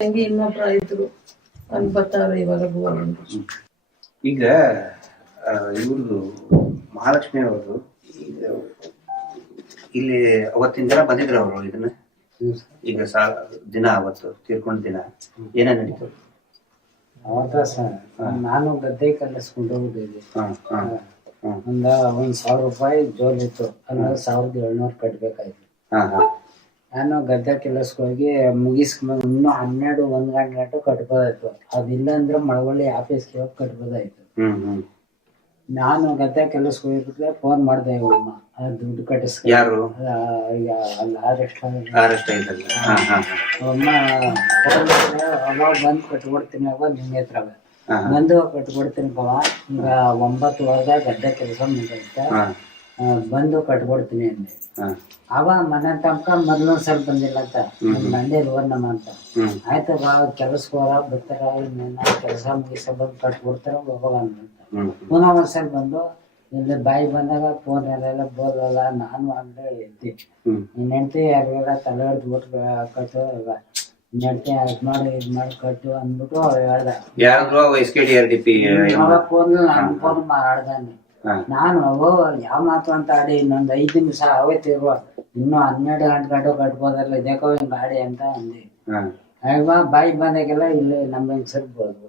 ಹಂಗೆ ಇನ್ನೊಬ್ರು ಇದ್ರು ಅಲ್ಲಿ ಬರ್ತಾವ್ರೆ ಇವಾಗ ಈಗ ಇವ್ರದ್ದು ಮಹಾಲಕ್ಷ್ಮಿ ಅವ್ರದ್ದು ಈಗ ಇಲ್ಲಿ ಅವತ್ತಿನ ದಿನ ಬಂದಿದ್ರು ಅವರು ಇದನ್ನ ಈಗ ದಿನ ಅವತ್ತು ತೀರ್ಕೊಂಡ ದಿನ ಏನೇನ್ ನಡೀತು? ಅವತ್ತ ನಾನು ಗದ್ದೆ ಕಲಿಸ್ಕೊಂಡು ಹೋಗಿದ್ದೆ. ಒಂದ್ 1,000 ರೂಪಾಯಿ ಜೋಲ್ ಇತ್ತು, ಅಂದ್ರೆ 1,700 ಕಟ್ಬೇಕಾಯ್ತು. ನಾನು ಗದ್ದೆ ಕೆಲಸಕ್ಕೆ ಮುಗಿಸ್ಕೊಂಡು ಇನ್ನೂ 12-1 ಗಂಟೆ ಕಟ್ಬೋದಾಯ್ತು. ಅದಿಲ್ಲ ಅಂದ್ರೆ ಮಳವಳ್ಳಿ ಆಫೀಸ್ಗೆ ಹೋಗಿ ಕಟ್ಬೋದಾಯ್ತು. ನಾನು ಗದ್ದೆ ಕೆಲಸ ಹೋಗಿರ್ಲಿಲ್ಲ, ಫೋನ್ ಮಾಡ್ದೆ ಅಮ್ಮ ದುಡ್ಡು ಕಟ್ಟಿಸ್ ಯಾರು ಅಲ್ಲಿ ಅರೆಸ್ಟ್ ಅಮ್ಮ ಅವಾಗ ಬಂದು ಕಟ್ಕೊಡ್ತೀನಿ, ಅವಾಗ ನಿಂಗೆ ಹತ್ರ ಬಂದು ಕಟ್ಕೊಡ್ತೀನಿ ಬವ, ಈಗ 9 ವರ್ಷ ಗದ್ದೆ ಕೆಲಸ ಮುಗಿತ ಬಂದು ಕಟ್ಕೊಡ್ತೀನಿ ಅಂದೆ. ಅವ ಮನೆ ತನಕ ಮೊದ್ಲೊಂದ್ಸಲ ಬಂದಿಲ್ಲ ಅಂತ ಮಂಡ್ಯ ನಮ್ಮ ಅಂತ. ಆಯ್ತು ಬಾ ಕೆಲ್ಸಕ್ಕೆ ಹೋಗ ಬರ್ತಾರ, ಇನ್ನೇನ ಕೆಲಸ ಮುಗಿಸ ಬಂದು ಕಟ್ಕೊಡ್ತಾರ ಹೋಗೋಣ ಅಂತ. ಪುನಃ ಒಂದ್ಸಲ ಬಂದು ಇಲ್ಲಿ ಬಾಯಿ ಬಂದಾಗ ಫೋನ್ ಎಲ್ಲ ಬೋದಲ್ಲ, ನಾನು ಅಂದ್ರೆ ಎದ್ದಿ ನಿನ್ನ ಹೆಂಡತಿ ಯಾರಿಗೆಲ್ಲ ತಲೆ ಹಿಡ್ದು ಬಿಟ್ಟು ಕಟ್ಟು, ನಿನ್ನ ಹೆಂಡತಿ ಅದ್ ಮಾಡಿ ಇದ್ ಮಾಡಿ ಕಟ್ಟು ಅಂದ್ಬಿಟ್ಟು ಹೇಳ್ದ. ಫೋನ್ ನನ್ ಫೋನ್ ಮಾಡ್ದಾನೆ. ನಾನು ಯಾವ ಮಾತು ಅಂತ ಆಡಿ ಇನ್ನೊಂದ್ 5 ನಿಮಿಷ ಅವತ್ತಿರುವ ಇನ್ನು 12 ಗಂಟೆ ಕಟ್ಬೋದಲ್ಲ, ಇದೇಕೋ ಹಿಂಗ್ ಆಡಿ ಅಂತ ಅಂದೆ. ಬಾಯಿ ಬಂದಾಗೆಲ್ಲ ಇಲ್ಲಿ ನಮ್ಮ ಹೆಂಗಸರ್ ಬೋದ್ಬಿಟ್ಟು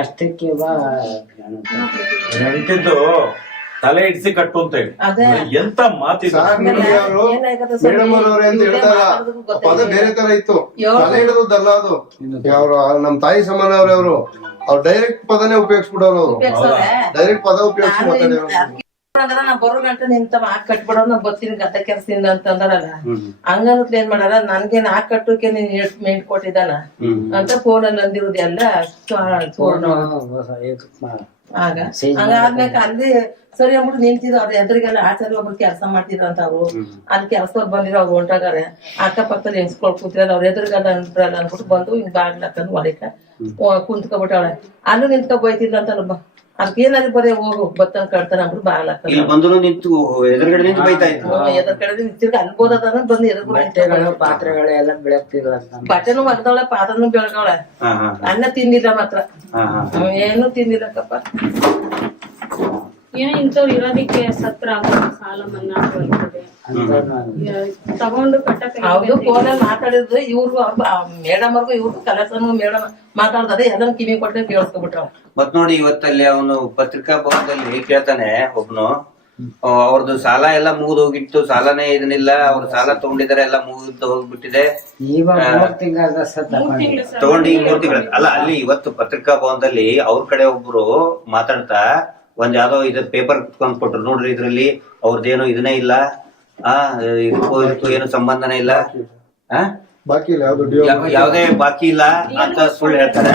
ಅಷ್ಟಕ್ಕೆ ತಲೆ ಇಡ್ಸಿ ಕಟ್ಟು ಅಂತ ಹೇಳಿ ಎಂತ ಮಾತಿದ್ರು. ಪದ ಬೇರೆ ತರ ಇತ್ತು, ತಲೆ ಹಿಡಿದಲ್ಲ ಅದು. ಅವ್ರು ನಮ್ ತಾಯಿ ಸಮಾನ ಅವ್ರು ಡೈರೆಕ್ಟ್ ಪದನೇ ಉಪಯೋಗಿಸ್ಬಿಡೋರು, ಅವ್ರು ಡೈರೆಕ್ಟ್ ಪದ ಉಪಯೋಗಿಸಿ ಮಾತಾಡೋರು. ನಾ ಬರೋ ಗಂಟೆ ನಿಂತ ಕಟ್ಬಿಡೋ ನಾ ಬರ್ತೀನಿ ಗದ್ದೆ ಕೆಲ್ಸದಿಂದ ಅಂತ ಅಂದಾರಲ್ಲ. ಹಂಗಂತ ಏನ್ ಮಾಡಾರ, ನನ್ಗೇನ್ ಕಟ್ಟೋಕೆ ನೀನ್ ಎಷ್ಟು ಮೇಂಟ್ ಕೊಟ್ಟಿದ್ದಾನ ಅಂತ ಫೋನಲ್ಲಿ ಅಂದಿರೋದು ಎಲ್ಲ ಆಗ ಹಂಗಾದ್ಮೇಲೆ ಅಲ್ಲಿ ಸರಿ ಅಂದ್ಬಿಟ್ಟು ನಿಂತಿದ್ರು. ಅವ್ರ ಎದುರಿಗೆಲ್ಲ ಆಚಾರ್ಯ ಒಬ್ರು ಕೆಲಸ ಮಾಡ್ತಿದ್ರ ಅಂತ ಅವ್ರು. ಅಲ್ಲಿ ಕೆಲ್ಸದವ್ರು ಬಂದಿರೋ ಅವ್ರು ಹೊಂಟಾಗಾರೆ, ಅಕ್ಕಪಕ್ಕದಲ್ಲಿ ಹೆಂಗ್ಸ್ಕೊಳ್ ಕೂತಿರೋದು ಅವ್ರ ಎದುರಿಗೆಲ್ಲ ಅಂದ್ರಲ್ಲ ಅಂದ್ಬಿಟ್ಟು ಬಂದು ಹಿಂಗ್ ಬಾಗ್ಲಕ್ಕಂದು ಹೊಡಿಕ ಕುಂತ್ಕೊಬಿಟ್ಟವಳೆ. ಅಲ್ಲೂ ನಿಂತ್ಕೊ ಬೈತಿಲ್ಲ ಅಂತ ಅದಕ್ಕೆ ಏನಾದ್ರು ಬರೀ ಹೋಗು ಬತ್ತನ್ ಕಟ್ತಾನ ಅಂದ್ಬಿಟ್ಟು ಬಾಗ್ಲಕ್ಕ ಎದುರುಗಡೆ ನಿಂತಿರ್ಗ ಅನ್ಬೋದದ ಬಂದು ಎದುರು ಪಾತ್ರೆಗಳೆಲ್ಲ ಬೆಳಗ್ತಿದ್ವ, ಬಟ್ಟೆನು ಒಗ್ದವಳೆ, ಪಾತ್ರನು ಬೆಳಗವಳೆ. ಅನ್ನ ತಿಂದಿಲ್ಲ ಮಾತ್ರ, ಏನು ತಿಂದಿಲ್ಲಕ್ಕಪ್ಪ. ಏನೋ ಇಂಥವ್ರು ಇರೋದಿಕ್ಕೆ ಸತ್ರ ಸಾಲ ಮನ್ನಾ ತಗೊಂಡು ಕಟ್ಟಕ್ಕೆ ಹೌದು. ಫೋನಲ್ಲಿ ಮಾತಾಡಿದ್ರು ಇವ್ರು, ಮೇಡಮ್ ಅವ್ರಿಗೂ ಇವ್ರಿಗೂ ಕಲಸನು ಮೇಡಮ್ ಮಾತಾಡ್ತಾರೆ, ಎಲ್ಲ ಕಿವಿ ಕೊಟ್ಟೆ ಕೇಳಿಸ್ಕೊಬಿಟ್ರ. ಮತ್ ನೋಡಿ ಇವತ್ತಲ್ಲಿ ಅವನು ಪತ್ರಿಕಾ ಭವನದಲ್ಲಿ ಕೇಳ್ತಾನೆ ಒಬ್ನು, ಅವ್ರದ್ದು ಸಾಲ ಎಲ್ಲ ಮುಗಿದು ಹೋಗಿತ್ತು, ಸಾಲನೇ ಇದನ್ನಿಲ್ಲ, ಅವ್ರ ಸಾಲ ತಗೊಂಡಿದ್ದಾರೆ, ಎಲ್ಲ ಮುಗಿದು ಹೋಗ್ಬಿಟ್ಟಿದೆ, ತಗೊಂಡು ಈಗ 3 ತಿಂಗಳು ಅಲ್ಲ. ಅಲ್ಲಿ ಇವತ್ತು ಪತ್ರಿಕಾ ಭವನದಲ್ಲಿ ಅವ್ರ ಕಡೆ ಒಬ್ರು ಮಾತಾಡ್ತಾ ಒಂದ್ ಯಾವ್ದೋ ಇದ್ ಪೇಪರ್ ಕುತ್ಕೊಂಡ್ ಕೊಟ್ರು, ನೋಡ್ರಿ ಇದ್ರಲ್ಲಿ ಅವ್ರದ್ದೇನು ಇದನ್ನೇ ಇಲ್ಲ, ಇದಕ್ಕೂ ಏನು ಸಂಬಂಧನೇ ಇಲ್ಲ, ಯಾವ್ದೇ ಬಾಕಿ ಇಲ್ಲ ಅಂತ ಸುಳ್ಳು ಹೇಳ್ತಾರೆ.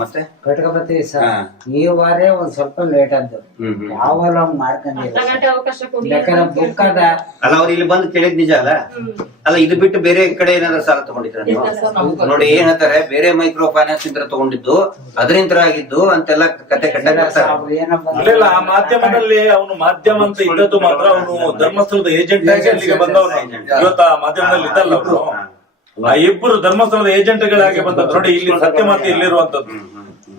ಮತ್ತೆ ಕಟ್ಕೊಬತ್ತೀವಿ ಸರ್, ಈ ವಾರ ಒಂದ್ ಸ್ವಲ್ಪ ಲೇಟ್ ಆದ್ದು, ಯಾವಾಗ ಮಾಡ್ಕೊಂಡಿಲ್ಲ ಬುಕ್ ಅದ. ಅಲ್ಲ ಅವ್ರು ಇಲ್ಲಿ ಬಂದು ಕೇಳಿದ್ ನಿಜ ಅಲ್ಲ. ಅಲ್ಲ ಇದು ಬಿಟ್ಟು ಬೇರೆ ಕಡೆ ಏನಾದ್ರು ಸಾಲ ತಗೊಂಡಿದ್ರ ನೋಡಿ? ಏನ್ ಹೇಳ್ತಾರೆ, ಬೇರೆ ಮೈಕ್ರೋ ಫೈನಾನ್ಸ್ ಇಂದ ತಗೊಂಡಿದ್ದು, ಅದರಿಂದ ಆಗಿದ್ದು ಅಂತೆಲ್ಲ ಕತೆ ಇಲ್ಲ. ಆ ಮಾಧ್ಯಮದಲ್ಲಿ ಅವನು ಮಾಧ್ಯಮ ಅಂತ ಇದ್ದದ್ದು ಮಾತ್ರ, ಅವನು ಧರ್ಮಸ್ಥಳದ ಏಜೆಂಟ್ ಆಗಿ ಅಲ್ಲಿಗೆ ಬಂದವನು. ಇವತ್ತು ಆ ಮಾಧ್ಯಮದಲ್ಲಿ ಇದ್ದಲ್ಲ ಅವರು, ಆ ಇಬ್ಬರು ಧರ್ಮಸ್ಥಳದ ಏಜೆಂಟ್ಗಳಾಗಿ ಬಂದದ್ದು ನೋಡಿ. ಇಲ್ಲಿ ಸತ್ಯ ಮಾತು ಇಲ್ಲಿರುವಂತದ್ದು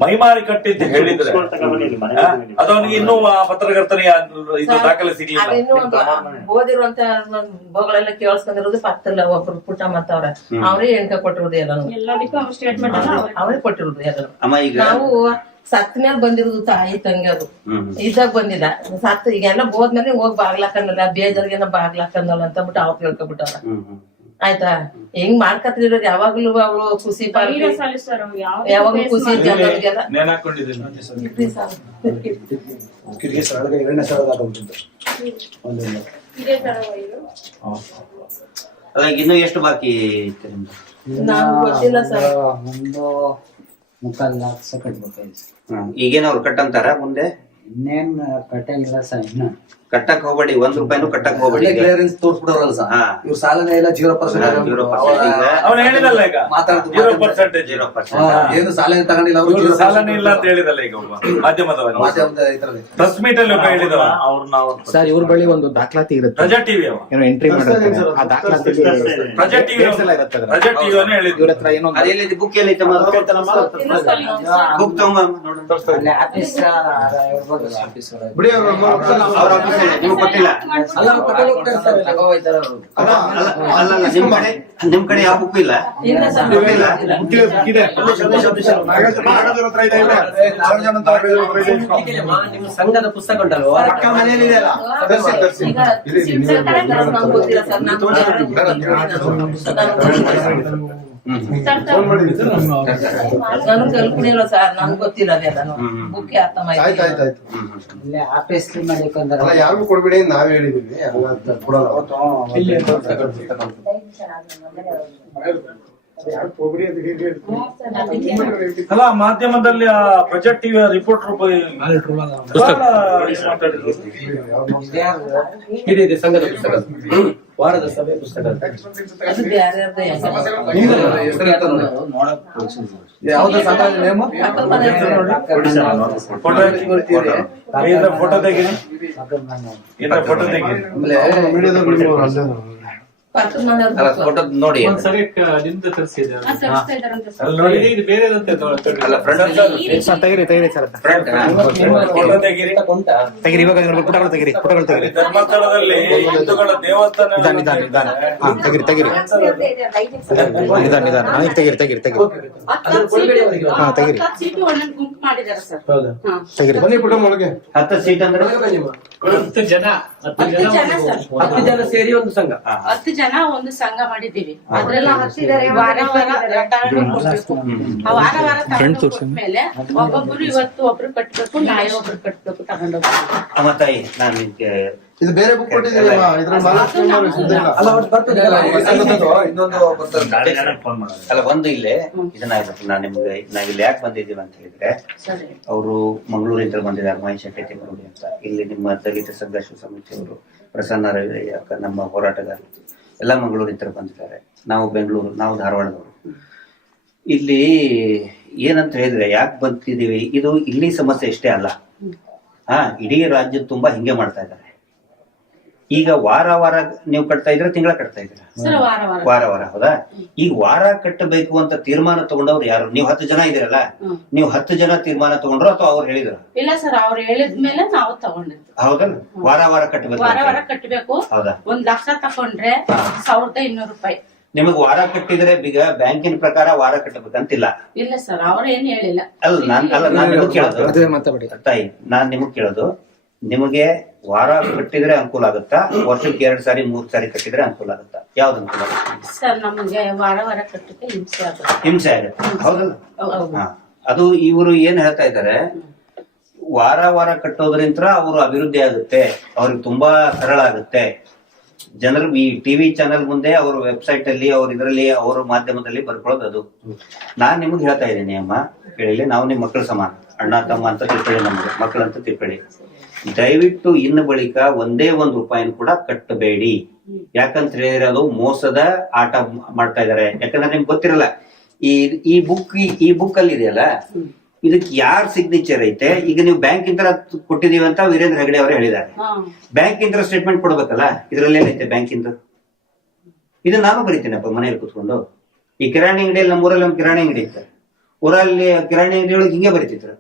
ಮೈಮಾರಿ ಕಟ್ಟಿದ್ದು ಹೇಳಿದ್ರೆ ಅದು ಅವನಿಗೆ ಇನ್ನೂ ಆ ಪತ್ರಕರ್ತನಿಗೆ ಇದು ದಾಖಲೆ ಸಿಗ್ಲಿಲ್ಲ. ಓದಿರುವಂತ ಬೋಗಳೆಲ್ಲ ಕೇಳಿಸ್ಕೊಂಡಿರೋದು ಪಕ್ಕದಲ್ಲ ಒಬ್ರು ಪುಟ್ಟ ಮತ್ತವ್ರ ಅವರೇ ಎಣ್ಕ ಕೊಟ್ಟಿರೋದು ಎಲ್ಲದಕ್ಕೂ ಅವರೇ ಕೊಟ್ಟಿರೋದು ಎಲ್ಲ. ನಾವು ಸತ್ ಮೇಲೆ ಬಂದಿರೋದು ತಾಯಿ ತಂಗಿ, ಅದು ಇದ್ದಾಗ ಬಂದಿಲ್ಲ. ಸತ್ ಈಗೆಲ್ಲ ಬೋದ್ಮೇಲೆ ಹೋಗಿ ಬಾಗ್ಲಾಕಂದಲ್ಲ, ಬೇಜಾರ್ಗೇನ ಬಾಗ್ಲಾಕಂದಲ್ಲ ಅಂತ ಬಿಟ್ಟು ಅವ್ರು ಕೇಳ್ಕೊಬಿಟ್ಟವ್ರ. ಆಯ್ತಾ, ಹೆಂಗ್ ಮಾಡ್ಕತ್ತಿರೋದು ಯಾವಾಗ್ಲೂ ಅವಳು ಖುಷಿ ಯಾವಾಗ್ಲೂ ಖುಷಿ ಅಲ್ಲ. ಇನ್ನು ಎಷ್ಟು ಬಾಕಿ ಇತ್ತು? ನಾವು ಗೊತ್ತಿಲ್ಲ ಸರ್. ಒಂದು 3.25 ಲಕ್ಷ ಕಟ್ಬೇಕಾಯ್ತು. ಈಗೇನ ಅವ್ರು ಕಟ್ಟಂತಾರ ಮುಂದೆ? ಇನ್ನೇನ್ ಕಟ್ಟಂಗಿಲ್ಲ ಸರ್ ಇನ್ನ. ಕಟ್ಟಕ್ ಹೋಗ್ಬೇಡಿ, 1 ರೂಪಾಯಿನೂ ಕಟ್ಟಕ್ ಹೋಗ್ಬೇಡಿ. ಕ್ಲಿಯರೆನ್ಸ್ ತೋರ್ಸ್ಬಿಡೋರಲ್ಲ ಸರ್, ಇವ್ರು ಸಾಲನೇ ಇಲ್ಲ 0%. 0% ಅವ್ನು ಹೇಳಿದಲ್ಲ ಈಗ ಮಾತಾಡ್ತು 0%. 0%. ಏನು ಸಾಲನೇ ತಗೊಂಡಿಲ್ಲ ಅವರು, ಇವ್ರು ಸಾಲನೇ ಇಲ್ಲ ಅಂತ ಹೇಳಿದಲ್ಲ ಈಗ ಒಬ್ಬ ಮಾಧ್ಯಮದವನು. ಮಾಧ್ಯಮದ ಇದ್ರಲ್ಲಿ ಪ್ರೆಸ್ ಮೀಟ್ ಅಲ್ಲಿ ಒಬ್ಬ ಹೇಳಿದವ. ಸರ್ ಇವ್ರ ಬಳಿ ಒಂದು ದಾಖಲಾತಿ ಇರುತ್ತೆ, ಪ್ರಜಾ ಟಿವಿ ಅವ, ಏನೋ ಎಂಟ್ರಿ ಮಾಡಿರ್ತಾರೆ ಆ ದಾಖಲಾತಿ ಪ್ರಜಾ ಟಿವಿ ಪ್ರಜಾ ಟಿವಿ ಅವನೇ ಹೇಳಿದ್ರು. ಇವ್ರ ಹತ್ರ ಏನೋ ಅದೇನಿದೆ ಬುಕ್ ಏನೈತೆ ಬುಕ್ ತಗೊಂಬ ನೋಡೋಣ. ಅಲ್ಲಿ ಆಫೀಸ್ ಇರ್ಬೋದು ಸರ್. ಬಿಡಿ ಅವ್ರ ಅವ್ರ ಆಫೀಸ್ ನಿಮ್ಗೆ ಗೊತ್ತಿಲ್ಲ. ಅಲ್ಲ ಅವ್ರು ತಗೊಂಡ್ ಹೋಗ್ತಾರೆ ಸರ್, ತಗೋ ಹೋಯ್ತಾರೆ ಅವ್ರು. ಅಲ್ಲ ನಿಮ್ ಕಡೆ ಯಾವ ಬುಕ್ ಇಲ್ಲ? ಇಲ್ಲ ಸರ್. ಗೊತ್ತಿಲ್ಲ. ನಿಮ್ಮ ಸಂಘದ ಪುಸ್ತಕ ಉಂಟಲ್ವಾ, ಅಕ್ಕ ಮನೇಲಿ ಇದೆ ಅಲ್ಲ? ತರ್ಸಿ. ಈಗ ಶಿಕ್ಷಕರೇ ನಮ್ಗೆ ಗೊತ್ತಿಲ್ಲ ಸರ್. ನಾನು ತಲುಪಲಿಲ್ಲ ಸರ್, ನಮ್ಗೆ ಗೊತ್ತಿಲ್ಲ ಅದೆಲ್ಲ. ಬುಕ್ ಅರ್ಥ ಆಯ್ತು ಆಯ್ತು ಆಯ್ತು. ಇಲ್ಲೇ ಆಫೀಸ್ ಮಾಡಿಕೊಂಡ್ರೆ ಅಲ್ಲ ಯಾರಿಗೂ ಕೊಡ್ಬೇಡಿ ಅಂತ ನಾವೇ ಹೇಳಿದೀವಿ, ಹಂಗ ಕೊಡಲ್ಲ. ಅಲ್ಲ ಮಾಧ್ಯಮದಲ್ಲಿ ಆ ಪ್ರಜಾ ಟಿವಿ ರಿಪೋರ್ಟರ್ ಇದೆ ಸಂಘದ ಪುಸ್ತಕ, ವಾರದ ಸಭೆ ಪುಸ್ತಕ. ಅದು ಬ್ಯಾರ್ಯಾರ್ದು ಹೆಸರು. ಯಾವ್ದು ಸಂಘ ನೇಮ? ಫೋಟೋ ತೆಗೀರಿ, ಫೋಟೋ ತೆಗೀರಿ. ಮೀಡಿಯಾದವ್ರು ನೀವು ಅಲ್ಲೇ ಪಕ್ಕದ ಮನೆಯವ್ರ್ದು ಫೋಟೋ ನೋಡಿ. ಅಲ್ಲಿ ನೋಡಿ. ಅಲ್ಲ ಸರ್ ತೆಗಿರಿ ತೆಗಿರಿ ಸರ್ ಫೋಟೋ ತೆಗೀರಿ. ತೆಗಿರಿ, ಇವಾಗ ಪುಟಗಳು ತೆಗಿರಿ, ಪುಟಗಳು ತೆಗಿರಿ. ಧರ್ಮಸ್ಥಳದಲ್ಲಿ ಹಿಂದೂಗಳ ದೇವಸ್ಥಾನ ನಿಧಾನ ನಿಧಾನ ನಿಧಾನ. ಹಾ ತೆಗಿರಿ ತೆಗಿರಿ, ನಿಧಾನ ನಿಧಾನ. ಹಾ ಈಗ ತೆಗಿರಿ ತೆಗಿರಿ ತೆಗಿರಿ. ಹಾ ತೆಗಿರಿ ಗುಂಪು ಮಾಡಿದಾರೆ ಸರ್. ತೆಗಿರಿ. ಬನ್ನಿ ಪುಟ ಒಳಗೆ. 10 ಸೀಟ್ ಅಂದ್ರೆ 10 ಜನ ಸರ್. 10 ಜನ ಸೇರಿ ಒಂದು ಸಂಘ. 10 ಜನ ಒಂದು ಸಂಘ ಮಾಡಿದ್ದೀವಿ. ಅದ್ರೆಲ್ಲ ವಾರ ವಾರ ತಗೊಂಡು ಕೊಡ್ಬೇಕು. ಆ ವಾರ ವಾರ ತಗೊಂಡು ಕೊಟ್ಮೇಲೆ ಒಬ್ಬೊಬ್ರು ಇವತ್ತು ಒಬ್ರು ಕಟ್ಬೇಕು, ನಾಳೆ ಒಬ್ರು ಕಟ್ಬೇಕು ತಗೊಂಡೋಗ್ಬೇಕು. ಅಮ್ಮ ತಾಯಿ, ನಾನು ನಿಮ್ಗೆ ಇದು ಬೇರೆ ಬುಕ್ ಕೊಟ್ಟಿದ್ದೀವಿ, ಇದ್ರ ಮಹಾಲಕ್ಷ್ಮಿ ಸುದ್ದ ಇಲ್ಲ. ಅಲ್ಲ ಅವ್ರು ಬರ್ತದೆ ಅಲ್ಲ, ಈ ಸಂಘದದ್ದು ಇನ್ನೊಂದು ಬರ್ತದೆ. ಅಲ್ಲ ಒಂದು ಇಲ್ಲೇ ಇದನ್ನ ನಾನು ನಿಮ್ಗೆ ನಾವಿಲ್ಲಿ ಯಾಕೆ ಬಂದಿದ್ದೀವಿ ಅಂತ ಹೇಳಿದ್ರೆ, ಸರಿ. ಅವರು ಮಂಗಳೂರಿಂದ ಬಂದಿದ್ದಾರೆ, ಮಹೇಶ್ ಶೆಟ್ಟಿ ಮರುಡಿ ಅಂತ. ಇಲ್ಲಿ ನಿಮ್ಮ ದಲಿತ ಸಂಘರ್ಷ ಸಮಿತಿಯವರು, ಪ್ರಸನ್ನ ರವಿ ಅಕ್ಕ, ನಮ್ಮ ಹೋರಾಟಗಾರರು ಎಲ್ಲ ಮಂಗಳೂರಿಂದ ಬಂದಿದ್ದಾರೆ. ನಾವು ಬೆಂಗಳೂರು, ನಾವು ಧಾರವಾಡದವರು. ಇಲ್ಲಿ ಏನಂತ ಹೇಳಿದ್ರೆ ಯಾಕೆ ಬಂದಿದ್ದೀವಿ, ಇದು ಇಲ್ಲಿ ಸಮಸ್ಯೆ ಇಷ್ಟೇ ಅಲ್ಲ, ಇಡೀ ರಾಜ್ಯದ ತುಂಬಾ ಹಿಂಗೆ ಮಾಡ್ತಾ ಇದ್ದಾರೆ. ಈಗ ವಾರ ವಾರ ನೀವು ಕಟ್ತಾ ಇದ್ರೆ, ತಿಂಗಳ ಕಟ್ತಾ ಇದ್ದೀರಾ? ಸರ್ ವಾರ ವಾರ. ವಾರ ವಾರ, ಹೌದಾ? ಈಗ ವಾರ ಕಟ್ಟಬೇಕು ಅಂತ ತೀರ್ಮಾನ ತಗೊಂಡವ್ರು ಯಾರು? ನೀವು 10 ಜನ ಇದ್ದೀರಲ್ಲ, ನೀವು 10 ಜನ ತೀರ್ಮಾನ ತಗೊಂಡ್ರು ಅಥವಾ ಅವ್ರು ಹೇಳಿದ್ರು? ಇಲ್ಲ ಸರ್, ಅವ್ರು ಹೇಳಿದ್ಮೇಲೆ ನಾವು ತಗೊಂಡಿದ್ದು. ಹೌದಲ್ಲ? ವಾರ ವಾರ ಕಟ್ಟಬೇಕು. ವಾರ ವಾರ ಕಟ್ಟಬೇಕು. ಹೌದಾ? 1 ಲಕ್ಷ ತಕೊಂಡ್ರೆ 1200 ರೂಪಾಯಿ. ನಿಮಗ್ ವಾರ ಕಟ್ಟಿದ್ರೆ ಈಗ ಬ್ಯಾಂಕಿನ ಪ್ರಕಾರ ವಾರ ಕಟ್ಟಬೇಕಂತಿಲ್ಲ. ಇಲ್ಲ ಸರ್, ಅವ್ರ ಏನ್ ಹೇಳಿಲ್ಲ. ನಾನ್ ನಿಮಗ್ ಕೇಳೋದು ಅದೇ ಮಾತಾಡಿ ತಾಯಿ, ನಾನ್ ನಿಮಗ್ ಕೇಳೋದು, ನಿಮಗೆ ವಾರ ಕಟ್ಟಿದ್ರೆ ಅನುಕೂಲ ಆಗುತ್ತಾ, ವರ್ಷಕ್ಕೆ 2 ಸಾರಿ 3 ಸಾರಿ ಕಟ್ಟಿದ್ರೆ ಅನುಕೂಲ ಆಗುತ್ತಾ? ಯಾವ್ದು ಅನುಕೂಲ ಆಗುತ್ತೆ? ಸರ್ ನಮಗೆ ವಾರ ವಾರ ಕಟ್ಟಕ್ಕೆ ಹಿಂಸೆ ಆಗುತ್ತೆ. ಹಿಂಸೆ ಆಗುತ್ತೆ, ಹೌದಲ್ಲ? ಅದು ಇವರು ಏನ್ ಹೇಳ್ತಾ ಇದ್ದಾರೆ, ವಾರ ವಾರ ಕಟ್ಟೋದ್ರಿಂದ ಅವರು ಅಭಿವೃದ್ಧಿ ಆಗುತ್ತೆ, ಅವ್ರಿಗೆ ತುಂಬಾ ಸರಳ ಆಗುತ್ತೆ. ಜನರು ಈ ಟಿವಿ ಚಾನೆಲ್ ಮುಂದೆ, ಅವ್ರ ವೆಬ್ಸೈಟ್ ಅಲ್ಲಿ, ಅವ್ರ ಇದರಲ್ಲಿ, ಅವ್ರ ಮಾಧ್ಯಮದಲ್ಲಿ ಬರ್ಕೊಳ್ಳೋದು ಅದು. ನಾನ್ ನಿಮಗ್ ಹೇಳ್ತಾ ಇದ್ದೀನಿ ಅಮ್ಮ, ಕೇಳಿಲ್ಲ, ನಾವು ನಿಮ್ ಮಕ್ಕಳು ಸಮಾನ, ಅಣ್ಣ ತಮ್ಮ ಅಂತ ತಿಳ್ಕೊಳ್ಳಿ, ನಮ್ಗೆ ಮಕ್ಕಳಂತ ತಿಳ್ಕೊಳ್ಳಿ. ದಯವಿಟ್ಟು ಇನ್ನು ಬಳಿಕ 1 ರೂಪಾಯಿನ ಕೂಡ ಕಟ್ಟಬೇಡಿ. ಯಾಕಂತ ಹೇಳಿದ್ರೆ ಅದು ಮೋಸದ ಆಟ ಮಾಡ್ತಾ ಇದಾರೆ. ಯಾಕಂದ್ರೆ ನಿಮ್ಗೆ ಗೊತ್ತಿರಲ್ಲ, ಈ ಬುಕ್ ಅಲ್ಲಿ ಇದೆಯಲ್ಲ, ಇದಕ್ಕೆ ಯಾರ ಸಿಗ್ನೇಚರ್ ಐತೆ. ಈಗ ನೀವು ಬ್ಯಾಂಕ್ ಇಂದ ಕೊಟ್ಟಿದೀವಿ ಅಂತ ವೀರೇಂದ್ರ ಹೆಗಡೆ ಅವರು ಹೇಳಿದ್ದಾರೆ. ಬ್ಯಾಂಕ್ ಇಂದ ಸ್ಟೇಟ್ಮೆಂಟ್ ಕೊಡ್ಬೇಕಲ್ಲ, ಇದ್ರಲ್ಲಿ ಏನೈತೆ ಬ್ಯಾಂಕ್ ಇಂದ? ಇದು ನಾನು ಬರೀತೀನಪ್ಪ ಮನೇಲಿ ಕುತ್ಕೊಂಡು. ಈ ಕಿರಾಣಿ ಅಂಗಡಿಯಲ್ಲಿ, ನಮ್ಮೂರಲ್ಲಿ ಒಂದು ಕಿರಾಣಿ ಅಂಗಡಿ ಇತ್ತು, ಊರಲ್ಲಿ ಕಿರಾಣಿ ಅಂಗಡಿ ಒಳಗೆ ಹಿಂಗೆ ಬರೀತಿದ್ರು.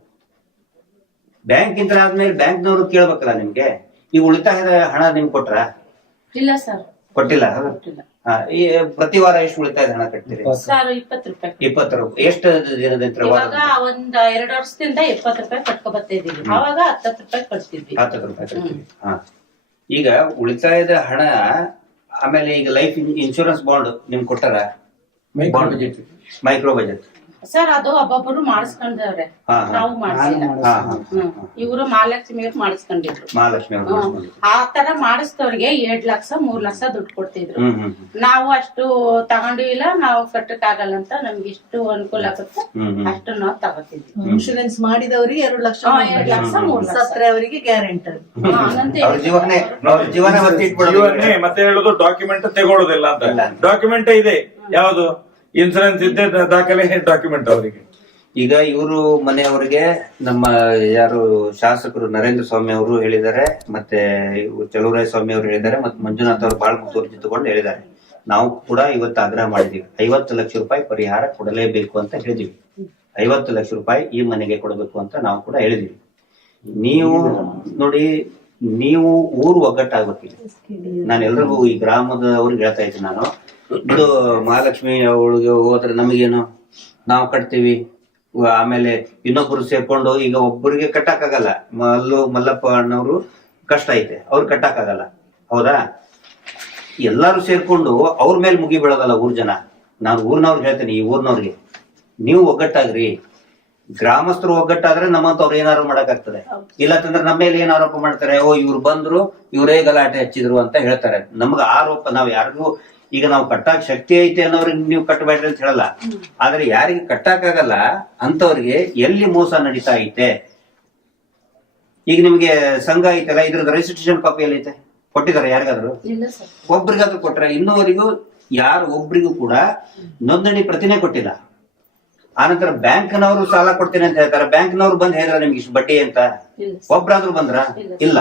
ಬ್ಯಾಂಕ್ ಇಂದ ಆದ್ಮೇಲೆ ಬ್ಯಾಂಕ್ನವರು ಕೇಳ್ಬೇಕಲ್ಲ ನಿಮ್ಗೆ, ಈಗ ಉಳಿತಾಯದ ಹಣ ನಿಮ್ಗೆ ಕೊಟ್ರ? ಇಲ್ಲ ಸರ್, ಕೊಟ್ಟಿಲ್ಲ. ಕೊಟ್ಟಿಲ್ಲ. ಪ್ರತಿ ವಾರ ಎಷ್ಟು ಉಳಿತಾಯದ ಹಣ ಕಟ್ತೀರಿ? ಸರ್ 20 ರೂಪಾಯಿ. 20 ರೂಪಾಯಿ. ಎಷ್ಟು ದಿನದ ಇವಾಗ ಒಂದ್ 2 ವರ್ಷದಿಂದ 20 ರೂಪಾಯಿ ಕಟ್ಕೊ ಬರ್ತಿದೀವಿ. ಅವಾಗ 10 ರೂಪಾಯಿ ಕಟ್ತಿದ್ವಿ. 10 ರೂಪಾಯಿ ಕಟ್ತೀವಿ. ಈಗ ಉಳಿತಾಯದ ಹಣ, ಆಮೇಲೆ ಈಗ ಲೈಫ್ ಇನ್ಶೂರೆನ್ಸ್ ಬಾಂಡ್ ನಿಮ್ಗೆ ಕೊಟ್ಟಾರ? ಮೈಕ್ರೋ ಬಜೆಟ್ ಸರ್ ಅದು ಒಬ್ಬೊಬ್ರು ಮಾಡಿಸ್ಕೊಂಡವ್ರೆ, ನಾವು ಮಾಡಿಸಿಲ್ಲ. ಇವರು ಮಹಾಲಕ್ಷ್ಮಿಯವ್ರು ಮಾಡಿಸ್ಕೊಂಡಿದ್ರು. ಮಹಾಲಕ್ಷ್ಮಿ ಅವರು ಆ ತರ ಮಾಡಿಸಿದವ್ರಿಗೆ 2 ಲಕ್ಷ 3 ಲಕ್ಷ ದುಡ್ಡು ಕೊಡ್ತಿದ್ರು. ನಾವು ಅಷ್ಟು ತಗೊಂಡಿಲ್ಲ, ನಾವು ಕಟ್ಟಕ್ ಆಗಲ್ಲ ಅಂತ ನಮ್ಗೆ ಎಷ್ಟು ಅನುಕೂಲ ಆಗುತ್ತೆ ಅಷ್ಟು ನಾವು ತಗೋತಿದ್ವಿ. ಇನ್ಶೂರೆನ್ಸ್ ಮಾಡಿದವ್ರಿಗೆ 2 ಲಕ್ಷ 2 ಲಕ್ಷ 3 ಲಕ್ಷ ಸತ್ರೆ ಅವರಿಗೆ ಗ್ಯಾರಂಟಿ. ಅವ್ರ ಜೀವನ ಜೀವನೇ ಮತ್ತೆ ಹೇಳುದು ಡಾಕ್ಯುಮೆಂಟ್ ತಗೊಳ್ಳೋದಿಲ್ಲ ಅಂತ. ಡಾಕ್ಯುಮೆಂಟ್ ಇದೆ, ಯಾವುದು ಇನ್ಸೂರೆನ್ಸ್ ಇದ್ದೇ ದಾಖಲೆ ಡಾಕ್ಯುಮೆಂಟ್ ಅವರಿಗೆ. ಈಗ ಇವರು ಮನೆಯವರಿಗೆ ನಮ್ಮ ಯಾರು ಶಾಸಕರು ನರೇಂದ್ರ ಸ್ವಾಮಿ ಅವರು ಹೇಳಿದ್ದಾರೆ, ಮತ್ತೆ ಚಲುವರಾಯ ಸ್ವಾಮಿ ಅವರು ಹೇಳಿದ್ದಾರೆ, ಮತ್ತೆ ಮಂಜುನಾಥ್ ಅವರು ಬಹಳ ಮುತುವರ್ಜಿ ತಗೊಂಡು ಹೇಳಿದ್ದಾರೆ. ನಾವು ಕೂಡ ಇವತ್ತು ಆಗ್ರಹ ಮಾಡಿದೀವಿ, 50 ಲಕ್ಷ ರೂಪಾಯಿ ಪರಿಹಾರ ಕೊಡಲೇಬೇಕು ಅಂತ ಹೇಳಿದೀವಿ. 50 ಲಕ್ಷ ರೂಪಾಯಿ ಈ ಮನೆಗೆ ಕೊಡಬೇಕು ಅಂತ ನಾವು ಕೂಡ ಹೇಳಿದೀವಿ. ನೀವು ನೋಡಿ, ನೀವು ಊರು ಒಗ್ಗಟ್ಟಾಗಬೇಕಿದೆ. ನಾನು ಎಲ್ರಿಗೂ ಈ ಗ್ರಾಮದವ್ರಿಗೆ ಹೇಳ್ತಾ ಇದ್ದೀನಿ, ನಾನು ಇದು ಮಹಾಲಕ್ಷ್ಮಿ ಅವಳಿಗೆ ಹೋದ್ರೆ ನಮಗೇನು, ನಾವು ಕಟ್ತೀವಿ, ಆಮೇಲೆ ಇನ್ನೊಬ್ರು ಸೇರ್ಕೊಂಡು ಈಗ ಒಬ್ಬರಿಗೆ ಕಟ್ಟಕ್ಕಾಗಲ್ಲ. ಮಲ್ಲಪ್ಪ ಅಣ್ಣವ್ರು ಕಷ್ಟ ಐತೆ, ಅವ್ರು ಕಟ್ಟಕ್ಕಾಗಲ್ಲ, ಹೌದಾ? ಎಲ್ಲಾರು ಸೇರ್ಕೊಂಡು ಅವ್ರ ಮೇಲೆ ಮುಗಿ ಬೀಳೋದಲ್ಲ ಊರ್ ಜನ. ನಾನು ಊರ್ನವ್ರಿಗೆ ಹೇಳ್ತೇನೆ, ಈ ಊರ್ನವ್ರಿಗೆ ನೀವು ಒಗ್ಗಟ್ಟಾಗ್ರಿ. ಗ್ರಾಮಸ್ಥರು ಒಗ್ಗಟ್ಟಾದ್ರೆ ನಮ್ಮಂತವ್ರು ಏನಾರು ಮಾಡಕ್ಕಾಗ್ತದೆ. ಇಲ್ಲಂತಂದ್ರೆ ನಮ್ಮ ಮೇಲೆ ಏನ್ ಆರೋಪ ಮಾಡ್ತಾರೆ, ಓ ಇವ್ರು ಬಂದ್ರು ಇವರೇ ಗಲಾಟೆ ಹಚ್ಚಿದ್ರು ಅಂತ ಹೇಳ್ತಾರೆ. ನಮ್ಗ ಆರೋಪ, ನಾವ್ ಯಾರಿಗೂ ಈಗ ನಾವು ಕಟ್ಟಾಕ್ ಶಕ್ತಿ ಐತೆ ಅನ್ನೋರಿಗೆ ನೀವು ಕಟ್ಟಬೇಡ್ರಿ ಅಂತ ಹೇಳಲ್ಲ, ಆದ್ರೆ ಯಾರಿಗೆ ಕಟ್ಟಾಕಾಗಲ್ಲ ಅಂತವ್ರಿಗೆ ಎಲ್ಲಿ ಮೋಸ ನಡೀತಾ ಐತೆ. ಈಗ ನಿಮ್ಗೆ ಸಂಘ ಐತಲ್ಲ, ಇದ್ರದ್ದು ರಿಜಿಸ್ಟ್ರೇಷನ್ ಕಾಪಿ ಎಲ್ಲ ಐತೆ, ಕೊಟ್ಟಿದ್ದಾರೆ ಯಾರಿಗಾದ್ರು? ಒಬ್ರಿಗಾದ್ರೂ ಕೊಟ್ರೆ? ಇನ್ನೂವರೆಗೂ ಯಾರು ಒಬ್ರಿಗೂ ಕೂಡ ನೋಂದಣಿ ಪ್ರತಿನೇ ಕೊಟ್ಟಿಲ್ಲ. ಆನಂತರ ಬ್ಯಾಂಕ್ನವರು ಸಾಲ ಕೊಡ್ತೀನಿ ಅಂತ ಹೇಳ್ತಾರೆ. ಬ್ಯಾಂಕ್ನವ್ರು ಬಂದ್ ಹೇಳಿದ್ರ ನಿಮ್ಗೆ ಇಷ್ಟು ಬಡ್ಡಿ ಅಂತ? ಒಬ್ರಾದ್ರೂ ಬಂದ್ರ? ಇಲ್ಲ.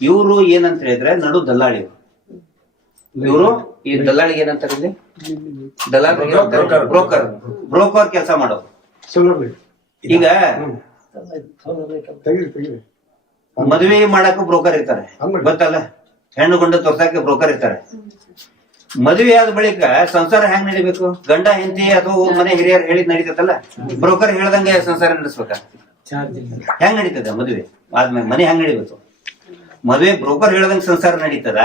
ಇವರು ಏನಂತ ಹೇಳಿದ್ರೆ ನಡು ದಲ್ಲಾಳಿ. ಇವರು ಈ ದಲ್ಲಾಳಿಗೆ ಏನಂತಾರೆ ಇಲ್ಲಿ? ಬ್ರೋಕರ್ ಕೆಲಸ ಮಾಡೋರು. ಈಗ ಮದುವೆ ಮಾಡಕ್ಕೂ ಬ್ರೋಕರ್ ಇರ್ತಾರೆ, ಗೊತ್ತಲ್ಲ? ಹೆಣ್ಣು ಗಂಡು ತೋರ್ಸಕ್ಕೆ ಬ್ರೋಕರ್ ಇರ್ತಾರೆ. ಮದುವೆ ಆದ ಬಳಿಕ ಸಂಸಾರ ಹೆಂಗ್ ನಡಿಬೇಕು? ಗಂಡ ಹೆಂಡತಿ ಅಥವಾ ಮನೆ ಹಿರಿಯರು ಹೇಳಿದ್ ನಡೀತದಲ್ಲ, ಬ್ರೋಕರ್ ಹೇಳ್ದಂಗೆ ಸಂಸಾರ ನಡೆಸ್ಬೇಕ? ಹೆಂಗ್ ನಡೀತದ ಮದುವೆ ಆದ್ಮೇಲೆ? ಮನೆ ಹೆಂಗ್ ನಡಿಬೇಕು? ಮದುವೆ ಬ್ರೋಕರ್ ಹೇಳ್ದಂಗೆ ಸಂಸಾರ ನಡೀತದ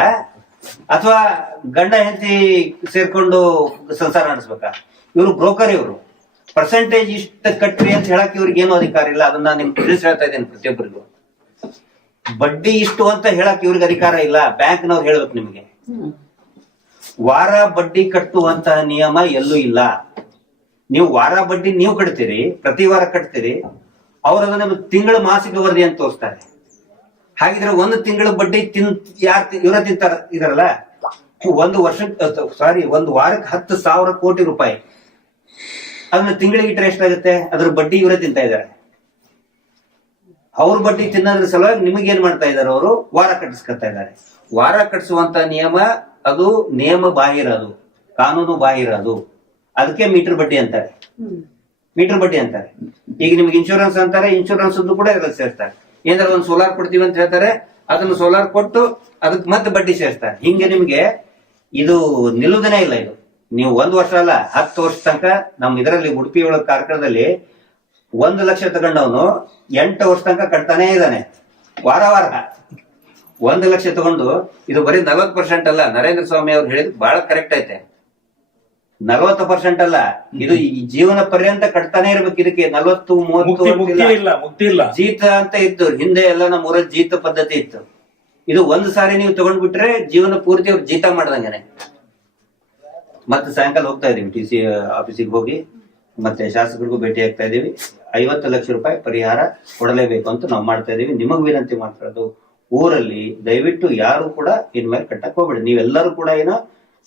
ಅಥವಾ ಗಂಡ ಹೆಂಡತಿ ಸೇರ್ಕೊಂಡು ಸಂಸಾರ ನಡೆಸ್ಬೇಕ? ಇವ್ರು ಬ್ರೋಕರ್, ಇವರು ಪರ್ಸೆಂಟೇಜ್ ಇಷ್ಟ ಕಟ್ರಿ ಅಂತ ಹೇಳಕ್ ಇವ್ರಿಗೆ ಏನು ಅಧಿಕಾರ ಇಲ್ಲ. ಅದನ್ನ ನಿಮ್ಗೆ ತಿಳಿಸಿ ಹೇಳ್ತಾ ಇದ್ದೇನೆ ಪ್ರತಿಯೊಬ್ಬರಿಗೂ. ಬಡ್ಡಿ ಇಷ್ಟು ಅಂತ ಹೇಳಕ್ ಇವ್ರಿಗೆ ಅಧಿಕಾರ ಇಲ್ಲ, ಬ್ಯಾಂಕ್ನವ್ರು ಹೇಳ್ಬೇಕು ನಿಮ್ಗೆ. ವಾರ ಬಡ್ಡಿ ಕಟ್ಟುವಂತಹ ನಿಯಮ ಎಲ್ಲೂ ಇಲ್ಲ. ನೀವು ವಾರ ಬಡ್ಡಿ ನೀವು ಕಟ್ತೀರಿ, ಪ್ರತಿ ವಾರ ಕಟ್ತೀರಿ, ಅವ್ರ ಅದನ್ನ ತಿಂಗಳ ಮಾಸಿಕ ವರದಿ ಅಂತ ತೋರಿಸ್ತಾರೆ. ಹಾಗಿದ್ರೆ 1 ತಿಂಗಳ ಬಡ್ಡಿ ಇವರ ತಿಂತಾರ ಇದಾರಲ್ಲ, 1 ವಾರಕ್ಕೆ 10,000 ಕೋಟಿ ರೂಪಾಯಿ. ಅದನ್ನ ತಿಂಗಳಿಗೆ ಇಟ್ಟರೆ ಎಷ್ಟಾಗುತ್ತೆ? ಅದ್ರ ಬಡ್ಡಿ ಇವರೇ ತಿಂತಾ ಇದಾರೆ. ಅವ್ರ ಬಡ್ಡಿ ತಿನ್ನೋದ್ರ ಸಲುವಾಗಿ ನಿಮಗೇನ್ ಮಾಡ್ತಾ ಇದಾರೆ? ಅವರು ವಾರ ಕಟ್ಟಿಸ್ಕೊತಾ ಇದ್ದಾರೆ. ವಾರ ಕಟ್ಟಿಸುವಂತ ನಿಯಮ ಅದು ನಿಯಮ ಬಾಹಿರ, ಅದು ಕಾನೂನು ಬಾಹಿರ. ಅದು ಅದಕ್ಕೆ ಮೀಟರ್ ಬಡ್ಡಿ ಅಂತಾರೆ. ಮೀಟರ್ ಬಡ್ಡಿ ಅಂತಾರೆ. ಈಗ ನಿಮ್ಗೆ ಇನ್ಶೂರೆನ್ಸ್ ಅಂತಾರೆ, ಇನ್ಶೂರೆನ್ಸ್ ಕೂಡ ಇದ್ರಲ್ಲಿ ಸೇರ್ತಾರೆ. ಏನಾರ ಒಂದು ಸೋಲಾರ್ ಕೊಡ್ತೀವಿ ಅಂತ ಹೇಳ್ತಾರೆ, ಅದನ್ನು ಸೋಲಾರ್ ಕೊಟ್ಟು ಅದಕ್ಕೆ ಮತ್ತೆ ಬಡ್ಡಿ ಸೇರ್ತಾರೆ. ಹಿಂಗೆ ನಿಮ್ಗೆ ಇದು ನಿಲ್ಲುವುದನೇ ಇಲ್ಲ. ಇದು ನೀವು 1 ವರ್ಷ ಅಲ್ಲ, 10 ವರ್ಷ ತನಕ ನಮ್ ಇದರಲ್ಲಿ ಉಡುಪಿ ಒಳಗ ಕಾರ್ಕಳದಲ್ಲಿ 1 ಲಕ್ಷ ತಗೊಂಡವನು 8 ವರ್ಷ ತನಕ ಕಟ್ತಾನೇ ಇದ್ದಾನೆ. ವಾರ 1 ಲಕ್ಷ ತಗೊಂಡು, ಇದು ಬರೀ 40% ಅಲ್ಲ, ನರೇಂದ್ರ ಸ್ವಾಮಿ ಅವ್ರು ಹೇಳಿದ್ ಬಹಳ ಕರೆಕ್ಟ್ ಐತೆ. 40% ಅಲ್ಲ, ಇದು ಜೀವನ ಪರ್ಯಂತ ಕಟ್ತಾನೆ ಇರ್ಬೇಕು. ಇದಕ್ಕೆ 40-30 ಜೀತ ಅಂತ ಇತ್ತು ಹಿಂದೆ ಎಲ್ಲ. ನಮ್ಮ ಊರಲ್ಲಿ ಜೀತ ಪದ್ಧತಿ ಇತ್ತು. ಇದು 1 ಸಾರಿ ನೀವು ತಗೊಂಡ್ಬಿಟ್ರೆ ಜೀವನ ಪೂರ್ತಿ ಅವ್ರು ಜೀತ ಮಾಡ್ದಂಗೆನೆ. ಮತ್ತೆ ಸಾಯಂಕಾಲ ಹೋಗ್ತಾ ಇದೀವಿ TC ಆಫೀಸಿಗೆ ಹೋಗಿ ಮತ್ತೆ ಶಾಸಕರಿಗೂ ಭೇಟಿ ಆಗ್ತಾ ಇದೀವಿ. 50 ಲಕ್ಷ ರೂಪಾಯಿ ಪರಿಹಾರ ಕೊಡಲೇಬೇಕು ಅಂತ ನಾವು ಮಾಡ್ತಾ ಇದೀವಿ. ನಿಮಗ್ ವಿನಂತಿ ಮಾಡ್ತಿರೋದು, ಊರಲ್ಲಿ ದಯವಿಟ್ಟು ಯಾರು ಕೂಡ ಇನ್ಮೇಲೆ ಕಟ್ಟಕ್ ಹೋಗ್ಬೇಡಿ. ನೀವೆಲ್ಲರೂ ಕೂಡ ಏನೋ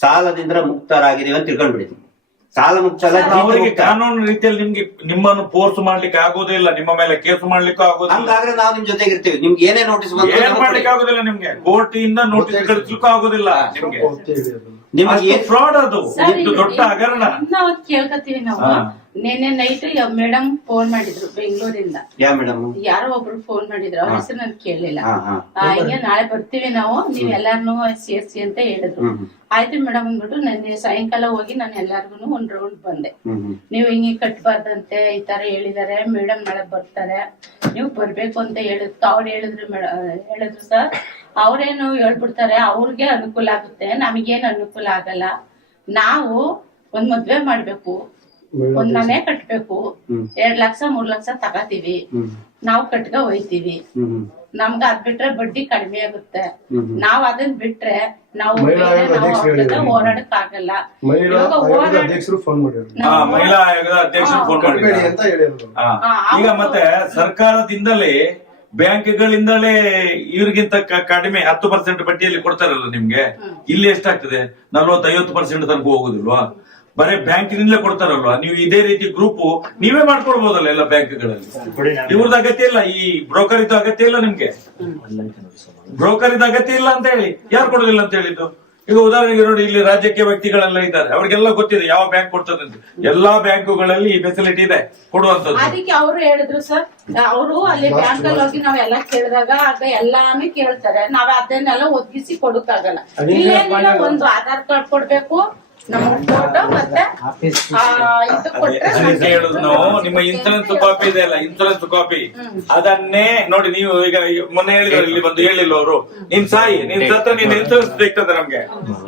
ಸಾಲದಿಂದ ಮುಕ್ತರಾಗಿದೀವಿ ಅಂತ ತಿಳ್ಕೊಂಡ್ಬಿಡಿದ್ವಿ. ಸಾಲ ಮುಕ್ತ ಅವರಿಗೆ ಕಾನೂನು ರೀತಿಯಲ್ಲಿ ನಿಮ್ಮನ್ನು ಫೋರ್ಸ್ ಮಾಡ್ಲಿಕ್ಕೆ ಆಗೋದಿಲ್ಲ, ನಿಮ್ಮ ಮೇಲೆ ಕೇಸ್ ಮಾಡ್ಲಿಕ್ಕೂ ಆಗೋದಿಲ್ಲ. ಹಂಗಾದ್ರೆ ನಾವು ನಿಮ್ ಜೊತೆಗೆ ಇರ್ತೀವಿ. ನಿಮ್ಗೆ ಏನೇ ನೋಟಿಸ್ ಮಾಡ್ಲಿಕ್ಕೆ ಆಗೋದಿಲ್ಲ, ನಿಮ್ಗೆ ಕೋರ್ಟ್ ಇಂದ ನೋಟಿಸ್ ಕಳಿಸ್ಲಿಕ್ಕೂ ಆಗೋದಿಲ್ಲ. ನಿಮ್ಗೆ ಫ್ರಾಡ್, ಅದು ದೊಡ್ಡ ಹಗರಣ. ಕೇಳ್ಕತ್ತೀವಿ ನಾವು. ನೆನ್ನೆ ನೈಟ್ ಮೇಡಮ್ ಫೋನ್ ಮಾಡಿದ್ರು ಬೆಂಗಳೂರಿಂದ. ಯಾರೋ ಒಬ್ರು ಫೋನ್ ಮಾಡಿದ್ರು, ಅವ್ರ ಹೆಸರು ನನ್ ಕೇಳಲಿಲ್ಲ. ಹಿಂಗೆ ನಾಳೆ ಬರ್ತೀವಿ ನಾವು, ನೀವ್ ಎಲ್ಲಾರ್ನು ಸೇರ್ಸಿ ಅಂತ ಹೇಳಿದ್ರು. ಆಯ್ತು ಮೇಡಮ್ ಅಂದ್ಬಿಟ್ಟು ನೆನ್ನೆ ಸಾಯಂಕಾಲ ಹೋಗಿ ನಾನು ಎಲ್ಲಾರ್ಗು ಒಂದ್ ರೌಂಡ್ ಬಂದೆ. ನೀವ್ ಹಿಂಗೆ ಕಟ್ಬಾರ್ದಂತೆ, ಈ ತರ ಹೇಳಿದಾರೆ ಮೇಡಮ್, ನಾಳೆ ಬರ್ತಾರೆ, ನೀವು ಬರ್ಬೇಕು ಅಂತ ಹೇಳಿದ್ರು. ಅವ್ರು ಹೇಳಿದ್ರು ಸರ್, ಅವ್ರೇನು ಹೇಳ್ಬಿಡ್ತಾರೆ, ಅವ್ರಿಗೆ ಅನುಕೂಲ ಆಗುತ್ತೆ, ನಮಗೇನು ಅನುಕೂಲ ಆಗಲ್ಲ. ನಾವು ಒಂದ್ ಮದ್ವೆ ಮಾಡ್ಬೇಕು, ಒಂದ್ ಮನೆ ಕಟ್ಬೇಕು, 2 ಲಕ್ಷ 3 ಲಕ್ಷ ತಗತೀವಿ, ನಾವು ಕಟ್ಕ ಹೋಯ್ತಿವಿ. ನಮ್ಗ ಅದ್ ಬಿಟ್ರೆ ಬಡ್ಡಿ ಕಡಿಮೆ ಆಗುತ್ತೆ. ನಾವ್ ಅದನ್ನ ಬಿಟ್ರೆ ನಾವು ಹೋರಾಡಕ್ ಆಗಲ್ಲ. ಮಹಿಳಾ ಆಯೋಗದ ಅಧ್ಯಕ್ಷರು ಫೋನ್ ಮಾಡಿ ಅಂತ ಹೇಳಿದ್ರು. ಈಗ ಮತ್ತೆ ಸರ್ಕಾರದಿಂದಲೇ ಬ್ಯಾಂಕ್ಗಳಿಂದಲೇ ಇವ್ರಿಗಿಂತ ಕಡಿಮೆ 10% ಬಡ್ಡಿಯಲ್ಲಿ ಕೊಡ್ತಾರಲ್ಲ ನಿಮ್ಗೆ. ಇಲ್ಲಿ ಎಷ್ಟಾಗ್ತದೆ? 40-50% ತನಕ ಹೋಗುದಿಲ್ವಾ? ಬರೀ ಬ್ಯಾಂಕಿನಿಂದಲೇ ಕೊಡ್ತಾರಲ್ವಾ? ನೀವು ಇದೇ ರೀತಿ ಗ್ರೂಪ್ ನೀವೇ ಮಾಡ್ಕೊಡ್ಬೋದಲ್ಲ ಎಲ್ಲ ಬ್ಯಾಂಕ್ಗಳಲ್ಲಿ. ಇವ್ರದ್ದು ಅಗತ್ಯ ಇಲ್ಲ, ಈ ಬ್ರೋಕರ್ ಇದ್ದು ಅಗತ್ಯ ಇಲ್ಲ ನಿಮ್ಗೆ. ಬ್ರೋಕರ್ ಇದ್ದ ಅಗತ್ಯ ಇಲ್ಲ ಅಂತ ಹೇಳಿ ಯಾರು ಕೊಡೋದಿಲ್ಲ ಅಂತ ಹೇಳಿದ್ದು? ಈಗ ಉದಾಹರಣೆಗೆ ನೋಡಿ, ಇಲ್ಲಿ ರಾಜ್ಯಕ್ಕೆ ವ್ಯಕ್ತಿಗಳೆಲ್ಲ ಇದ್ದಾರೆ, ಅವ್ರಿಗೆಲ್ಲ ಗೊತ್ತಿದೆ ಯಾವ ಬ್ಯಾಂಕ್ ಕೊಡ್ತದೆ ಅಂತ. ಎಲ್ಲಾ ಬ್ಯಾಂಕುಗಳಲ್ಲಿ ಈ ಫೆಸಿಲಿಟಿ ಇದೆ ಕೊಡುವಂತದ್ದು. ಅದಕ್ಕೆ ಅವರು ಹೇಳಿದ್ರು ಸರ್, ಅವರು ಅಲ್ಲಿ ಬ್ಯಾಂಕ್ ಅಲ್ಲಿ ಹೋಗಿ ನಾವೆಲ್ಲ ಕೇಳಿದಾಗ ಆಗ ಎಲ್ಲಾನು ಕೇಳ್ತಾರೆ. ನಾವ್ ಅದನ್ನೆಲ್ಲ ಒದಗಿಸಿ ಕೊಡಕ್ಕಾಗಲ್ಲ. ಇಲ್ಲೇನಿಲ್ಲ, ಒಂದು ಆಧಾರ್ ಕಾರ್ಡ್ ಕೊಡ್ಬೇಕು, ನಮ್ಮ ಫೋಟೋ ಮತ್ತೆ ಇದು ಕೊಟ್ರೆ ಹೇಳುದು ನಾವು. ನಿಮ್ಮ ಇನ್ಸೂರೆನ್ಸ್ ಕಾಪಿ ಇದೆ ಅಲ್ಲ, ಇನ್ಸೂರೆನ್ಸ್ ಕಾಪಿ ಅದನ್ನೇ ನೋಡಿ. ನೀವು ಈಗ ಮೊನ್ನೆ ಹೇಳಿದ್ರು, ಇಲ್ಲಿ ಬಂದು ಹೇಳಿಲ್ಲ ಅವರು, ನೀನ್ ಸಾಯಿ, ನಿನ್ ಸತ್ರ ನಿನ್ ಇನ್ಸೂರೆನ್ಸ್ ಸಿಗ್ತದೆ ನಮ್ಗೆ.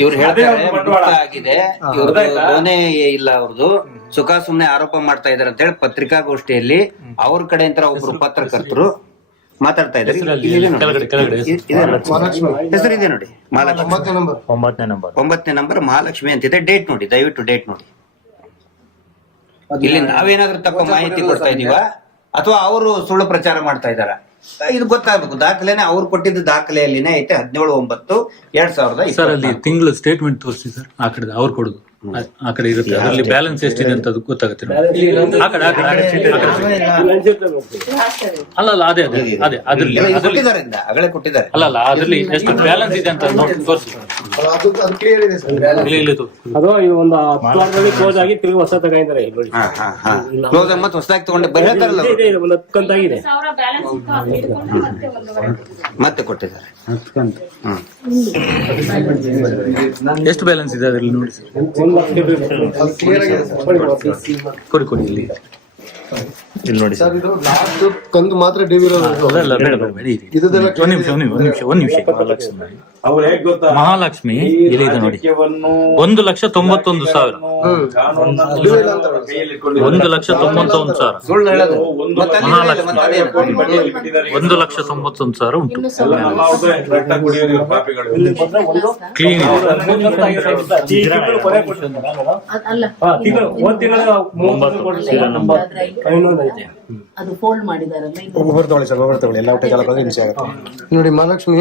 ಇವ್ರು ಹೇಳ್ತಾರೆ ಆಗಿದೆ, ಲೋನೇ ಇಲ್ಲ ಅವ್ರದ್ದು, ಸುಖ ಸುಮ್ನೆ ಆರೋಪ ಮಾಡ್ತಾ ಇದಾರೆ ಅಂತ ಹೇಳಿ ಪತ್ರಿಕಾಗೋಷ್ಠಿಯಲ್ಲಿ ಅವ್ರ ಕಡೆ ಅಂತ ಒಬ್ರು ಪತ್ರಕರ್ತರು ಮಾತಾಡ್ತಾ ಇದ್ದಾರೆ. ಹೆಸರಿದೆ ನೋಡಿ, 9ನೇ ನಂಬರ್ ಮಹಾಲಕ್ಷ್ಮಿ ಅಂತಿದೆ. ಡೇಟ್ ನೋಡಿ, ದಯವಿಟ್ಟು ಡೇಟ್ ನೋಡಿ. ಇಲ್ಲಿ ನಾವೇನಾದ್ರೂ ತಪ್ಪ ಮಾಹಿತಿ ಕೊಡ್ತಾ ಇದೀವ ಅಥವಾ ಅವರು ಸುಳ್ಳು ಪ್ರಚಾರ ಮಾಡ್ತಾ ಇದಾರ? ಇದು ಗೊತ್ತಾಗಬೇಕು. ದಾಖಲೆನೆ ಅವ್ರು ಕೊಟ್ಟಿದ್ದ ದಾಖಲೆಯಲ್ಲಿನೇ ಐತೆ 17/9/2020. ಸರ್ ಅಲ್ಲಿ ತಿಂಗಳು ಸ್ಟೇಟ್ಮೆಂಟ್ ತೋರಿಸಿ ಸರ್, ಆ ಕಡೆ ಅವ್ರು ಕೊಡುದು ಆ ಕಡೆ ಇರುತ್ತೆ, ಅದರಲ್ಲಿ ಬ್ಯಾಲೆನ್ಸ್ ಎಷ್ಟಿದೆ ಅಂತ ಅದು ಗೊತ್ತಾಗುತ್ತೆ. ಅಲ್ಲ ಅದೇ ಅದೇ ಅದೇ ಅದ್ರಲ್ಲಿ ಅಲ್ಲ ಅದ್ರಲ್ಲಿ ಎಷ್ಟು ಬ್ಯಾಲೆನ್ಸ್ ಇದೆ ಅಂತ ತೋರಿಸಿ. ಅದು ಒಂದು 10 ವಾರದಲ್ಲಿ ಕ್ಲೋಸ್ ಆಗಿ ತಿರುಗಿ ಹೊಸ ತಗೊಂಡಿದ್ದಾರೆ. ಹೊಸದಾಗಿ ತಗೊಂಡೆ ಬರೀತಾರಲ್ಲ, ಒಂದು 10 ಕಂತಾಗಿದೆ, ಮತ್ತೆ ಕೊಟ್ಟಿದ್ದಾರೆ. ಎಷ್ಟು ಬ್ಯಾಲೆನ್ಸ್ ಇದೆ ಅದರಲ್ಲಿ ನೋಡಿ ಸರ್. ಕೊಡಿ ಇಲ್ಲಿ ನೋಡಿ ಸರ್. ಇದು ಲಾಸ್ಟ್ ಕಂದು ಮಾತ್ರ ಡಿವಿ ಒಂದ್ ನಿಮಿಷ. ಅವ್ರು ಹೇಗ್ ಗೊತ್ತಾ, ಮಹಾಲಕ್ಷ್ಮಿ ಇಲ್ಲಿ ಇದೆ ನೋಡಿ, 1,91,000. 1,91,000 1,91,000 ಉಂಟು. ಕ್ಲೀನ್ ಅದು ಫೋಲ್ಡ್ ಮಾಡಿದಾರಲ್ಲ. ಎಲ್ಲ ನಿಮಿಷ ಆಗುತ್ತೆ ನೋಡಿ. ಮಹಾಲಕ್ಷ್ಮಿ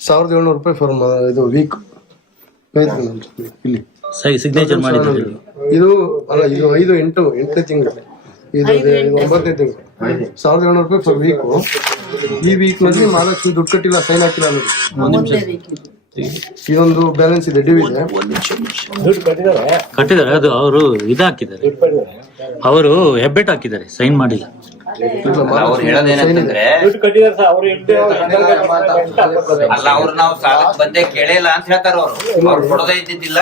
1,700 ರೂಪಾಯಿ ಫಾರ್ ಇದು ವೀಕ್ ಇಲ್ಲಿ ಸಿಗ್ನೇಚರ್ ಮಾಡಿದ್ದಾರೆ. ಇದು ಅಲ್ಲ, ಇದು 8ನೇ ತಿಂಗಳು, ಇದು 9ನೇ ತಿಂಗಳು. 1,700 ರೂಪಾಯಿ ಫಾರ್ ವೀಕ್. ಈ ವೀಕ್ ನಲ್ಲಿ ಮಹಾಲಕ್ಷ್ಮಿ ದುಡ್ಡು ಕಟ್ಟಿಲ್ಲ, ಸೈನ್ ಹಾಕಿಲ್ಲ ಅನ್ನೋದು. ಇದೊಂದು ಬ್ಯಾಲೆನ್ಸ್ ಇದೆ, ಡಿವಿ ಇದೆ. ಕಟ್ಟಿದ್ದಾರೆ, ಅದು ಅವರು ಇದು ಹಾಕಿದ್ದಾರೆ, ಅವರು ಹೆಬ್ಬೆಟ್ ಹಾಕಿದ್ದಾರೆ, ಸೈನ್ ಮಾಡಿಲ್ಲ. ಅವ್ರು ಹೇಳೋದೇನಂತಂದ್ರೆ, ಅಲ್ಲ ಅವ್ರು ನಾವು ಸಾಲಕ್ಕೆ ಬಂದೇ ಕೇಳಿಲ್ಲ ಅಂತ ಹೇಳ್ತಾರ. ಅವ್ರು ಕೊಡೋದೇ ಇದ್ದಿದ್ದಿಲ್ಲ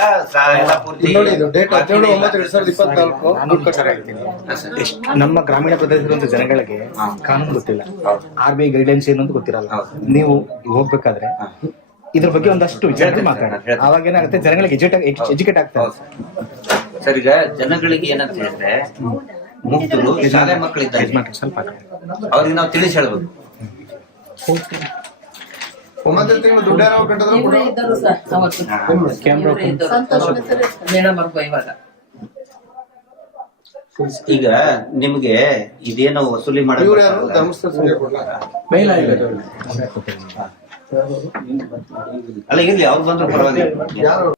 ಎಲ್ಲ ಪೂರ್ತಿ. ಡೇಟ್ 17/9/2024 ನಮ್ಮ ಗ್ರಾಮೀಣ ಪ್ರದೇಶದ ಜನಗಳಿಗೆ ಕಾನೂನು ಗೊತ್ತಿಲ್ಲ, RBI ಗೈಡ್ಲೈನ್ಸ್ ಏನು ಅಂತ ಗೊತ್ತಿರಲ್ಲ. ನೀವು ಹೋಗ್ಬೇಕಾದ್ರೆ ಇದ್ರ ಬಗ್ಗೆ ಒಂದಷ್ಟು ವಿಚಾರ ಮಾತಾಡ, ಅವಾಗ ಏನಾಗುತ್ತೆ, ಜನಗಳಿಗೆ ಎಜುಕೇಟ್ ಆಗ್ತಾರೆ. ಸರ್, ಈಗ ಜನಗಳಿಗೆ ಏನಂತ ಹೇಳಿದ್ರೆ, ಮುಕ್ತರು ಶಾಲೆ ಮಕ್ಕಳಿದ್ದಾರೆ, ಸ್ವಲ್ಪ ಅವ್ರಿಗೆ ನಾವು ತಿಳಿಸಿ ಹೇಳ್ಬೇಕು. 9ನೇ ತಿಂಗಳು ದುಡ್ಡು ಯಾರೋ ಕಟ್ಟಿದ್ರು ಕೂಡ ಇದ್ದರು ಸರ್ ಅವತ್ತು. ಸಂತೋಷ್ ಮೇಡಮ್ ಅವ್ರು ಇವಾಗ ಈಗ ನಿಮ್ಗೆ ಇದೇನೋ ವಸೂಲಿ ಇವ್ರು ಮಾಡೋದು ಯಾರು ಧರ್ಮಸ್ಥಳ ಸಂಜೆ ಕೊಡ್ಲಾ? ಅಲ್ಲ, ಇರ್ಲಿ, ಅವ್ರು ಬಂದ್ರು ಪರವಾಗಿಲ್ಲ. ಯಾರು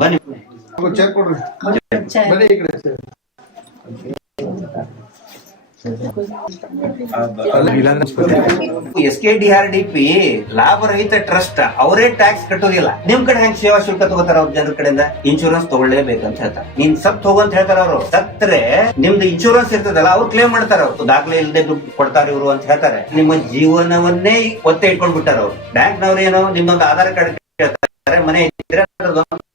ಬನ್ನಿ, ಚೇರ್ ಕೊಡ್ರಿ, ಬನ್ನಿ ಈ ಕಡೆ. SKDRDP ಲಾಭರಹಿತ ಟ್ರಸ್ಟ್, ಅವರೇ ಟ್ಯಾಕ್ಸ್ ಕಟ್ಟೋದಿಲ್ಲ. ನಿಮ್ ಕಡೆ ಹೆಂಗ್ ಸೇವಾ ಶುಲ್ಕ ತಗೋತಾರ ಅವ್ರ ಜನರ ಕಡೆಯಿಂದ? ಇನ್ಶೂರೆನ್ಸ್ ತಗೊಳ್ಳೇಬೇಕಂತ ಹೇಳ್ತಾರೆ. ನೀನ್ ಸತ್ ಹೋಗಂತ ಹೇಳ್ತಾರ ಅವರು. ಸತ್ರೆ ನಿಮ್ದು ಇನ್ಶೂರೆನ್ಸ್ ಇರ್ತದಲ್ಲ, ಅವ್ರು ಕ್ಲೇಮ್ ಮಾಡ್ತಾರ. ಅವ್ರು ದಾಖಲೆ ಇಲ್ಲದೆ ದುಡ್ಡು ಕೊಡ್ತಾರ ಇವರು ಅಂತ ಹೇಳ್ತಾರೆ. ನಿಮ್ಮ ಜೀವನವನ್ನೇ ಒತ್ತೆ ಇಟ್ಕೊಂಡ್ ಬಿಟ್ಟಾರ ಅವ್ರು. ಬ್ಯಾಂಕ್ನವ್ರು ಏನೋ ನಿಮ್ಮೊಂದು ಆಧಾರ್ ಕಾರ್ಡ್ ಕೇಳ್ತಾರೆ, ಮನೆ ಇದ್ರೆ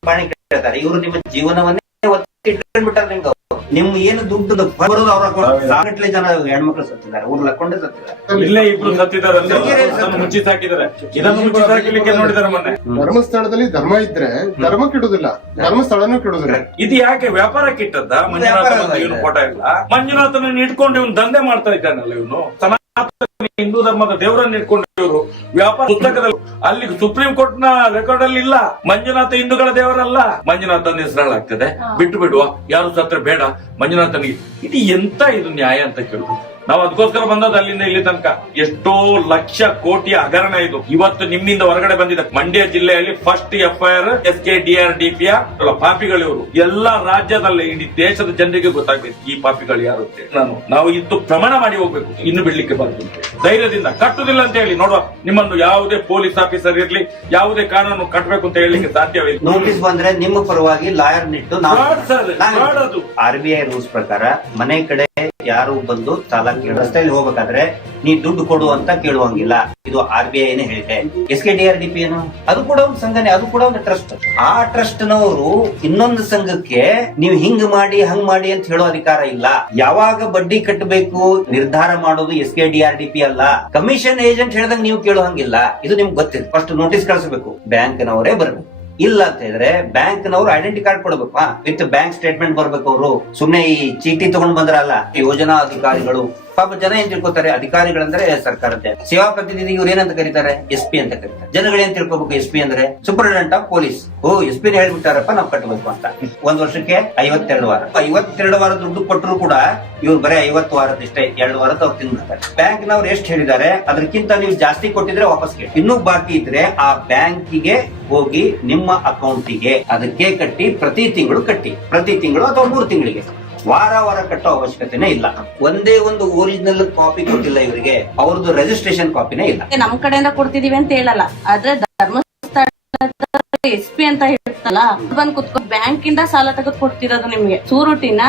ಪಾಣಿ ಕೇಳ್ತಾರೆ. ಇವರು ನಿಮ್ಮ ಜೀವನವನ್ನೇ ಒತ್ತೆ ಇಟ್ಕೊಂಡ್ ಬಿಟ್ಟಾರ. ನಿಮ್ಗೆ ನಿಮ್ ಏನು ದುಡ್ಡು ಬರೋದು ಅವ್ರ ಸಾಗಟ್ಲೆ ಜನ ಹೆಣ್ಮಕ್ಳು ಸತ್ತಿದ್ದಾರೆ, ಊರ್ ಲಕ್ಕೊಂಡೆ ಸತ್ತಿದ್ದಾರೆ. ಇಲ್ಲೇ ಇಬ್ರು ಸತ್ತಿದ್ದಾರೆ ಅಂತ ಅದನ್ನು ಮುಚ್ಚಿಸಿ ಹಾಕಿದ್ದಾರೆ. ಇದನ್ನು ಮುಚ್ಚಿಸಿ ಹಾಕಲಿಕ್ಕೆ ನೋಡಿದ್ದಾರೆ ಮೊನ್ನೆ. ಧರ್ಮಸ್ಥಳದಲ್ಲಿ ಧರ್ಮ ಇದ್ರೆ ಧರ್ಮ ಕೆಡುದಿಲ್ಲ, ಧರ್ಮಸ್ಥಳನೂ ಕೆಡುದಿಲ್ಲ. ಇದು ಯಾಕೆ ವ್ಯಾಪಾರಕ್ಕೆ ಇಟ್ಟದ್ದ? ಮಂಜುನಾಥ ಇವನು ಫೋಟೋ ಇಲ್ಲ, ಮಂಜುನಾಥನ ಇಟ್ಕೊಂಡು ಇವನು ದಂಧೆ ಮಾಡ್ತಾ ಇದ್ದಾನಲ್ಲ ಇವನು. ಸನಾತನ ಹಿಂದೂ ಧರ್ಮದ ದೇವರನ್ನ ಇಟ್ಕೊಂಡು ಇವರು ವ್ಯಾಪಾರ ಪುಸ್ತಕದಲ್ಲಿ ಅಲ್ಲಿ ಸುಪ್ರೀಂ ಕೋರ್ಟ್ ನ ರೆಕಾರ್ಡ್ ಅಲ್ಲಿ ಇಲ್ಲ, ಮಂಜುನಾಥ ಹಿಂದೂಗಳ ದೇವರಲ್ಲ, ಮಂಜುನಾಥನ ಹೆಸರಾಗ್ತದೆ. ಬಿಟ್ಟು ಬಿಡುವ, ಯಾರು ಸತ್ರ ಬೇಡ ಮಂಜುನಾಥನಿಗೆ. ಇದು ಎಂತ ಇದು ನ್ಯಾಯ ಅಂತ ಕೇಳುದು. ನಾವು ಅದಕ್ಕೋಸ್ಕರ ಬಂದದ್ದು ಅಲ್ಲಿಂದ ಇಲ್ಲಿ ತನಕ. ಎಷ್ಟೋ ಲಕ್ಷ ಕೋಟಿಯ ಹಗರಣ ಇದು. ಇವತ್ತು ನಿಮ್ಮಿಂದ ಹೊರಗಡೆ ಬಂದಿದೆ. ಮಂಡ್ಯ ಜಿಲ್ಲೆಯಲ್ಲಿ ಫಸ್ಟ್ FIR SKDRDP ಪಾಪಿಗಳು ಇವರು. ಎಲ್ಲಾ ರಾಜ್ಯದಲ್ಲಿ ಇಡೀ ದೇಶದ ಜನರಿಗೆ ಗೊತ್ತಾಗ್ಬೇಕು ಈ ಪಾಪಿಗಳು ಯಾರು ಅಂತ. ನಾವು ಇತ್ತು ಪ್ರಮಾಣ ಮಾಡಿ ಹೋಗ್ಬೇಕು, ಇನ್ನು ಬಿಡ್ಲಿಕ್ಕೆ ಬಂದು ಧೈರ್ಯದಿಂದ ಕಟ್ಟುದಿಲ್ಲ ಅಂತ ಹೇಳಿ ನೋಡುವ. ನಿಮ್ಮನ್ನು ಯಾವುದೇ ಪೊಲೀಸ್ ಆಫೀಸರ್ ಇರ್ಲಿ, ಯಾವುದೇ ಕಾನೂನು ಕಟ್ಟಬೇಕು ಅಂತ ಹೇಳಲಿಕ್ಕೆ ಸಾಧ್ಯವಿಲ್ಲ. ನೋಟಿಸ್ ಬಂದ್ರೆ ನಿಮ್ಮ ಪರವಾಗಿ ಲಾಯರ್ ನಿಟ್ಟು ಮಾಡೋದು. RBI ರೂಲ್ಸ್ ಪ್ರಕಾರ ಮನೆ ಕಡೆ ಯಾರು ಬಂದು ಸಾಲ ರಸ್ತೆಯಲ್ಲಿ ಹೋಗ್ಬೇಕಾದ್ರೆ ನೀ ದುಡ್ಡು ಕೊಡು ಅಂತ ಕೇಳುವಂಗಿಲ್ಲ. ಇದು RBI ಏನೇ ಹೇಳಿದೆ. SKDRDP ಏನು, ಅದು ಕೂಡ ಒಂದು ಸಂಘನೆ, ಅದು ಕೂಡ ಒಂದು ಟ್ರಸ್ಟ್. ಆ ಟ್ರಸ್ಟ್ ನವರು ಇನ್ನೊಂದು ಸಂಘಕ್ಕೆ ನೀವು ಹಿಂಗ್ ಮಾಡಿ ಹಂಗ್ ಮಾಡಿ ಅಂತ ಹೇಳೋ ಅಧಿಕಾರ ಇಲ್ಲ. ಯಾವಾಗ ಬಡ್ಡಿ ಕಟ್ಟಬೇಕು ನಿರ್ಧಾರ ಮಾಡೋದು SKDRDP ಅಲ್ಲ, ಕಮಿಷನ್ ಏಜೆಂಟ್ ಹೇಳ್ದಂಗೆ ನೀವು ಕೇಳುವಂಗಿಲ್ಲ. ಇದು ನಿಮ್ಗೆ ಗೊತ್ತಿದೆ. ಫಸ್ಟ್ ನೋಟಿಸ್ ಕಳಿಸಬೇಕು, ಬ್ಯಾಂಕ್ನವರೇ ಬರಬೇಕು. ಇಲ್ಲ ಅಂತ ಹೇಳಿದ್ರೆ ಬ್ಯಾಂಕ್ ನವರು ಐಡೆಂಟಿ ಕಾರ್ಡ್ ಕೊಡ್ಬೇಕು, ವಿತ್ ಬ್ಯಾಂಕ್ ಸ್ಟೇಟ್ಮೆಂಟ್ ಬರ್ಬೇಕು. ಅವರು ಸುಮ್ನೆ ಈ ಚೀಟಿ ತಗೊಂಡ್ ಬಂದ್ರಲ್ಲ. ಯೋಜನಾ ಅಧಿಕಾರಿಗಳು ಪಾಪ ಜನ ಏನ್ ತಿಳ್ಕೊತಾರೆ, ಅಧಿಕಾರಿಗಳಂದ್ರೆ ಸರ್ಕಾರದ ಸೇವಾ ಪ್ರತಿನಿಧಿ ಇವ್ರು ಏನಂತ ಕರೀತಾರೆ, SP ಅಂತ ಕರೀತಾರೆ. ಜನಗಳೇನ್ ತಿಳ್ಕೊಬೇಕು, SP ಅಂದ್ರೆ ಸೂಪರಿಂಟೆಂಡೆಂಟ್ ಆಫ್ ಪೊಲೀಸ್. SP ಹೇಳ್ಬಿಟ್ಟಾರಪ್ಪ ನಾವು ಕಟ್ಟಬೇಕು ಅಂತ. ಒಂದ್ ವರ್ಷಕ್ಕೆ 52 ವಾರ 52 ವಾರ ದುಡ್ಡು ಕೊಟ್ಟರು ಕೂಡ ಇವ್ರು ಬರೀ 50 ವಾರದಷ್ಟೇ, 2 ವಾರದ ಅವ್ರು ತಿಂದ್ಬಿಡ್ತಾರೆ. ಬ್ಯಾಂಕ್ ನವ್ರು ಎಷ್ಟು ಹೇಳಿದ್ದಾರೆ ಅದಕ್ಕಿಂತ ನೀವು ಜಾಸ್ತಿ ಕೊಟ್ಟಿದ್ರೆ ವಾಪಸ್ ಕೇಳಿ. ಇನ್ನೂ ಬಾಕಿ ಇದ್ರೆ ಆ ಬ್ಯಾಂಕಿಗೆ ಹೋಗಿ ನಿಮ್ಮ ಅಕೌಂಟಿಗೆ ಅದಕ್ಕೆ ಕಟ್ಟಿ, ಪ್ರತಿ ತಿಂಗಳು ಅಥವಾ 3 ತಿಂಗಳಿಗೆ ವಾರ ಕಟ್ಟೋ ಅವಶ್ಯಕತೆನೇ ಇಲ್ಲ. ಒಂದೇ ಒಂದು ಒರಿಜಿನಲ್ ಕಾಪಿ ಕೊಟ್ಟಿಲ್ಲ ಇವರಿಗೆ, ಅವ್ರದ್ದು ರಿಜಿಸ್ಟ್ರೇಷನ್ ಕಾಪಿನೇ ಇಲ್ಲ. ನಮ್ ಕಡೆಯಿಂದ ಕೊಡ್ತಿದೀವಿ ಅಂತ ಹೇಳಲ್ಲ, ಆದ್ರೆ ಧರ್ಮಸ್ಥಳ SP ಅಂತ ಹೇಳ್ತಲ್ಲ, ಬಂದ್ ಕುತ್ಕೊಂಡು ಬ್ಯಾಂಕ್ ಇಂದ ಸಾಲ ತೆಗೆದು ಕೊಡ್ತಿರೋದು ನಿಮ್ಗೆ. ಸೂರುಟಿನ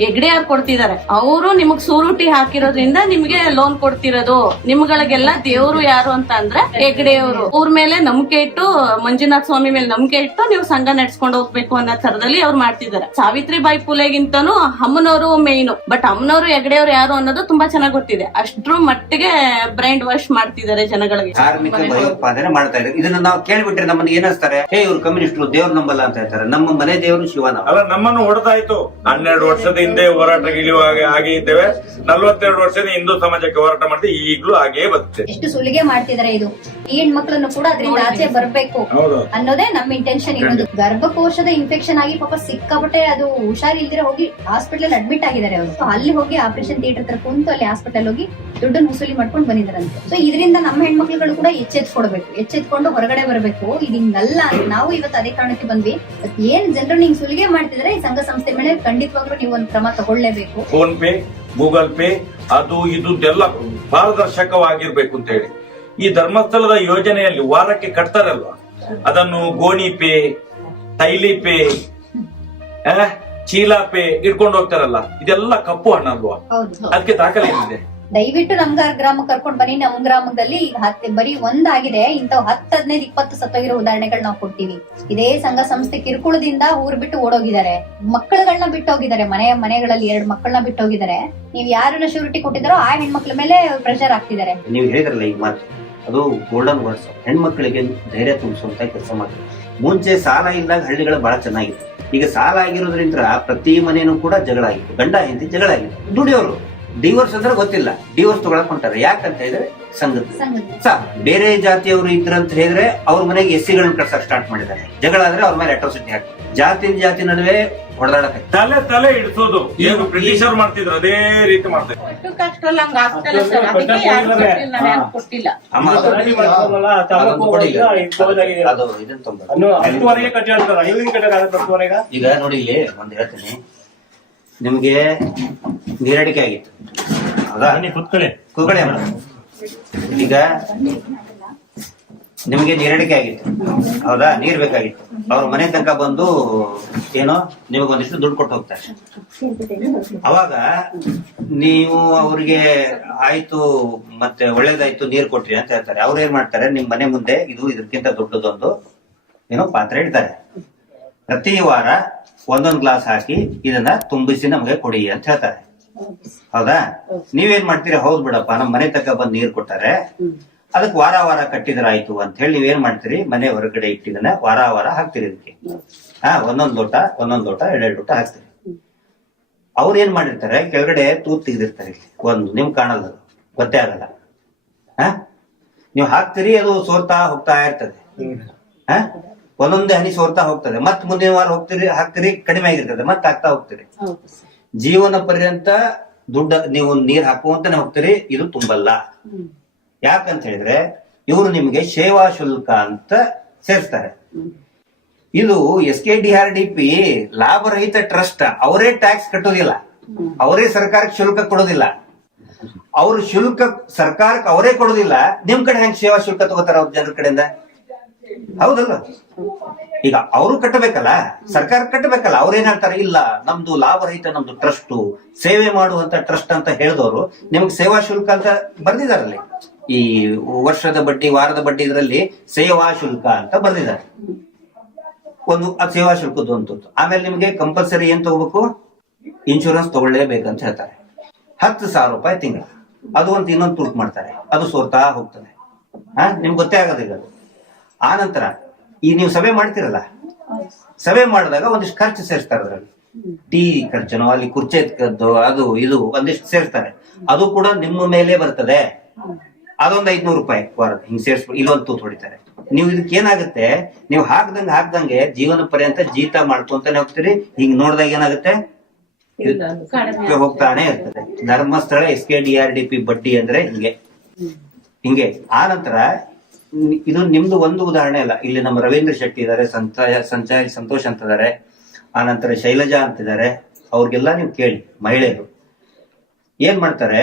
ಹೆಗ್ಡೆ ಯಾರು ಕೊಡ್ತಿದ್ದಾರೆ, ಅವರು ನಿಮಗ್ ಸೂರುಟಿ ಹಾಕಿರೋದ್ರಿಂದ ನಿಮ್ಗೆ ಲೋನ್ ಕೊಡ್ತಿರೋದು. ನಿಮ್ಗಳಿಗೆಲ್ಲ ದೇವ್ರು ಯಾರು ಅಂತ ಅಂದ್ರೆ ಹೆಗ್ಡೆಯವರು. ಅವ್ರ ಮೇಲೆ ನಂಬಿಕೆ ಇಟ್ಟು, ಮಂಜುನಾಥ ಸ್ವಾಮಿ ಮೇಲೆ ನಂಬಿಕೆ ಇಟ್ಟು ನೀವು ಸಂಘ ನಡ್ಸ್ಕೊಂಡು ಹೋಗ್ಬೇಕು ಅನ್ನೋ ತರದಲ್ಲಿ ಅವ್ರು ಮಾಡ್ತಿದ್ದಾರೆ. ಸಾವಿತ್ರಿಬಾಯಿ ಫುಲೆಗಿಂತನೂ ಅಮ್ಮನವರು ಮೇಯ್ನು. ಬಟ್ ಅಮ್ಮನವರು ಹೆಗ್ಡೆಯವ್ರು ಯಾರು ಅನ್ನೋದು ತುಂಬಾ ಚೆನ್ನಾಗಿ ಗೊತ್ತಿದೆ. ಅಷ್ಟ್ರ ಮಟ್ಟಿಗೆ ಬ್ರೈನ್ ವಾಶ್ ಮಾಡ್ತಿದ್ದಾರೆ ಜನಗಳಿಗೆ. ಧಾರ್ಮಿಕ ಭಯೋತ್ಪಾದನೆ ಮಾಡ್ತಾ ಇದ್ದಾರೆ. ಇದನ್ನ ನಾವು ಕೇಳ್ಬಿಟ್ರೆ ನಮ್ಮನ್ನ ಏನಿಸ್ತಾರೆ, ಇವ್ರು ಕಮ್ಯುನಿಸ್ಟರು ದೇವ್ರ ನಂಬಲ್ಲ ಅಂತ ಹೇಳ್ತಾರೆ. ನಮ್ಮ ಮನೆ ದೇವರು ಶಿವನ ಅಲ್ಲ. ನಮ್ಮನ್ನು ಹೊಡೆದಾಯ್ತು. 12 ವರ್ಷದ ಹಿಂದೆ ಹೋರಾಟಕ್ಕೆ ಇಳಿಯುವಾಗ ಹಾಗೆ ಇದ್ದೇವೆ. 42 ವರ್ಷದ ಹಿಂದೂ ಸಮಾಜಕ್ಕೆ ಹೋರಾಟ ಮಾಡ್ತೀವಿ, ಈಗಲೂ ಹಾಗೆ ಬರುತ್ತೆ. ಎಷ್ಟು ಸುಲಿಗೆ ಮಾಡ್ತಿದ್ದಾರೆ. ಇದು ಈ ಹೆಣ್ಮಕ್ಳನ್ನು ಕೂಡ ಅದರಿಂದ ಆಚೆ ಬರ್ಬೇಕು ಅನ್ನೋದೇ ನಮ್ಮ ಇಂಟೆನ್ಷನ್ ಇರೋದು. ಗರ್ಭಕೋಶದ ಇನ್ಫೆಕ್ಷನ್ ಆಗಿ ಪಾಪ ಸಿಕ್ಕಾಪಟ್ಟೆ ಅದು ಹುಷಾರಿಲ್ದಿರ ಹೋಗಿ ಹಾಸ್ಪಿಟಲ್ ಅಡ್ಮಿಟ್ ಆಗಿದ್ದಾರೆ ಅವರು. ಅಲ್ಲಿ ಹೋಗಿ ಆಪರೇಷನ್ ಥಿಯೇಟರ್ ಹತ್ರ ಕುಂತು ಅಲ್ಲಿ ಹಾಸ್ಪಿಟಲ್ ಹೋಗಿ ದುಡ್ಡನ್ನು ವಸೂಲಿ ಮಾಡ್ಕೊಂಡು ಬಂದಿದ್ದಾರಂತೆ. ಸೊ ಇದರಿಂದ ನಮ್ಮ ಹೆಣ್ಮಕ್ಳುಗಳು ಕೂಡ ಎಚ್ಚೆತ್ಕೊಂಡು ಹೊರಗಡೆ ಬರಬೇಕು. ಇದು ಹಿಂಗಲ್ಲ ಅಂತ ನಾವು ಇವತ್ತು ಅದೇ ಕಾರಣಕ್ಕೆ ಬಂದ್ವಿ. ಏನ್ ಜನರು ಹಿಂಗ್ ಸುಲಿಗೆ ಮಾಡ್ತಿದ್ರೆ ಈ ಸಂಘ ಸಂಸ್ಥೆ ಮೇಲೆ ಖಂಡಿತವಾಗ್ಲೂ ನೀವು ಒಂದು ಕ್ರಮ ತಗೊಳ್ಳೇಬೇಕು. ಫೋನ್ ಪೇ, ಗೂಗಲ್ ಪೇ, ಅದು ಇದು ಎಲ್ಲ ಪಾರದರ್ಶಕವಾಗಿರ್ಬೇಕು ಅಂತ ಹೇಳಿ ಈ ಧರ್ಮಸ್ಥಳದ ಯೋಜನೆಯಲ್ಲಿ ವಾರಕ್ಕೆ ಕಟ್ತಾರಲ್ವಾ, ಅದನ್ನು ಗೋಣಿ ಪೇ, ತೈಲಿ ಪೇ, ಚೀಲ ಪೇ ಇಟ್ಕೊಂಡು ಹೋಗ್ತಾರಲ್ಲ, ಇದೆಲ್ಲ ಕಪ್ಪು ಹಣ ಅಲ್ವಾ? ಅದಕ್ಕೆ ದಾಖಲೆ ಏನಿದೆ? ದಯವಿಟ್ಟು ನಮ್ ಗ್ರಾಮಕ್ಕೆ ಕರ್ಕೊಂಡ್ ಬನ್ನಿ. ನಮ್ ಗ್ರಾಮದಲ್ಲಿ ಬರೀ ಒಂದಾಗಿದೆ, ಇಂಥವ್ 10, 15, 20 ಸತ್ತೋಗಿರೋ ಉದಾಹರಣೆಗಳು ನಾವು ಕೊಡ್ತೀವಿ. ಇದೇ ಸಂಘ ಸಂಸ್ಥೆ ಕಿರುಕುಳದಿಂದ ಊರ್ ಬಿಟ್ಟು ಓಡೋಗಿದ್ದಾರೆ, ಮಕ್ಕಳುಗಳನ್ನ ಬಿಟ್ಟು ಹೋಗಿದ್ದಾರೆ, ಮನೆಗಳಲ್ಲಿ 2 ಮಕ್ಕಳನ್ನ ಬಿಟ್ಟು ಹೋಗಿದ್ದಾರೆ. ನೀವ್ ಯಾರನ್ನ ಶ್ಯೂರಿಟಿ ಕೊಟ್ಟಿದಾರೋ ಆ ಹೆಣ್ಮಕ್ಳ ಮೇಲೆ ಪ್ರೆಷರ್ ಆಗ್ತಿದ್ದಾರೆ. ನೀವು ಹೇಳಿದ್ರಲ್ಲ ಈ ಮಾತು, ಅದು ಗೋಲ್ಡನ್ ವರ್ಡ್ಸ್. ಹೆಣ್ಮಕ್ಳಿಗೆ ಧೈರ್ಯ ತುಂಬಿಸುವಂತ ಕೆಲಸ ಮಾಡಿ. ಮುಂಚೆ ಸಾಲ ಇದ್ದಾಗ ಹಳ್ಳಿಗಳು ಬಹಳ ಚೆನ್ನಾಗಿತ್ತು. ಈಗ ಸಾಲ ಆಗಿರೋದ್ರಿಂದ ಪ್ರತಿ ಮನೇನೂ ಕೂಡ ಜಗಳ ಆಗಿತ್ತು, ಗಂಡ ಹೆಂಡತಿ ಜಗಳ ಆಗಿತ್ತು. ದುಡಿಯೋರು ಡಿವೋರ್ಸ್ ಅಂದ್ರೆ ಗೊತ್ತಿಲ್ಲ, ಡಿವೋರ್ಸ್ ತಗೊಳಕ್ ಹೊಂಟಾರೆ. ಯಾಕಂತ ಹೇಳಿದ್ರೆ ಸಂಘದ ಬೇರೆ ಜಾತಿಯವರು ಇದ್ರಂತ ಹೇಳಿದ್ರೆ ಅವ್ರ ಮನೆಗೆ SC ಕಳ್ಸಕ್ ಸ್ಟಾರ್ಟ್ ಮಾಡಿದ್ದಾರೆ. ಜಗಳ ಆದ್ರೆ ಅವ್ರ ಮೇಲೆ ಅಟ್ರಾಸಿಟಿ ಹಾಕಿ ಜಾತಿ ನಡುವೆ ಹೊಡೆದಾಡಕ್ಕೆ ತಲೆ ಇಡಿಸೋದು ಏನು ಬ್ರಿಟಿಷರ್ ಮಾಡ್ತಿದ್ರು ಅದೇ ರೀತಿ ಮಾಡ್ತಾರೆ. ಈಗ ನೋಡಿ ಇಲ್ಲಿ ಒಂದ್ ಹೇಳ್ತೀನಿ, ನಿಮ್ಗೆ ನೀರಡಿಕೆ ಆಗಿತ್ತು ಹೌದಾ? ಕೂತ್ಕೊಳ್ಳಿ. ಈಗ ನಿಮ್ಗೆ ನೀರಡಿಕೆ ಆಗಿತ್ತು ಹೌದಾ? ನೀರ್ ಬೇಕಾಗಿತ್ತು. ಅವ್ರ ಮನೆ ತನಕ ಬಂದು ಏನೋ ನಿಮಗೊಂದಿಷ್ಟು ದುಡ್ಡು ಕೊಟ್ಟು ಹೋಗ್ತಾರೆ. ಅವಾಗ ನೀವು ಅವ್ರಿಗೆ ಆಯ್ತು ಮತ್ತೆ ಒಳ್ಳೇದಾಯ್ತು ನೀರ್ ಕೊಟ್ರಿ ಅಂತ ಹೇಳ್ತಾರೆ. ಅವ್ರು ಏನ್ ಮಾಡ್ತಾರೆ, ನಿಮ್ ಮನೆ ಮುಂದೆ ಇದಕ್ಕಿಂತ ದೊಡ್ಡದೊಂದು ಏನೋ ಪಾತ್ರೆ ಇಡ್ತಾರೆ. ಪ್ರತಿ ವಾರ ಒಂದೊಂದು ಗ್ಲಾಸ್ ಹಾಕಿ ಇದನ್ನ ತುಂಬಿಸಿ ನಮಗೆ ಕೊಡಿ ಅಂತ ಹೇಳ್ತಾರೆ. ಹೌದಾ? ನೀವೇನ್ ಮಾಡ್ತೀರಿ? ಹೌದ್ ಬಿಡಪ್ಪ, ನಮ್ಮ ಮನೆ ತಕ್ಕ ಬಂದ್ ನೀರ್ ಕೊಟ್ಟಾರೆ, ಅದಕ್ಕೆ ವಾರ ವಾರ ಕಟ್ಟಿದ್ರಾಯ್ತು ಅಂತ ಹೇಳಿ ನೀವೇನ್ ಮಾಡ್ತೀರಿ? ಮನೆ ಹೊರಗಡೆ ಇಟ್ಟಿದನ್ನ ವಾರ ವಾರ ಹಾಕ್ತಿರಿ ಇದಕ್ಕೆ. ಒಂದೊಂದ್ ಲೋಟ ಎರಡೆರಡು ಲೋಟ ಹಾಕ್ತಿರಿ. ಅವ್ರು ಏನ್ ಮಾಡಿರ್ತಾರೆ, ಕೆಳಗಡೆ ತೂತ್ ತೆಗೆದಿರ್ತಾರೆ. ಒಂದು ನಿಮ್ ಕಾಣಲ್ಲ, ಗೊತ್ತೇ ಆಗಲ್ಲ. ನೀವು ಹಾಕ್ತಿರಿ, ಅದು ಸೋರ್ತಾ ಹೋಗ್ತಾ ಇರ್ತದೆ. ಒಂದೊಂದೇ ಹನಿ ಸೋರ್ತಾ ಹೋಗ್ತದೆ. ಮತ್ ಮುಂದಿನ ವಾರ ಹಾಕ್ತಿರಿ, ಕಡಿಮೆ ಆಗಿರ್ತದೆ, ಮತ್ತೆ ಹಾಕ್ತಾ ಹೋಗ್ತೀರಿ. ಜೀವನ ಪರ್ಯಂತ ದುಡ್ಡು ನೀವು ನೀರ್ ಹಾಕುವಂತಾನೆ ಹೋಗ್ತೀರಿ. ಇದು ತುಂಬಲ್ಲ. ಯಾಕಂತ ಹೇಳಿದ್ರೆ ಇವರು ನಿಮ್ಗೆ ಸೇವಾ ಶುಲ್ಕ ಅಂತ ಸೇರಿಸ್ತಾರೆ. ಇದು SKDRDP ಲಾಭರಹಿತ ಟ್ರಸ್ಟ್. ಅವರೇ ಟ್ಯಾಕ್ಸ್ ಕಟ್ಟೋದಿಲ್ಲ, ಅವರೇ ಸರ್ಕಾರಕ್ಕೆ ಶುಲ್ಕ ಕೊಡೋದಿಲ್ಲ. ಅವ್ರ ಶುಲ್ಕ ಸರ್ಕಾರಕ್ಕೆ ಅವರೇ ಕೊಡೋದಿಲ್ಲ. ನಿಮ್ ಕಡೆ ಹೆಂಗ್ ಸೇವಾ ಶುಲ್ಕ ತಗೋತಾರ ಅವ್ರ ಜನರ ಕಡೆಯಿಂದ? ಹೌದಲ್ಲ? ಈಗ ಅವರು ಕಟ್ಟಬೇಕಲ್ಲ, ಸರ್ಕಾರ ಕಟ್ಟಬೇಕಲ್ಲ. ಅವ್ರೇನ್ ಹೇಳ್ತಾರೆ, ಇಲ್ಲ ನಮ್ದು ಲಾಭರಹಿತ, ನಮ್ದು ಟ್ರಸ್ಟ್, ಸೇವೆ ಮಾಡುವಂತ ಟ್ರಸ್ಟ್ ಅಂತ ಹೇಳಿದವರು ನಿಮ್ಗೆ ಸೇವಾ ಶುಲ್ಕ ಅಂತ ಬರ್ದಿದಾರಲ್ಲಿ. ಈ ವರ್ಷದ ಬಡ್ಡಿ, ವಾರದ ಬಡ್ಡಿ, ಇದರಲ್ಲಿ ಸೇವಾ ಶುಲ್ಕ ಅಂತ ಬರ್ದಿದ್ದಾರೆ. ಒಂದು ಸೇವಾ ಶುಲ್ಕದ್ದು ಅಂತ. ಆಮೇಲೆ ನಿಮ್ಗೆ ಕಂಪಲ್ಸರಿ ಏನ್ ತಗೋಬೇಕು? ಇನ್ಶೂರೆನ್ಸ್ ತಗೊಳ್ಳೇಬೇಕಂತ ಹೇಳ್ತಾರೆ. 10,000 ರೂಪಾಯಿ ತಿಂಗಳ. ಅದು ಒಂದು ಇನ್ನೊಂದು ತುರ್ತು ಮಾಡ್ತಾರೆ, ಅದು ಸೋರ್ತಾ ಹೋಗ್ತದೆ. ನಿಮ್ಗೆ ಗೊತ್ತೇ ಆಗೋದಿಲ್ಲ ಅದು. ಆ ನಂತರ ಈ ನೀವು ಸಭೆ ಮಾಡ್ತಿರಲ್ಲ, ಸಭೆ ಮಾಡಿದಾಗ ಒಂದಿಷ್ಟು ಖರ್ಚು ಸೇರಿಸ್ತಾರೆ. ಅದರಲ್ಲಿ ಟೀ ಖರ್ಚು, ಅಲ್ಲಿ ಕುರ್ಚಿ ಎತ್ಕದ್ದು, ಅದು ಇದು ಒಂದಿಷ್ಟು ಸೇರಿಸ್ತಾರೆ. ಅದು ಕೂಡ ನಿಮ್ಮ ಮೇಲೆ ಬರ್ತದೆ. ಅದೊಂದು 500 ರೂಪಾಯಿ ವಾರದ ಹಿಂಗ್ ಸೇರಿಸ್ಬಿಟ್ಟು ಇಲ್ಲೊಂದು ತೂತ್ ಹೊಡಿತಾರೆ. ನೀವು ಇದಕ್ಕೆ ಏನಾಗುತ್ತೆ, ನೀವು ಹಾಕ್ದಂಗೆ ಜೀವನ ಪರ್ಯಂತ ಜೀತ ಮಾಡ್ಕೊಂತಾನೆ ಹೋಗ್ತೀರಿ. ಹಿಂಗ್ ನೋಡಿದಾಗ ಏನಾಗುತ್ತೆ, ಹೋಗ್ತಾನೆ ಇರ್ತದೆ. ಧರ್ಮಸ್ಥಳ SKDRDP ಬಡ್ಡಿ ಅಂದ್ರೆ ಹಿಂಗೆ. ಆ ನಂತರ ಇದು ನಿಮ್ದು ಒಂದು ಉದಾಹರಣೆ ಅಲ್ಲ. ಇಲ್ಲಿ ನಮ್ಮ ರವೀಂದ್ರ ಶೆಟ್ಟಿ ಇದಾರೆ, ಸಂಚಾರಿ ಸಂತೋಷ್ ಅಂತ ಇದಾರೆ, ಆ ನಂತರ ಶೈಲಜಾ ಅಂತಿದ್ದಾರೆ. ಅವ್ರಿಗೆಲ್ಲ ನೀವು ಕೇಳಿ, ಮಹಿಳೆಯರು ಏನ್ ಮಾಡ್ತಾರೆ,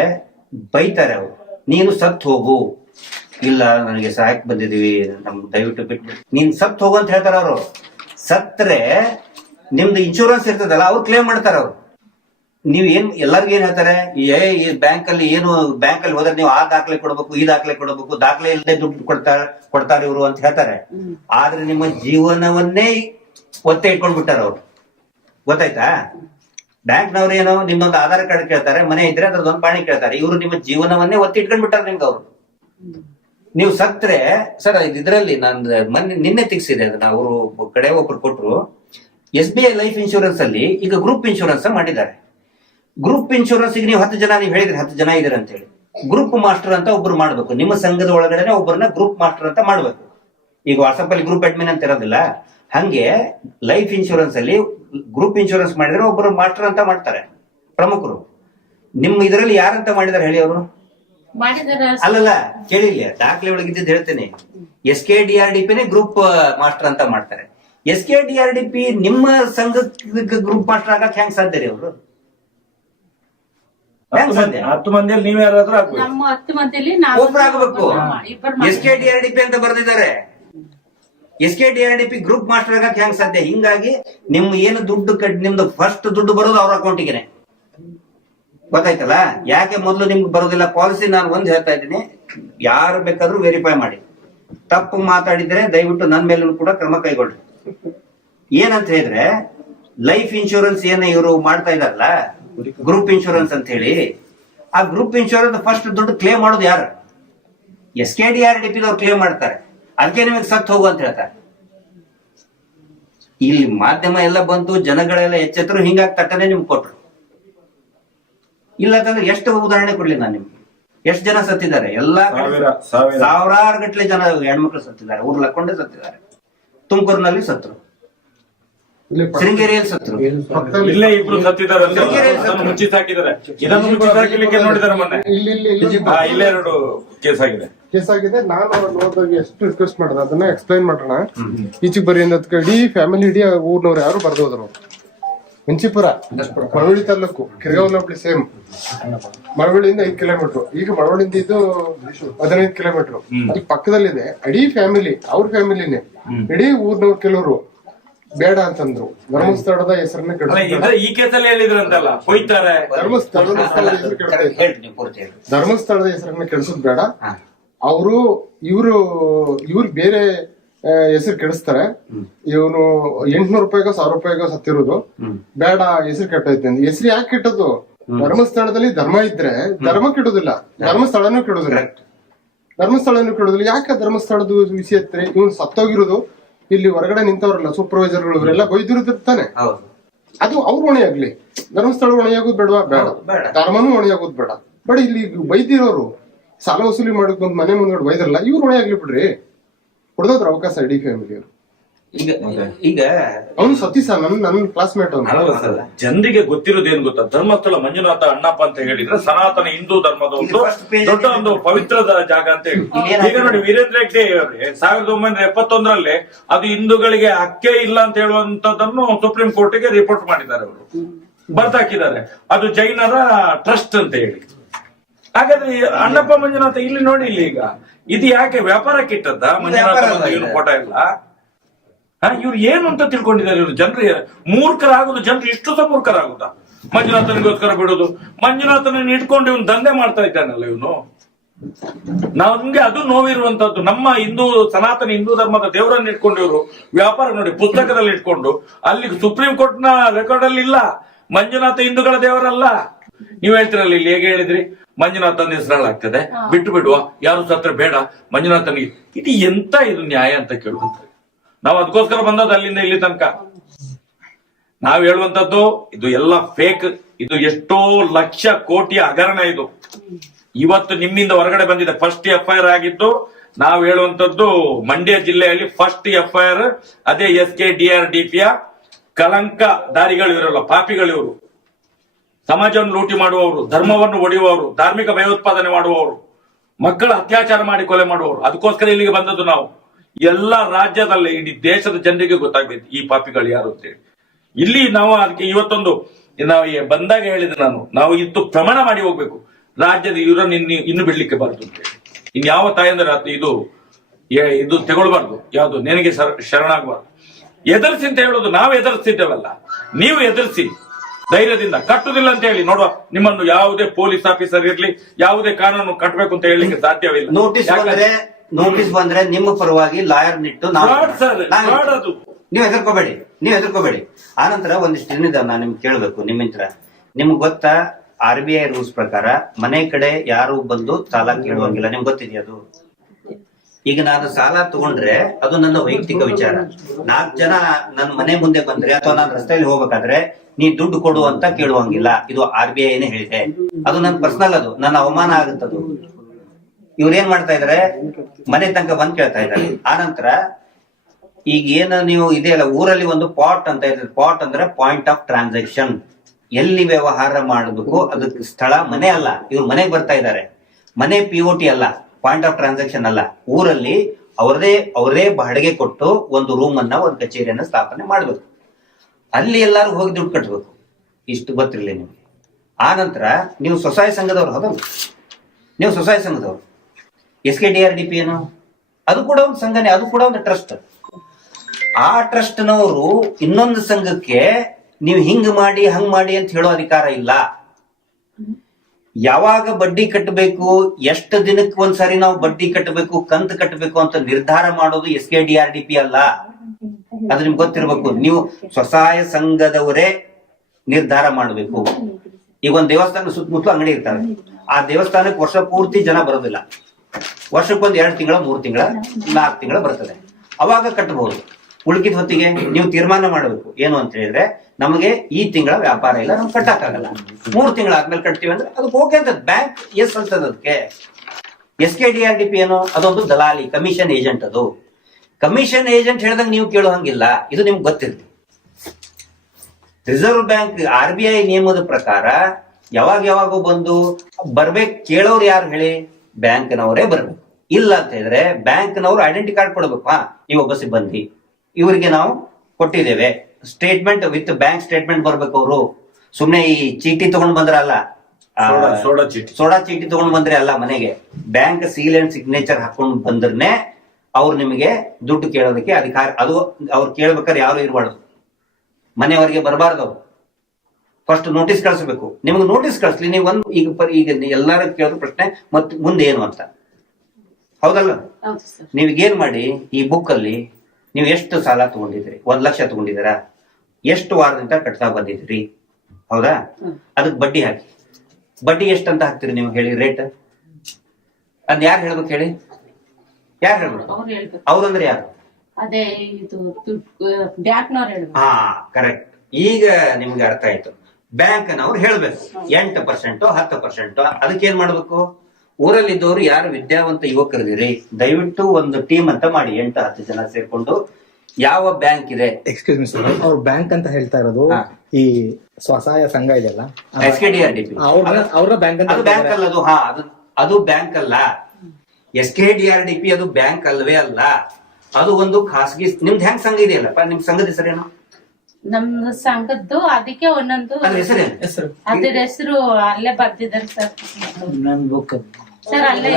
ಬೈತಾರೆ. ಅವರು ನೀನು ಸತ್ ಹೋಗು, ಇಲ್ಲ ನನಗೆ ಸಹಾಯಕ್ ಬಂದಿದೀವಿ, ನಮ್ಗೆ ದಯವಿಟ್ಟು ಬಿಟ್ಬಿಟ್ಟು ನೀನ್ ಸತ್ ಹೋಗು ಅಂತ ಹೇಳ್ತಾರ. ಅವರು ಸತ್ರೆ ನಿಮ್ದು ಇನ್ಶೂರೆನ್ಸ್ ಇರ್ತದಲ್ಲ, ಅವ್ರು ಕ್ಲೇಮ್ ಮಾಡ್ತಾರ. ಅವ್ರು ನೀವ್ ಏನ್ ಎಲ್ಲರಿಗೂ ಏನ್ ಹೇಳ್ತಾರೆ, ಈ ಬ್ಯಾಂಕ್ ಅಲ್ಲಿ ಹೋದ್ರೆ ನೀವು ಆ ದಾಖಲೆ ಕೊಡಬೇಕು, ಈ ದಾಖಲೆ ಕೊಡಬೇಕು, ದಾಖಲೆ ಇಲ್ಲದೆ ದುಡ್ಡು ಕೊಡ್ತಾರೆ ಇವರು ಅಂತ ಹೇಳ್ತಾರೆ. ಆದ್ರೆ ನಿಮ್ಮ ಜೀವನವನ್ನೇ ಒತ್ತೆ ಇಟ್ಕೊಂಡ್ಬಿಟ್ಟಾರ ಅವ್ರು. ಗೊತ್ತಾಯ್ತಾ? ಬ್ಯಾಂಕ್ನವ್ರು ಏನೋ ನಿಮ್ದೊಂದು ಆಧಾರ್ ಕಾರ್ಡ್ ಕೇಳ್ತಾರೆ, ಮನೆ ಇದ್ರೆ ಅದ್ರದ್ದೊಂದು ಪಾಣಿ ಕೇಳ್ತಾರೆ. ಇವರು ನಿಮ್ಮ ಜೀವನವನ್ನೇ ಒತ್ತಿ ಇಟ್ಕೊಂಡ್ಬಿಟ್ಟಾರ ನಿಮ್ಗೆ ಅವ್ರು. ನೀವು ಸತ್ರೆ ಸರ್, ಇದ್ರಲ್ಲಿ ನಿನ್ನೆ ತೆಗ್ಸಿದೆ ಅದನ್ನ, ಅವರು ಕಡೆ ಒಬ್ರು ಕೊಟ್ರು. SBI ಲೈಫ್ ಇನ್ಶೂರೆನ್ಸ್ ಅಲ್ಲಿ ಈಗ ಗ್ರೂಪ್ ಇನ್ಶೂರೆನ್ಸ್ ಮಾಡಿದ್ದಾರೆ. ಗ್ರೂಪ್ ಇನ್ಶೂರೆನ್ಸ್ ನೀವು 10 ಜನ, ನೀವು ಹೇಳಿದ್ರೆ 10 ಜನ ಇದಾರೆ ಅಂತ ಹೇಳಿ, ಗ್ರೂಪ್ ಮಾಸ್ಟರ್ ಅಂತ ಒಬ್ರು ಮಾಡ್ಬೇಕು. ನಿಮ್ಮ ಸಂಘದ ಒಳಗಡೆ ಒಬ್ಬರನ್ನ ಗ್ರೂಪ್ ಮಾಸ್ಟರ್ ಅಂತ ಮಾಡ್ಬೇಕು. ಈಗ ವಾಟ್ಸ್ಆಪ್ ಅಲ್ಲಿ ಗ್ರೂಪ್ ಅಡ್ಮಿನ್ ಅಂತ ಇರೋದಿಲ್ಲ, ಹಂಗೆ ಲೈಫ್ ಇನ್ಶೂರೆನ್ಸ್ ಅಲ್ಲಿ ಗ್ರೂಪ್ ಇನ್ಶೂರೆನ್ಸ್ ಮಾಡಿದ್ರೆ ಒಬ್ಬರು ಮಾಸ್ಟರ್ ಅಂತ ಮಾಡ್ತಾರೆ, ಪ್ರಮುಖರು. ನಿಮ್ಮ ಇದರಲ್ಲಿ ಯಾರಂತ ಮಾಡಿದಾರೆ ಹೇಳಿ ಅವರು? ಅಲ್ಲಲ್ಲ, ಕೇಳಿಲ್ಲ, ದಾಖಲೆ ಒಳಗಿದ್ದು ಹೇಳ್ತೇನೆ. SKDRDP ಗ್ರೂಪ್ ಮಾಸ್ಟರ್ ಅಂತ ಮಾಡ್ತಾರೆ. SKDRDP ನಿಮ್ಮ ಸಂಘಕ್ಕೆ ಗ್ರೂಪ್ ಮಾಸ್ಟರ್ ಆಗಕ್ಕೆ ಹೆಂಗ್ ಸಾಧ್ಯ ರೀ? ಅವರು 10 ಮಂದಿಯಲ್ಲಿ ನೀವ್ ಯಾರಾದ್ರೂ ನಮ್ಮ 10 ಮಂದಿಯಲ್ಲಿ ಒಬ್ರು ಆಗಬೇಕು. SKDRDP ಅಂತ ಬರ್ದಿದ್ದಾರೆ. SKDRDP ಗ್ರೂಪ್ ಮಾಸ್ಟರ್ ಆಗಕ್ಕೆ ಹೆಂಗ್ ಸಾಧ್ಯ? ಹಿಂಗಾಗಿ ನಿಮ್ ಏನು ದುಡ್ಡು ನಿಮ್ದು ಫಸ್ಟ್ ದುಡ್ಡು ಬರೋದು ಅವ್ರ ಅಕೌಂಟಿಗೆ. ಗೊತ್ತಾಯ್ತಲ್ಲ? ಯಾಕೆ ಮೊದಲು ನಿಮ್ಗೆ ಬರೋದಿಲ್ಲ? ಪಾಲಿಸಿ ನಾನು ಒಂದ್ ಹೇಳ್ತಾ ಇದ್ದೀನಿ, ಯಾರು ಬೇಕಾದ್ರೂ ವೆರಿಫೈ ಮಾಡಿ. ತಪ್ಪು ಮಾತಾಡಿದ್ರೆ ದಯವಿಟ್ಟು ನನ್ನ ಮೇಲೂ ಕೂಡ ಕ್ರಮ ಕೈಗೊಳ್ಳಿ. ಏನಂತ ಹೇಳಿದ್ರೆ, ಲೈಫ್ ಇನ್ಶೂರೆನ್ಸ್ ಏನ ಇವರು ಮಾಡ್ತಾ ಇದಾರಲ್ಲ, ಗ್ರೂಪ್ ಇನ್ಶೂರೆನ್ಸ್ ಅಂತ ಹೇಳಿ, ಆ ಗ್ರೂಪ್ ಇನ್ಶೂರೆನ್ಸ್ ಫಸ್ಟ್ ದುಡ್ಡು ಕ್ಲೇಮ್ ಮಾಡೋದು ಯಾರು? SKDRDP ಅವ್ರು ಕ್ಲೇಮ್ ಮಾಡ್ತಾರೆ. ಅದಕ್ಕೆ ನಿಮಗೆ ಸತ್ ಹೋಗು ಅಂತ ಹೇಳ್ತಾರೆ. ಇಲ್ಲಿ ಮಾಧ್ಯಮ ಎಲ್ಲ ಬಂತು, ಜನಗಳೆಲ್ಲ ಎಚ್ಚೆತ್ತರು, ಹಿಂಗಾಗಿ ತಟ್ಟನೆ ನಿಮ್ಗೆ ಕೊಟ್ರು. ಇಲ್ಲ ಅಂತಂದ್ರೆ ಎಷ್ಟು ಉದಾಹರಣೆ ಕೊಡ್ಲಿ ನಾನು ನಿಮ್ಗೆ? ಎಷ್ಟು ಜನ ಸತ್ತಿದ್ದಾರೆ? ಎಲ್ಲಾ ಸಾವಿರಾರು ಗಟ್ಟಲೆ ಜನ ಹೆಣ್ಮಕ್ಳು ಸತ್ತಿದ್ದಾರೆ, ಊರ್ಲಕೊಂಡೆ ಸತ್ತಿದ್ದಾರೆ. ತುಮಕೂರಿನಲ್ಲಿ ಸತ್ರು, ಶೃಂಗೇರಿಯಲ್ಲಿ ಸತ್ರು, ಇಲ್ಲೇ ಇಬ್ರು ಸತ್ತಿದ್ದಾರೆ. ಮುಚ್ಚಿಸ್ ಹಾಕಿದ್ದಾರೆ. ಇದನ್ನು ಮುಚ್ಚಿಸ್ ಹಾಕಿಲಿಕ್ಕೆ ನೋಡಿದಾರೆ ಮೊನ್ನೆ. ಇಲ್ಲೇ 2 ಕೇಸ್ ಆಗಿದೆ. ನಾನು ನೋಡಿದಾಗ ಎಷ್ಟು ರಿಕ್ವೆಸ್ಟ್ ಮಾಡಿದೆ ಅದನ್ನ ಎಕ್ಸ್ಪ್ಲೈನ್ ಮಾಡೋಣ. ಈಚೆಗೆ ಬರೀ ಇಡೀ ಫ್ಯಾಮಿಲಿ, ಇಡೀ ಊರ್ನವ್ರು ಯಾರು ಬರ್ದೋದ್ರು. ಮಿಂಚಿಪುರ, ಮಳವಳ್ಳಿ ತಾಲೂಕು, ಕಿರ್ಗಾವನ ಹೋಬಳಿ ಸೇಮ್. ಮಳವಳ್ಳಿಯಿಂದ 5 ಕಿಲೋಮೀಟರ್, ಈಗ ಮಳವಳ್ಳಿಯಿಂದ ಇದು 15 ಕಿಲೋಮೀಟರ್. ಅಲ್ಲಿ ಪಕ್ಕದಲ್ಲಿದೆ. ಇಡೀ ಫ್ಯಾಮಿಲಿ, ಅವ್ರ ಫ್ಯಾಮಿಲಿನೇ, ಇಡೀ ಊರ್ನವ್ರು ಕೆಲವರು ಬೇಡ ಅಂತಂದ್ರು. ಧರ್ಮಸ್ಥಳದ ಹೆಸರನ್ನ ಈ ಕೇಸಲ್ಲಿ ಹೇಳಿದ್ರಂತಲ್ಲ, ಹೋಯ್ತಾರೆ. ಧರ್ಮಸ್ಥಳದ ಹೆಸರನ್ನ ಕೆಡಿಸೋದ್ ಬೇಡ. ಅವರು ಇವ್ರು ಬೇರೆ ಹೆಸರು ಕೆಡಿಸ್ತಾರೆ. ಇವನು 800 ರೂಪಾಯಿಗೋ 1000 ರೂಪಾಯಿಗೋ ಸತ್ತಿರೋದು ಬೇಡ, ಹೆಸರು ಕೆಟ್ಟೈತೆ ಅಂತ. ಹೆಸರು ಯಾಕೆ ಕೆಟ್ಟದ್ದು? ಧರ್ಮಸ್ಥಳದಲ್ಲಿ ಧರ್ಮ ಇದ್ರೆ ಧರ್ಮ ಕೆಡುದಿಲ್ಲ, ಧರ್ಮಸ್ಥಳನೂ ಕೆಡುದಿಲ್ಲ. ಧರ್ಮಸ್ಥಳನೂ ಕೆಡುದಿಲ್ಲ. ಯಾಕೆ ಧರ್ಮಸ್ಥಳದ ವಿಷಯ ಎತ್ತರೆ? ಇವನು ಸತ್ತೋಗಿರೋದು ಇಲ್ಲಿ ಹೊರಗಡೆ ನಿಂತವ್ರಲ್ಲ ಸೂಪರ್ವೈಸರ್ಗಳು, ಇವರೆಲ್ಲ ಬೈದಿರೋದು ತಾನೆ. ಅದು ಅವ್ರು ಹೊಣೆ ಆಗ್ಲಿ. ಧರ್ಮಸ್ಥಳ ಹೊಣೆಯಾಗೋದು ಬೇಡವಾ? ಬೇಡ. ಧರ್ಮನೂ ಹೊಣೆಯಾಗೋದು ಬೇಡ. ಬಟ್ ಇಲ್ಲಿ ಬೈದಿರೋರು ಸಾಲ ವಸೂಲಿ ಮಾಡಕ್ ಮನೆ ಮುಂದ್ಗಡೆ ಬೈದ್ರಲ್ಲ, ಇವ್ರು ಹೊಣೆ ಆಗ್ಲಿ ಬಿಡ್ರಿ. ಕೊಡೋದ್ರ ಅವಕಾಶ ಇಡೀ ಫ್ಯಾಮಿಲಿ ಅವರು. ಈಗ ಅವನು ಸತೀಶ ನನ್ನ ಕ್ಲಾಸ್ಮೇಟ್ ಅವನು. ಜನರಿಗೆ ಗೊತ್ತಿರೋದು ಏನ್ ಗೊತ್ತಾ, ಧರ್ಮಸ್ಥಳ ಮಂಜುನಾಥ ಅಣ್ಣಪ್ಪ ಅಂತ ಹೇಳಿದ್ರೆ ಸನಾತನ ಹಿಂದೂ ಧರ್ಮದ ಒಂದು ದೊಡ್ಡ ಒಂದು ಪವಿತ್ರದ ಜಾಗ ಅಂತ ಹೇಳಿ. ಈಗ ನೋಡಿ ವೀರೇಂದ್ರ ಹೆಗ್ಡೆ 1971 ಅದು ಹಿಂದೂಗಳಿಗೆ ಹಕ್ಕೇ ಇಲ್ಲ ಅಂತ ಹೇಳುವಂತದನ್ನು ಸುಪ್ರೀಂ ಕೋರ್ಟ್ಗೆ ರಿಪೋರ್ಟ್ ಮಾಡಿದ್ದಾರೆ, ಅವರು ಬರ್ದಾಕಿದ್ದಾರೆ. ಅದು ಜೈನರ ಟ್ರಸ್ಟ್ ಅಂತ ಹೇಳಿ. ಹಾಗಾದ್ರೆ ಅಣ್ಣಪ್ಪ ಮಂಜುನಾಥ ಇಲ್ಲಿ ನೋಡಿ, ಇಲ್ಲಿ ಈಗ ಇದು ಯಾಕೆ ವ್ಯಾಪಾರಕ್ಕೆ ಇಟ್ಟದ್ದ ಮಂಜುನಾಥ ಫೋಟೋ ಎಲ್ಲ? ಇವ್ರು ಏನು ಅಂತ ತಿಳ್ಕೊಂಡಿದ್ದಾರೆ ಇವ್ರು? ಜನರು ಮೂರ್ಖರಾಗುದು, ಜನರು ಇಷ್ಟು ಸಹ ಮೂರ್ಖರಾಗುತ್ತಾ? ಮಂಜುನಾಥನಿಗೋಸ್ಕರ ಬಿಡುದು, ಮಂಜುನಾಥನ ಇಟ್ಕೊಂಡು ಇವನು ದಂಧೆ ಮಾಡ್ತಾ ಇದ್ದಾನಲ್ಲ ಇವನು. ನಮ್ಗೆ ಅದು ನೋವಿರುವಂತದ್ದು. ನಮ್ಮ ಹಿಂದೂ ಸನಾತನ ಹಿಂದೂ ಧರ್ಮದ ದೇವರನ್ನ ಇಟ್ಕೊಂಡು ಇವರು ವ್ಯಾಪಾರ ನೋಡಿ, ಪುಸ್ತಕದಲ್ಲಿ ಇಟ್ಕೊಂಡು. ಅಲ್ಲಿ ಸುಪ್ರೀಂ ಕೋರ್ಟ್ ನ ರೆಕಾರ್ಡ್ ಅಲ್ಲಿ ಇಲ್ಲ ಮಂಜುನಾಥ ಹಿಂದೂಗಳ ದೇವರಲ್ಲ. ನೀವ್ ಹೇಳ್ತಿರಲ್ಲ, ಇಲ್ಲಿ ಹೇಗೆ ಹೇಳಿದ್ರಿ, ಮಂಜುನಾಥನ ಹೆಸರಾಗ್ತದೆ, ಬಿಟ್ಟು ಬಿಡುವ, ಯಾರು ಸತ್ರ ಬೇಡ ಮಂಜುನಾಥನಿಗೆ. ಇದು ಎಂತ ಇದು ನ್ಯಾಯ ಅಂತ ಕೇಳುವಂತ. ನಾವು ಅದಕ್ಕೋಸ್ಕರ ಬಂದದ್ದು ಅಲ್ಲಿಂದ ಇಲ್ಲಿ ತನಕ. ನಾವ್ ಹೇಳುವಂತದ್ದು ಇದು ಎಲ್ಲ ಫೇಕ್. ಇದು ಎಷ್ಟೋ ಲಕ್ಷ ಕೋಟಿಯ ಹಗರಣ ಇದು. ಇವತ್ತು ನಿಮ್ಮಿಂದ ಹೊರಗಡೆ ಬಂದಿದೆ. ಫಸ್ಟ್ FIR ಆಗಿದ್ದು ನಾವು ಹೇಳುವಂತದ್ದು ಮಂಡ್ಯ ಜಿಲ್ಲೆಯಲ್ಲಿ ಫಸ್ಟ್ FIR ಅದೇ SKDRDP ಕಳಂಕ ದಾರಿಗಳು ಇರಲ್ಲ, ಪಾಪಿಗಳಿವರು, ಸಮಾಜವನ್ನು ಲೂಟಿ ಮಾಡುವವರು, ಧರ್ಮವನ್ನು ಒಡೆಯುವವರು, ಧಾರ್ಮಿಕ ಭಯೋತ್ಪಾದನೆ ಮಾಡುವವರು, ಮಕ್ಕಳ ಅತ್ಯಾಚಾರ ಮಾಡಿ ಕೊಲೆ ಮಾಡುವವರು. ಅದಕ್ಕೋಸ್ಕರ ಇಲ್ಲಿಗೆ ಬಂದದ್ದು ನಾವು. ಎಲ್ಲ ರಾಜ್ಯದಲ್ಲಿ ಇಡೀ ದೇಶದ ಜನರಿಗೆ ಗೊತ್ತಾಗ್ಬೇಕು ಈ ಪಾಪಿಗಳು ಯಾರು ಅಂತೇಳಿ. ಇಲ್ಲಿ ನಾವು ಅದಕ್ಕೆ ಇವತ್ತೊಂದು ನಾವು ಬಂದಾಗ ಹೇಳಿದೆ ನಾನು, ನಾವು ಇತ್ತು ಪ್ರಮಾಣ ಮಾಡಿ ಹೋಗ್ಬೇಕು, ರಾಜ್ಯದ ಇವರನ್ನು ಇನ್ನು ಬಿಡ್ಲಿಕ್ಕೆ ಬಾರದು ಅಂತೇಳಿ. ಇನ್ ಯಾವ ತಾಯಂದ್ರೆ ಇದು ತಗೊಳ್ಬಾರ್ದು, ಯಾವ್ದು ನಿನಗೆ ಶರಣಾಗಬಾರ್ದು. ಎದುರಿಸಿ ಅಂತ ಹೇಳೋದು ನಾವು ಎದುರಿಸ್ತಿದ್ದೇವಲ್ಲ, ನೀವು ಎದುರಿಸಿ ಧೈರ್ಯದಿಂದ. ಕಟ್ಟುದಿಲ್ಲ ಅಂತ ಹೇಳಿ ನೋಡುವ, ನಿಮ್ಮನ್ನು ಯಾವುದೇ ಪೊಲೀಸ್ ಆಫೀಸರ್ ಇರ್ಲಿ, ಯಾವುದೇ ಕಾನೂನು ಕಟ್ಟಬೇಕು ಅಂತ ಹೇಳಲಿಕ್ಕೆ ಸಾಧ್ಯವಿಲ್ಲ. ನೋಟಿಸ್ ಬಂದ್ರೆ ನಿಮ್ಮ ಪರವಾಗಿ ಲಾಯರ್ ನಿಟ್ಟು ನೀವು ಹೆದರ್ಕೋಬೇಡಿ. ಆನಂತರ ಒಂದಿಷ್ಟು ಏನಿದಾವ ನಾನು ನಿಮ್ಗೆ ಕೇಳ್ಬೇಕು. ನಿಮ್ಮಿಂತ್ರ ನಿಮ್ಗೆ ಗೊತ್ತಾ, RBI ರೂಲ್ಸ್ ಪ್ರಕಾರ ಮನೆ ಕಡೆ ಯಾರು ಬಂದು ಸಾಲ ಕೇಳುವಂಗಿಲ್ಲ. ನಿಮ್ಗೆ ಗೊತ್ತಿದೆಯಾ ಅದು? ಈಗ ನಾನು ಸಾಲ ತಗೊಂಡ್ರೆ ಅದು ನನ್ನ ವೈಯಕ್ತಿಕ ವಿಚಾರ. 4 ಜನ ನನ್ನ ಮನೆ ಮುಂದೆ ಬಂದ್ರೆ ಅಥವಾ ನಾನು ರಸ್ತೆಯಲ್ಲಿ ಹೋಗ್ಬೇಕಾದ್ರೆ ನೀ ದುಡ್ಡು ಕೊಡು ಅಂತ ಕೇಳುವಂಗಿಲ್ಲ. ಇದು RBI ಹೇಳಿದೆ. ಅದು ನನ್ನ ಪರ್ಸನಲ್, ಅದು ನನ್ನ ಅವಮಾನ ಆಗುತ್ತದು. ಇವ್ರೇನ್ ಮಾಡ್ತಾ ಇದಾರೆ, ಮನೆ ತನಕ ಬಂದ್ ಕೇಳ್ತಾ ಇದ್ದಾರೆ. ಆನಂತರ ಈಗ ಏನು ನೀವು ಇದೆಯಲ್ಲ, ಊರಲ್ಲಿ ಒಂದು ಪಾಟ್ ಅಂತ ಇದೆ. ಪಾಟ್ ಅಂದ್ರೆ ಪಾಯಿಂಟ್ ಆಫ್ ಟ್ರಾನ್ಸಾಕ್ಷನ್. ಎಲ್ಲಿ ವ್ಯವಹಾರ ಮಾಡಬೇಕು ಅದಕ್ಕೆ ಸ್ಥಳ ಮನೆ ಅಲ್ಲ. ಇವ್ರು ಮನೆಗೆ ಬರ್ತಾ ಇದ್ದಾರೆ. ಮನೆ POT ಅಲ್ಲ, ಪಾಯಿಂಟ್ ಆಫ್ ಟ್ರಾನ್ಸಾಕ್ಷನ್ ಅಲ್ಲ. ಊರಲ್ಲಿ ಅವರೇ ಬಾಡಿಗೆ ಕೊಟ್ಟು ಒಂದು ರೂಮ್ ಅನ್ನ, ಒಂದು ಕಚೇರಿಯನ್ನ ಸ್ಥಾಪನೆ ಮಾಡ್ಬೇಕು. ಅಲ್ಲಿ ಎಲ್ಲಾರು ಹೋಗಿ ದುಡ್ಡು ಕಟ್ಬೇಕು. ಇಷ್ಟು ಗೊತ್ತಿರಲಿ ನಿಮ್ಗೆ. ಆನಂತರ ನೀವು ಸ್ವಸಹಾಯ ಸಂಘದವ್ರು, ಹೌದಲ್ಲ, ನೀವು ಸ್ವಸಹಾಯ ಸಂಘದವ್ರು. SKDRDP ಏನು, ಅದು ಕೂಡ ಒಂದು ಸಂಘನೇ, ಅದು ಕೂಡ ಒಂದು ಟ್ರಸ್ಟ್. ಆ ಟ್ರಸ್ಟ್ ನವರು ಇನ್ನೊಂದು ಸಂಘಕ್ಕೆ ನೀವು ಹಿಂಗ್ ಮಾಡಿ ಹಂಗ್ ಮಾಡಿ ಅಂತ ಹೇಳೋ ಅಧಿಕಾರ ಇಲ್ಲ. ಯಾವಾಗ ಬಡ್ಡಿ ಕಟ್ಟಬೇಕು, ಎಷ್ಟು ದಿನಕ್ಕೆ ಒಂದ್ಸರಿ ನಾವು ಬಡ್ಡಿ ಕಟ್ಟಬೇಕು, ಕಂತು ಕಟ್ಟಬೇಕು ಅಂತ ನಿರ್ಧಾರ ಮಾಡೋದು SKDRDP ಅಲ್ಲ. ಅದು ನಿಮ್ಗೆ ಗೊತ್ತಿರ್ಬೇಕು. ನೀವು ಸ್ವಸಹಾಯ ಸಂಘದವರೇ ನಿರ್ಧಾರ ಮಾಡಬೇಕು. ಈಗ ಒಂದ್ ದೇವಸ್ಥಾನ ಸುತ್ತಮುತ್ತಲು ಅಂಗಡಿ ಇರ್ತಾರೆ. ಆ ದೇವಸ್ಥಾನಕ್ಕೆ ವರ್ಷ ಪೂರ್ತಿ ಜನ ಬರೋದಿಲ್ಲ. ವರ್ಷಕ್ಕೊಂದ್ 2 ತಿಂಗಳ 3 ತಿಂಗಳ 4 ತಿಂಗಳ ಬರ್ತದೆ. ಅವಾಗ ಕಟ್ಟಬಹುದು. ಉಳ್ಕಿದ ಹೊತ್ತಿಗೆ ನೀವು ತೀರ್ಮಾನ ಮಾಡಬೇಕು. ಏನು ಅಂತ ಹೇಳಿದ್ರೆ, ನಮಗೆ ಈ ತಿಂಗಳ ವ್ಯಾಪಾರ ಇಲ್ಲ, ನಾವು ಕಟ್ಟಕ್ಕಾಗಲ್ಲ, 3 ತಿಂಗಳಾದ್ಮೇಲೆ ಕಟ್ತೀವಿ ಅಂದ್ರೆ ಅದಕ್ಕೆ ಓಕೆ ಅಂತ ಬ್ಯಾಂಕ್ ಎಸ್ ಅಂತದ. ಅದಕ್ಕೆ SKDRDP ಏನೋ ಅದೊಂದು ದಲಾಲಿ, ಕಮಿಷನ್ ಏಜೆಂಟ್. ಅದು ಕಮಿಷನ್ ಏಜೆಂಟ್ ಹೇಳ್ದಂಗೆ ನೀವು ಕೇಳೋ ಹಂಗಿಲ್ಲ. ಇದು ನಿಮ್ಗೆ ಗೊತ್ತಿರ್ಲಿ. ರಿಸರ್ವ್ ಬ್ಯಾಂಕ್ RBI ನಿಯಮದ ಪ್ರಕಾರ ಯಾವಾಗೂ ಬಂದು ಬರ್ಬೇಕು. ಕೇಳೋರು ಯಾರು ಹೇಳಿ? ಬ್ಯಾಂಕ್ನವರೇ ಬರ್ಬೇಕು. ಇಲ್ಲ ಅಂತ ಹೇಳಿದ್ರೆ ಬ್ಯಾಂಕ್ನವರು ಐಡೆಂಟಿ ಕಾರ್ಡ್ ಕೊಡ್ಬೇಕು. ನೀವು ಒಬ್ಬ ಸಿಬ್ಬಂದಿ, ಇವರಿಗೆ ನಾವು ಕೊಟ್ಟಿದ್ದೇವೆ, ಸ್ಟೇಟ್ಮೆಂಟ್ ವಿತ್ ಬ್ಯಾಂಕ್ ಸ್ಟೇಟ್ಮೆಂಟ್ ಬರ್ಬೇಕು. ಅವರು ಸುಮ್ನೆ ಈ ಚೀಟಿ ತಗೊಂಡ್ ಬಂದ್ರಲ್ಲ, ಸೋಡಾ ಚೀಟಿ ತಗೊಂಡ್ ಬಂದ್ರೆ ಅಲ್ಲ, ಮನೆಗೆ ಬ್ಯಾಂಕ್ ಸೀಲ್ ಅಂಡ್ ಸಿಗ್ನೇಚರ್ ಹಾಕೊಂಡ್ ಬಂದ್ರೆ ಅವ್ರು ನಿಮಗೆ ದುಡ್ಡು ಕೇಳೋದಕ್ಕೆ ಅಧಿಕಾರ. ಅದು ಅವ್ರು ಕೇಳ್ಬೇಕಾದ್ರೆ ಯಾರು ಇರಬಾರ್ದು, ಮನೆಯವರಿಗೆ ಬರಬಾರ್ದು. ಅವ್ರು ಫಸ್ಟ್ ನೋಟಿಸ್ ಕಳಿಸ್ಬೇಕು. ನಿಮ್ಗೆ ನೋಟಿಸ್ ಕಳಿಸ್ಲಿ. ನೀವು ಈಗ ಎಲ್ಲಾರು ಕೇಳೋದು ಪ್ರಶ್ನೆ ಮತ್ತೆ ಮುಂದೆ ಏನು ಅಂತ. ಹೌದಲ್ಲ? ಹೌದು ಸರ್. ನೀವೀಗೇನ್ ಮಾಡಿ, ಈ ಬುಕ್ ಅಲ್ಲಿ ನೀವು ಎಷ್ಟು ಸಾಲ ತಗೊಂಡಿದ್ರಿ? 1 ಲಕ್ಷ ತಗೊಂಡಿದ್ದೀರಾ? ಎಷ್ಟು ವಾರದಿಂದ ಕಟ್ತಾ ಬಂದಿದ್ರಿ? ಹೌದಾ? ಅದಕ್ಕೆ ಬಡ್ಡಿ ಹಾಕಿ. ಬಡ್ಡಿ ಎಷ್ಟಂತ ಹಾಕ್ತೀರಿ ನೀವು ಹೇಳಿ ರೇಟ್? ಅದ್ ಯಾರು ಹೇಳ್ಬೇಕು ಹೇಳಿ? ಯಾರು ಹೇಳ್ಬೇಕು? ಅವ್ರು ಹೇಳ್ಬೇಕು. ಅವ್ರಂದ್ರೆ ಯಾರು? ಅದೇ ಇದು ಬ್ಯಾಂಕ್ನವ್ರು ಹೇಳ್ಬೇಕು. ಹಾ, ಕರೆಕ್ಟ್. ಈಗ ನಿಮ್ಗೆ ಅರ್ಥ ಆಯ್ತು. ಬ್ಯಾಂಕ್ನವ್ರು ಹೇಳ್ಬೇಕು 8% 10%. ಅದಕ್ಕೆ ಏನ್ ಮಾಡ್ಬೇಕು? ಊರಲ್ಲಿದ್ದವರು ಯಾರು ವಿದ್ಯಾವಂತ ಯುವಕರಿದ್ದೀರಿ, ದಯವಿಟ್ಟು ಒಂದು ಟೀಮ್ ಅಂತ ಮಾಡಿ, 8-10 ಜನ ಸೇರ್ಕೊಂಡು ಯಾವ ಬ್ಯಾಂಕ್ ಇದೆ. ಎಕ್ಸ್ಕ್ಯೂಸ್ ಮಿ ಸರ್, ಅವ್ರು ಬ್ಯಾಂಕ್ ಅಂತ ಹೇಳ್ತಾ ಇರೋದು ಈ ಸ್ವಸಹಾಯ ಸಂಘ ಇದೆಯಲ್ಲ, SKDRDP ಅವ್ರ ಬ್ಯಾಂಕ್ ಅಂತ. ಅದು ಬ್ಯಾಂಕ್ ಅಲ್ಲ, ಅದು ಬ್ಯಾಂಕ್ ಅಲ್ಲ. SKDRDP ಅದು ಬ್ಯಾಂಕ್ ಅಲ್ವೇ ಅಲ್ಲ, ಅದು ಒಂದು ಖಾಸಗಿ. ನಿಮ್ದು ಹೆಂಗ್ ಸಂಘ ಇದೆಯಲ್ಲಪ್ಪ, ನಿಮ್ ಸಂಘದ ಹೆಸರೇನು? ನಮ್ಮ ಸಂಘದ್ದು ಅದಕ್ಕೆ ಒಂದೊಂದು ಅದ್ರ ಹೆಸರೇನು? ಅದ್ರ ಹೆಸರು ಅಲ್ಲೇ ಬರ್ದಿದ್ದಾರೆ ಸರ್. ನನ್ ಬುಕ್ ಸರ್ ಅಲ್ಲೇ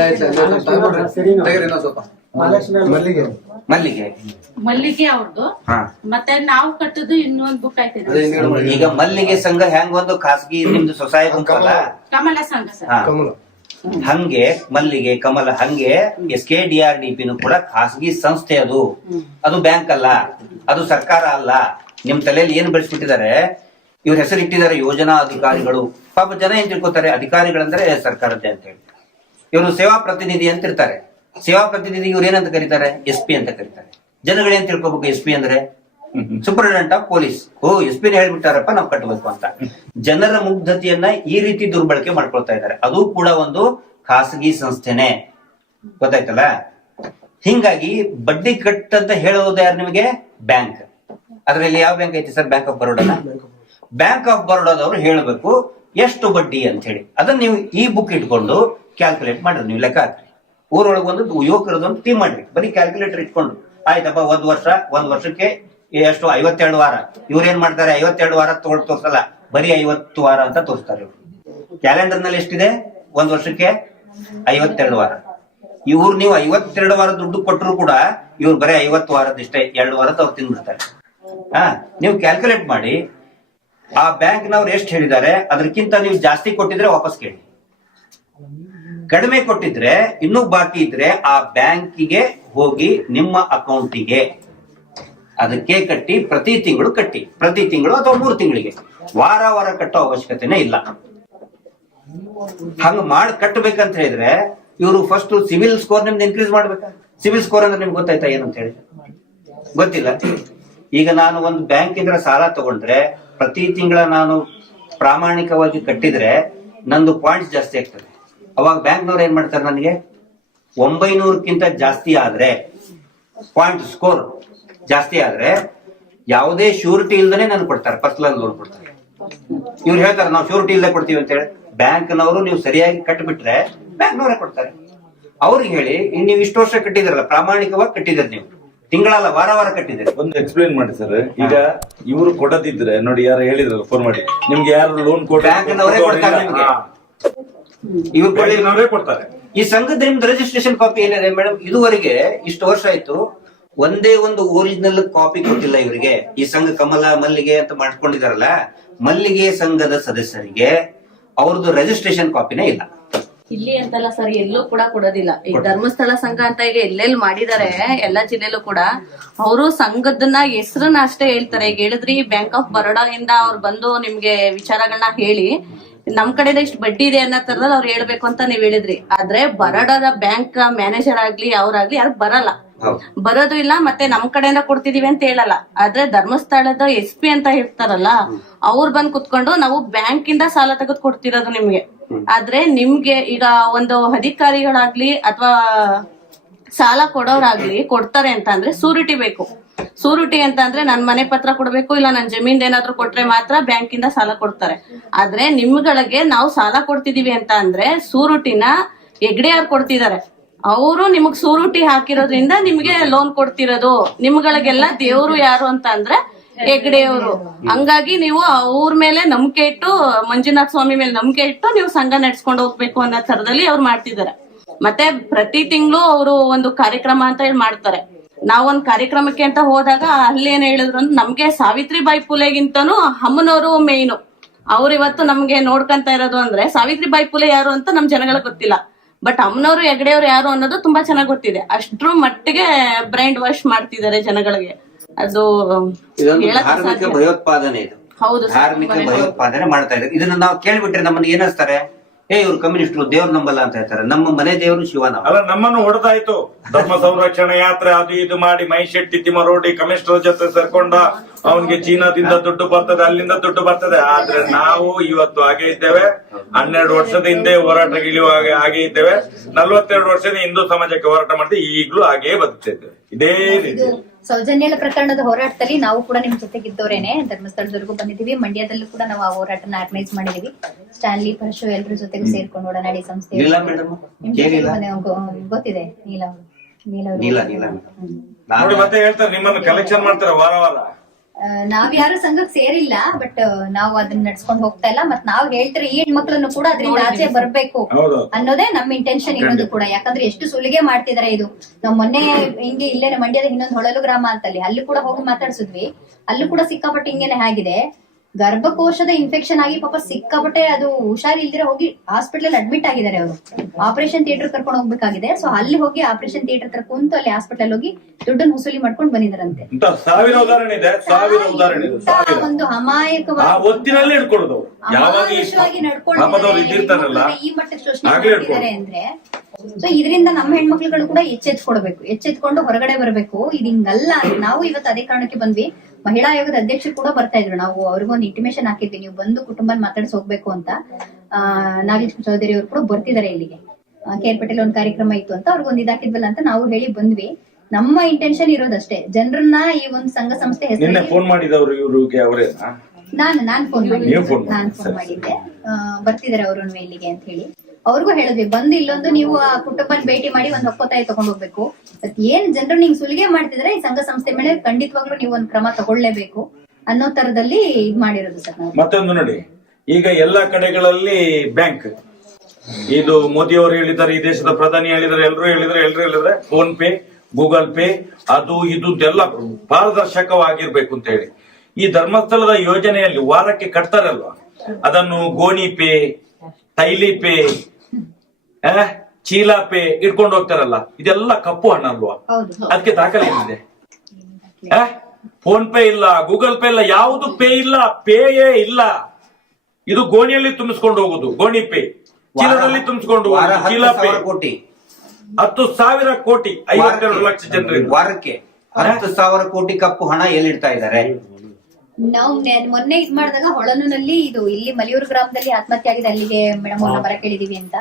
ಮಲ್ಲಿಗೆ ಮಲ್ಲಿಗೆ ಅವ್ರದ್ದು. ಹಾ. ಮತ್ತೆ ನಾವು ಕಟ್ಟುದು ಇನ್ನೊಂದು ಬುಕ್ ಐತೆ ಈಗ ಮಲ್ಲಿಗೆ ಸಂಘ ಹೆಂಗ್ ಒಂದು ಖಾಸಗಿ ನಿಮ್ದು ಸ್ವಸಹಾಯ ಗುಂಪು ಅಲ್ಲ, ಕಮಲ ಸಂಘ ಸರ್. ಹಾ. ಹಂಗೆ ಮಲ್ಲಿಗೆ, ಕಮಲ, ಹಂಗೆ SKDRDP ಕೂಡ ಖಾಸಗಿ ಸಂಸ್ಥೆ. ಅದು ಬ್ಯಾಂಕ್ ಅಲ್ಲ, ಅದು ಸರ್ಕಾರ ಅಲ್ಲ. ನಿಮ್ ತಲೆಯಲ್ಲಿ ಏನ್ ಬೆಳೆಸ್ಬಿಟ್ಟಿದ್ದಾರೆ, ಇವ್ರ ಹೆಸರು ಇಟ್ಟಿದ್ದಾರೆ ಯೋಜನಾ ಅಧಿಕಾರಿಗಳು. ಪಾಪ ಜನ ಏನ್ ತಿಳ್ಕೊತಾರೆ, ಅಧಿಕಾರಿಗಳಂದ್ರೆ ಸರ್ಕಾರದ್ದೇ ಅಂತ ಹೇಳಿ. ಇವರು ಸೇವಾ ಪ್ರತಿನಿಧಿ ಅಂತ ಇರ್ತಾರೆ. ಸೇವಾ ಪ್ರತಿನಿಧಿ ಇವ್ರು ಏನಂತ ಕರೀತಾರೆ? SP ಅಂತ ಕರೀತಾರೆ. ಜನಗಳೇನ್ ತಿಳ್ಕೊಬೇಕು, SP ಅಂದ್ರೆ ಸೂಪರಿಂಟೆಂಡೆಂಟ್ ಆಫ್ ಪೊಲೀಸ್. SP ಹೇಳ್ಬಿಟ್ಟಾರಪ್ಪ ನಾವು ಕಟ್ಟಬೇಕು ಅಂತ. ಜನರ ಮುಗ್ಧತೆಯನ್ನ ಈ ರೀತಿ ದುರ್ಬಳಕೆ ಮಾಡ್ಕೊಳ್ತಾ ಇದ್ದಾರೆ. ಅದು ಕೂಡ ಒಂದು ಖಾಸಗಿ ಸಂಸ್ಥೆನೆ, ಗೊತ್ತಾಯ್ತಲ್ಲ? ಹಿಂಗಾಗಿ ಬಡ್ಡಿ ಕಟ್ ಅಂತ ಹೇಳೋದು ಯಾರು ನಿಮಗೆ? ಬ್ಯಾಂಕ್. ಅದರಲ್ಲಿ ಯಾವ ಬ್ಯಾಂಕ್ ಐತಿ sir? Bank of Baroda. Bank of ಬರೋಡಾದವ್ರು ಹೇಳಬೇಕು ಎಷ್ಟು ಬಡ್ಡಿ ಅಂತ ಹೇಳಿ. ಅದನ್ನ ನೀವು ಈ ಬುಕ್ ಇಟ್ಕೊಂಡು ಕ್ಯಾಲ್ಕುಲೇಟ್ ಮಾಡ್ರಿ, ನೀವು ಲೆಕ್ಕ ಹಾಕ್ರಿ. ಊರೊಳಗೆ ಒಂದು ಯುವಕರದೊಂದು ಟೀಮ್ ಮಾಡ್ರಿ, ಬರೀ ಕ್ಯಾಲ್ಕುಲೇಟರ್ ಇಟ್ಕೊಂಡು. ಆಯ್ತಪ್ಪ, ಒಂದ್ ವರ್ಷಕ್ಕೆ ಎಷ್ಟು? 52 ವಾರ. ಇವ್ರೇನ್ ಮಾಡ್ತಾರೆ, 52 ವಾರ ತೋರ್ಸಲ್ಲ, ಬರೀ 50 ವಾರ ಅಂತ ತೋರಿಸ್ತಾರೆ. ಕ್ಯಾಲೆಂಡರ್ ನಲ್ಲಿ ಎಷ್ಟಿದೆ? 1 ವರ್ಷಕ್ಕೆ 52 ವಾರ. ಇವ್ರು ನೀವು 52 ವಾರ ದುಡ್ಡು ಕೊಟ್ಟರು ಕೂಡ ಇವ್ರು ಬರೀ 50 ವಾರದ ಇಷ್ಟೇ, 2 ವಾರದ ಅವ್ರು ತಿಂದ್ಬಿಡ್ತಾರೆ. ನೀವು ಕ್ಯಾಲ್ಕುಲೇಟ್ ಮಾಡಿ, ಆ ಬ್ಯಾಂಕ್ನವ್ರು ಎಷ್ಟು ಹೇಳಿದ್ದಾರೆ ಅದಕ್ಕಿಂತ ನೀವು ಜಾಸ್ತಿ ಕೊಟ್ಟಿದ್ರೆ ವಾಪಸ್ ಕೇಳಿ, ಕಡಿಮೆ ಕೊಟ್ಟಿದ್ರೆ ಇನ್ನೂ ಬಾಕಿ ಇದ್ರೆ ಆ ಬ್ಯಾಂಕಿಗೆ ಹೋಗಿ ನಿಮ್ಮ ಅಕೌಂಟಿಗೆ ಅದಕ್ಕೆ ಕಟ್ಟಿ, ಪ್ರತಿ ತಿಂಗಳು ಕಟ್ಟಿ. ಪ್ರತಿ ತಿಂಗಳು ಅಥವಾ 3 ತಿಂಗಳಿಗೆ, ವಾರ ವಾರ ಕಟ್ಟೋ ಅವಶ್ಯಕತೆನೇ ಇಲ್ಲ. ಹಂಗ ಮಾಡಿ ಕಟ್ಟಬೇಕಂತ ಹೇಳಿದ್ರೆ ಇವರು ಫಸ್ಟ್ ಸಿವಿಲ್ ಸ್ಕೋರ್ ನಿಮ್ದು ಇನ್ಕ್ರೀಸ್ ಮಾಡ್ಬೇಕಾ? ಸಿವಿಲ್ ಸ್ಕೋರ್ ಅಂದ್ರೆ ನಿಮ್ಗೆ ಗೊತ್ತಾಯ್ತಾ ಏನಂತ ಹೇಳಿ? ಗೊತ್ತಿಲ್ಲ. ಈಗ ನಾನು ಒಂದು ಬ್ಯಾಂಕ್ ಇಂದ ಸಾಲ ತಗೊಂಡ್ರೆ ಪ್ರತಿ ತಿಂಗಳ ನಾನು ಪ್ರಾಮಾಣಿಕವಾಗಿ ಕಟ್ಟಿದ್ರೆ ನಂದು ಪಾಯಿಂಟ್ಸ್ ಜಾಸ್ತಿ ಆಗ್ತದೆ. ಅವಾಗ ಬ್ಯಾಂಕ್ನವ್ರು ಏನ್ ಮಾಡ್ತಾರೆ, ನನಗೆ 900ಕ್ಕಿಂತ ಜಾಸ್ತಿ ಆದ್ರೆ, ಪಾಯಿಂಟ್ ಸ್ಕೋರ್ ಜಾಸ್ತಿ ಆದ್ರೆ ಯಾವುದೇ ಶ್ಯೂರಿಟಿ ಇಲ್ದೇ ನನ್ಗೆ ಕೊಡ್ತಾರೆ, ಪರ್ಸನಲ್ ಲೋನ್ ಕೊಡ್ತಾರೆ. ಇವ್ರು ಹೇಳ್ತಾರೆ ನಾವು ಶ್ಯೂರಿಟಿ ಇಲ್ಲದೆ ಕೊಡ್ತೀವಿ ಅಂತ ಹೇಳಿ. ಬ್ಯಾಂಕ್ನವರು ನೀವು ಸರಿಯಾಗಿ ಕಟ್ಬಿಟ್ರೆ ಬ್ಯಾಂಕ್ನವರೇ ಕೊಡ್ತಾರೆ. ಅವ್ರಿಗೆ ಹೇಳಿ, ನೀವು ಇಷ್ಟು ವರ್ಷ ಕಟ್ಟಿದಿರಲ್ಲ, ಪ್ರಾಮಾಣಿಕವಾಗಿ ಕಟ್ಟಿದ್ರಿ, ನೀವು ತಿಂಗಳಲ್ಲ ವಾರ ವಾರ ಕಟ್ಟಿದ್ದೀರಿ. ಒಂದು ಎಕ್ಸ್ಪ್ಲೇನ್ ಮಾಡಿ ಸರ್. ಈಗ ಇವರು ಕೊಡದಿದ್ರೆ ನೋಡಿ, ಯಾರು ಹೇಳಿದ್ರಲ್ಲ ಫೋನ್ ಮಾಡಿ, ನಿಮ್ಗೆ ಯಾರು ಲೋನ್ ಬ್ಯಾಂಕ್ನವರೇ ಕೊಡ್ತಾರೆ ನಿಮ್ಗೆ, ಇವ್ರು ಕೊಡ್ತಾರೆ. ಈ ಸಂಘದ ನಿಮ್ದು ರಿಜಿಸ್ಟ್ರೇಷನ್ ಕಾಪಿ ಏನಿದೆ ಮೇಡಮ್? ಇದುವರೆಗೆ ಇಷ್ಟು ವರ್ಷ ಆಯ್ತು ಒಂದೇ ಒಂದು ಒರಿಜಿನಲ್ ಕಾಪಿ ಕೊಟ್ಟಿಲ್ಲ ಇವರಿಗೆ. ಈ ಸಂಘ ಕಮಲ ಮಲ್ಲಿಗೆ ಅಂತ ಮಾಡ್ಕೊಂಡಿದಾರಲ್ಲ, ಮಲ್ಲಿಗೆ ಸಂಘದ ಸದಸ್ಯರಿಗೆ ಅವ್ರದ್ದು ರಿಜಿಸ್ಟ್ರೇಷನ್ ಕಾಪಿನೇ ಇಲ್ಲ. ಇಲ್ಲಿ ಅಂತಲ್ಲ ಸರ್, ಎಲ್ಲೂ ಕೂಡ ಕೊಡೋದಿಲ್ಲ. ಈಗ ಧರ್ಮಸ್ಥಳ ಸಂಘ ಅಂತ ಈಗ ಎಲ್ಲೆಲ್ಲಿ ಮಾಡಿದ್ದಾರೆ ಎಲ್ಲಾ ಜಿಲ್ಲೆಲೂ ಕೂಡ, ಅವರು ಸಂಘದನ್ನ ಹೆಸರನ್ನ ಅಷ್ಟೇ ಹೇಳ್ತಾರೆ. ಈಗ ಹೇಳಿದ್ರಿ ಬ್ಯಾಂಕ್ ಆಫ್ ಬರೋಡಾ ಇಂದ ಅವ್ರು ಬಂದು ನಿಮ್ಗೆ ವಿಚಾರಗಳನ್ನ ಹೇಳಿ ನಮ್ ಕಡೆದ ಇಷ್ಟು ಬಡ್ಡಿ ಇದೆ ಅನ್ನೋ ತರದಲ್ಲಿ ಅವ್ರು ಹೇಳ್ಬೇಕು ಅಂತ ನೀವ್ ಹೇಳಿದ್ರಿ. ಆದ್ರೆ ಬರೋಡಾದ ಬ್ಯಾಂಕ್ ಮ್ಯಾನೇಜರ್ ಆಗ್ಲಿ ಅವ್ರಾಗ್ಲಿ ಯಾರು ಬರಲ್ಲ, ಬರೋದು ಇಲ್ಲ. ಮತ್ತೆ ನಮ್ ಕಡೆಯಿಂದ ಕೊಡ್ತಿದೀವಿ ಅಂತ ಹೇಳಲ್ಲ. ಆದ್ರೆ ಧರ್ಮಸ್ಥಳದ SP ಅಂತ ಇರ್ತಾರಲ್ಲ, ಅವ್ರು ಬಂದ್ ಕುತ್ಕೊಂಡು ನಾವು ಬ್ಯಾಂಕ್ ಇಂದ ಸಾಲ ತೆಗೆದು ಕೊಡ್ತಿರೋದು ನಿಮ್ಗೆ. ಆದ್ರೆ ನಿಮ್ಗೆ ಈಗ ಒಂದು ಅಧಿಕಾರಿಗಳಾಗ್ಲಿ ಅಥವಾ ಸಾಲ ಕೊಡೋರಾಗ್ಲಿ ಕೊಡ್ತಾರೆ ಅಂತ ಅಂದ್ರೆ ಸೂರಿಟಿ ಬೇಕು. ಸೂರಿಟಿ ಅಂತ ಅಂದ್ರೆ ನನ್ ಮನೆ ಪತ್ರ ಕೊಡ್ಬೇಕು, ಇಲ್ಲ ನನ್ ಜಮೀನ್ ಏನಾದ್ರು ಕೊಟ್ರೆ ಮಾತ್ರ ಬ್ಯಾಂಕ್ ಇಂದ ಸಾಲ ಕೊಡ್ತಾರೆ. ಆದ್ರೆ ನಿಮ್ಗಳಿಗೆ ನಾವು ಸಾಲ ಕೊಡ್ತಿದೀವಿ ಅಂತ ಅಂದ್ರೆ ಸೂರಿಟಿನ ಹೆಗ್ಡೆ ಯಾರು ಕೊಡ್ತಿದ್ದಾರೆ, ಅವರು ನಿಮಗ್ ಸೂರಿಟಿ ಹಾಕಿರೋದ್ರಿಂದ ನಿಮ್ಗೆ ಲೋನ್ ಕೊಡ್ತಿರೋದು. ನಿಮ್ಗಳಿಗೆಲ್ಲ ದೇವ್ರು ಯಾರು ಅಂತ ಅಂದ್ರೆ ಹೆಗ್ಡೆಯವರು. ಹಂಗಾಗಿ ನೀವು ಅವ್ರ ಮೇಲೆ ನಂಬಿಕೆ ಇಟ್ಟು, ಮಂಜುನಾಥ ಸ್ವಾಮಿ ಮೇಲೆ ನಂಬಿಕೆ ಇಟ್ಟು ನೀವು ಸಂಘ ನಡ್ಸ್ಕೊಂಡು ಹೋಗ್ಬೇಕು ಅನ್ನೋ ತರದಲ್ಲಿ ಅವ್ರು ಮಾಡ್ತಿದ್ದಾರೆ. ಮತ್ತೆ ಪ್ರತಿ ತಿಂಗಳು ಅವರು ಒಂದು ಕಾರ್ಯಕ್ರಮ ಅಂತ ಹೇಳಿ ಮಾಡ್ತಾರೆ. ನಾವೊಂದ್ ಕಾರ್ಯಕ್ರಮಕ್ಕೆ ಅಂತ ಹೋದಾಗ ಅಲ್ಲಿ ಏನ್ ಹೇಳಿದ್ರು ಅಂದ್ರೆ, ನಮ್ಗೆ ಸಾವಿತ್ರಿಬಾಯಿ ಫುಲೆಗಿಂತನೂ ಅಮ್ಮನವರು ಮೇಯ್ನು. ಅವ್ರು ಇವತ್ತು ನಮ್ಗೆ ನೋಡ್ಕೊಂತ ಇರೋದು ಅಂದ್ರೆ ಸಾವಿತ್ರಿಬಾಯಿ ಫುಲೆ ಯಾರು ಅಂತ ನಮ್ ಜನಗಳಿಗೆ ಗೊತ್ತಿಲ್ಲ. ಬಟ್ ಅಮ್ಮನವರು ಹೆಗಡೆಯವ್ರು ಯಾರು ಅನ್ನೋದು ತುಂಬಾ ಚೆನ್ನಾಗಿ ಗೊತ್ತಿದೆ. ಅಷ್ಟ್ರ ಮಟ್ಟಿಗೆ ಬ್ರೈನ್ ವಾಶ್ ಮಾಡ್ತಿದ್ದಾರೆ ಜನಗಳಿಗೆ. ಅದು ಇದೊಂದು ಹೇಳಕ್ ಧಾರ್ಮಿಕ ಸಾಧ್ಯ. ಭಯೋತ್ಪಾದನೆ ಇದು. ಹೌದು ಸರ್, ಧಾರ್ಮಿಕ ಭಯೋತ್ಪಾದನೆ ಮಾಡ್ತಾ ಇದ್ದಾರೆ. ಇದನ್ನ ನಾವು ಕೇಳ್ಬಿಟ್ರೆ ನಮ್ಮನ್ನ ಏನಿಸ್ತಾರೆ, ಇವ್ರು ಕಮ್ಯುನಿಸ್ಟ್ರು ದೇವ್ರ ನಂಬಲ್ಲ ಅಂತ ಹೇಳ್ತಾರೆ. ನಮ್ಮ ಮನೆ ದೇವರು ಶಿವನ. ಅಲ್ಲ, ನಮ್ಮನ್ನು ಹೊಡೆದಾಯ್ತು. ಧರ್ಮ ಸಂರಕ್ಷಣೆ ಯಾತ್ರೆ ಅದು ಇದು ಮಾಡಿ ಮೈಶೆಟ್ಟಿ ತಿಮ್ಮರೋಡಿ ಕಮಿಷನರ್ ಜೊತೆ ಸೇರ್ಕೊಂಡ ಅವನ್ಗೆ ಚೀನಾದಿಂದ ದುಡ್ಡು ಬರ್ತದೆ, ಅಲ್ಲಿಂದ ದುಡ್ಡು ಬರ್ತದೆ. ಆದ್ರೆ ನಾವು ಇವತ್ತು ಹಾಗೆ ಇದ್ದೇವೆ. 12 ವರ್ಷದ ಹಿಂದೆ ಹೋರಾಟಕ್ಕೆ ಇಳಿಯುವಾಗ ಹಾಗೆ ಇದ್ದೇವೆ. 42 ವರ್ಷದ ಹಿಂದೂ ಸಮಾಜಕ್ಕೆ ಹೋರಾಟ ಮಾಡ್ತೀವಿ. ಈಗಲೂ ಹಾಗೇ ಬದುಕ್ತಿದ್ದೇವೆ ಇದೇ ರೀತಿ. ಸೌಜನ್ಯಲ ಪ್ರಕರಣದ ಹೋರಾಟದಲ್ಲಿ ನಾವು ಕೂಡ ನಿಮ್ ಜೊತೆಗಿದ್ದವರೇನೆ. ಧರ್ಮಸ್ಥಳದವರೆಗೂ ಬಂದಿದ್ದೀವಿ. ಮಂಡ್ಯದಲ್ಲೂ ಕೂಡ ನಾವು ಆ ಹೋರಾಟನ ಆರ್ಗನೈಸ್ ಮಾಡಿದೀವಿ. ಸ್ಟಾನ್ಲಿ ಪರಶು ಎಲ್ಲರ ಜೊತೆಗೂ ಸೇರ್ಕೊಂಡು ಒಡನಾಡಿ ಸಂಸ್ಥೆ ಗೊತ್ತಿದೆ. ನೋಡಿ ಮತ್ತೆ ಹೇಳ್ತಾರೆ, ನಿಮ್ಮನ್ನು ಕಲೆಕ್ಷನ್ ಮಾಡ್ತಾರೆ ವಾರ ವಾರ. ನಾವ್ ಯಾರು ಸಂಘಕ್ಕೆ ಸೇರಿಲ್ಲ, ಬಟ್ ನಾವು ಅದನ್ನ ನಡ್ಸ್ಕೊಂಡ್ ಹೋಗ್ತಾ ಇಲ್ಲ. ಮತ್ ನಾವ್ ಹೇಳ್ತಾರೆ ಈ ಹೆಣ್ಮಕ್ಳನ್ನು ಕೂಡ ಅದರಿಂದ ಆಚೆ ಬರ್ಬೇಕು ಅನ್ನೋದೇ ನಮ್ ಇಂಟೆನ್ಷನ್ ಇರೋದು ಕೂಡ. ಯಾಕಂದ್ರೆ ಎಷ್ಟು ಸುಲಿಗೆ ಮಾಡ್ತಿದಾರೆ ಇದು. ನಾವ್ ಮೊನ್ನೆ ಹಿಂಗೆ ಇಲ್ಲೇ ಮಂಡ್ಯದ ಇನ್ನೊಂದು ಹೊಳಲು ಗ್ರಾಮ ಅಂತಲ್ಲಿ ಅಲ್ಲಿ ಕೂಡ ಹೋಗಿ ಮಾತಾಡ್ಸಿದ್ವಿ. ಅಲ್ಲೂ ಕೂಡ ಸಿಕ್ಕಾಪಟ್ಟೆ ಹಿಂಗೇನೆ ಆಗಿದೆ. ಗರ್ಭಕೋಶದ ಇನ್ಫೆಕ್ಷನ್ ಆಗಿ ಪಾಪ ಸಿಕ್ಕಾಪಟ್ಟೆ ಅದು ಹುಷಾರಿಲ್ದಿರ ಹೋಗಿ ಹಾಸ್ಪಿಟಲ್ ಅಡ್ಮಿಟ್ ಆಗಿದ್ದಾರೆ. ಅವರು ಆಪರೇಷನ್ ಥಿಯೇಟರ್ ಕರ್ಕೊಂಡು ಹೋಗ್ಬೇಕಾಗಿದೆ. ಸೊ ಅಲ್ಲಿ ಹೋಗಿ ಆಪರೇಷನ್ ಥಿಯೇಟರ್ ಹತ್ರ ಕುಂತು ಅಲ್ಲಿ ಹಾಸ್ಪಿಟಲ್ ಹೋಗಿ ದುಡ್ಡನ್ನು ವಸೂಲಿ ಮಾಡ್ಕೊಂಡು ಬಂದಿದ್ದಾರಂತೆ. ಸಾವಿರ ಉದಾಹರಣೆ ಇದೆ, ಸಾವಿರ ಉದಾಹರಣೆ ಇದೆ. ಒಂದು ಅಮಾಯಕವಾಗಿ ಈ ಮಟ್ಟಕ್ಕೆ ಶೋಷಣೆ ಮಾಡ್ತಿದ್ದಾರೆ ಅಂದ್ರೆ, ಸೊ ಇದರಿಂದ ನಮ್ಮ ಹೆಣ್ಮಕ್ಳುಗಳು ಕೂಡ ಎಚ್ಚೆತ್ಕೊಂಡು ಹೊರಗಡೆ ಬರಬೇಕು. ಇದು ಹಿಂಗಲ್ಲ. ನಾವು ಇವತ್ತು ಅದೇ ಕಾರಣಕ್ಕೆ ಬಂದ್ವಿ. ಮಹಿಳಾ ಆಯೋಗದ ಅಧ್ಯಕ್ಷರು ಕೂಡ ಬರ್ತಾ ಇದ್ರು. ನಾವು ಅವ್ರಿಗೊಂದು ಇಂಟಿಮೇಷನ್ ಹಾಕಿದ್ವಿ, ನೀವು ಬಂದು ಕುಟುಂಬ ಮಾತಾಡ್ಸಿ ಹೋಗ್ಬೇಕು ಅಂತ. ನಾಗೇಶ್ ಚೌಧರಿ ಅವರು ಕೂಡ ಬರ್ತಿದ್ದಾರೆ ಇಲ್ಲಿಗೆ. KR ಪಟೇಲ್ ಒಂದು ಕಾರ್ಯಕ್ರಮ ಇತ್ತು ಅಂತ ಅವ್ರಿಗೊಂದು ಇದಾಕಿದ್ವಲ್ಲ ಅಂತ ನಾವು ಹೇಳಿ ಬಂದ್ವಿ. ನಮ್ಮ ಇಂಟೆನ್ಷನ್ ಇರೋದಷ್ಟೇ, ಜನರನ್ನ ಈ ಒಂದು ಸಂಘ ಸಂಸ್ಥೆ ಹೆಸರು ಫೋನ್ ಮಾಡಿದವರು ಇವ್ರಿಗೆ ಅವರೇ. ನಾನ್ ಫೋನ್ ಮಾಡಿದ್ದೆ. ಬರ್ತಿದ್ದಾರೆ ಅವರು ಇಲ್ಲಿಗೆ ಅಂತ ಹೇಳಿ ಅವ್ರಿಗೂ ಹೇಳಿದ್ವಿ. ಬಂದು ಇಲ್ಲೊಂದು ನೀವು ಆ ಕುಟುಂಬನ ಭೇಟಿ ಮಾಡಿ ಒಂದ್ ಒಪ್ಪತ್ತಾಯಿ ತಗೊಂಡ್ ಹೋಗ್ಬೇಕು. ಏನ್ ಜನರು ನಿಂಗ್ ಸುಲಿಗೆ ಮಾಡ್ತಿದ್ರೆ ಈ ಸಂಘ ಸಂಸ್ಥೆ ಮೇಲೆ ಖಂಡಿತವಾಗ್ಲೂ ನೀವು ಒಂದ್ ಕ್ರಮ ತಗೊಳ್ಳೇಬೇಕು ಅನ್ನೋ ತರದಲ್ಲಿ ಇದ್ ಮಾಡಿರೋದು ಸರ್. ಮತ್ತೊಂದು ನೋಡಿ, ಈಗ ಎಲ್ಲಾ ಕಡೆಗಳಲ್ಲಿ ಬ್ಯಾಂಕ್ ಇದು ಮೋದಿ ಅವರು ಹೇಳಿದ್ದಾರೆ, ಈ ದೇಶದ ಪ್ರಧಾನಿ ಹೇಳಿದ್ದಾರೆ, ಎಲ್ಲರೂ ಹೇಳಿದ್ರೆ ಫೋನ್ ಪೇ, ಗೂಗಲ್ ಪೇ, ಅದು ಇದು ಎಲ್ಲ ಪಾರದರ್ಶಕವಾಗಿರ್ಬೇಕು ಅಂತ ಹೇಳಿ ಈ ಧರ್ಮಸ್ಥಳದ ಯೋಜನೆಯಲ್ಲಿ ವಾರಕ್ಕೆ ಕಟ್ತಾರಲ್ವಾ, ಅದನ್ನು ಗೋಣಿ ಪೇ, ಟೈಲಿ ಪೇ, ಚೀಲ ಪೇ ಇಟ್ಕೊಂಡು ಹೋಗ್ತಾರಲ್ಲ, ಇದೆಲ್ಲ ಕಪ್ಪು ಹಣ ಅಲ್ವಾ? ಅದಕ್ಕೆ ದಾಖಲೆ ಏನಿದೆ? ಫೋನ್ ಪೇ ಇಲ್ಲ, ಗೂಗಲ್ ಪೇ ಇಲ್ಲ, ಯಾವುದು ಪೇ ಇಲ್ಲ, ಪೇಯೇ ಇಲ್ಲ. ಇದು ಗೋಣಿಯಲ್ಲಿ ತುಂಬಿಸ್ಕೊಂಡು ಹೋಗುದು, ಗೋಣಿ ಪೇ. ಚೀಲದಲ್ಲಿ ತುಂಬಿಸ್ಕೊಂಡು ಹೋಗುದು, ಚೀಲ ಪೇ. 10,000 ಕೋಟಿ, 52 ಲಕ್ಷ ಜನರಿಗೆ ವಾರಕ್ಕೆ 10,000 ಕೋಟಿ ಕಪ್ಪು ಹಣ ಎಲ್ಲಿಡ್ತಾ ಇದ್ದಾರೆ? ನಾವು ಮೊನ್ನೆ ಇದ್ ಮಾಡಿದಾಗ ಹೊಳಲಿನಲ್ಲಿ ಇದು ಇಲ್ಲಿ ಮಲಿಯೂರು ಗ್ರಾಮದಲ್ಲಿ ಆತ್ಮಹತ್ಯೆ ಆಗಿದೆ. ಅಲ್ಲಿಗೆ ಮೇಡಮ್ ಅವ್ರನ್ನ ಬರ ಕೇಳಿದೀವಿ ಅಂತ.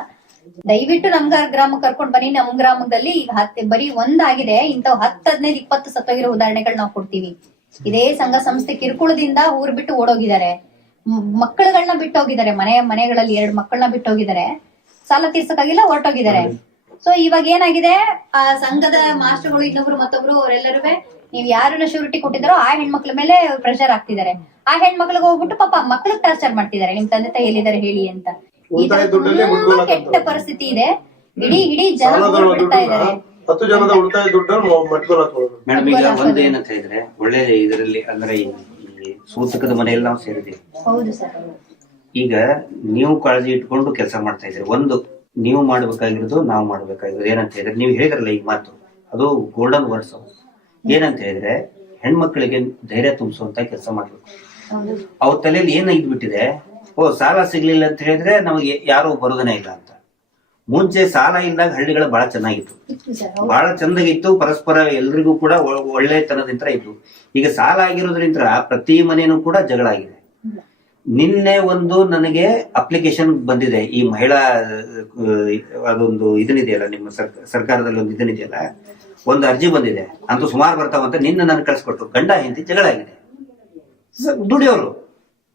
ದಯವಿಟ್ಟು ನಮ್ ಗ್ರಾಮಕ್ಕೆ ಕರ್ಕೊಂಡ್ ಬನ್ನಿ. ನಮ್ ಗ್ರಾಮದಲ್ಲಿ ಈಗ ಬರೀ ಒಂದಾಗಿದೆ, ಇಂಥವ್ 10, 15, 20 ಸತ್ತೋಗಿರೋ ಉದಾಹರಣೆಗಳು ನಾವು ಕೊಡ್ತೀವಿ. ಇದೇ ಸಂಘ ಸಂಸ್ಥೆ ಕಿರುಕುಳದಿಂದ ಊರ್ ಬಿಟ್ಟು ಓಡೋಗಿದ್ದಾರೆ. ಮಕ್ಕಳುಗಳನ್ನ ಬಿಟ್ಟು ಹೋಗಿದ್ದಾರೆ. ಮನೆಗಳಲ್ಲಿ 2 ಮಕ್ಕಳನ್ನ ಬಿಟ್ಟು ಹೋಗಿದ್ದಾರೆ. ಸಾಲ ತೀರ್ಸಕ್ಕಾಗಿಲ್ಲ, ಹೊರಟೋಗಿದ್ದಾರೆ. ಸೊ ಇವಾಗ ಏನಾಗಿದೆ, ಆ ಸಂಘದ ಮಾಸ್ಟರ್ಗಳು ಇನ್ನೊಬ್ರು ಮತ್ತೊಬ್ರು ಅವರೆಲ್ಲರೂ ನೀವ್ ಯಾರನ್ನ ಶ್ಯೂರಿಟಿ ಕೊಟ್ಟಿದಾರೋ ಆ ಹೆಣ್ಮಕ್ಳ ಮೇಲೆ ಪ್ರೆಷರ್ ಆಗ್ತಿದ್ದಾರೆ. ಆ ಹೆಣ್ಮಕ್ಳಿಗೆ ಹೋಗ್ಬಿಟ್ಟು ಪಾಪ ಮಕ್ಳಿಗೆ ಟಾರ್ಚರ್ ಮಾಡ್ತಿದ್ದಾರೆ. ನಿಮ್ ತಂದೆ ತಾಯಿ ಎಲ್ಲಿದ್ದಾರೆ ಹೇಳಿ ಅಂತ. ತುಂಬಾ ಕೆಟ್ಟ ಪರಿಸ್ಥಿತಿ ಇದೆ. ಇಡೀ ಜನ ಬಿಡ್ತಾ ಇದ್ದಾರೆ. 10 ಜನದ ಉಳಿತಾಯ ದುಡ್ಡನ್ನು ಮೇಡಮ್, ಈಗ ಒಂದು ಏನಂತ ಹೇಳಿದ್ರೆ ಒಳ್ಳೆ ಇದರಲ್ಲಿ ಅಂದ್ರೆ ಈ ಸೂತಕದ ಮನೆಯಲ್ಲಿ ನಾವು ಸೇರಿದ್ದೀವಿ. ಹೌದು ಸರ್. ಈಗ ನೀವು ಕಾಳಜಿ ಇಟ್ಕೊಂಡು ಕೆಲಸ ಮಾಡ್ತಾ ಇದ್ದೀರಿ. ಒಂದು ನೀವು ಮಾಡ್ಬೇಕಾಗಿರೋದು, ನಾವು ಮಾಡ್ಬೇಕಾಗಿರೋದು ಏನಂತ ಹೇಳಿದ್ರೆ, ನೀವು ಹೇಳಿದ್ರಲ್ಲ ಈ ಮಾತು, ಅದು ಗೋಲ್ಡನ್ ವರ್ಡ್ಸ್. ಏನಂತ ಹೇಳಿದ್ರೆ, ಹೆಣ್ಮಕ್ಳಿಗೆ ಧೈರ್ಯ ತುಂಬಿಸುವಂತ ಕೆಲಸ ಮಾಡ್ಬೇಕು. ಅವ್ರ ತಲೆಯಲ್ಲಿ ಏನ್ ಇದ್ಬಿಟ್ಟಿದೆ, ಸಾಲ ಸಿಗ್ಲಿಲ್ಲ ಅಂತ ಹೇಳಿದ್ರೆ ನಮಗೆ ಯಾರು ಬರೋದನೇ ಇಲ್ಲ ಅಂತ. ಮುಂಚೆ ಸಾಲ ಇದ್ದಾಗ ಹಳ್ಳಿಗಳು ಬಹಳ ಚೆನ್ನಾಗಿತ್ತು, ಬಹಳ ಚಂದಾಗಿತ್ತು. ಪರಸ್ಪರ ಎಲ್ರಿಗೂ ಕೂಡ ಒಳ್ಳೆತನದಿಂದ ಇತ್ತು. ಈಗ ಸಾಲ ಆಗಿರೋದ್ರಿಂದ ಪ್ರತಿ ಮನೇನೂ ಕೂಡ ಜಗಳ ಆಗಿದೆ. ನಿನ್ನೆ ಒಂದು ನನಗೆ ಅಪ್ಲಿಕೇಶನ್ ಬಂದಿದೆ, ಈ ಮಹಿಳಾ ಅದೊಂದು ಇದನ್ನಿದೆಯಲ್ಲ, ನಿಮ್ಮ ಸರ್ಕಾರದಲ್ಲಿ ಒಂದು ಇದನ್ನಿದೆಯಲ್ಲ, ಒಂದು ಅರ್ಜಿ ಬಂದಿದೆ. ಅಂತೂ ಸುಮಾರು ಬರ್ತಾವಂತ. ನಿನ್ನೆ ನಾನು ಕಳ್ಸಿಕೊಟ್ರು. ಗಂಡ ಹೆಂಡತಿ ಜಗಳ ಆಗಿದೆ, ದುಡಿಯೋರು.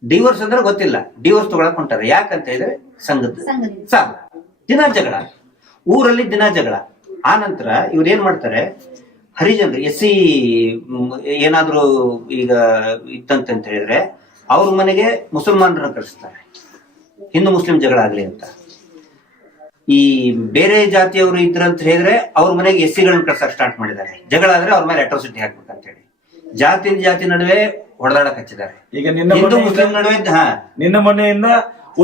ಡಿವೋರ್ಸ್ ಅಂದ್ರೆ ಗೊತ್ತಿಲ್ಲ, ಡಿವೋರ್ಸ್ ತಗೊಳಕ್ ಹೊಂಟಾರೆ. ಯಾಕಂತ ಹೇಳಿದ್ರೆ ಸಂಘದ ಸಾಲ, ದಿನ ಜಗಳ, ಊರಲ್ಲಿ ದಿನ ಜಗಳ. ಆ ನಂತರ ಇವ್ರು ಏನ್ ಮಾಡ್ತಾರೆ, ಹರಿಜನರು SC ಏನಾದ್ರು ಈಗ ಇತ್ತಂತ ಹೇಳಿದ್ರೆ ಅವ್ರ ಮನೆಗೆ ಮುಸಲ್ಮಾನರನ್ನ ಕಳಿಸ್ತಾರೆ, ಹಿಂದೂ ಮುಸ್ಲಿಂ ಜಗಳ ಆಗ್ಲಿ ಅಂತ. ಈ ಬೇರೆ ಜಾತಿಯವರು ಇದ್ರಂತ ಹೇಳಿದ್ರೆ ಅವ್ರ ಮನೆಗೆ SCಗಳನ್ನ ಕಳ್ಸಕ್ ಸ್ಟಾರ್ಟ್ ಮಾಡಿದ್ದಾರೆ. ಜಗಳ ಆದ್ರೆ ಅವ್ರ ಮೇಲೆ ಅಟ್ರಾಸಿಟಿ ಹಾಕ್ಬೇಕಂತ ಹೇಳಿ ಜಾತಿ ನಡುವೆ ಹೊಡೆದಾಡಕ್ ಹಚ್ಚಿದ್ದಾರೆ. ಈಗ ನಿನ್ನ ಮನೆಯಿಂದ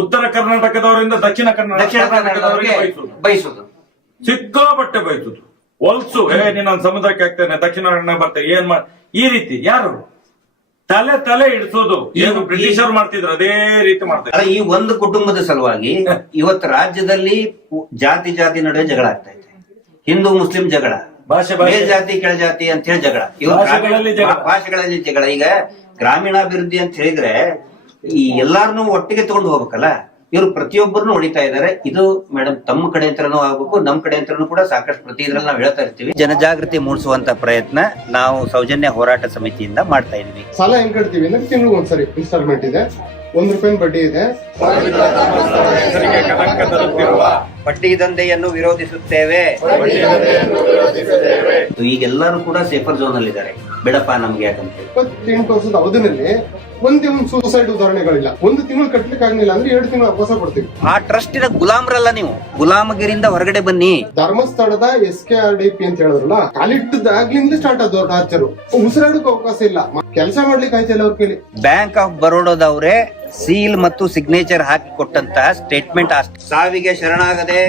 ಉತ್ತರ ಕರ್ನಾಟಕದವರಿಂದ ದಕ್ಷಿಣ ದಕ್ಷಿಣ ಕರ್ನಾಟಕದವರಿಗೆ ಕನ್ನಡದವರಿಗೆ ಬಯಸುದು. ಸಿಕ್ಕಾಪಟ್ಟೆ ಬೈಸುದು. ಹೊಲ್ಸು ನೀನೊಂದು ಸಮುದ್ರಕ್ಕೆ ಹಾಕ್ತೇನೆ, ದಕ್ಷಿಣ ಕನ್ನಡ ಬರ್ತೇನೆ, ಏನ್ ಮಾಡ ಈ ರೀತಿ ಯಾರು ತಲೆ ಇಡಿಸೋದು ಏನು ಬ್ರಿಟಿಷರು ಮಾಡ್ತಿದ್ರು ಅದೇ ರೀತಿ ಮಾಡ್ತಾರೆ. ಈ ಒಂದು ಕುಟುಂಬದ ಸಲುವಾಗಿ ಇವತ್ತು ರಾಜ್ಯದಲ್ಲಿ ಜಾತಿ ನಡುವೆ ಜಗಳ ಆಗ್ತಾ ಇದೆ. ಹಿಂದೂ ಮುಸ್ಲಿಂ ಜಗಳ, ಮೇಲ್ ಜಾತಿ ಕೆಳ ಜಾತಿ ಅಂತ ಹೇಳಿ ಜಗಳ, ಭಾಷೆಗಳಲ್ಲಿ ಜಗಳ. ಈಗ ಗ್ರಾಮೀಣಾಭಿವೃದ್ಧಿ ಅಂತ ಹೇಳಿದ್ರೆ ಈ ಎಲ್ಲಾರನ್ನೂ ಒಟ್ಟಿಗೆ ತಗೊಂಡು ಹೋಗ್ಬೇಕಲ್ಲ. ಇವರು ಪ್ರತಿಯೊಬ್ಬರನ್ನು ಹೊಡಿತಾ ಇದ್ದಾರೆ. ಇದು ಮೇಡಮ್ ತಮ್ಮ ಕಡೆ ಅಂತನೂ ಆಗ್ಬೇಕು, ನಮ್ ಕಡೆ ಅಂತನೂ ಕೂಡ ಸಾಕಷ್ಟು ಪ್ರತಿ ಇದ್ರಲ್ಲಿ ನಾವು ಹೇಳ್ತಾ ಇರ್ತೀವಿ. ಜನಜಾಗೃತಿ ಮೂಡಿಸುವಂತ ಪ್ರಯತ್ನ ನಾವು ಸೌಜನ್ಯ ಹೋರಾಟ ಸಮಿತಿಯಿಂದ ಮಾಡ್ತಾ ಇದೀವಿ. ಸಾಲ ಹೆಂಗ್ ಕಟ್ತೀವಿ ಅಂದ್ರೆ ತಿಂಗಳಿಗೆ ಒಂದ್ಸರಿ ಇನ್ಸ್ಟಾಲ್ಮೆಂಟ್ ಇದೆ, ₹1 ಬಡ್ಡಿ ಇದೆ. ಬಡ್ಡಿ ದಂಧೆಯನ್ನು ವಿರೋಧಿಸುತ್ತೇವೆ. ಈಗೆಲ್ಲರೂ ಕೂಡ ಸೇಫರ್ ಝೋನ್ ಅಲ್ಲಿ ಇದ್ದಾರೆ. ಬೇಡಪ್ಪ ನಮ್ಗೆ ಯಾಕಂತ 28 ವರ್ಷದ ಅವಧಿನಲ್ಲಿ ಒಂದೇ ಒಂದು ಸೂಸೈಡ್ ಉದಾಹರಣೆಗಳಿಲ್ಲ. 1 ತಿಂಗಳು ಕಟ್ಲಿಕ್ಕೆ ಆಗ್ಲಿಲ್ಲ ಅಂದ್ರೆ 2 ತಿಂಗಳು ಅವಕಾಶ ಕೊಡ್ತೀವಿ. ಆ ಟ್ರಸ್ಟಿನ ಗುಲಾಮರಲ್ಲ ನೀವು, ಗುಲಾಮಗಿರಿಂದ ಹೊರಗಡೆ ಬನ್ನಿ. ಧರ್ಮಸ್ಥಳದ SKRDP ಅಂತ ಹೇಳಿದ್ರಲ್ಲ, ಕಾಲಿಟ್ಟದಾಗ್ಲಿಂದ ಸ್ಟಾರ್ಟ್ ಆದ ಟಾರ್ಚರ್. ಉಸಿರಾಡಕ್ಕೆ ಅವಕಾಶ ಇಲ್ಲ, ಕೆಲಸ ಮಾಡ್ಲಿಕ್ಕೆ ಆಯ್ತಿಲ್ಲ ಅವ್ರ ಕೈಲಿ. ಬ್ಯಾಂಕ್ ಆಫ್ ಬರೋಡಾದವರೇ ಸೀಲ್ ಮತ್ತು ಸಿಗ್ನೇಚರ್ ಹಾಕಿ ಕೊಟ್ಟಂತಹ ಸ್ಟೇಟ್ಮೆಂಟ್ ಸಾವಿಗೆ ಶರಣಾಗದೆ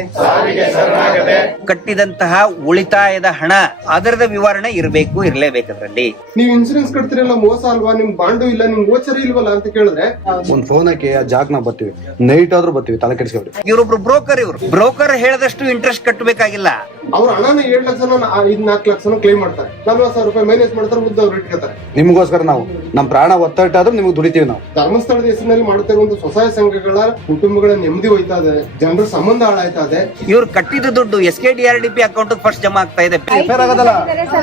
ಕಟ್ಟಿದಂತಹ ಉಳಿತಾಯದ ಹಣ ಅದರದ ವಿವರಣೆ ಇರಲೇಬೇಕು ಅದರಲ್ಲಿ. ನೀವು ಇನ್ಸೂರೆನ್ಸ್ ಕಟ್ತಿರಲ್ಲ, ಮೋಸ ಅಲ್ವಾ? ನಿಮ್ ಬಾಂಡು ಇಲ್ಲ, ನಿಮ್ ಗೋಚರ ಇಲ್ವಲ್ಲ ಅಂತ ಕೇಳಿದ್ರೆ ಒಂದ್ ಫೋನ್ ಹಾಕಿ ಆ ಜಾಗ ನಾವು ಬರ್ತೀವಿ, ನೈಟ್ ಆದ್ರೂ ಬರ್ತೀವಿ, ತಲೆ ಕೆಡಿಸ್ಕೊಬಿಡಿ. ಇವರೊಬ್ರು ಬ್ರೋಕರ್ ಹೇಳದಷ್ಟು ಇಂಟ್ರೆಸ್ಟ್ ಕಟ್ಟಬೇಕಾಗಿಲ್ಲ. ಅವ್ರ ಹಣನ 7 ಲಕ್ಷ 4 ಲಕ್ಷ ಕ್ಲೈಮ್ ಮಾಡ್ತಾರೆ, ₹40,000 ಮೈನಸ್ ಮಾಡ್ತಾರೆ, ಮುದ್ದ ಅವ್ರು ಇಟ್ಕೋತಾರೆ. ನಿಮ್ಗೋಸ್ಕರ ನಾವು ನಮ್ ಪ್ರಾಣ ಒತ್ತಟ್ಟಾದ್ರೂ ನಿಮ್ಗೆ ದುಡಿತೀವಿ ನಾವು. ಧರ್ಮಸ್ಥಳದ ಹೆಸರಿನಲ್ಲಿ ಮಾಡುತ್ತಿರುವಂತ ಸ್ವಸಹಾಯ ಸಂಘಗಳ ಕುಟುಂಬಗಳ ನೆಮ್ಮದಿ ಹೋಯ್ತಾ ಇದೆ, ಜನರ ಸಂಬಂಧ ಹಾಳಾಯ್ತಾ ಇದೆ. ಇವ್ರು ಕಟ್ಟಿದ ದುಡ್ಡು SKDRDP ಅಕೌಂಟ್ ಫಸ್ಟ್ ಜಮಾ ಆಗ್ತಾ ಇದೆ. ಆಗೋದಲ್ಲ,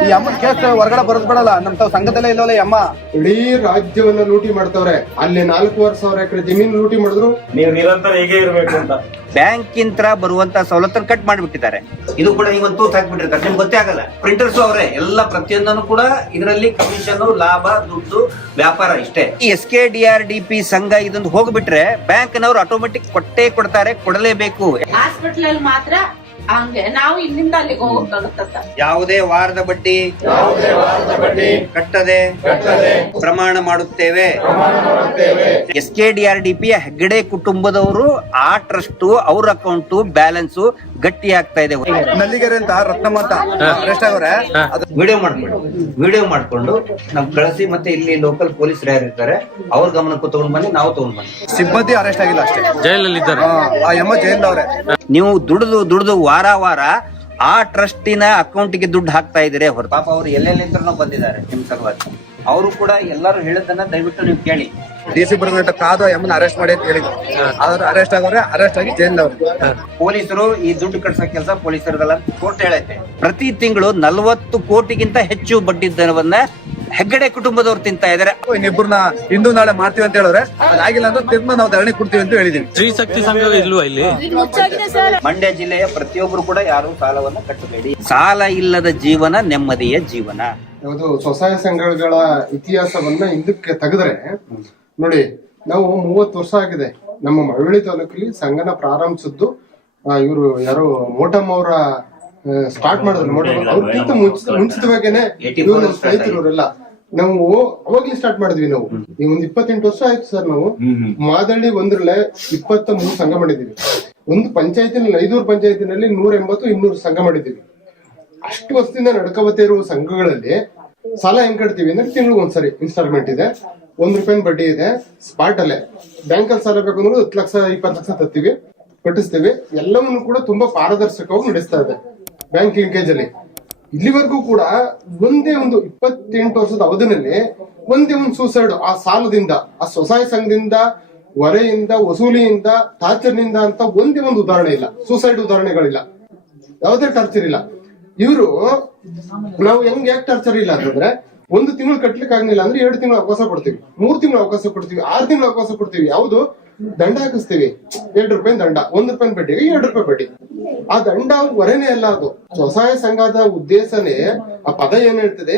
ಈ ಅಮ್ಮನ ಕೇಸ್ ಹೊರಗಡೆ ಬರೋದ್ಬೇಡಲ್ಲ, ನಮ್ ತಾವ್ ಸಂಘದಲ್ಲೇ ಇಲ್ಲವಲ್ಲ ಅಮ್ಮ. ಇಡೀ ರಾಜ್ಯವನ್ನ ಲೂಟಿ ಮಾಡ್ತವ್ರೆ. ಅಲ್ಲಿ 4,500 ಎಕರೆ ಜಮೀನು ಲೂಟಿ ಮಾಡಿದ್ರು. ನೀವು ನಿರಂತರ ಹೇಗೆ ಇರಬೇಕು ಅಂತ ಬ್ಯಾಂಕ್ ಇಂತ್ರ ಬರುವಂತ ಸವಲತ್ತನ್ನು ಕಟ್ ಮಾಡಿಬಿಟ್ಟಿದ್ದಾರೆ. ಇದು ಕೂಡ ಈಗ ಒಂದು ತೂತ್ ಹಾಕ್ಬಿಟ್ಟಿರ್ತಾರೆ, ನಿಮ್ಗೆ ಗೊತ್ತೇ ಆಗಲ್ಲ. ಪ್ರಿಂಟರ್ಸ್ ಅವರೇ ಎಲ್ಲ ಪ್ರತಿಯೊಂದನ್ನು ಕೂಡ ಇದರಲ್ಲಿ ಕಮಿಷನ್, ಲಾಭ, ದುಡ್ಡು, ವ್ಯಾಪಾರ ಇಷ್ಟೇ. ಈ SKDRDP ಸಂಘ ಇದೊಂದು ಹೋಗ್ಬಿಟ್ರೆ ಬ್ಯಾಂಕ್ ನವರು ಆಟೋಮೆಟಿಕ್ ಕೊಡ್ತಾರೆ, ಕೊಡಲೇಬೇಕು. ಹಾಸ್ಪಿಟಲ್ ಅಲ್ಲಿ ಮಾತ್ರ ಹಂಗೆ ನಾವು ಇಲ್ಲಿಂದ ಅಲ್ಲಿಗೆ ಹೋಗಕ್ಕಾಗುತ್ತ. ಯಾವುದೇ ವಾರದ ಬಡ್ಡಿ ಕಟ್ಟದೆ ಪ್ರಮಾಣ ಮಾಡುತ್ತೇವೆ. SKDRDP ಹೆಗ್ಗಡೆ ಕುಟುಂಬದವರು ಆ ಟ್ರಸ್ಟ್ ಅವ್ರ ಅಕೌಂಟ್ ಬ್ಯಾಲೆನ್ಸ್ ಗಟ್ಟಿ ಆಗ್ತಾ ಇದೆ. ನಲ್ಲಿಗೆರೆ ಅಂತ ರತ್ನಮ್ಮ ಅಂತ ಅರೆಸ್ಟ್ ಆಗವ್ರೆ, ವಿಡಿಯೋ ಮಾಡ್ಕೊಂಡು ನಮ್ ಕಳಿಸಿ. ಮತ್ತೆ ಇಲ್ಲಿ ಲೋಕಲ್ ಪೊಲೀಸರು ಯಾರು ಇರ್ತಾರೆ ಅವ್ರ ಗಮನಕ್ಕೂ ತಗೊಂಡ್ ಬನ್ನಿ, ನಾವು ತಗೊಂಡ್ ಬನ್ನಿ. ಸಿಬ್ಬಂದಿ ಅರೆಸ್ಟ್ ಆಗಿಲ್ಲ ಅಷ್ಟೇ, ಜೈಲಲ್ಲಿ ಇದ್ದಾರೆ. ಆ ಅಮ್ಮ ಜೈಲವ್ರೆ. ನೀವು ದುಡಿದು ವಾರ ಆ ಟ್ರಸ್ಟಿನ ಅಕೌಂಟ್ಗೆ ದುಡ್ಡು ಹಾಕ್ತಾ ಇದ್ದೀರಿ ಹೊರ. ಪಾಪ ಅವ್ರು ಎಲ್ಲೆಲ್ಲಿಂದ ಬಂದಿದ್ದಾರೆ ನಿಮ್ ಸಲುವಾಗಿ. ಅವರು ಕೂಡ ಎಲ್ಲರೂ ಹೇಳಿದ್ದನ್ನ ದಯವಿಟ್ಟು ನೀವು ಕೇಳಿ. DC ಬರೋದಂತ ಕಾದು ಅಮ್ಮನ ಅರೆಸ್ಟ್ ಮಾಡಿ ಅಂತ ಹೇಳಿದ್ರು, ಆದ್ರೆ ಅರೆಸ್ಟ್ ಆಗವ್ರೆ, ಅರೆಸ್ಟ್ ಆಗಿ ಜೈಲವ್ರೆ. ಪೊಲೀಸರು ಈ ದುಡ್ಡು ಕಟ್ಸೋ ಕೆಲಸ ಪೊಲೀಸರದಲ್ಲ, ಕೋರ್ಟ್ ಹೇಳೈತೆ. ಪ್ರತಿ ತಿಂಗಳು 40 ಕೋಟಿಗಿಂತ ಹೆಚ್ಚು ಬಡ್ಡಿ ದರವನ್ನ ಹೆಗ್ಗಡೆ ಕುಟುಂಬದವ್ರು ತಿಂತಾ ಇದಾರೆ. ಇನ್ನಿಬ್ಬರನ್ನ ಇಂದು ನಾಳೆ ಮಾಡ್ತೀವಿ ಅಂತ ಹೇಳಿದ್ರೆ ಅದಾಗಿಲ್ಲ ಅಂದ್ರೆ ತಿರ್ಮ ನಾವು ಧರಣಿ ಕೊಡ್ತೀವಿ ಅಂತ ಹೇಳಿದೀವಿ. ಸ್ತ್ರೀ ಶಕ್ತಿ ಸಂಘ ಇಲ್ವಾ ಇಲ್ಲಿ? ಮಂಡ್ಯ ಜಿಲ್ಲೆಯ ಪ್ರತಿಯೊಬ್ಬರು ಕೂಡ ಯಾರು ಸಾಲವನ್ನ ಕಟ್ಟಬೇಡಿ. ಸಾಲ ಇಲ್ಲದ ಜೀವನ ನೆಮ್ಮದಿಯ ಜೀವನ. ಯಾವುದು ಸ್ವಸಹಾಯ ಸಂಘಗಳ ಇತಿಹಾಸವನ್ನ ಹಿಂದಕ್ಕೆ ತೆಗೆದ್ರೆ ನೋಡಿ, ನಾವು 30 ವರ್ಷ ಆಗಿದೆ ನಮ್ಮ ಮಳವಳ್ಳಿ ತಾಲೂಕಲ್ಲಿ ಸಂಘನ ಪ್ರಾರಂಭಿಸಿದ್ದು. ಇವರು ಯಾರು ಮೋಟಮ್ ಅವರ ಸ್ಟಾರ್ಟ್ ಮಾಡಿದ್ರು. ಅವ್ರಕ್ಕಿಂತ ಮುಂಚಿತವಾಗೇನೆ ಇವರು ಸ್ನೇಹಿತರವರೆಲ್ಲ ನಾವು ಅವಾಗ್ಲೇ ಸ್ಟಾರ್ಟ್ ಮಾಡಿದ್ವಿ. ನಾವು ಈ ಒಂದು 28 ವರ್ಷ ಆಯ್ತು ಸರ್. ನಾವು ಮಾದಳ್ಳಿ ಒಂದ್ರಲ್ಲೇ 23 ಸಂಘ ಮಾಡಿದೀವಿ. ಒಂದು ಪಂಚಾಯತಿನಲ್ಲಿ 5 ಪಂಚಾಯತಿನಲ್ಲಿ 180-200 ಸಂಘ ಮಾಡಿದೀವಿ. ಅಷ್ಟು ವರ್ಷದಿಂದ ನಡ್ಕೋಬತ್ತಾ ಇರುವ ಸಂಘಗಳಲ್ಲಿ ಸಾಲ ಹೆಂಗ್ ಕಟ್ತೀವಿ ಅಂದ್ರೆ ತಿಂಗಳಿಗೆ ಒಂದ್ಸರಿ ಇನ್ಸ್ಟಾಲ್ಮೆಂಟ್ ಇದೆ, ₹1 ಬಡ್ಡಿ ಇದೆ. ಸ್ಪಾಟ್ ಅಲ್ಲೇ ಬ್ಯಾಂಕಲ್ಲಿ ಸಾಲ ಬೇಕಂದ್ರೆ 10 ಲಕ್ಷ 20 ಲಕ್ಷ ತತ್ತೀವಿ, ಕಟ್ಟಿಸ್ತೀವಿ. ಎಲ್ಲವನ್ನೂ ಕೂಡ ತುಂಬಾ ಪಾರದರ್ಶಕವಾಗಿ ನಡೆಸ್ತಾ ಇದೆ ಬ್ಯಾಂಕ್ ಲಿಂಕೇಜ್ ಅಲ್ಲಿ. ಇಲ್ಲಿವರೆಗೂ ಕೂಡ ಒಂದೇ ಒಂದು 28 ವರ್ಷದ ಅವಧಿನಲ್ಲಿ ಒಂದೇ ಒಂದು ಸೂಸೈಡ್ ಆ ಸಾಲದಿಂದ, ಆ ಸ್ವಸಹಾಯ ಸಂಘದಿಂದ, ಹೊರೆಯಿಂದ, ವಸೂಲಿಯಿಂದ, ಟಾರ್ಚರ್ನಿಂದ ಅಂತ ಒಂದೇ ಒಂದು ಉದಾಹರಣೆ ಇಲ್ಲ. ಸೂಸೈಡ್ ಉದಾಹರಣೆಗಳಿಲ್ಲ, ಯಾವುದೇ ಟಾರ್ಚರ್ ಇಲ್ಲ. ಇವರು ನಾವು ಯಾಕೆ ಟಾರ್ಚರ್ ಇಲ್ಲ ಅಂತಂದ್ರೆ 1 ತಿಂಗಳು ಕಟ್ಲಿಕ್ಕೆ ಆಗ್ಲಿಲ್ಲ ಅಂದ್ರೆ 2 ತಿಂಗಳು ಅವಕಾಶ ಕೊಡ್ತೀವಿ, 3 ತಿಂಗಳು ಅವಕಾಶ ಕೊಡ್ತೀವಿ, 6 ತಿಂಗಳು ಅವಕಾಶ ಕೊಡ್ತೀವಿ. ಯಾವುದು ದಂಡ ಹಾಕಿಸ್ತೀವಿ, ₹2 ದಂಡ, ₹1 ಬಡ್ಡಿಗೆ ₹2 ಬಡ್ಡಿ. ಆ ದಂಡ ಹೊರೆನೇ ಅಲ್ಲ, ಅದು ಸ್ವಸಹಾಯ ಸಂಘದ ಉದ್ದೇಶನೇ. ಆ ಪದ ಏನ್ ಹೇಳ್ತದೆ,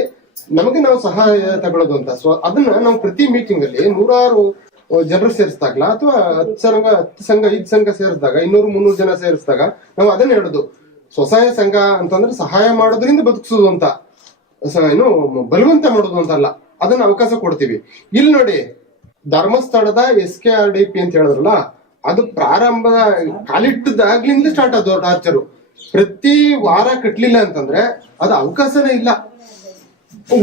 ನಮಗೆ ನಾವು ಸಹಾಯ ತಗೊಳ್ಳೋದು ಅಂತ. ಅದನ್ನ ನಾವು ಪ್ರತಿ ಮೀಟಿಂಗ್ ಅಲ್ಲಿ 100 ಜನರು ಸೇರಿಸಿದಾಗ್ಲ ಅಥವಾ 10 ಸಂಘ 5 ಸಂಘ ಸೇರಿಸಿದಾಗ 200-300 ಜನ ಸೇರಿಸಿದಾಗ ನಾವು ಅದನ್ನ ಹೇಳುದು. ಸ್ವಸಹಾಯ ಸಂಘ ಅಂತಂದ್ರೆ ಸಹಾಯ ಮಾಡೋದ್ರಿಂದ ಬದುಕಿಸೋದು ಅಂತ, ಏನು ಬಲವಂತ ಮಾಡೋದು ಅಂತಲ್ಲ. ಅದನ್ನ ಅವಕಾಶ ಕೊಡ್ತೀವಿ. ಇಲ್ಲಿ ನೋಡಿ, ಧರ್ಮಸ್ಥಳದ SKRDP ಅಂತ ಹೇಳಿದ್ರಲ್ಲ, ಅದು ಪ್ರಾರಂಭ ಕಾಲಿಟ್ಟದಾಗ್ಲಿಂದ ಸ್ಟಾರ್ಟ್ ಅದು ಟಾರ್ಚರು. ಪ್ರತಿ ವಾರ ಕಟ್ಲಿಲ್ಲ ಅಂತಂದ್ರೆ ಅದು ಅವಕಾಶನೇ ಇಲ್ಲ.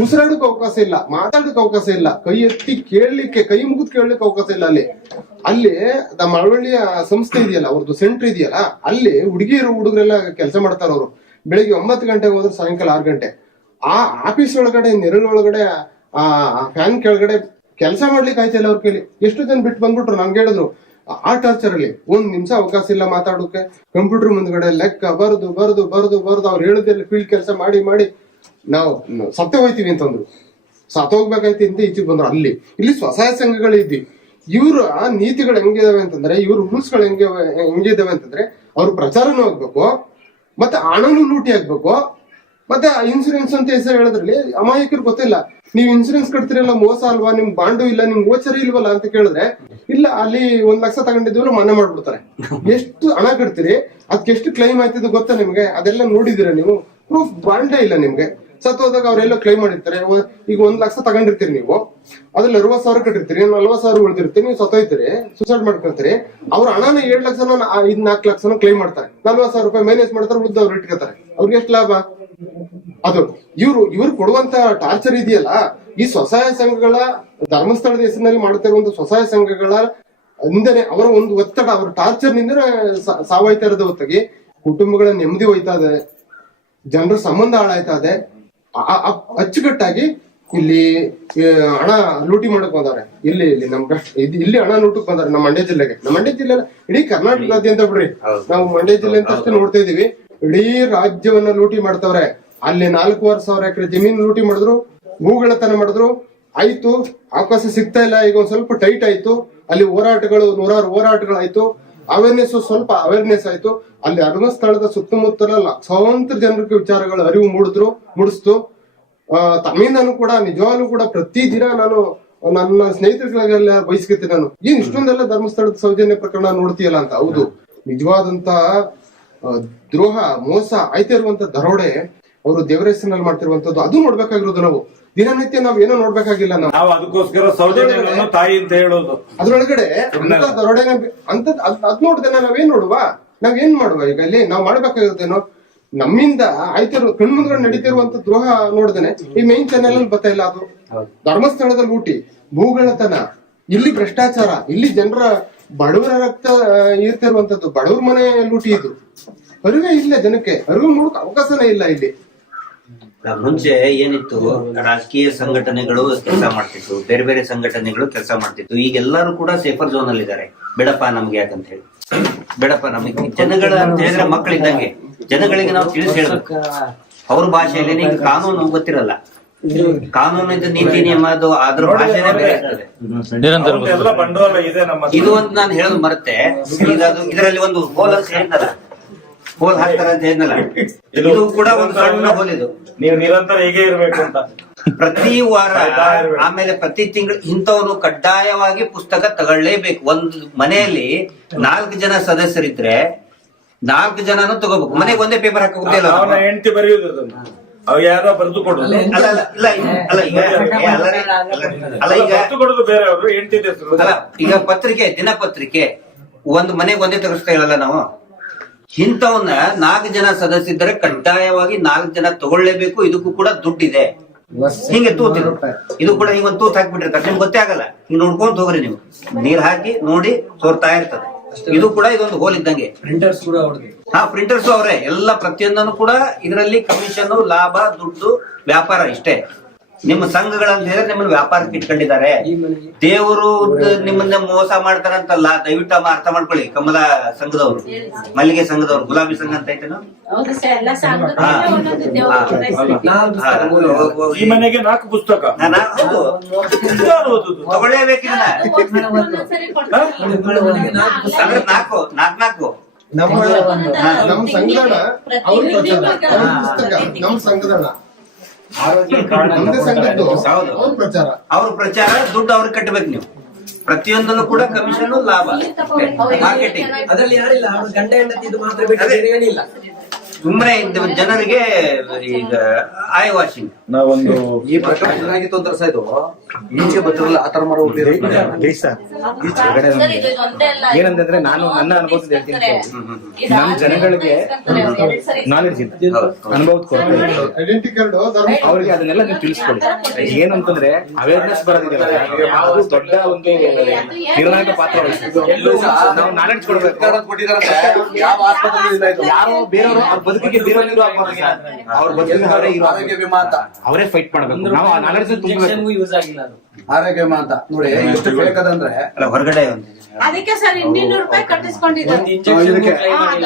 ಉಸಿರಾಡಕ್ ಅವಕಾಶ ಇಲ್ಲ, ಮಾತಾಡಕ್ ಅವಕಾಶ ಇಲ್ಲ, ಕೈ ಎತ್ತಿ ಕೇಳಲಿಕ್ಕೆ, ಕೈ ಮುಗಿದ್ ಕೇಳಲಿಕ್ಕೆ ಅವಕಾಶ ಇಲ್ಲ. ಅಲ್ಲಿ ನಮ್ಮ ಮಳವಳ್ಳಿಯ ಸಂಸ್ಥೆ ಇದೆಯಲ್ಲ, ಅವ್ರದ್ದು ಸೆಂಟರ್ ಇದೆಯಲ್ಲ, ಅಲ್ಲಿ ಹುಡುಗರೆಲ್ಲ ಕೆಲಸ ಮಾಡ್ತಾರ. ಅವರು ಬೆಳಿಗ್ಗೆ 9 ಗಂಟೆಗೆ ಹೋದ್ರೆ ಸಾಯಂಕಾಲ 6 ಗಂಟೆ ಆ ಆಫೀಸ್ ಒಳಗಡೆ ನೆರಳೊಳಗಡೆ ಆ ಫ್ಯಾನ್ ಕೆಳಗಡೆ ಕೆಲಸ ಮಾಡ್ಲಿಕ್ಕೆ ಆಯ್ತಿಲ್ಲ ಅವ್ರ ಕೈಲಿ. ಎಷ್ಟು ಜನ ಬಿಟ್ಟು ಬಂದ್ಬಿಟ್ರು. ನಮ್ಗೆ ಹೇಳಿದ್ರು ಆ ಟಾರ್ಚರ್ ಅಲ್ಲಿ 1 ನಿಮಿಷ ಅವಕಾಶ ಇಲ್ಲ ಮಾತಾಡೋಕೆ. ಕಂಪ್ಯೂಟರ್ ಮುಂದ್ಗಡೆ ಲೆಕ್ಕ ಬರೆದು ಅವ್ರು ಹೇಳೋದೆಲ್ಲ ಫೀಲ್ಡ್ ಕೆಲಸ ಮಾಡಿ ನಾವು ಸತ್ತೇ ಹೋಯ್ತೀವಿ ಅಂತಂದ್ರು. ಸತ್ತೋಗ್ಬೇಕಾಯ್ತು ಅಂತ ಈಚೆಗೆ ಬಂದ್ರು. ಇಲ್ಲಿ ಸ್ವಸಹಾಯ ಸಂಘಗಳು ಇದ್ವಿ. ಇವ್ರ ನೀತಿಗಳು ಹೆಂಗಿದಾವೆ ಅಂತಂದ್ರೆ, ಇವ್ರ ರೂಲ್ಸ್ ಗಳು ಹೆಂಗಿದಾವೆ ಅಂತಂದ್ರೆ, ಅವ್ರ ಪ್ರಚಾರನೂ ಆಗ್ಬೇಕು, ಮತ್ತೆ ಹಣನೂ ಲೂಟಿ ಆಗ್ಬೇಕು, ಮತ್ತೆ ಇನ್ಸೂರೆನ್ಸ್ ಅಂತ ಹೆಸರು ಹೇಳೋದ್ರಲ್ಲಿ ಅಮಾಯಕರು ಗೊತ್ತಿಲ್ಲ. ನೀವ್ ಇನ್ಸೂರೆನ್ಸ್ ಕಟ್ತಿರಲ್ಲ, ಮೋಸ ಅಲ್ವಾ, ನಿಮ್ ಬಾಂಡು ಇಲ್ಲ, ನಿಮ್ ಗೋಚರ ಇಲ್ವಲ್ಲ ಅಂತ ಕೇಳಿದ್ರೆ, ಇಲ್ಲ ಅಲ್ಲಿ 1 ಲಕ್ಷ ತಗೊಂಡಿದ್ದೀವಲ್ಲ ಮನೆ ಮಾಡ್ಬಿಡ್ತಾರೆ. ಎಷ್ಟು ಹಣ ಕಟ್ತೀರಿ, ಅದಕ್ಕೆ ಎಷ್ಟು ಕ್ಲೈಮ್ ಆಯ್ತಿದ್ದು ಗೊತ್ತಾ ನಿಮ್ಗೆ? ಅದೆಲ್ಲ ನೋಡಿದಿರ ನೀವು? ಪ್ರೂಫ್ ಬಾಂಡೇ ಇಲ್ಲ ನಿಮ್ಗೆ. ಸತ್ತೋದಾಗ ಅವ್ರೆಲ್ಲ ಕ್ಲೈಮ್ ಮಾಡಿರ್ತಾರೆ. ಈಗ 1 ಲಕ್ಷ ತಗೊಂಡಿರ್ತೀರಿ ನೀವು, ಅದ್ರಲ್ಲಿ 60,000 ಕಟ್ಟಿರ್ತೀರಿ, 40,000 ಉಳಿದಿರ್ತೀರಿ, ನೀವು ಸತ್ತೋಯ್ತೀರಿ, ಸುಸೈಡ್ ಮಾಡ್ಕೊಳ್ತೀರಿ. ಅವ್ರ ಹಣನ 7 ಲಕ್ಷನ 4 ಲಕ್ಷನ ಕ್ಲೈಮ್ ಮಾಡ್ತಾರೆ, 40,000 ರೂಪಾಯಿ ಮೈನಸ್ ಮಾಡ್ತಾರೆ, ಉಳಿದ ಅವ್ರು ಇಟ್ಕೋತಾರೆ. ಅವ್ರಿಗೆ ಎಷ್ಟು ಲಾಭ? ಅದು ಇವ್ರು ಕೊಡುವಂತ ಟಾರ್ಚರ್ ಇದೆಯಲ್ಲ, ಈ ಸ್ವಸಹಾಯ ಸಂಘಗಳ ಧರ್ಮಸ್ಥಳದ ಹೆಸರಿನಲ್ಲಿ ಮಾಡ್ತಿರುವಂತ ಸ್ವಸಹಾಯ ಸಂಘಗಳ ಇಂದನೆ ಅವರ ಒಂದು ಒತ್ತಡ, ಅವರ ಟಾರ್ಚರ್ ನಿಂದ ಸಾವಾಯ್ತಾ ಇರೋದು ಹೊತ್ತಿಗೆ ಕುಟುಂಬಗಳ ನೆಮ್ಮದಿ ಹೋಯ್ತಾ ಇದೆ, ಜನರ ಸಂಬಂಧ ಹಾಳಾಯ್ತಾ ಇದೆ. ಅಚ್ಚುಕಟ್ಟಾಗಿ ಇಲ್ಲಿ ಹಣ ಲೂಟಿ ಮಾಡಕ್ ಬಂದವ್ರೆ. ಇಲ್ಲಿ ಇಲ್ಲಿ ಹಣ ಲೂಟಕ್ ಬಂದಾರೆ ನಮ್ಮ ಮಂಡ್ಯ ಜಿಲ್ಲೆಗೆ. ನಮ್ಮ ಮಂಡ್ಯ ಜಿಲ್ಲೆ ಇಡೀ ಕರ್ನಾಟಕದಾದ್ಯಂತ ಬಿಡ್ರಿ, ನಾವು ಮಂಡ್ಯ ಜಿಲ್ಲೆ ಅಂತ ಅಷ್ಟೇ ನೋಡ್ತಾ ಇದೀವಿ. ಇಡೀ ರಾಜ್ಯವನ್ನ ಲೂಟಿ ಮಾಡ್ತವ್ರೆ. ಅಲ್ಲಿ 4,500 ಎಕರೆ ಜಮೀನು ಲೂಟಿ ಮಾಡಿದ್ರು, ಭೂಗಳತನ ಮಾಡಿದ್ರು. ಆಯ್ತು, ಅವಕಾಶ ಸಿಗ್ತಾ ಇಲ್ಲ. ಈಗ ಒಂದ್ ಸ್ವಲ್ಪ ಟೈಟ್ ಆಯ್ತು. ಅಲ್ಲಿ ಹೋರಾಟಗಳು, 100 ಹೋರಾಟಗಳಾಯ್ತು. ಸ್ವಲ್ಪ ಅವೇರ್ನೆಸ್ ಆಯ್ತು. ಅಲ್ಲಿ ಧರ್ಮಸ್ಥಳದ ಸುತ್ತಮುತ್ತಲ ಲಕ್ಷಾಂತರ ಜನರಿಗೆ ವಿಚಾರಗಳ ಅರಿವು ಮೂಡಿಸ್ತು. ತಮ್ಮಿಂದನೂ ಕೂಡ ನಿಜವಾಗ್ಲೂ ಕೂಡ ಪ್ರತಿದಿನ ನಾನು ನನ್ನ ಸ್ನೇಹಿತರಿಗೆಲ್ಲ ಬಯಸ್ಕೊತೀನಿ, ನಾನು ಏನ್ ಇಷ್ಟೊಂದೆಲ್ಲ ಧರ್ಮಸ್ಥಳದ ಸೌಜನ್ಯ ಪ್ರಕರಣ ನೋಡ್ತೀಯಲ್ಲ ಅಂತ. ಹೌದು, ನಿಜವಾದಂತ ದ್ರೋಹ, ಮೋಸ ಆಯ್ತಾ ಇರುವಂತ ದರೋಡೆ ಅವರು ದೇವರ ಹೆಸರಿನಲ್ಲಿ ಮಾಡ್ತಿರುವಂತದ್ದು, ಅದು ನೋಡ್ಬೇಕಾಗಿರೋದು. ನಾವು ದಿನನಿತ್ಯ ನಾವ್ ಏನೋ ನೋಡ್ಬೇಕಾಗಿಲ್ಲ. ನಾವು ಅದಕ್ಕೋಸ್ಕರ ಸೌಜನ್ಯವನ್ನು ತಾಯಿ ಅಂತ ಹೇಳೋದು. ಅದ್ರೊಳಗಡೆ ದರೋಡೆ ಅಂತದ್ ಅದ್ ನೋಡ್ದೇನ ನಾವೇನ್ ನಾವೇನ್ ಮಾಡುವ? ಈಗ ಇಲ್ಲಿ ನಾವ್ ಮಾಡ್ಬೇಕಾಗಿರೋದೇನೋ, ನಮ್ಮಿಂದ ಆಯ್ತಿರೋ ಕಣ್ಮುಂದ್ಗಡೆ ನಡೀತಿರುವಂತ ದ್ರೋಹ ನೋಡ್ದೇನೆ ಈ ಮೈನ್ ಚಾನೆಲ್ ಅಲ್ಲಿ ಬರ್ತಾ ಇಲ್ಲ. ಅದು ಧರ್ಮಸ್ಥಳದ ಲೂಟಿ, ಭೂಗಳತನ, ಇಲ್ಲಿ ಭ್ರಷ್ಟಾಚಾರ, ಇಲ್ಲಿ ಜನರ ಬಡವರ ರಕ್ತ ಇರ್ತಿರುವಂತದ್ದು, ಬಡವ್ರ ಮನೆ ಲೂಟಿ. ಇದು ಅರಿವೇ ಇಲ್ಲ ಜನಕ್ಕೆ, ಅರಿವು ನೋಡಕ್ ಅವಕಾಶನೇ ಇಲ್ಲ ಇಲ್ಲಿ. ಮುಂಚೆ ಏನಿತ್ತು, ರಾಜಕೀಯ ಸಂಘಟನೆಗಳು ಕೆಲಸ ಮಾಡ್ತಿತ್ತು, ಬೇರೆ ಬೇರೆ ಸಂಘಟನೆಗಳು ಕೆಲಸ ಮಾಡ್ತಿತ್ತು. ಈಗ ಎಲ್ಲರೂ ಕೂಡ ಸೇಫರ್ ಝೋನ್ ಅಲ್ಲಿ ಇದ್ದಾರೆ. ಬೇಡಪ್ಪ ನಮ್ಗೆ ಯಾಕಂತ ಹೇಳಿ, ಬೇಡಪ್ಪ ನಮಗೆ ಜನಗಳ ಅಂತ ಹೇಳಿದ್ರೆ ಮಕ್ಕಳಿದ್ದಂಗೆ, ಜನಗಳಿಗೆ ನಾವು ತಿಳಿಸಿ ಹೇಳ್ಬೇಕು ಅವ್ರ ಭಾಷೆಯಲ್ಲಿ. ಈಗ ಕಾನೂನು ಗೊತ್ತಿರಲ್ಲ, ಕಾನೂನಿಂದ ನೀತಿ ನಿಯಮ ಅದು ಅದ್ರ ಭಾಷೆನೇ ಬೇರೆ ಇರ್ತದೆ. ಇದು ಒಂದು ನಾನು ಹೇಳೋದು ಮರುತ್ತೆ. ಈಗ ಅದು ಇದರಲ್ಲಿ ಒಂದು ಹೋಲ್ ಅಂತ ಹೇಳ್ತಾರ, ಹೋಲ್ ಹಾಕ್ತಾರ ಅಂತ ಹೇಳಿದ್ನಲ್ಲ, ಇದು ಕೂಡ ಒಂದು ಸಣ್ಣ ಹೋಲ್. ಇದು ನೀವು ನಿರಂತರ ಹೇಗೆ ಇರ್ಬೇಕು ಅಂತ ಪ್ರತಿ ವಾರ, ಆಮೇಲೆ ಪ್ರತಿ ತಿಂಗಳು ಇಂಥವ್ರು ಕಡ್ಡಾಯವಾಗಿ ಪುಸ್ತಕ ತಗೊಳ್ಳೇಬೇಕು. ಒಂದು ಮನೆಯಲ್ಲಿ 4 ಜನ ಸದಸ್ಯರಿದ್ರೆ 4 ಜನನು ತಗೋಬೇಕು. ಮನೆಗೆ ಒಂದೇ ಪೇಪರ್ ಹಾಕೋದೇ ಇಲ್ಲ. ಹೆಂಡತಿ ಬರೆಯುವುದು ಅವ್ ಯಾರೋ ಬರೆದು ಕೊಡೋದು ಬೇರೆ ಅವರು ಹೆಂಡತಿ ಅಲ್ಲ. ಈಗ ಪತ್ರಿಕೆ, ದಿನಪತ್ರಿಕೆ ಒಂದು ಮನೆಗೆ ಒಂದೇ ತರಿಸ್ತಾ ಇರಲ್ಲ ನಾವು. ಇಂಥವನ್ನ 4 ಜನ ಸದಸ್ಯರಿದ್ರೆ ಕಡ್ಡಾಯವಾಗಿ 4 ಜನ ತಗೊಳ್ಳೇಬೇಕು. ಇದಕ್ಕೂ ಕೂಡ ದುಡ್ಡಿದೆ. ಹಿಂಗೆ ತೂತಿದ್ರು, ಇದು ಕೂಡ ಹಿಂಗ ಒಂದು ತೂತ್ ಹಾಕ್ಬಿಟ್ಟಿರ್ತಾರೆ, ನಿಮ್ಗೆ ಗೊತ್ತೇ ಆಗಲ್ಲ. ಹಿಂಗ್ ನೋಡ್ಕೊಂತ ಹೋಗ್ರಿ ನೀವು, ನೀರ್ ಹಾಕಿ ನೋಡಿ ಸೋರ್ತಾ ಇರ್ತದೆ. ಇದು ಕೂಡ ಇದೊಂದು ಹೋಲ್ ಇದ್ದಂಗೆ. ಪ್ರಿಂಟರ್ಸ್ ಕೂಡ ಅವ್ರಿಗೆ, ಪ್ರಿಂಟರ್ಸ್ ಅವರೇ ಎಲ್ಲ. ಪ್ರತಿಯೊಂದನ್ನು ಕೂಡ ಇದರಲ್ಲಿ ಕಮಿಷನ್, ಲಾಭ, ದುಡ್ಡು, ವ್ಯಾಪಾರ ಇಷ್ಟೇ. ನಿಮ್ಮ ಸಂಘಗಳಂತ ಹೇಳಿದ್ರೆ ನಿಮ್ಮನ್ನ ವ್ಯಾಪಾರಕ್ಕೆ ಇಟ್ಕೊಂಡಿದ್ದಾರೆ. ದೇವರು ನಿಮ್ಮನ್ನ ಮೋಸ ಮಾಡ್ತಾರಂತಲ್ಲ, ದಯವಿಟ್ಟು ಅರ್ಥ ಮಾಡ್ಕೊಳ್ಳಿ. ಕಮಲ ಸಂಘದವ್ರು, ಮಲ್ಲಿಗೆ ಸಂಘದವ್ರು, ಗುಲಾಬಿ ಸಂಘ ಅಂತ ಐತೇನು, ಈ ಮನೆಗೆ 4 ಪುಸ್ತಕ ತಗೊಳ್ಳೇಬೇಕು. ಅಂದ್ರೆ 4 ನಮ್ಮ ಸಂಘದಣ ನಮ್ಮ ಸಂಘದಣ ಅವ್ರ ಪ್ರಚಾರ, ದುಡ್ಡು ಅವ್ರಿಗೆ ಕಟ್ಟಬೇಕು. ನೀವು ಪ್ರತಿಯೊಂದನ್ನು ಕೂಡ ಕಮಿಷನ್, ಲಾಭ, ಮಾರ್ಕೆಟಿಂಗ್. ಅದರಲ್ಲಿ ಯಾರಿಲ್ಲ, ಗಂಡ ಹೆಂಡತಿ ಇದು ಮಾತ್ರ ಬಿಟ್ಟರೆ ಏನಿಲ್ಲ. ಸುಮ್ಮನೆ ಜನರಿಗೆ ಈಗ ಆಯ್ ವಾಷಿಂಗ್. ನಾವೊಂದು ಈ ಪ್ರಕರಣ ಏನಾಗಿತ್ತು ಅಂತ ಇದು ಈಚೆ ಬರ್ತಿರಲ್ಲ ಆ ತರ ಮಾಡೋ ಪ್ಲೀಸ್ ಸರ್ ಹೊರಗಡೆ ಏನಂತಂದ್ರೆ ನಾನು ನನ್ನ ಅನುಭವದಿಂದ ಹೇಳ್ತೀನಿ ನಮ್ಮ ಜನಗಳಿಗೆ ನಾಲೆಡ್ಜ್ ಇಲ್ಲ, ಅನುಭವ ಕೊಡ್ತಾರೆ. ಐಡೆಂಟಿ ಕಾರ್ಡ್ ಅವ್ರಿಗೆ ಅದನ್ನೆಲ್ಲ ನೀವು ತಿಳಿಸ್ಕೊಡಿ. ಏನಂತಂದ್ರೆ ಅವೇರ್ನೆಸ್ ಬರೋದಿದೆಯಲ್ಲ, ಅದು ದೊಡ್ಡ ಒಂದು ನಿರ್ಣಾಯಕ ಪಾತ್ರ ವಹಿಸುತ್ತೆ. ನಾವು ನಾಲೆಡ್ಜ್ ಕೊಡ್ಬೇಕು. ಯಾವ ಆಸ್ಪತ್ರೆ ಯಾರೋ ಬೇರೆಯವರು ಅವ್ರ ಬದುಕಿಗೆ ಬೇರೆಯವರು ಅವ್ರ ಬದುಕಿಗೆ ಅವರೇ ಆರೋಗ್ಯ ವಿಮಾ ಅಂತ ಅವರೇ ಫೈಟ್ ಮಾಡ್ಬೇಕು. ನಾವು ಆ ನಾಲೆಡ್ಜ್ ತುಂಬಬೇಕು. ಯೂಸ್ ಆಗಿಲ್ಲ ಅದು ಆರೋಗ್ಯ ವಿಮಾ ಅಂತ ನೋಡಿ ಎಷ್ಟು ಬೇಕದಂದ್ರೆ ಅಲ್ಲ ಹೊರಗಡೆ ಒಂದು ಅದಕ್ಕೆ ಸರ್ 200 ರೂಪಾಯಿ ಕಟ್ಟಿಸ್ಕೊಂಡಿದ್ದಾರೆ. ಇದಕ್ಕೆ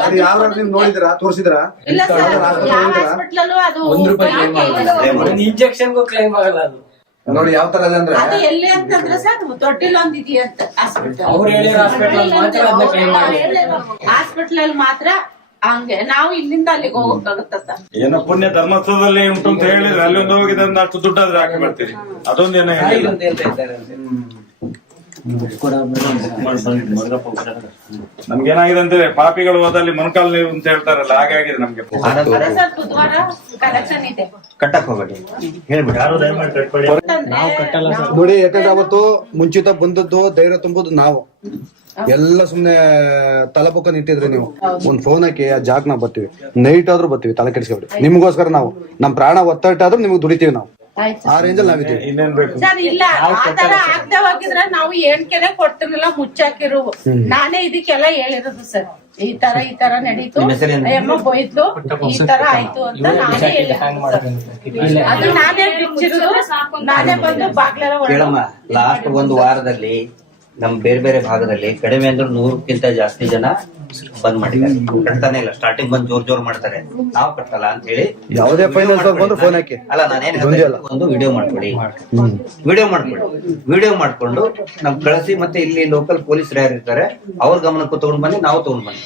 ಅದು ಯಾವ ನೀವು ನೋಡಿದಿರಾ ತೋರಿಸಿದ್ರಾ? ಇಲ್ಲ ಸರ್, ಯಾವ ಹಾಸ್ಪಿಟಲ್ ಅದು ಒಂದು ಇಂಜೆಕ್ಷನ್ಗೂ ಕ್ಲೈಮ್ ಆಗಲ್ಲ ಅದು. ನೋಡಿ ಯಾವ ತರ ಇದೆ ಅಂದ್ರೆ ಅದು ಎಲ್ಲಿ ಅಂತಂದ್ರೆ ಸರ್ ತೊಟ್ಟಿಲ್ ಒಂದ್ ಇದೆಯಂತ ಹಾಸ್ಪಿಟಲ್. ಅವ್ರು ಹೇಳಿರೋ ಹಾಸ್ಪಿಟಲ್ ಮಾತ್ರ ಅದನ್ನ ಕ್ಲೈಮ್ ಮಾಡಿ. ಹಾಸ್ಪಿಟಲ್ ಅಲ್ಲಿ ಮಾತ್ರ ಹಂಗೆ ನಾವು ಇಲ್ಲಿಂದ ಅಲ್ಲಿಗೆ ಹೋಗಕ್ಕಾಗುತ್ತ ಸರ್. ಏನೋ ಪುಣ್ಯ ಧರ್ಮಸ್ಥಳದಲ್ಲಿ ಉಂಟು ಅಂತ ಹೇಳಿದ್ರೆ ಅಲ್ಲಿ ಒಂದು ಹೋಗಿದೆ ಅಂದ್ರೆ ಅಷ್ಟು ದುಡ್ಡಾದ್ರೆ ಹಾಕಿ ಬರ್ತೀರಿ. ಅದೊಂದೇನೋ ಇಲ್ಲ ಅಂತ ಹೇಳ್ತಾ ಇದ್ದಾರೆ ಅಂತೆ. ನಮ್ಗೇನಾಗಿದೆ ಅಂದ್ರೆ ಪಾಪಿಗಳು ಹೋದಲ್ಲಿ ಮೊಣಕಾಲ್ ನೀರು ಅಂತ ಹೇಳ್ತಾರಲ್ಲ, ಹಾಗಾಗಿದೆ ನಮ್ಗೆ. ಅದೇ ಸರ್ ಬುಧವಾರ ಕಲೆಕ್ಷನ್ ಇದೆ. ಕಟ್ಟಕ್ ಹೋಗ್ಬೇಡಿ, ಹೇಳ್ಬಿಟ್ಟು ನೋಡಿ, ಯಾಕಂದ್ರೆ ಅವತ್ತು ಮುಂಚಿತ ಬಂದದ್ದು ಧೈರ್ಯ ತುಂಬುದು ನಾವು ಎಲ್ಲ ಸುಮ್ನೆ ತಲಪಕ್ಕ ನಿಂತಿದ್ರಿ ನೀವು. ಒಂದ್ ಫೋನ್ ಹಾಕಿ ಆ ಜಾಗ ನಾವು ಬರ್ತೀವಿ, ನೈಟ್ ಆದ್ರೂ ಬರ್ತೀವಿ, ತಲೆ ಕೆಡಿಸ್ಕೊಬಿಡಿ. ನಿಮ್ಗೋಸ್ಕರ ನಾವು ನಮ್ ಪ್ರಾಣ ಒತ್ತಟ್ಟಾದ್ರೂ ನಿಮ್ಗೆ ದುಡಿತೀವಿ ನಾವು. ಆ ರೇಂಜಲ್ಲಿ ನಾವಿದ್ದೀವಿ. ಇನ್ನೇನ್ ಬೇಕು? ಸರ್ ಇಲ್ಲ ಆ ತರ ಆಗ್ದೆ ಹೋಗಿದ್ರೆ ನಾವು ಏನ್ಕೆನೆ ಕೊಡ್ತಿರ್ಲಿಲ್ಲ, ಮುಚ್ಚಾಕಿರು. ನಾನೇ ಇದಕ್ಕೆಲ್ಲ ಹೇಳಿರೋದು ಸರ್, ಈ ತರ ನಡೀತು, ಅಮ್ಮ ಹೋಯ್ತು, ಈ ತರ ಆಯ್ತು ಅಂತ ನಾನೇ ಹೇಳಿರೋದು. ಅದು ನಾನೇ ಬಿಚ್ಚಿರೋದು, ನಾನೇ ಬಂದು ಬಾಗ್ಲೆಲ್ಲ ಕೇಳಮ್ಮ. ಲಾಸ್ಟ್ ಒಂದು ವಾರದಲ್ಲಿ ನಮ್ ಬೇರೆ ಬೇರೆ ಭಾಗದಲ್ಲಿ ಕಡಿಮೆ ಅಂದ್ರೆ 100ಕ್ಕಿಂತ ಜಾಸ್ತಿ ಜನ ಬಂದ್ ಮಾಡಿದ್ದಾರೆ. ಕಟ್ತಾನೆ ಇಲ್ಲ. ಸ್ಟಾರ್ಟಿಂಗ್ ಬಂದ್ ಜೋರ್ ಮಾಡ್ತಾರೆ, ನಾವು ಕಟ್ಟಲ್ಲ ಅಂತ ಹೇಳಿ. ಯಾವುದೇ ಫೈನಾನ್ಸ್ ಬಂದ್ರು ಫೋನ್ ಹಾಕಿ. ಅಲ್ಲ, ನಾನೇನ್ ಒಂದು ವಿಡಿಯೋ ಮಾಡ್ಕೊಡಿ, ವಿಡಿಯೋ ಮಾಡ್ಕೊಂಡು ನಮ್ ಕಳಿಸಿ. ಮತ್ತೆ ಇಲ್ಲಿ ಲೋಕಲ್ ಪೊಲೀಸರು ಯಾರು ಇರ್ತಾರೆ ಅವ್ರ ಗಮನಕ್ಕೂ ತಗೊಂಡ್ ಬನ್ನಿ, ನಾವು ತಗೊಂಡ್ ಬನ್ನಿ.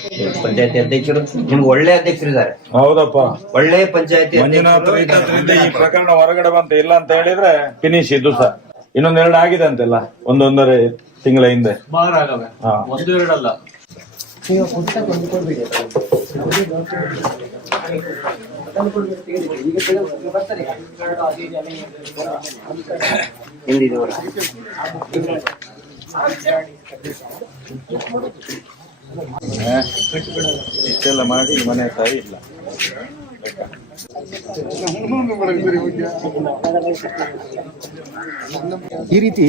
ಪಂಚಾಯತಿ ಅಧ್ಯಕ್ಷರು ನಿಮ್ಗೆ ಒಳ್ಳೆ ಅಧ್ಯಕ್ಷರಿದ್ದಾರೆ, ಹೌದಪ್ಪ. ಒಳ್ಳೆ ಪಂಚಾಯತಿ ಮಂಜುನಾಥ್ ಇದ್ದದ್ರಿಂದ ಈ ಪ್ರಕರಣ ಹೊರಗಡೆ ಬಂತ. ಇಲ್ಲ ಅಂತ ಹೇಳಿದ್ರೆ ಫಿನಿಶ್. ಇದು ಸಹ ಇನ್ನೊಂದೆರಡು ಆಗಿದೆ ಅಂತೆಲ್ಲ, ಒಂದೊಂದೂವರೆ ತಿಂಗಳ ಹಿಂದೆ. ಒಂದು ಎರಡಲ್ಲ. ಇಷ್ಟೆಲ್ಲ ಮಾಡಿ ಮನೆ ತಾಯಿ ಇಲ್ಲ. ಈ ರೀತಿ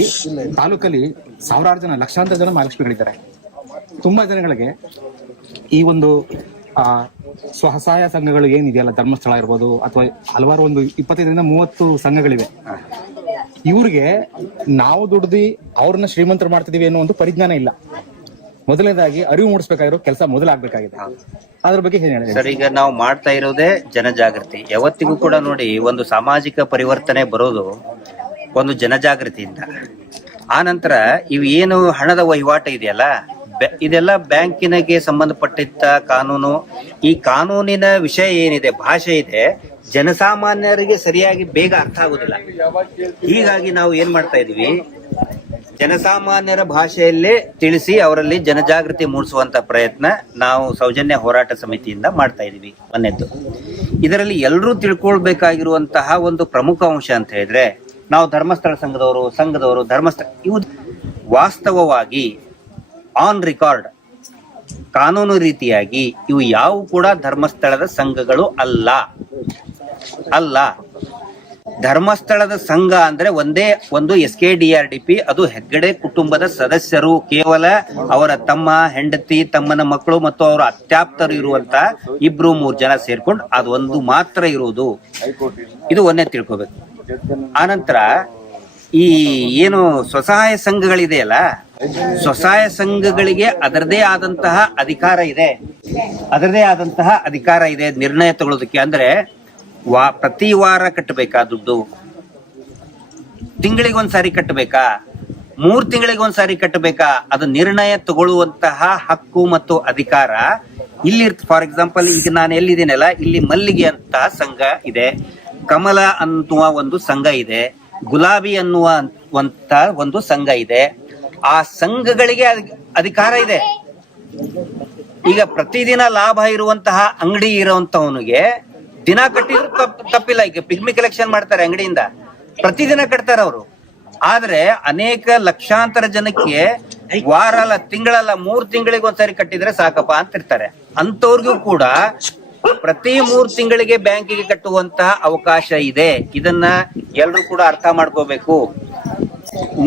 ತಾಲೂಕಲ್ಲಿ ಸಾವಿರಾರು ಜನ, ಲಕ್ಷಾಂತರ ಜನ ಮಹಾಲಕ್ಷ್ಮಿಗಳಿದ್ದಾರೆ. ತುಂಬಾ ಜನಗಳಿಗೆ ಈ ಒಂದು ಸ್ವಸಹಾಯ ಸಂಘಗಳು ಏನಿದೆಯಲ್ಲ, ಧರ್ಮಸ್ಥಳ ಇರ್ಬೋದು ಅಥವಾ ಹಲವಾರು ಒಂದು 25-30 ಸಂಘಗಳಿವೆ. ಇವ್ರಿಗೆ ನಾವು ದುಡ್ದು ಅವ್ರನ್ನ ಶ್ರೀಮಂತರು ಮಾಡ್ತಿದೀವಿ ಅನ್ನೋ ಒಂದು ಪರಿಜ್ಞಾನ ಇಲ್ಲ. ಮೊದಲನೇದಾಗಿ ಅರಿವು ಮೂಡಿಸಬೇಕಾಗಿರೋ ಕೆಲಸ ಮೊದಲಾಗಬೇಕಾಗಿದೆ. ಅದ್ರ ಬಗ್ಗೆ ಏನ್ ಹೇಳಿದ್ರೆ ಸರ್, ಈಗ ನಾವು ಮಾಡ್ತಾ ಇರೋದೇ ಜನಜಾಗೃತಿ. ಯಾವತ್ತಿಗೂ ಕೂಡ ನೋಡಿ, ಒಂದು ಸಾಮಾಜಿಕ ಪರಿವರ್ತನೆ ಬರೋದು ಒಂದು ಜನಜಾಗೃತಿಯಿಂದ. ಆ ನಂತರ ಇವು ಏನು ಹಣದ ವಹಿವಾಟು ಇದೆಯಲ್ಲ, ಇದೆಲ್ಲ ಬ್ಯಾಂಕಿನಗೆ ಸಂಬಂಧಪಟ್ಟಿದ್ದ ಕಾನೂನು. ಈ ಕಾನೂನಿನ ವಿಷಯ ಏನಿದೆ, ಭಾಷೆ ಇದೆ, ಜನಸಾಮಾನ್ಯರಿಗೆ ಸರಿಯಾಗಿ ಬೇಗ ಅರ್ಥ ಆಗುದಿಲ್ಲ. ಹೀಗಾಗಿ ನಾವು ಏನ್ ಮಾಡ್ತಾ ಇದೀವಿ, ಜನಸಾಮಾನ್ಯರ ಭಾಷೆಯಲ್ಲೇ ತಿಳಿಸಿ ಅವರಲ್ಲಿ ಜನಜಾಗೃತಿ ಮೂಡಿಸುವಂತ ಪ್ರಯತ್ನ ನಾವು ಸೌಜನ್ಯ ಹೋರಾಟ ಸಮಿತಿಯಿಂದ ಮಾಡ್ತಾ ಇದೀವಿ. ಒಂದನೇದ್ದು, ಇದರಲ್ಲಿ ಎಲ್ಲರೂ ತಿಳ್ಕೊಳ್ಬೇಕಾಗಿರುವಂತಹ ಒಂದು ಪ್ರಮುಖ ಅಂಶ ಅಂತ ಹೇಳಿದ್ರೆ, ನಾವು ಧರ್ಮಸ್ಥಳ ಸಂಘದವರು ಧರ್ಮಸ್ಥಳ, ಇವು ವಾಸ್ತವವಾಗಿ ಆನ್ ರೆಕಾರ್ಡ್ ಕಾನೂನು ರೀತಿಯಾಗಿ ಇವು ಯಾವ ಕೂಡ ಧರ್ಮಸ್ಥಳದ ಸಂಘಗಳು ಅಲ್ಲ. ಧರ್ಮಸ್ಥಳದ ಸಂಘ ಅಂದ್ರೆ ಒಂದೇ ಒಂದು SKDRDP. ಅದು ಹೆಗ್ಗಡೆ ಕುಟುಂಬದ ಸದಸ್ಯರು, ಕೇವಲ ಅವರ ತಮ್ಮ, ಹೆಂಡತಿ, ತಮ್ಮನ ಮಕ್ಕಳು ಮತ್ತು ಅವರ ಅತ್ಯಾಪ್ತರು ಇರುವಂತ 2-3 ಜನ ಸೇರ್ಕೊಂಡು ಅದು ಒಂದು ಮಾತ್ರ ಇರುವುದು. ಇದು ಒಂದೇ ತಿಳ್ಕೊಬೇಕು. ಆನಂತರ ಈ ಏನು ಸ್ವಸಹಾಯ ಸಂಘಗಳಿದೆಯಲ್ಲ, ಸ್ವಸಹಾಯ ಸಂಘಗಳಿಗೆ ಅದರದೇ ಆದಂತಹ ಅಧಿಕಾರ ಇದೆ ನಿರ್ಣಯ ತಗೊಳ್ಳೋದಕ್ಕೆ. ಅಂದ್ರೆ ಪ್ರತಿ ವಾರ ಕಟ್ಟಬೇಕಾ ದುಡ್ಡು, ತಿಂಗಳಿಗೊಂದ್ಸಾರಿ ಕಟ್ಟಬೇಕಾ, 3 ತಿಂಗಳಿಗೊಂದ್ಸಾರಿ ಕಟ್ಟಬೇಕಾ, ಅದು ನಿರ್ಣಯ ತಗೊಳ್ಳುವಂತಹ ಹಕ್ಕು ಮತ್ತು ಅಧಿಕಾರ ಇಲ್ಲಿ. ಫಾರ್ ಎಕ್ಸಾಂಪಲ್, ಈಗ ನಾನು ಎಲ್ಲಿದ್ದೀನಲ್ಲ, ಇಲ್ಲಿ ಮಲ್ಲಿಗೆ ಅಂತ ಸಂಘ ಇದೆ, ಕಮಲ ಅನ್ನುವ ಒಂದು ಸಂಘ ಇದೆ, ಗುಲಾಬಿ ಅನ್ನುವ ಒಂದು ಸಂಘ ಇದೆ. ಆ ಸಂಘಗಳಿಗೆ ಅಧಿಕಾರ ಇದೆ. ಈಗ ಪ್ರತಿದಿನ ಲಾಭ ಇರುವಂತಹ ಅಂಗಡಿ ಇರುವಂತವನಿಗೆ ದಿನ ಕಟ್ಟಿದ್ರು ತಪ್ಪಿಲ್ಲ. ಈಗ ಪಿಗ್ಮಿ ಕಲೆಕ್ಷನ್ ಮಾಡ್ತಾರೆ ಅಂಗಡಿಯಿಂದ, ಪ್ರತಿದಿನ ಕಟ್ತಾರೆ ಅವರು. ಆದ್ರೆ ಅನೇಕ ಲಕ್ಷಾಂತರ ಜನಕ್ಕೆ ವಾರ ಅಲ್ಲ, ತಿಂಗಳಲ್ಲ, 3 ತಿಂಗಳಿಗೆ ಒಂದ್ಸರಿ ಕಟ್ಟಿದ್ರೆ ಸಾಕಪ್ಪ ಅಂತಿರ್ತಾರೆ. ಅಂತವ್ರಿಗೂ ಕೂಡ ಪ್ರತಿ 3 ತಿಂಗಳಿಗೆ ಬ್ಯಾಂಕಿಗೆ ಕಟ್ಟುವಂತಹ ಅವಕಾಶ ಇದೆ. ಇದನ್ನ ಎಲ್ರು ಕೂಡ ಅರ್ಥ ಮಾಡ್ಕೋಬೇಕು.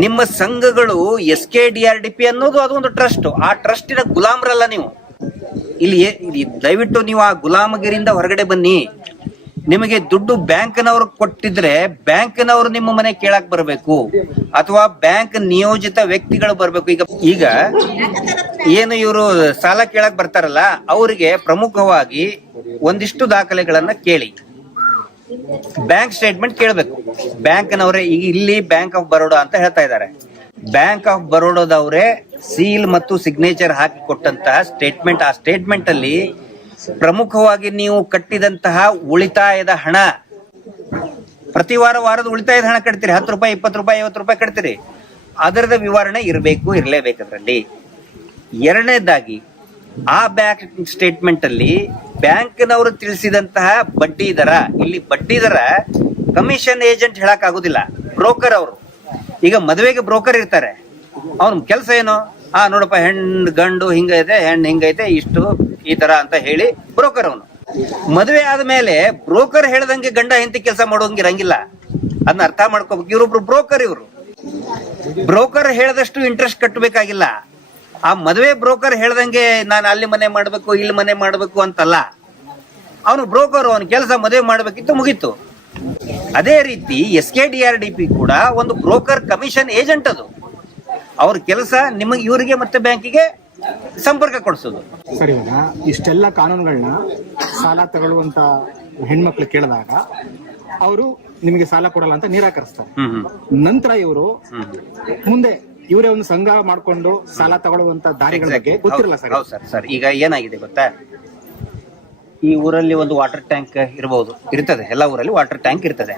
ನಿಮ್ಮ ಸಂಘಗಳು SKDRDP ಅನ್ನೋದು ಅದೊಂದು ಟ್ರಸ್ಟ್. ಆ ಟ್ರಸ್ಟಿನ ಗುಲಾಮರಲ್ಲ ನೀವು. ಇಲ್ಲಿ ದಯವಿಟ್ಟು ನೀವು ಆ ಗುಲಾಮಗಿರಿಯಿಂದ ಹೊರಗಡೆ ಬನ್ನಿ. ನಿಮಗೆ ದುಡ್ಡು ಬ್ಯಾಂಕ್ನವ್ರು ಕೊಟ್ಟಿದ್ರೆ ಬ್ಯಾಂಕ್ನವ್ರು ನಿಮ್ಮ ಮನೆ ಕೇಳಕ್ ಬರ್ಬೇಕು, ಅಥವಾ ಬ್ಯಾಂಕ್ ನಿಯೋಜಿತ ವ್ಯಕ್ತಿಗಳು ಬರ್ಬೇಕು. ಈಗ ಏನು ಇವರು ಸಾಲ ಕೇಳಕ್ ಬರ್ತಾರಲ್ಲ, ಅವರಿಗೆ ಪ್ರಮುಖವಾಗಿ ಒಂದಿಷ್ಟು ದಾಖಲೆಗಳನ್ನ ಕೇಳಿ. ಬ್ಯಾಂಕ್ ಸ್ಟೇಟ್ಮೆಂಟ್ ಕೇಳಬೇಕು. ಬ್ಯಾಂಕ್ನವರೇ, ಈಗ ಇಲ್ಲಿ ಬ್ಯಾಂಕ್ ಆಫ್ ಬರೋಡಾ ಅಂತ ಹೇಳ್ತಾ ಇದ್ದಾರೆ. ಬ್ಯಾಂಕ್ ಆಫ್ ಬರೋಡಾದವರೇ ಸೀಲ್ ಮತ್ತು ಸಿಗ್ನೇಚರ್ ಹಾಕಿ ಕೊಟ್ಟಂತಹ ಸ್ಟೇಟ್ಮೆಂಟ್. ಆ ಸ್ಟೇಟ್ಮೆಂಟ್ ಅಲ್ಲಿ ಪ್ರಮುಖವಾಗಿ ನೀವು ಕಟ್ಟಿದಂತಹ ಉಳಿತಾಯದ ಹಣ, ಪ್ರತಿ ವಾರದ ಉಳಿತಾಯದ ಹಣ ಕಟ್ತೀರಿ, 10 ರೂಪಾಯಿ, 20 ರೂಪಾಯಿ, 50 ರೂಪಾಯಿ ಕಟ್ತೀರಿ. ಅದರದ ವಿವರಣೆ ಇರಲೇಬೇಕು ಅದರಲ್ಲಿ. ಎರಡನೇದಾಗಿ, ಆ ಬ್ಯಾಂಕ್ ಸ್ಟೇಟ್ಮೆಂಟ್ ಅಲ್ಲಿ ಬ್ಯಾಂಕ್ನವರು ತಿಳಿಸಿದಂತಹ ಬಡ್ಡಿ ದರ, ಇಲ್ಲಿ ಬಡ್ಡಿ ದರ ಕಮಿಷನ್ ಏಜೆಂಟ್ ಹೇಳಕ್ ಆಗುದಿಲ್ಲ, ಬ್ರೋಕರ್ ಅವರು. ಈಗ ಮದುವೆಗೆ ಬ್ರೋಕರ್ ಇರ್ತಾರೆ, ಅವ್ನ ಕೆಲಸ ಏನು? ನೋಡಪ್ಪ, ಹೆಣ್ಣು ಗಂಡು ಹಿಂಗೈತೆ, ಹೆಣ್ಣು ಹಿಂಗೈತೆ, ಇಷ್ಟು ಈ ತರ ಅಂತ ಹೇಳಿ ಬ್ರೋಕರ್ ಅವನು. ಮದುವೆ ಆದ್ಮೇಲೆ ಬ್ರೋಕರ್ ಹೇಳ್ದಂಗೆ ಗಂಡ ಹೆಂಡತಿ ಕೆಲಸ ಮಾಡೋಂಗಿರಂಗಿಲ್ಲ. ಅದನ್ನ ಅರ್ಥ ಮಾಡ್ಕೋಬೇಕು. ಇವರೊಬ್ರು ಬ್ರೋಕರ್. ಬ್ರೋಕರ್ ಹೇಳದಷ್ಟು ಇಂಟ್ರೆಸ್ಟ್ ಕಟ್ಟಬೇಕಾಗಿಲ್ಲ. ಆ ಮದುವೆ ಬ್ರೋಕರ್ ಹೇಳ್ದಂಗೆ ನಾನು ಅಲ್ಲಿ ಮನೆ ಮಾಡ್ಬೇಕು, ಇಲ್ಲಿ ಮನೆ ಮಾಡ್ಬೇಕು ಅಂತಲ್ಲ. ಅವನು ಬ್ರೋಕರ್, ಅವನ ಕೆಲಸ ಮದುವೆ ಮಾಡ್ಬೇಕಿತ್ತು, ಮುಗೀತು. ಅದೇ ರೀತಿ SKDRDP ಕೂಡ ಒಂದು ಬ್ರೋಕರ್ ಕಮಿಷನ್ ಏಜೆಂಟ್. ಅದು ಅವ್ರ ಕೆಲಸ ನಿಮಗೆ, ಇವರಿಗೆ ಮತ್ತೆ ಬ್ಯಾಂಕಿಗೆ ಸಂಪರ್ಕ ಕೊಡಿಸೋದು. ಸರಿ, ಇಷ್ಟೆಲ್ಲ ಕಾನೂನುಗಳನ್ನ ಸಾಲ ತಗೊಳ್ಳುವಂತ ಹೆಣ್ಮಕ್ಳು ಕೇಳಿದಾಗ ಅವರು ನಿಮಗೆ ಸಾಲ ಕೊಡಲ್ಲ ಅಂತ ನಿರಾಕರಿಸ್ತಾರೆ. ನಂತರ ಇವರು ಮುಂದೆ ಇವರೇ ಒಂದು ಸಂಘ ಮಾಡ್ಕೊಂಡು ಸಾಲ ತಗೊಳ್ಳುವಂತ ದಾರಿಗಳ ಬಗ್ಗೆ ಗೊತ್ತಿರಲ್ಲ ಸರ್. ಹೌದು ಸರ್. ಈಗ ಏನಾಗಿದೆ ಗೊತ್ತಾ, ಈ ಊರಲ್ಲಿ ಒಂದು ವಾಟರ್ ಟ್ಯಾಂಕ್ ಇರ್ತದೆ. ಎಲ್ಲ ಊರಲ್ಲಿ ವಾಟರ್ ಟ್ಯಾಂಕ್ ಇರ್ತದೆ.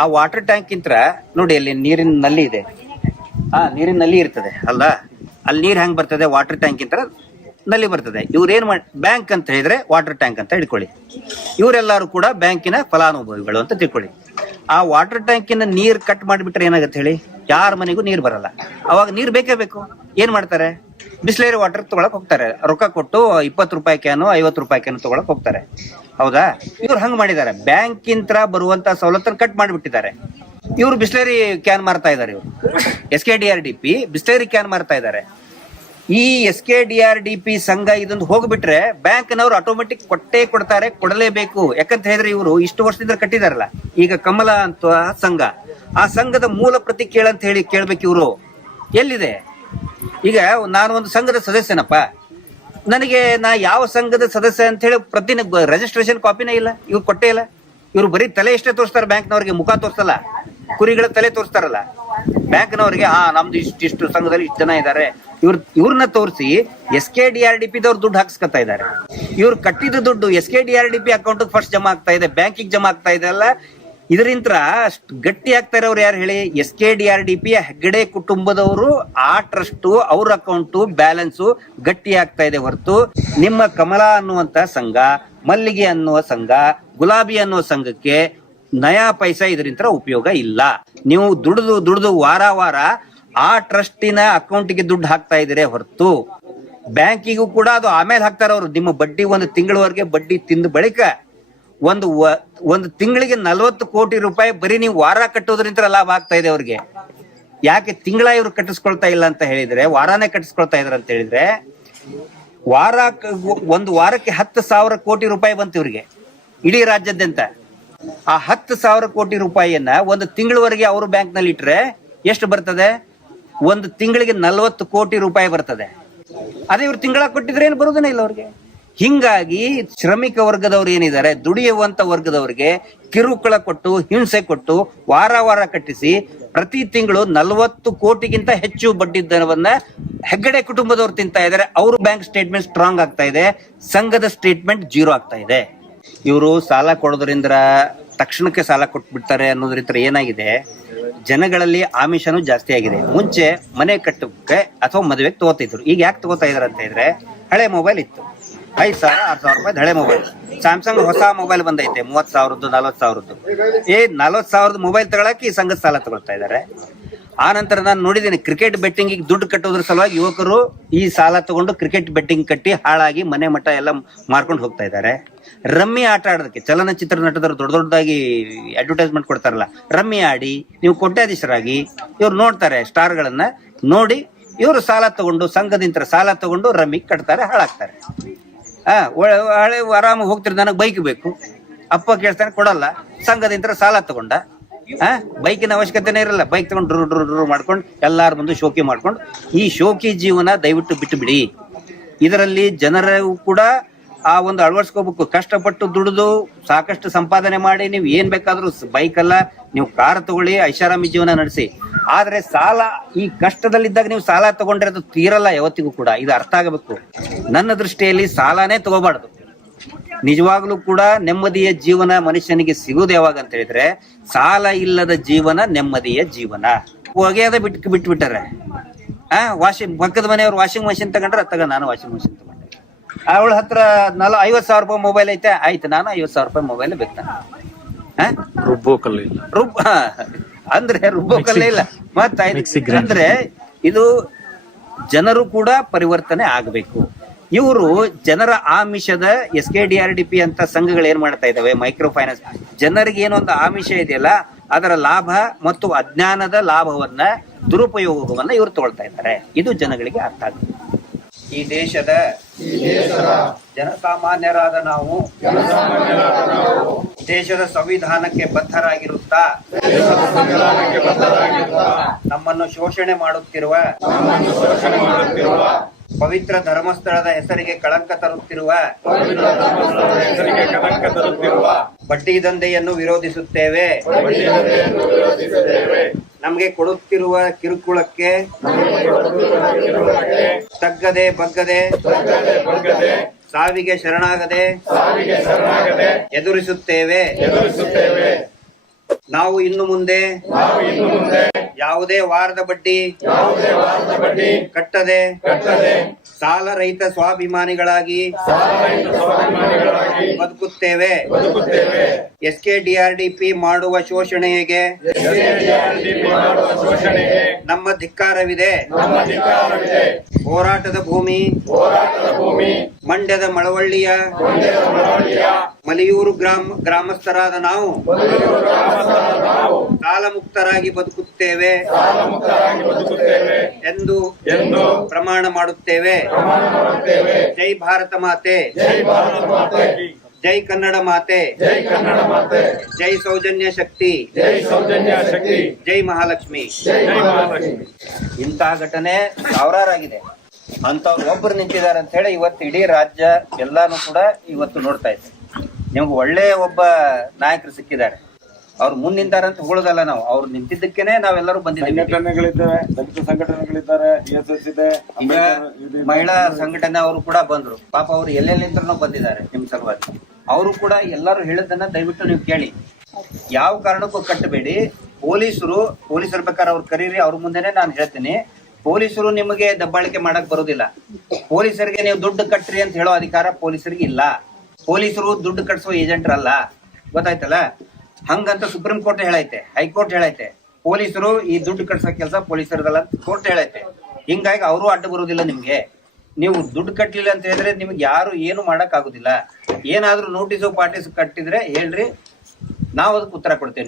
ಆ ವಾಟರ್ ಟ್ಯಾಂಕ್ ಇಂತ್ರ ನೋಡಿ, ಅಲ್ಲಿ ನೀರಿನ ನಲ್ಲಿ ಇದೆ. ನೀರಿನ ನಲ್ಲಿ ಇರ್ತದೆ ಅಲ್ಲ, ಅಲ್ಲಿ ನೀರ್ ಹೆಂಗ್ ಬರ್ತದೆ? ವಾಟರ್ ಟ್ಯಾಂಕ್ ಇಂತ್ರ ನಲ್ಲಿ ಬರ್ತದೆ. ಇವ್ರೇನ್ ಬ್ಯಾಂಕ್ ಅಂತ ಹೇಳಿದ್ರೆ ವಾಟರ್ ಟ್ಯಾಂಕ್ ಅಂತ ಹಿಡ್ಕೊಳ್ಳಿ. ಇವರೆಲ್ಲರೂ ಕೂಡ ಬ್ಯಾಂಕಿನ ಫಲಾನುಭವಿಗಳು ಅಂತ ತಿಳ್ಕೊಳ್ಳಿ. ಆ ವಾಟರ್ ಟ್ಯಾಂಕಿನ ನೀರ್ ಕಟ್ ಮಾಡಿಬಿಟ್ರೆ ಏನಾಗುತ್ತೆ ಹೇಳಿ? ಯಾರ ಮನೆಗೂ ನೀರ್ ಬರಲ್ಲ. ಅವಾಗ ನೀರ್ ಬೇಕೇ ಬೇಕು. ಏನ್ ಮಾಡ್ತಾರೆ? ಬಿಸ್ಲೇರಿ ವಾಟರ್ ತಗೊಳಕ್ ಹೋಗ್ತಾರೆ. ರೊಕ್ಕ ಕೊಟ್ಟು 20 ರೂಪಾಯಿ ಕ್ಯಾನು, 50 ರೂಪಾಯಿ ಕ್ಯಾನು ತಗೊಳಕ್ ಹೋಗ್ತಾರೆ. ಹೌದಾ? ಇವ್ರು ಹಂಗ್ ಮಾಡಿದ್ದಾರೆ. ಬ್ಯಾಂಕ್ ಇಂತ್ರ ಬರುವಂತ ಸವಲತ್ತನ್ನು ಕಟ್ ಮಾಡಿಬಿಟ್ಟಿದ್ದಾರೆ. ಇವ್ರು ಬಿಸ್ಲೇರಿ ಕ್ಯಾನ್ ಮಾರ್ತಾ ಇದಾರೆ. ಇವರು SKDRDP ಬಿಸ್ಲೇರಿ ಕ್ಯಾನ್ ಮಾರ್ತಾ ಇದ್ದಾರೆ. ಈ SKDRDP ಸಂಘ ಇದೊಂದು ಹೋಗ್ಬಿಟ್ರೆ ಬ್ಯಾಂಕ್ನವ್ರು ಆಟೋಮೆಟಿಕ್ ಕೊಡ್ತಾರೆ, ಕೊಡಲೇಬೇಕು. ಯಾಕಂತ ಹೇಳಿದ್ರೆ ಇವರು ಇಷ್ಟು ವರ್ಷದಿಂದ ಕಟ್ಟಿದಾರಲ್ಲ. ಈಗ ಕಮಲ ಅಂತ ಸಂಘ, ಆ ಸಂಘದ ಮೂಲ ಪ್ರತಿ ಕೇಳಂತ ಹೇಳಿ ಕೇಳ್ಬೇಕು. ಇವರು ಎಲ್ಲಿದೆ? ಈಗ ನಾನು ಒಂದು ಸಂಘದ ಸದಸ್ಯನಪ್ಪ, ನನಗೆ ನಾ ಯಾವ ಸಂಘದ ಸದಸ್ಯ ಅಂತ ಹೇಳಿ ಪ್ರತಿ ರಿಜಿಸ್ಟ್ರೇಷನ್ ಕಾಪಿನೇ ಇಲ್ಲ. ಇವ್ರು ಕೊಟ್ಟೇ ಇಲ್ಲ. ಇವ್ರು ಬರೀ ತಲೆ ಎಷ್ಟೇ ತೋರಿಸ್ತಾರೆ, ಬ್ಯಾಂಕ್ನವ್ರಿಗೆ ಮುಖ ತೋರಿಸಲ್ಲ. ಕುರಿಗಳ ತಲೆ ತೋರಿಸ್ತಾರಲ್ಲ ಬ್ಯಾಂಕ್ನವ್ರಿಗೆ, ನಮ್ದು ಇಷ್ಟು ಸಂಘದಲ್ಲಿ ಇಷ್ಟು ಜನ ಇದ್ದಾರೆ. ಇವ್ರನ್ನ ತೋರಿಸಿ SKDRDP ದವ್ರು ದುಡ್ಡು ಹಾಕ್ಸ್ಕೊತಾ ಇದ್ದಾರೆ. ಇವ್ರು ಕಟ್ಟಿದ ದುಡ್ಡು SKDRDP ಅಕೌಂಟ್ ಫಸ್ಟ್ ಜಮಾ ಆಗ್ತಾ ಇದೆ, ಬ್ಯಾಂಕಿಗೆ ಜಮಾ ಆಗ್ತಾ ಇದೆ ಅಲ್ಲ. ಇದರಿಂದ ಗಟ್ಟಿ ಆಗ್ತಾ ಇರೋರು ಯಾರು ಹೇಳಿ? SKDRDP ಹೆಗ್ಗಡೆ ಕುಟುಂಬದವರು. ಆ ಟ್ರಸ್ಟ್, ಅವ್ರ ಅಕೌಂಟ್ ಬ್ಯಾಲೆನ್ಸ್ ಗಟ್ಟಿ ಆಗ್ತಾ ಇದೆ ಹೊರತು ನಿಮ್ಮ ಕಮಲ ಅನ್ನುವಂತ ಸಂಘ, ಮಲ್ಲಿಗೆ ಅನ್ನುವ ಸಂಘ, ಗುಲಾಬಿ ಅನ್ನುವ ಸಂಘಕ್ಕೆ ನಯಾ ಪೈಸಾ ಇದರಿಂದ ಉಪಯೋಗ ಇಲ್ಲ. ನೀವು ದುಡ್ದು ವಾರ ಆ ಟ್ರಸ್ಟಿನ ಅಕೌಂಟ್ಗೆ ದುಡ್ಡು ಹಾಕ್ತಾ ಇದ್ದೀರಿ ಹೊರತು ಬ್ಯಾಂಕಿಗೂ ಕೂಡ ಅದು ಆಮೇಲೆ ಹಾಕ್ತಾರ ಅವರು. ನಿಮ್ಮ ಬಡ್ಡಿ 1 ತಿಂಗಳವರೆಗೆ ಬಡ್ಡಿ ತಿಂದ ಬಳಿಕ ಒಂದು ತಿಂಗಳಿಗೆ 40 ಕೋಟಿ ರೂಪಾಯಿ ಬರೀ ನೀವು ವಾರ ಕಟ್ಟೋದ್ರಿಂದ ಲಾಭ ಆಗ್ತಾ ಇದೆ ಅವ್ರಿಗೆ. ಯಾಕೆ ತಿಂಗಳ ಇವ್ರು ಕಟ್ಟಿಸ್ಕೊಳ್ತಾ ಇಲ್ಲ ಅಂತ ಹೇಳಿದ್ರೆ, ವಾರಾನೇ ಕಟ್ಟಿಸ್ಕೊಳ್ತಾ ಇದ್ರ ಅಂತ ಹೇಳಿದ್ರೆ, ಒಂದು ವಾರಕ್ಕೆ 10,000 ಕೋಟಿ ರೂಪಾಯಿ ಬಂತು ಇವ್ರಿಗೆ ಇಡೀ ರಾಜ್ಯಾದ್ಯಂತ. ಆ 10,000 ಕೋಟಿ ರೂಪಾಯಿಯನ್ನ ಒಂದು ತಿಂಗಳವರೆಗೆ ಅವರು ಬ್ಯಾಂಕ್ ನಲ್ಲಿ ಇಟ್ರೆ ಎಷ್ಟು ಬರ್ತದೆ? ಒಂದು ತಿಂಗಳಿಗೆ 40 ಕೋಟಿ ರೂಪಾಯಿ ಬರ್ತದೆ. ಅದೇ ಇವ್ರು ತಿಂಗಳ ಕೊಟ್ಟಿದ್ರೆ ಏನು ಬರುವುದೇ ಇಲ್ಲ ಅವ್ರಿಗೆ. ಹಿಂಗಾಗಿ ಶ್ರಮಿಕ ವರ್ಗದವ್ರು ಏನಿದ್ದಾರೆ, ದುಡಿಯುವಂತ ವರ್ಗದವ್ರಿಗೆ ಕಿರುಕುಳ ಕೊಟ್ಟು, ಹಿಂಸೆ ಕೊಟ್ಟು, ವಾರ ಕಟ್ಟಿಸಿ ಪ್ರತಿ ತಿಂಗಳು 40 ಕೋಟಿಗಿಂತ ಹೆಚ್ಚು ಬಡ್ಡಿ ದರವನ್ನ ಹೆಗ್ಗಡೆ ಕುಟುಂಬದವ್ರು ತಿಂತಾ ಇದ್ದಾರೆ. ಅವ್ರ ಬ್ಯಾಂಕ್ ಸ್ಟೇಟ್ಮೆಂಟ್ ಸ್ಟ್ರಾಂಗ್ ಆಗ್ತಾ ಇದೆ, ಸಂಘದ ಸ್ಟೇಟ್ಮೆಂಟ್ 0 ಆಗ್ತಾ ಇದೆ. ಇವರು ಸಾಲ ಕೊಡೋದ್ರಿಂದ ತಕ್ಷಣಕ್ಕೆ ಸಾಲ ಕೊಟ್ಬಿಡ್ತಾರೆ ಅನ್ನೋದ್ರಿಂದ ಏನಾಗಿದೆ, ಜನಗಳಲ್ಲಿ ಆಮಿಷನೂ ಜಾಸ್ತಿ ಆಗಿದೆ. ಮುಂಚೆ ಮನೆ ಕಟ್ಟಕ್ಕೆ ಅಥವಾ ಮದುವೆಗೆ ತಗೋತಿದ್ರು. ಈಗ ಯಾಕೆ ತಗೋತಾ ಇದಾರೆ ಅಂತ ಹೇಳಿದ್ರೆ, ಹಳೆ ಮೊಬೈಲ್ ಇತ್ತು, 5,000 6,000 ರೂಪಾಯಿ ಹಳೆ ಮೊಬೈಲ್. ಸ್ಯಾಮ್ಸಂಗ್ ಹೊಸ ಮೊಬೈಲ್ ಬಂದೈತೆ 30,000 40,000. 40,000 ಮೊಬೈಲ್ ತಗೊಳಕ್ಕೆ ಈ ಸಂಘದ ಸಾಲ ತಗೊಳ್ತಾ ಇದ್ದಾರೆ. ಆ ನಂತರ ನಾನು ನೋಡಿದ್ದೀನಿ ಕ್ರಿಕೆಟ್ ಬೆಟ್ಟಿಂಗ್ ದುಡ್ಡು ಕಟ್ಟೋದ್ರ ಸಲುವಾಗಿ ಯುವಕರು ಈ ಸಾಲ ತಗೊಂಡು ಕ್ರಿಕೆಟ್ ಬೆಟ್ಟಿಂಗ್ ಕಟ್ಟಿ ಹಾಳಾಗಿ ಮನೆ ಮಠ ಎಲ್ಲ ಮಾರ್ಕೊಂಡು ಹೋಗ್ತಾ ಇದ್ದಾರೆ. ರಮ್ಮಿ ಆಟ ಆಡೋದಕ್ಕೆ ಚಲನಚಿತ್ರ ನಟದರು ದೊಡ್ಡ ದೊಡ್ಡದಾಗಿ ಅಡ್ವರ್ಟೈಸ್ಮೆಂಟ್ ಕೊಡ್ತಾರಲ್ಲ, ರಮ್ಮಿ ಆಡಿ ನೀವು ಕೋಟ್ಯಾಧೀಶರಾಗಿ ಇವ್ರು ನೋಡ್ತಾರೆ ಸ್ಟಾರ್ಗಳನ್ನ ನೋಡಿ ಇವರು ಸಾಲ ತಗೊಂಡು ಸಂಘದಿಂದ ಸಾಲ ತಗೊಂಡು ರಮ್ಮಿ ಕಟ್ತಾರೆ, ಹಾಳಾಗ್ತಾರೆ. ಹಳೆ ಆರಾಮ ಹೋಗ್ತಿರ್ ನನಗೆ ಬೈಕ್ ಬೇಕು, ಅಪ್ಪ ಕೇಳ್ತಾನೆ ಕೊಡಲ್ಲ, ಸಂಘದಿಂದ ಸಾಲ ತಗೊಂಡ. ಬೈಕಿನ ಅವಶ್ಯಕತೆನೇ ಇರಲ್ಲ, ಬೈಕ್ ತಗೊಂಡು ಡ್ರೂ ಮಾಡ್ಕೊಂಡು ಎಲ್ಲಾರ ಮುಂದೆ ಶೋಕಿ ಮಾಡ್ಕೊಂಡು ಈ ಶೋಕಿ ಜೀವನ ದಯವಿಟ್ಟು ಬಿಟ್ಟು ಬಿಡಿ. ಇದರಲ್ಲಿ ಜನರು ಕೂಡ ಆ ಒಂದು ಅಳವಡಿಸ್ಕೋಬೇಕು. ಕಷ್ಟಪಟ್ಟು ದುಡಿದು ಸಾಕಷ್ಟು ಸಂಪಾದನೆ ಮಾಡಿ ನೀವು ಏನ್ ಬೇಕಾದ್ರೂ ಬೈಕ್ ಅಲ್ಲ ನೀವು ಕಾರ್ ತಗೊಳ್ಳಿ, ಐಷಾರಾಮಿ ಜೀವನ ನಡೆಸಿ. ಆದ್ರೆ ಸಾಲ ಈ ಕಷ್ಟದಲ್ಲಿದ್ದಾಗ ನೀವು ಸಾಲ ತಗೊಂಡ್ರೆ ಅದು ತೀರಲ್ಲ ಯಾವತ್ತಿಗೂ ಕೂಡ. ಇದು ಅರ್ಥ ಆಗಬೇಕು. ನನ್ನ ದೃಷ್ಟಿಯಲ್ಲಿ ಸಾಲನೇ ತಗೋಬಾರ್ದು. ನಿಜವಾಗ್ಲೂ ಕೂಡ ನೆಮ್ಮದಿಯ ಜೀವನ ಮನುಷ್ಯನಿಗೆ ಸಿಗುವುದು ಯಾವಾಗ ಅಂತ ಹೇಳಿದ್ರೆ ಸಾಲ ಇಲ್ಲದ ಜೀವನ ನೆಮ್ಮದಿಯ ಜೀವನ. ಹೊಗೆಯದ ಬಿಟ್ಬಿಟ್ಟಾರೆ. ಪಕ್ಕದ ಮನೆಯವ್ರು ವಾಷಿಂಗ್ ಮಷಿನ್ ತಗೊಂಡ್ರೆ ತಗ ನಾನು ವಾಷಿಂಗ್ ಮಷಿನ್ ತಗೊಂಡೆ. ಅವಳ ಹತ್ರ 50,000 ರೂಪಾಯಿ ಮೊಬೈಲ್ ಐತೆ, ಆಯ್ತು ನಾನು 50,000 ರೂಪಾಯಿ ಮೊಬೈಲ್ ಬೇಕಾನೆ. ಅಂದ್ರೆ ರುಬ್ಬೋಕಲ್ಲೇ ಇಲ್ಲ ಮತ್ತಾಯ್ತು. ಅಂದ್ರೆ ಇದು ಜನರು ಕೂಡ ಪರಿವರ್ತನೆ ಆಗ್ಬೇಕು. ಇವರು ಜನರ ಆಮಿಷದ SKDRDP ಅಂತ ಸಂಘಗಳು ಏನ್ ಮಾಡ್ತಾ ಇದಾವೆ, ಮೈಕ್ರೋ ಫೈನಾನ್ಸ್, ಜನರಿಗೆ ಏನೊಂದು ಆಮಿಷ ಇದೆಯಲ್ಲ ಅದರ ಲಾಭ ಮತ್ತು ಅಜ್ಞಾನದ ಲಾಭವನ್ನ ದುರುಪಯೋಗವನ್ನ ಇವರು ತಗೊಳ್ತಾ ಇದ್ದಾರೆ. ಇದು ಜನಗಳಿಗೆ ಅರ್ಥ ಆಗುತ್ತೆ. ಈ ದೇಶದ ಜನಸಾಮಾನ್ಯರಾದ ನಾವು ದೇಶದ ಸಂವಿಧಾನಕ್ಕೆ ಬದ್ಧರಾಗಿರುತ್ತಾ ನಮ್ಮನ್ನು ಶೋಷಣೆ ಮಾಡುತ್ತಿರುವ ಪವಿತ್ರ ಧರ್ಮಸ್ಥಳದ ಹೆಸರಿಗೆ ಕಳಂಕ ತರುತ್ತಿರುವ ಬಡ್ಡಿ ದಂಧೆಯನ್ನು ವಿರೋಧಿಸುತ್ತೇವೆ. ನಮಗೆ ಕೊಡುತ್ತಿರುವ ಕಿರುಕುಳಕ್ಕೆ ತಗ್ಗದೆ ಬಗ್ಗದೆ ಸಾವಿಗೆ ಶರಣಾಗದೆ ಎದುರಿಸುತ್ತೇವೆ. ನಾವು ಇನ್ನು ಮುಂದೆ ಯಾವುದೇ ವಾರದ ಬಡ್ಡಿ ಕಟ್ಟದೆ ಸಾಲ ರಹಿತ ಸ್ವಾಭಿಮಾನಿಗಳಾಗಿ ಬದುಕುತ್ತೇವೆ. SKDRDP ಮಾಡುವ ಶೋಷಣೆಗೆ ನಮ್ಮ ಧಿಕ್ಕಾರವಿದೆ. ಹೋರಾಟದ ಭೂಮಿ ಮಂಡ್ಯದ ಮಳವಳ್ಳಿಯ ಮಲಿಯೂರು ಗ್ರಾಮಸ್ಥರಾದ ನಾವು ಸಾಲ ಮುಕ್ತರಾಗಿ ಬದುಕುತ್ತೇವೆ ಎಂದು ಪ್ರಮಾಣ ಮಾಡುತ್ತೇವೆ. ಜೈ ಭಾರತ ಮಾತೆ, ಜೈ ಕನ್ನಡ ಮಾತೆ, ಜೈ ಸೌಜನ್ಯ ಶಕ್ತಿ, ಜೈ ಮಹಾಲಕ್ಷ್ಮಿ. ಇಂತಹ ಘಟನೆ ಸಾವಿರಾರಾಗಿದೆ. ಅಂತವ್ರು ಒಬ್ರು ನಿಂತಿದ್ದಾರೆ ಅಂತ ಹೇಳಿ ಇವತ್ತು ಇಡೀ ರಾಜ್ಯ ಎಲ್ಲಾನು ಕೂಡ ಇವತ್ತು ನೋಡ್ತಾ ಇದೆ. ನಿಮ್ಗೆ ಒಳ್ಳೆ ಒಬ್ಬ ನಾಯಕರು ಸಿಕ್ಕಿದ್ದಾರೆ, ಅವ್ರು ಮುಂದಿಂದಾರ ಅಂತ ಹೇಳೋದಲ್ಲ ನಾವು, ಅವ್ರು ನಿಂತಿದ್ದಕ್ಕೇನೆ ನಾವೆಲ್ಲರೂ ಬಂದಿದ್ದೀವಿ. ದಲಿತ ಸಂಘಟನೆಗಳಿದ್ದಾರೆ, ಈಗ ಮಹಿಳಾ ಸಂಘಟನೆ ಅವರು ಕೂಡ ಬಂದ್ರು. ಪಾಪ ಅವ್ರು ಎಲ್ಲೆಲ್ಲಿಂದ್ರೂ ಬಂದಿದ್ದಾರೆ ನಿಮ್ ಸಲುವಾಗಿ. ಅವರು ಕೂಡ ಎಲ್ಲರೂ ಹೇಳಿದ್ದನ್ನ ದಯವಿಟ್ಟು ನೀವು ಕೇಳಿ. ಯಾವ ಕಾರಣಕ್ಕೂ ಕಟ್ಟಬೇಡಿ. ಪೊಲೀಸರು ಬೇಕಾದ್ರೆ ಅವ್ರು ಕರೀರಿ, ಅವ್ರ ಮುಂದೆನೆ ನಾನು ಹೇಳ್ತೀನಿ. ಪೊಲೀಸರು ನಿಮಗೆ ದಬ್ಬಾಳಿಕೆ ಮಾಡಕ್ ಬರೋದಿಲ್ಲ. ಪೊಲೀಸರಿಗೆ ನೀವು ದುಡ್ಡು ಕಟ್ಟ್ರಿ ಅಂತ ಹೇಳೋ ಅಧಿಕಾರ ಪೊಲೀಸರಿಗೆ ಇಲ್ಲ. ಪೊಲೀಸರು ದುಡ್ಡು ಕಟ್ಸೋ ಏಜೆಂಟ್ರಲ್ಲ, ಗೊತ್ತಾಯ್ತಲ್ಲ. ಹಂಗಂತ ಸುಪ್ರೀಂ ಕೋರ್ಟ್ ಹೇಳೈತೆ, ಹೈಕೋರ್ಟ್ ಹೇಳೈತೆ. ಪೊಲೀಸರು ಈ ದುಡ್ಡು ಕಟ್ಸೋ ಕೆಲಸ ಪೊಲೀಸರದಲ್ಲ ಕೋರ್ಟ್ ಹೇಳೈತೆ. ಹಿಂಗಾಗಿ ಅವರು ಅಡ್ಡ ಬರೋದಿಲ್ಲ ನಿಮ್ಗೆ. ನೀವು ದುಡ್ಡು ಕಟ್ಟಲಿಲ್ಲ ಅಂತ ಹೇಳಿದ್ರೆ ನಿಮ್ಗೆ ಯಾರು ಏನು ಮಾಡಕ್ ಆಗುದಿಲ್ಲ. ಏನಾದ್ರೂ ನೋಟಿಸು ಪಾಟಿಸು ಕಟ್ಟಿದ್ರೆ ಹೇಳ್ರಿ, ನಾವು ಅದಕ್ಕೆ ಉತ್ತರ ಕೊಡ್ತೇವೆ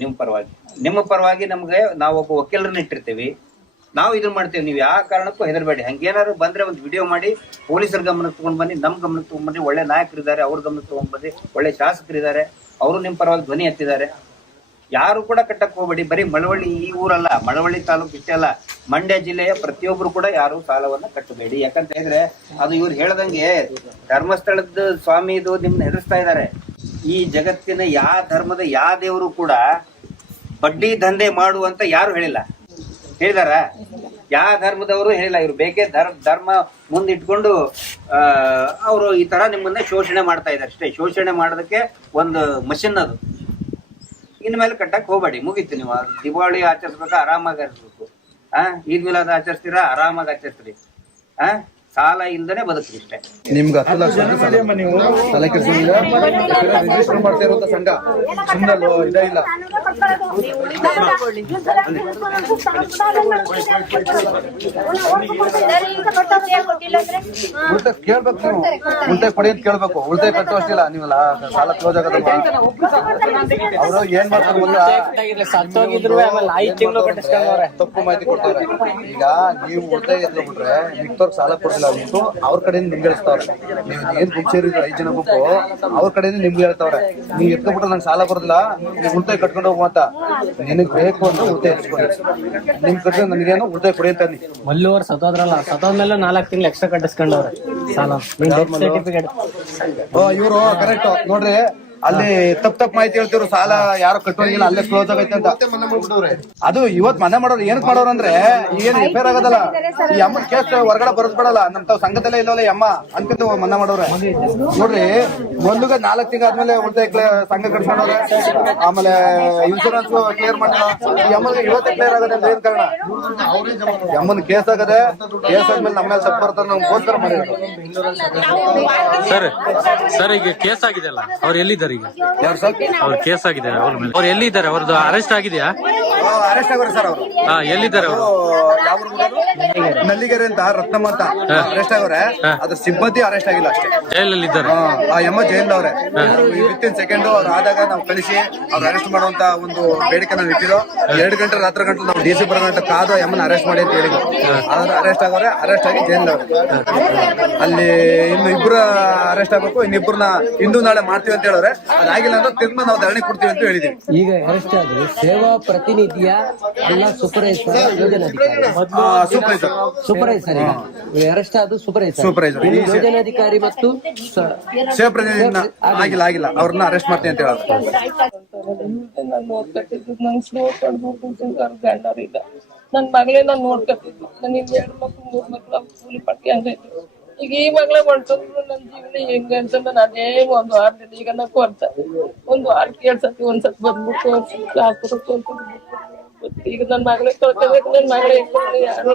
ನಿಮ್ಮ ಪರವಾಗಿ ನಮ್ಗೆ ನಾವೊಬ್ಬ ವಕೀಲರನ್ನ ಇಟ್ಟಿರ್ತೀವಿ, ನಾವು ಇದನ್ನ ಮಾಡ್ತೇವೆ. ನೀವು ಯಾವ ಕಾರಣಕ್ಕೂ ಹೆದರ್ಬೇಡಿ. ಹಂಗೇನಾದ್ರು ಬಂದ್ರೆ ಒಂದು ವಿಡಿಯೋ ಮಾಡಿ ಪೊಲೀಸರ ಗಮನಕ್ಕೆ ತಗೊಂಡ್ ಬನ್ನಿ, ನಮ್ ಗಮನಕ್ಕೆ ತಗೊಂಡ್ ಬನ್ನಿ. ಒಳ್ಳೆ ನಾಯಕರಿದ್ದಾರೆ, ಅವ್ರ ಗಮನಕ್ಕೆ ತಗೊಂಡ್ ಬನ್ನಿ. ಒಳ್ಳೆ ಶಾಸಕರಿದ್ದಾರೆ, ಅವರು ನಿಮ್ ಪರವಾಗಿ ಧ್ವನಿ ಎತ್ತಿದ್ದಾರೆ. ಯಾರು ಕೂಡ ಕಟ್ಟಕ್ ಹೋಗ್ಬೇಡಿ. ಬರೀ ಮಳವಳ್ಳಿ ಈ ಊರಲ್ಲ, ಮಳವಳ್ಳಿ ತಾಲೂಕು ಇಷ್ಟೇ ಅಲ್ಲ, ಮಂಡ್ಯ ಜಿಲ್ಲೆಯ ಪ್ರತಿಯೊಬ್ರು ಕೂಡ ಯಾರು ಸಾಲವನ್ನ ಕಟ್ಟಬೇಡಿ. ಯಾಕಂತ ಹೇಳಿದ್ರೆ ಅದು ಇವ್ರು ಹೇಳ್ದಂಗೆ ಧರ್ಮಸ್ಥಳದ ಸ್ವಾಮಿ ಇದು ನಿಮ್ನ ಹೆದರ್ಸ್ತಾ ಇದ್ದಾರೆ. ಈ ಜಗತ್ತಿನ ಯಾವ ಧರ್ಮದ ಯಾವ ದೇವರು ಕೂಡ ಬಡ್ಡಿ ದಂಧೆ ಮಾಡುವಂತ ಯಾರು ಹೇಳಿಲ್ಲ. ಹೇಳಿದಾರ? ಯಾವ ಧರ್ಮದವರು ಹೇಳಿಲ್ಲ. ಇವ್ರು ಬೇಕೇ ಧರ್ಮ ಮುಂದಿಟ್ಕೊಂಡು ಅವರು ಈ ತರ ನಿಮ್ಮನ್ನ ಶೋಷಣೆ ಮಾಡ್ತಾ ಇದ್ದಾರೆ ಅಷ್ಟೇ. ಶೋಷಣೆ ಮಾಡೋದಕ್ಕೆ ಒಂದು ಮಷಿನ್ ಅದು. ಇನ್ಮೇಲೆ ಕಟ್ಟಕ್ ಹೋಗ್ಬೇಡಿ, ಮುಗೀತು. ನೀವು ದಿವಾಳಿ ಆಚರಿಸ್ಬೇಕಾ ಆರಾಮಾಗಿ ಆಚರಿಸ್ಬೇಕು. ಈದ್ ಮಿಲಾದ್ ಆಚರಿಸ್ತೀರಾ, ಆರಾಮಾಗಿ ಆಚರಿಸ್ರಿ. ಸಾಲ ಇಲ್ದನೆ ಬದುಕಿಷ್ಟೆ. ನಿಮ್ಗೆ 10 ಲಕ್ಷ ತಲೆ ಕೆಡಿಸ್ಕೊಂಡಿಲ್ಲ. ರಿಜಿಸ್ಟರ್ ಮಾಡ್ತಾ ಇರುವಂತ ಸಂಘ ಸುಮ್ಮನೆ ಇದೇ ಇಲ್ಲ. ಉಳಿತಾಯ ಕೇಳ್ಬೇಕು, ನೀವು ಉಳಿತಾಯ ಕೊಡಿ ಅಂತ ಕೇಳ್ಬೇಕು. ಉಳಿತಾಯ ಕಟ್ಟುವಷ್ಟಿಲ್ಲ ನೀವು ಸಾಲ ಕ್ಲೋಸ್ ಆಗೋದಲ್ವಾ? ಅವರು ಏನ್ ಮಾಡ್ತಾರೆ ಗೊತ್ತಾ, ತಪ್ಪು ಮಾಹಿತಿ ಕೊಡ್ತಾರೆ. ಈಗ ನೀವು ಉಳಿತಾಯ ಎದ್ದು ಬಿಟ್ರೆ ಮಿಕ್ತವ್ರಿಗೆ ಸಾಲ ಕೊಡ್ತಿಲ್ಲ ಅಂದ್ಬಿಟ್ಟು ಅವ್ರ ಕಡೆಯಿಂದ ನಿಮ್ಗೆ ಹೇಳ್ತಾವ್ರೆ. ನೀವು ಏನ್ ಗುಂಪು ಸೇರಿದ್ರು 5 ಜನ ಗುಂಪು, ಅವ್ರ ಕಡೆಯಿಂದ ನಿಮ್ಗೆ ಹೇಳ್ತಾವ್ರೆ ನೀವ್ ಎತ್ಕೊಬಿಟ್ರೆ ನಂಗೆ ಸಾಲ ಬರೋದಿಲ್ಲ, ನೀವು ಉಳಿತಾಯ ಕಟ್ಕೊಂಡು ಹೋಗುವ ಅಂತ. ನಿನಗ್ ಬೇಕು ಅಂತ ಉಳಿತಾಯ ಇಸ್ಕೊಡಿ, ನಿಮ್ ಕಟ್ಕೊಂಡು ನನಗೇನು ಉಳಿತಾಯ ಕೊಡಿ ಅಂತ. ಮಲ್ಲೂರ್ ಸತ್ತೋದ್ರಲ್ಲ, ಸತ್ತೋದ್ಮೇಲೆ 4 ತಿಂಗಳು ಎಕ್ಸ್ಟ್ರಾ ಕಟ್ಟಿಸ್ಕೊಂಡವ್ರೆ ಸಾಲ. ಸರ್ಟಿಫಿಕೇಟ್ ಇವರು ಕರೆಕ್ಟ್ ನೋಡ್ರಿ. ಅಲ್ಲಿ ತಪ್ಪು ಮಾಹಿತಿ ಹೇಳ್ತಿವ್ರು, ಸಾಲ ಯಾರು ಕಟ್ಟೋಂಗಿಲ್ಲ, ಅಲ್ಲೇ ಕ್ಲೋಸ್ ಆಗೈತೆ ಅಂತ. ಅದು ಇವತ್ ಮನೆ ಮಾಡೋರು ಏನಕ್ ಮಾಡೋರು ಅಂದ್ರೆ ಏನ್ ರಿಪೇರ್ ಆಗೋದಲ್ಲ, ಈ ಅಮ್ಮನ್ ಕೇಸ್ ಹೊರಗಡೆ ಬರದ್ಬಿಡಲ್ಲ. ನಮ್ ತಾವ್ ಸಂಘದಲ್ಲೇ ಇಲ್ಲವಲ್ಲ ಅಮ್ಮ ಅನ್ಕೊಂತ ಮನೆ ಮಾಡೋರೆ. ನೋಡ್ರಿ, ಮೊದ್ಲಿಗೆ 4 ತಿಂಗಳ ಆದ್ಮೇಲೆ ಉಳಿತಾಯ ಸಂಘ ಕಟ್ಸ್ಕೊಂಡವ್ರೆ, ಆಮೇಲೆ ಇನ್ಶೂರೆನ್ಸ್ ಕ್ಲಿಯರ್ ಮಾಡಿಲ್ಲ. ಈ ಅಮ್ಮನಿಗೆ ಇವತ್ತೇ ಕ್ಲಿಯರ್ ಆಗೋದೇ ಅಂತ ಏನ್ ಕಾರಣ? ಈ ಅಮ್ಮನ್ ಕೇಸ್ ಆಗದೆ, ಕೇಸ್ ಆದ್ಮೇಲೆ ನಮ್ಮ ಮೇಲೆ ತಪ್ಪು ಬರ್ತಾರೆ, ನಮ್ಗೋಸ್ಕರ ಮಾಡಿರೋದು. ಸರ್ ಈಗ ಕೇಸ್ ಆಗಿದೆ ಅಲ್ಲ, ಅವ್ರು ಎಲ್ಲಿದ್ದಾರೆ ಈಗ? ಯಾರು ಸರ್? ಅವ್ರ ಕೇಸ್ ಆಗಿದೆ ಅವ್ರ ಮೇಲೆ. ಅವ್ರು ಎಲ್ಲಿದ್ದಾರೆ? ಅವ್ರದ್ದು ಅರೆಸ್ಟ್ ಆಗಿದೆಯಾ? ಅರೆಸ್ಟ್ ಆಗೋರು ಸರ್ ಅವರು. ಎಲ್ಲಿದ್ದಾರೆ ಅವರು? ಯಾವ ನಲ್ಲಿಗೆರೆ ಅಂತ ರತ್ನಮ್ಮ ಅಂತ ಅರೆಸ್ಟ್ ಆಗವ್ರೆ. ಅದ್ರ ಸಿಬ್ಬಂದಿ ಅರೆಸ್ಟ್ ಆಗಿಲ್ಲ ಅಷ್ಟೇ, ಜೈಲಲ್ಲಿ ಇದ್ದಾರೆ. ಆ ಎಮ್ಮ ಜೈಲ್ದವ್ರೆ. ವಿತಿನ್ ಸೆಕೆಂಡ್ ಅವ್ರು ಆದಾಗ ನಾವು ಕಳಿಸಿ ಅವ್ರು ಅರೆಸ್ಟ್ ಮಾಡುವಂತ ಒಂದು ಬೇಡಿಕೆ ನಾವು ಇಟ್ಟಿದ್ದು. 2 ಗಂಟೆ ರಾತ್ರಿ ಗಂಟೆ ನಾವು DC ಬರೋ ಗಂಟೆ ಕಾದು ಎಮ್ಮನ ಅರೆಸ್ಟ್ ಮಾಡಿ ಅಂತ ಹೇಳಿದ್ವಿ. ಆದ್ರೆ ಅರೆಸ್ಟ್ ಆಗವ್ರೆ, ಅರೆಸ್ಟ್ ಆಗಿ ಜೈಲ್ದವ್ರೆ. ಅಲ್ಲಿ ಇನ್ನು 2 ಅರೆಸ್ಟ್ ಆಗ್ಬೇಕು, ಇನ್ನಿಬ್ಬರನ್ನ ಇಂದು ನಾಳೆ ಮಾಡ್ತೀವಿ ಅಂತ ಹೇಳಿದ್ರೆ, ಅದಾಗಿಲ್ಲ ಅಂದ್ರೆ ತಿರ್ಮ ನಾವು ಧರಣಿ ಕೊಡ್ತೀವಿ ಅಂತ ಹೇಳಿದೀವಿ. ಈಗ ಅರೆಸ್ಟ್ ಆದ್ರೆ ಸೇವಾ ಪ್ರತಿನಿಧಿಯ ಎಲ್ಲ ಸೂಪರ್ವೈಸರ್, ಯೋಜನಾಧಿಕಾರಿ, ಸೂಪರ್ವೈಸರ್ ಅರೆಸ್ಟ್ ಆದ ಸೂಪರ್ವೈಸರ್, ಯೋಜನಾಧಿಕಾರಿ ಮತ್ತು ಸೇವಾ ಪ್ರತಿನಿಧಿ ಆಗಿಲ್ಲ, ಅವ್ರನ್ನ ಅರೆಸ್ಟ್ ಮಾಡ್ತೀವಿ ಅಂತ ಹೇಳಿದ್ರು. ನನ್ ಮಗಳೇ ನಾನ್ ನೋಡ್ಕೊತಿದ್ದು. ನನಗೆ 2 ಮಕ್ಳು 3 ಮಕ್ಳು ಕೂಲಿ ಪಟ್ಟಿ ಹಂಗೈತಿ. ಈಗ ಈ ಮಗಳೇ ಹೊಂಟಂದ್ರು ನನ್ ಜೀವನ ಹೆಂಗ ಅಂತ ನಾನು ಅದೇ 1 ವಾರದಿಂದ ಈಗ ನಾ ಕೊಡ್ತಾ 1 ವಾರಕ್ಕೆ 2 ಸತಿ ಒಂದ್ಸತಿ ಬಂದ್ಬಿಟ್ಟು ಈಗ ನನ್ ಮಗಳೇ ಕಳ್ಕೊಬೇಕು. ನನ್ ಮಗಳೇ ಯಾರು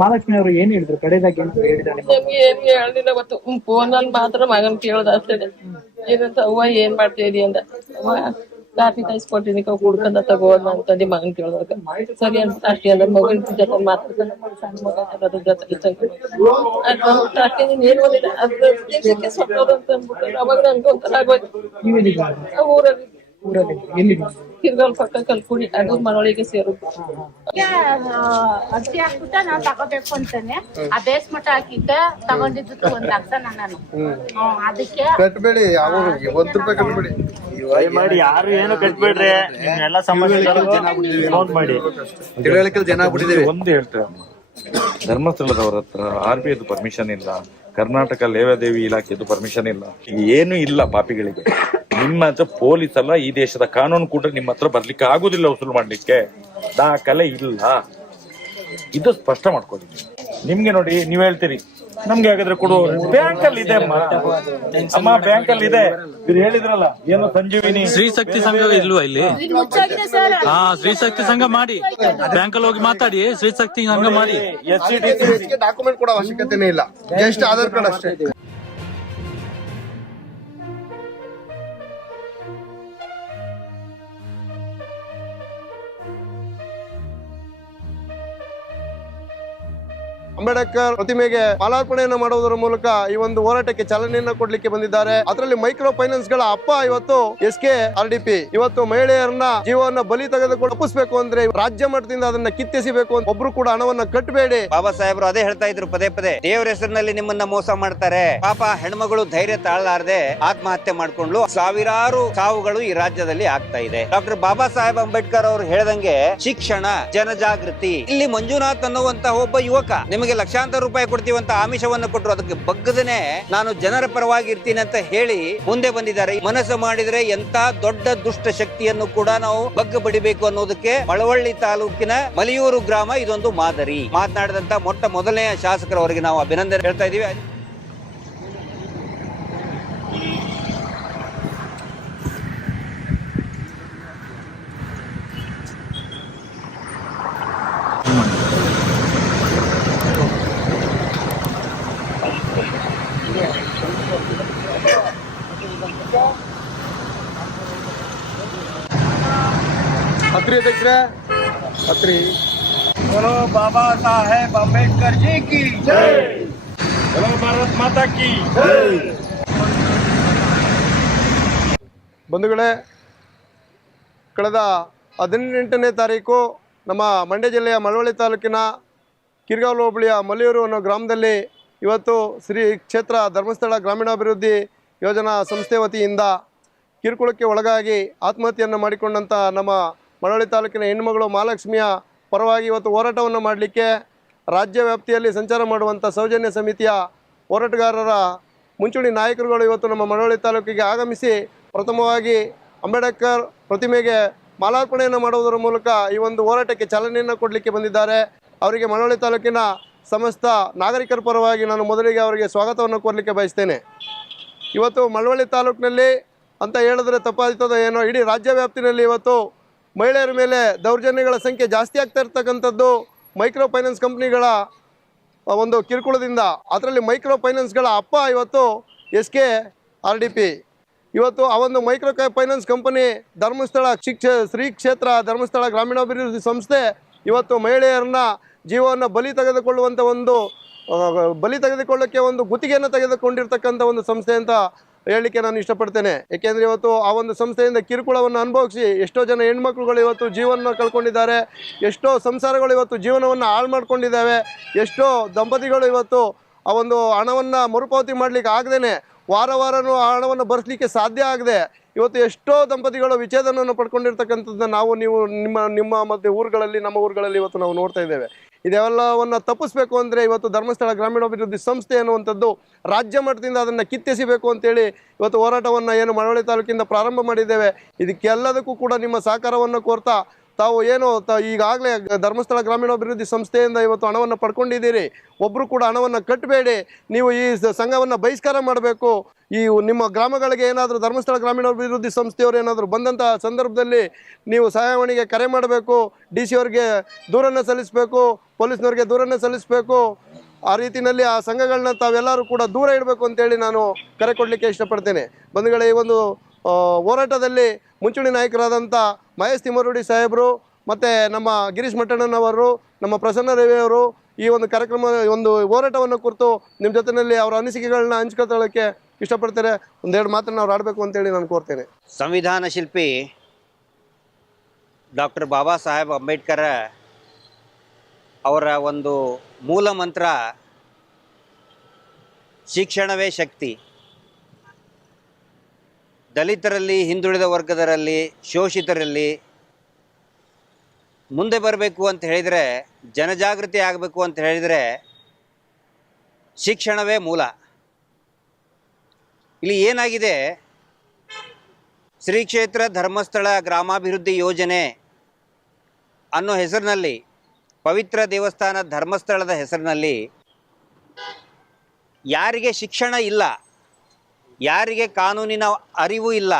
ಮಹಾಲಕ್ಷ್ಮಿ ಅವರು ಏನ್ ಹೇಳಿದ್ರು ಕಡೆದಾಗ? ನಮ್ಗೆ ಏನ್ ಹೇಳಿಲ್ಲ ಅವತ್ತು. ಫೋನ್ ಅಲ್ಲಿ ಮಾತ್ರ ಮಗನ್ ಕೇಳ್ದ ಅಷ್ಟೇ. ಏನಂತ ಅವ್ವ ಏನ್ ಮಾಡ್ತಾ ಇದೀಯ ಅಂದ. ಅವ್ವ ಕಾಫಿ ಕಾಯಿಸ್ಕೊಟ್ಟಿನಿ ಕುಡ್ಕೊಂಡ ತಗೋಣ ಅಂತಂದು ಮಗನ್ ಕೇಳ್ದಾಗ ಸರಿ ಅಂತ ಅಷ್ಟೇ ಅಂದ್ರೆ ಮಗನ್ ಜೊತೆ ಮಾತಾಡ್ಕೊಂಡು ಸಣ್ಣ ಮಗ ಅದ್ರ ಜೊತೆ ಅಷ್ಟೇ. ನೀನ್ ಏನ್ ಓದಿಲ್ಲ ಅದ್ರ ಸೊಟ್ಟೋದು ಅಂತ ಅಂದ್ಬಿಟ್ಟು ಅವಾಗ ನನ್ಗೆ ಒಂಥರ ಆಗೋಯ್ತು. ಊರಲ್ಲಿ ಕಿರ್ಗಾಲ್ ಪಕ್ಕ ಕಲ್ಕುಡಿ, ಅದು ಮನೊಳಿಗೆ ಸೇರುದು. ಅರ್ಜಿ ಹಾಕ್ಬಿಟ್ಟ ನಾನ್ ತಗೋಬೇಕು ಅಂತಾನೆ ಆ ಬೇಸ್ ಮಟ್ಟ ಹಾಕಿದ್ದ ತಗೊಂಡಿದ್ದು 1 ಲಕ್ಷ ನಾನು. ಅದಕ್ಕೆ ಕಟ್ಬೇಡಿ, ಅವರು 1 ರೂಪಾಯಿ ಕಟ್ಬೇಡಿ ಮಾಡಿ. ಯಾರು ಏನು ಕಟ್ಬೇಡ್ರಿ, ಎಲ್ಲ ಸಮಸ್ಯೆ ಫೋನ್ ಮಾಡಿ ತಿಳುವಳಿಕೆ ಜನ ಆಗ್ಬಿಟ್ಟಿದ್ದೀವಿ. ಒಂದು ಹೇಳ್ತೇವೆ, ಧರ್ಮಸ್ಥಳದವ್ರ ಹತ್ರ RBI ಪರ್ಮಿಷನ್ ಇಲ್ಲ, ಕರ್ನಾಟಕ ಲೇವಾದೇವಿ ಇಲಾಖೆದು ಪರ್ಮಿಷನ್ ಇಲ್ಲ, ಏನು ಇಲ್ಲ ಪಾಪಿಗಳಿಗೆ. ನಿಮ್ಮ ಹತ್ರ ಪೊಲೀಸ್ ಅಲ್ಲ, ಈ ದೇಶದ ಕಾನೂನು ಕೂಡ ನಿಮ್ಮ ಹತ್ರ ಬರ್ಲಿಕ್ಕೆ ಆಗುದಿಲ್ಲ, ವಸೂಲು ಮಾಡ್ಲಿಕ್ಕೆ ದಾಖಲೆ ಇಲ್ಲ. ಇದು ಸ್ಪಷ್ಟ ಮಾಡ್ಕೊಳ್ಳಿ. ನಿಮ್ಗೆ ನೋಡಿ, ನೀವ್ ಹೇಳ್ತೀರಿ ನಮ್ಗೆ ಹಾಗಾದ್ರೆ ಕೊಡು, ಬ್ಯಾಂಕ್ ಅಲ್ಲಿ ಇದೆ ಅಮ್ಮ ಬ್ಯಾಂಕ್ ಅಲ್ಲಿ ಇದೆ. ಇವ್ರು ಹೇಳಿದ್ರಲ್ಲ ಏನು ಸಂಜೀವಿನಿ ಶ್ರೀಶಕ್ತಿ ಸಂಘ ಇಲ್ವಾ ಇಲ್ಲಿ? ಶ್ರೀಶಕ್ತಿ ಸಂಘ ಮಾಡಿ, ಬ್ಯಾಂಕ್ ಅಲ್ಲಿ ಹೋಗಿ ಮಾತಾಡಿ, ಶ್ರೀಶಕ್ತಿ ಸಂಘ ಮಾಡಿ. ಡಾಕ್ಯುಮೆಂಟ್ ಕೊಡೋ ಅವಶ್ಯಕತೆನೇ ಇಲ್ಲ, ಜಸ್ಟ್ ಆಧಾರ್ ಕಾರ್ಡ್ ಅಷ್ಟೇ. ಅಂಬೇಡ್ಕರ್ ಪ್ರತಿಮೆಗೆ ಮಾಲಾರ್ಪಣೆಯನ್ನು ಮಾಡುವುದರ ಮೂಲಕ ಈ ಒಂದು ಹೋರಾಟಕ್ಕೆ ಚಾಲನೆಯನ್ನ ಕೊಡ್ಲಿಕ್ಕೆ ಬಂದಿದ್ದಾರೆ. ಅದರಲ್ಲಿ ಮೈಕ್ರೋ ಫೈನಾನ್ಸ್ ಗಳ ಅಪ್ಪ ಇವತ್ತು SKRDP ಇವತ್ತು ಮಹಿಳೆಯರನ್ನ ಜೀವವನ್ನ ಬಲಿ ತೆಗೆದುಕೊಂಡು ತಪ್ಪಿಸಬೇಕು ಅಂದ್ರೆ ರಾಜ್ಯ ಮಟ್ಟದಿಂದ ಅದನ್ನ ಕಿತ್ತೆಸಿಬೇಕು ಅಂತ ಒಬ್ರು ಕೂಡ ಹಣವನ್ನ ಕಟ್ಟಬೇಡಿ. ಬಾಬಾ ಸಾಹೇಬರು ಅದೇ ಹೇಳ್ತಾ ಇದ್ರು ಪದೇ ಪದೇ, ದೇವರ ಹೆಸರಿನಲ್ಲಿ ನಿಮ್ಮನ್ನ ಮೋಸ ಮಾಡ್ತಾರೆ. ಪಾಪ ಹೆಣ್ಮಗಳು ಧೈರ್ಯ ತಾಳಲಾರದೆ ಆತ್ಮಹತ್ಯೆ ಮಾಡ್ಕೊಂಡು ಸಾವಿರಾರು ಸಾವುಗಳು ಈ ರಾಜ್ಯದಲ್ಲಿ ಆಗ್ತಾ ಇದೆ. ಡಾಕ್ಟರ್ ಬಾಬಾ ಸಾಹೇಬ್ ಅಂಬೇಡ್ಕರ್ ಅವರು ಹೇಳ್ದಂಗೆ ಶಿಕ್ಷಣ, ಜನಜಾಗೃತಿ. ಇಲ್ಲಿ ಮಂಜುನಾಥ್ ಅನ್ನುವಂತ ಒಬ್ಬ ಯುವಕ ನಿಮಗೆ ಲಕ್ಷಾಂತರ ರೂಪಾಯಿ ಕೊಡ್ತೀವಂತ ಆಮಿಷವನ್ನು ಕೊಟ್ಟರು, ಅದಕ್ಕೆ ಬಗ್ಗದನೆ ನಾನು ಜನರ ಪರವಾಗಿ ಇರ್ತೀನಿ ಅಂತ ಹೇಳಿ ಮುಂದೆ ಬಂದಿದ್ದಾರೆ. ಮನಸ್ಸು ಮಾಡಿದ್ರೆ ಎಂತ ದೊಡ್ಡ ದುಷ್ಟ ಶಕ್ತಿಯನ್ನು ಕೂಡ ನಾವು ಬಗ್ಗ ಬಡಿಬೇಕು ಅನ್ನೋದಕ್ಕೆ ಮಳವಳ್ಳಿ ತಾಲೂಕಿನ ಮಲಿಯೂರು ಗ್ರಾಮ ಇದೊಂದು ಮಾದರಿ. ಮಾತನಾಡಿದಂತ ಮೊದಲನೆಯ ಶಾಸಕರವರಿಗೆ ನಾವು ಅಭಿನಂದನೆ ಹೇಳ್ತಾ ಇದೀವಿ. ಅಧ್ಯಕ್ಷರೇ ಪತ್ರಿ बोलो बाबा साहेब अम्बेडकर जी की जय, बोलो भारत माता की जय। ಬಂಧುಗಳೇ, ಕಳೆದ 18ನೇ ತಾರೀಕು ನಮ್ಮ ಮಂಡ್ಯ ಜಿಲ್ಲೆಯ ಮಳವಳ್ಳಿ ತಾಲೂಕಿನ ಕಿರ್ಗಾವ್ ಹೋಬಳಿಯ ಮಲಿಯೂರು ಅನ್ನೋ ಗ್ರಾಮದಲ್ಲಿ ಇವತ್ತು ಶ್ರೀ ಕ್ಷೇತ್ರ ಧರ್ಮಸ್ಥಳ ಗ್ರಾಮೀಣಾಭಿವೃದ್ಧಿ ಯೋಜನಾ ಸಂಸ್ಥೆ ವತಿಯಿಂದ ಕಿರುಕುಳಕ್ಕೆ ಒಳಗಾಗಿ ಆತ್ಮಹತ್ಯೆಯನ್ನು ಮಾಡಿಕೊಂಡಂಥ ನಮ್ಮ ಮಳವಳ್ಳಿ ತಾಲೂಕಿನ ಹೆಣ್ಣುಮಗಳು ಮಹಾಲಕ್ಷ್ಮಿಯ ಪರವಾಗಿ ಇವತ್ತು ಹೋರಾಟವನ್ನು ಮಾಡಲಿಕ್ಕೆ ರಾಜ್ಯ ವ್ಯಾಪ್ತಿಯಲ್ಲಿ ಸಂಚಾರ ಮಾಡುವಂಥ ಸೌಜನ್ಯ ಸಮಿತಿಯ ಹೋರಾಟಗಾರರ ಮುಂಚೂಣಿ ನಾಯಕರುಗಳು ಇವತ್ತು ನಮ್ಮ ಮಳವಳ್ಳಿ ತಾಲೂಕಿಗೆ ಆಗಮಿಸಿ ಪ್ರಥಮವಾಗಿ ಅಂಬೇಡ್ಕರ್ ಪ್ರತಿಮೆಗೆ ಮಾಲಾರ್ಪಣೆಯನ್ನು ಮಾಡುವುದರ ಮೂಲಕ ಈ ಒಂದು ಹೋರಾಟಕ್ಕೆ ಚಾಲನೆಯನ್ನು ಕೊಡಲಿಕ್ಕೆ ಬಂದಿದ್ದಾರೆ. ಅವರಿಗೆ ಮಳವಳ್ಳಿ ತಾಲೂಕಿನ ಸಮಸ್ತ ನಾಗರಿಕರ ಪರವಾಗಿ ನಾನು ಮೊದಲಿಗೆ ಅವರಿಗೆ ಸ್ವಾಗತವನ್ನು ಕೋರಲಿಕ್ಕೆ ಬಯಸ್ತೇನೆ. ಇವತ್ತು ಮಳವಳ್ಳಿ ತಾಲೂಕಿನಲ್ಲಿ ಅಂತ ಹೇಳಿದ್ರೆ ತಪ್ಪಾಯ್ತದೋ ಏನೋ, ಇಡೀ ರಾಜ್ಯ ವ್ಯಾಪ್ತಿನಲ್ಲಿ ಇವತ್ತು ಮಹಿಳೆಯರ ಮೇಲೆ ದೌರ್ಜನ್ಯಗಳ ಸಂಖ್ಯೆ ಜಾಸ್ತಿ ಆಗ್ತಾ ಇರ್ತಕ್ಕಂಥದ್ದು ಮೈಕ್ರೋ ಫೈನಾನ್ಸ್ ಕಂಪ್ನಿಗಳ ಒಂದು ಕಿರುಕುಳದಿಂದ. ಅದರಲ್ಲಿ ಮೈಕ್ರೋ ಫೈನಾನ್ಸ್ಗಳ ಅಪ್ಪ ಇವತ್ತು SKRDP. ಇವತ್ತು ಆ ಒಂದು micro finance company Dharmasthala Shri ಕ್ಷೇತ್ರ ಧರ್ಮಸ್ಥಳ ಗ್ರಾಮೀಣಾಭಿವೃದ್ಧಿ ಸಂಸ್ಥೆ ಇವತ್ತು ಮಹಿಳೆಯರನ್ನ ಜೀವವನ್ನು ಬಲಿ ತೆಗೆದುಕೊಳ್ಳೋಕ್ಕೆ ಒಂದು ಗುತ್ತಿಗೆಯನ್ನು ತೆಗೆದುಕೊಂಡಿರ್ತಕ್ಕಂಥ ಒಂದು ಸಂಸ್ಥೆ ಅಂತ ಹೇಳಲಿಕ್ಕೆ ನಾನು ಇಷ್ಟಪಡ್ತೇನೆ. ಏಕೆಂದರೆ ಇವತ್ತು ಆ ಒಂದು ಸಂಸ್ಥೆಯಿಂದ ಕಿರುಕುಳವನ್ನು ಅನುಭವಿಸಿ ಎಷ್ಟೋ ಜನ ಹೆಣ್ಮಕ್ಳುಗಳು ಇವತ್ತು ಜೀವನ ಕಳ್ಕೊಂಡಿದ್ದಾರೆ, ಎಷ್ಟೋ ಸಂಸಾರಗಳು ಇವತ್ತು ಜೀವನವನ್ನು ಹಾಳು ಮಾಡ್ಕೊಂಡಿದ್ದಾವೆ, ಎಷ್ಟೋ ದಂಪತಿಗಳು ಇವತ್ತು ಆ ಒಂದು ಹಣವನ್ನು ಮರುಪಾವತಿ ಮಾಡಲಿಕ್ಕೆ ಆಗದೇನೆ ವಾರನೂ ಆ ಹಣವನ್ನು ಭರಿಸಲಿಕ್ಕೆ ಸಾಧ್ಯ ಆಗದೆ ಇವತ್ತು ಎಷ್ಟೋ ದಂಪತಿಗಳು ವಿಚ್ಛೇದನವನ್ನು ಪಡ್ಕೊಂಡಿರ್ತಕ್ಕಂಥದ್ದನ್ನ ನಾವು ನೀವು ನಿಮ್ಮ ಮತ್ತು ನಮ್ಮ ಊರುಗಳಲ್ಲಿ ಇವತ್ತು ನಾವು ನೋಡ್ತಾ ಇದ್ದೇವೆ. ಇದೆಲ್ಲವನ್ನು ತಪ್ಪಿಸ್ಬೇಕು ಅಂದರೆ ಇವತ್ತು ಧರ್ಮಸ್ಥಳ ಗ್ರಾಮೀಣಾಭಿವೃದ್ಧಿ ಸಂಸ್ಥೆ ಅನ್ನುವಂಥದ್ದು ರಾಜ್ಯ ಮಟ್ಟದಿಂದ ಅದನ್ನು ಕಿತ್ತೆಸಿಬೇಕು ಅಂತೇಳಿ ಇವತ್ತು ಹೋರಾಟವನ್ನು ಏನು ಮಳವಳ್ಳಿ ತಾಲೂಕಿಂದ ಪ್ರಾರಂಭ ಮಾಡಿದ್ದೇವೆ. ಇದಕ್ಕೆಲ್ಲದಕ್ಕೂ ಕೂಡ ನಿಮ್ಮ ಸಹಕಾರವನ್ನು ಕೋರ್ತಾ ತಾವು ಏನು ಈಗಾಗಲೇ ಧರ್ಮಸ್ಥಳ ಗ್ರಾಮೀಣಾಭಿವೃದ್ಧಿ ಸಂಸ್ಥೆಯಿಂದ ಇವತ್ತು ಹಣವನ್ನು ಪಡ್ಕೊಂಡಿದ್ದೀರಿ, ಒಬ್ಬರು ಕೂಡ ಹಣವನ್ನು ಕಟ್ಟಬೇಡಿ, ನೀವು ಈ ಸಂಘವನ್ನು ಬಹಿಷ್ಕಾರ ಮಾಡಬೇಕು. ಈ ನಿಮ್ಮ ಗ್ರಾಮಗಳಿಗೆ ಏನಾದರೂ ಧರ್ಮಸ್ಥಳ ಗ್ರಾಮೀಣಾಭಿವೃದ್ಧಿ ಸಂಸ್ಥೆಯವರು ಏನಾದರೂ ಬಂದಂಥ ಸಂದರ್ಭದಲ್ಲಿ ನೀವು ಸಹಾಯವಾಣಿಗೆ ಕರೆ ಮಾಡಬೇಕು, DC ಅವರಿಗೆ ದೂರನ್ನು ಸಲ್ಲಿಸಬೇಕು, ಪೊಲೀಸ್ನವ್ರಿಗೆ ದೂರನ್ನು ಸಲ್ಲಿಸಬೇಕು. ಆ ರೀತಿಯಲ್ಲಿ ಆ ಸಂಘಗಳನ್ನ ತಾವೆಲ್ಲರೂ ಕೂಡ ದೂರ ಇಡಬೇಕು ಅಂತೇಳಿ ನಾನು ಕರೆ ಕೊಡಲಿಕ್ಕೆ ಇಷ್ಟಪಡ್ತೇನೆ. ಬಂಧುಗಳೇ, ಈ ಒಂದು ಹೋರಾಟದಲ್ಲಿ ಮುಂಚೂಣಿ ನಾಯಕರಾದಂಥ ಮಹೇಶ್ ತಿಮ್ಮರುಡಿ ಸಾಹೇಬರು ಮತ್ತು ನಮ್ಮ ಗಿರೀಶ್ ಮಟ್ಟಣ್ಣನವರು, ನಮ್ಮ ಪ್ರಸನ್ನ ರವಿಯವರು ಈ ಒಂದು ಒಂದು ಹೋರಾಟವನ್ನು ಕುರಿತು ನಿಮ್ಮ ಜೊತೆಯಲ್ಲಿ ಅವರ ಅನಿಸಿಕೆಗಳನ್ನ ಹಂಚ್ಕೊಳ್ಕೊಳ್ಳೋಕ್ಕೆ ಇಷ್ಟಪಡ್ತಾರೆ. ಒಂದೆರಡು ಮಾತನ್ನು ಅವ್ರು ಆಡಬೇಕು ಅಂತೇಳಿ ನಾನು ಕೋರ್ತೇನೆ. ಸಂವಿಧಾನ ಶಿಲ್ಪಿ ಡಾಕ್ಟರ್ ಬಾಬಾ ಸಾಹೇಬ್ ಅಂಬೇಡ್ಕರ್ ಅವರ ಒಂದು ಮೂಲ ಮಂತ್ರ ಶಿಕ್ಷಣವೇ ಶಕ್ತಿ. ದಲಿತರಲ್ಲಿ, ಹಿಂದುಳಿದ ವರ್ಗದರಲ್ಲಿ, ಶೋಷಿತರಲ್ಲಿ ಮುಂದೆ ಬರಬೇಕು ಅಂತ ಹೇಳಿದರೆ, ಜನಜಾಗೃತಿ ಆಗಬೇಕು ಅಂತ ಹೇಳಿದರೆ ಶಿಕ್ಷಣವೇ ಮೂಲ. ಇಲ್ಲಿ ಏನಾಗಿದೆ, ಶ್ರೀ ಕ್ಷೇತ್ರ ಧರ್ಮಸ್ಥಳ ಗ್ರಾಮಾಭಿವೃದ್ಧಿ ಯೋಜನೆ ಅನ್ನೋ ಹೆಸರಿನಲ್ಲಿ, ಪವಿತ್ರ ದೇವಸ್ಥಾನ ಧರ್ಮಸ್ಥಳದ ಹೆಸರಿನಲ್ಲಿ ಯಾರಿಗೆ ಶಿಕ್ಷಣ ಇಲ್ಲ, ಯಾರಿಗೆ ಕಾನೂನಿನ ಅರಿವು ಇಲ್ಲ,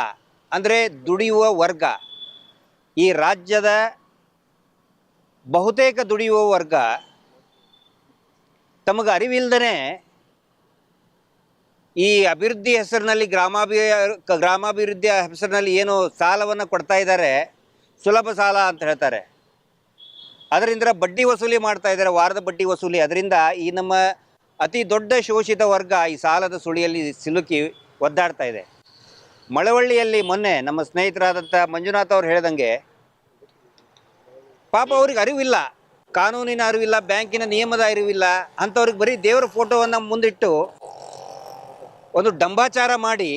ಅಂದರೆ ದುಡಿಯುವ ವರ್ಗ, ಈ ರಾಜ್ಯದ ಬಹುತೇಕ ದುಡಿಯುವ ವರ್ಗ ತಮಗೆ ಅರಿವಿಲ್ಲದೇ ಈ ಅಭಿವೃದ್ಧಿ ಹೆಸರಿನಲ್ಲಿ ಗ್ರಾಮಾಭಿವೃದ್ಧಿಯ ಹೆಸರಿನಲ್ಲಿ ಏನು ಸಾಲವನ್ನು ಕೊಡ್ತಾ ಇದ್ದಾರೆ, ಸುಲಭ ಸಾಲ ಅಂತ ಹೇಳ್ತಾರೆ, ಅದರಿಂದ ಬಡ್ಡಿ ವಸೂಲಿ ಮಾಡ್ತಾ ಇದ್ದಾರೆ, ವಾರದ ಬಡ್ಡಿ ವಸೂಲಿ. ಅದರಿಂದ ಈ ನಮ್ಮ ಅತಿ ದೊಡ್ಡ ಶೋಷಿತ ವರ್ಗ ಈ ಸಾಲದ ಸುಳಿಯಲ್ಲಿ ಸಿಲುಕಿ ಒದ್ದಾಡ್ತಾ ಇದೆ. ಮಳವಳ್ಳಿಯಲ್ಲಿ ಮೊನ್ನೆ ನಮ್ಮ ಸ್ನೇಹಿತರಾದಂಥ ಮಂಜುನಾಥ್ ಅವ್ರು ಹೇಳ್ದಂಗೆ, ಪಾಪ ಅವ್ರಿಗೆ ಅರಿವಿಲ್ಲ, ಕಾನೂನಿನ ಅರಿವಿಲ್ಲ, ಬ್ಯಾಂಕಿನ ನಿಯಮದ ಅರಿವಿಲ್ಲ. ಅಂಥವ್ರಿಗೆ ಬರೀ ದೇವರ ಫೋಟೋವನ್ನು ಮುಂದಿಟ್ಟು ಒಂದು ಡಂಬಾಚಾರ ಮಾಡಿ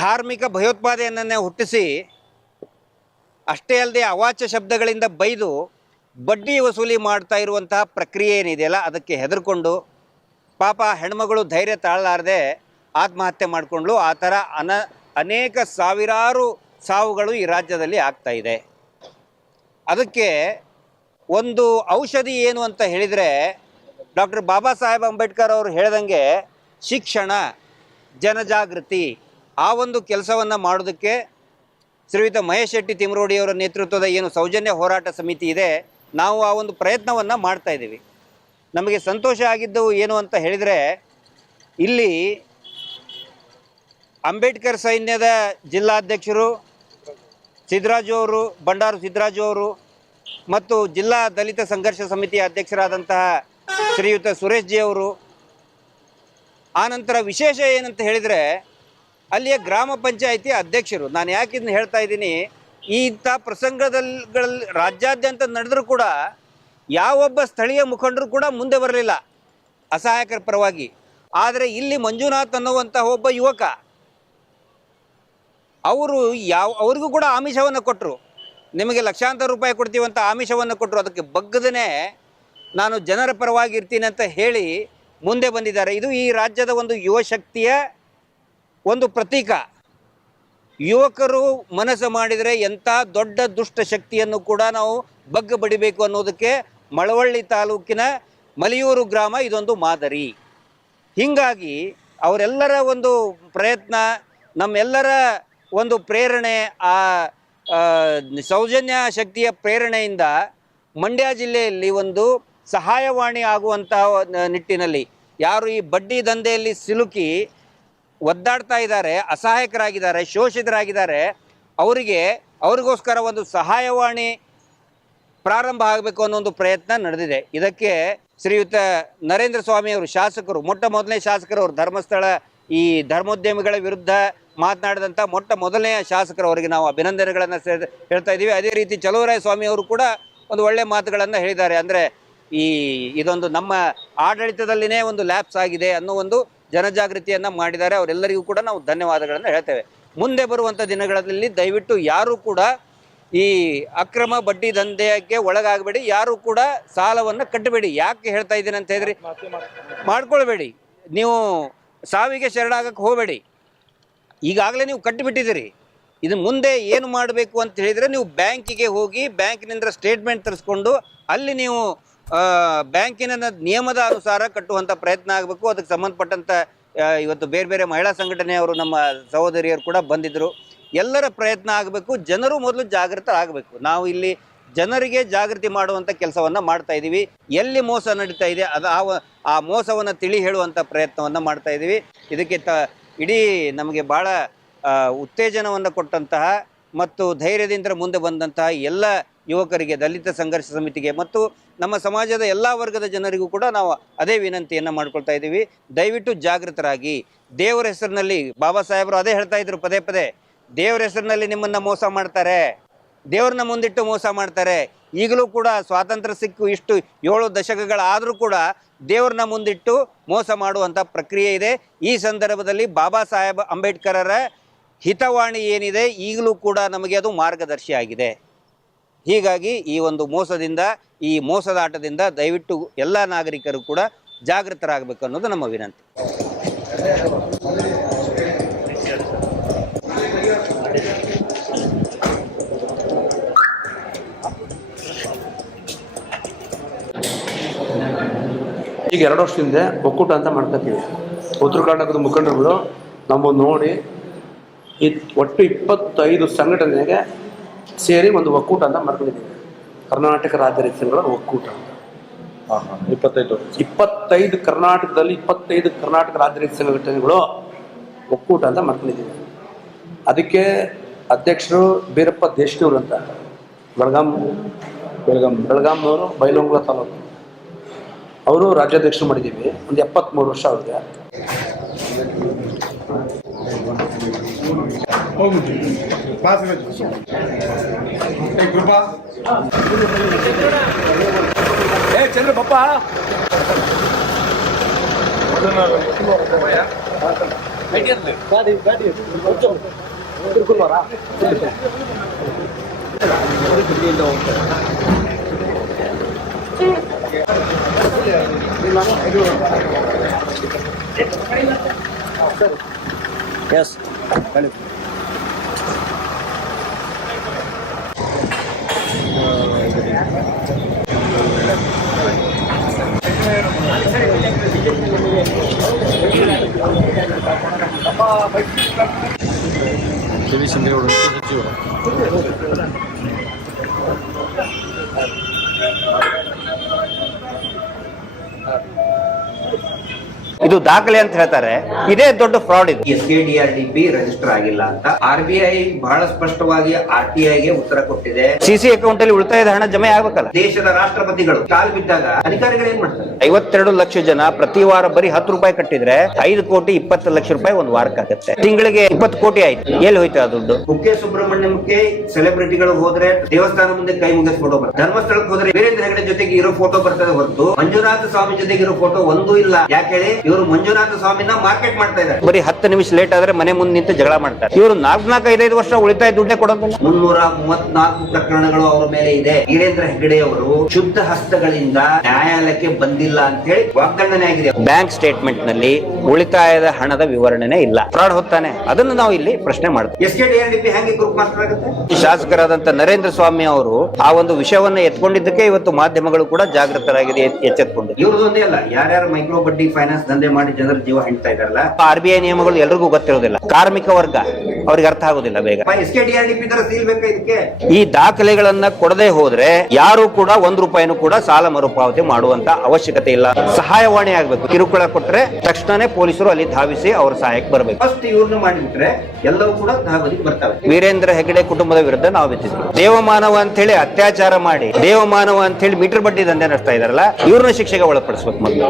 ಧಾರ್ಮಿಕ ಭಯೋತ್ಪಾದನೆಯನ್ನೇ ಹುಟ್ಟಿಸಿ, ಅಷ್ಟೇ ಅಲ್ಲದೆ ಅವಾಚ್ಯ ಶಬ್ದಗಳಿಂದ ಬೈದು ಬಡ್ಡಿ ವಸೂಲಿ ಮಾಡ್ತಾ ಇರುವಂತಹ ಪ್ರಕ್ರಿಯೆ ಏನಿದೆಯಲ್ಲ, ಅದಕ್ಕೆ ಹೆದರ್ಕೊಂಡು ಪಾಪ ಹೆಣ್ಮಗಳು ಧೈರ್ಯ ತಾಳಲಾರದೆ ಆತ್ಮಹತ್ಯೆ ಮಾಡಿಕೊಂಡ್ಲು. ಆ ಥರ ಅನೇಕ ಸಾವಿರಾರು ಸಾವುಗಳು ಈ ರಾಜ್ಯದಲ್ಲಿ ಆಗ್ತಾ ಇದೆ. ಅದಕ್ಕೆ ಒಂದು ಔಷಧಿ ಏನು ಅಂತ ಹೇಳಿದರೆ, ಡಾಕ್ಟರ್ ಬಾಬಾ ಸಾಹೇಬ್ ಅಂಬೇಡ್ಕರ್ ಅವರು ಹೇಳ್ದಂಗೆ ಶಿಕ್ಷಣ, ಜನಜಾಗೃತಿ, ಆ ಒಂದು ಕೆಲಸವನ್ನು ಮಾಡೋದಕ್ಕೆ ಶ್ರೀಯುತ ಮಹೇಶ್ ಶೆಟ್ಟಿ ತಿಮ್ಮರೋಡಿಯವರ ನೇತೃತ್ವದ ಏನು ಸೌಜನ್ಯ ಹೋರಾಟ ಸಮಿತಿ ಇದೆ, ನಾವು ಆ ಒಂದು ಪ್ರಯತ್ನವನ್ನು ಮಾಡ್ತಾ ಇದ್ದೀವಿ. ನಮಗೆ ಸಂತೋಷ ಆಗಿದ್ದವು ಏನು ಅಂತ ಹೇಳಿದರೆ, ಇಲ್ಲಿ ಅಂಬೇಡ್ಕರ್ ಸೈನ್ಯದ ಜಿಲ್ಲಾಧ್ಯಕ್ಷರು ಸಿದ್ದರಾಜು ಅವರು, ಬಂಡಾರು ಸಿದ್ದರಾಜು ಅವರು ಮತ್ತು ಜಿಲ್ಲಾ ದಲಿತ ಸಂಘರ್ಷ ಸಮಿತಿಯ ಅಧ್ಯಕ್ಷರಾದಂತಹ ಶ್ರೀಯುತ ಸುರೇಶ್ ಜಿ ಅವರು. ಆನಂತರ ವಿಶೇಷ ಏನಂತ ಹೇಳಿದರೆ ಅಲ್ಲಿಯ ಗ್ರಾಮ ಪಂಚಾಯಿತಿ ಅಧ್ಯಕ್ಷರು. ನಾನು ಯಾಕೆ ಇದನ್ನ ಹೇಳ್ತಾ ಇದ್ದೀನಿ, ಇಂಥ ಪ್ರಸಂಗಗಳಲ್ಲಿ ರಾಜ್ಯಾದ್ಯಂತ ನಡೆದರೂ ಕೂಡ ಯಾವೊಬ್ಬ ಸ್ಥಳೀಯ ಮುಖಂಡರು ಕೂಡ ಮುಂದೆ ಬರಲಿಲ್ಲ ಅಸಹಾಯಕರ ಪರವಾಗಿ. ಆದರೆ ಇಲ್ಲಿ ಮಂಜುನಾಥ್ ಅನ್ನುವಂಥ ಒಬ್ಬ ಯುವಕ, ಅವ್ರಿಗೂ ಕೂಡ ಆಮಿಷವನ್ನು ಕೊಟ್ಟರು, ನಿಮಗೆ ಲಕ್ಷಾಂತರ ರೂಪಾಯಿ ಕೊಡ್ತೀವಂತ ಆಮಿಷವನ್ನು ಕೊಟ್ಟರು. ಅದಕ್ಕೆ ಬಗ್ಗದೇ ನಾನು ಜನರ ಪರವಾಗಿ ಇರ್ತೀನಿ ಅಂತ ಹೇಳಿ ಮುಂದೆ ಬಂದಿದ್ದಾರೆ. ಇದು ಈ ರಾಜ್ಯದ ಒಂದು ಯುವ ಶಕ್ತಿಯ ಒಂದು ಪ್ರತೀಕ. ಯುವಕರು ಮನಸ್ಸು ಮಾಡಿದರೆ ಎಂಥ ದೊಡ್ಡ ದುಷ್ಟ ಶಕ್ತಿಯನ್ನು ಕೂಡ ನಾವು ಬಗ್ಗ ಬಡಿಬೇಕು ಅನ್ನೋದಕ್ಕೆ ಮಳವಳ್ಳಿ ತಾಲೂಕಿನ ಮಲಿಯೂರು ಗ್ರಾಮ ಇದೊಂದು ಮಾದರಿ. ಹೀಗಾಗಿ ಅವರೆಲ್ಲರ ಒಂದು ಪ್ರಯತ್ನ, ನಮ್ಮೆಲ್ಲರ ಒಂದು ಪ್ರೇರಣೆ, ಆ ಸೌಜನ್ಯ ಶಕ್ತಿಯ ಪ್ರೇರಣೆಯಿಂದ ಮಂಡ್ಯ ಜಿಲ್ಲೆಯಲ್ಲಿ ಒಂದು ಸಹಾಯವಾಣಿ ಆಗುವಂಥ ನಿಟ್ಟಿನಲ್ಲಿ ಯಾರು ಈ ಬಡ್ಡಿ ದಂಧೆಯಲ್ಲಿ ಸಿಲುಕಿ ಒದ್ದಾಡ್ತಾ ಇದ್ದಾರೆ, ಅಸಹಾಯಕರಾಗಿದ್ದಾರೆ, ಶೋಷಿತರಾಗಿದ್ದಾರೆ, ಅವರಿಗೋಸ್ಕರ ಒಂದು ಸಹಾಯವಾಣಿ ಪ್ರಾರಂಭ ಆಗಬೇಕು ಅನ್ನೋ ಒಂದು ಪ್ರಯತ್ನ ನಡೆದಿದೆ. ಇದಕ್ಕೆ ಶ್ರೀಯುತ ನರೇಂದ್ರ ಸ್ವಾಮಿ ಅವರು ಶಾಸಕರು, ಮೊದಲನೇ ಶಾಸಕರು ಅವರು, ಧರ್ಮಸ್ಥಳ ಈ ಧರ್ಮೋದ್ಯಮಿಗಳ ವಿರುದ್ಧ ಮಾತನಾಡಿದಂಥ ಮೊದಲನೆಯ ಶಾಸಕರು, ಅವರಿಗೆ ನಾವು ಅಭಿನಂದನೆಗಳನ್ನು ಹೇಳ್ತಾ ಇದ್ದೀವಿ. ಅದೇ ರೀತಿ ಚಲುವರಾಯ ಸ್ವಾಮಿ ಅವರು ಕೂಡ ಒಂದು ಒಳ್ಳೆಯ ಮಾತುಗಳನ್ನು ಹೇಳಿದ್ದಾರೆ. ಅಂದರೆ ಇದೊಂದು ನಮ್ಮ ಆಡಳಿತದಲ್ಲಿನೇ ಒಂದು ಲ್ಯಾಪ್ಸ್ ಆಗಿದೆ ಅನ್ನೋ ಒಂದು ಜನಜಾಗೃತಿಯನ್ನು ಮಾಡಿದ್ದಾರೆ. ಅವರೆಲ್ಲರಿಗೂ ಕೂಡ ನಾವು ಧನ್ಯವಾದಗಳನ್ನು ಹೇಳ್ತೇವೆ. ಮುಂದೆ ಬರುವಂಥ ದಿನಗಳಲ್ಲಿ ದಯವಿಟ್ಟು ಯಾರೂ ಕೂಡ ಈ ಅಕ್ರಮ ಬಡ್ಡಿ ದಂಧೆಗೆ ಒಳಗಾಗಬೇಡಿ, ಯಾರು ಕೂಡ ಸಾಲವನ್ನು ಕಟ್ಟಬೇಡಿ. ಯಾಕೆ ಹೇಳ್ತಾ ಇದ್ದೀನಿ ಅಂತ ಹೇಳಿದ್ರಿ, ಮಾಡ್ಕೊಳ್ಬೇಡಿ, ನೀವು ಸಾವಿಗೆ ಶರಣಾಗಕ್ಕೆ ಹೋಗಬೇಡಿ. ಈಗಾಗಲೇ ನೀವು ಕಟ್ಟಿಬಿಟ್ಟಿದ್ದೀರಿ. ಇದು ಮುಂದೆ ಏನು ಮಾಡಬೇಕು ಅಂತ ಹೇಳಿದರೆ ನೀವು ಬ್ಯಾಂಕಿಗೆ ಹೋಗಿ ಬ್ಯಾಂಕಿನಿಂದ ಸ್ಟೇಟ್ಮೆಂಟ್ ತರಿಸ್ಕೊಂಡು ಅಲ್ಲಿ ನೀವು ಬ್ಯಾಂಕಿನ ನಿಯಮದ ಅನುಸಾರ ಕಟ್ಟುವಂಥ ಪ್ರಯತ್ನ ಆಗಬೇಕು. ಅದಕ್ಕೆ ಸಂಬಂಧಪಟ್ಟಂಥ ಇವತ್ತು ಬೇರೆ ಬೇರೆ ಮಹಿಳಾ ಸಂಘಟನೆಯವರು, ನಮ್ಮ ಸಹೋದರಿಯರು ಕೂಡ ಬಂದಿದ್ದರು. ಎಲ್ಲರ ಪ್ರಯತ್ನ ಆಗಬೇಕು. ಜನರು ಮೊದಲು ಜಾಗೃತ ಆಗಬೇಕು. ನಾವು ಇಲ್ಲಿ ಜನರಿಗೆ ಜಾಗೃತಿ ಮಾಡುವಂಥ ಕೆಲಸವನ್ನು ಮಾಡ್ತಾ ಇದ್ದೀವಿ. ಎಲ್ಲಿ ಮೋಸ ನಡೀತಾ ಇದೆ ಆ ಮೋಸವನ್ನು ತಿಳಿ ಹೇಳುವಂಥ ಪ್ರಯತ್ನವನ್ನು ಮಾಡ್ತಾ ಇದ್ದೀವಿ. ಇದಕ್ಕೆ ಇಡೀ ನಮಗೆ ಭಾಳ ಉತ್ತೇಜನವನ್ನು ಕೊಟ್ಟಂತಹ ಮತ್ತು ಧೈರ್ಯದಿಂದ ಮುಂದೆ ಬಂದಂತಹ ಎಲ್ಲ ಯುವಕರಿಗೆ, ದಲಿತ ಸಂಘರ್ಷ ಸಮಿತಿಗೆ ಮತ್ತು ನಮ್ಮ ಸಮಾಜದ ಎಲ್ಲ ವರ್ಗದ ಜನರಿಗೂ ಕೂಡ ನಾವು ಅದೇ ವಿನಂತಿಯನ್ನು ಮಾಡ್ಕೊಳ್ತಾ ಇದ್ದೀವಿ. ದಯವಿಟ್ಟು ಜಾಗೃತರಾಗಿ. ದೇವರ ಹೆಸರಿನಲ್ಲಿ ಬಾಬಾ ಸಾಹೇಬರು ಅದೇ ಹೇಳ್ತಾ ಇದ್ರು ಪದೇ ಪದೇ, ದೇವರ ಹೆಸರಿನಲ್ಲಿ ನಿಮ್ಮನ್ನು ಮೋಸ ಮಾಡ್ತಾರೆ, ದೇವ್ರನ್ನ ಮುಂದಿಟ್ಟು ಮೋಸ ಮಾಡ್ತಾರೆ. ಈಗಲೂ ಕೂಡ ಸ್ವಾತಂತ್ರ್ಯ ಸಿಕ್ಕು ಇಷ್ಟು 7 ದಶಕಗಳಾದರೂ ಕೂಡ ದೇವ್ರನ್ನ ಮುಂದಿಟ್ಟು ಮೋಸ ಮಾಡುವಂಥ ಪ್ರಕ್ರಿಯೆ ಇದೆ. ಈ ಸಂದರ್ಭದಲ್ಲಿ ಬಾಬಾ ಸಾಹೇಬ್ ಅಂಬೇಡ್ಕರರ ಹಿತವಾಣಿ ಏನಿದೆ ಈಗಲೂ ಕೂಡ ನಮಗೆ ಅದು ಮಾರ್ಗದರ್ಶಿ ಆಗಿದೆ. ಹೀಗಾಗಿ ಈ ಒಂದು ಮೋಸದಿಂದ, ಈ ಮೋಸದ ಆಟದಿಂದ ದಯವಿಟ್ಟು ಎಲ್ಲ ನಾಗರಿಕರು ಕೂಡ ಜಾಗೃತರಾಗಬೇಕು ಅನ್ನೋದು ನಮ್ಮ ವಿನಂತಿ. ಈಗ 2 ವರ್ಷದಿಂದ ಒಕ್ಕೂಟ ಅಂತ ಮಾಡ್ಕೊತೀವಿ. ಉತ್ತರ ಕರ್ನಾಟಕದ ಮುಖಂಡರುಗಳು ನಮ್ಮನ್ನು ನೋಡಿ ಒಟ್ಟು 25 ಸಂಘಟನೆಗೆ ಸೇರಿ ಒಂದು ಒಕ್ಕೂಟ ಅಂತ ಮಾಡ್ಕೊಂಡಿದ್ದೀವಿ. ಕರ್ನಾಟಕ ರಾಜ್ಯ ರೈತ ಸಂಘಗಳ ಒಕ್ಕೂಟ ಅಂತ. 25 ಕರ್ನಾಟಕದಲ್ಲಿ 25 ಕರ್ನಾಟಕ ರಾಜ್ಯ ರೈತ ಸಂಘಟನೆಗಳು ಒಕ್ಕೂಟ ಅಂತ ಮಾಡ್ಕೊಂಡಿದ್ದೀವಿ. ಅದಕ್ಕೆ ಅಧ್ಯಕ್ಷರು ಬೀರಪ್ಪ ದೇಶನೂರು ಅಂತ, ಬೆಳಗಾಂನವರು, ಬೈಲಹೊಂಗಲ ತಾಲೂಕು, ಅವರು ರಾಜ್ಯಾಧ್ಯಕ್ಷರು ಮಾಡಿದ್ದೀವಿ. ಒಂದು 73 ವರ್ಷ ಅವ್ರಿಗೆ. ಚಂದ್ರ ಬಪ್ಪ Yes. ಶಿಂದೇಗೌಡರು ಸಚಿವರು. ಇದು ದಾಖಲೆ ಅಂತ ಹೇಳ್ತಾರೆ. ಇದೇ ದೊಡ್ಡ ಫ್ರಾಡ್ ಇದು. SKDRDP ರಿಜಿಸ್ಟರ್ ಆಗಿಲ್ಲ ಅಂತ RBI ಬಹಳ ಸ್ಪಷ್ಟವಾಗಿ RTI ಗೆ ಉತ್ತರ ಕೊಟ್ಟಿದೆ. CC ಅಕೌಂಟ್ ಅಲ್ಲಿ ಉಳಿತಾಯದ ಹಣ ಜಮೆ ಆಗ್ಬೇಕಲ್ಲ. ದೇಶದ ರಾಷ್ಟ್ರಪತಿಗಳು ಕಾಲ್ ಬಿದ್ದಾಗ ಅಧಿಕಾರಿಗಳು ಏನ್ ಮಾಡ್ತಾರೆ? 52 ಲಕ್ಷ ಜನ ಪ್ರತಿ ವಾರ ಬರೀ 10 ರೂಪಾಯಿ ಕಟ್ಟಿದ್ರೆ 5 ಕೋಟಿ 20 ಲಕ್ಷ ರೂಪಾಯಿ ಒಂದು ವಾರಕ್ಕೆ ಆಗುತ್ತೆ. ತಿಂಗಳಿಗೆ 20 ಕೋಟಿ ಆಯ್ತು. ಎಲ್ಲಿ ಹೋಯ್ತು ಆ ದುಡ್ಡು? ಕುಕ್ಕೆ ಸುಬ್ರಹ್ಮಣ್ಯಂಗೆ ಸೆಲೆಬ್ರಿಟಿಗಳು ಹೋದ್ರೆ ದೇವಸ್ಥಾನ ಮುಂದೆ ಕೈ ಮುಗಿಸ್ ಫೋಟೋ ಬರ್ತದೆ. ಧರ್ಮಸ್ಥಳಕ್ಕೆ ಹೋದ್ರೆ ವೀರೇಂದ್ರ ಹೆಗಡೆ ಜೊತೆಗೆ ಇರೋ ಫೋಟೋ ಬರ್ತದೆ ಹೊರತು ಮಂಜುನಾಥ ಸ್ವಾಮಿ ಜೊತೆಗೆ ಇರೋ ಫೋಟೋ ಒಂದೂ ಇಲ್ಲ. ಯಾಕೆ ಹೇಳಿ? ಇವರು ಮಂಜುನಾಥ ಸ್ವಾಮಿನ ಮಾರ್ಕೆಟ್ ಮಾಡ್ತಾ ಇದ್ದಾರೆ. ಬರೀ 10 ನಿಮಿಷ ಲೇಟ್ ಆದ್ರೆ ಮನೆ ಮುಂದೆ ನಿಂತು ಜಗಳ ಮಾಡ್ತಾರೆ. ಇವರು 4-5 ವರ್ಷ ಉಳಿತಾಯ ದುಡ್ಡೇ ಕೊಡೋದಿಲ್ಲ. 334 ಪ್ರಕರಣಗಳು ಅವರ ಮೇಲೆ ಇದೆ. ವೀರೇಂದ್ರ ಹೆಗಡೆ ಅವರು ಶುದ್ಧ ಹಸ್ತಗಳಿಂದ ನ್ಯಾಯಾಲಯಕ್ಕೆ ಬಂದಿಲ್ಲ ಅಂತ ಹೇಳಿ ವಾಗ್ದಂಡನೆ ಆಗಿದೆ. ಬ್ಯಾಂಕ್ ಸ್ಟೇಟ್ಮೆಂಟ್ ನಲ್ಲಿ ಉಳಿತಾಯದ ಹಣದ ವಿವರಣೆ ಇಲ್ಲ. ಫ್ರಾಡ್ ಹೊತ್ತಾನೆ. ಅದನ್ನು ನಾವು ಇಲ್ಲಿ ಪ್ರಶ್ನೆ ಮಾಡ್ತೀವಿ. SKDRDP ಹೆಂಗೆ ಗ್ರೂಪ್ ಮಾಸ್ಟರ್ ಆಗುತ್ತೆ? ಶಾಸಕರಾದಂತ ನರೇಂದ್ರ ಸ್ವಾಮಿ ಅವರು ಆ ಒಂದು ವಿಷಯವನ್ನ ಎತ್ಕೊಂಡಿದ್ದಕ್ಕೆ ಇವತ್ತು ಮಾಧ್ಯಮಗಳು ಕೂಡ ಜಾಗೃತರಾಗಿದೆ, ಎಚ್ಚೆತ್ಕೊಂಡಿದೆ. ಇವ್ರದೊಂದೇ ಅಲ್ಲ, ಯಾರ್ಯಾರು ಮೈಕ್ರೋ ಬಡ್ಡಿ ಫೈನಾನ್ಸ್ ದಂಧೆ ಮಾಡಿ ಜನರ ಜೀವ ಹಿಂಡ್ತಾ ಇದಾರಲ್ಲ, RBI ನಿಯಮಗಳು ಎಲ್ರಿಗೂ ಗೊತ್ತಿರೋದಿಲ್ಲ. ಕಾರ್ಮಿಕ ವರ್ಗ ಅವ್ರಿಗೆ ಅರ್ಥ ಆಗೋದಿಲ್ಲ ಬೇಗ. SKDRDP ತರ ಸೀಲ್ ಬೇಕಾ ಇದಕ್ಕೆ? ಈ ದಾಖಲೆಗಳನ್ನ ಕೊಡದೆ ಹೋದ್ರೆ ಯಾರು ಕೂಡ 1 ರೂಪಾಯಿನೂ ಕೂಡ ಸಾಲ ಮರುಪಾವತಿ ಮಾಡುವಂತ ಅವಶ್ಯಕತೆ ಇಲ್ಲ. ಸಹಾಯವಾಣಿ ಆಗ್ಬೇಕು. ಕಿರುಕುಳ ಕೊಟ್ರೆ ತಕ್ಷಣನೇ ಪೊಲೀಸರು ಅಲ್ಲಿ ಧಾವಿಸಿ ಅವ್ರ ಸಹಾಯಕ್ಕೆ ಬರಬೇಕು. ಫಸ್ಟ್ ಇವ್ರನ್ನ ಮಾಡಿಬಿಟ್ರೆ ಎಲ್ಲವೂ ಕೂಡ ಧಾವತಿಗೆ ಬರ್ತವೆ. ವೀರೇಂದ್ರ ಹೆಗಡೆ ಕುಟುಂಬದ ವಿರುದ್ಧ ನಾವು ಬಿತ್ತಿದ್ವಿ. ದೇವಮಾನವ ಅಂತ ಹೇಳಿ ಅತ್ಯಾಚಾರ ಮಾಡಿ ದೇವಮಾನವ ಅಂತ ಹೇಳಿ ಮೀಟರ್ ಬಡ್ಡಿ ದಂಧೆ ನಡೆಸ್ತಾ ಇದಾರಲ್ಲ, ಇವ್ರನ್ನ ಶಿಕ್ಷೆಗೆ ಒಳಪಡಿಸ್ಬೇಕು ಮೊದಲು.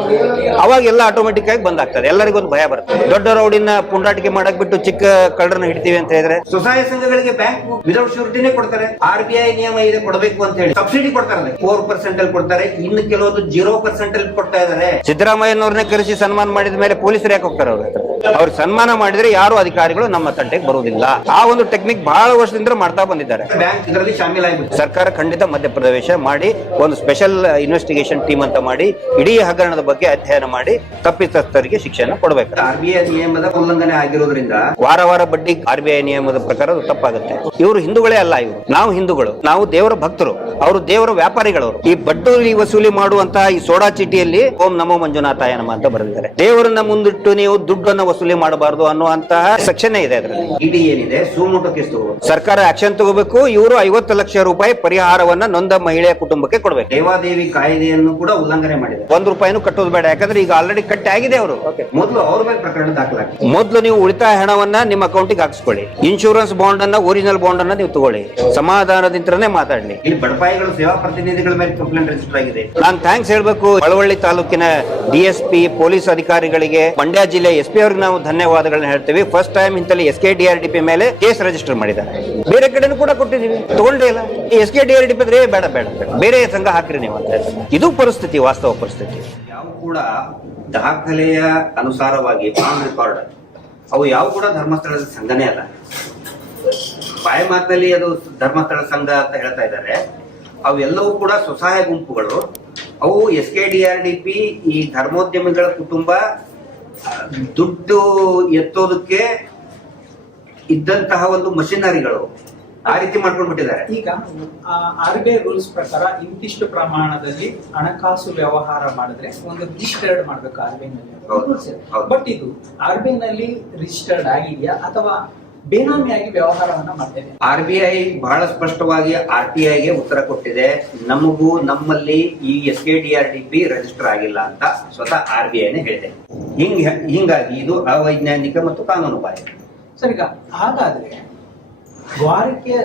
ಅವಾಗ ಎಲ್ಲ ಆಟೋಮೆಟಿಕ್ ಆಗಿ ಬಂದಾಗ್ತದೆ. ಎಲ್ಲರಿಗೂ ಒಂದು ಭಯ ಬರ್ತದೆ. ದೊಡ್ಡ ರೌಡಿನ ಪುಂಡಾಟಿಕೆ ಮಾಡಕ್ ಬಿಟ್ಟು ಚಿಕ್ಕ ಕಳ್ಳರನ್ನ ಹಿಡಿತೀವಿ ಅಂತ ಹೇಳಿದ್ರೆ ಸ್ವಸಹಾಯ ಸಂಘಗಳಿಗೆ ಬ್ಯಾಂಕ್ ವಿದೌಟ್ ಶ್ಯೂರಿಟಿನೇ ಕೊಡ್ತಾರೆ. RBI ನಿಯಮ ಇದೆ ಕೊಡಬೇಕು ಅಂತ ಹೇಳಿ ಸಬ್ಸಿಡಿ ಕೊಡ್ತಾರೆ. 4% ಅಲ್ಲಿ ಕೊಡ್ತಾರೆ. ಇನ್ನು ಕೆಲವೊಂದು 0% ಅಲ್ಲಿ ಕೊಡ್ತಾ ಇದಾರೆ. ಸಿದ್ದರಾಮಯ್ಯನವ್ರನ್ನೇ ಕರೆಸಿ ಸನ್ಮಾನ ಮಾಡಿದ ಮೇಲೆ ಪೊಲೀಸರು ಯಾಕೆ ಹೋಗ್ತಾರೆ? ಅವ್ರು ಸನ್ಮಾನ ಮಾಡಿದ್ರೆ ಯಾರು ಅಧಿಕಾರಿಗಳು ನಮ್ಮ ತಂಟೆಗೆ ಬರುವುದಿಲ್ಲ. ಆ ಒಂದು ಟೆಕ್ನಿಕ್ ಬಹಳ ವರ್ಷದಿಂದ ಮಾಡ್ತಾ ಬಂದಿದ್ದಾರೆ. ಬ್ಯಾಂಕ್ ಇದರಲ್ಲಿ ಶಾಮೀಲ್ ಆಗಿಬಿಟ್ಟು ಸರ್ಕಾರ ಖಂಡಿತ ಮಧ್ಯಪ್ರವೇಶ ಮಾಡಿ ಒಂದು ಸ್ಪೆಷಲ್ ಇನ್ವೆಸ್ಟಿಗೇಷನ್ ಟೀಮ್ ಅಂತ ಮಾಡಿ ಇಡೀ ಹಗರಣದ ಬಗ್ಗೆ ಅಧ್ಯಯನ ಮಾಡಿ ತಪ್ಪಿತಸ್ಥರಿಗೆ ಶಿಕ್ಷೆಯನ್ನು ಕೊಡಬೇಕು. RBI ನಿಯಮದ ಉಲ್ಲಂಘನೆ ಆಗಿರೋದ್ರಿಂದ ವಾರ ಬಡ್ಡಿ RBI ನಿಯಮದ ಪ್ರಕಾರ ತಪ್ಪಾಗುತ್ತೆ. ಇವರು ಹಿಂದೂಗಳೇ ಅಲ್ಲ. ನಾವು ಹಿಂದೂಗಳು, ನಾವು ದೇವರ ಭಕ್ತರು, ಅವರು ದೇವರ ವ್ಯಾಪಾರಿಗಳವರು. ಈ ಬಡ್ಡಿ ವಸೂಲಿ ಮಾಡುವಂತಹ ಈ ಸೋಡಾ ಚೀಟಿಯಲ್ಲಿ ಓಂ ನಮೋ ಮಂಜುನಾಥಾಯ ನಮಃ ಅಂತ ಬರೆದಿದ್ದಾರೆ. ದೇವರನ್ನ ಮುಂದಿಟ್ಟು ನೀವು ದುಡ್ಡನ್ನು ವಸೂಲಿ ಮಾಡಬಾರದು ಅನ್ನುವಂತಹ ಸೆಕ್ಷನ್ ಇದೆ ಅದರಲ್ಲಿ. ಇಡಿ ಏನಿದೆ ಸುಮೋಟೋ ಕೇಸ್ ತಗೋಬೇಕು. ಸರ್ಕಾರ ಆಕ್ಷನ್ ತಗೋಬೇಕು. ಇವರು 50 ಲಕ್ಷ ರೂಪಾಯಿ ಪರಿಹಾರವನ್ನ ನೊಂದ ಮಹಿಳೆಯ ಕುಟುಂಬಕ್ಕೆ ಕೊಡಬೇಕು. ದೇವಾದೇವಿ ಕಾಯ್ದೆಯನ್ನು ಕೂಡ ಉಲ್ಲಂಘನೆ ಮಾಡಿದೆ. 1 ರೂಪಾಯಿನೂ ಕಟ್ಟೋದು ಬೇಡ. ಯಾಕಂದ್ರೆ ಈಗ ಆಲ್ರೆಡಿ ಕಟ್ಟಿ ಆಗಿದೆ. ಅವರು ಮೊದಲು ಅವ್ರ ಮೇಲೆ ಪ್ರಕರಣ ದಾಖಲಾಗಿದೆ. ಮೊದಲು ನೀವು ಉಳಿತಾಯ ಹಣವನ್ನ ನಿಮ್ಮ ಅಕೌಂಟಿಗೆ ಹಾಕಿಸ್ಕೊಳ್ಳಿ. ಇನ್ಶೂರೆನ್ಸ್ ಬಾಂಡ್ ಅನ್ನ, ಒರಿಜಿನಲ್ ಬಾಂಡ್ ಅನ್ನ ನೀವು ತಗೊಳ್ಳಿ. ಸಮಾಧಾನದಿಂದನೇ ಮಾತಾಡ್ಲಿ. ಇಲ್ಲಿ ಬಡಪಾಯಿಗಳು ಸೇವಾ ಪ್ರತಿನಿಧಿಗಳ ಮೇಲೆ ಕಂಪ್ಲೇಂಟ್ ರಿಜಿಸ್ಟರ್ ಆಗಿದೆ. ನಾನು ಥ್ಯಾಂಕ್ಸ್ ಹೇಳ್ಬೇಕು ಮಳವಳ್ಳಿ ತಾಲೂಕಿನ DSP ಪೊಲೀಸ್ ಅಧಿಕಾರಿಗಳಿಗೆ, ಮಂಡ್ಯ ಜಿಲ್ಲೆ SP ಅವ್ರಿಗೆ ನಾವು ಧನ್ಯವಾದಗಳನ್ನ ಹೇಳ್ತೀವಿ. ಫಸ್ಟ್ ಟೈಮ್ ಇಂತಲ್ಲಿ SKDRDP ಮೇಲೆ ಕೇಸ್ ರಿಜಿಸ್ಟರ್ ಮಾಡಿದ್ದಾರೆ. ಬೇರೆ ಕಡೆನೂ ಕೂಡ ಕೊಟ್ಟಿದ್ದೀವಿ, ತಗೊಂಡೇ ಇಲ್ಲ. ಈ SKDRDP ಅಂದ್ರೆ ಬೇಡ ಬೇರೆ ಸಂಘ ಹಾಕ್ರಿ ನೀವು ಅಂತ. ಇದು ಪರಿಸ್ಥಿತಿ, ವಾಸ್ತವ ಪರಿಸ್ಥಿತಿ. ಯಾವ ಕೂಡ ದಾಖಲೆಯ ಅನುಸಾರವಾಗಿ ಆನ್ ರೆಕಾರ್ಡ್ ಅವು ಯಾವ ಕೂಡ ಧರ್ಮಸ್ಥಳದ ಸಂಘನೇ ಅಲ್ಲ. ಬಾಯಿ ಮಾತಲ್ಲಿ ಅದು ಧರ್ಮಸ್ಥಳ ಸಂಘ ಅಂತ ಹೇಳ್ತಾ ಇದ್ದಾರೆ. ಅವೆಲ್ಲವೂ ಕೂಡ ಸ್ವಸಹಾಯ ಗುಂಪುಗಳು. ಅವು SKDRDP ಈ ಧರ್ಮೋದ್ಯಮಿಗಳ ಕುಟುಂಬ ದುಡ್ಡು ಎತ್ತೋದಕ್ಕೆ ಇದ್ದಂತಹ ಒಂದು ಮಷಿನರಿಗಳು. ಆ ರೀತಿ ಮಾಡ್ಕೊಂಡ್ಬಿಟ್ಟಿದ್ದಾರೆ. ಈಗ RBI ರೂಲ್ಸ್ ಪ್ರಕಾರ ಇಂತಿಷ್ಟು ಪ್ರಮಾಣದಲ್ಲಿ ಹಣಕಾಸು ವ್ಯವಹಾರ ಮಾಡಿದ್ರೆ ಒಂದು ರಿಜಿಸ್ಟರ್ಡ್ ಮಾಡ್ಬೇಕು RBI ನಲ್ಲಿ. ಬಟ್ ಇದು RBI ನಲ್ಲಿ ರಿಜಿಸ್ಟರ್ಡ್ ಆಗಿದೆಯಾ ಅಥವಾ ಬೇನಾಮಿಯಾಗಿ ವ್ಯವಹಾರವನ್ನ ಮಾಡ್ತೇವೆ? RBI ಬಹಳ ಸ್ಪಷ್ಟವಾಗಿ RTI ಗೆ ಉತ್ತರ ಕೊಟ್ಟಿದೆ. ನಮ್ಮಲ್ಲಿ ಈ SKDRDP ರಿಜಿಸ್ಟರ್ ಆಗಿಲ್ಲ ಅಂತ ಸ್ವತಃ RBI ನೇ ಹೇಳಿದೆ. ಹಿಂಗಾಗಿ ಇದು ಅವೈಜ್ಞಾನಿಕ ಮತ್ತು ಕಾನೂನು ಬಾಹಿರ. ಸರ್, ಈಗ ಹಾಗಾದ್ರೆ ವಾರಕ್ಕೆ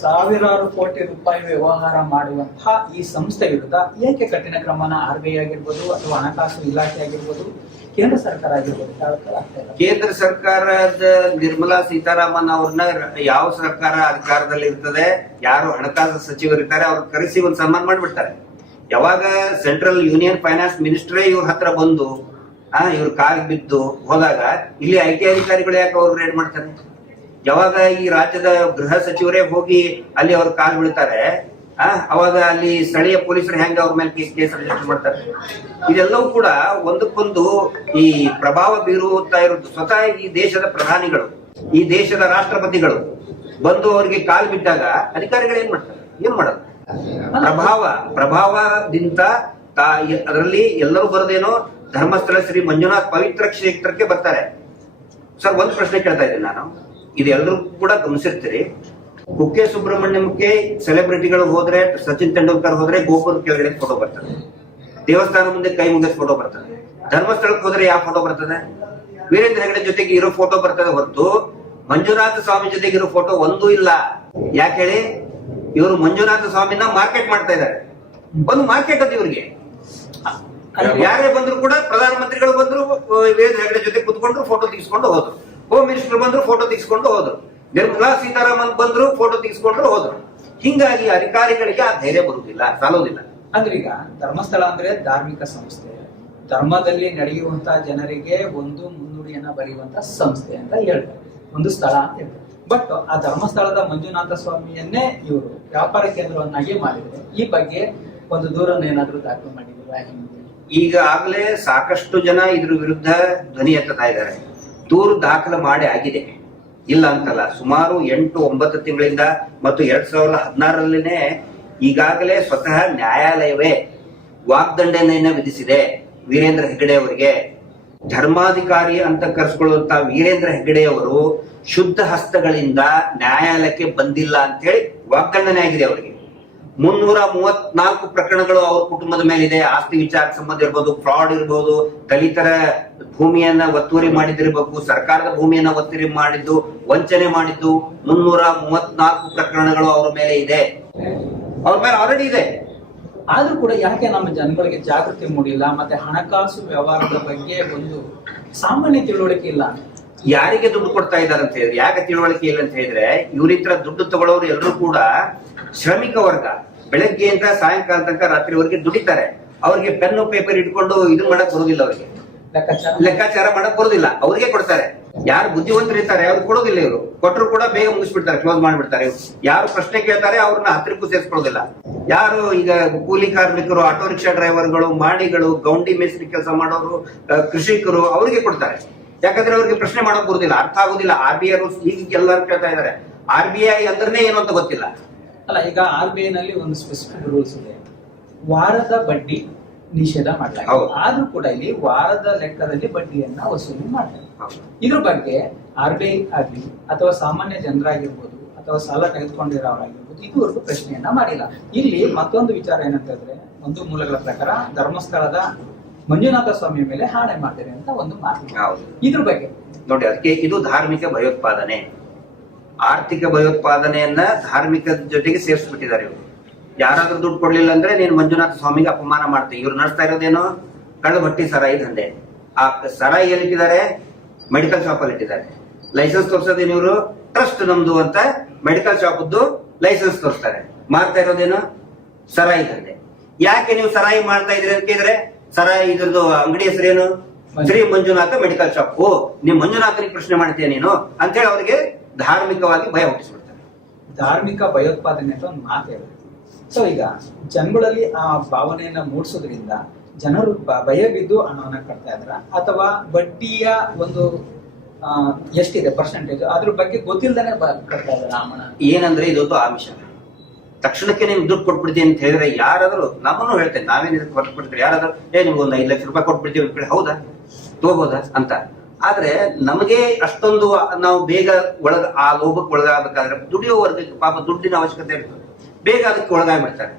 ಸಾವಿರಾರು ಕೋಟಿ ರೂಪಾಯಿ ವ್ಯವಹಾರ ಮಾಡುವಂತಹ ಈ ಸಂಸ್ಥೆ ವಿರುದ್ಧ ಏಕೆ ಕಠಿಣ ಕ್ರಮನ RBI ಆಗಿರ್ಬೋದು ಅಥವಾ ಹಣಕಾಸು ಇಲಾಖೆ ಆಗಿರ್ಬೋದು, ಕೇಂದ್ರ ಸರ್ಕಾರ ಆಗಿರ್ಬೋದು ಕೇಂದ್ರ ಸರ್ಕಾರದ ನಿರ್ಮಲಾ ಸೀತಾರಾಮನ್ ಅವ್ರನ್ನ ಯಾವ ಸರ್ಕಾರ ಅಧಿಕಾರದಲ್ಲಿ ಇರ್ತದೆ, ಯಾರು ಹಣಕಾಸು ಸಚಿವರಿರ್ತಾರೆ ಅವ್ರ ಕರೆಸಿ ಒಂದು ಸನ್ಮಾನ ಮಾಡ್ಬಿಡ್ತಾರೆ. ಯಾವಾಗ ಸೆಂಟ್ರಲ್ ಯೂನಿಯನ್ ಫೈನಾನ್ಸ್ ಮಿನಿಸ್ಟ್ರೇ ಇವ್ರ ಹತ್ರ ಬಂದು ಇವ್ರ ಕಾಲಿಗೆ ಬಿದ್ದು ಹೋದಾಗ ಇಲ್ಲಿ IT ಅಧಿಕಾರಿಗಳು ಯಾಕೆ ಅವ್ರು ರೇಡ್ ಮಾಡ್ತಾರೆ? ಯಾವಾಗ ಈ ರಾಜ್ಯದ ಗೃಹ ಸಚಿವರೇ ಹೋಗಿ ಅಲ್ಲಿ ಅವ್ರ ಕಾಲ್ ಬೀಳ್ತಾರೆ, ಅವಾಗ ಅಲ್ಲಿ ಸ್ಥಳೀಯ ಪೊಲೀಸರು ಹೆಂಗೆ ಅವ್ರ ಮೇಲೆ ಕೇಸ್ ರಿಜಿಸ್ಟರ್ ಮಾಡ್ತಾರೆ? ಇದೆಲ್ಲವೂ ಕೂಡ ಒಂದಕ್ಕೊಂದು ಈ ಪ್ರಭಾವ ಬೀರುತ್ತಾ ಇರೋದು. ಸ್ವತಃ ಈ ದೇಶದ ಪ್ರಧಾನಿಗಳು, ಈ ದೇಶದ ರಾಷ್ಟ್ರಪತಿಗಳು ಬಂದು ಅವ್ರಿಗೆ ಕಾಲ್ ಬಿಟ್ಟಾಗ ಅಧಿಕಾರಿಗಳು ಏನ್ ಮಾಡ್ತಾರೆ? ಏನ್ ಮಾಡೋದು? ಪ್ರಭಾವದಿಂದ ಅದರಲ್ಲಿ ಎಲ್ಲರೂ ಬರೋದೇನೋ ಧರ್ಮಸ್ಥಳ ಶ್ರೀ ಮಂಜುನಾಥ್ ಪವಿತ್ರ ಕ್ಷೇತ್ರಕ್ಕೆ ಬರ್ತಾರೆ. ಸರ್, ಒಂದು ಪ್ರಶ್ನೆ ಕೇಳ್ತಾ ಇದ್ದೀನಿ ನಾನು. ಇದೆಲ್ಲರೂ ಕೂಡ ಗಮನಿಸಿರ್ತೀರಿ. ಕುಕ್ಕೆ ಸುಬ್ರಹ್ಮಣ್ಯಂಗೆ ಸೆಲೆಬ್ರಿಟಿಗಳು ಹೋದ್ರೆ, ಸಚಿನ್ ತೆಂಡೂಲ್ಕರ್ ಹೋದ್ರೆ ಗೋಪುರ ಕೆಳಗಡೆ ಫೋಟೋ ಬರ್ತದೆ. ದೇವಸ್ಥಾನ ಮುಂದೆ ಕೈ ಮುಗಿಸ್ ಫೋಟೋ ಬರ್ತದೆ. ಧರ್ಮಸ್ಥಳಕ್ಕೆ ಹೋದ್ರೆ ಯಾವ ಫೋಟೋ ಬರ್ತದೆ? ವೀರೇಂದ್ರ ಹೆಗಡೆ ಜೊತೆಗೆ ಇರೋ ಫೋಟೋ ಬರ್ತದೆ ಹೊರತು ಮಂಜುನಾಥ ಸ್ವಾಮಿ ಜೊತೆಗೆ ಇರೋ ಫೋಟೋ ಒಂದೂ ಇಲ್ಲ. ಯಾಕೆ ಹೇಳಿ? ಇವರು ಮಂಜುನಾಥ ಸ್ವಾಮಿನ ಮಾರ್ಕೆಟ್ ಮಾಡ್ತಾ ಇದ್ದಾರೆ. ಒಂದು ಮಾರ್ಕೆಟ್ ಅದು ಇವ್ರಿಗೆ. ಯಾರೇ ಬಂದ್ರು ಕೂಡ ಪ್ರಧಾನಮಂತ್ರಿಗಳು ಬಂದ್ರು ವೀರೇಂದ್ರ ಹೆಗಡೆ ಜೊತೆ ಕುತ್ಕೊಂಡ್ರು ಫೋಟೋ ತೆಗೆಸ್ಕೊಂಡು ಹೋದ್ರು. ಹೋಮ್ ಮಿನಿಸ್ಟರ್ ಬಂದ್ರು ಫೋಟೋ ತೆಗೆಸ್ಕೊಂಡು ಹೋದ್ರು. ನಿರ್ಮಲಾ ಸೀತಾರಾಮನ್ ಬಂದ್ರು ಫೋಟೋ ತೆಗೆಸ್ಕೊಂಡ್ರು ಹೋದ್ರು. ಹಿಂಗಾಗಿ ಅಧಿಕಾರಿಗಳಿಗೆ ಆ ಧೈರ್ಯ ಬರುವುದಿಲ್ಲ, ಸಾಲೋದಿಲ್ಲ. ಅಂದ್ರೆ ಈಗ ಧರ್ಮಸ್ಥಳ ಅಂದ್ರೆ ಧಾರ್ಮಿಕ ಸಂಸ್ಥೆ, ಧರ್ಮದಲ್ಲಿ ನಡೆಯುವಂತಹ ಜನರಿಗೆ ಒಂದು ಮುನ್ನುಡಿಯನ್ನ ಬರೆಯುವಂತ ಸಂಸ್ಥೆ ಅಂತ ಹೇಳ್ತಾರೆ, ಒಂದು ಸ್ಥಳ ಅಂತ ಹೇಳ್ತಾರೆ. ಬಟ್ ಆ ಧರ್ಮಸ್ಥಳದ ಮಂಜುನಾಥ ಸ್ವಾಮಿಯನ್ನೇ ಇವರು ವ್ಯಾಪಾರ ಕೇಂದ್ರವನ್ನಾಗಿ ಮಾಡಿದ್ರೆ ಈ ಬಗ್ಗೆ ಒಂದು ದೂರನ್ನು ಏನಾದ್ರೂ ದಾಖಲು ಮಾಡಿದ್ರು? ಈಗಾಗಲೇ ಸಾಕಷ್ಟು ಜನ ಇದ್ರ ವಿರುದ್ಧ ಧ್ವನಿ ಎತ್ತಾ ಇದ್ದಾರೆ. ದೂರು ದಾಖಲು ಮಾಡಿ ಆಗಿದೆ, ಇಲ್ಲ ಅಂತಲ್ಲ. ಸುಮಾರು 8-9 ತಿಂಗಳಿಂದ ಮತ್ತು 2016ರಲ್ಲಿನೇ ಈಗಾಗಲೇ ಸ್ವತಃ ನ್ಯಾಯಾಲಯವೇ ವಾಗ್ದಂಡನೆಯನ್ನ ವಿಧಿಸಿದೆ ವೀರೇಂದ್ರ ಹೆಗಡೆ ಅವರಿಗೆ. ಧರ್ಮಾಧಿಕಾರಿ ಅಂತ ಕರೆಸ್ಕೊಳ್ಳುವಂತ ವೀರೇಂದ್ರ ಹೆಗಡೆ ಅವರು ಶುದ್ಧ ಹಸ್ತಗಳಿಂದ ನ್ಯಾಯಾಲಯಕ್ಕೆ ಬಂದಿಲ್ಲ ಅಂತ ಹೇಳಿ ವಾಗ್ದಂಡನೆ ಆಗಿದೆ ಅವರಿಗೆ. 334 ಪ್ರಕರಣಗಳು ಅವ್ರ ಕುಟುಂಬದ ಮೇಲಿದೆ. ಆಸ್ತಿ ವಿಚಾರ ಸಂಬಂಧ ಇರ್ಬೋದು, ಫ್ರಾಡ್ ಇರ್ಬೋದು, ದಲಿತರ ಭೂಮಿಯನ್ನ ಒತ್ತುವರಿ ಮಾಡಿದಿರ್ಬೇಕು, ಸರ್ಕಾರದ ಭೂಮಿಯನ್ನ ಒತ್ತುವರಿ ಮಾಡಿದ್ದು, ವಂಚನೆ ಮಾಡಿದ್ದು, 334 ಪ್ರಕರಣಗಳು ಅವ್ರ ಮೇಲೆ ಇದೆ, ಅವ್ರ ಮೇಲೆ ಆಲ್ರೆಡಿ ಇದೆ. ಆದ್ರೂ ಕೂಡ ಯಾಕೆ ನಮ್ಮ ಜನಗಳಿಗೆ ಜಾಗೃತಿ ಮೂಡಿಲ್ಲ, ಮತ್ತೆ ಹಣಕಾಸು ವ್ಯವಹಾರದ ಬಗ್ಗೆ ಒಂದು ಸಾಮಾನ್ಯ ತಿಳುವಳಿಕೆ ಇಲ್ಲ? ಯಾರಿಗೆ ದುಡ್ಡು ಕೊಡ್ತಾ ಇದ್ದಾರೆ ಅಂತ ಹೇಳಿದ್ರೆ, ಯಾಕೆ ತಿಳುವಳಿಕೆ ಇಲ್ಲ ಅಂತ ಹೇಳಿದ್ರೆ, ಇವ್ರಿತ್ರ ದುಡ್ಡು ತಗೊಳ್ಳೋರು ಎಲ್ಲರೂ ಕೂಡ ಶ್ರಮಿಕ ವರ್ಗ. ಬೆಳಗ್ಗೆಯಿಂದ ಸಾಯಂಕಾಲ ತನಕ ರಾತ್ರಿವರೆಗೆ ದುಡಿತಾರೆ. ಅವ್ರಿಗೆ ಪೆನ್ನು ಪೇಪರ್ ಇಟ್ಕೊಂಡು ಇದು ಮಾಡಕ್ ಬರುದಿಲ್ಲ, ಅವ್ರಿಗೆ ಲೆಕ್ಕಾಚಾರ ಮಾಡಕ್ ಬರುದಿಲ್ಲ. ಅವ್ರಿಗೆ ಕೊಡ್ತಾರೆ. ಯಾರು ಬುದ್ಧಿವಂತರು ಇರ್ತಾರೆ ಅವ್ರಿಗೆ ಕೊಡೋದಿಲ್ಲ. ಇವರು ಕೊಟ್ಟರು ಕೂಡ ಬೇಗ ಮುಗಿಸ್ಬಿಡ್ತಾರೆ, ಕ್ಲೋಸ್ ಮಾಡ್ಬಿಡ್ತಾರೆ. ಯಾರು ಪ್ರಶ್ನೆ ಕೇಳ್ತಾರೆ ಅವ್ರನ್ನ ಹತ್ತಿರಕ್ಕೂ ಸೇರಿಸ್ಕೊಳ್ಳೋದಿಲ್ಲ. ಯಾರು ಈಗ ಕೂಲಿ ಕಾರ್ಮಿಕರು, ಆಟೋ ರಿಕ್ಷಾ ಡ್ರೈವರ್ಗಳು, ಮಾಡಿಗಳು, ಗೌಂಡಿ ಮೇಸ್ತ್ರಿ ಕೆಲಸ ಮಾಡೋರು, ಕೃಷಿಕರು, ಅವರಿಗೆ ಕೊಡ್ತಾರೆ. ಯಾಕಂದ್ರೆ ಅವ್ರಿಗೆ ಪ್ರಶ್ನೆ ಮಾಡಕ್ ಬರುದಿಲ್ಲ, ಅರ್ಥ ಆಗುದಿಲ್ಲ. RBI ರೂಲ್ಸ್ ಈಗ ಎಲ್ಲರೂ ಕೇಳ್ತಾ ಇದಾರೆ. RBI ಅಂದ್ರೆ ಏನು ಅಂತ ಗೊತ್ತಿಲ್ಲ. ಅಲ್ಲ, ಈಗ RBI ನಲ್ಲಿ ಒಂದು ಸ್ಪೆಸಿಫಿಕ್ ರೂಲ್ಸ್ ಇದೆ, ವಾರದ ಬಡ್ಡಿ ನಿಷೇಧ ಮಾಡಲಾಗಿದೆ. ಆದ್ರೂ ಕೂಡ ಇಲ್ಲಿ ವಾರದ ಲೆಕ್ಕದಲ್ಲಿ ಬಡ್ಡಿಯನ್ನ ವಸೂಲಿ ಮಾಡ್ತಾರೆ. ಇದ್ರ ಬಗ್ಗೆ RBI ಆಗ್ಲಿ ಅಥವಾ ಸಾಮಾನ್ಯ ಜನರಾಗಿರ್ಬೋದು ಅಥವಾ ಸಾಲ ತೆಗೆದುಕೊಂಡಿರೋರಾಗಿರ್ಬೋದು ಇದುವರೆಗೂ ಪ್ರಶ್ನೆಯನ್ನ ಮಾಡಿಲ್ಲ. ಇಲ್ಲಿ ಮತ್ತೊಂದು ವಿಚಾರ ಏನಂತ ಹೇಳಿದ್ರೆ, ಒಂದು ಮೂಲಗಳ ಪ್ರಕಾರ ಧರ್ಮಸ್ಥಳದ ಮಂಜುನಾಥ ಸ್ವಾಮಿ ಮೇಲೆ ಹಾಣೆ ಮಾಡ್ತಾರೆ ಅಂತ ಒಂದು ಮಾತು. ಇದ್ರ ಬಗ್ಗೆ ನೋಡಿ, ಅದಕ್ಕೆ ಇದು ಧಾರ್ಮಿಕ ಭಯೋತ್ಪಾದನೆ, ಆರ್ಥಿಕ ಭಯೋತ್ಪಾದನೆಯನ್ನ ಧಾರ್ಮಿಕ ಜೊತೆಗೆ ಸೇರಿಸ್ಬಿಟ್ಟಿದ್ದಾರೆ ಇವರು. ಯಾರಾದ್ರೂ ದುಡ್ಡು ಕೊಡ್ಲಿಲ್ಲ ಅಂದ್ರೆ ನೀನು ಮಂಜುನಾಥ ಸ್ವಾಮಿಗೆ ಅಪಮಾನ ಮಾಡ್ತೀವಿ. ಇವ್ರು ನಡೆಸ್ತಾ ಇರೋದೇನು? ಕಳ್ಳ ಭಟ್ಟಿ ಸರಾಯಿ ದಂಧೆ. ಆ ಸರಾಯಿ ಎಲ್ಲಿಟ್ಟಿದ್ದಾರೆ? ಮೆಡಿಕಲ್ ಶಾಪ್ ಅಲ್ಲಿ ಇಟ್ಟಿದ್ದಾರೆ. ಲೈಸೆನ್ಸ್ ತೋರ್ಸೋದೇನು? ಇವರು ಟ್ರಸ್ಟ್ ನಮ್ದು ಅಂತ ಮೆಡಿಕಲ್ ಶಾಪ್ದು ಲೈಸೆನ್ಸ್ ತೋರಿಸ್ತಾರೆ. ಮಾಡ್ತಾ ಇರೋದೇನು? ಸರಾಯಿ ದಂಧೆ. ಯಾಕೆ ನೀವು ಸರಾಯಿ ಮಾಡ್ತಾ ಇದ್ರಿ ಅಂತ ಕೇಳಿದ್ರೆ, ಸರಾಯಿ ಇದ್ರದ್ದು ಅಂಗಡಿ ಹೆಸರೇನು? Shri Manjunatha medical shop. ಓ, ನೀವು ಮಂಜುನಾಥನಿಗೆ ಪ್ರಶ್ನೆ ಮಾಡ್ತೀಯ ನೀನು ಅಂತ ಹೇಳಿ ಅವರಿಗೆ ಧಾರ್ಮಿಕವಾಗಿ ಭಯ ಹುಟ್ಟಿಸ್ಬಿಡ್ತಾರೆ. ಧಾರ್ಮಿಕ ಭಯೋತ್ಪಾದನೆ ಅಂತ ಒಂದು ಮಾತು ಹೇಳಿದೆ. ಸೊ ಈಗ ಜನಗಳಲ್ಲಿ ಆ ಭಾವನೆಯನ್ನ ಮೂಡಿಸೋದ್ರಿಂದ ಜನರು ಭಯ ಬಿದ್ದು ಹಣವನ್ನ ಕಟ್ತಾ ಇದ್ರ, ಅಥವಾ ಬಡ್ಡಿಯ ಒಂದು ಎಷ್ಟಿದೆ ಪರ್ಸೆಂಟೇಜ್ ಅದ್ರ ಬಗ್ಗೆ ಗೊತ್ತಿಲ್ಲದೇ ಕಟ್ತಾ ಇದಾರೆ ಆ ಹಣ? ಏನಂದ್ರೆ ಇದೊಂದು ಆಮಿಷ. ತಕ್ಷಣಕ್ಕೆ ನೀವು ದುಡ್ಡು ಕೊಟ್ಬಿಡ್ತೀನಿ ಅಂತ ಹೇಳಿದ್ರೆ ಯಾರಾದ್ರೂ, ನಮ್ಮನ್ನು ಹೇಳ್ತೇನೆ, ನಾವೇನು ಕೊಟ್ಬಿಡ್ತೀವಿ, ಯಾರಾದ್ರೂ ನಿಮ್ಗೆ ಒಂದು 5 ಲಕ್ಷ ರೂಪಾಯಿ ಕೊಟ್ಬಿಡ್ತೀವಿ, ಹೌದಾ ತಗೋಬೋದಾ ಅಂತ. ಆದ್ರೆ ನಮಗೆ ಅಷ್ಟೊಂದು ನಾವು ಬೇಗ ಆ ಲೋಭಕ್ಕೆ ಒಳಗಾಗಬೇಕಾದ್ರೆ ದುಡಿಯೋ ವರ್ಗಕ್ಕೆ ಪಾಪ ದುಡ್ಡಿನ ಅವಶ್ಯಕತೆ ಇರ್ತದೆ, ಬೇಗ ಅದಕ್ಕೆ ಒಳಗಾಗ್ಬಿಡ್ತಾರೆ.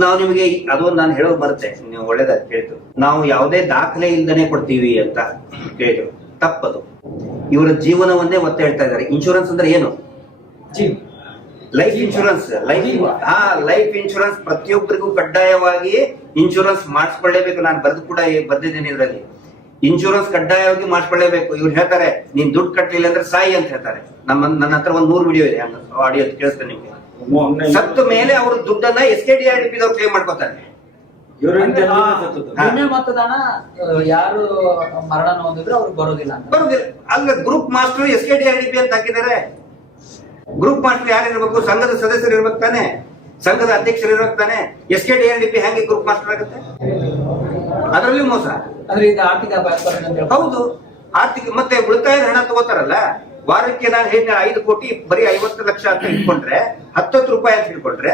ನಾವು ನಿಮಗೆ ಅದೊಂದು ನಾನು ಹೇಳೋದು ಬರುತ್ತೆ, ನೀವು ಒಳ್ಳೇದಾಗಿ ಕೇಳಿದ್ರು. ನಾವು ಯಾವುದೇ ದಾಖಲೆ ಇಲ್ದೇನೆ ಕೊಡ್ತೀವಿ ಅಂತ ಕೇಳಿದ್ರು, ತಪ್ಪದು. ಇವರ ಜೀವನವನ್ನೇ ಒತ್ತೆ ಹೇಳ್ತಾ ಇದ್ದಾರೆ. ಇನ್ಶೂರೆನ್ಸ್ ಅಂದ್ರೆ ಏನು? Life insurance. ಲೈಫ್ ಇನ್ಶೂರೆನ್ಸ್ ಪ್ರತಿಯೊಬ್ಬರಿಗೂ ಕಡ್ಡಾಯವಾಗಿ ಇನ್ಶೂರೆನ್ಸ್ ಮಾಡಿಸ್ಕೊಳ್ಳೇಬೇಕು. ನಾನು ಬರ್ದಿದ್ದೇನೆ ಇದರಲ್ಲಿ. ಇನ್ಶೂರೆನ್ಸ್ ಕಡ್ಡಾಯವಾಗಿ ಮಾಡಿಸ್ಕೊಳ್ಳೇಬೇಕು. ಇವ್ರು ಹೇಳ್ತಾರೆ ನೀನ್ ದುಡ್ಡು ಕಟ್ಟಲಿಲ್ಲ ಅಂದ್ರೆ ಸಾಯಿ ಅಂತ ಹೇಳ್ತಾರೆ. ನನ್ನ ಹತ್ರ ಒಂದು 100 ವಿಡಿಯೋ ಇದೆ, ಆಡಿಯೋ ಕೇಳಿಸ್ತೇನೆ ನಿಮ್ಗೆ. ಸತ್ತ ಮೇಲೆ ಅವರು ದುಡ್ಡನ್ನ SKDRDP ದವ್ರು ಕ್ಲೇಮ್ ಮಾಡ್ಕೋತಾರೆ. ವಿಮೆ ಮತದಾನ ಯಾರು ಮರಣ ಹೊಂದಿದ್ರು ಅವ್ರಿಗೆ ಬರೋದಿಲ್ಲ ಅಂತ. ಬರೋದಿಲ್ಲ. ಅಲ್ಲ, ಗ್ರೂಪ್ ಮಾಸ್ಟರ್ SKDRDP ಅಂತ ಹಾಕಿದ್ದಾರೆ. ಗ್ರೂಪ್ ಮಾಸ್ಟರ್ ಯಾರು ಇರ್ಬೇಕು? ಸಂಘದ ಸದಸ್ಯರು ಇರ್ಬೇಕು ತಾನೆ, ಸಂಘದ ಅಧ್ಯಕ್ಷರು ಇರ್ಬೇಕು ತಾನೆ. SKDRDP ಹೆಂಗೆ ಗ್ರೂಪ್ ಮಾಸ್ಟರ್ ಆಗುತ್ತೆ? ಅದರಲ್ಲಿ ಮೋಸ. ಅಂದ್ರೆ ಇದು ಆರ್ಥಿಕ ಭಯೋತ್ಪಾದನೆ. ಹೌದು, ಆರ್ಥಿಕ. ಮತ್ತೆ ಉಳಿತಾಯದ ಹಣ ತಗೋತಾರಲ್ಲ, ವಾರಕ್ಕೆ ನಾನು ಹೇಳಿದ 5 ಕೋಟಿ ಬರೀ 50 ಲಕ್ಷ ಅಂತ ಇಟ್ಕೊಂಡ್ರೆ, 10 ರೂಪಾಯಿ ಅಂತ ಇಟ್ಕೊಂಡ್ರೆ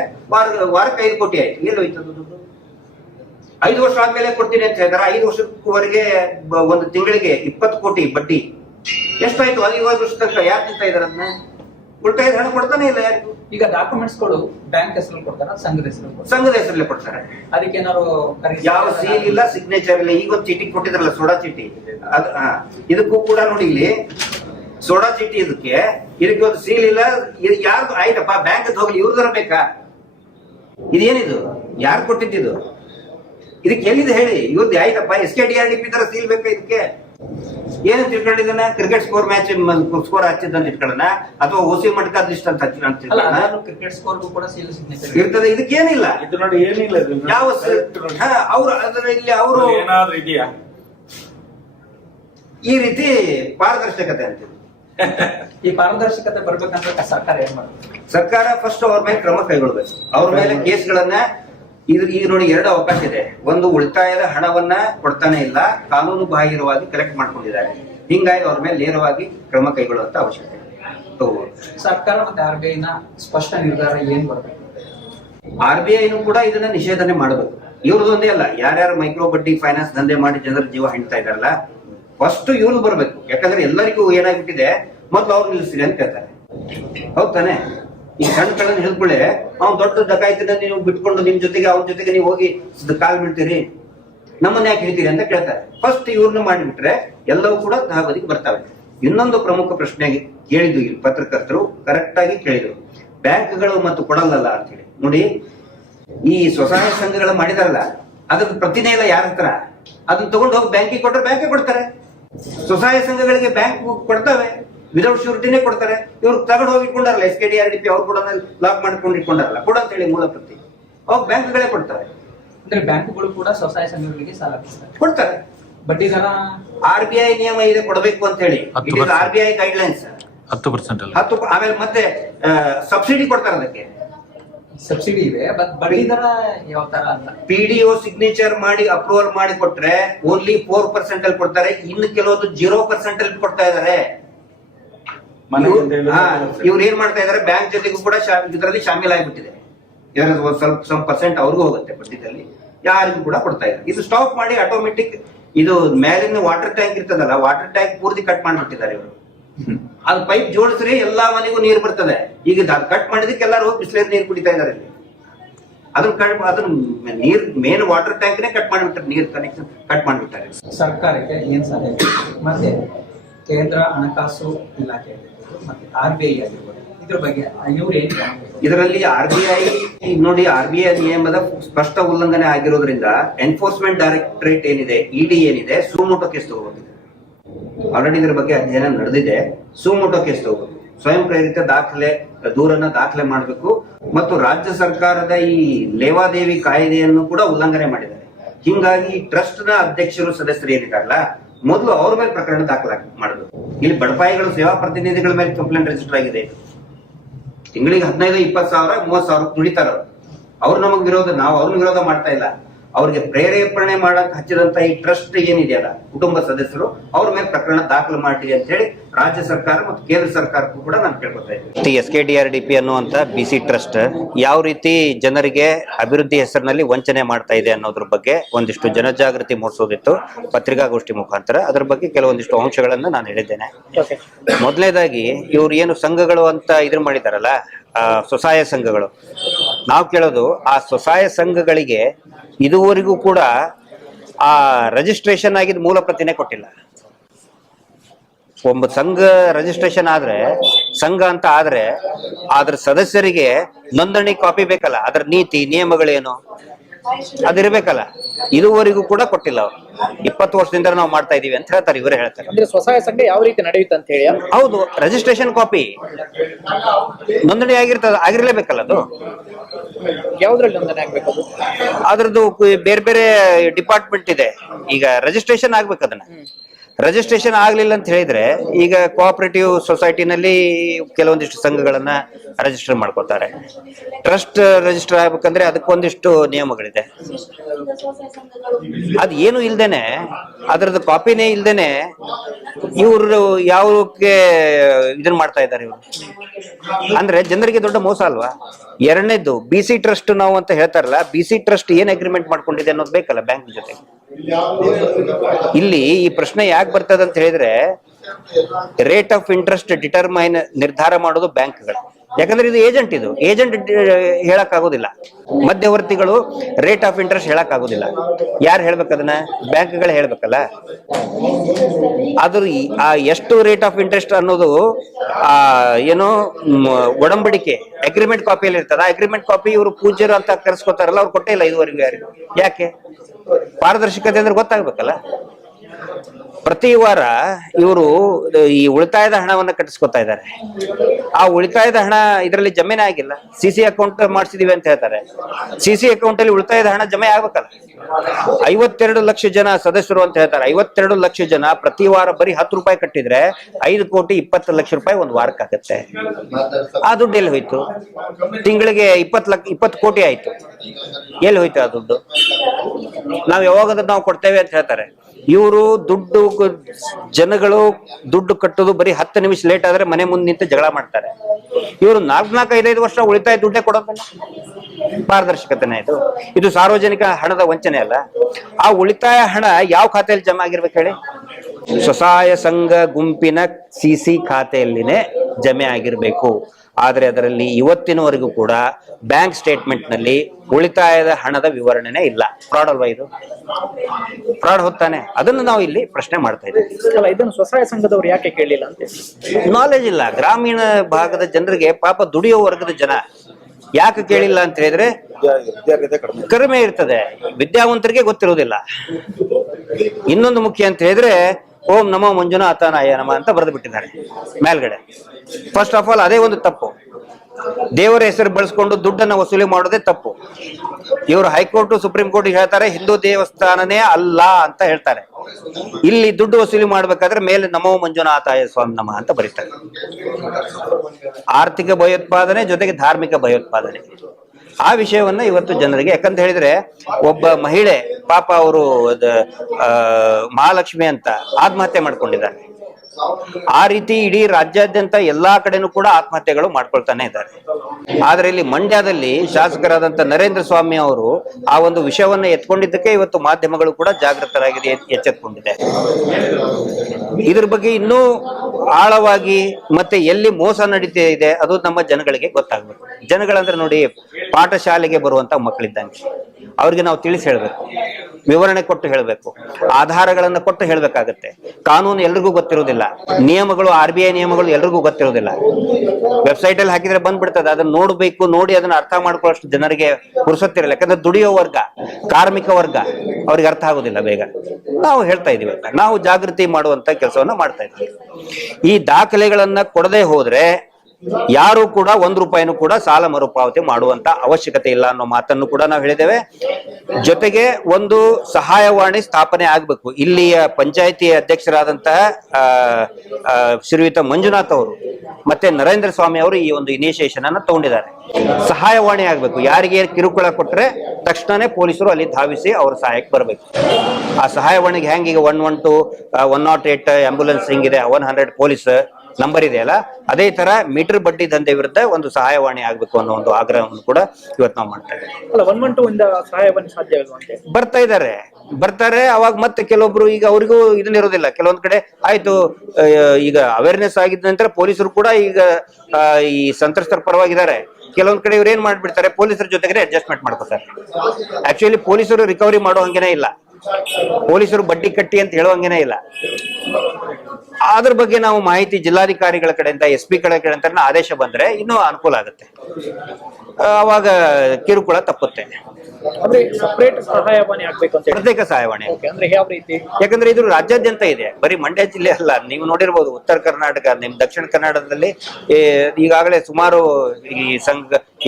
ವಾರಕ್ಕೆ 5 ಕೋಟಿ ಆಯ್ತು. ಎಲ್ಲಿ ಹೋಯ್ತು ದುಡ್ಡು? 5 ವರ್ಷ ಆದ್ಮೇಲೆ ಕೊಡ್ತೀನಿ ಅಂತ ಹೇಳಿದಾರೆ. 5 ವರ್ಷದವರೆಗೆ ಒಂದು ತಿಂಗಳಿಗೆ 20 ಕೋಟಿ ಬಡ್ಡಿ ಎಷ್ಟಾಯ್ತು? 5 ವರ್ಷ ತನಕ ಯಾರು ತಿಂತ ಇದಾರೆ ಅದನ್ನ? ಉಳಿತಾಯದ ಹಣ ಕೊಡ್ತಾನೆ ಇಲ್ಲ ಯಾರಿಗೂ. ಈಗ ಡಾಕ್ಯುಮೆಂಟ್ಸ್ ಗಳು ಬ್ಯಾಂಕ್ ಹೆಸರು ಕೊಡ್ತಾರ, ಸಂಘದ ಹೆಸರು ಕೊಡ್ತಾರ? ಸಂಘದ ಹೆಸರಲ್ಲೇ ಕೊಡ್ತಾರೆ. ಅದಕ್ಕೇನಾದ್ರು ಯಾವ ಸೀಲ್ ಇಲ್ಲ, ಸಿಗ್ನೇಚರ್ ಇಲ್ಲ. ಈಗ ಒಂದು ಚೀಟಿ ಕೊಟ್ಟಿದ್ರಲ್ಲ, ಸೋಡಾ ಚೀಟಿ, ಅದ್ ಇದಕ್ಕೂ ಕೂಡ ನೋಡಿ ಇಲ್ಲಿ ಸೋಡಾ ಚೀಟಿ, ಇದಕ್ಕೆ ಒಂದು ಸೀಲ್ ಇಲ್ಲ. ಯಾರ್ದು ಆಯ್ತಪ್ಪ, ಬ್ಯಾಂಕ್ ಹೋಗ್ಲಿ, ಇವ್ರದಾರ ಬೇಕಾ? ಇದೇನಿದು? ಯಾರು ಕೊಟ್ಟಿದ್ದು? ಇದಕ್ಕೆ ಎಲ್ಲಿದೆ ಹೇಳಿ? ಇವ್ರದ್ದು ಆಯ್ತಪ್ಪ, SKDRDP ತರ ಸೀಲ್ ಬೇಕಾ ಇದಕ್ಕೆ? ಏನು ತಿಳ್ಕೊಂಡಿದ್ದಾನ? ಕ್ರಿಕೆಟ್ ಸ್ಕೋರ್ ಮ್ಯಾಚ್ ಸ್ಕೋರ್ ಹಚ್ಚಿದ್ದಂತ ಇಟ್ಕೊಳ್ಳೋಣ, ಅಥವಾ OC ಮಟ್ಕ ಲಿಸ್ಟ್ ಅಂತ ಕ್ರಿಕೆಟ್ ಸ್ಕೋರ್ಗೂ ಕೂಡ ಸೀಲ್ ಸಿಗ್ನೇಚರ್ ಇರ್ತದೆ. ಇದಕ್ಕೇನಿಲ್ಲ. ಇದು ನೋಡಿ ಏನಿಲ್ಲ ಇದು. ಯಾವ ಅವ್ರು ಅದರಲ್ಲಿ ಅವರು ಏನಾದ್ರೂ ಇದೆಯಾ ಈ ರೀತಿ ಪಾರದರ್ಶಕತೆ ಅಂತೀವಿ. ಈ ಪಾರದರ್ಶಕತೆ ಬರ್ಬೇಕಂದ್ರೆ ಸರ್ಕಾರ ಏನ್ ಮಾಡ್ಬೇಕು? ಸರ್ಕಾರ ಫಸ್ಟ್ ಅವ್ರ ಮೇಲೆ ಕ್ರಮ ಕೈಗೊಳ್ಬೇಕು. ಅವ್ರ ಮೇಲೆ ಕೇಸ್ಗಳನ್ನ ಈಗ ನೋಡಿ 2 ಅವಕಾಶ ಇದೆ. ಒಂದು, ಉಳಿತಾಯದ ಹಣವನ್ನ ಕೊಡ್ತಾನೆ ಇಲ್ಲ, ಕಾನೂನು ಬಾಹಿರವಾಗಿ ಕಲೆಕ್ಟ್ ಮಾಡ್ಕೊಂಡಿದ್ದಾರೆ. ಹಿಂಗಾಗಿ ಅವ್ರ ಮೇಲೆ ನೇರವಾಗಿ ಕ್ರಮ ಕೈಗೊಳ್ಳುವಂತ ಅವಶ್ಯಕತೆ ಇದೆ. ಸರ್ಕಾರ ಮತ್ತೆ RBI ನ ಸ್ಪಷ್ಟ ನಿರ್ಧಾರ ಏನ್ ಬರ್ಬೇಕು? RBI ಕೂಡ ಇದನ್ನ ನಿಷೇಧನೆ ಮಾಡಬೇಕು. ಇವ್ರದೊಂದೇ ಅಲ್ಲ, ಯಾರ್ಯಾರು ಮೈಕ್ರೋ ಬಡ್ಡಿ ಫೈನಾನ್ಸ್ ದಂಧೆ ಮಾಡಿ ಜನರ ಜೀವ ಹಿಂಡ್ತಾ ಇದಾರಲ್ಲ, ಫಸ್ಟ್ ಇವ್ರು ಬರ್ಬೇಕು. ಯಾಕಂದ್ರೆ ಎಲ್ಲರಿಗೂ ಏನಾಗ್ಬಿಟ್ಟಿದೆ, ಮೊದ್ಲು ಅವ್ರು ನಿಲ್ಲಿಸ್ರಿ ಅಂತ ಕೇಳ್ತಾರೆ. ಹೌದ್ ತಾನೆ? ಈ ಸಣ್ಣ ಕಳ್ಳನ್ ಹಿಡ್ಕೊಳ್ಳೆ, ಅವ್ನು ದೊಡ್ಡ ಡಕಾಯಿತಿನ ನೀವು ಬಿಟ್ಕೊಂಡು ನಿಮ್ ಜೊತೆಗೆ ಅವ್ರ ಜೊತೆಗೆ ನೀವು ಹೋಗಿ ಕಾಲ್ ಬೀಳ್ತೀರಿ, ನಮ್ಮನ್ನ ಯಾಕೆ ಹಿಡಿತೀರಿ ಅಂತ ಕೇಳ್ತಾರೆ. ಫಸ್ಟ್ ಇವ್ರನ್ನ ಮಾಡಿಬಿಟ್ರೆ ಎಲ್ಲವೂ ಕೂಡ ತಹಬದಿಗೆ ಬರ್ತಾವೆ. ಇನ್ನೊಂದು ಪ್ರಮುಖ ಪ್ರಶ್ನೆ ಕೇಳಿದ್ವು ಇಲ್ಲಿ ಪತ್ರಕರ್ತರು, ಕರೆಕ್ಟ್ ಆಗಿ ಕೇಳಿದ್ರು, ಬ್ಯಾಂಕ್ಗಳು ಮತ್ತು ಕೊಡಲ್ಲಲ್ಲ ಅಂತ ಹೇಳಿ. ನೋಡಿ, ಈ ಸ್ವಸಹಾಯ ಸಂಘಗಳು ಮಾಡಿದಾರಲ್ಲ, ಅದ್ರ ಪ್ರತಿನೇ ಇಲ್ಲ ಯಾರ ಹತ್ರ. ಅದನ್ನ ತಗೊಂಡು ಹೋಗಿ ಬ್ಯಾಂಕಿಗೆ ಕೊಟ್ಟರೆ ಬ್ಯಾಂಕಿಗೆ ಕೊಡ್ತಾರೆ. ಸ್ವಸಹಾಯ ಸಂಘಗಳಿಗೆ ಬ್ಯಾಂಕ್ ಕೊಡ್ತವೆ, ವಿದೌಟ್ ಶ್ಯೂರಿಟಿನೇ ಕೊಡ್ತಾರೆ. ಇವ್ರು ತಗೊಂಡು ಹೋಗಿ ಇಟ್ಕೊಂಡಾರಲ್ಲ, SKDRDP ಅವ್ರು ಕೂಡ ಲಾಕ್ ಮಾಡ್ಕೊಂಡು ಇಟ್ಕೊಂಡಾರಲ್ಲ, ಕೊಡ ಅಂತ ಹೇಳಿ ಮೂಲ ಪ್ರತಿ ಅವಾಗ ಬ್ಯಾಂಕ್ಗಳೇ ಕೊಡ್ತಾರೆ. ಅಂದ್ರೆ ಬ್ಯಾಂಕ್ಗಳು ಕೂಡ ಸ್ವಸಹಾಯ ಸಂಘಗಳಿಗೆ ಸಾಲ ಕೊಡ್ತಾರೆ. ಬಡ್ಡಿ ದರ RBI ನಿಯಮ ಇದೆ ಕೊಡಬೇಕು ಅಂತ ಹೇಳಿ. It is RBI guidelines 10%. 10. ಆಮೇಲೆ ಮತ್ತೆ ಸಬ್ಸಿಡಿ ಕೊಡ್ತಾರೆ. ಅದಕ್ಕೆ ಸಬ್ಸಿಡಿ ಇದೆ, ಬಟ್ ಬಡ್ಡಿ ದರ ಯಾವ ತರ ಅಂತ PDO ಸಿಗ್ನೇಚರ್ ಮಾಡಿ ಅಪ್ರೂವಲ್ ಮಾಡಿ ಕೊಟ್ರೆ ಓನ್ಲಿ 4% ಅಲ್ಲಿ ಕೊಡ್ತಾರೆ. ಇನ್ನು ಕೆಲವೊಂದು 0% ಅಲ್ಲಿ ಕೊಡ್ತಾ ಇದಾರೆ. ಇವ್ರು ಏನ್ ಮಾಡ್ತಾ ಇದಾರೆ, ಬ್ಯಾಂಕ್ ಜೊತೆಗೂ ಕೂಡ ಇದರಲ್ಲಿ ಶಾಮೀಲಾಗ್ಬಿಟ್ಟಿದೆ. ಸ್ವಲ್ಪ ಪರ್ಸೆಂಟ್ ಅವ್ರಿಗೂ ಹೋಗುತ್ತೆ ಬಡ್ಡಿದಲ್ಲಿ, ಯಾರಿಗೂ ಕೂಡ ಕೊಡ್ತಾ ಇದ್ದಾರೆ. ಇದು ಸ್ಟಾಪ್ ಮಾಡಿ ಆಟೋಮೆಟಿಕ್, ಇದು ಮೇಲಿನ ವಾಟರ್ ಟ್ಯಾಂಕ್ ಇರ್ತದಲ್ಲ, ವಾಟರ್ ಟ್ಯಾಂಕ್ ಪೂರ್ತಿ ಕಟ್ ಮಾಡ್ಬಿಟ್ಟಿದ್ದಾರೆ ಇವರು. ಅದು ಪೈಪ್ ಜೋಡಿಸ್ರಿ ಎಲ್ಲಾ ಮನೆಗೂ ನೀರು ಬರ್ತದೆ. ಈಗ ಕಟ್ ಮಾಡಿದಕ್ಕೆ ಎಲ್ಲರೂ ಹೋಗಿ ಬಿಸ್ಲೇರಿ ನೀರು ಕುಡಿತಾ ಇದಾರೆ ಇಲ್ಲಿ. ಅದನ್ನ ನೀರ್ ಮೇನ್ ವಾಟರ್ ಟ್ಯಾಂಕ್ ನೇ ಕಟ್ ಮಾಡಿಬಿಟ್ಟಾರೆ, ನೀರ್ ಕನೆಕ್ಷನ್ ಕಟ್ ಮಾಡಿಬಿಟ್ಟಾರೆ. ಸರ್ಕಾರಕ್ಕೆ ಏನ್ ಸಾಧ್ಯ? ಮತ್ತೆ ಕೇಂದ್ರ ಹಣಕಾಸು ಇಲಾಖೆ ಮತ್ತೆ RBI ಆಗಿರ್ಬೋದು, ಇದ್ರ ಬಗ್ಗೆ ಇವ್ರು ಏನ್ ಇದರಲ್ಲಿ RBI ನೋಡಿ, RBI ನಿಯಮದ ಸ್ಪಷ್ಟ ಉಲ್ಲಂಘನೆ ಆಗಿರೋದ್ರಿಂದ ಎನ್ಫೋರ್ಸ್ಮೆಂಟ್ ಡೈರೆಕ್ಟರೇಟ್ ಏನಿದೆ, ED ಏನಿದೆ, ಸುಮೋಟೋ ಕೇಸ್ ತಗೋಬಹುದು. ಆಲ್ರೆಡಿ ಇದ್ರ ಬಗ್ಗೆ ಅಧ್ಯಯನ ನಡೆದಿದೆ. ಸುಮೋಟೋ ಕೇಸ್ ತಗೋಬಹುದು. ಸ್ವಯಂ ಪ್ರೇರಿತ ದೂರನ್ನ ದಾಖಲೆ ಮಾಡಬೇಕು. ಮತ್ತು ರಾಜ್ಯ ಸರ್ಕಾರದ ಈ ಲೇವಾದೇವಿ ಕಾಯ್ದೆಯನ್ನು ಕೂಡ ಉಲ್ಲಂಘನೆ ಮಾಡಿದ್ದಾರೆ. ಹಿಂಗಾಗಿ ಟ್ರಸ್ಟ್ ನ ಅಧ್ಯಕ್ಷರು ಸದಸ್ಯರು ಏನಿದಾರಲ್ಲ, ಮೊದಲು ಅವ್ರ ಮೇಲೆ ಪ್ರಕರಣ ದಾಖಲೆ ಮಾಡಬೇಕು. ಇಲ್ಲಿ ಬಡಪಾಯಿಗಳು ಸೇವಾ ಪ್ರತಿನಿಧಿಗಳ ಮೇಲೆ ಕಂಪ್ಲೇಂಟ್ ರಿಜಿಸ್ಟರ್ ಆಗಿದೆ. ತಿಂಗಳಿಗೆ 15-20 ಸಾವಿರ 30 ಸಾವಿರ ನುಡಿತಾರ. ಅವ್ರು ನಮಗ್ ವಿರೋಧ, ನಾವು ಅವ್ರನ್ನ ವಿರೋಧ ಮಾಡ್ತಾ ಇಲ್ಲ. ಅವ್ರಿಗೆ ಪ್ರೇರೇಪಣೆ ಮಾಡಕ್ ಹಚ್ಚಿದಂತ ಈ ಟ್ರಸ್ಟ್ ಏನಿದೆಯಲ್ಲ, ಕುಟುಂಬ ಸದಸ್ಯರು, ಅವ್ರ ಮೇಲೆ ಪ್ರಕರಣ ದಾಖಲು ಮಾಡಿ ಅಂತ ಹೇಳಿ ರಾಜ್ಯ ಸರ್ಕಾರ ಮತ್ತು ಕೇಂದ್ರ ಸರ್ಕಾರಕ್ಕೂ ಕೂಡ ನಾನು ಕೇಳ್ಕೊತಾ ಇದ್ದೀನಿ. SKDRDP ಅನ್ನುವಂತ BC ಟ್ರಸ್ಟ್ ಯಾವ ರೀತಿ ಜನರಿಗೆ ಅಭಿವೃದ್ಧಿ ಹೆಸರಿನಲ್ಲಿ ವಂಚನೆ ಮಾಡ್ತಾ ಇದೆ ಅನ್ನೋದ್ರ ಬಗ್ಗೆ ಒಂದಿಷ್ಟು ಜನಜಾಗೃತಿ ಮೂಡಿಸೋದಿತ್ತು ಪತ್ರಿಕಾಗೋಷ್ಠಿ ಮುಖಾಂತರ. ಅದ್ರ ಬಗ್ಗೆ ಕೆಲವೊಂದಿಷ್ಟು ಅಂಶಗಳನ್ನ ನಾನು ಹೇಳಿದ್ದೇನೆ. ಮೊದಲನೇದಾಗಿ ಇವ್ರು ಏನು ಸಂಘಗಳು ಅಂತ ಇದ್ರ ಮಾಡಿದಾರಲ್ಲ, ಸ್ವಸಹಾಯ ಸಂಘಗಳು, ನಾವು ಕೇಳೋದು, ಆ ಸ್ವಸಹಾಯ ಸಂಘಗಳಿಗೆ ಇದುವರೆಗೂ ಕೂಡ ಆ ರಿಜಿಸ್ಟ್ರೇಷನ್ ಆಗಿದ್ದ ಮೂಲ ಪ್ರತಿನೇ ಕೊಟ್ಟಿಲ್ಲ. ಒಬ್ಬ ಸಂಘ ರಿಜಿಸ್ಟ್ರೇಷನ್ ಆದ್ರೆ, ಸಂಘ ಅಂತ ಆದ್ರೆ ಅದ್ರ ಸದಸ್ಯರಿಗೆ ನೋಂದಣಿ ಕಾಪಿ ಬೇಕಲ್ಲ, ಅದ್ರ ನೀತಿ ನಿಯಮಗಳೇನು ಅದಿರ್ಬೇಕಲ್ಲ. ಇದುವರೆಗೂ ಕೂಡ ಕೊಟ್ಟಿಲ್ಲ. ಅವ್ರು 20 ವರ್ಷದಿಂದ ನಾವು ಮಾಡ್ತಾ ಇದೀವಿ ಅಂತ ಹೇಳ್ತಾರೆ, ಇವರೇ ಹೇಳ್ತಾರೆ. ಸ್ವಸಹಾಯ ಸಂಘ ಯಾವ ರೀತಿ ನಡೆಯುತ್ತೆ ಅಂತ ಹೇಳಿ? ಹೌದು, ರಿಜಿಸ್ಟ್ರೇಷನ್ ಕಾಪಿ ನೋಂದಣಿ ಆಗಿರ್ಲೇಬೇಕಲ್ಲ. ಅದು ಯಾವ್ದ್ರಲ್ಲಿ ನೋಂದಣಿ ಆಗ್ಬೇಕು? ಅದ್ರದ್ದು ಬೇರೆ ಬೇರೆ ಡಿಪಾರ್ಟ್ಮೆಂಟ್ ಇದೆ. ಈಗ ರಿಜಿಸ್ಟ್ರೇಷನ್ ಆಗ್ಬೇಕು. ಅದನ್ನ ರಿಜಿಸ್ಟ್ರೇಷನ್ ಆಗ್ಲಿಲ್ಲ ಅಂತ ಹೇಳಿದ್ರೆ, ಈಗ ಕೋಆಪರೇಟಿವ್ ಸೊಸೈಟಿನಲ್ಲಿ ಕೆಲವೊಂದಿಷ್ಟು ಸಂಘಗಳನ್ನ ರಿಜಿಸ್ಟರ್ ಮಾಡ್ಕೋತಾರೆ. ಟ್ರಸ್ಟ್ ರಿಜಿಸ್ಟರ್ ಆಗ್ಬೇಕಂದ್ರೆ ಅದಕ್ಕೊಂದಿಷ್ಟು ನಿಯಮಗಳಿದೆ. ಅದ್ ಏನು ಇಲ್ದೇನೆ, ಅದ್ರದ್ದು ಕಾಪಿನೇ ಇಲ್ದೇನೆ ಇವ್ರು ಯಾವಕ್ಕೆ ಇದನ್ನ ಮಾಡ್ತಾ ಇದ್ದಾರೆ ಇವ್ರು. ಅಂದ್ರೆ ಜನರಿಗೆ ದೊಡ್ಡ ಮೋಸ ಅಲ್ವಾ? ಎರಡನೇದು, BC ಟ್ರಸ್ಟ್ ನಾವು ಅಂತ ಹೇಳ್ತಾರಲ್ಲ, BC ಟ್ರಸ್ಟ್ ಏನ್ ಅಗ್ರಿಮೆಂಟ್ ಮಾಡ್ಕೊಂಡಿದೆ ಅನ್ನೋದು ಬೇಕಲ್ಲ ಬ್ಯಾಂಕ್ ಜೊತೆ. ಇಲ್ಲಿ ಈ ಪ್ರಶ್ನೆ ಯಾಕೆ ಬರ್ತದ ಅಂತ ಹೇಳಿದ್ರೆ, ರೇಟ್ ಆಫ್ ಇಂಟ್ರೆಸ್ಟ್ ನಿರ್ಧಾರ ಮಾಡೋದು ಬ್ಯಾಂಕ್ಗಳು. ಯಾಕಂದ್ರೆ ಇದು ಏಜೆಂಟ್ ಹೇಳಕ್ ಆಗೋದಿಲ್ಲ. ಮಧ್ಯವರ್ತಿಗಳು ರೇಟ್ ಆಫ್ ಇಂಟ್ರೆಸ್ಟ್ ಹೇಳಕ್ ಆಗೋದಿಲ್ಲ. ಯಾರು ಹೇಳ್ಬೇಕು ಅದನ್ನ? ಬ್ಯಾಂಕ್ಗಳು ಹೇಳ್ಬೇಕಲ್ಲ. ಅದ್ರ ಎಷ್ಟು ರೇಟ್ ಆಫ್ ಇಂಟ್ರೆಸ್ಟ್ ಅನ್ನೋದು ಏನೋ ಒಡಂಬಡಿಕೆ ಅಗ್ರಿಮೆಂಟ್ ಕಾಪಿಯಲ್ಲಿ ಇರ್ತದ. ಅಗ್ರಿಮೆಂಟ್ ಕಾಪಿ ಇವರು ಪೂಜ್ಯರು ಅಂತ ಕರೆಸ್ಕೊತಾರಲ್ಲ, ಅವ್ರು ಕೊಟ್ಟೇ ಇಲ್ಲ ಇದುವರೆಗೂ ಯಾರಿಗೂ. ಯಾಕೆ? ಪಾರದರ್ಶಕತೆ ಅಂದ್ರೆ ಗೊತ್ತಾಗ್ಬೇಕಲ್ಲ. ಪ್ರತಿ ವಾರ ಇವರು ಈ ಉಳಿತಾಯದ ಹಣವನ್ನ ಕಟ್ಟಿಸ್ಕೊತಾ ಇದ್ದಾರೆ. ಆ ಉಳಿತಾಯದ ಹಣ ಇದರಲ್ಲಿ ಜಮೆನೇ ಆಗಿಲ್ಲ. ಸಿಸಿ ಅಕೌಂಟ್ ಮಾಡಿಸಿದೀವಿ ಅಂತ ಹೇಳ್ತಾರೆ. ಸಿಸಿ ಅಕೌಂಟ್ ಅಲ್ಲಿ ಉಳಿತಾಯದ ಹಣ ಜಮೆ ಆಗ್ಬೇಕಲ್ಲ. 52 ಲಕ್ಷ ಜನ ಸದಸ್ಯರು ಅಂತ ಹೇಳ್ತಾರೆ. 52 ಲಕ್ಷ ಜನ ಪ್ರತಿ ವಾರ ಬರೀ 10 ರೂಪಾಯಿ ಕಟ್ಟಿದ್ರೆ 5,20,00,000 ಒಂದು ವಾರಕ್ಕೆ ಆಗುತ್ತೆ. ಆ ದುಡ್ಡು ಎಲ್ಲಿ ಹೋಯ್ತು? ತಿಂಗಳಿಗೆ 20 ಕೋಟಿ ಆಯ್ತು. ಎಲ್ಲಿ ಹೋಯ್ತು ಆ ದುಡ್ಡು? ನಾವ್ ಯಾವಾಗ ನಾವು ಕೊಡ್ತೇವೆ ಅಂತ ಹೇಳ್ತಾರೆ. ಇವರು ಜನಗಳು ದುಡ್ಡು ಕಟ್ಟೋದು ಬರೀ 10 ನಿಮಿಷ ಲೇಟ್ ಆದ್ರೆ ಮನೆ ಮುಂದೆ ನಿಂತು ಜಗಳ ಮಾಡ್ತಾರೆ. ಇವರು 4-5 ವರ್ಷ ಉಳಿತಾಯ ದುಡ್ಡೇ ಕೊಡೋದಲ್ಲ. ಪಾರದರ್ಶಕತೆನೇ ಇದು ಸಾರ್ವಜನಿಕ ಹಣದ ವಂಚನೆ ಅಲ್ಲ. ಆ ಉಳಿತಾಯ ಹಣ ಯಾವ ಖಾತೆಯಲ್ಲಿ ಜಮಾ ಆಗಿರ್ಬೇಕು ಹೇಳಿ? ಸ್ವಸಹಾಯ ಸಂಘ ಗುಂಪಿನ ಸಿಸಿ ಖಾತೆಯಲ್ಲಿನೇ ಜಮೆ ಆಗಿರ್ಬೇಕು. ಆದ್ರೆ ಅದರಲ್ಲಿ ಇವತ್ತಿನವರೆಗೂ ಕೂಡ ಬ್ಯಾಂಕ್ ಸ್ಟೇಟ್ಮೆಂಟ್ ನಲ್ಲಿ ಉಳಿತಾಯದ ಹಣದ ವಿವರಣೆನೇ ಇಲ್ಲ. ಫ್ರಾಡ್ ಅಲ್ವಾ ಇದು? ಫ್ರಾಡ್ ಹೊತ್ತಾನೆ. ಅದನ್ನು ನಾವು ಇಲ್ಲಿ ಪ್ರಶ್ನೆ ಮಾಡ್ತಾ ಇದ್ದೀವಿ. ಇದನ್ನು ಸ್ವಸಹಾಯ ಸಂಘದವ್ರು ಯಾಕೆ ಕೇಳಿಲ್ಲ ಅಂತ? ನಾಲೆಜ್ ಇಲ್ಲ. ಗ್ರಾಮೀಣ ಭಾಗದ ಜನರಿಗೆ, ಪಾಪ ದುಡಿಯೋ ವರ್ಗದ ಜನ ಯಾಕೆ ಕೇಳಿಲ್ಲ ಅಂತ ಹೇಳಿದ್ರೆ ಕಡಿಮೆ ಇರ್ತದೆ. ವಿದ್ಯಾವಂತರಿಗೆ ಗೊತ್ತಿರೋದಿಲ್ಲ. ಇನ್ನೊಂದು ಮುಖ್ಯ ಅಂತ ಹೇಳಿದ್ರೆ ಓಂ ನಮೋ ಮಂಜುನಾಥಾಯ ನಮ ಅಂತ ಬರೆದು ಬಿಟ್ಟಿದ್ದಾರೆ ಮೇಲ್ಗಡೆ. ಫಸ್ಟ್ ಆಫ್ ಆಲ್ ಅದೇ ಒಂದು ತಪ್ಪು. ದೇವರ ಹೆಸರು ಬಳಸ್ಕೊಂಡು ದುಡ್ಡನ್ನ ವಸೂಲಿ ಮಾಡೋದೇ ತಪ್ಪು. ಇವರು ಹೈಕೋರ್ಟ್ ಸುಪ್ರೀಂ ಕೋರ್ಟ್ ಹೇಳ್ತಾರೆ ಹಿಂದೂ ದೇವಸ್ಥಾನನೇ ಅಲ್ಲ ಅಂತ ಹೇಳ್ತಾರೆ. ಇಲ್ಲಿ ದುಡ್ಡು ವಸೂಲಿ ಮಾಡ್ಬೇಕಾದ್ರೆ ಮೇಲೆ ನಮೋ ಮಂಜುನಾಥಾಯ ಸ್ವಾಮಿ ನಮ ಅಂತ ಬರೀತಾರೆ. ಆರ್ಥಿಕ ಭಯೋತ್ಪಾದನೆ ಜೊತೆಗೆ ಧಾರ್ಮಿಕ ಭಯೋತ್ಪಾದನೆ, ಆ ವಿಷಯವನ್ನ ಇವತ್ತು ಜನರಿಗೆ, ಯಾಕಂತ ಹೇಳಿದ್ರೆ ಒಬ್ಬ ಮಹಿಳೆ ಪಾಪ ಅವರು ಮಹಾಲಕ್ಷ್ಮಿ ಅಂತ ಆತ್ಮಹತ್ಯೆ ಮಾಡ್ಕೊಂಡಿದ್ದಾರೆ. ಆ ರೀತಿ ಇಡೀ ರಾಜ್ಯಾದ್ಯಂತ ಎಲ್ಲಾ ಕಡೆನೂ ಕೂಡ ಆತ್ಮಹತ್ಯೆಗಳು ಮಾಡ್ಕೊಳ್ತಾನೆ ಇದ್ದಾರೆ. ಆದ್ರೆ ಇಲ್ಲಿ ಮಂಡ್ಯದಲ್ಲಿ ಶಾಸಕರಾದಂತ ನರೇಂದ್ರ ಸ್ವಾಮಿ ಅವರು ಆ ಒಂದು ವಿಷಯವನ್ನ ಎತ್ಕೊಂಡಿದ್ದಕ್ಕೆ ಇವತ್ತು ಮಾಧ್ಯಮಗಳು ಕೂಡ ಜಾಗೃತರಾಗಿದೆ, ಎಚ್ಚೆತ್ಕೊಂಡಿದೆ. ಇದ್ರ ಬಗ್ಗೆ ಇನ್ನೂ ಆಳವಾಗಿ ಮತ್ತೆ ಎಲ್ಲಿ ಮೋಸ ನಡೀತಾ ಇದೆ ಅದು ನಮ್ಮ ಜನಗಳಿಗೆ ಗೊತ್ತಾಗ್ಬೇಕು. ಜನಗಳಂದ್ರೆ ನೋಡಿ, ಪಾಠಶಾಲೆಗೆ ಬರುವಂತ ಮಕ್ಕಳಿದ್ದಂಗೆ ಅವ್ರಿಗೆ ನಾವು ತಿಳಿಸಿ ಹೇಳ್ಬೇಕು, ವಿವರಣೆ ಕೊಟ್ಟು ಹೇಳ್ಬೇಕು, ಆಧಾರಗಳನ್ನ ಕೊಟ್ಟು ಹೇಳ್ಬೇಕಾಗತ್ತೆ. ಕಾನೂನು ಎಲ್ರಿಗೂ ಗೊತ್ತಿರೋದಿಲ್ಲ, ನಿಯಮಗಳು RBI ನಿಯಮಗಳು ಎಲ್ರಿಗೂ ಗೊತ್ತಿರೋದಿಲ್ಲ. ವೆಬ್ಸೈಟ್ ಅಲ್ಲಿ ಹಾಕಿದ್ರೆ ಬಂದ್ಬಿಡ್ತದೆ. ಅದನ್ನ ನೋಡ್ಬೇಕು, ನೋಡಿ ಅದನ್ನ ಅರ್ಥ ಮಾಡ್ಕೊಳ್ಳೋಷ್ಟು ಜನರಿಗೆ ಪುರ್ಸೊತ್ತಿರಲ್ಲ. ಯಾಕಂದ್ರೆ ದುಡಿಯೋ ವರ್ಗ, ಕಾರ್ಮಿಕ ವರ್ಗ, ಅವ್ರಿಗೆ ಅರ್ಥ ಆಗೋದಿಲ್ಲ ಬೇಗ. ನಾವು ಹೇಳ್ತಾ ಇದೀವಿ, ನಾವು ಜಾಗೃತಿ ಮಾಡುವಂತ ಕೆಲಸವನ್ನ ಮಾಡ್ತಾ ಇದ್ದೀವಿ. ಈ ದಾಖಲೆಗಳನ್ನ ಕೊಡದೆ ಹೋದ್ರೆ ಯಾರು ಕೂಡ 1 ರೂಪಾಯಿನೂ ಕೂಡ ಸಾಲ ಮರುಪಾವತಿ ಮಾಡುವಂತ ಅವಶ್ಯಕತೆ ಇಲ್ಲ ಅನ್ನೋ ಮಾತನ್ನು ಕೂಡ ನಾವು ಹೇಳಿದ್ದೇವೆ. ಜೊತೆಗೆ ಒಂದು ಸಹಾಯವಾಣಿ ಸ್ಥಾಪನೆ ಆಗ್ಬೇಕು. ಇಲ್ಲಿಯ ಪಂಚಾಯಿತಿ ಅಧ್ಯಕ್ಷರಾದಂತಹ ಶ್ರೀಯುತ ಮಂಜುನಾಥ್ ಅವರು ಮತ್ತೆ ನರೇಂದ್ರ ಸ್ವಾಮಿ ಅವರು ಈ ಒಂದು ಇನಿಷಿಯೇಷನ್ ಅನ್ನ ತಗೊಂಡಿದ್ದಾರೆ. ಸಹಾಯವಾಣಿ ಆಗ್ಬೇಕು. ಯಾರಿಗೆ ಕಿರುಕುಳ ಕೊಟ್ರೆ ತಕ್ಷಣನೇ ಪೊಲೀಸರು ಅಲ್ಲಿ ಧಾವಿಸಿ ಅವ್ರ ಸಹಾಯಕ್ಕೆ ಬರಬೇಕು. ಆ ಸಹಾಯವಾಣಿಗೆ ಹೆಂಗ ಈಗ 112, 108 ಆಂಬ್ಯುಲೆನ್ಸ್ ಹಿಂಗಿದೆ, 100 ಪೊಲೀಸ್ ನಂಬರ್ ಇದೆಯಲ್ಲ, ಅದೇ ತರ ಮೀಟರ್ ಬಡ್ಡಿ ದಂಧೆ ವಿರುದ್ಧ ಒಂದು ಸಹಾಯವಾಣಿ ಆಗ್ಬೇಕು ಅನ್ನೋ ಒಂದು ಆಗ್ರಹವನ್ನು ಕೂಡ ಇವತ್ತು ನಾವು ಮಾಡ್ತಾ ಇದ್ದೀವಿ. ಬರ್ತಾರೆ ಅವಾಗ ಮತ್ತೆ ಕೆಲವೊಬ್ರು ಈಗ ಅವರಿಗೂ ಇದನ್ನಿರೋದಿಲ್ಲ. ಕೆಲವೊಂದ್ ಕಡೆ ಆಯ್ತು, ಈಗ ಅವೇರ್ನೆಸ್ ಆಗಿದ್ದ ನಂತರ ಪೊಲೀಸರು ಕೂಡ ಈಗ ಈ ಸಂತ್ರಸ್ತರ ಪರವಾಗಿದ್ದಾರೆ. ಕೆಲವೊಂದ್ ಕಡೆ ಇವ್ರು ಏನ್ ಮಾಡ್ಬಿಡ್ತಾರೆ, ಪೊಲೀಸರ ಜೊತೆಗೆ ಅಡ್ಜಸ್ಟ್ಮೆಂಟ್ ಮಾಡ್ಕೊತಾರೆ. ಆಕ್ಚುಲಿ ಪೊಲೀಸರು ರಿಕವರಿ ಮಾಡೋ ಹಂಗೇನೆ ಇಲ್ಲ, ಪೊಲೀಸರು ಬಡ್ಡಿ ಕಟ್ಟಿ ಅಂತ ಹೇಳುವಂಗೇನೆ ಇಲ್ಲ. ಅದ್ರ ಬಗ್ಗೆ ನಾವು ಮಾಹಿತಿ ಜಿಲ್ಲಾಧಿಕಾರಿಗಳ ಕಡೆಯಿಂದ, SP ಕಡೆಯಿಂದ ಆದೇಶ ಬಂದ್ರೆ ಇನ್ನೂ ಅನುಕೂಲ ಆಗುತ್ತೆ. ಅವಾಗ ಕಿರುಕುಳ ತಪ್ಪುತ್ತೆ. ಪ್ರತ್ಯೇಕ ಸಹಾಯವಾಣಿ ಯಾಕಂದ್ರೆ ಇದು ರಾಜ್ಯಾದ್ಯಂತ ಇದೆ, ಬರೀ ಮಂಡ್ಯ ಜಿಲ್ಲೆ ಅಲ್ಲ. ನೀವು ನೋಡಿರ್ಬೋದು ಉತ್ತರ ಕರ್ನಾಟಕ, ನಿಮ್ ದಕ್ಷಿಣ ಕನ್ನಡದಲ್ಲಿ ಈಗಾಗಲೇ ಸುಮಾರು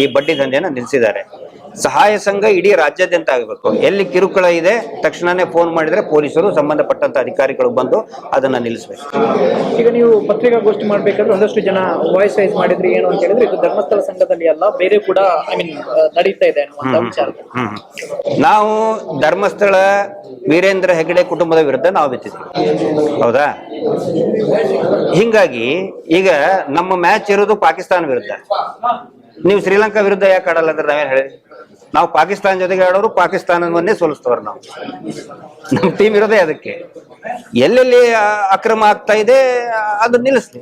ಈ ಬಡ್ಡಿ ದಂಧೆಯನ್ನ ನಿಲ್ಸಿದ್ದಾರೆ. ಸಹಾಯ ಸಂಘ ಇಡೀ ರಾಜ್ಯಾದ್ಯಂತ ಆಗಬೇಕು. ಎಲ್ಲಿ ಕಿರುಕುಳ ಇದೆ ತಕ್ಷಣನೇ ಫೋನ್ ಮಾಡಿದ್ರೆ ಪೊಲೀಸರು ಸಂಬಂಧಪಟ್ಟಂತ ಅಧಿಕಾರಿಗಳು ಬಂದು ಅದನ್ನ ನಿಲ್ಲಿಸಬೇಕು. ಈಗ ನೀವು ಪತ್ರಿಕಾಗೋಷ್ಠಿ ಮಾಡ್ಬೇಕಾದ್ರೆ ಒಂದಷ್ಟು ಜನ ವಾಯ್ಸ್ ರೈಸ್ ಮಾಡಿದ್ರಿ, ಏನು ಅಂತ ಹೇಳಿದ್ರೆ ಇದು ಧರ್ಮಸ್ಥಳ ಸಂಘದಲ್ಲಿ ಅಲ್ಲ, ಬೇರೆ ಕೂಡ ನಡೀತಾ ಇದೆ ಅನ್ನುವಂತ ವಿಚಾರ. ನಾವು ಧರ್ಮಸ್ಥಳ ವೀರೇಂದ್ರ ಹೆಗಡೆ ಕುಟುಂಬದ ವಿರುದ್ಧ ನಾವು ಬಿತ್ತಿದ್ವಿ, ಹೌದಾ? ಹಿಂಗಾಗಿ ಈಗ ನಮ್ಮ ಮ್ಯಾಚ್ ಇರೋದು ಪಾಕಿಸ್ತಾನ ವಿರುದ್ಧ. ನೀವು ಶ್ರೀಲಂಕಾ ವಿರುದ್ಧ ಯಾಕೆ ಆಡಲ್ಲ ಅಂದ್ರೆ ನಾವೇನ್ ಹೇಳಿ? ನಾವು ಪಾಕಿಸ್ತಾನ ಜೊತೆಗೆ ಆಡೋರು ಪಾಕಿಸ್ತಾನವನ್ನೇ ಸೋಲಿಸ್ತವ್ರು. ನಾವು ನಮ್ಮ ಟೀಮ್ ಇರೋದೇ ಅದಕ್ಕೆ. ಎಲ್ಲೆಲ್ಲಿ ಅಕ್ರಮ ಆಗ್ತಾ ಇದೆ ಅದನ್ನ ನಿಲ್ಲಿಸ್ಲಿ,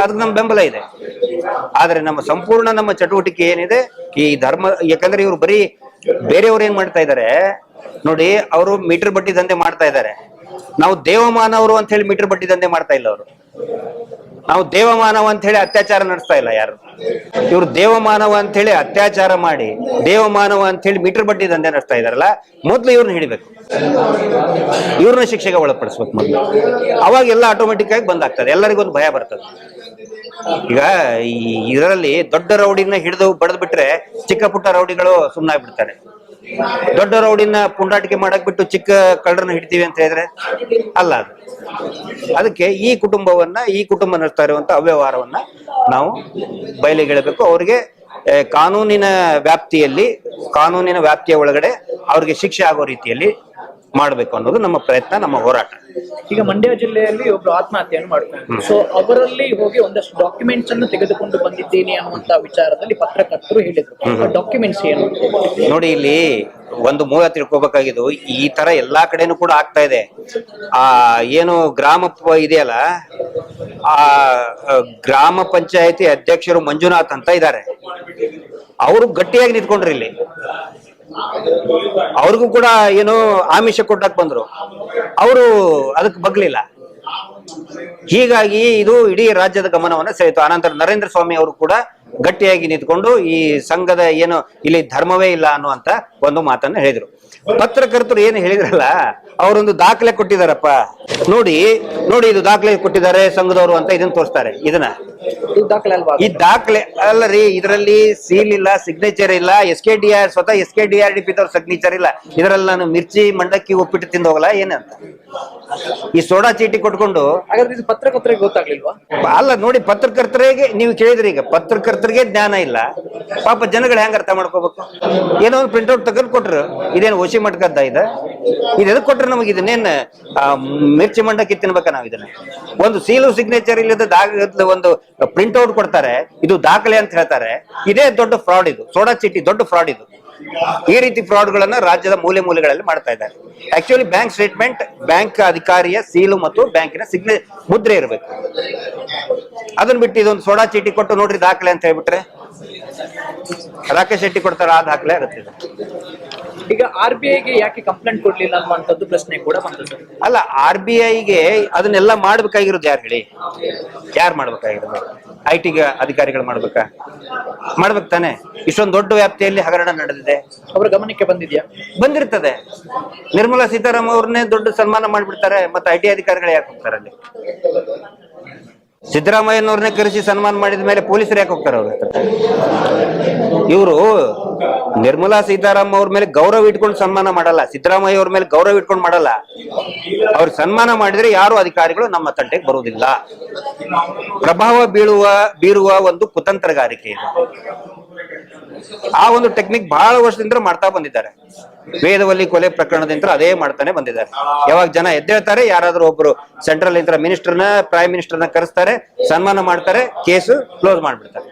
ಅದಕ್ಕೆ ನಮ್ಮ ಬೆಂಬಲ ಇದೆ. ಆದ್ರೆ ನಮ್ಮ ಸಂಪೂರ್ಣ ನಮ್ಮ ಚಟುವಟಿಕೆ ಏನಿದೆ ಈ ಧರ್ಮ, ಯಾಕಂದ್ರೆ ಇವ್ರು ಬರೀ ಬೇರೆಯವ್ರು ಏನ್ ಮಾಡ್ತಾ ಇದಾರೆ ನೋಡಿ, ಅವರು ಮೀಟರ್ ಬಡ್ಡಿ ದಂಧೆ ಮಾಡ್ತಾ ಇದ್ದಾರೆ. ನಾವು ದೇವಮಾನವರು ಅಂತ ಹೇಳಿ ಮೀಟರ್ ಬಡ್ಡಿ ದಂಧೆ ಮಾಡ್ತಾ ಇಲ್ಲ. ಅವರು ನಾವು ದೇವಮಾನವ ಅಂತ ಹೇಳಿ ಅತ್ಯಾಚಾರ ನಡೆಸ್ತಾ ಇಲ್ಲ ಯಾರು. ಇವ್ರು ದೇವಮಾನವ ಅಂತ ಹೇಳಿ ಅತ್ಯಾಚಾರ ಮಾಡಿ ದೇವಮಾನವ ಅಂತ ಹೇಳಿ ಮೀಟರ್ ಬಡ್ಡಿ ದಂಧೆ ನಡೆಸ್ತಾ ಇದಾರಲ್ಲ, ಮೊದ್ಲು ಇವ್ರನ್ನ ಹಿಡಿಬೇಕು, ಇವ್ರನ್ನ ಶಿಕ್ಷೆಗೆ ಒಳಪಡಿಸ್ಬೇಕು ಮೊದ್ಲು. ಅವಾಗ ಎಲ್ಲ ಆಟೋಮೆಟಿಕ್ ಆಗಿ ಬಂದಾಗ್ತದೆ, ಎಲ್ಲರಿಗೊಂದು ಭಯ ಬರ್ತದೆ. ಈಗ ಇದರಲ್ಲಿ ದೊಡ್ಡ ರೌಡಿನ ಹಿಡಿದು ಬಡದ್ ಬಿಟ್ರೆ ಚಿಕ್ಕ ಪುಟ್ಟ ರೌಡಿಗಳು ಸುಮ್ಮನಾಗ್ಬಿಡ್ತಾರೆ. ದೊಡ್ಡ ರೌಡಿನ ಪುಂಡಾಟಿಕೆ ಮಾಡಕ್ ಬಿಟ್ಟು ಚಿಕ್ಕ ಕಳ್ಳರನ್ನ ಹಿಡ್ತೀವಿ ಅಂತ ಹೇಳಿದ್ರೆ ಅಲ್ಲ ಅದು. ಅದಕ್ಕೆ ಈ ಕುಟುಂಬ ನಡೆಸ್ತಾ ಇರುವಂತ ಅವ್ಯವಹಾರವನ್ನ ನಾವು ಬಯಲಿಗೆಳಬೇಕು. ಅವ್ರಿಗೆ ಕಾನೂನಿನ ವ್ಯಾಪ್ತಿಯ ಒಳಗಡೆ ಅವ್ರಿಗೆ ಶಿಕ್ಷೆ ಆಗೋ ರೀತಿಯಲ್ಲಿ ಮಾಡ್ಬೇಕು ಅನ್ನೋದು ನಮ್ಮ ಪ್ರಯತ್ನ, ನಮ್ಮ ಹೋರಾಟ. ಈಗ ಮಂಡ್ಯ ಜಿಲ್ಲೆಯಲ್ಲಿ ಒಬ್ರು ಆತ್ಮಹತ್ಯೆಯನ್ನು ಮಾಡ್ತಾರೆ. ಸೊ ಅವರಲ್ಲಿ ಹೋಗಿ ಒಂದಷ್ಟು ಡಾಕ್ಯುಮೆಂಟ್ಸ್ ಅನ್ನು ತೆಗೆದುಕೊಂಡು ಬಂದಿದ್ದೇನೆ ಅನ್ನುವಂತ ವಿಚಾರದಲ್ಲಿ ಪತ್ರಕರ್ತರು ಹೇಳಿದ್ರು. ಡಾಕ್ಯುಮೆಂಟ್ಸ್ ಏನು ನೋಡಿ, ಇಲ್ಲಿ ಒಂದು ಮೂಲ ತಿಳ್ಕೊಬೇಕಾಗಿದ್ದು, ಈ ತರ ಎಲ್ಲಾ ಕಡೆನೂ ಕೂಡ ಆಗ್ತಾ ಇದೆ. ಏನು ಗ್ರಾಮ ಇದೆಯಲ್ಲ, ಆ ಗ್ರಾಮ ಪಂಚಾಯತಿ ಅಧ್ಯಕ್ಷರು ಮಂಜುನಾಥ್ ಅಂತ ಇದ್ದಾರೆ. ಅವರು ಗಟ್ಟಿಯಾಗಿ ನಿಂತ್ಕೊಂಡ್ರಿ ಇಲ್ಲಿ. ಅವ್ರಿಗೂ ಕೂಡ ಏನು ಆಮಿಷ ಕೊಟ್ಟಕ್ ಬಂದ್ರು, ಅವರು ಅದಕ್ಕೆ ಬಗ್ಲಿಲ್ಲ. ಹೀಗಾಗಿ ಇದು ಇಡೀ ರಾಜ್ಯದ ಗಮನವನ್ನ ಸೆಳೆಯಿತು. ಆನಂತರ ನರೇಂದ್ರ ಸ್ವಾಮಿ ಅವರು ಕೂಡ ಗಟ್ಟಿಯಾಗಿ ನಿಂತ್ಕೊಂಡು ಈ ಸಂಘದ ಏನು ಇಲ್ಲಿ ಧರ್ಮವೇ ಇಲ್ಲ ಅನ್ನುವಂತ ಒಂದು ಮಾತನ್ನ ಹೇಳಿದ್ರು. ಪತ್ರಕರ್ತರು ಏನು ಹೇಳಿದ್ರಲ್ಲ, ಅವರೊಂದು ದಾಖಲೆ ಕೊಟ್ಟಿದಾರಪ್ಪ, ನೋಡಿ ಇದು ದಾಖಲೆ ಕೊಟ್ಟಿದ್ದಾರೆ ಸಂಘದವರು ಅಂತ ಇದನ್ನ ತೋರಿಸ್ತಾರೆ. ಈ ದಾಖಲೆ ಅಲ್ಲ ರೀ, ಇದರಲ್ಲಿ ಸೀಲ್ ಇಲ್ಲ, ಸಿಗ್ನೇಚರ್ ಇಲ್ಲ, ಸ್ವತಃ SKDRDP ಸಿಗ್ನೇಚರ್ ಇಲ್ಲ. ಇದರಲ್ಲಿ ನಾನು ಮಿರ್ಚಿ ಮಂಡಕ್ಕಿ ಉಪ್ಪಿಟ್ಟು ತಿಂದು ಹೋಗಲ್ಲ ಏನಂತ ಈ ಸೋಡಾ ಚೀಟಿ ಕೊಟ್ಕೊಂಡು. ಪತ್ರಕರ್ತರಿಗೆ ಗೊತ್ತಾಗ್ಲಿಲ್ವಾ? ಅಲ್ಲ ನೋಡಿ, ಪತ್ರಕರ್ತರಿಗೆ ನೀವು ಕೇಳಿದ್ರಿ, ಈಗ ಪತ್ರಕರ್ತರಿಗೆ ಜ್ಞಾನ ಇಲ್ಲ, ಪಾಪ ಜನಗಳು ಹೆಂಗ ಅರ್ಥ ಮಾಡ್ಕೋಬೇಕು? ಏನೋ ಒಂದು ಪ್ರಿಂಟ್ಔಟ್ ತೆಗೆದು ಕೊಟ್ರು, ಇದೇನು ಓಶಿ ಮಟ್ಕದ್ದ ಇದೆದಕ್ ಕೊಟ್ರೆ ನಮಗೆ ಇದನ್ನೇನ್ ಮಿರ್ಚಿ ಮಂಡಕ್ಕಿ ತಿನ್ಬೇಕ? ನಾವ್ ಇದನ್ನ ಒಂದು ಸೀಲು ಸಿಗ್ನೇಚರ್ ಇಲ್ಲದ ಒಂದು ಪ್ರಿಂಟ್ಔಟ್ ಕೊಡ್ತಾರೆ, ಇದು ದಾಖಲೆ ಅಂತ ಹೇಳ್ತಾರೆ. ಇದೇ ದೊಡ್ಡ ಫ್ರಾಡ್, ಇದು ಸೋಡಾ ಚೀಟಿ ದೊಡ್ಡ ಫ್ರಾಡ್. ಇದು ಈ ರೀತಿ ಫ್ರಾಡ್ ಗಳನ್ನ ರಾಜ್ಯದ ಮೂಲೆಗಳಲ್ಲಿ ಮಾಡ್ತಾ ಇದ್ದಾರೆ. ಆಕ್ಚುಲಿ ಬ್ಯಾಂಕ್ ಸ್ಟೇಟ್ಮೆಂಟ್ ಬ್ಯಾಂಕ್ ಅಧಿಕಾರಿಯ ಸೀಲು ಮತ್ತು ಬ್ಯಾಂಕಿನ ಮುದ್ರೆ ಇರಬೇಕು. ಅದನ್ನ ಬಿಟ್ಟು ಇದೊಂದು ಸೋಡಾ ಚೀಟಿ ಕೊಟ್ಟು ನೋಡ್ರಿ ದಾಖಲೆ ಅಂತ ಹೇಳ್ಬಿಟ್ರೆ ರಾಕೇಶ್ ಶೆಟ್ಟಿ ಕೊಡ್ತಾರ, ಆ ದಾಖಲೆ ಆಗುತ್ತೆ. ಈಗ RBIಗೆ ಯಾಕೆ ಕಂಪ್ಲೇಂಟ್ ಕೊಡ್ಲಿಲ್ಲ ಅನ್ನುವಂಥದ್ದು ಪ್ರಶ್ನೆ ಕೂಡ ಬಂದಿದೆ. ಅಲ್ಲ, RBIಗೆ ಅದನ್ನೆಲ್ಲ ಮಾಡ್ಬೇಕಾಗಿರೋದು ಯಾರು ಹೇಳಿ? ಯಾರು ಮಾಡ್ಬೇಕಾಗಿರೋದು? IT ಅಧಿಕಾರಿಗಳು ಮಾಡ್ಬೇಕು ತಾನೆ? ಇಷ್ಟೊಂದು ದೊಡ್ಡ ವ್ಯಾಪ್ತಿಯಲ್ಲಿ ಹಗರಣ ನಡೆದಿದೆ, ಅವರ ಗಮನಕ್ಕೆ ಬಂದಿರ್ತದೆ. ನಿರ್ಮಲಾ ಸೀತಾರಾಮನ್ ಅವ್ರನ್ನೇ ದೊಡ್ಡ ಸನ್ಮಾನ ಮಾಡ್ಬಿಡ್ತಾರೆ, ಮತ್ತೆ IT ಅಧಿಕಾರಿಗಳು ಯಾಕೆ ಹೋಗ್ತಾರೆ ಅಲ್ಲಿ? ಸಿದ್ದರಾಮಯ್ಯನವ್ರನ್ನೇ ಕರೆಸಿ ಸನ್ಮಾನ ಮಾಡಿದ ಮೇಲೆ ಪೊಲೀಸರು ಯಾಕೆ ಹೋಗ್ತಾರೆ ಅವ್ರ ಹತ್ರ? ಇವರು ನಿರ್ಮಲಾ ಸೀತಾರಾಮನ್ ಅವ್ರ ಮೇಲೆ ಗೌರವ ಇಟ್ಕೊಂಡು ಸನ್ಮಾನ ಮಾಡಲ್ಲ, ಸಿದ್ದರಾಮಯ್ಯ ಅವ್ರ ಮೇಲೆ ಗೌರವ ಇಟ್ಕೊಂಡು ಮಾಡಲ್ಲ. ಅವ್ರ ಸನ್ಮಾನ ಮಾಡಿದ್ರೆ ಯಾರು ಅಧಿಕಾರಿಗಳು ನಮ್ಮ ತಂಟೆಗೆ ಬರುವುದಿಲ್ಲ. ಪ್ರಭಾವ ಬೀರುವ ಒಂದು ಕುತಂತ್ರಗಾರಿಕೆ ಇದೆ. ಆ ಒಂದು ಟೆಕ್ನಿಕ್ ಬಹಳ ವರ್ಷದಿಂದ ಮಾಡ್ತಾ ಬಂದಿದ್ದಾರೆ. ವೇದವಲ್ಲಿ ಕೊಲೆ ಪ್ರಕರಣದಿಂದ ಅದೇ ಮಾಡ್ತಾನೆ ಬಂದಿದ್ದಾರೆ. ಯಾವಾಗ ಜನ ಎದ್ದೇಳ್ತಾರೆ, ಯಾರಾದ್ರೂ ಒಬ್ರು ಸೆಂಟ್ರಲ್ ಮಿನಿಸ್ಟರ್ನ ಪ್ರೈಮ್ ಮಿನಿಸ್ಟರ್ನ ಕರೆಸ್ತಾರೆ, ಸನ್ಮಾನ ಮಾಡ್ತಾರೆ, ಕೇಸು ಕ್ಲೋಸ್ ಮಾಡ್ಬಿಡ್ತಾರೆ.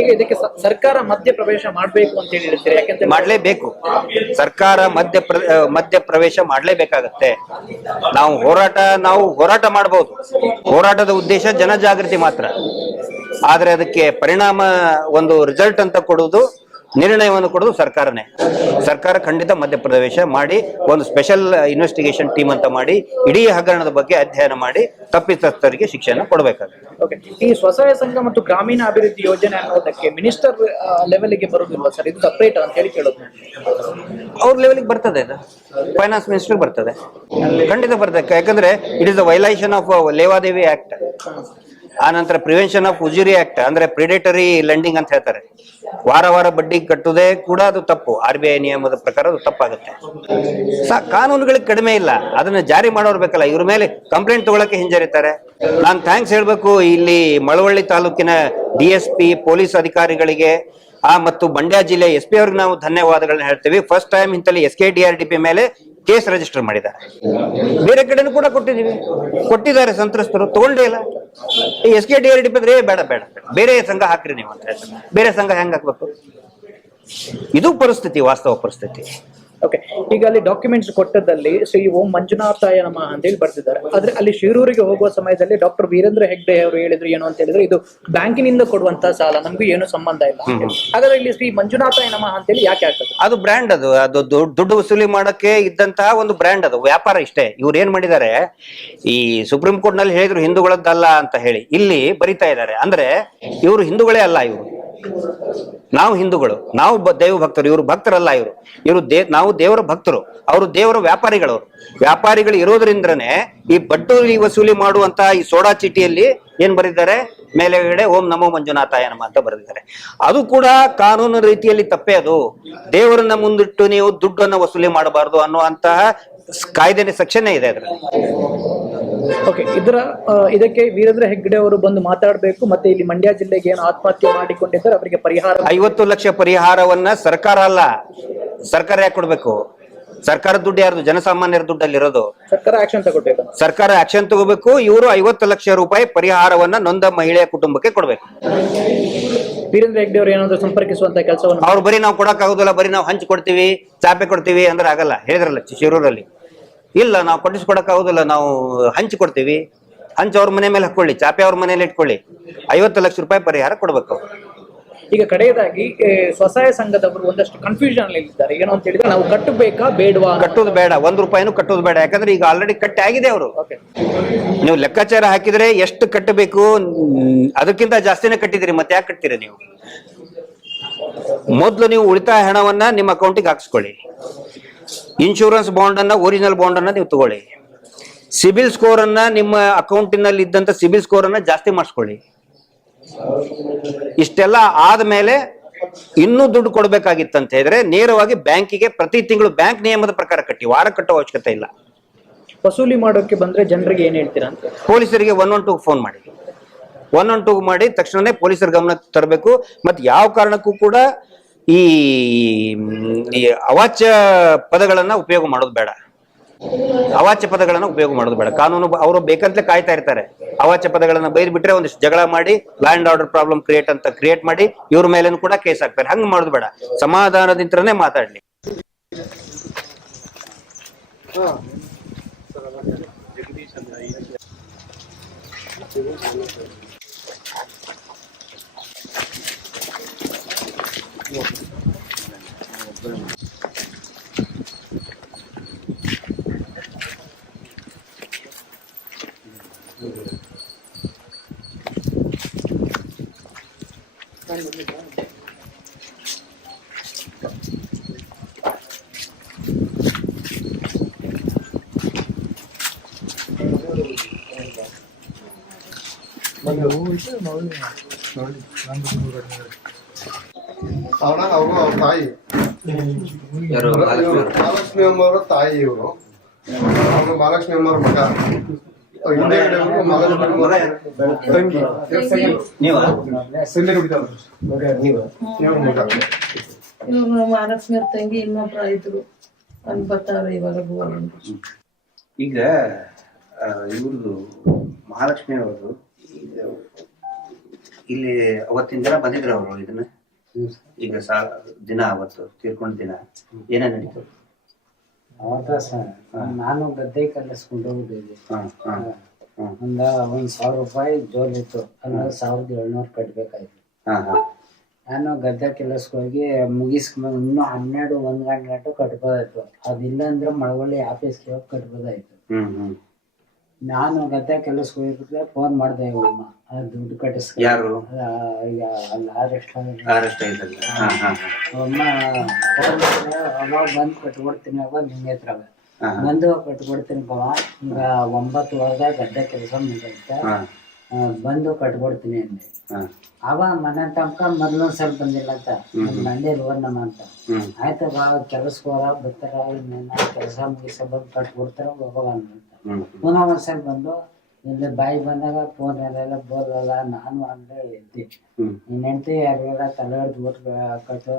ಈಗ ಇದಕ್ಕೆ ಸರ್ಕಾರ ಮಧ್ಯ ಪ್ರವೇಶ ಮಾಡಬೇಕು ಅಂತ ಹೇಳಿರ್ತೀರಿ, ಯಾಕಂದ್ರೆ ಮಾಡ್ಲೇಬೇಕು. ಸರ್ಕಾರ ಮಧ್ಯ ಪ್ರವೇಶ ಮಾಡ್ಲೇಬೇಕಾಗತ್ತೆ. ನಾವು ಹೋರಾಟ ಮಾಡಬಹುದು. ಹೋರಾಟದ ಉದ್ದೇಶ ಜನಜಾಗೃತಿ ಮಾತ್ರ. ಆದ್ರೆ ಅದಕ್ಕೆ ಪರಿಣಾಮ, ಒಂದು ರಿಸಲ್ಟ್ ಅಂತ ಕೊಡುವುದು, ನಿರ್ಣಯವನ್ನು ಕೊಡೋದು ಸರ್ಕಾರನೇ. ಸರ್ಕಾರ ಖಂಡಿತ ಮಧ್ಯಪ್ರವೇಶ ಮಾಡಿ ಒಂದು ಸ್ಪೆಷಲ್ ಇನ್ವೆಸ್ಟಿಗೇಷನ್ ಟೀಮ್ ಅಂತ ಮಾಡಿ ಇಡೀ ಹಗರಣದ ಬಗ್ಗೆ ಅಧ್ಯಯನ ಮಾಡಿ ತಪ್ಪಿತಸ್ಥರಿಗೆ ಶಿಕ್ಷೆಯನ್ನು ಕೊಡಬೇಕಾಗುತ್ತೆ. ಈ ಸ್ವಸಹಾಯ ಸಂಘ ಮತ್ತು ಗ್ರಾಮೀಣ ಅಭಿವೃದ್ಧಿ ಯೋಜನೆ ಅನ್ನೋದಕ್ಕೆ ಮಿನಿಸ್ಟರ್ ಲೆವೆಲ್ಗೆ ಬರುದಿಲ್ವಾ ಸರ್? ಇದು ಸಪರೇಟ್ ಅಂತ ಹೇಳಿ ಕೇಳೋದು. ಅವ್ರ ಲೆವೆಲ್ಗೆ ಬರ್ತದೆ, ಇದು ಫೈನಾನ್ಸ್ ಮಿನಿಸ್ಟರ್ ಬರ್ತದೆ, ಖಂಡಿತ ಬರ್ತದೆ. ಯಾಕಂದ್ರೆ it is the violation of ಲೇವಾದೇವಿ ಆಕ್ಟ್. ಆ ನಂತರ ಪ್ರಿವೆನ್ಷನ್ ಆಫ್ ಉಜುರಿ ಆಕ್ಟ್, ಅಂದ್ರೆ ಪ್ರಿಡೇಟರಿ ಲೆಂಡಿಂಗ್ ಅಂತ ಹೇಳ್ತಾರೆ. ವಾರ ಬಡ್ಡಿ ಕಟ್ಟುವುದೇ ಕೂಡ ಅದು ತಪ್ಪು. RBI ನಿಯಮದ ಪ್ರಕಾರ ಅದು ತಪ್ಪಾಗುತ್ತೆ. ಕಾನೂನುಗಳಿಗೆ ಕಡಿಮೆ ಇಲ್ಲ, ಅದನ್ನ ಜಾರಿ ಮಾಡೋರು ಬೇಕಲ್ಲ. ಇವ್ರ ಮೇಲೆ ಕಂಪ್ಲೇಂಟ್ ತಗೊಳಕ್ಕೆ ಹಿಂಜರಿತಾರೆ. ನಾನು ಥ್ಯಾಂಕ್ಸ್ ಹೇಳ್ಬೇಕು ಇಲ್ಲಿ ಮಳವಳ್ಳಿ ತಾಲೂಕಿನ DSP ಪೊಲೀಸ್ ಅಧಿಕಾರಿಗಳಿಗೆ ಮತ್ತು ಮಂಡ್ಯ ಜಿಲ್ಲೆ SP ಅವ್ರಿಗೆ ನಾವು ಧನ್ಯವಾದಗಳನ್ನ ಹೇಳ್ತೀವಿ. ಫಸ್ಟ್ ಟೈಮ್ ಇಂತಲ್ಲಿ SKDRDP ಮೇಲೆ ಕೇಸ್ ರಿಜಿಸ್ಟರ್ ಮಾಡಿದ್ದಾರೆ. ಬೇರೆ ಕಡೆನೂ ಕೂಡ ಕೊಟ್ಟಿದ್ದಾರೆ, ಸಂತ್ರಸ್ತರು ತಗೊಂಡೇ ಇಲ್ಲ. ಈ SKDRDP ಅಂದ್ರೆ ಬೇಡ ಬೇರೆ ಸಂಘ ಹಾಕ್ರಿ ನೀವು ಅಂತ ಹೇಳ್ತಾರೆ. ಬೇರೆ ಸಂಘ ಹೆಂಗ್ ಹಾಕ್ಬೇಕು? ಇದು ಪರಿಸ್ಥಿತಿ, ವಾಸ್ತವ ಪರಿಸ್ಥಿತಿ. ಓಕೆ, ಈಗ ಅಲ್ಲಿ ಡಾಕ್ಯುಮೆಂಟ್ಸ್ ಕೊಟ್ಟದಲ್ಲಿ ಶ್ರೀ ಓಂ ಮಂಜುನಾಥಾಯ ನಮಃ ಅಂತೇಳಿ ಬರ್ತಿದ್ದಾರೆ. ಆದ್ರೆ ಅಲ್ಲಿ ಶಿರೂರಿಗೆ ಹೋಗುವ ಸಮಯದಲ್ಲಿ ಡಾಕ್ಟರ್ ವೀರೇಂದ್ರ ಹೆಗ್ಡೆ ಅವರು ಹೇಳಿದ್ರು ಏನು ಅಂತ ಹೇಳಿದ್ರೆ, ಇದು ಬ್ಯಾಂಕಿನಿಂದ ಕೊಡುವಂತ ಸಾಲ, ನಮಗೂ ಏನು ಸಂಬಂಧ ಇಲ್ಲ. ಹಾಗಾದ್ರೆ ಇಲ್ಲಿ ಶ್ರೀ ಮಂಜುನಾಥಾಯ ನಮಃ ಅಂತೇಳಿ ಯಾಕೆ ಆಗ್ತದೆ? ಅದು ಬ್ರ್ಯಾಂಡ್, ಅದು ದುಡ್ಡು ವಸೂಲಿ ಮಾಡಕ್ಕೆ ಇದ್ದಂತಹ ಒಂದು ಬ್ರ್ಯಾಂಡ್, ಅದು ವ್ಯಾಪಾರ ಇಷ್ಟೇ. ಇವ್ರು ಏನ್ ಮಾಡಿದ್ದಾರೆ, ಈ ಸುಪ್ರೀಂ ಕೋರ್ಟ್ ನಲ್ಲಿ ಹೇಳಿದ್ರು ಹಿಂದೂಗಳದ್ದಲ್ಲ ಅಂತ ಹೇಳಿ, ಇಲ್ಲಿ ಬರಿತಾ ಇದ್ದಾರೆ. ಅಂದ್ರೆ ಇವರು ಹಿಂದೂಗಳೇ ಅಲ್ಲ, ಇವರು ನಾವು ಹಿಂದೂಗಳು, ನಾವು ದೈವ ಭಕ್ತರು, ಇವರು ಭಕ್ತರಲ್ಲ. ಇವರು ನಾವು ದೇವರ ಭಕ್ತರು, ಅವರು ದೇವರ ವ್ಯಾಪಾರಿಗಳು ಇರೋದ್ರಿಂದನೇ ಈ ಬಡ್ಡಿ ವಸೂಲಿ ಮಾಡುವಂತಹ ಈ ಸೋಡಾ ಚೀಟಿಯಲ್ಲಿ ಏನ್ ಬರೆದಿದ್ದಾರೆ, ಮೇಲೆಗಡೆ ಓಂ ನಮೋ ಮಂಜುನಾಥಾಯ ನಮಃ ಅಂತ ಬರೆದಿದ್ದಾರೆ. ಅದು ಕೂಡ ಕಾನೂನು ರೀತಿಯಲ್ಲಿ ತಪ್ಪೇ. ಅದು ದೇವರನ್ನ ಮುಂದಿಟ್ಟು ನೀವು ದುಡ್ಡನ್ನು ವಸೂಲಿ ಮಾಡಬಾರದು ಅನ್ನುವಂತಹ ಕಾಯ್ದೆ ಸೆಕ್ಷನ್ ಇದೆ ಅದರಲ್ಲಿ. ಓಕೆ, ಇದಕ್ಕೆ ವೀರೇಂದ್ರ ಹೆಗ್ಡೆ ಅವರು ಬಂದು ಮಾತಾಡಬೇಕು. ಮತ್ತೆ ಇಲ್ಲಿ ಮಂಡ್ಯ ಜಿಲ್ಲೆಗೆ ಏನು ಆತ್ಮಹತ್ಯೆ ಮಾಡಿಕೊಂಡಿದ್ದಾರೆ ಅವರಿಗೆ ಪರಿಹಾರ 50 ಲಕ್ಷ ಪರಿಹಾರವನ್ನ ಸರ್ಕಾರ ಅಲ್ಲ, ಸರ್ಕಾರ ಯಾಕೆ ಕೊಡ್ಬೇಕು? ಸರ್ಕಾರದ ದುಡ್ಡು ಯಾರ್ದು? ಜನಸಾಮಾನ್ಯರ ದುಡ್ಡಲ್ಲಿ ಇರೋದು. ಸರ್ಕಾರ ಆಕ್ಷನ್ ತಗೋಬೇಕು. ಸರ್ಕಾರ ಆಕ್ಷನ್ ತಗೋಬೇಕು. ಇವರು 50 ಲಕ್ಷ ರೂಪಾಯಿ ಪರಿಹಾರವನ್ನ ನೊಂದ ಮಹಿಳೆಯ ಕುಟುಂಬಕ್ಕೆ ಕೊಡ್ಬೇಕು. ವೀರೇಂದ್ರ ಹೆಗ್ಡೆ ಅವರು ಏನಾದ್ರು ಸಂಪರ್ಕಿಸುವಂತ ಕೆಲಸವನ್ನು ಅವ್ರು ಬರೀ ನಾವು ಕೊಡಕ್ ಆಗುದಿಲ್ಲ, ಬರೀ ನಾವು ಹಂಚಿ ಕೊಡ್ತೀವಿ, ಚಾಪೆ ಕೊಡ್ತೀವಿ ಅಂದ್ರೆ ಆಗಲ್ಲ. ಹೇಳಿದ್ರಲ್ಲ ಶಿರೂರಲ್ಲಿ, ಇಲ್ಲ ನಾವು ಕೊಡಿಸ್ಕೊಡಕ್ ಆಗುದಿಲ್ಲ, ನಾವು ಹಂಚಿ ಕೊಡ್ತೀವಿ. ಹಂಚ್ ಅವ್ರ ಮನೆ ಮೇಲೆ ಹಾಕೊಳ್ಳಿ, ಚಾಪೆ ಅವ್ರ ಮನೇಲಿ ಇಟ್ಕೊಳ್ಳಿ, 50 ಲಕ್ಷ ರೂಪಾಯಿ ಪರಿಹಾರ ಕೊಡ್ಬೇಕು. ಈಗ ಕಡೆಯದಾಗಿ ಸ್ವಸಹಾಯ ಸಂಘದವರು ಒಂದಷ್ಟು ಕನ್ಫ್ಯೂಷನ್ ಅಲ್ಲಿ ಇದ್ದಾರೆ. ಏನು ಅಂತ ಹೇಳಿದ್ರೆ, ನಾವು ಕಟ್ಟಬೇಕಾ ಬೇಡವಾ? ಕಟ್ಟೋದು ಬೇಡ, 1 ರೂಪಾಯಿನೂ ಕಟ್ಟೋದು ಬೇಡ. ಯಾಕಂದ್ರೆ ಈಗ ಆಲ್ರೆಡಿ ಕಟ್ಟಿ ಆಗಿದೆ. ಅವರು ನೀವು ಲೆಕ್ಕಾಚಾರ ಹಾಕಿದ್ರೆ ಎಷ್ಟು ಕಟ್ಟಬೇಕು, ಅದಕ್ಕಿಂತ ಜಾಸ್ತಿನೇ ಕಟ್ಟಿದಿರಿ, ಮತ್ತೆ ಯಾಕೆ ಕಟ್ತೀರಿ ನೀವು? ಮೊದಲು ನೀವು ಉಳಿತಾಯ ಹಣವನ್ನ ನಿಮ್ಮ ಅಕೌಂಟಿಗೆ ಹಾಕ್ಸ್ಕೊಳ್ಳಿ. ಇನ್ಶೂರೆನ್ಸ್ ಬಾಂಡ್ ಅನ್ನ, ಒರಿಜಿನಲ್ ಬಾಂಡ್ ಅನ್ನ ನೀವು ತಗೊಳ್ಳಿ. ಸಿಬಿಲ್ ಸ್ಕೋರ್ ಅನ್ನ, ನಿಮ್ಮ ಅಕೌಂಟಿನಲ್ಲಿ ಇದ್ದಂತ ಸಿಬಿಲ್ ಸ್ಕೋರ್ ಅನ್ನ ಜಾಸ್ತಿ ಮಾಡಿಸ್ಕೊಳ್ಳಿ. ಇಷ್ಟೆಲ್ಲ ಆದ್ಮೇಲೆ ಇನ್ನೂ ದುಡ್ಡು ಕೊಡ್ಬೇಕಾಗಿತ್ತಂತ ಹೇಳಿದ್ರೆ ನೇರವಾಗಿ ಬ್ಯಾಂಕಿಗೆ ಪ್ರತಿ ತಿಂಗಳು ಬ್ಯಾಂಕ್ ನಿಯಮದ ಪ್ರಕಾರ ಕಟ್ಟಿ, ವಾರ ಕಟ್ಟೋ ಅವಶ್ಯಕತೆ ಇಲ್ಲ. ವಸೂಲಿ ಮಾಡೋಕೆ ಬಂದ್ರೆ ಜನರಿಗೆ ಏನ್ ಹೇಳ್ತೀರಾ ಅಂತ? ಪೊಲೀಸರಿಗೆ 112 ಫೋನ್ ಮಾಡಿ, 112 ಮಾಡಿ ತಕ್ಷಣನೇ ಪೊಲೀಸರ ಗಮನಕ್ಕೆ ತರಬೇಕು. ಮತ್ತೆ ಯಾವ ಕಾರಣಕ್ಕೂ ಕೂಡ ಈ ಅವಾಚ್ಯ ಪದಗಳನ್ನ ಉಪಯೋಗ ಮಾಡೋದು ಬೇಡ. ಅವಾಚ್ಯ ಪದಗಳನ್ನ ಉಪಯೋಗ ಮಾಡೋದು ಬೇಡ. ಕಾನೂನು ಅವರು ಬೇಕಂತಲೇ ಕಾಯ್ತಾ ಇರ್ತಾರೆ. ಅವಾಚ್ಯ ಪದಗಳನ್ನ ಬೈದ್ ಬಿಟ್ರೆ ಒಂದಿಷ್ಟು ಜಗಳ ಮಾಡಿ law and order problem create ಮಾಡಿ ಇವ್ರ ಮೇಲೇನು ಕೂಡ ಕೇಸ್ ಹಾಕ್ತಾರೆ. ಹಂಗ್ ಮಾಡೋದು ಬೇಡ. ಸಮಾಧಾನದಿಂದನೇ ಮಾತಾಡ್ಲಿ. ಅವರು ಅವ್ರ ತಾಯಿ ಮಹಾಲಕ್ಷ್ಮಿ ಅಮ್ಮವರ ತಾಯಿ, ಇವರು ಅವನು ಮಹಾಲಕ್ಷ್ಮಿ ಅಮ್ಮವ್ರ ಮಗ. ಹಿಂದೆಗಡೆ ಮಹಾಲಕ್ಷ್ಮಿ ಅಮ್ಮವರ ತಂಗಿ ಇವ್ರ ಮಗ. ಇವ್ರು ಮಹಾಲಕ್ಷ್ಮಿ ಅವ್ರ ತಂಗಿ ಇನ್ನೊಬ್ರು ಇದ್ರು ಅಲ್ಲಿ ಬರ್ತಾವ್ರೆ ಇವಾಗ. ಈಗ ಇವ್ರದ್ದು ಮಹಾಲಕ್ಷ್ಮಿ ಅವರು ಇಲ್ಲಿ ಅವತ್ತಿನ ದಿನ ಬಂದಿದ್ರು ಅವರು. ಇದನ್ನ ಈಗ ದಿನ ಅವತ್ತು ತೀರ್ಕೊಂಡ ದಿನ ಏನೇನ್ ನಡೀತು? ಅವತ್ತ ನಾನು ಗದ್ದೆ ಕಲಿಸ್ಕೊಂಡು ಹೋಗಿದ್ದೆ. ಒಂದ್ 1000 ರೂಪಾಯಿ ಜೋಲ್ ಇತ್ತು, ಅಂದ್ರೆ 1700 ಕಟ್ಬೇಕಾಯ್ತು. ನಾನು ಗದ್ದೆ ಕೆಲಸಕ್ಕೆ ಹೋಗಿ ಮುಗಿಸ್ಕೊಂಡು ಇನ್ನೂ 12-1 ಗಂಟೆ ಕಟ್ಬೋದಾಯ್ತು. ಅದಿಲ್ಲ ಅಂದ್ರೆ ಮಳವಳ್ಳಿ ಆಫೀಸ್ಗೆ ಹೋಗಿ ಕಟ್ಬೋದಾಯ್ತು. ನಾನು ಗದ್ದೆ ಕೆಲಸಕ್ಕೆ ಹೋಗಿದ್ರೆ ಫೋನ್ ಮಾಡ್ದೆ, ಅಮ್ಮ ದುಡ್ಡು ಕಟ್ಟಿಸ್ಕೊ. ಯಾರು? ಈಗ ಅಲ್ಲಿ ಅರೆಸ್ಟ್ ಅಮ್ಮ ಅವಾಗ ಬಂದು ಕಟ್ಕೊಡ್ತೀನಿ, ಅವಾಗ ನಿಂಗೆ ಹತ್ರ ಬಂದು ಕಟ್ಕೊಡ್ತೀನಿ ಬವ. ಈಗ 9 ವರ್ಷ ಗದ್ದೆ ಕೆಲಸ ಮುಗಿತ, ಬಂದು ಕಟ್ಕೊಡ್ತೀನಿ ಅಂದೆ. ಅವ ಮನೆ ತನಕ ಮೊದ್ಲೊಂದ್ಸಲ ಬಂದಿಲ್ಲ ಅಂತ, ಮಂಡ್ಯಲ್ಲಿ ನಮ್ಮ ಅಂತ. ಆಯ್ತು ಬಾ ಕೆಲ್ಸಕ್ಕೆ ಹೋಗ ಬರ್ತಾರ, ಇನ್ನೇನ ಕೆಲಸ ಮುಗಿಸ ಬಂದು ಕಟ್ಕೊಡ್ತಾರ ಹೋಗ ಅಂತ. ಪುನಃ ಒಂದ್ಸಲ ಬಂದು ಇಲ್ಲಿ ಬಾಯಿ ಬಂದಾಗ ಫೋನ್ ಎಲ್ಲ ಬೋದಲ್ಲ. ನಾನು ಅಂದ್ರೆ ಎದ್ದೆ, ನಿನ್ನ ಹೆಂಡತಿ ಯಾರಿಗೆಲ್ಲ ತಲೆ ಹಿಡ್ದು ಓಟ್ ಕಟ್ಟು,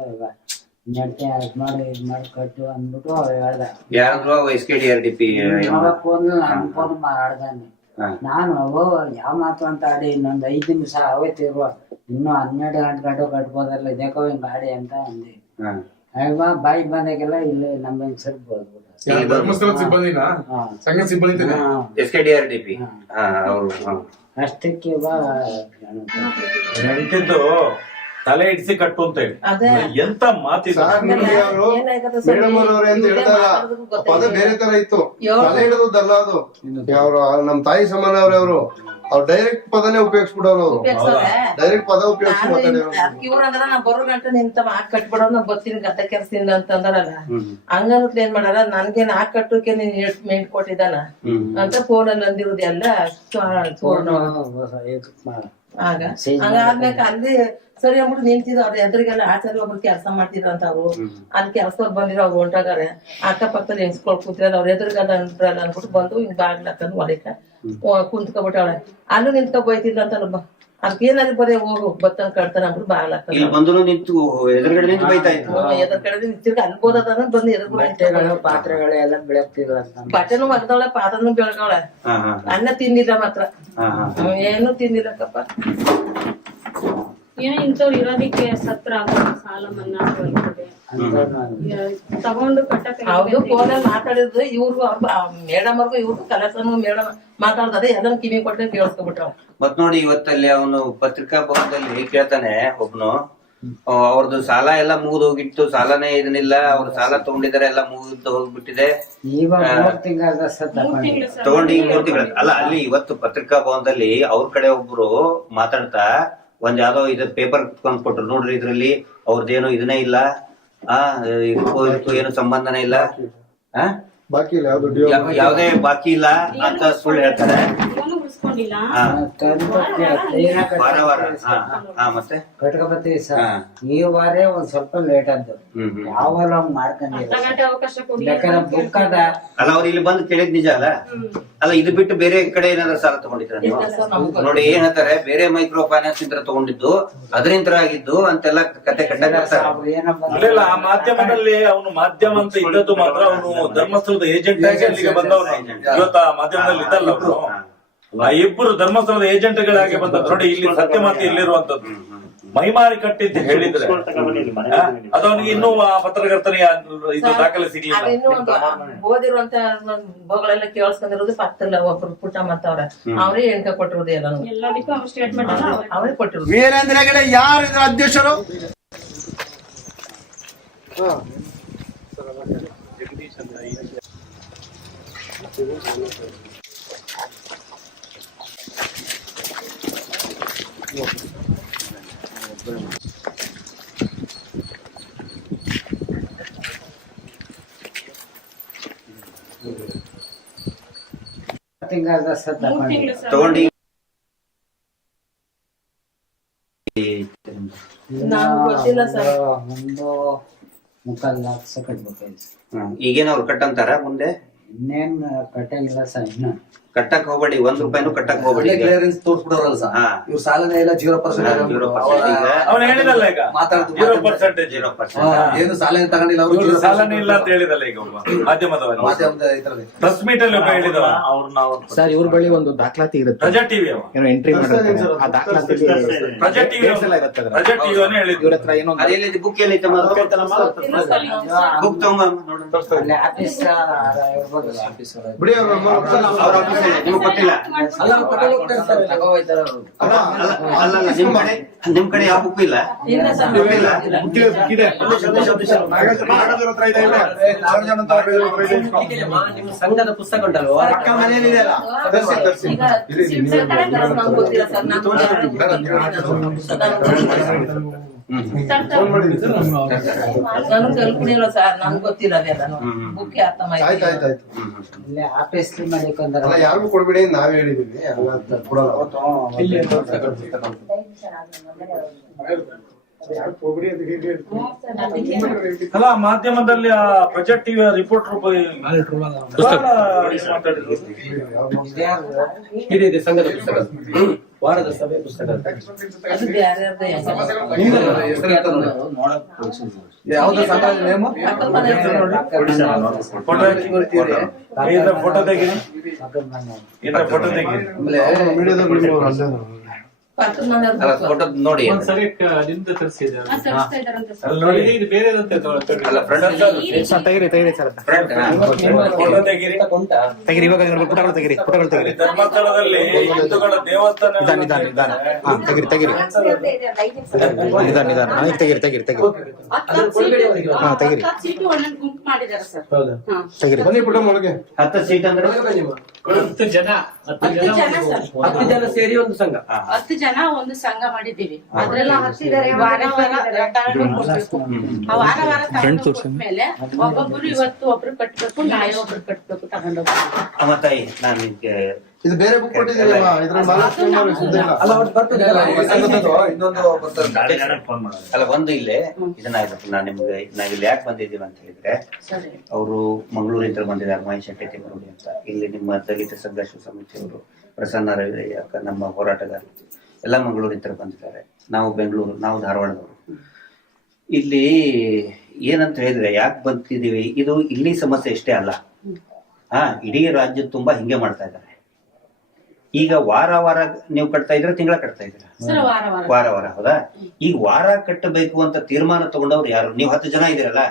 ನಿನ್ನ ಹೆಂಡತಿ ಅದ್ ಮಾಡಿ ಇದ್ ಮಾಡಿ ಕಟ್ಟು ಅಂದ್ಬಿಟ್ಟು ಹೇಳ್ದ. ಫೋನ್ ನನ್ ಫೋನ್ ಮಾಡ್ದಾನೆ. ನಾನು ಯಾವ ಮಾತು ಅಂತ ಆಡಿ ಇನ್ನೊಂದ್ 5 ನಿಮಿಷ ಅವೇ ತಿರುವ, ಇನ್ನು 12 ಗಂಟೆ ಕಟ್ಬೋದಲ್ಲ, ಇದಕ್ಕೋ ಹಿಂಗ್ ಆಡಿ ಅಂತ ಅಂದೆ. ಬಾಯಿ ಬಂದಾಗೆಲ್ಲ ಇಲ್ಲಿ ನಮ್ಮ ಹೆಂಗಸರ್ ಧರ್ಮಸ್ಥಳ ಸಿಬ್ಬಂದಿನ ಸಂಘ ಸಿಬ್ಬಂದಿ SKDRDP ಅವರು ಅಷ್ಟಕ್ಕೆ ಎಂತಿದ್ದು ತಲೆ ಇಡಿಸಿ ಕಟ್ಟು ಅಂತ ಹೇಳಿ ಅದೇ ಎಂತ ಮಾತಿದೆ ಮೇಡಮ್ ಅವ್ರೆ ಅಂತ ಹೇಳಿದಾಗ ಪದ ಬೇರೆ ತರ ಇತ್ತು. ತಲೆ ಹಿಡಿದಲ್ಲ ಅದು. ಅವ್ರು ನಮ್ ತಾಯಿ ಸಮಾನ ಅವ್ರು ಡೈರೆಕ್ಟ್ ಪದನೇ ಉಪಯೋಗಿಸ್ಬಿಡೋರು ಅವ್ರು. ಡೈರೆಕ್ಟ್ ಪದ ಉಪಯೋಗಿಸಿ ಇವ್ರಂದ್ರ ನಾ ಬರೋ ಗಂಟೆ ನಿಂತ ಹಾಕ್ ಕಟ್ಬಿಡೋ ನಾ ಬರ್ತೀನಿ ಗದ್ದ ಕೆಲ್ಸದಿಂದ ಅಂತಂದ್ರಲ್ಲ ಹಂಗನ್ನುತ್ತ ಏನ್ ಮಾಡಾರ ನನ್ಗೇನ್ ಹಾಕ್ ಕಟ್ಟೋಕೆ ನೀನ್ ಮೆಂಟ್ ಕೊಟ್ಟಿದ್ದಾನ ಅಂತ ಫೋನ್ ಅಲ್ಲಿ ಅಂದಿರುದು ಎಲ್ಲ ಆಗ ಹಂಗಾದ್ಮೇಲೆ ಅಲ್ಲಿ ಸರಿ ಅಂದ್ಬಿಟ್ಟು ನಿಂತಿದ್ರು ಅವ್ರ ಎದುರಿಗೆಲ್ಲ ಆಚಾರ್ಯ ಒಬ್ರು ಕೆಲಸ ಮಾಡ್ತಿದ್ರಂತ ಅವ್ರು ಅಲ್ಲಿ ಕೆಲ್ಸದವ್ರು ಬಂದಿರೋ ಅವ್ರು ಹೊಂಟಾಗಾರೆ ಅಕ್ಕಪಕ್ಕದಲ್ಲಿ ಹೆಂಗ್ಸ್ಕೊಳ್ ಕೂತಿರಲ್ಲ ಅವ್ರ ಎದುರಿಗಲ್ಲ ಅಂದ್ರಲ್ಲ ಅನ್ಬಿಟ್ಟು ಬಂದು ಹಿಂಗ್ ಬಾಗ್ಲಕ್ಕಂದು ಒಳಕ ಕುಂತ್ಕೊಬಿಟ್ಟವಳೆ ಅಲ್ಲೂ ನಿಂತ್ಕೊ ಬೈತಿಲ್ಲ ಅಂತ ಅದಕ್ಕೆ ಏನಾದ್ರು ಬರೀ ಹೋಗು ಬತ್ತನ್ ಕಟ್ತಾನ ಅಂದ್ಬಿಟ್ಟು ಬಾಗ್ಲಕ್ಕ ಇಲ್ಲಿ ಬಂದು ನಿಂತು ಎದುರುಗಡೆ ನಿಂತು ಬೈತಾ ಇದ್ರು. ಎದ್ರ ಕಡೆ ನಿಂತಿರ್ಗ ಅನ್ಬೋದನ್ನ ಬಂದು ಎದುರು ಪಾತ್ರೆಗಳೆಲ್ಲ ಬೆಳಗ್ತಿಲ್ಲ ಬಟ್ಟೆನು ಒಗ್ದವಳೆ ಪಾದನು ಬೆಳಗವಳೆ ಅನ್ನ ತಿಂದಿಲ್ಲ ಮಾತ್ರ ಏನು ತಿಂದಿಲ್ಲಕ್ಕಪ್ಪ. ಏನೋ ಇಂಥವ್ರು ಇರೋದಿಕ್ಕೆ ಸತ್ರ ಆಗೋದು ಸಾಲ ಮನ್ನಾ ಬರ್ತದೆ ತಗೊಂಡು ಕಟ್ಟಕ್ಕೆ ಹೌದು ಫೋನಲ್ಲಿ ಮಾತಾಡಿದ್ರು ಇವ್ರಿಗೂ ಮೇಡಮ್ ಅವ್ರಿಗೂ ಇವ್ರಿಗೂ ಕಲಸನು ಮೇಡಮ್ ಮಾತಾಡ್ತಾರೆ ಎಲ್ಲರೂ ಕಿವಿ ಕೊಟ್ಟರೆ ಕೇಳಿಸ್ಕೊಬಿಟ್ರ. ಮತ್ ನೋಡಿ ಇವತ್ತಲ್ಲಿ ಅವನು ಪತ್ರಿಕಾ ಭವನದಲ್ಲಿ ಕೇಳ್ತಾನೆ ಒಬ್ನು ಅವ್ರದ್ದು ಸಾಲ ಎಲ್ಲ ಮುಗಿದು ಹೋಗಿತ್ತು, ಸಾಲನೇ ಇದನ್ನಿಲ್ಲ, ಅವ್ರ ಸಾಲ ತಗೊಂಡಿದ್ದಾರೆ ಎಲ್ಲ ಮುಗಿದು ಹೋಗ್ಬಿಟ್ಟಿದೆ ತಗೊಂಡು ಈಗ 3 ತಿಂಗಳು ಅಲ್ಲ. ಅಲ್ಲಿ ಇವತ್ತು ಪತ್ರಿಕಾ ಭವನದಲ್ಲಿ ಅವ್ರ ಕಡೆ ಒಬ್ರು ಮಾತಾಡ್ತಾ ಒಂದ್ ಯಾವ್ದೋ ಇದ್ ಪೇಪರ್ ಕುತ್ಕೊಂಡ್ ಕೊಟ್ರು, ನೋಡ್ರಿ ಇದ್ರಲ್ಲಿ ಅವ್ರದ್ದೇನು ಇದನ್ನೇ ಇಲ್ಲ, ಇದಕ್ಕೂ ಏನು ಸಂಬಂಧನೇ ಇಲ್ಲ, ಬಾಕಿ ಇಲ್ಲ, ಯಾವ್ದೇ ಬಾಕಿ ಇಲ್ಲ ಅಂತ ಸುಳ್ಳು ಹೇಳ್ತಾರೆ. ವಾರ ವಾರ ಮತ್ತೆ ಕಟ್ಕೊಬತ್ತೀವಿ ಸರ್. ಈ ವಾರ ಒಂದ್ ಸ್ವಲ್ಪ ಲೇಟ್ ಆದ್ದು ಯಾವಾಗ ಮಾಡ್ಕೊಂಡಿಲ್ಲ ಬುಕ್ ಅದ ಅಲ್ಲ. ಅವ್ರು ಇಲ್ಲಿ ಬಂದು ಕೇಳಿದ್ ನಿಜ ಅಲ್ಲ. ಅಲ್ಲ ಇದು ಬಿಟ್ಟು ಬೇರೆ ಕಡೆ ಏನಾದ್ರು ಸಾಲ ತಗೊಂಡಿದ್ರ ನೀವು? ನೋಡಿ ಏನ್ ಹೇಳ್ತಾರೆ, ಬೇರೆ ಮೈಕ್ರೋ ಫೈನಾನ್ಸ್ ಇಂದ ತಗೊಂಡಿದ್ದು ಅದರಿಂದ ಆಗಿದ್ದು ಅಂತೆಲ್ಲ ಕತೆ ಕಟ್ಟಾಗ್ತಾರೆ. ಇಲ್ಲ ಆ ಮಾಧ್ಯಮದಲ್ಲಿ ಅವನು ಮಾಧ್ಯಮ ಅಂತ ಇದ್ದದ್ದು ಮಾತ್ರ ಅವನು ಧರ್ಮಸ್ಥಳದ ಏಜೆಂಟ್ ಆಗಿ ಅಲ್ಲಿಗೆ ಬಂದವನು. ಇವತ್ತು ಆ ಮಾಧ್ಯಮದಲ್ಲಿ ಇದ್ದಲ್ಲ ಅವರು. ಆ ಇಬ್ಬರು ಧರ್ಮಸ್ಥಳದ ಏಜೆಂಟ್ಗಳಾಗಿ ಬಂದ ನೋಡಿ. ಇಲ್ಲಿ ಸತ್ಯ ಮಾತಿ ಇಲ್ಲಿರುವಂತದ್ದು ಮೈಮಾರಿ ಕಟ್ಟಿ ಅಂತ ಹೇಳಿದ್ರೆ ಅದವನಿಗೆ ಇನ್ನೂ ಆ ಪತ್ರಕರ್ತನಿಗೆ ಇದು ದಾಖಲೆ ಸಿಗ್ಲಿಲ್ಲ. ಓದಿರುವಂತ ಬಗಳೆಲ್ಲ ಕೇಳಿಸ್ಕೊಂಡಿರೋದು ಪಕ್ಕದಲ್ಲ ಒಬ್ರು ಪುಟ್ಟ ಮತ್ತವ್ರೆ ಅವರೇ ಎಣ್ಕ ಕೊಟ್ಟಿರೋದು ಎಲ್ಲದಕ್ಕೂ ಸ್ಟೇಟ್ಮೆಂಟ್ ಅವರೇ ಕೊಟ್ಟಿರೋದು. ವೀರೇಂದ್ರ ಹೆಗಡೆ ಯಾರು ಇದ್ರ ಅಧ್ಯಕ್ಷರು? ತಗೊಂಡು ಗೊತ್ತಿಲ್ಲ ಸರ್. ಒಂದು 3.5 ಲಕ್ಷ ಕಟ್ಬೇಕಾಯ್ತು. ಈಗೇನ ಅವ್ರು ಕಟ್ಟಂತಾರ ಮುಂದೆ? ಇನ್ನೇನ್ ಕಟ್ಟಂಗಿಲ್ಲ ಸರ್. ಇನ್ನ ಕಟ್ಟಕ್ ಹೋಗ್ಬೇಡಿ, 1 ರೂಪಾಯಿನೂ ಕಟ್ಟಕ್ ಹೋಗ್ಬೇಡಿ. ಕ್ಲಿಯರೆನ್ಸ್ ತೋರ್ಸ್ಬಿಡೋರಲ್ಲ ಸರ್. ಇವ್ರ ಸಾಲನೇ ಇಲ್ಲ, 0% 0% ಅವನು ಹೇಳಿದಲ್ಲ ಈಗ ಮಾತಾಡ್ತು 0%. ಏನು ಸಾಲ ತಗೊಂಡಿಲ್ಲ ಅವರು, ಸಾಲನೇ ಇಲ್ಲ ಅಂತ ಹೇಳಿದಲ್ಲ ಈಗ ಮಾಧ್ಯಮದ ಪ್ರೆಸ್ ಮೀಟ್ ಅಲ್ಲಿ ಹೇಳಿದವ. ಸರ್ ಇವ್ರ ಬಳಿ ಒಂದು ದಾಖಲಾತಿ ಇರುತ್ತೆ, ಪ್ರಜಾ ಟಿವಿ ಏನೋ ಎಂಟ್ರಿ ಮಾಡಿರ್ತಾರೆ. ಆ ದಾಖಲಾತಿ ಪ್ರಜಾ ಟಿವಿ ಹೇಳಿದ್ರು. ಇವ್ರ ಹತ್ರ ಏನೋ ಅದೇನಿದೆ ಬುಕ್ ಏನೈತೆ ಬುಕ್ ತಗೊಂಬ ಅಲ್ಲಿ ಆಫೀಸ್ ಬಿಡಿ ಅವ್ರ ನಿಮ್ಗೆ ಗೊತ್ತಿಲ್ಲ. ಅಲ್ಲ ನಿಮ್ ಕಡೆ ಯಾವ ಬುಕ್ ಇಲ್ಲ? ಸಂಘದ ಪುಸ್ತಕ ಉಂಟಲ್ವ ಗೊತ್ತಿಲ್ಲ ಸರ್. ನಾನು ಕಲ್ಪನಿಲ್ಲ ಸರ್, ನನ್ಗೆ ಗೊತ್ತಿಲ್ಲ ಅದೆಲ್ಲ ಬುಕ್ ಅರ್ಥ ಆಯ್ತು ಆಯ್ತು ಆಯ್ತು. ಇಲ್ಲಿ ಆಫೀಸ್ ಮಾಡಿಕೊಂಡ್ರ ಅಲ್ಲ ಯಾರಿಗೂ ಕೊಡ್ಬೇಡಿ ನಾವ್ ಹೇಳಿದೀವಿ, ಹಂಗ ಕೊಡಲ್ಲ. ಅಲ್ಲ ಮಾಧ್ಯಮದಲ್ಲಿ ಆ ಪ್ರಜಾ ಟಿವಿ ರಿಪೋರ್ಟರ್ ಇದೆ ಸಂಘದ ಪುಸ್ತಕ, ವಾರದ ಸಭೆ ಪುಸ್ತಕ. ಅದು ಬೇರೆ ಯಾವ್ದು ಸಂಘ ನೇಮ? ಫೋಟೋ ತೆಗೀರಿ, ಫೋಟೋ ತೆಗೀರಿ. ಮೀಡಿಯಾದವ್ರು ಪಕ್ಕದ ಮನೆಯವ್ರು ಅಲ್ಲ ಫೋಟೋ ನೋಡಿ ತರಿಸ್ತಾ ಇದಾರಂತೆ ಸರ್. ಅಲ್ಲ ಫ್ರಂಟ್ ತೆಗಿರಿ ಸರ್ ಫ್ರಂಟ್ ಫೋಟೋ ತೆಗೀರಿ. ತೆಗಿರಿ, ಇವಾಗ ಪುಟಗಳು ತೆಗಿರಿ, ಪುಟಗಳು ತೆಗಿರಿ. ಧರ್ಮಸ್ಥಳದಲ್ಲಿ ಹಿಂದೂಗಳ ದೇವಸ್ಥಾನ ನಿಧಾನ. ಹಾ, ತೆಗಿರಿ. ನಿಧಾನ. ಈಗ ತೆಗಿರಿ. ಹಾ, ತೆಗಿರಿ. 10 ಸೀಟು ಒಂದೊಂದು ಗುಂಪು ಮಾಡಿದಾರೆ ಸರ್. ತೆಗಿರಿ. 10 ಸೀಟ್ ಅಂದ್ರೆ 10 ಜನ 10 ಜನ ಸರ್. 10 ಜನ ಸೇರಿ ಒಂದು ಸಂಘ. 10 ಜನ ಒಂದು ಸಂಘ ಮಾಡಿದ್ದೀವಿ. ಅದ್ರೆಲ್ಲ ಹಾಕ್ತಿದ್ದಾರೆ, ವಾರ ತಗೊಂಡು ಕೊಡ್ಬೇಕು. ಆ ವಾರ ತಗೊಂಡು ಕೊಟ್ಮೇಲೆ ಒಬ್ಬೊಬ್ರು ಇವತ್ತು ಒಬ್ರು ಕಟ್ಬೇಕು, ನಾಳೆ ಒಬ್ರು ಕಟ್ಬೇಕು ತಗೊಂಡೋಗ್ಬೇಕು. ಅಮ್ಮ ತಾಯಿ ನಾನು ನಿಮ್ಗೆ ಇದು ಬೇರೆ ಬುಕ್ ಕೊಟ್ಟಿದ್ದೀರಿ ಇದ್ರಲ್ಲಿ ಮಹಾಲಕ್ಷ್ಮಿ ಅವ್ರು ಸುದ್ದಿ ಇಲ್ಲ. ಅಲ್ಲ ಅವ್ರು ಬರ್ತದೆ ಇನ್ನೊಂದು ಬರ್ತದೆ. ಅಲ್ಲ ಒಂದು ಇಲ್ಲೇ ಇದನ್ನ ನಾನು ನಿಮ್ಗೆ ನಾವಿಲ್ಲಿ ಯಾಕೆ ಬಂದಿದ್ದೀವಿ ಅಂತ ಹೇಳಿದ್ರೆ, ಸರಿ. ಅವರು ಮಂಗಳೂರಿಂದ ಬಂದಿದ್ದಾರೆ, ಮಹೇಶ್ ಶೆಟ್ಟಿ ತಿಮ್ಮರುಡಿ ಅಂತ. ಇಲ್ಲಿ ನಿಮ್ಮ ದಲಿತ ಸಂಘರ್ಷ ಸಮಿತಿಯವರು, ಪ್ರಸನ್ನ ರವಿ ಅಕ್ಕ, ನಮ್ಮ ಹೋರಾಟಗಾರರು ಎಲ್ಲ ಮಂಗಳೂರಿಂದ ಬಂದಿದ್ದಾರೆ. ನಾವು ಬೆಂಗಳೂರು, ನಾವು ಧಾರವಾಡದವರು. ಇಲ್ಲಿ ಏನಂತ ಹೇಳಿದ್ರೆ ಯಾಕೆ ಬಂದಿದ್ದೀವಿ, ಇದು ಇಲ್ಲಿ ಸಮಸ್ಯೆ ಇಷ್ಟೇ ಅಲ್ಲ, ಇಡೀ ರಾಜ್ಯದ ತುಂಬಾ ಹಿಂಗೆ ಮಾಡ್ತಾ ಇದ್ದಾರೆ. ಈಗ ವಾರ ನೀವು ಕಟ್ತಾ ಇದ್ರೆ ತಿಂಗಳ ಕಟ್ತಾ ಇದ್ದೀರಾ, ಸರ್ ವಾರ ಹೌದಾ? ಈಗ ವಾರ ಕಟ್ಟಬೇಕು ಅಂತ ತೀರ್ಮಾನ ತಗೊಂಡವ್ರು ಯಾರು? ನೀವು 10 ಜನ ಇದ್ದೀರಲ್ಲ,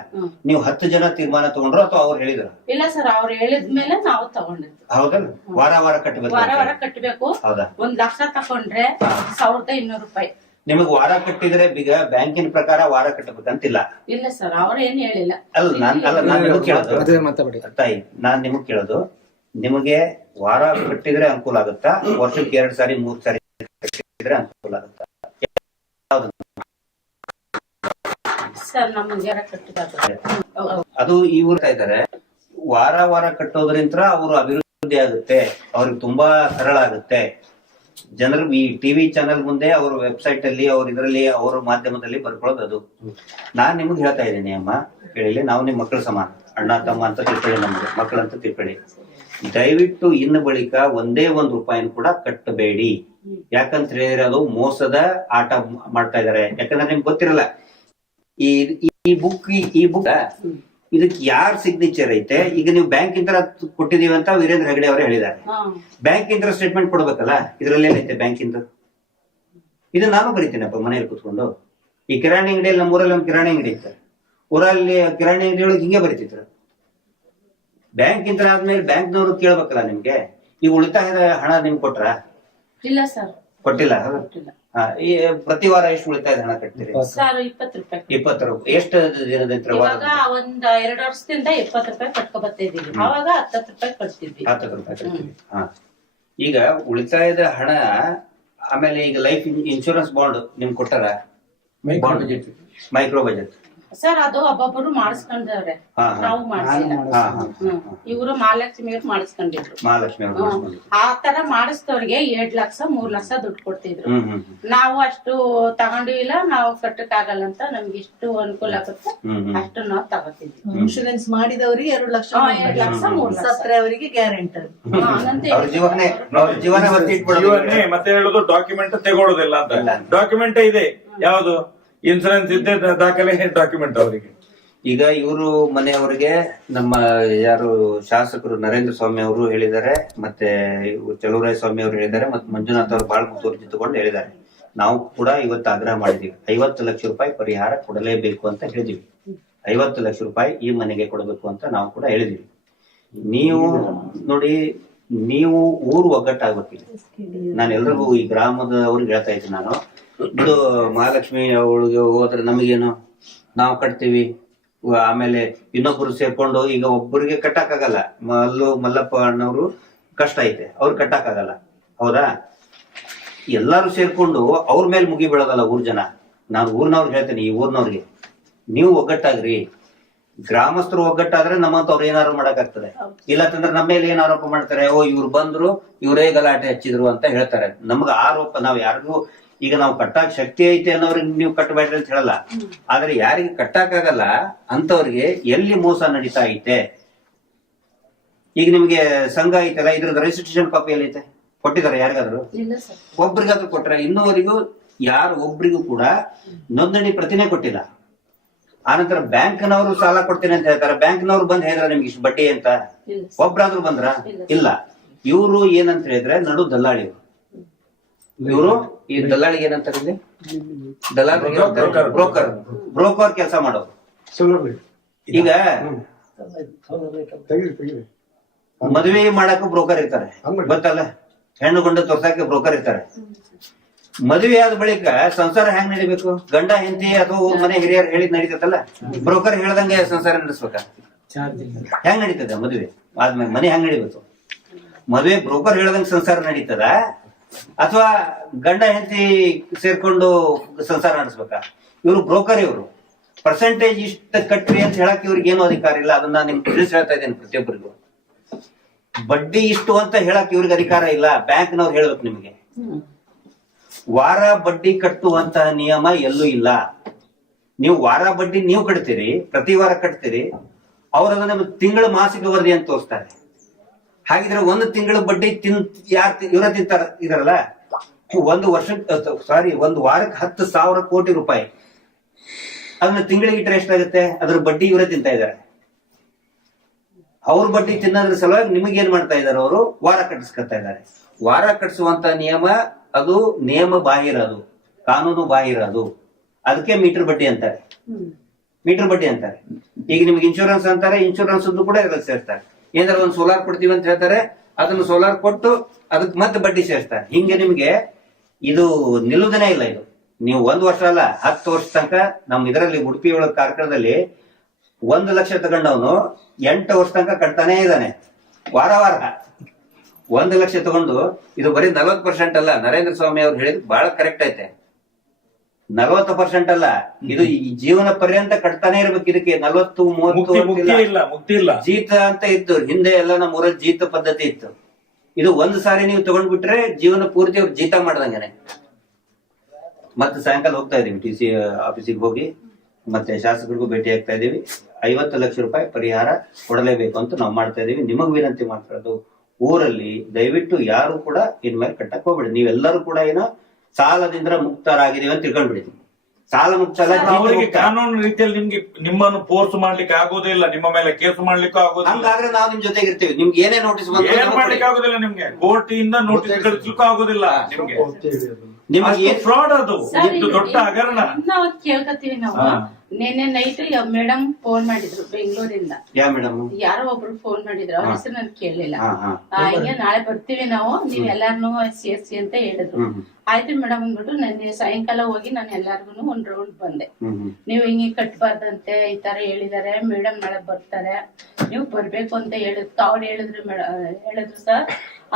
ನೀವು 10 ಜನ ತೀರ್ಮಾನ ತಗೊಂಡ್ರು ಅಥವಾ ಅವ್ರು ಹೇಳಿದ್ರು? ಇಲ್ಲ ಸರ್, ಅವ್ರು ಹೇಳಿದ್ಮೇಲೆ ನಾವು ತಗೊಂಡಿದ್ವಿ. ಹೌದಲ್ಲ, ವಾರ ಕಟ್ಟಬೇಕು. ವಾರ ಕಟ್ಟಬೇಕು. ಹೌದಾ? 1 ಲಕ್ಷ ತಕೊಂಡ್ರೆ 1200 ರೂಪಾಯಿ. ನಿಮಗ್ ವಾರ ಕಟ್ಟಿದ್ರೆ ಈಗ ಬ್ಯಾಂಕಿನ ಪ್ರಕಾರ ವಾರ ಕಟ್ಟಬೇಕಂತಿಲ್ಲ. ಇಲ್ಲ ಸರ್, ಅವ್ರು ಏನ್ ಹೇಳಿಲ್ಲ. ನಾನ್ ನಿಮಗ್ ಕೇಳೋದು ತಾಯಿ, ನಾನ್ ನಿಮಗ್ ಕೇಳೋದು, ನಿಮಗೆ ವಾರ ಕಟ್ಟಿದ್ರೆ ಅನುಕೂಲ ಆಗುತ್ತಾ, ವರ್ಷಕ್ಕೆ 2 ಸಾರಿ 3 ಸಾರಿ ಕಟ್ಟಿದ್ರೆ ಅನುಕೂಲ ಆಗುತ್ತಾ? ಸರ್ ನಮ್ಗೆ ಕಟ್ಟಿದ್ದಾರೆ. ಅದು ಇವ್ರು ಇದ್ದಾರೆ, ವಾರ ಕಟ್ಟೋದ್ರಿಂದ ಅವರು ಅಭಿವೃದ್ಧಿ ಆಗುತ್ತೆ, ಅವ್ರಿಗೆ ತುಂಬಾ ಸರಳ ಆಗುತ್ತೆ. ಜನರು ಈ ಟಿವಿ ಚಾನೆಲ್ ಮುಂದೆ ಅವ್ರ ವೆಬ್ಸೈಟ್ ಅಲ್ಲಿ ಇದರಲ್ಲಿ ಅವ್ರ ಮಾಧ್ಯಮದಲ್ಲಿ ಬರ್ಕೊಳ್ಳೋದು. ಅದು ನಾನ್ ನಿಮ್ಗೆ ಹೇಳ್ತಾ ಇದ್ದೀನಿ ಅಮ್ಮ, ಕೇಳಿ, ನಾವು ನಿಮ್ ಮಕ್ಕಳ ಸಮಾನ, ಅಣ್ಣ ತಮ್ಮ ಅಂತ ತಿಳ್ಕೊಳ್ಳಿ, ನಮ್ಗೆ ಮಕ್ಕಳಂತ ತಿಳ್ಕೊಳ್ಳಿ. ದಯವಿಟ್ಟು ಇನ್ನು ಬಳಿಕ ಒಂದೇ 1 ರೂಪಾಯಿನ ಕೂಡ ಕಟ್ಟಬೇಡಿ. ಯಾಕಂತ ಹೇಳಿದ್ರೆ ಅದು ಮೋಸದ ಆಟ ಮಾಡ್ತಾ ಇದಾರೆ. ಯಾಕಂದ್ರೆ ನಿಮ್ಗೆ ಗೊತ್ತಿರಲ್ಲ, ಈ ಬುಕ್ ಇದಕ್ಕೆ ಯಾರ್ ಸಿಗ್ನೇಚರ್ ಐತೆ. ಈಗ ನೀವು ಬ್ಯಾಂಕ್ ಇಂದ ಕೊಟ್ಟಿದೀವಿ ಅಂತ ವೀರೇಂದ್ರ ಹೆಗಡೆ ಅವರು ಹೇಳಿದ್ದಾರೆ. ಬ್ಯಾಂಕ್ ಇಂದ ಸ್ಟೇಟ್ಮೆಂಟ್ ಕೊಡ್ಬೇಕಲ್ಲ, ಇದ್ರಲ್ಲಿ ಏನೈತೆ ಬ್ಯಾಂಕ್ ಇಂದ? ಇದು ನಾನು ಬರೀತೀನಪ್ಪ ಮನೇಲಿ ಕೂತ್ಕೊಂಡು. ಈ ಕಿರಾಣಿ ಅಂಗಡಿಯಲ್ಲಿ, ನಮ್ಮೂರಲ್ಲಿ ಒಂದು ಕಿರಾಣಿ ಅಂಗಡಿ ಇತ್ತು, ಊರಲ್ಲಿ ಕಿರಾಣಿ ಅಂಗಡಿ ಒಳಗೆ ಹಿಂಗೆ ಬರೀತಿದ್ರು. ಬ್ಯಾಂಕ್ ಇಂದ ಆದ್ಮೇಲೆ ಬ್ಯಾಂಕ್ನವರು ಕೇಳ್ಬೇಕಲ್ಲ ನಿಮ್ಗೆ, ಈ ಉಳಿತಾಯದ ಹಣ ನಿಮ್ಗೆ ಕೊಟ್ರ? ಇಲ್ಲ ಸರ್, ಕೊಟ್ಟಿಲ್ಲ. ಈ ಪ್ರತಿ ವಾರ ಎಷ್ಟು ಉಳಿತಾಯದ ಹಣ ಕಟ್ತೀರಿ? ಸರ್ 20 ರೂಪಾಯಿ. 20 ರೂಪಾಯಿ. ಎಷ್ಟು ದಿನದ ಇವಾಗ ಒಂದ್ 2 ವರ್ಷದಿಂದ 20 ರೂಪಾಯಿ ಕಟ್ಕೊ ಬರ್ತಿದೀವಿ. ಅವಾಗ 10 ರೂಪಾಯಿ ಕಟ್ತಿದ್ವಿ. 10 ರೂಪಾಯಿ ಕಟ್ತೀವಿ. ಈಗ ಉಳಿತಾಯದ ಹಣ, ಆಮೇಲೆ ಈಗ ಲೈಫ್ ಇನ್ಶೂರೆನ್ಸ್ ಬಾಂಡ್ ನಿಮ್ಗೆ ಕೊಟ್ಟಾರ? ಮೈಕ್ರೋ ಬಜೆಟ್ ಸರ್ ಅದು ಒಬ್ಬೊಬ್ಬರು ಮಾಡಿಸ್ಕೊಂಡವ್ರೆ, ನಾವು ಮಾಡಿಸಿಲ್ಲ. ಇವರು ಮಹಾಲಕ್ಷ್ಮಿ ಅವ್ರು ಮಾಡಿಸ್ಕೊಂಡಿದ್ರು. ಮಹಾಲಕ್ಷ್ಮಿ ಆ ತರ ಮಾಡಿಸಿದವ್ರಿಗೆ 2 ಲಕ್ಷ 3 ಲಕ್ಷ ದುಡ್ಡು ಕೊಡ್ತಿದ್ರು. ನಾವು ಅಷ್ಟು ತಗೊಂಡಿಲ್ಲ, ನಾವು ಕಟ್ಟಕ್ ಆಗಲ್ಲ ಅಂತ, ನಮ್ಗೆ ಇಷ್ಟು ಅನುಕೂಲ ಆಗುತ್ತೆ ಅಷ್ಟು ನಾವು ತಗೋತಿದ್ವಿ. ಇನ್ಶೂರೆನ್ಸ್ ಮಾಡಿದವರಿಗೆ 2 ಲಕ್ಷ, 2 ಲಕ್ಷ 3 ಲಕ್ಷ ಸತ್ರೆ ಅವರಿಗೆ ಗ್ಯಾರಂಟಿ. ಜೀವನೇ ಮತ್ತೆ ಹೇಳುದು ಡಾಕ್ಯುಮೆಂಟ್ ತಗೊಳ್ಳೋದಿಲ್ಲ ಅಂತ. ಡಾಕ್ಯುಮೆಂಟ್ ಇದೆ, ಯಾವುದು ಇನ್ಸೂರೆನ್ಸ್ ಇದ್ದೇ ದಾಖಲೆ ಡಾಕ್ಯುಮೆಂಟ್ ಅವರಿಗೆ. ಈಗ ಇವರು ಮನೆಯವರಿಗೆ ನಮ್ಮ ಯಾರು ಶಾಸಕರು ನರೇಂದ್ರ ಸ್ವಾಮಿ ಅವರು ಹೇಳಿದ್ದಾರೆ, ಮತ್ತೆ ಚಲುವರಾಯ ಸ್ವಾಮಿ ಅವರು ಹೇಳಿದ್ದಾರೆ, ಮತ್ತೆ ಮಂಜುನಾಥ್ ಅವರು ಬಹಳ ಮುತುವರ್ಜಿ ತಗೊಂಡು ಹೇಳಿದ್ದಾರೆ. ನಾವು ಕೂಡ ಇವತ್ತು ಆಗ್ರಹ ಮಾಡಿದೀವಿ, 50 ಲಕ್ಷ ರೂಪಾಯಿ ಪರಿಹಾರ ಕೊಡಲೇಬೇಕು ಅಂತ ಹೇಳಿದೀವಿ. 50 ಲಕ್ಷ ರೂಪಾಯಿ ಈ ಮನೆಗೆ ಕೊಡಬೇಕು ಅಂತ ನಾವು ಕೂಡ ಹೇಳಿದೀವಿ. ನೀವು ನೋಡಿ, ನೀವು ಊರು ಒಗ್ಗಟ್ಟಾಗಬೇಕಿದೆ. ನಾನು ಎಲ್ರಿಗೂ ಈ ಗ್ರಾಮದವ್ರಿಗೆ ಹೇಳ್ತಾ ಇದ್ದೀನಿ, ನಾನು ಇದು ಮಹಾಲಕ್ಷ್ಮಿ ಅವಳಿಗೆ ಹೋದ್ರೆ ನಮಗೇನು, ನಾವು ಕಟ್ತೀವಿ, ಆಮೇಲೆ ಇನ್ನೊಬ್ರು ಸೇರ್ಕೊಂಡು, ಈಗ ಒಬ್ಬರಿಗೆ ಕಟ್ಟಕ್ಕಾಗಲ್ಲ, ಮಲ್ಲಪ್ಪ ಅಣ್ಣವ್ರು ಕಷ್ಟ ಐತೆ, ಅವ್ರು ಕಟ್ಟಕ್ಕಾಗಲ್ಲ, ಹೌದಾ? ಎಲ್ಲಾರು ಸೇರ್ಕೊಂಡು ಅವ್ರ ಮೇಲೆ ಮುಗಿ ಬೀಳೋದಲ್ಲ ಊರ್ ಜನ. ನಾನು ಊರ್ನವ್ರಿಗೆ ಹೇಳ್ತೇನೆ, ಈ ಊರ್ನವ್ರಿಗೆ ನೀವು ಒಗ್ಗಟ್ಟಾಗ್ರಿ. ಗ್ರಾಮಸ್ಥರು ಒಗ್ಗಟ್ಟಾದ್ರೆ ನಮ್ಮಂತವ್ರು ಏನಾರು ಮಾಡಕ್ಕಾಗ್ತದೆ. ಇಲ್ಲಂತಂದ್ರೆ ನಮ್ಮ ಮೇಲೆ ಏನ್ ಆರೋಪ ಮಾಡ್ತಾರೆ, ಇವ್ರು ಬಂದ್ರು, ಇವರೇ ಗಲಾಟೆ ಹಚ್ಚಿದ್ರು ಅಂತ ಹೇಳ್ತಾರೆ. ನಮ್ಗ ಆರೋಪ, ನಾವ್ ಯಾರಿಗೂ ಈಗ ನಾವು ಕಟ್ಟಾಕ್ ಶಕ್ತಿ ಐತೆ ಅನ್ನೋರಿಗೆ ನೀವು ಕಟ್ಟಬೇಡ್ರಿ ಅಂತ ಹೇಳಲ್ಲ, ಆದ್ರೆ ಯಾರಿಗೆ ಕಟ್ಟಾಕಾಗಲ್ಲ ಅಂತವ್ರಿಗೆ ಎಲ್ಲಿ ಮೋಸ ನಡೀತಾ ಐತೆ. ಈಗ ನಿಮ್ಗೆ ಸಂಘ ಐತಲ್ಲ, ಇದ್ರದ್ದು ರಿಜಿಸ್ಟ್ರೇಷನ್ ಕಾಪಿ ಎಲ್ಲಿ ಐತೆ? ಕೊಟ್ಟಿದ್ದಾರೆ ಯಾರಿಗಾದ್ರು? ಒಬ್ರಿಗಾದ್ರೂ ಕೊಟ್ರೆ? ಇನ್ನೂವರೆಗೂ ಯಾರು ಒಬ್ರಿಗೂ ಕೂಡ ನೋಂದಣಿ ಪ್ರತಿನೇ ಕೊಟ್ಟಿಲ್ಲ. ಆನಂತರ ಬ್ಯಾಂಕ್ನವರು ಸಾಲ ಕೊಡ್ತೀನಿ ಅಂತ ಹೇಳ್ತಾರೆ. ಬ್ಯಾಂಕ್ನವ್ರು ಬಂದ್ ಹೇಳಿದ್ರ ನಿಮ್ಗೆ ಇಷ್ಟು ಬಡ್ಡಿ ಅಂತ? ಒಬ್ರಾದ್ರೂ ಬಂದ್ರ? ಇಲ್ಲ. ಇವರು ಏನಂತ ಹೇಳಿದ್ರೆ ನಡು ದಲ್ಲಾಳಿ. ಇವರು ಈ ದಲ್ಲಾಳಿಗೆ ಏನಂತಾರೆ ಇಲ್ಲಿ ಬ್ರೋಕರ್ ಕೆಲಸ ಮಾಡೋರು. ಈಗ ಮದುವೆ ಮಾಡಕ್ಕೂ ಬ್ರೋಕರ್ ಇರ್ತಾರೆ ಗೊತ್ತಲ್ಲ, ಹೆಣ್ಣು ಗಂಡು ತೋರ್ಸಕ್ಕೆ ಬ್ರೋಕರ್ ಇರ್ತಾರೆ. ಮದುವೆ ಆದ ಬಳಿಕ ಸಂಸಾರ ಹೆಂಗ್ ನಡಿಬೇಕು? ಗಂಡ ಹೆಂಡತಿ ಅಥವಾ ಮನೆ ಹಿರಿಯರು ಹೇಳಿದ್ ನಡೀತೈತಲ್ಲ, ಬ್ರೋಕರ್ ಹೇಳ್ದಂಗೆ ಸಂಸಾರ ನಡೆಸ್ಬೇಕ? ಹೆಂಗ್ ನಡೀತದ ಮದುವೆ ಆದ್ಮೇಲೆ? ಮನೆ ಹೆಂಗ್ ನಡಿಬೇಕು? ಮದುವೆ ಬ್ರೋಕರ್ ಹೇಳ್ದಂಗೆ ಸಂಸಾರ ನಡೀತದ ಅಥವಾ ಗಂಡ ಹೆಂಡತಿ ಸೇರ್ಕೊಂಡು ಸಂಸಾರ ನಡೆಸ್ಬೇಕ? ಇವ್ರು ಬ್ರೋಕರ್, ಇವರು ಪರ್ಸೆಂಟೇಜ್ ಇಷ್ಟ ಕಟ್ರಿ ಅಂತ ಹೇಳಕ್ ಇವ್ರಿಗೆ ಏನು ಅಧಿಕಾರ ಇಲ್ಲ. ಅದನ್ನ ನಿಮ್ಗೆ ತಿಳಿಸಿ ಹೇಳ್ತಾ ಇದ್ದೇನೆ ಪ್ರತಿಯೊಬ್ಬರಿಗೂ. ಬಡ್ಡಿ ಇಷ್ಟು ಅಂತ ಹೇಳಕ್ ಇವ್ರಿಗೆ ಅಧಿಕಾರ ಇಲ್ಲ, ಬ್ಯಾಂಕ್ನವ್ರು ಹೇಳ್ಬೇಕು ನಿಮಗೆ. ವಾರ ಬಡ್ಡಿ ಕಟ್ಟುವಂತ ನಿಯಮ ಎಲ್ಲೂ ಇಲ್ಲ. ನೀವು ವಾರ ಬಡ್ಡಿ ನೀವು ಕಟ್ತೀರಿ, ಪ್ರತಿ ವಾರ ಕಟ್ತೀರಿ, ಅವ್ರು ಅದನ್ನ ತಿಂಗಳ ಮಾಸಿಕ ವರದಿ ಅಂತ ತೋರಿಸ್ತಾರೆ. ಹಾಗಿದ್ರೆ ಒಂದು ತಿಂಗಳ ಬಡ್ಡಿ ಇವರ ತಿಂತಾರ ಇದಾರಲ್ಲ, ಒಂದು ವಾರಕ್ಕೆ 10,000 ಕೋಟಿ ರೂಪಾಯಿ. ಅದನ್ನ ತಿಂಗಳಿಗೆ ಇಟ್ಟರೆ ಎಷ್ಟಾಗುತ್ತೆ? ಅದ್ರ ಬಡ್ಡಿ ಇವರೇ ತಿಂತಾ ಇದಾರೆ. ಅವ್ರ ಬಡ್ಡಿ ತಿನ್ನೋದ್ರ ಸಲುವಾಗಿ ನಿಮಗೆ ಏನ್ ಮಾಡ್ತಾ ಇದಾರೆ? ಅವರು ವಾರ ಕಟ್ಟಿಸ್ಕೊತಾ ಇದ್ದಾರೆ. ವಾರ ಕಟ್ಟಿಸುವಂತ ನಿಯಮ ಅದು ನಿಯಮ ಬಾಹಿರ, ಅದು ಕಾನೂನು ಬಾಹಿರ. ಅದು ಅದಕ್ಕೆ ಮೀಟರ್ ಬಡ್ಡಿ ಅಂತಾರೆ. ಮೀಟರ್ ಬಡ್ಡಿ ಅಂತಾರೆ. ಈಗ ನಿಮ್ಗೆ ಇನ್ಶೂರೆನ್ಸ್ ಅಂತಾರೆ, ಇನ್ಶೂರೆನ್ಸ್ ಕೂಡ ಇದ್ರಲ್ಲಿ ಸೇರ್ತಾರೆ. ಏನಾರ ಒಂದು ಸೋಲಾರ್ ಕೊಡ್ತೀವಿ ಅಂತ ಹೇಳ್ತಾರೆ, ಅದನ್ನು ಸೋಲಾರ್ ಕೊಟ್ಟು ಅದಕ್ಕೆ ಮತ್ತೆ ಬಡ್ಡಿ ಸೇರಿಸ್ತಾರೆ. ಹಿಂಗೆ ನಿಮ್ಗೆ ಇದು ನಿಲ್ಲುವುದನೇ ಇಲ್ಲ. ಇದು ನೀವು 1 ವರ್ಷ ಅಲ್ಲ 10 ವರ್ಷ ತನಕ ನಮ್ಮ ಇದರಲ್ಲಿ ಉಡುಪಿ ಒಳಗ ಕಾರ್ಕಳದಲ್ಲಿ 1 ಲಕ್ಷ ತಗೊಂಡವನು 8 ವರ್ಷ ತನಕ ಕಟ್ತಾನೇ ಇದ್ದಾನೆ. ವಾರ 1 ಲಕ್ಷ ತಗೊಂಡು, ಇದು ಬರೀ 40% ಅಲ್ಲ. ನರೇಂದ್ರ ಸ್ವಾಮಿ ಅವ್ರು ಹೇಳಿದ್ ಬಹಳ ಕರೆಕ್ಟ್ ಐತೆ. 40% ಅಲ್ಲ, ಇದು ಈ ಜೀವನ ಪರ್ಯಂತ ಕಟ್ತಾನೆ ಇರ್ಬೇಕು. ಇದಕ್ಕೆ 40-30 ಜೀತ ಅಂತ ಇತ್ತು ಹಿಂದೆ ಎಲ್ಲ. ನಮ್ಮ ಊರಲ್ಲಿ ಜೀತ ಪದ್ಧತಿ ಇತ್ತು. ಇದು ಒಂದು ಸಾರಿ ನೀವು ತಗೊಂಡ್ಬಿಟ್ರೆ ಜೀವನ ಪೂರ್ತಿ ಅವ್ರು ಜೀತ ಮಾಡ್ದಂಗೆನೆ. ಮತ್ತೆ ಸಾಯಂಕಾಲ ಹೋಗ್ತಾ ಇದೀವಿ TC ಆಫೀಸಿಗೆ ಹೋಗಿ ಮತ್ತೆ ಶಾಸಕರಿಗೂ ಭೇಟಿ ಆಗ್ತಾ ಇದೀವಿ. 50 ಲಕ್ಷ ರೂಪಾಯಿ ಪರಿಹಾರ ಕೊಡಲೇಬೇಕು ಅಂತ ನಾವು ಮಾಡ್ತಾ ಇದೀವಿ. ನಿಮಗ್ ವಿನಂತಿ ಮಾಡ್ಕೊಳ್ಳೋದು, ಊರಲ್ಲಿ ದಯವಿಟ್ಟು ಯಾರು ಕೂಡ ಇನ್ಮೇಲೆ ಕಟ್ಟಕ್ ಹೋಗ್ಬೇಡಿ. ನೀವೆಲ್ಲರೂ ಕೂಡ ಏನೋ ಸಾಲದಿಂದ ಮುಕ್ತರಾಗಿದೀವಿ ಅಂತ ತಿಳ್ಕೊಂಡ್ಬಿಡಿದ್ವಿ. ಸಾಲ ಮುಕ್ತ ಅವರಿಗೆ ಕಾನೂನು ರೀತಿಯಲ್ಲಿ ನಿಮ್ಮನ್ನು ಫೋರ್ಸ್ ಮಾಡ್ಲಿಕ್ಕೆ ಆಗೋದಿಲ್ಲ, ನಿಮ್ಮ ಮೇಲೆ ಕೇಸ್ ಮಾಡ್ಲಿಕ್ಕೂ ಆಗೋದಿಲ್ಲ. ಹಂಗಾದ್ರೆ ನಾವು ನಿಮ್ ಜೊತೆಗೆ ಇರ್ತೀವಿ. ನಿಮ್ಗೆ ಏನೇ ನೋಟಿಸ್ ಏನ್ ಮಾಡ್ಲಿಕ್ಕೆ ಆಗೋದಿಲ್ಲ, ನಿಮ್ಗೆ ಕೋರ್ಟ್ ಇಂದ ನೋಟಿಸ್ ಕಳಿಸ್ಲಿಕ್ಕೂ ಆಗೋದಿಲ್ಲ. ನಿಮ್ಗೆ ಫ್ರಾಡ್ ಅದು ದೊಡ್ಡ ಹಗರಣ. ನಾವು ಕೇಳ್ಕತ್ತೀವಿ ನಾವು. ನೆನ್ನೆ ನೈಟ್ ಮೇಡಮ್ ಫೋನ್ ಮಾಡಿದ್ರು ಬೆಂಗಳೂರಿಂದ. ಯಾರೋ ಒಬ್ರು ಫೋನ್ ಮಾಡಿದ್ರು, ಅವ್ರ ಹೆಸರು ನನ್ ಕೇಳಲಿಲ್ಲ. ಹಿಂಗೆ ನಾಳೆ ಬರ್ತೀವಿ ನಾವು, ನೀವ್ ಎಲ್ಲಾರ್ನು ಸೇರ್ಸಿ ಅಂತ ಹೇಳಿದ್ರು. ಆಯ್ತು ಮೇಡಮ್ ಅಂದ್ಬಿಟ್ಟು ನೆನ್ನೆ ಸಾಯಂಕಾಲ ಹೋಗಿ ನಾನು ಎಲ್ಲಾರ್ಗು ಒಂದ್ ರೌಂಡ್ ಬಂದೆ. ನೀವ್ ಹಿಂಗೆ ಕಟ್ಬಾರ್ದಂತೆ ಈ ತರ ಹೇಳಿದಾರೆ, ಮೇಡಮ್ ನಾಳೆ ಬರ್ತಾರೆ, ನೀವು ಬರ್ಬೇಕು ಅಂತ ಹೇಳಿದ್ರು. ಅವ್ರು ಹೇಳಿದ್ರು ಸರ್,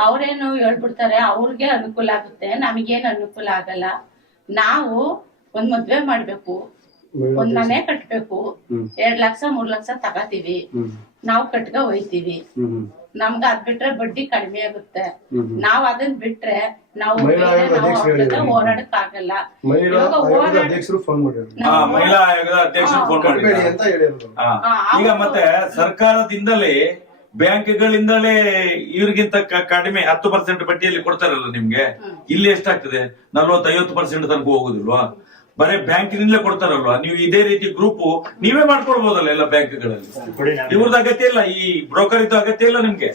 ಅವ್ರೇನು ಹೇಳ್ಬಿಡ್ತಾರೆ, ಅವ್ರಿಗೆ ಅನುಕೂಲ ಆಗುತ್ತೆ, ನಮಗೇನು ಅನುಕೂಲ ಆಗಲ್ಲ. ನಾವು ಒಂದ್ ಮದ್ವೆ ಮಾಡ್ಬೇಕು, ಒಂದ್ ಮನೆ ಕಟ್ಬೇಕು, 2 ಲಕ್ಷ 3 ಲಕ್ಷ ತಗೋತೀವಿ, ನಾವು ಕಟ್ಕ ಹೋಯ್ತೀವಿ. ನಮ್ಗ ಅದ್ ಬಿಟ್ರೆ ಬಡ್ಡಿ ಕಡಿಮೆ ಆಗುತ್ತೆ. ನಾವ್ ಅದನ್ ಬಿಟ್ರೆ ನಾವು ಹೋರಾಡಕ್ ಆಗಲ್ಲ. ಈಗ ಮತ್ತೆ ಸರ್ಕಾರದಿಂದಲೇ ಬ್ಯಾಂಕ್ಗಳಿಂದಲೇ ಇವ್ರಿಗಿಂತ ಕಡಿಮೆ 10% ಬಡ್ಡಿಯಲ್ಲಿ ಕೊಡ್ತಾರಲ್ಲ ನಿಮ್ಗೆ. ಇಲ್ಲಿ ಎಷ್ಟಾಗ್ತದೆ? 40-50% ತನಕ ಹೋಗುದಿಲ್ವಾ? ಬರೀ ಬ್ಯಾಂಕಿನಿಂದಲೇ ಕೊಡ್ತಾರಲ್ವಾ? ನೀವು ಇದೇ ರೀತಿ ಗ್ರೂಪ್ ನೀವೇ ಮಾಡ್ಕೊಳ್ಬಹುದಲ್ಲ ಎಲ್ಲ ಬ್ಯಾಂಕ್ಗಳಲ್ಲಿ. ಇವ್ರದ್ದು ಅಗತ್ಯ ಇಲ್ಲ, ಈ ಬ್ರೋಕರ್ ಇದ್ದು ಅಗತ್ಯ ಇಲ್ಲ ನಿಮ್ಗೆ.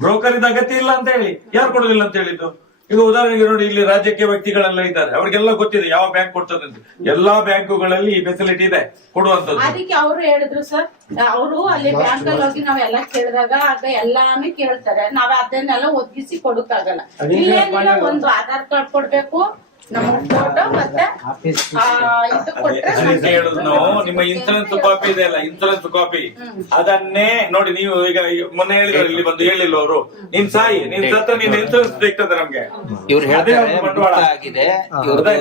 ಬ್ರೋಕರ್ ಇದ್ದ ಅಗತ್ಯ ಇಲ್ಲ ಅಂತ ಹೇಳಿ ಯಾರು ಕೊಡೋದಿಲ್ಲ ಅಂತ ಹೇಳಿದ್ದು? ಈಗ ಉದಾಹರಣೆಗೆ ನೋಡಿ, ಇಲ್ಲಿ ರಾಜಕೀಯ ವ್ಯಕ್ತಿಗಳೆಲ್ಲ ಇದ್ದಾರೆ, ಅವ್ರಿಗೆಲ್ಲ ಗೊತ್ತಿದೆ ಯಾವ ಬ್ಯಾಂಕ್ ಕೊಡ್ತದೆ ಅಂತ. ಎಲ್ಲಾ ಬ್ಯಾಂಕುಗಳಲ್ಲಿ ಈ ಫೆಸಿಲಿಟಿ ಇದೆ ಕೊಡುವಂತದ್ದು. ಅದಕ್ಕೆ ಅವರು ಹೇಳಿದ್ರು ಸರ್, ಅವರು ಅಲ್ಲಿ ಬ್ಯಾಂಕ್ ಅಲ್ಲಿ ಹೋಗಿ ನಾವೆಲ್ಲ ಕೇಳಿದಾಗ ಆಗ ಎಲ್ಲಾನು ಕೇಳ್ತಾರೆ, ನಾವ್ ಅದನ್ನೆಲ್ಲ ಒದಗಿಸಿ ಕೊಡಕ್ಕಾಗಲ್ಲ. ಇಲ್ಲೇನಿಲ್ಲ, ಒಂದು ಆಧಾರ್ ಕಾರ್ಡ್ ಕೊಡ್ಬೇಕು, ನಮ್ಮ ಫೋಟೋ ಮತ್ತೆ ನಿಮ್ಮ ಇನ್ಸೂರೆನ್ಸ್ ಕಾಪಿ ಇದೆ ಅಲ್ಲ, ಇನ್ಸೂರೆನ್ಸ್ ಕಾಪಿ ಅದನ್ನೇ ನೋಡಿ. ನೀವು ಈಗ ಮೊನ್ನೆ ಹೇಳಿದ್ರು, ಇಲ್ಲಿ ಬಂದು ಹೇಳಿಲ್ಲ ಅವರು, ನೀನ್ ಸಾಯಿ, ನೀನ್ ಸತ್ತ ನಿನ್ ಇನ್ಸೂರೆನ್ಸ್ ಸಿಗ್ತದೆ ನಮ್ಗೆ. ಇವ್ರು ಆಗಿದೆ,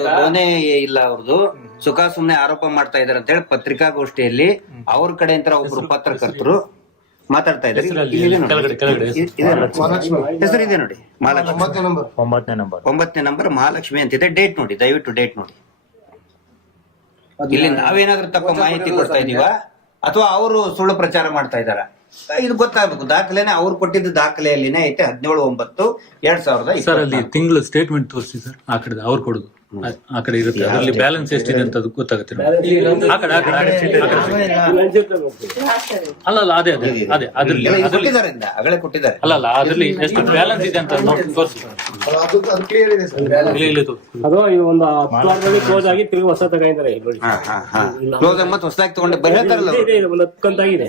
ಲೋನೇ ಇಲ್ಲ ಅವ್ರದ್ದು. ಸುಖ ಸುಮ್ನೆ ಆರೋಪ ಮಾಡ್ತಾ ಇದಾರೆ ಅಂತ ಹೇಳಿ ಪತ್ರಿಕಾಗೋಷ್ಠಿಯಲ್ಲಿ ಅವ್ರ ಕಡೆ ಅಂತ ಒಬ್ರು ಪತ್ರಕರ್ತರು ಮಾತಾಡ್ತಾ ಇದ್ದಾರೆ. ಹೆಸರು ಇದೆ ನೋಡಿ, 9ನೇ ನಂಬರ್ ಮಹಾಲಕ್ಷ್ಮಿ ಅಂತಿದೆ. ಡೇಟ್ ನೋಡಿ, ದಯವಿಟ್ಟು ಡೇಟ್ ನೋಡಿ. ಇಲ್ಲಿ ನಾವೇನಾದ್ರೂ ತಪ್ಪ ಮಾಹಿತಿ ಕೊಡ್ತಾ ಇದೀವ ಅಥವಾ ಅವರು ಸುಳ್ಳು ಪ್ರಚಾರ ಮಾಡ್ತಾ ಇದಾರ? ಇದು ಗೊತ್ತಾಗಬೇಕು. ದಾಖಲೆನೆ ಅವ್ರು ಕೊಟ್ಟಿದ್ದ ದಾಖಲೆಯಲ್ಲಿನೇ ಐತೆ 17/9/2020. ಸರ್ ಅಲ್ಲಿ ತಿಂಗಳು ಸ್ಟೇಟ್ಮೆಂಟ್ ತೋರಿಸಿ ಸರ್, ಆ ಕಡೆ ಅವ್ರು ಕೊಡುದು. ಆ ಕಡೆ ಇರುತ್ತೆ, ಅದರಲ್ಲಿ ಬ್ಯಾಲೆನ್ಸ್ ಎಷ್ಟಿದೆ ಅಂತ ಅದು ಗೊತ್ತಾಗುತ್ತೆ ನೋಡಿ. ಆ ಕಡೆ ಆ ಕಡೆ ಅಲ್ಲ ಅದೇ ಅದೇ ಅದೇ ಅದ್ರಲ್ಲಿ ಕೊಟ್ಟಿದ್ದಾರೆ ಅಗಳೇ ಕೊಟ್ಟಿದ್ದಾರೆ. ಅಲ್ಲ ಅದ್ರಲ್ಲಿ ಎಷ್ಟು ಬ್ಯಾಲೆನ್ಸ್ ಇದೆ ಅಂತ ನೋಡಿ ತೋರಿಸಿ. ಅದು ಕ್ಲಿಯರ್ ಇದೆ ಸರ್. ಇಲ್ಲಿ ತೋರಿಸಿ. ಅದು ಒಂದು 10 ವಾರದಲ್ಲಿ ಕ್ಲೋಸ್ ಆಗಿ ತಿರುಗಿ ಹೊಸ ತಗೊಂಡಿದ್ದಾರೆ. ಕ್ಲೋಸ್ ಮತ್ತೆ ಹೊಸದಾಗಿ ತಗೊಂಡೆ ಹೇಳ್ತಾರಲ್ಲ ಅವ್ರು. ಇದೆ ಒಂದು 10 ಕಂತಾಗಿದೆ.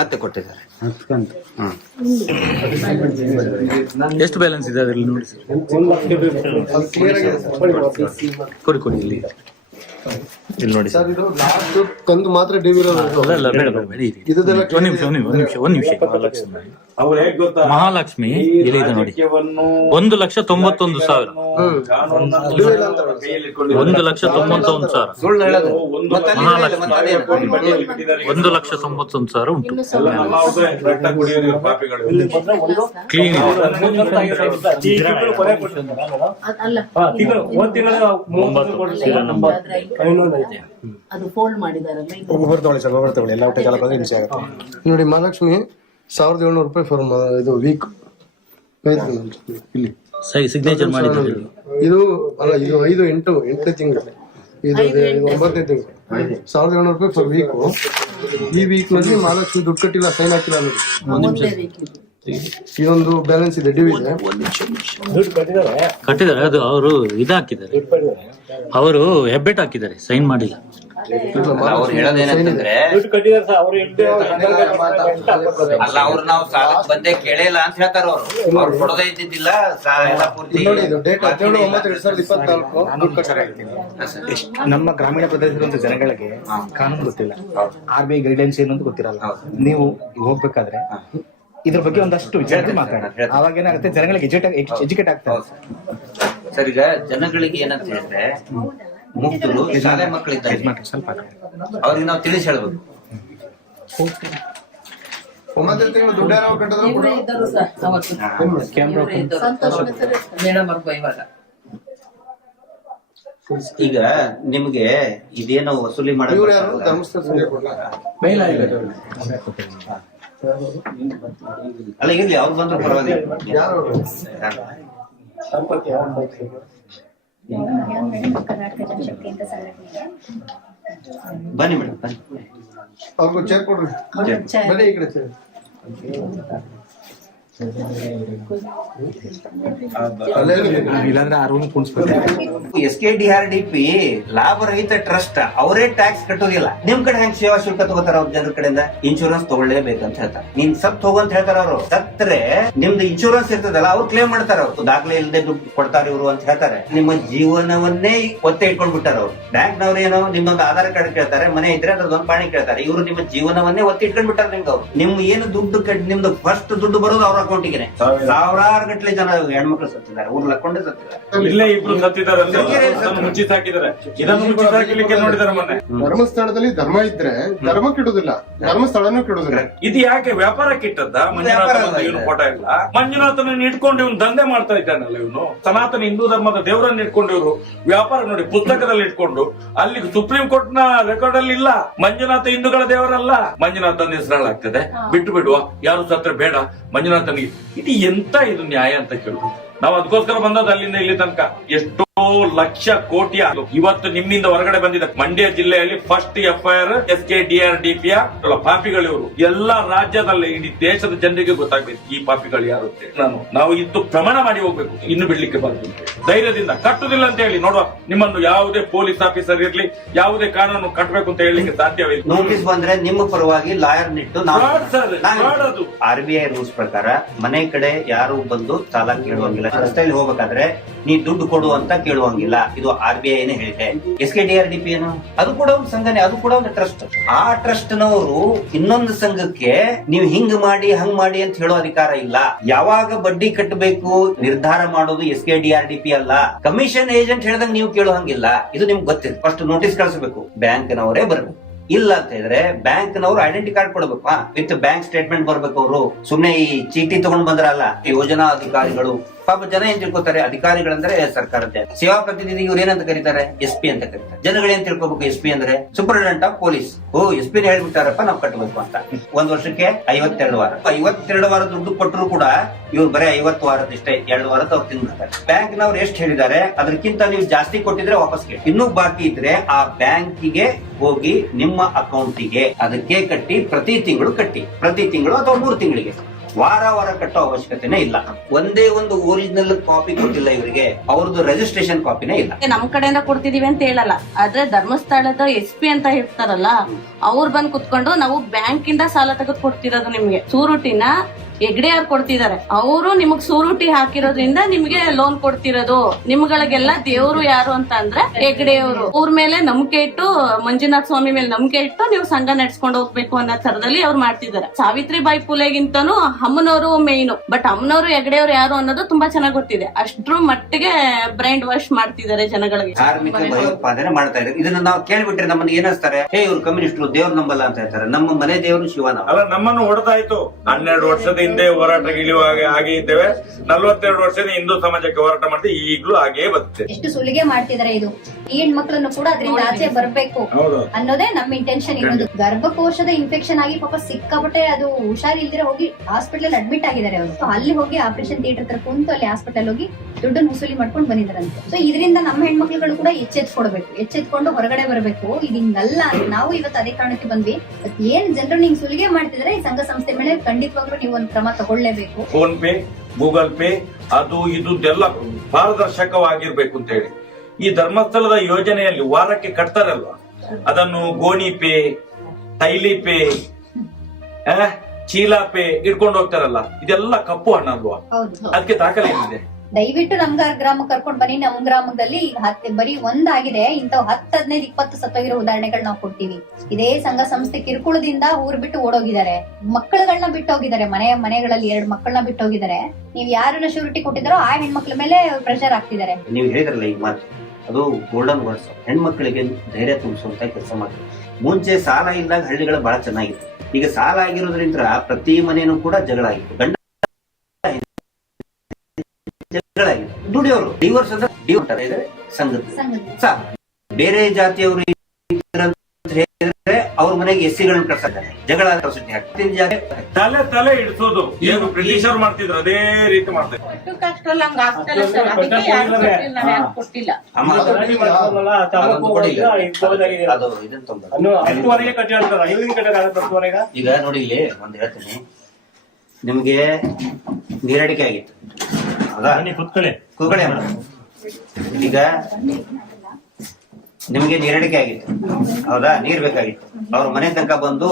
ಮತ್ತೆ ಕೊಟ್ಟಿದ್ದಾರೆ. ಎಷ್ಟು ಬ್ಯಾಲೆನ್ಸ್ ಇದೆ ಅದರಲ್ಲಿ ನೋಡಿ ಸರ್. ಕೊಡಿ ಇಲ್ಲಿ ನೋಡಿ ಸರ್. ಇದು ಲಾಸ್ಟ್ ಕಂದು ಮಾತ್ರ ಡಿವಿ ಅಲ್ಲ ಬೇಡ ಇದೆಲ್ಲ ಒಂದ್ ನಿಮಿಷ ಅವ್ರು ಹೇಗ್ ಗೊತ್ತಾ, ಮಹಾಲಕ್ಷ್ಮಿ ಇಲ್ಲಿ ಇದೆ ನೋಡಿ, 1,91,000. 1,91,000 ಸುಳ್ಳು ಹೇಳೋದು. ಮಹಾಲಕ್ಷ್ಮಿ 1,91,000 ಉಂಟು. ಕ್ಲೀನ್ ಅದು ಫೋಲ್ಡ್ ಮಾಡಿದಾರಲ್ಲ. ತಗೊಳ್ಳಿ ಎಲ್ಲ ಊಟ ಜಲಪಾತ ಹಿಂಸೆ ಆಗುತ್ತೆ ನೋಡಿ. ಮಹಾಲಕ್ಷ್ಮಿ 1,700 ರೂಪಾಯಿ ಫಾರ್ ಇದು ವೀಕ್ ಇಲ್ಲಿ ಸಿಗ್ನೇಚರ್ ಮಾಡಿದ್ದಾರೆ. ಇದು ಅಲ್ಲ, ಇದು 8ನೇ ತಿಂಗಳು, ಇದು 9ನೇ ತಿಂಗಳು. 1,700 ರೂಪಾಯಿ ಫಾರ್ ವೀಕ್. ಈ ವೀಕ್ ನಲ್ಲಿ ಮಹಾಲಕ್ಷ್ಮಿ ದುಡ್ಡು ಕಟ್ಟಿಲ್ಲ, ಸೈನ್ ಹಾಕಿಲ್ಲ ನೋಡಿ. ಇದೊಂದು ಬ್ಯಾಲೆನ್ಸ್ ಇದೆ, ಡಿವಿ ಇದೆ. ಕಟ್ಟಿದ್ದಾರೆ, ಅದು ಅವರು ಇದು ಹಾಕಿದ್ದಾರೆ, ಅವರು ಹೆಬ್ಬೆಟ್ ಹಾಕಿದ್ದಾರೆ, ಸೈನ್ ಮಾಡಿಲ್ಲ. ಅವ್ರು ಹೇಳೋದೇನಂತಂದ್ರೆ ಅಲ್ಲ, ಅವ್ರು ನಾವು ಸಾಲಕ್ಕೆ ಬಂದೇ ಕೇಳಿಲ್ಲ ಅಂತ ಹೇಳ್ತಾರ. ಅವ್ರು ಕೊಡದೇ ಇದ್ದಿದ್ದಿಲ್ಲ ಎಲ್ಲ ಪೂರ್ತಿ. ಡೇಟ್ 17/9/2024 ದುಡ್ಡು ಕಟ್ಟಾಗಿದೆ. ನಮ್ಮ ಗ್ರಾಮೀಣ ಪ್ರದೇಶದ ಜನಗಳಿಗೆ ಕಾನೂನು ಗೊತ್ತಿಲ್ಲ, RBI ಗೈಡ್ಲೈನ್ಸ್ ಏನು ಅಂತ ಗೊತ್ತಿರಲ್ಲ. ನೀವು ಹೋಗ್ಬೇಕಾದ್ರೆ ಇದ್ರ ಬಗ್ಗೆ ಒಂದಷ್ಟು ವಿಚಾರ ಮಾತಾಡ, ಅವಾಗ ಏನಾಗುತ್ತೆ ಜನಗಳಿಗೆ ಎಜುಕೇಟ್ ಆಗ್ತಾರೆ. ಸರ್, ಈಗ ಜನಗಳಿಗೆ ಏನಂತ ಹೇಳಿದ್ರೆ, ಮುಕ್ತರು ಶಾಲೆ ಮಕ್ಕಳಿದ್ದಾರೆ, ಸ್ವಲ್ಪ ಅವ್ರಿಗೆ ನಾವು ತಿಳಿಸಿ ಹೇಳ್ಬೇಕು. 9ನೇ ತಿಂಗಳು ದುಡ್ಡು ಯಾರೋ ಕಟ್ಟಿದ್ರು ಕೂಡ ಇದ್ದರು ಸರ್ ಅವತ್ತು. ಸಂತೋಷ್ ಮೇಡಮ್ ಅವ್ರು ಇವಾಗ ಈಗ ನಿಮ್ಗೆ ಇದೇನೋ ವಸೂಲಿ ಇವ್ರು ಮಾಡೋದು ಯಾರು ಧರ್ಮಸ್ಥಳ ಸಂಜೆ ಕೊಡ್ಲಾ ಅಲ್ಲ, ಇರ್ಲಿ, ಅವ್ರು ಬಂದ್ರು ಪರವಾಗಿಲ್ಲ. ಯಾರು ಕರ್ನಾಟಕ ಜನಶಕ್ತಿ ಅಂತ ಸಂಘಟನೆ. ಬನ್ನಿ ಮೇಡಮ್, ಬನ್ನಿ. ಅವ್ರಿಗೂ ಚೇರ್ ಕೊಡ್ರಿ. ಬನ್ನಿ ಈ ಕಡೆ ಚೇರ್. ಇಲ್ಲಾಂದ್ರೆ ಆರು ಕುಣಿಸ್ಬೇಕು. SKDRDP ಲಾಭರಹಿತ ಟ್ರಸ್ಟ್, ಅವರೇ ಟ್ಯಾಕ್ಸ್ ಕಟ್ಟೋದಿಲ್ಲ. ನಿಮ್ ಕಡೆ ಹೆಂಗ್ ಸೇವಾ ಶುಲ್ಕ ತಗೋತಾರ ಅವ್ರ ಜನರ ಕಡೆಯಿಂದ? ಇನ್ಶೂರೆನ್ಸ್ ತಗೊಳ್ಳೇಬೇಕಂತ ಹೇಳ್ತಾರೆ. ನೀನ್ ಸತ್ ಹೋಗು ಅಂತ ಹೇಳ್ತಾರ ಅವರು. ಸತ್ರೆ ನಿಮ್ದು ಇನ್ಶೂರೆನ್ಸ್ ಇರ್ತದಲ್ಲ, ಅವ್ರು ಕ್ಲೇಮ್ ಮಾಡ್ತಾರ. ಅವ್ರು ದಾಖಲೆ ಇಲ್ಲದೆ ದುಡ್ಡು ಕೊಡ್ತಾರೆ ಇವರು ಅಂತ ಹೇಳ್ತಾರೆ. ನಿಮ್ಮ ಜೀವನವನ್ನೇ ಒತ್ತೆ ಇಟ್ಕೊಂಡ್ಬಿಟ್ಟಾರ ಅವ್ರು. ಬ್ಯಾಂಕ್ನವ್ರು ಏನೋ ನಿಮ್ದೊಂದು ಆಧಾರ್ ಕಾರ್ಡ್ ಕೇಳ್ತಾರೆ, ಮನೆ ಇದ್ರೆ ಅದ್ರದ್ದೊಂದು ಪಾಣಿ ಕೇಳ್ತಾರೆ. ಇವರು ನಿಮ್ಮ ಜೀವನವನ್ನೇ ಒತ್ತಿ ಇಟ್ಕೊಂಡ್ಬಿಟ್ಟಾರ ನಿಮ್ಗೆ. ಅವ್ರು ನಿಮ್ ಏನು ದುಡ್ಡು ನಿಮ್ದು ಫಸ್ಟ್ ದುಡ್ಡು ಬರೋದು ಅವ್ರ ಅಕೌಂಟಿಗೆ. ಸಾವಿರಾರು ಗಟ್ಟಲೆ ಜನ ಹೆಣ್ಮಕ್ಳು ಸತ್ತಿದ್ದಾರೆ, ಊರ್ ಲಕ್ಕೊಂಡೆ ಸತ್ತಿದ್ದಾರೆ. ಇಲ್ಲೇ ಇಬ್ರು ಸತ್ತಿದ್ದಾರೆ, ಮುಚ್ಚಿತ್ ಹಾಕಿದ್ದಾರೆ. ಇದನ್ನು ಮುಚ್ಚಿತ್ ಹಾಕಿಲಿಕ್ಕೆ ನೋಡಿದಾರೆ ಮೊನ್ನೆ. ಧರ್ಮಸ್ಥಳದಲ್ಲಿ ಧರ್ಮ ಇದ್ರೆ ಧರ್ಮ ಕೆಡುದಿಲ್ಲ, ಧರ್ಮಸ್ಥಳನೂ ಕೆಡುದಿಲ್ಲ. ಇದು ಯಾಕೆ ವ್ಯಾಪಾರಕ್ಕೆ ಇಟ್ಟದ್ದ? ಮಂಜುನಾಥನ ಇವನು ಫೋಟೋ ಇಲ್ಲ. ಮಂಜುನಾಥನ ಇಟ್ಕೊಂಡು ಇವನು ದಂಧೆ ಮಾಡ್ತಾ ಇದ್ದಾನಲ್ಲ ಇವನು. ಸನಾತನ ಹಿಂದೂ ಧರ್ಮದ ದೇವರನ್ನ ಇಟ್ಕೊಂಡು ಇವರು ವ್ಯಾಪಾರ ನೋಡಿ, ಪುಸ್ತಕದಲ್ಲಿ ಇಟ್ಕೊಂಡು. ಅಲ್ಲಿ ಸುಪ್ರೀಂ ಕೋರ್ಟ್ ನ ರೆಕಾರ್ಡ್ ಅಲ್ಲಿ ಇಲ್ಲ, ಮಂಜುನಾಥ ಹಿಂದೂಗಳ ದೇವರಲ್ಲ, ಮಂಜುನಾಥನ ಹೆಸರಾಗ್ತದೆ. ಬಿಟ್ಟು ಬಿಡುವ, ಯಾರು ಸತ್ರ ಬೇಡ ಮಂಜುನಾಥನಿಗೆ. ಇದು ಎಂತ ಇದು ನ್ಯಾಯ ಅಂತ ಕೇಳುದು. ನಾವು ಅದಕ್ಕೋಸ್ಕರ ಬಂದದ್ದು ಅಲ್ಲಿಂದ ಇಲ್ಲಿ ತನಕ. ಎಷ್ಟೋ ಲಕ್ಷ ಕೋಟಿ ಇವತ್ತು ನಿಮ್ಮಿಂದ ಹೊರಗಡೆ ಬಂದಿದೆ. ಮಂಡ್ಯ ಜಿಲ್ಲೆಯಲ್ಲಿ ಫಸ್ಟ್ FIR SKDRDP ಪಾಪಿಗಳು ಇವರು. ಎಲ್ಲಾ ರಾಜ್ಯದಲ್ಲಿ ಇಡೀ ದೇಶದ ಜನರಿಗೆ ಗೊತ್ತಾಗ್ಬೇಕು ಈ ಪಾಪಿಗಳು ಯಾರು ಅಂತ. ನಾವು ಇದು ಪ್ರಮಾಣ ಮಾಡಿ ಹೋಗ್ಬೇಕು, ಇನ್ನು ಬಿಡ್ಲಿಕ್ಕೆ ಬರ್ತದೆ. ಧೈರ್ಯದಿಂದ ಕಟ್ಟುದಿಲ್ಲ ಅಂತ ಹೇಳಿ ನೋಡುವ. ನಿಮ್ಮನ್ನು ಯಾವುದೇ ಪೊಲೀಸ್ ಆಫೀಸರ್ ಇರ್ಲಿ, ಯಾವುದೇ ಕಾನೂನು ಕಟ್ಟಬೇಕು ಅಂತ ಹೇಳಲಿಕ್ಕೆ ಸಾಧ್ಯವಿಲ್ಲ. ನೋಟಿಸ್ ಬಂದ್ರೆ ನಿಮ್ಮ ಪರವಾಗಿ ಲಾಯರ್ ನಿಟ್ಟು ಮಾಡೋದು. RBI ರೂಲ್ಸ್ ಪ್ರಕಾರ ಮನೆ ಕಡೆ ಯಾರು ಬಂದು ಸಾಲ ಕೇಳುವಂಗಿಲ್ಲ. ರಸ್ತೆಯಲ್ಲಿ ಹೋಗ್ಬೇಕಾದ್ರೆ ನೀ ದುಡ್ಡು ಕೊಡು ಅಂತ ಕೇಳುವಂಗಿಲ್ಲ. ಇದು RBI ಏನೇ ಹೇಳಿದೆ. SKDRDP ಏನು, ಅದು ಕೂಡ ಒಂದು ಸಂಘನೆ, ಅದು ಕೂಡ ಒಂದು ಟ್ರಸ್ಟ್. ಆ ಟ್ರಸ್ಟ್ ನವರು ಇನ್ನೊಂದು ಸಂಘಕ್ಕೆ ನೀವು ಹಿಂಗ್ ಮಾಡಿ ಹಂಗ್ ಮಾಡಿ ಅಂತ ಹೇಳೋ ಅಧಿಕಾರ ಇಲ್ಲ. ಯಾವಾಗ ಬಡ್ಡಿ ಕಟ್ಟಬೇಕು ನಿರ್ಧಾರ ಮಾಡೋದು SKDRDP ಅಲ್ಲ. ಕಮಿಷನ್ ಏಜೆಂಟ್ ಹೇಳ್ದಂಗೆ ನೀವು ಕೇಳೋ ಹಂಗಿಲ್ಲ. ಇದು ನಿಮ್ಗೆ ಗೊತ್ತಿದೆ. ಫಸ್ಟ್ ನೋಟಿಸ್ ಕಳಿಸಬೇಕು, ಬ್ಯಾಂಕ್ನವರೇ ಬರಬೇಕು. ಇಲ್ಲ ಅಂತ ಹೇಳಿದ್ರೆ ಬ್ಯಾಂಕ್ನವರು ಐಡೆಂಟಿ ಕಾರ್ಡ್ ಕೊಡಬೇಕು, ವಿತ್ ಬ್ಯಾಂಕ್ ಸ್ಟೇಟ್ಮೆಂಟ್ ಬರ್ಬೇಕು. ಅವರು ಸುಮ್ನೆ ಈ ಚೀಟಿ ತಗೊಂಡ್ ಬಂದ್ರಲ್ಲ ಯೋಜನಾ ಅಧಿಕಾರಿಗಳು ಪಾಪ ಜನ ಏನ್ ತಿಳ್ಕೊತಾರೆ, ಅಧಿಕಾರಿಗಳಂದ್ರೆ ಸರ್ಕಾರದ ಸೇವಾ ಪ್ರತಿನಿಧಿ ಇವ್ರು ಏನಂತ ಕರೀತಾರೆ, SP ಅಂತ ಕರೀತಾರೆ. ಜನಗಳೇನ್ ತಿಳ್ಕೊಬೇಕು, SP ಅಂದ್ರೆ ಸೂಪರಿಂಟೆಂಡೆಂಟ್ ಆಫ್ ಪೊಲೀಸ್. SP ಹೇಳ್ಬಿಟ್ಟಾರಪ್ಪ ನಾವ್ ಕಟ್ಟಬೇಕು ಅಂತ. ಒಂದ್ ವರ್ಷಕ್ಕೆ 52 ವಾರ 52 ವಾರ ದುಡ್ಡು ಕೊಟ್ಟರು ಕೂಡ ಇವ್ರು ಬರೀ 50 ವಾರದ ಇಷ್ಟೇ, 2 ವಾರದ ಅವ್ರು ತಿಂದ್ಬಿಡ್ತಾರೆ. ಬ್ಯಾಂಕ್ ನವ್ರು ಎಷ್ಟು ಹೇಳಿದ್ದಾರೆ ಅದಕ್ಕಿಂತ ನೀವು ಜಾಸ್ತಿ ಕೊಟ್ಟಿದ್ರೆ ವಾಪಸ್ ಕೇಳಿ. ಇನ್ನೂ ಬಾಕಿ ಇದ್ರೆ ಆ ಬ್ಯಾಂಕಿಗೆ ಹೋಗಿ ನಿಮ್ಮ ಅಕೌಂಟಿಗೆ ಅದಕ್ಕೆ ಕಟ್ಟಿ, ಪ್ರತಿ ತಿಂಗಳು ಅಥವಾ 3 ತಿಂಗಳಿಗೆ ವಾರ ಕಟ್ಟೋ ಅವಶ್ಯಕತೆನೇ ಇಲ್ಲ. ಒಂದೇ ಒಂದು ಒರಿಜಿನಲ್ ಕಾಪಿ ಕೊಟ್ಟಿಲ್ಲ ಇವರಿಗೆ, ಅವ್ರದ್ದು ರಿಜಿಸ್ಟ್ರೇಷನ್ ಕಾಪಿನೇ ಇಲ್ಲ. ನಮ್ ಕಡೆಯಿಂದ ಕೊಡ್ತಿದೀವಿ ಅಂತ ಹೇಳಲ್ಲ, ಆದ್ರೆ ಧರ್ಮಸ್ಥಳದ SP ಅಂತ ಇರ್ತಾರಲ್ಲ ಅವ್ರು ಬಂದ್ ಕುತ್ಕೊಂಡು ನಾವು ಬ್ಯಾಂಕ್ ಇಂದ ಸಾಲ ತೆಗೆದು ಕೊಡ್ತಿರೋದು ನಿಮ್ಗೆ, ಸೂರುಟಿನ ಹೆಗ್ಡೆ ಅವ್ರು ಕೊಡ್ತಿದ್ದಾರೆ. ಅವರು ನಿಮಗ್ ಸೂರುಟಿ ಹಾಕಿರೋದ್ರಿಂದ ನಿಮ್ಗೆ ಲೋನ್ ಕೊಡ್ತಿರೋದು. ನಿಮ್ಗಳಿಗೆಲ್ಲ ದೇವ್ರು ಯಾರು ಅಂತ ಅಂದ್ರೆ ಹೆಗ್ಡೆಯವರು. ಅವ್ರ ಮೇಲೆ ನಂಬಿಕೆ ಇಟ್ಟು, ಮಂಜುನಾಥ ಸ್ವಾಮಿ ಮೇಲೆ ನಂಬಿಕೆ ಇಟ್ಟು ನೀವು ಸಂಘ ನಡ್ಸ್ಕೊಂಡು ಹೋಗ್ಬೇಕು ಅನ್ನೋ ತರದಲ್ಲಿ ಅವ್ರು ಮಾಡ್ತಿದ್ದಾರೆ. ಸಾವಿತ್ರಿಬಾಯಿ ಫುಲೆಗಿಂತನೂ ಅಮ್ಮನವರು ಮೇಯ್ನು, ಬಟ್ ಅಮ್ಮನವರು ಹೆಗ್ಡೆಯವ್ರು ಯಾರು ಅನ್ನೋದು ತುಂಬಾ ಚೆನ್ನಾಗಿ ಗೊತ್ತಿದೆ. ಅಷ್ಟ್ರ ಮಟ್ಟಿಗೆ ಬ್ರೈನ್ ವಾಶ್ ಮಾಡ್ತಿದ್ದಾರೆ ಜನಗಳಿಗೆ. ಧಾರ್ಮಿಕ ಭಯೋತ್ಪಾದನೆ ಮಾಡ್ತಾ ಇದ್ದಾರೆ. ಇದನ್ನ ನಾವು ಕೇಳ್ಬಿಟ್ರೆ ನಮ್ಮನ್ನ ಏನಿಸ್ತಾರೆ, ಇವ್ರು ಕಮ್ಯುನಿಸ್ಟ್ರು ದೇವ್ರು ನಂಬಲ್ಲ ಅಂತ ಹೇಳ್ತಾರೆ. ನಮ್ಮ ಮನೆ ದೇವರು ಶಿವನ ಅಲ್ಲ, ನಮ್ಮನ್ನು ಹೊಡೆದಾಯ್ತು. 12 ವರ್ಷದ ಹಿಂದೆ ಹೋರಾಟಕ್ಕೆ ಇಳಿಯುವಾಗ ಹಾಗೆ ಇದ್ದೇವೆ. 42 ವರ್ಷದ ಹಿಂದೂ ಸಮಾಜಕ್ಕೆ ಹೋರಾಟ ಮಾಡ್ತೀವಿ, ಈಗಲೂ ಹಾಗೇ ಬರುತ್ತೆ. ಎಷ್ಟು ಸುಲಿಗೆ ಮಾಡ್ತಿದಾರೆ ಇದು. ಈ ಹೆಣ್ಮಕ್ಳನ್ನು ಕೂಡ ಅದರಿಂದ ಆಚೆ ಬರ್ಬೇಕು ಅನ್ನೋದೇ ನಮ್ಮ ಇಂಟೆನ್ಷನ್ ಇರೋದು. ಗರ್ಭಕೋಶದ ಇನ್ಫೆಕ್ಷನ್ ಆಗಿ ಪಾಪ ಸಿಕ್ಕಾಪಟ್ಟೆ ಅದು ಹುಷಾರಿಲ್ದಿರ ಹೋಗಿ ಹಾಸ್ಪಿಟಲ್ ಅಡ್ಮಿಟ್ ಆಗಿದ್ದಾರೆ ಅವರು. ಅಲ್ಲಿ ಹೋಗಿ ಆಪರೇಷನ್ ಥಿಯೇಟರ್ ಹತ್ರ ಕುಂತು ಅಲ್ಲಿ ಹಾಸ್ಪಿಟಲ್ ಹೋಗಿ ದುಡ್ಡನ್ನು ವಸೂಲಿ ಮಾಡ್ಕೊಂಡು ಬಂದಿದ್ದಾರಂತೆ. ಸೊ ಇದರಿಂದ ನಮ್ಮ ಹೆಣ್ಮಕ್ಳುಗಳು ಕೂಡ ಎಚ್ಚೆತ್ಕೊಂಡು ಹೊರಗಡೆ ಬರಬೇಕು. ಇದು ಹಿಂಗಲ್ಲ. ನಾವು ಇವತ್ತು ಅದೇ ಕಾರಣಕ್ಕೆ ಬಂದ್ವಿ. ಏನ್ ಜನರು ನಿಂಗ್ ಸುಲಿಗೆ ಮಾಡ್ತಿದಾರೆ, ಈ ಸಂಘ ಸಂಸ್ಥೆ ಮೇಲೆ ಖಂಡಿತವಾಗ್ಲೂ ನೀವು ಒಂದು ಕ್ರಮ ತಗೊಳ್ಳೇಬೇಕು. ಫೋನ್ ಪೇ, ಗೂಗಲ್ ಪೇ, ಅದು ಇದೆಲ್ಲ ಪಾರದರ್ಶಕವಾಗಿರ್ಬೇಕು ಅಂತ ಹೇಳಿ ಈ ಧರ್ಮಸ್ಥಳದ ಯೋಜನೆಯಲ್ಲಿ ವಾರಕ್ಕೆ ಕಟ್ತಾರಲ್ವಾ, ಅದನ್ನು ಗೋಣಿ ಪೇ, ತೈಲಿ ಪೇ, ಚೀಲ ಪೇ ಇಟ್ಕೊಂಡು ಹೋಗ್ತಾರಲ್ಲ, ಇದೆಲ್ಲ ಕಪ್ಪು ಹಣ ಅಲ್ವಾ? ಅದಕ್ಕೆ ದಾಖಲೆ ಏನಿದೆ? ದಯವಿಟ್ಟು ನಮ್ ಗ್ರಾಮಕ್ಕೆ ಕರ್ಕೊಂಡ್ ಬನ್ನಿ. ನಮ್ ಗ್ರಾಮದಲ್ಲಿ ಬರೀ ಒಂದಾಗಿದೆ, ಇಂಥವ್ 10, 15, 20 ಸತ್ತೋಗಿರೋ ಉದಾಹರಣೆಗಳು ನಾವು ಕೊಡ್ತೀವಿ. ಇದೇ ಸಂಘ ಸಂಸ್ಥೆ ಕಿರುಕುಳದಿಂದ ಊರ್ ಬಿಟ್ಟು ಓಡೋಗಿದ್ದಾರೆ, ಮಕ್ಕಳುಗಳನ್ನ ಬಿಟ್ಟು ಹೋಗಿದ್ದಾರೆ, ಮನೆಗಳಲ್ಲಿ 2 ಮಕ್ಕಳನ್ನ ಬಿಟ್ಟು ಹೋಗಿದ್ದಾರೆ. ನೀವ್ ಯಾರನ್ನ ಶ್ಯೂರಿಟಿ ಕೊಟ್ಟಿದಾರೋ ಆ ಹೆಣ್ಮಕ್ಳ ಮೇಲೆ ಪ್ರೆಷರ್ ಆಗ್ತಿದ್ದಾರೆ. ನೀವು ಹೇಳಿದ್ರಲ್ಲ ಈ ಮಾತು, ಅದು ಗೋಲ್ಡನ್ ವರ್ಡ್ಸ್. ಹೆಣ್ಮಕ್ಳಿಗೆ ಧೈರ್ಯ ತುಂಬಿಸುವಂತ ಕೆಲಸ ಮಾಡ್ತೀವಿ. ಮುಂಚೆ ಸಾಲ ಇದ್ದಾಗ ಹಳ್ಳಿಗಳು ಬಹಳ ಚೆನ್ನಾಗಿತ್ತು. ಈಗ ಸಾಲ ಆಗಿರೋದ್ರಿಂದ ಪ್ರತಿ ಮನೆಯೂ ಕೂಡ ಜಗಳ ಆಗಿತ್ತು, ಗಂಡ ಜಗಳ ಆಗಿತ್ತು. ದುಡಿಯೋರು ಡಿವೋರ್ಸ್ ಅಂದ್ರೆ ಸಂಘದ ಬೇರೆ ಜಾತಿಯವರು ಹೇಳಿದ್ರೆ ಅವ್ರ ಮನೆಗೆ SC-ಗಳನ್ನ ಕಳ್ಸಿದ್ದಾರೆ, ಜಗಳ ತಲೆ ಇಡಿಸೋದು ಏನು ಬ್ರಿಟಿಷರು ಮಾಡ್ತಿದ್ರು ಅದೇ ರೀತಿ ಮಾಡ್ತಾರೆ. ಈಗ ನೋಡಿ ಇಲ್ಲಿ ಒಂದ್ ಹೇಳ್ತೀನಿ, ನಿಮ್ಗೆ ನೀರಡಿಕೆ ಆಗಿತ್ತು ಹೌದಾ? ಕೂತ್ಕೊಳ್ಳಿ. ಈಗ ನಿಮ್ಗೆ ನೀರಡಿಕೆ ಆಗಿತ್ತು ಹೌದಾ? ನೀರ್ ಬೇಕಾಗಿತ್ತು. ಅವ್ರ ಮನೆ ತನಕ ಬಂದು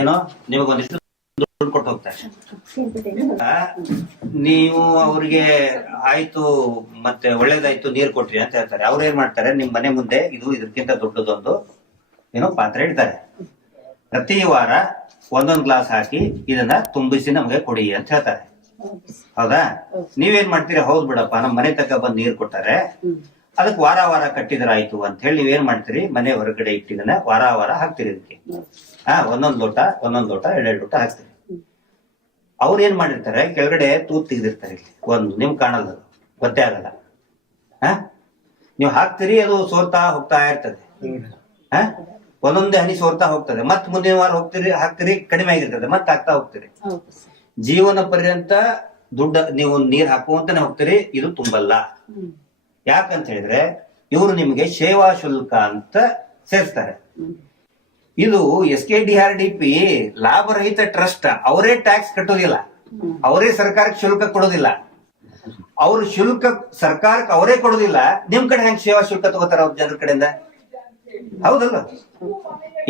ಏನೋ ನಿಮಗೊಂದಿಷ್ಟು ದುಡ್ಡು ಕೊಟ್ಟು ಹೋಗ್ತಾರೆ. ನೀವು ಅವ್ರಿಗೆ ಆಯ್ತು ಮತ್ತೆ ಒಳ್ಳೇದಾಯ್ತು ನೀರ್ ಕೊಟ್ರಿ ಅಂತ ಹೇಳ್ತಾರೆ. ಅವ್ರು ಏನ್ ಮಾಡ್ತಾರೆ, ನಿಮ್ ಮನೆ ಮುಂದೆ ಇದಕ್ಕಿಂತ ದೊಡ್ಡದೊಂದು ಏನೋ ಪಾತ್ರೆ ಇಡ್ತಾರೆ. ಪ್ರತಿ ವಾರ ಒಂದೊಂದ್ ಗ್ಲಾಸ್ ಹಾಕಿ ಇದನ್ನ ತುಂಬಿಸಿ ನಮ್ಗೆ ಕೊಡಿ ಅಂತ ಹೇಳ್ತಾರೆ ಹೌದಾ? ನೀವೇನ್ ಮಾಡ್ತೀರಿ, ಹೌದ್ ಬಿಡಪ್ಪ ನಮ್ಮ ಮನೆ ತನಕ ಬಂದ್ ನೀರ್ ಕೊಟ್ಟಾರೆ, ಅದಕ್ಕೆ ವಾರ ಕಟ್ಟಿದ್ರ ಆಯ್ತು ಅಂತ ಹೇಳಿ ನೀವೇನ್ ಮಾಡ್ತೀರಿ, ಮನೆ ಹೊರಗಡೆ ಇಟ್ಟಿದನ್ನ ವಾರ ಹಾಕ್ತಿರಿ. ಇದಕ್ಕೆ ಒಂದೊಂದ್ ಲೋಟ 2 ಲೋಟ ಹಾಕ್ತಿರಿ. ಅವ್ರ ಏನ್ ಮಾಡಿರ್ತಾರೆ, ಕೆಳಗಡೆ ತೂತ್ ತೆಗೆದಿರ್ತಾರೆ. ಇಲ್ಲಿ ಒಂದು ನಿಮ್ ಕಾಣಲ್ಲ, ಗೊತ್ತೇ ಆಗಲ್ಲ. ನೀವು ಹಾಕ್ತಿರಿ, ಅದು ಸೋರ್ತಾ ಹೋಗ್ತಾ ಇರ್ತದೆ. ಒಂದೊಂದೇ ಹನಿ ಸೋರ್ತಾ ಹೋಗ್ತದೆ. ಮತ್ ಮುಂದಿನ ವಾರ ಹಾಕ್ತಿರಿ, ಕಡಿಮೆ ಆಗಿರ್ತದೆ, ಮತ್ತೆ ಹಾಕ್ತಾ ಹೋಗ್ತೀರಿ. ಜೀವನ ಪರ್ಯಂತ ದುಡ್ಡು ನೀವು ನೀರ್ ಹಾಕುವಂತಾನೆ ಹೋಗ್ತೀರಿ. ಇದು ತುಂಬಲ್ಲ. ಯಾಕಂತ ಹೇಳಿದ್ರೆ ಇವರು ನಿಮ್ಗೆ ಸೇವಾ ಶುಲ್ಕ ಅಂತ ಸೇರಿಸ್ತಾರೆ. ಇದು SKDRDP ಲಾಭರಹಿತ ಟ್ರಸ್ಟ್. ಅವರೇ ಟ್ಯಾಕ್ಸ್ ಕಟ್ಟೋದಿಲ್ಲ, ಅವರೇ ಸರ್ಕಾರಕ್ಕೆ ಶುಲ್ಕ ಕೊಡೋದಿಲ್ಲ. ಅವ್ರ ಶುಲ್ಕ ಸರ್ಕಾರಕ್ಕೆ ಅವರೇ ಕೊಡೋದಿಲ್ಲ. ನಿಮ್ ಕಡೆ ಹೆಂಗ್ ಸೇವಾ ಶುಲ್ಕ ತಗೋತಾರ ಅವ್ರ ಜನರ ಕಡೆಯಿಂದ? ಹೌದಲ್ಲ?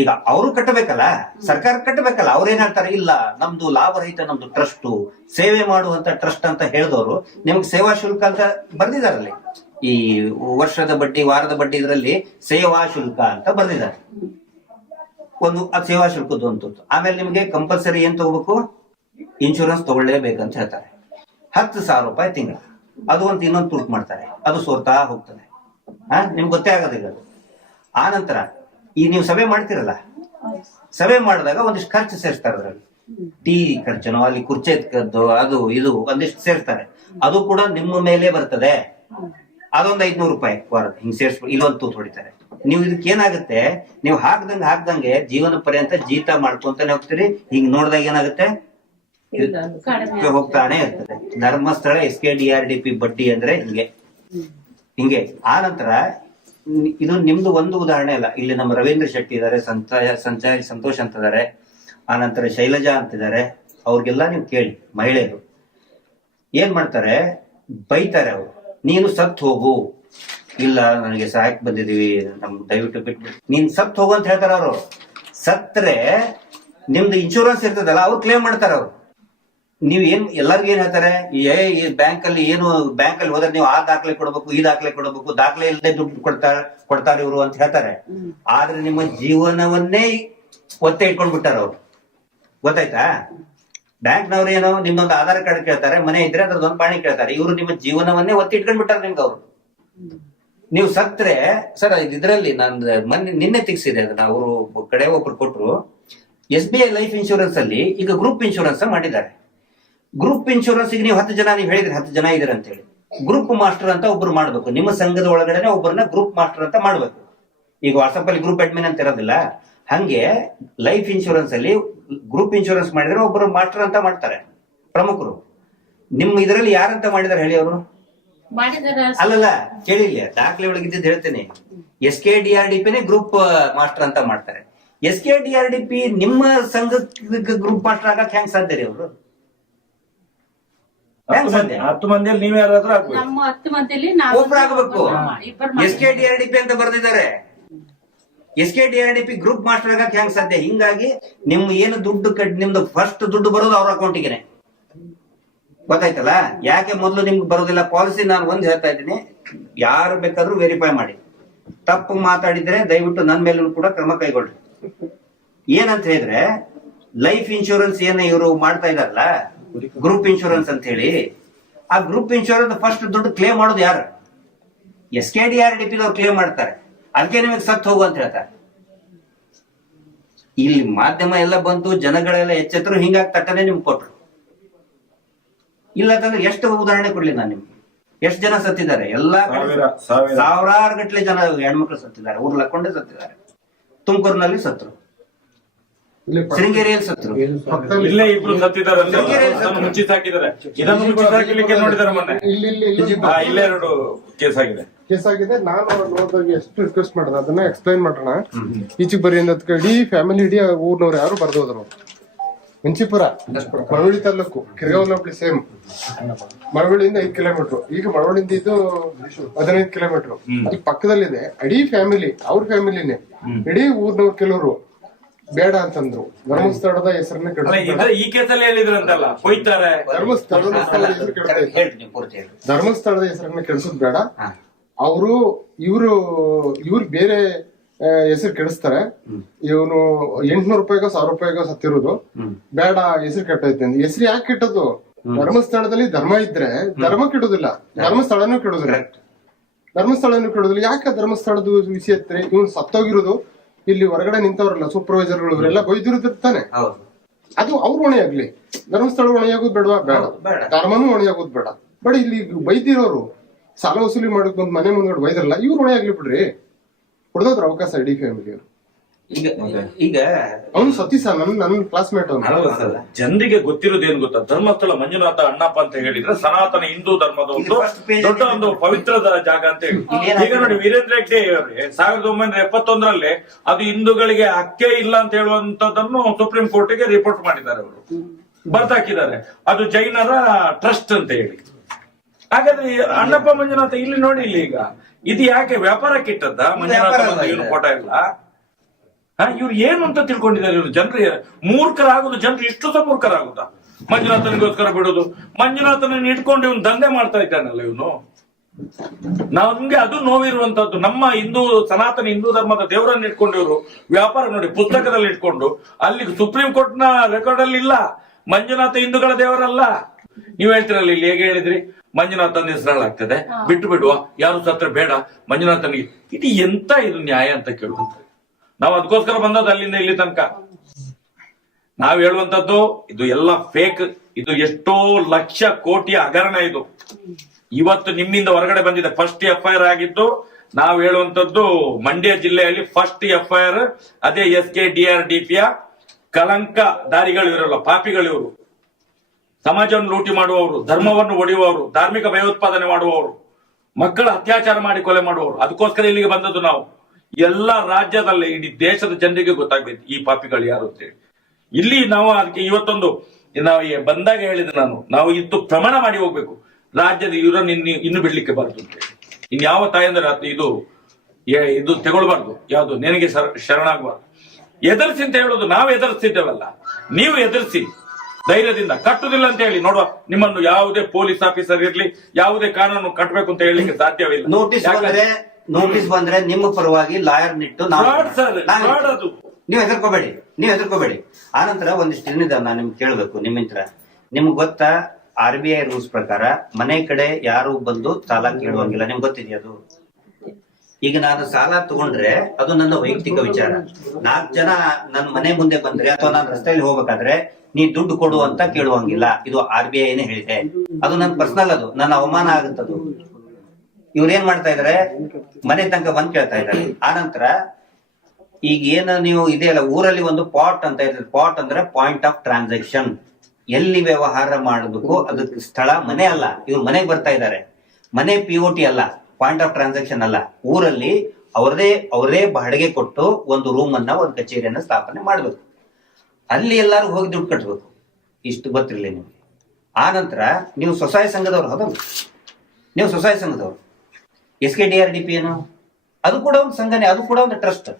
ಈಗ ಅವರು ಕಟ್ಟಬೇಕಲ್ಲ, ಸರ್ಕಾರ ಕಟ್ಟಬೇಕಲ್ಲ. ಅವ್ರೇನ್ ಹೇಳ್ತಾರೆ, ಇಲ್ಲ ನಮ್ದು ಲಾಭರಹಿತ, ನಮ್ದು ಟ್ರಸ್ಟ್, ಸೇವೆ ಮಾಡುವಂತ ಟ್ರಸ್ಟ್ ಅಂತ ಹೇಳಿದವರು ನಿಮ್ಗೆ ಸೇವಾ ಶುಲ್ಕ ಅಂತ ಬರ್ದಿದಾರಲ್ಲಿ. ಈ ವರ್ಷದ ಬಡ್ಡಿ, ವಾರದ ಬಡ್ಡಿ ಇದರಲ್ಲಿ ಸೇವಾ ಶುಲ್ಕ ಅಂತ ಬರ್ದಿದ್ದಾರೆ. ಒಂದು ಸೇವಾ ಶುಲ್ಕದ್ದು ಅಂತ. ಆಮೇಲೆ ನಿಮ್ಗೆ ಕಂಪಲ್ಸರಿ ಏನ್ ತಗೋಬೇಕು, ಇನ್ಶೂರೆನ್ಸ್ ತಗೊಳ್ಳೇಬೇಕಂತ ಹೇಳ್ತಾರೆ. 10,000 ರೂಪಾಯಿ ತಿಂಗಳ. ಅದು ಒಂದು ಇನ್ನೊಂದು ತುರ್ಕ್ ಮಾಡ್ತಾರೆ, ಅದು ಸೋರ್ತಾ ಹೋಗ್ತದೆ. ನಿಮ್ಗೆ ಗೊತ್ತೇ ಆಗೋದಿಲ್ಲ ಅದು. ಆ ನಂತರ ಈ ನೀವು ಸಭೆ ಮಾಡ್ತಿರಲ್ಲ, ಸಭೆ ಮಾಡಿದಾಗ ಒಂದಿಷ್ಟು ಖರ್ಚು ಸೇರಿಸ್ತಾರೆ. ಅದರಲ್ಲಿ ಟೀ ಖರ್ಚುನೋ, ಅಲ್ಲಿ ಕುರ್ಚಿ ಎತ್ಕದ್ದು, ಅದು ಇದು ಒಂದಿಷ್ಟು ಸೇರ್ತಾರೆ. ಅದು ಕೂಡ ನಿಮ್ಮ ಮೇಲೆ ಬರ್ತದೆ. ಅದೊಂದ್ 500 ರೂಪಾಯಿ ವಾರದ ಹಿಂಗ್ ಸೇರ್ಸ್ಬಿಟ್ಟು ಇಲ್ಲೊಂದು ತೂತ್ ಹೊಡಿತಾರೆ. ನೀವು ಇದಕ್ಕೆ ಏನಾಗುತ್ತೆ, ನೀವು ಹಾಕ್ದಂಗೆ ಜೀವನ ಪರ್ಯಂತ ಜೀತ ಮಾಡ್ಕೊಂತಾನೆ ಹೋಗ್ತೀರಿ. ಹಿಂಗ್ ನೋಡಿದಾಗ ಏನಾಗುತ್ತೆ, ಹೋಗ್ತಾನೆ ಇರ್ತದೆ. ಧರ್ಮಸ್ಥಳ SKDRDP ಬಡ್ಡಿ ಅಂದ್ರೆ ಹಿಂಗೆ. ಆ ನಂತರ ಇದು ನಿಮ್ದು ಒಂದು ಉದಾಹರಣೆ ಅಲ್ಲ. ಇಲ್ಲಿ ನಮ್ಮ ರವೀಂದ್ರ ಶೆಟ್ಟಿ ಇದಾರೆ, ಸಂಚಾರಿ ಸಂತೋಷ್ ಅಂತ ಇದಾರೆ, ಆ ನಂತರ ಶೈಲಜಾ ಅಂತಿದ್ದಾರೆ. ಅವ್ರಿಗೆಲ್ಲ ನೀವು ಕೇಳಿ, ಮಹಿಳೆಯರು ಏನ್ ಮಾಡ್ತಾರೆ, ಬೈತಾರೆ. ಅವ್ರು ನೀನು ಸತ್ ಹೋಗು, ಇಲ್ಲ ನನಗೆ ಸಹಾಯಕ್ ಬಂದಿದೀವಿ, ದಯವಿಟ್ಟು ಬಿಟ್ಬಿಟ್ಟು ನೀನ್ ಸತ್ ಹೋಗು ಅಂತ ಹೇಳ್ತಾರ. ಅವರು ಸತ್ರೆ ನಿಮ್ದು ಇನ್ಶೂರೆನ್ಸ್ ಇರ್ತದಲ್ಲ, ಅವ್ರು ಕ್ಲೇಮ್ ಮಾಡ್ತಾರ. ಅವ್ರು ನೀವ್ ಎಲ್ಲರಿಗೂ ಏನ್ ಹೇಳ್ತಾರೆ, ಈ ಬ್ಯಾಂಕ್ ಅಲ್ಲಿ ಹೋದ್ರೆ ನೀವು ಆ ದಾಖಲೆ ಕೊಡ್ಬೇಕು, ಈ ದಾಖಲೆ ಕೊಡ್ಬೇಕು, ದಾಖಲೆ ಇಲ್ಲದೆ ದುಡ್ಡು ಕೊಡ್ತಾರೆ ಇವರು ಅಂತ ಹೇಳ್ತಾರೆ. ಆದ್ರೆ ನಿಮ್ಮ ಜೀವನವನ್ನೇ ಒತ್ತೆ ಇಟ್ಕೊಂಡ್ಬಿಟ್ಟಾರ ಅವ್ರು. ಗೊತ್ತಾಯ್ತಾ? ಬ್ಯಾಂಕ್ನವ್ರು ಏನೋ ನಿಮ್ದೊಂದು ಆಧಾರ್ ಕಾರ್ಡ್ ಕೇಳ್ತಾರೆ, ಮನೆ ಇದ್ರೆ ಅದ್ರದ್ದೊಂದು ಪಾಣಿ ಕೇಳ್ತಾರೆ. ಇವರು ನಿಮ್ಮ ಜೀವನವನ್ನೇ ಒತ್ತಿ ಇಟ್ಕೊಂಡ್ಬಿಟ್ಟಾರ ನಿಮ್ಗೆ. ಅವ್ರು ನೀವು ಸತ್ರೆ ಸರ್, ಇದ್ರಲ್ಲಿ ನಿನ್ನೆ ತೆಗ್ಸಿದೆ ಅದನ್ನ. ಅವರು ಕಡೆ ಒಬ್ರು ಕೊಟ್ರು, SBI ಲೈಫ್ ಇನ್ಶೂರೆನ್ಸ್ ಅಲ್ಲಿ ಈಗ ಗ್ರೂಪ್ ಇನ್ಶೂರೆನ್ಸ್ ಮಾಡಿದ್ದಾರೆ. ಗ್ರೂಪ್ ಇನ್ಶೂರೆನ್ಸ್ ನೀವು 10 ಜನ, ನೀವು ಹೇಳಿದ್ರೆ 10 ಜನ ಇದಾರೆ ಅಂತ ಹೇಳಿ, ಗ್ರೂಪ್ ಮಾಸ್ಟರ್ ಅಂತ ಒಬ್ರು ಮಾಡ್ಬೇಕು. ನಿಮ್ಮ ಸಂಘದ ಒಳಗಡೆ ಒಬ್ಬರನ್ನ ಗ್ರೂಪ್ ಮಾಸ್ಟರ್ ಅಂತ ಮಾಡ್ಬೇಕು. ಈಗ ವಾಟ್ಸ್ಆಪ್ ಅಲ್ಲಿ ಗ್ರೂಪ್ ಅಡ್ಮಿನ್ ಅಂತ ಇರೋದಿಲ್ಲ, ಹಂಗೆ ಲೈಫ್ ಇನ್ಶೂರೆನ್ಸ್ ಅಲ್ಲಿ ಗ್ರೂಪ್ ಇನ್ಶೂರೆನ್ಸ್ ಮಾಡಿದ್ರೆ ಒಬ್ಬರು ಮಾಸ್ಟರ್ ಅಂತ ಮಾಡ್ತಾರೆ, ಪ್ರಮುಖರು. ನಿಮ್ಮ ಇದರಲ್ಲಿ ಯಾರಂತ ಮಾಡಿದಾರೆ ಹೇಳಿ ಅವರು? ಅಲ್ಲಲ್ಲ, ಕೇಳಿಲ್ಲ, ದಾಖಲೆ ಒಳಗಿದ್ದು ಹೇಳ್ತೇನೆ. SKDRDPನೇ ಗ್ರೂಪ್ ಮಾಸ್ಟರ್ ಅಂತ ಮಾಡ್ತಾರೆ. SKDRDP ನಿಮ್ಮ ಸಂಘಕ್ಕೆ ಗ್ರೂಪ್ ಮಾಸ್ಟರ್ ಆಗಕ್ಕೆ ಹೆಂಗ್ ಸಾಧ್ಯ ರೀ? ಅವರು 10 ಮಂದಿಯಲ್ಲಿ ನೀವ್ ಯಾರಾದ್ರೂ ನಮ್ಮ 10 ಮಂದಿಯಲ್ಲಿ ಒಬ್ರು ಆಗಬೇಕು. SKDRDP ಅಂತ ಬರ್ದಿದ್ದಾರೆ. SKDRDP ಗ್ರೂಪ್ ಮಾಸ್ಟರ್ ಆಗಕ್ಕೆ ಹೆಂಗ್ ಸಾಧ್ಯ? ಹಿಂಗಾಗಿ ನಿಮ್ ಏನು ದುಡ್ಡು ನಿಮ್ದು ಫಸ್ಟ್ ದುಡ್ಡು ಬರೋದು ಅವ್ರ ಅಕೌಂಟಿಗೆ. ಗೊತ್ತಾಯ್ತಲ್ಲ? ಯಾಕೆ ಮೊದಲು ನಿಮ್ಗೆ ಬರೋದಿಲ್ಲ? ಪಾಲಿಸಿ ನಾನು ಒಂದ್ ಹೇಳ್ತಾ ಇದ್ದೀನಿ, ಯಾರು ಬೇಕಾದ್ರೂ ವೆರಿಫೈ ಮಾಡಿ. ತಪ್ಪು ಮಾತಾಡಿದ್ರೆ ದಯವಿಟ್ಟು ನನ್ನ ಮೇಲೂ ಕೂಡ ಕ್ರಮ ಕೈಗೊಳ್ಳಿ. ಏನಂತ ಹೇಳಿದ್ರೆ, ಲೈಫ್ ಇನ್ಶೂರೆನ್ಸ್ ಏನ ಇವರು ಮಾಡ್ತಾ ಇದಾರಲ್ಲ, ಗ್ರೂಪ್ ಇನ್ಶೂರೆನ್ಸ್ ಅಂತ ಹೇಳಿ, ಆ ಗ್ರೂಪ್ ಇನ್ಶೂರೆನ್ಸ್ ಫಸ್ಟ್ ದುಡ್ಡು ಕ್ಲೇಮ್ ಮಾಡೋದು ಯಾರು? SKDRDP ಅವ್ರು ಕ್ಲೇಮ್ ಮಾಡ್ತಾರೆ. ಅದಕ್ಕೆ ನಿಮಗೆ ಸತ್ ಹೋಗು ಅಂತ ಹೇಳ್ತಾರೆ. ಇಲ್ಲಿ ಮಾಧ್ಯಮ ಎಲ್ಲ ಬಂತು, ಜನಗಳೆಲ್ಲ ಎಚ್ಚೆತ್ತರು, ಹಿಂಗಾಗಿ ತಟ್ಟನೆ ನಿಮ್ಗೆ ಕೊಟ್ರು. ಇಲ್ಲ ಅಂತಂದ್ರೆ ಎಷ್ಟು ಉದಾಹರಣೆ ಕೊಡ್ಲಿ ನಾನು ನಿಮ್ಗೆ? ಎಷ್ಟು ಜನ ಸತ್ತಿದ್ದಾರೆ? ಎಲ್ಲಾ ಸಾವಿರಾರು ಗಟ್ಟಲೆ ಜನ ಹೆಣ್ಮಕ್ಳು ಸತ್ತಿದ್ದಾರೆ, ಊರ್ಲಕೊಂಡೆ ಸತ್ತಿದ್ದಾರೆ. ತುಮಕೂರಿನಲ್ಲಿ ಸತ್ರು, ಶೃಂಗೇರಿಯಲ್ಲಿ ಸತ್ರು, ಇಲ್ಲೇ ಇಬ್ರು ಸತ್ತಿದ್ದಾರೆ. ಮುಚ್ಚಿತ್ ಹಾಕಿದ್ದಾರೆ. ಇದನ್ನು ಮುಚ್ಚಿತ್ ಹಾಕಲಿಕ್ಕೆ ನೋಡಿದಾರೆ ಮೊನ್ನೆ. ಇಲ್ಲೇ 2 ಕೇಸ್ ಆಗಿದೆ. ನಾನು ನೋಡಿದಾಗ ಎಷ್ಟು ರಿಕ್ವೆಸ್ಟ್ ಮಾಡಿದೆ ಅದನ್ನ ಎಕ್ಸ್ಪ್ಲೈನ್ ಮಾಡೋಣ. ಈಚೆಗೆ ಬರೀ ಇಡೀ ಫ್ಯಾಮಿಲಿ, ಇಡೀ ಊರ್ನವ್ರು ಯಾರು ಬರ್ದೋದ್ರು. ಮಂಚಿಪುರ, ಮಳವಳ್ಳಿ ತಾಲೂಕು, ಕಿರ್ಗಾವನ ಹೋಬಳಿ ಸೇಮ್. ಮಳವಳ್ಳಿಯಿಂದ 5 ಕಿಲೋಮೀಟರ್, ಈಗ ಮಳವಳ್ಳಿಯಿಂದ ಇದು 15 ಕಿಲೋಮೀಟರ್. ಈ ಪಕ್ಕದಲ್ಲಿದೆ. ಇಡೀ ಫ್ಯಾಮಿಲಿ, ಅವ್ರ ಫ್ಯಾಮಿಲಿನೇ, ಇಡೀ ಊರ್ನವ್ರು ಕೆಲವರು ಬೇಡ ಅಂತಂದ್ರು. ಧರ್ಮಸ್ಥಳದ ಹೆಸರನ್ನ ಈ ಕೇಸಲ್ಲಿ ಹೇಳಿದ್ರಂತಲ್ಲ, ಹೋಯ್ತಾರೆ. ಧರ್ಮಸ್ಥಳದ ಹೆಸರನ್ನ ಕೆಡಿಸೋದ್ ಬೇಡ. ಅವರು ಇವ್ರು ಬೇರೆ ಹೆಸರು ಕೆಡಿಸ್ತಾರೆ. ಇವನು 800 ರೂಪಾಯಿಗೋ 1000 ರೂಪಾಯಿಗೋ ಸತ್ತಿರೋದು ಬೇಡ, ಹೆಸರು ಕೆಟ್ಟೈತೆ ಅಂತ. ಹೆಸರು ಯಾಕೆ ಕೆಟ್ಟದ್ದು? ಧರ್ಮಸ್ಥಳದಲ್ಲಿ ಧರ್ಮ ಇದ್ರೆ ಧರ್ಮ ಕೆಡುದಿಲ್ಲ, ಧರ್ಮಸ್ಥಳನೂ ಕೆಡುದಿಲ್ಲ. ಯಾಕೆ ಧರ್ಮಸ್ಥಳದ ವಿಷಯ ಎತ್ತರೆ? ಇವನು ಸತ್ತೋಗಿರೋದು ಇಲ್ಲಿ ಹೊರಗಡೆ ನಿಂತವ್ರಲ್ಲ, ಸೂಪರ್ವೈಸರ್ಗಳು, ಇವರೆಲ್ಲ ಬೈದಿರೋದಿರ್ತಾನೆ. ಅದು ಅವ್ರು ಹೊಣೆಯಾಗ್ಲಿ. ಧರ್ಮಸ್ಥಳ ಹೊಣೆಯಾಗೋದು ಬೇಡವಾ? ಬೇಡ. ಧರ್ಮನೂ ಹೊಣೆಯಾಗೋದು ಬೇಡ. ಬಟ್ ಇಲ್ಲಿ ಬೈದಿರೋರು ಸಾಲ ವಸೂಲಿ ಮಾಡಕ್ ಬಂದ್ ಮನೆ ಮುಂದ್ಗಡೆ ಬೈದ್ರಲ್ಲ, ಇವ್ರು ಹೊಣೆಯಾಗ್ಲಿ ಬಿಡ್ರಿ. ಕೊಡೋದ್ರ ಅವಕಾಶ ಇಡೀ ಫ್ಯಾಮಿಲಿಯವರು. ಈಗ ಅವನು ಸತೀಶ, ನನ್ನ ಕ್ಲಾಸ್ಮೇಟ್. ಜನರಿಗೆ ಗೊತ್ತಿರೋದು ಏನ್ ಗೊತ್ತಾ? ಧರ್ಮಸ್ಥಳ ಮಂಜುನಾಥ ಅಣ್ಣಪ್ಪ ಅಂತ ಹೇಳಿದ್ರೆ ಸನಾತನ ಹಿಂದೂ ಧರ್ಮದ ಒಂದು ದೊಡ್ಡ ಒಂದು ಪವಿತ್ರದ ಜಾಗ ಅಂತ ಹೇಳಿ. ಈಗ ನೋಡಿ, ವೀರೇಂದ್ರ ಹೆಗ್ಡೆ 1971ರಲ್ಲಿ ಅದು ಹಿಂದೂಗಳಿಗೆ ಹಕ್ಕೇ ಇಲ್ಲ ಅಂತ ಹೇಳುವಂತದನ್ನು ಸುಪ್ರೀಂ ಕೋರ್ಟ್ಗೆ ರಿಪೋರ್ಟ್ ಮಾಡಿದ್ದಾರೆ. ಅವರು ಬರ್ದಾಕಿದ್ದಾರೆ, ಅದು ಜೈನರ ಟ್ರಸ್ಟ್ ಅಂತ ಹೇಳಿ. ಹಾಗಾದ್ರೆ ಅಣ್ಣಪ್ಪ ಮಂಜುನಾಥ ಇಲ್ಲಿ ನೋಡಿ, ಇಲ್ಲಿ ಈಗ ಇದು ಯಾಕೆ ವ್ಯಾಪಾರಕ್ಕೆ ಇಟ್ಟದ್ದ? ಮಂಜುನಾಥ ಫೋಟೋ ಇಲ್ಲ. ಇವ್ರು ಏನು ಅಂತ ತಿಳ್ಕೊಂಡಿದ್ದಾರೆ ಇವ್ರು? ಜನರು ಮೂರ್ಖರಾಗುದು, ಜನರು ಇಷ್ಟು ಸಹ ಮೂರ್ಖರಾಗುತ್ತಾ? ಮಂಜುನಾಥನಿಗೋಸ್ಕರ ಬಿಡೋದು, ಮಂಜುನಾಥನ ಇಟ್ಕೊಂಡು ಇವನು ದಂಧೆ ಮಾಡ್ತಾ ಇದ್ದಾನಲ್ಲ ಇವನು. ನಮ್ಗೆ ಅದು ನೋವಿರುವಂತದ್ದು. ನಮ್ಮ ಸನಾತನ ಹಿಂದೂ ಧರ್ಮದ ದೇವರನ್ನ ಇಟ್ಕೊಂಡು ಇವರು ವ್ಯಾಪಾರ ನೋಡಿ, ಪುಸ್ತಕದಲ್ಲಿ ಇಟ್ಕೊಂಡು. ಅಲ್ಲಿ ಸುಪ್ರೀಂ ಕೋರ್ಟ್ ನ ರೆಕಾರ್ಡ್ ಅಲ್ಲಿ ಇಲ್ಲ, ಮಂಜುನಾಥ ಹಿಂದೂಗಳ ದೇವರಲ್ಲ. ನೀವ್ ಹೇಳ್ತಿರಲ್ಲ, ಇಲ್ಲಿ ಹೇಗೆ ಹೇಳಿದ್ರಿ, ಮಂಜುನಾಥನ ಹೆಸರಾಗ್ತದೆ, ಬಿಟ್ಟು ಬಿಡುವ, ಯಾರು ಸತ್ರ ಬೇಡ ಮಂಜುನಾಥನಿಗೆ. ಇದು ಎಂತ ಇದು ನ್ಯಾಯ ಅಂತ ಕೇಳುವಂತ. ನಾವು ಅದಕ್ಕೋಸ್ಕರ ಬಂದದ್ದು ಅಲ್ಲಿಂದ ಇಲ್ಲಿ ತನಕ. ನಾವ್ ಹೇಳುವಂತದ್ದು ಇದು ಎಲ್ಲ ಫೇಕ್. ಇದು ಎಷ್ಟೋ ಲಕ್ಷ ಕೋಟಿಯ ಹಗರಣ ಇದು. ಇವತ್ತು ನಿಮ್ಮಿಂದ ಹೊರಗಡೆ ಬಂದಿದೆ. ಫಸ್ಟ್ FIR ಆಗಿದ್ದು ನಾವು ಹೇಳುವಂತದ್ದು ಮಂಡ್ಯ ಜಿಲ್ಲೆಯಲ್ಲಿ ಫಸ್ಟ್ FIR ಅದೇ SKDRDP ಯ ಕಳಂಕ ದಾರಿಗಳು ಇರಲ್ಲ, ಪಾಪಿಗಳು ಇವರು. ಸಮಾಜವನ್ನು ಲೂಟಿ ಮಾಡುವವರು, ಧರ್ಮವನ್ನು ಒಡೆಯುವವರು, ಧಾರ್ಮಿಕ ಭಯೋತ್ಪಾದನೆ ಮಾಡುವವರು, ಮಕ್ಕಳ ಅತ್ಯಾಚಾರ ಮಾಡಿ ಕೊಲೆ ಮಾಡುವವರು. ಅದಕ್ಕೋಸ್ಕರ ಇಲ್ಲಿಗೆ ಬಂದದ್ದು ನಾವು. ಎಲ್ಲ ರಾಜ್ಯದಲ್ಲಿ ಇಡೀ ದೇಶದ ಜನರಿಗೆ ಗೊತ್ತಾಗ್ಬೇಕು ಈ ಪಾಪಿಗಳು ಯಾರು ಅಂತೇಳಿ. ಇಲ್ಲಿ ನಾವು ಅದಕ್ಕೆ ಇವತ್ತೊಂದು ನಾವು ಬಂದಾಗ ಹೇಳಿದೆ ನಾವು ಇತ್ತು ಪ್ರಮಾಣ ಮಾಡಿ ಹೋಗ್ಬೇಕು. ರಾಜ್ಯದ ಇವರನ್ನು ಇನ್ನು ಬಿಡ್ಲಿಕ್ಕೆ ಬಾರದು ಅಂತೇಳಿ. ಇನ್ಯಾವ ತಾಯಂದ್ರೆ ಇದು ತಗೊಳ್ಬಾರ್ದು, ಯಾವ್ದು ನಿನಗೆ ಶರಣಾಗಬಾರ್ದು. ಎದುರಿಸಿ ಅಂತ ಹೇಳೋದು ನಾವು ಎದುರಿಸ್ತಿದ್ದೇವಲ್ಲ, ನೀವು ಎದುರಿಸಿ ಧೈರ್ಯದಿಂದ. ಕಟ್ಟುದಿಲ್ಲ ಅಂತ ಹೇಳಿ ನೋಡುವ, ನಿಮ್ಮನ್ನು ಯಾವುದೇ ಪೊಲೀಸ್ ಆಫೀಸರ್ ಇರ್ಲಿ, ಯಾವುದೇ ಕಾನೂನು ಕಟ್ಟಬೇಕು ಅಂತ ಹೇಳಲಿಕ್ಕೆ ಸಾಧ್ಯವಿಲ್ಲ. ನೋಟಿಸ್ ಬಂದ್ರೆ ನಿಮ್ಮ ಪರವಾಗಿ ಲಾಯರ್ ನಿಟ್ಟು ನೀವು ಹೆದರ್ಕೋಬೇಡಿ. ಆನಂತರ ಒಂದಿಷ್ಟು ಏನಿದೆ ನಾನು ನಿಮ್ಗೆ ಕೇಳ್ಬೇಕು. ನಿಮ್ಗೆ ಗೊತ್ತಾ RBI ರೂಲ್ಸ್ ಪ್ರಕಾರ ಮನೆ ಕಡೆ ಯಾರು ಬಂದು ಸಾಲ ಕೇಳುವಂಗಿಲ್ಲ, ನಿಮ್ಗೆ ಗೊತ್ತಿದೆಯಾ ಅದು? ಈಗ ನಾನು ಸಾಲ ತಗೊಂಡ್ರೆ ಅದು ನನ್ನ ವೈಯಕ್ತಿಕ ವಿಚಾರ. 4 ಜನ ನನ್ನ ಮನೆ ಮುಂದೆ ಬಂದ್ರೆ ಅಥವಾ ನಾನು ರಸ್ತೆಯಲ್ಲಿ ಹೋಗ್ಬೇಕಾದ್ರೆ ನೀ ದುಡ್ಡು ಕೊಡು ಅಂತ ಕೇಳುವಂಗಿಲ್ಲ. ಇದು RBI ಹೇಳಿದೆ. ಅದು ನನ್ನ ಪರ್ಸನಲ್, ಅದು ನನ್ನ ಅವಮಾನ ಆಗುತ್ತದು. ಇವ್ರೇನ್ ಮಾಡ್ತಾ ಇದಾರೆ, ಮನೆ ತನಕ ಬಂದ್ ಕೇಳ್ತಾ ಇದ್ದಾರೆ. ಆನಂತರ ಈಗ ಏನ ನೀವು ಇದೆಯಲ್ಲ, ಊರಲ್ಲಿ ಒಂದು ಪಾಟ್ ಅಂತ ಇದೆ. ಪಾಟ್ ಅಂದ್ರೆ ಪಾಯಿಂಟ್ ಆಫ್ ಟ್ರಾನ್ಸಾಕ್ಷನ್. ಎಲ್ಲಿ ವ್ಯವಹಾರ ಮಾಡಬೇಕು ಅದಕ್ಕೆ ಸ್ಥಳ ಮನೆ ಅಲ್ಲ. ಇವ್ರು ಮನೆಗೆ ಬರ್ತಾ ಇದ್ದಾರೆ. ಮನೆ POT ಅಲ್ಲ, ಪಾಯಿಂಟ್ ಆಫ್ ಟ್ರಾನ್ಸಾಕ್ಷನ್ ಅಲ್ಲ. ಊರಲ್ಲಿ ಅವರೇ ಬಾಡಿಗೆ ಕೊಟ್ಟು ಒಂದು ರೂಮ್ ಅನ್ನ, ಒಂದು ಕಚೇರಿಯನ್ನ ಸ್ಥಾಪನೆ ಮಾಡ್ಬೇಕು. ಅಲ್ಲಿ ಎಲ್ಲಾರು ಹೋಗಿ ದುಡ್ಡು ಕಟ್ಬೇಕು. ಇಷ್ಟು ಗೊತ್ತಿರಲಿ ನಿಮ್ಗೆ. ಆನಂತರ ನೀವು ಸ್ವಸಹಾಯ ಸಂಘದವ್ರು, ಹೌದಲ್ಲ? ನೀವು ಸ್ವಸಹಾಯ ಸಂಘದವ್ರು. SKDRDP ಏನು, ಅದು ಕೂಡ ಒಂದು ಸಂಘನೇ, ಅದು ಕೂಡ ಒಂದು ಟ್ರಸ್ಟ್.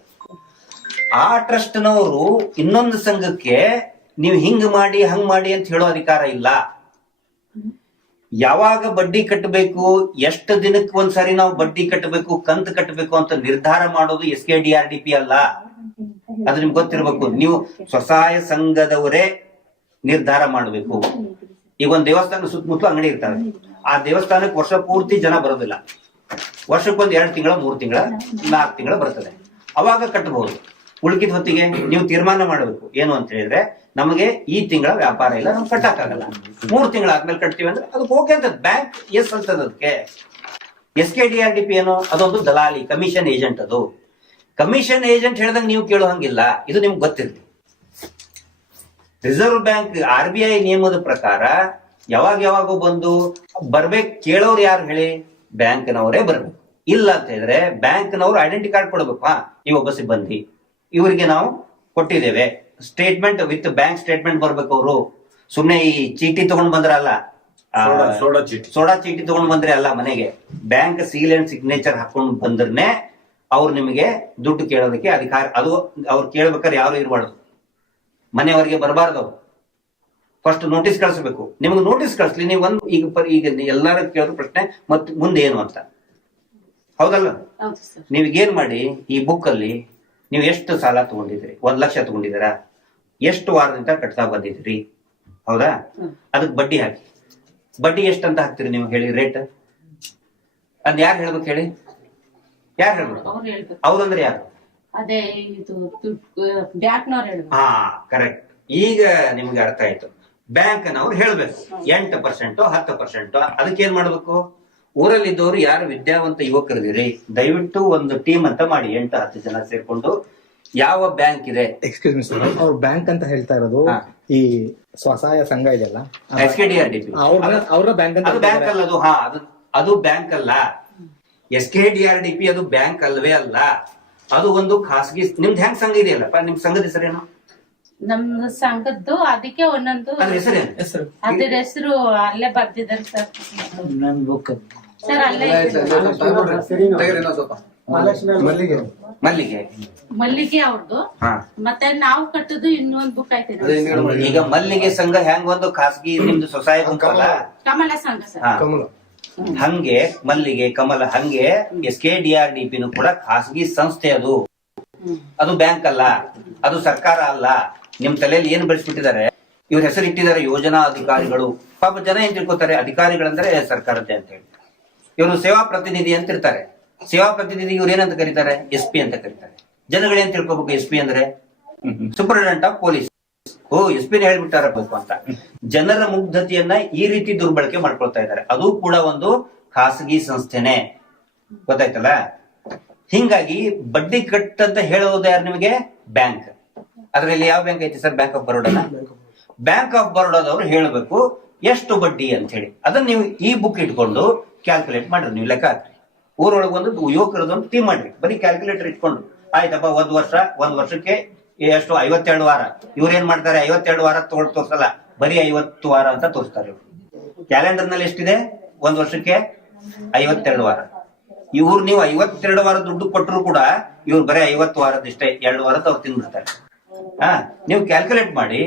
ಆ ಟ್ರಸ್ಟ್ನವರು ಇನ್ನೊಂದು ಸಂಘಕ್ಕೆ ನೀವು ಹಿಂಗ್ ಮಾಡಿ ಹಂಗ್ ಮಾಡಿ ಅಂತ ಹೇಳೋ ಅಧಿಕಾರ ಇಲ್ಲ. ಯಾವಾಗ ಬಡ್ಡಿ ಕಟ್ಟಬೇಕು, ಎಷ್ಟು ದಿನಕ್ಕೆ ಒಂದ್ಸರಿ ನಾವು ಬಡ್ಡಿ ಕಟ್ಟಬೇಕು, ಕಂತು ಕಟ್ಟಬೇಕು ಅಂತ ನಿರ್ಧಾರ ಮಾಡೋದು SKDRDP ಅಲ್ಲ. ಅದು ನಿಮ್ಗೆ ಗೊತ್ತಿರ್ಬೇಕು. ನೀವು ಸ್ವಸಹಾಯ ಸಂಘದವರೇ ನಿರ್ಧಾರ ಮಾಡಬೇಕು. ಈಗ ಒಂದ್ ದೇವಸ್ಥಾನ ಸುತ್ತಮುತ್ತಲು ಅಂಗಡಿ ಇರ್ತಾರೆ. ಆ ದೇವಸ್ಥಾನಕ್ಕೆ ವರ್ಷ ಪೂರ್ತಿ ಜನ ಬರೋದಿಲ್ಲ. ವರ್ಷಕ್ಕೊಂದ್ 2 ತಿಂಗಳ 3 ತಿಂಗಳ 4 ತಿಂಗಳ ಬರ್ತದೆ. ಅವಾಗ ಕಟ್ಟಬಹುದು. ಉಳ್ಕಿದ ಹೊತ್ತಿಗೆ ನೀವು ತೀರ್ಮಾನ ಮಾಡಬೇಕು. ಏನು ಅಂತ ಹೇಳಿದ್ರೆ, ನಮಗೆ ಈ ತಿಂಗಳ ವ್ಯಾಪಾರ ಇಲ್ಲ, ನಾವು ಕಟ್ಟಕ್ಕಾಗಲ್ಲ, 3 ತಿಂಗಳಾದ್ಮೇಲೆ ಕಟ್ತೀವಿ ಅಂದ್ರೆ ಅದಕ್ಕೆ ಓಕೆ ಅಂತ ಬ್ಯಾಂಕ್ ಎಸ್ ಅಂತದ. ಅದಕ್ಕೆ SKDRDP ಏನು, ಅದೊಂದು ದಲಾಲಿ, ಕಮಿಷನ್ ಏಜೆಂಟ್. ಅದು ಕಮಿಷನ್ ಏಜೆಂಟ್ ಹೇಳ್ದಂಗೆ ನೀವು ಕೇಳೋ ಹಂಗಿಲ್ಲ. ಇದು ನಿಮ್ಗೆ ಗೊತ್ತಿರ್ಲಿ. ರಿಸರ್ವ್ ಬ್ಯಾಂಕ್ RBI ನಿಯಮದ ಪ್ರಕಾರ ಯಾವಾಗೂ ಬಂದು ಬರ್ಬೇಕು. ಕೇಳೋರು ಯಾರು ಹೇಳಿ? ಬ್ಯಾಂಕ್ನವರೇ ಬರ್ಬೇಕು. ಇಲ್ಲ ಅಂತ ಹೇಳಿದ್ರೆ ಬ್ಯಾಂಕ್ನವ್ರು ಐಡೆಂಟಿ ಕಾರ್ಡ್ ಕೊಡ್ಬೇಕು. ಇವೊಬ್ಬ ಸಿಬ್ಬಂದಿ, ಇವರಿಗೆ ನಾವು ಕೊಟ್ಟಿದ್ದೇವೆ, ಸ್ಟೇಟ್ಮೆಂಟ್ ವಿತ್ ಬ್ಯಾಂಕ್ ಸ್ಟೇಟ್ಮೆಂಟ್ ಬರ್ಬೇಕು. ಅವರು ಸುಮ್ನೆ ಈ ಚೀಟಿ ತಗೊಂಡ್ ಬಂದ್ರಲ್ಲ, ಸೋಡಾ ಚೀಟಿ ತಗೊಂಡ್ ಬಂದ್ರೆ ಅಲ್ಲ, ಮನೆಗೆ ಬ್ಯಾಂಕ್ ಸೀಲ್ ಅಂಡ್ ಸಿಗ್ನೇಚರ್ ಹಾಕೊಂಡ್ ಬಂದ್ರೆ ಅವ್ರು ನಿಮಗೆ ದುಡ್ಡು ಕೇಳೋದಕ್ಕೆ ಅಧಿಕಾರ. ಅದು ಅವ್ರು ಕೇಳ್ಬೇಕಾದ್ರೆ ಯಾರು ಇರಬಾರ್ದು, ಮನೆಯವರಿಗೆ ಬರಬಾರ್ದು. ಅವ್ರು ಫಸ್ಟ್ ನೋಟಿಸ್ ಕಳಿಸ್ಬೇಕು. ನಿಮ್ಗೆ ನೋಟಿಸ್ ಕಳಿಸ್ಲಿ. ನೀವು ಈಗ ಎಲ್ಲಾರು ಕೇಳೋದು ಪ್ರಶ್ನೆ, ಮತ್ತೆ ಮುಂದೆ ಏನು ಅಂತ, ಹೌದಲ್ಲ? ನೀವೀಗೇನ್ ಮಾಡಿ, ಈ ಬುಕ್ ಅಲ್ಲಿ ನೀವು ಎಷ್ಟು ಸಾಲ ತಗೊಂಡಿದ್ರಿ? 1 ಲಕ್ಷ ತಗೊಂಡಿದ್ದೀರಾ? ಎಷ್ಟು ವಾರದಿಂದ ಕಟ್ತಾ ಬಂದಿದ್ರಿ? ಹೌದಾ? ಅದಕ್ಕೆ ಬಡ್ಡಿ ಹಾಕಿ. ಬಡ್ಡಿ ಎಷ್ಟಂತ ಹಾಕ್ತೀರಿ ನೀವು ಹೇಳಿ? ರೇಟ್ ಅದ್ ಯಾರು ಹೇಳ್ಬೇಕು ಹೇಳಿ? ಯಾರು ಹೇಳ್ಬೇಕು? ಅವ್ರಂದ್ರೆ ಯಾರು? ಕರೆಕ್ಟ್. ಈಗ ನಿಮ್ಗೆ ಅರ್ಥ ಆಯ್ತು. ಬ್ಯಾಂಕ್ನವ್ರು ಹೇಳ್ಬೇಕು 8% 10%. ಅದಕ್ಕೆ ಏನ್ ಮಾಡ್ಬೇಕು? ಊರಲ್ಲಿದ್ದವರು ಯಾರು ವಿದ್ಯಾವಂತ ಯುವಕರಿದ್ದೀರಿ, ದಯವಿಟ್ಟು ಒಂದು ಟೀಮ್ ಅಂತ ಮಾಡಿ, 8-10 ಜನ ಸೇರ್ಕೊಂಡು ಯಾವ ಬ್ಯಾಂಕ್ ಇದೆ. ಎಕ್ಸ್ಕ್ಯೂಸ್ ಮಿ ಸರ್, ಅವ್ರು ಬ್ಯಾಂಕ್ ಅಂತ ಹೇಳ್ತಾ ಇರೋದು ಈ ಸ್ವಸಹಾಯ ಸಂಘ ಇದೆಯಲ್ಲ, SKDRDP ಅವರ ಬ್ಯಾಂಕ್ ಅಂತ. ಅದು ಬ್ಯಾಂಕ್ ಅಲ್ಲ. ಅದು ಬ್ಯಾಂಕ್ ಅಲ್ಲ. SKDRDP ಅದು ಬ್ಯಾಂಕ್ ಅಲ್ವೇ ಅಲ್ಲ. ಅದು ಒಂದು ಖಾಸಗಿ. ನಿಮ್ದು ಹೆಂಗ್ ಸಂಘ ಇದೆಯಲ್ಲಪ್ಪ, ನಿಮ್ ಸಂಘದ ಹೆಸರೇನು? ನಮ್ದು ಸಂಘದ್ದು ಅದಕ್ಕೆ ಒಂದೊಂದು ಅದ್ರ ಹೆಸರೇನು? ಅದ್ರ ಹೆಸರು ಅಲ್ಲೇ ಬರ್ತಿದ್ದಾರೆ ಸರ್. ನನ್ ಬುಕ್ ಸರ್ ಅಲ್ಲೇ ಮಲ್ಲಿಗೆ ಅವ್ರದ್ದು. ಮತ್ತೆ ನಾವು ಕಟ್ಟುದು ಇನ್ನೊಂದು ಬುಕ್ ಆಯ್ತದೆ. ಈಗ ಮಲ್ಲಿಗೆ ಸಂಘ ಹೆಂಗ್ ಒಂದು ಖಾಸಗಿ, ನಿಮ್ದು ಸ್ವಸಹಾಯ ಗುಂಪು ಅಲ್ಲ, ಕಮಲ ಸಂಘ ಸರ್. ಹಂಗೆ ಮಲ್ಲಿಗೆ, ಕಮಲ, ಹಂಗೆ SKDRDP ಕೂಡ ಖಾಸಗಿ ಸಂಸ್ಥೆ. ಅದು ಬ್ಯಾಂಕ್ ಅಲ್ಲ, ಅದು ಸರ್ಕಾರ ಅಲ್ಲ. ನಿಮ್ ತಲೆಯಲ್ಲಿ ಏನ್ ಬೆಳೆಸ್ಬಿಟ್ಟಿದ್ದಾರೆ, ಇವ್ರ ಹೆಸರು ಇಟ್ಟಿದ್ದಾರೆ ಯೋಜನಾ ಅಧಿಕಾರಿಗಳು. ಪಾಪ ಜನ ಏನ್ ತಿಳ್ಕೊತಾರೆ, ಅಧಿಕಾರಿಗಳಂದ್ರೆ ಸರ್ಕಾರದ್ದೇ ಅಂತ ಹೇಳಿ. ಇವರು ಸೇವಾ ಪ್ರತಿನಿಧಿ ಅಂತ ಇರ್ತಾರೆ. ಸೇವಾ ಪ್ರತಿನಿಧಿ ಇವ್ರು ಏನಂತ ಕರೀತಾರೆ? SP ಅಂತ ಕರೀತಾರೆ. ಜನಗಳೇನ್ ತಿಳ್ಕೊಬೇಕು? SP ಅಂದ್ರೆ ಸೂಪರಿಂಟೆಂಡೆಂಟ್ ಆಫ್ ಪೊಲೀಸ್. ಎಸ್.ಪಿ ಹೇಳ್ಬಿಟ್ಟಾರಪ್ಪ ಅಂತ ಜನರ ಮುಗ್ಧತೆಯನ್ನ ಈ ರೀತಿ ದುರ್ಬಳಕೆ ಮಾಡ್ಕೊಳ್ತಾ ಇದ್ದಾರೆ. ಅದು ಕೂಡ ಒಂದು ಖಾಸಗಿ ಸಂಸ್ಥೆನೆ, ಗೊತ್ತಾಯ್ತಲ್ಲ. ಹಿಂಗಾಗಿ ಬಡ್ಡಿ ಕಟ್ ಅಂತ ಹೇಳೋದು ಯಾರು ನಿಮಗೆ? ಬ್ಯಾಂಕ್. ಅದ್ರಲ್ಲಿ ಯಾವ ಬ್ಯಾಂಕ್ ಐತಿ sir? Bank of Baroda. Bank of ಬರೋಡಾದವ್ರು ಹೇಳ್ಬೇಕು ಎಷ್ಟು ಬಡ್ಡಿ ಅಂತ ಹೇಳಿ. ಅದನ್ನ ನೀವು ಈ ಬುಕ್ ಇಟ್ಕೊಂಡು ಕ್ಯಾಲ್ಕುಲೇಟ್ ಮಾಡ್ರಿ, ನೀವು ಲೆಕ್ಕ ಹಾಕ್ರಿ. ಊರೊಳಗೆ ಒಂದು ಯುವಕರದೊಂದು ಟೀಮ್ ಮಾಡ್ರಿ, ಬರೀ ಕ್ಯಾಲ್ಕುಲೇಟರ್ ಇಟ್ಕೊಂಡು ಆಯ್ತಪ್ಪ ಒಂದ್ ವರ್ಷಕ್ಕೆ ಎಷ್ಟು 52 ವಾರ. ಇವ್ರೇನ್ ಮಾಡ್ತಾರೆ, 52 ವಾರ ತೋರ್ಸಲ್ಲ, ಬರೀ 50 ವಾರ ಅಂತ ತೋರಿಸ್ತಾರೆ. ಕ್ಯಾಲೆಂಡರ್ ನಲ್ಲಿ ಎಷ್ಟಿದೆ? ಒಂದ್ ವರ್ಷಕ್ಕೆ 52 ವಾರ. ಇವ್ರು ನೀವು 52 ವಾರ ದುಡ್ಡು ಕೊಟ್ಟರು ಕೂಡ ಇವ್ರು ಬರೀ 50 ವಾರದಿಷ್ಟೇ, 2 ವಾರದ ಅವ್ರು ತಿಂದ್ಬಿಡ್ತಾರೆ. ನೀವು ಕ್ಯಾಲ್ಕುಲೇಟ್ ಮಾಡಿ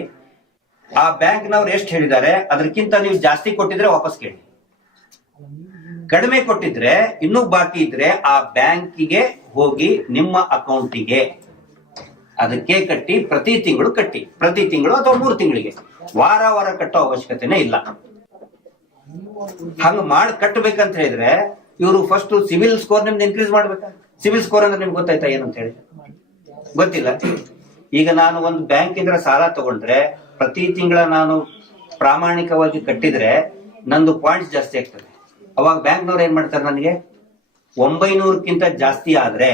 ಆ ಬ್ಯಾಂಕ್ನವ್ರು ಎಷ್ಟು ಹೇಳಿದ್ದಾರೆ ಅದಕ್ಕಿಂತ ನೀವು ಜಾಸ್ತಿ ಕೊಟ್ಟಿದ್ರೆ ವಾಪಸ್ ಕೇಳಿ, ಕಡಿಮೆ ಕೊಟ್ಟಿದ್ರೆ ಇನ್ನೂ ಬಾಕಿ ಇದ್ರೆ ಆ ಬ್ಯಾಂಕಿಗೆ ಹೋಗಿ ನಿಮ್ಮ ಅಕೌಂಟಿಗೆ ಅದಕ್ಕೆ ಕಟ್ಟಿ, ಪ್ರತಿ ತಿಂಗಳು ಅಥವಾ 3 ತಿಂಗಳಿಗೆ, ವಾರ ಕಟ್ಟೋ ಅವಶ್ಯಕತೆನೇ ಇಲ್ಲ. ಹಂಗ ಮಾಡಿ ಕಟ್ಟಬೇಕಂತ ಹೇಳಿದ್ರೆ ಇವರು ಫಸ್ಟ್ ಸಿವಿಲ್ ಸ್ಕೋರ್ ನಿಮ್ದು ಇನ್ಕ್ರೀಸ್ ಮಾಡ್ಬೇಕ. ಸಿವಿಲ್ ಸ್ಕೋರ್ ಅಂದ್ರೆ ನಿಮ್ಗೆ ಗೊತ್ತಾಯ್ತಾ ಏನಂತ ಹೇಳಿ? ಗೊತ್ತಿಲ್ಲ. ಈಗ ನಾನು ಒಂದು ಬ್ಯಾಂಕ್ ಇಂದ ಸಾಲ ತಗೊಂಡ್ರೆ ಪ್ರತಿ ತಿಂಗಳ ನಾನು ಪ್ರಾಮಾಣಿಕವಾಗಿ ಕಟ್ಟಿದ್ರೆ ನಂದು ಪಾಯಿಂಟ್ಸ್ ಜಾಸ್ತಿ ಆಗ್ತದೆ. ಅವಾಗ ಬ್ಯಾಂಕ್ನವ್ರು ಏನ್ ಮಾಡ್ತಾರೆ, ನನಗೆ 900ಕ್ಕಿಂತ ಜಾಸ್ತಿ ಆದ್ರೆ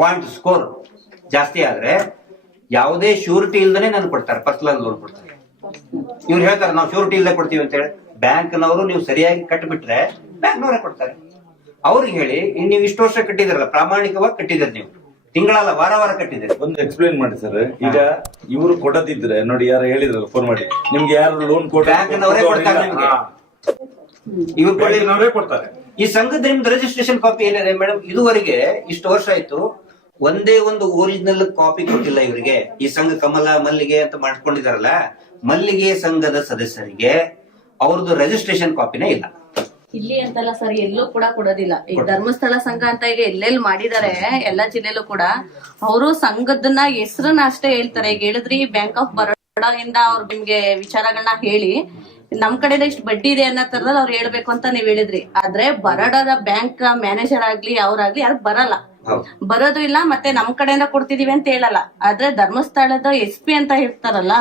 ಪಾಯಿಂಟ್ ಸ್ಕೋರ್ ಜಾಸ್ತಿ ಆದ್ರೆ ಯಾವುದೇ ಶ್ಯೂರಿಟಿ ಇಲ್ದೇ ನಾನು ಕೊಡ್ತಾರೆ, ಪರ್ಸನಲ್ ಲೋನ್ ಕೊಡ್ತಾರೆ. ಇವ್ರು ಹೇಳ್ತಾರೆ ನಾವು ಶ್ಯೂರಿಟಿ ಇಲ್ಲದೆ ಕೊಡ್ತೀವಿ ಅಂತ ಹೇಳಿ. ಬ್ಯಾಂಕ್ನವರು ನೀವು ಸರಿಯಾಗಿ ಕಟ್ಟಿಬಿಟ್ರೆ ಬ್ಯಾಂಕ್ನವರೇ ಕೊಡ್ತಾರೆ. ಅವ್ರಿಗೆ ಹೇಳಿ ನೀವು ಇಷ್ಟು ವರ್ಷ ಕಟ್ಟಿದಿರಲ್ಲ, ಪ್ರಾಮಾಣಿಕವಾಗಿ ಕಟ್ಟಿದಿರಿ, ನೀವು ತಿಂಗಳಲ್ಲ ವಾರ ಕಟ್ಟಿದಿರಿ. ಒಂದು ಎಕ್ಸ್ಪ್ಲೇನ್ ಮಾಡಿ ಸರ್. ಈಗ ಇವರು ಕೊಡದಿದ್ರೆ ನೋಡಿ, ಯಾರು ಹೇಳಿದ್ರಲ್ಲ ಫೋನ್ ಮಾಡಿ, ನಿಮ್ಗೆ ಯಾರು ಲೋನ್ ಬ್ಯಾಂಕ್ನವರೇ ಕೊಡ್ತಾರೆ ನಿಮ್ಗೆ, ಇವ್ರು ಕೊಡ್ತಾರೆ. ಈ ಸಂಘದ ನಿಮ್ದು ರಿಜಿಸ್ಟ್ರೇಷನ್ ಕಾಪಿ ಏನಿದೆ ಮೇಡಮ್? ಇದುವರೆಗೆ ಇಷ್ಟು ವರ್ಷ ಆಯ್ತು ಒಂದೇ ಒಂದು ಒರಿಜಿನಲ್ ಕಾಪಿ ಕೊಟ್ಟಿಲ್ಲ ಇವರಿಗೆ. ಈ ಸಂಘ ಕಮಲ ಮಲ್ಲಿಗೆ ಅಂತ ಮಾಡ್ಕೊಂಡಿದಾರಲ್ಲ, ಮಲ್ಲಿಗೆ ಸಂಘದ ಸದಸ್ಯರಿಗೆ ಅವ್ರದ್ದು ರಿಜಿಸ್ಟ್ರೇಷನ್ ಕಾಪಿನೇ ಇಲ್ಲ. ಇಲ್ಲಿ ಅಂತಲ್ಲ ಸರ್, ಎಲ್ಲೂ ಕೂಡ ಕೊಡೋದಿಲ್ಲ. ಈ ಧರ್ಮಸ್ಥಳ ಸಂಘ ಅಂತ ಈಗ ಎಲ್ಲೆಲ್ಲಿ ಮಾಡಿದಾರೆ ಎಲ್ಲಾ ಜಿಲ್ಲೆಲೂ ಕೂಡ, ಅವರು ಸಂಘದನ್ನ ಹೆಸರನ್ನ ಅಷ್ಟೇ ಹೇಳ್ತಾರೆ. ಈಗ ಹೇಳಿದ್ರಿ ಬ್ಯಾಂಕ್ ಆಫ್ ಬರೋಡಾ ಇಂದ ಅವ್ರು ನಿಮ್ಗೆ ವಿಚಾರಗಳನ್ನ ಹೇಳಿ ನಮ್ ಕಡೆ ಇಷ್ಟು ಬಡ್ಡಿ ಇದೆ ಅನ್ನೋ ತರದಲ್ಲಿ ಅವ್ರು ಹೇಳ್ಬೇಕು ಅಂತ ನೀವ್ ಹೇಳಿದ್ರಿ. ಆದ್ರೆ ಬರೋಡಾದ ಬ್ಯಾಂಕ್ ಮ್ಯಾನೇಜರ್ ಆಗ್ಲಿ ಅವ್ರಾಗ್ಲಿ ಯಾರು ಬರೋದು ಇಲ್ಲ, ಮತ್ತೆ ನಮ್ ಕಡೆಯಿಂದ ಕೊಡ್ತಿದೀವಿ ಅಂತ ಹೇಳಲ್ಲ. ಆದ್ರೆ ಧರ್ಮಸ್ಥಳದ SP ಅಂತ ಇರ್ತಾರಲ್ಲ,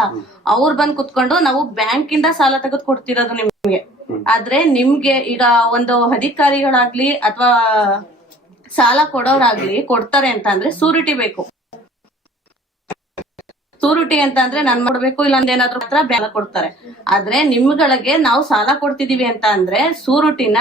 ಅವ್ರು ಬಂದ್ ಕುತ್ಕೊಂಡು ನಾವು ಬ್ಯಾಂಕ್ ಇಂದ ಸಾಲ ತೆಗೆದು ಕೊಡ್ತಿರೋದು ನಿಮ್ಗೆ. ಆದ್ರೆ ನಿಮ್ಗೆ ಈಗ ಒಂದು ಅಧಿಕಾರಿಗಳಾಗ್ಲಿ ಅಥವಾ ಸಾಲ ಕೊಡೋರಾಗ್ಲಿ ಕೊಡ್ತಾರೆ ಅಂತ ಅಂದ್ರೆ ಸೂರಿಟಿ ಬೇಕು. ಸೂರಿಟಿ ಅಂತ ಅಂದ್ರೆ ನಾನ್ ಮಾಡ್ಬೇಕು, ಇಲ್ಲ ಏನಾದ್ರು ಮಾತ್ರ ಬ್ಯಾಂಕ್ ಕೊಡ್ತಾರೆ. ಆದ್ರೆ ನಿಮ್ಗಳಿಗೆ ನಾವು ಸಾಲ ಕೊಡ್ತಿದೀವಿ ಅಂತ ಅಂದ್ರೆ ಸೂರಿಟಿನ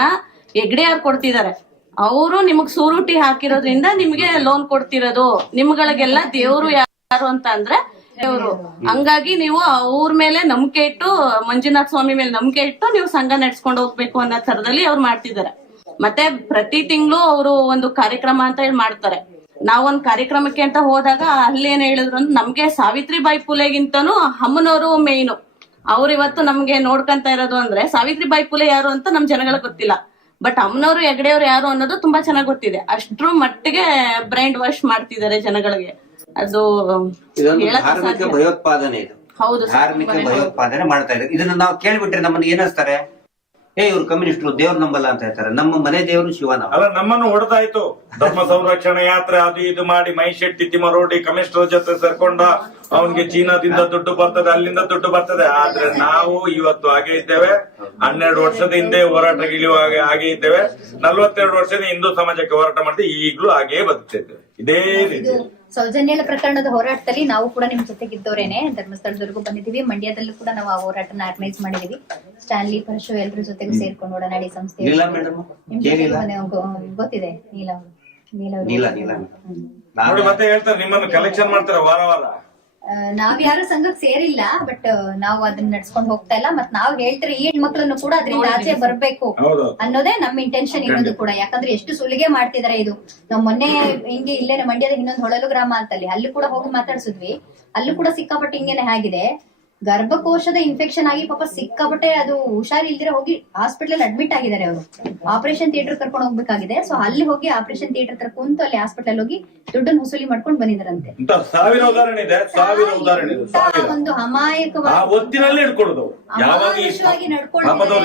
ಹೆಗ್ಡೆ ಯಾರು ಕೊಡ್ತಿದ್ದಾರೆ, ಅವರು ನಿಮಗ್ ಸೂರಿಟಿ ಹಾಕಿರೋದ್ರಿಂದ ನಿಮ್ಗೆ ಲೋನ್ ಕೊಡ್ತಿರೋದು. ನಿಮ್ಗಳಿಗೆಲ್ಲ ದೇವ್ರು ಯಾರು ಅಂತ ಅಂದ್ರೆ ದೇವ್ರು. ಹಂಗಾಗಿ ನೀವು ಅವ್ರ ಮೇಲೆ ನಂಬಿಕೆ ಇಟ್ಟು, ಮಂಜುನಾಥ ಸ್ವಾಮಿ ಮೇಲೆ ನಂಬಿಕೆ ಇಟ್ಟು ನೀವು ಸಂಘ ನಡ್ಸ್ಕೊಂಡು ಹೋಗ್ಬೇಕು ಅನ್ನೋ ತರದಲ್ಲಿ ಅವ್ರು ಮಾಡ್ತಿದ್ದಾರೆ. ಮತ್ತೆ ಪ್ರತಿ ತಿಂಗಳು ಅವರು ಒಂದು ಕಾರ್ಯಕ್ರಮ ಅಂತ ಹೇಳಿ ಮಾಡ್ತಾರೆ. ನಾವೊಂದ್ ಕಾರ್ಯಕ್ರಮಕ್ಕೆ ಅಂತ ಹೋದಾಗ ಅಲ್ಲಿ ಏನ್ ಹೇಳಿದ್ರು ಅಂದ್ರೆ ನಮ್ಗೆ ಸಾವಿತ್ರಿಬಾಯಿ ಫುಲೆಗಿಂತನೂ ಅಮ್ಮನವರು ಮೇಯ್ನು. ಅವ್ರು ಇವತ್ತು ನಮ್ಗೆ ನೋಡ್ಕೊಂತ ಇರೋದು ಅಂದ್ರೆ ಸಾವಿತ್ರಿಬಾಯಿ ಫುಲೆ ಯಾರು ಅಂತ ನಮ್ ಜನಗಳಿಗೆ ಗೊತ್ತಿಲ್ಲ. ಬಟ್ ಅಮ್ಮನವರು ಹೆಗ್ಡೆಯವ್ರು ಯಾರು ಅನ್ನೋದು ತುಂಬಾ ಚೆನ್ನಾಗಿ ಗೊತ್ತಿದೆ. ಅಷ್ಟ್ರ ಮಟ್ಟಿಗೆ ಬ್ರೈನ್ ವಾಶ್ ಮಾಡ್ತಿದ್ದಾರೆ ಜನಗಳಿಗೆ. ಅದು ಧಾರ್ಮಿಕ ಭಯೋತ್ಪಾದನೆ, ಇದು ಹೌದು, ಧಾರ್ಮಿಕ ಭಯೋತ್ಪಾದನೆ ಮಾಡ್ತಾ ಇದ್ದಾರೆ. ಇದನ್ನ ನಾವು ಕೇಳ್ಬಿಟ್ರೆ ನಮ್ಮನ್ನ ಏನಿಸ್ತಾರೆ, ಇವ್ರು ಕಮ್ಯುನಿಸ್ಟ್ರು ದೇವ್ರ ನಂಬಲ್ಲ ಅಂತ ಹೇಳ್ತಾರೆ. ನಮ್ಮ ಮನೆ ದೇವರು ಶಿವನ ಅಲ್ಲ, ನಮ್ಮನ್ನು ಹೊಡೆದಾಯ್ತು. ಧರ್ಮ ಸಂರಕ್ಷಣೆ ಯಾತ್ರೆ ಅದು ಇದು ಮಾಡಿ ಮೈಶೆಟ್ಟಿ ತಿಮ್ಮರೋಡಿ ಕಮಿಷನರ್ ಜೊತೆ ಸೇರ್ಕೊಂಡ ಅವನ್ಗೆ ಚೀನಾದಿಂದ ದುಡ್ಡು ಬರ್ತದೆ, ಅಲ್ಲಿಂದ ದುಡ್ಡು ಬರ್ತದೆ. ಆದ್ರೆ ನಾವು ಇವತ್ತು ಹಾಗೆ ಇದ್ದೇವೆ. 12 ವರ್ಷದ ಹಿಂದೆ ಹೋರಾಟಕ್ಕೆ ಇಳಿಯುವಾಗ ಹಾಗೆ ಇದ್ದೇವೆ. 42 ವರ್ಷದ ಹಿಂದೂ ಸಮಾಜಕ್ಕೆ ಹೋರಾಟ ಮಾಡ್ತೀವಿ, ಈಗಲೂ ಹಾಗೇ ಬದುಕ್ತಿದ್ದೇವೆ ಇದೇ ರೀತಿ. ಸೌಜನ್ಯದ ಪ್ರಕರಣದ ಹೋರಾಟದಲ್ಲಿ ನಾವು ಕೂಡ ನಿಮ್ ಜೊತೆಗಿದ್ದವರೇನೆ. ಧರ್ಮಸ್ಥಳದವರೆಗೂ ಬಂದಿದ್ದೀವಿ, ಮಂಡ್ಯದಲ್ಲೂ ಕೂಡ ನಾವು ಆ ಹೋರಾಟನ ಆರ್ಗನೈಸ್ ಮಾಡಿದೀವಿ. ಸ್ಟಾನ್ಲಿ ಪರಶು ಎಲ್ಲರ ಜೊತೆಗೂ ಸೇರ್ಕೊಂಡು ಒಡನಾಡಿ ಸಂಸ್ಥೆ ಗೊತ್ತಿದೆ. ನೋಡಿ ಮತ್ತೆ ಹೇಳ್ತಾರೆ, ನಿಮ್ಮನ್ನು ಕಲೆಕ್ಷನ್ ಮಾಡ್ತಾರೆ ವಾರ ವಾರ. ನಾವ್ ಯಾರು ಸಂಘಕ್ಕೆ ಸೇರಿಲ್ಲ, ಬಟ್ ನಾವು ಅದನ್ನ ನಡ್ಸ್ಕೊಂಡ್ ಹೋಗ್ತಾ ಇಲ್ಲ. ಮತ್ ನಾವ್ ಹೇಳ್ತಾರೆ ಈ ಹೆಣ್ಮಕ್ಳನ್ನು ಕೂಡ ಅದರಿಂದ ಆಚೆ ಬರ್ಬೇಕು ಅನ್ನೋದೇ ನಮ್ ಇಂಟೆನ್ಷನ್ ಇರೋದು ಕೂಡ. ಯಾಕಂದ್ರೆ ಎಷ್ಟು ಸುಲಿಗೆ ಮಾಡ್ತಿದಾರೆ ಇದು. ನಾವ್ ಮೊನ್ನೆ ಹಿಂಗೆ ಇಲ್ಲೇ ಮಂಡ್ಯದ ಇನ್ನೊಂದು ಹೊಳಲು ಗ್ರಾಮ ಅಂತಲ್ಲಿ ಅಲ್ಲಿ ಕೂಡ ಹೋಗಿ ಮಾತಾಡ್ಸಿದ್ವಿ. ಅಲ್ಲೂ ಕೂಡ ಸಿಕ್ಕಾಪಟ್ಟೆ ಹಿಂಗೇನೆ ಆಗಿದೆ. ಗರ್ಭಕೋಶದ ಇನ್ಫೆಕ್ಷನ್ ಆಗಿ ಪಾಪ ಸಿಕ್ಕಾಪಟ್ಟೆ ಅದು ಹುಷಾರಿಲ್ದಿರ ಹೋಗಿ ಹಾಸ್ಪಿಟಲ್ ಅಡ್ಮಿಟ್ ಆಗಿದ್ದಾರೆ. ಅವರು ಆಪರೇಷನ್ ಥಿಯೇಟರ್ ಕರ್ಕೊಂಡು ಹೋಗ್ಬೇಕಾಗಿದೆ. ಸೊ ಅಲ್ಲಿ ಹೋಗಿ ಆಪರೇಷನ್ ಥಿಯೇಟರ್ ಹತ್ರ ಕುಂತು ಅಲ್ಲಿ ಹಾಸ್ಪಿಟಲ್ ಹೋಗಿ ದುಡ್ಡನ್ನು ವಸೂಲಿ ಮಾಡ್ಕೊಂಡು ಬಂದಿದ್ದಾರಂತೆ. ಒಂದು ಅಮಾಯಕವಾಗಿ ನಡ್ಕೊಂಡು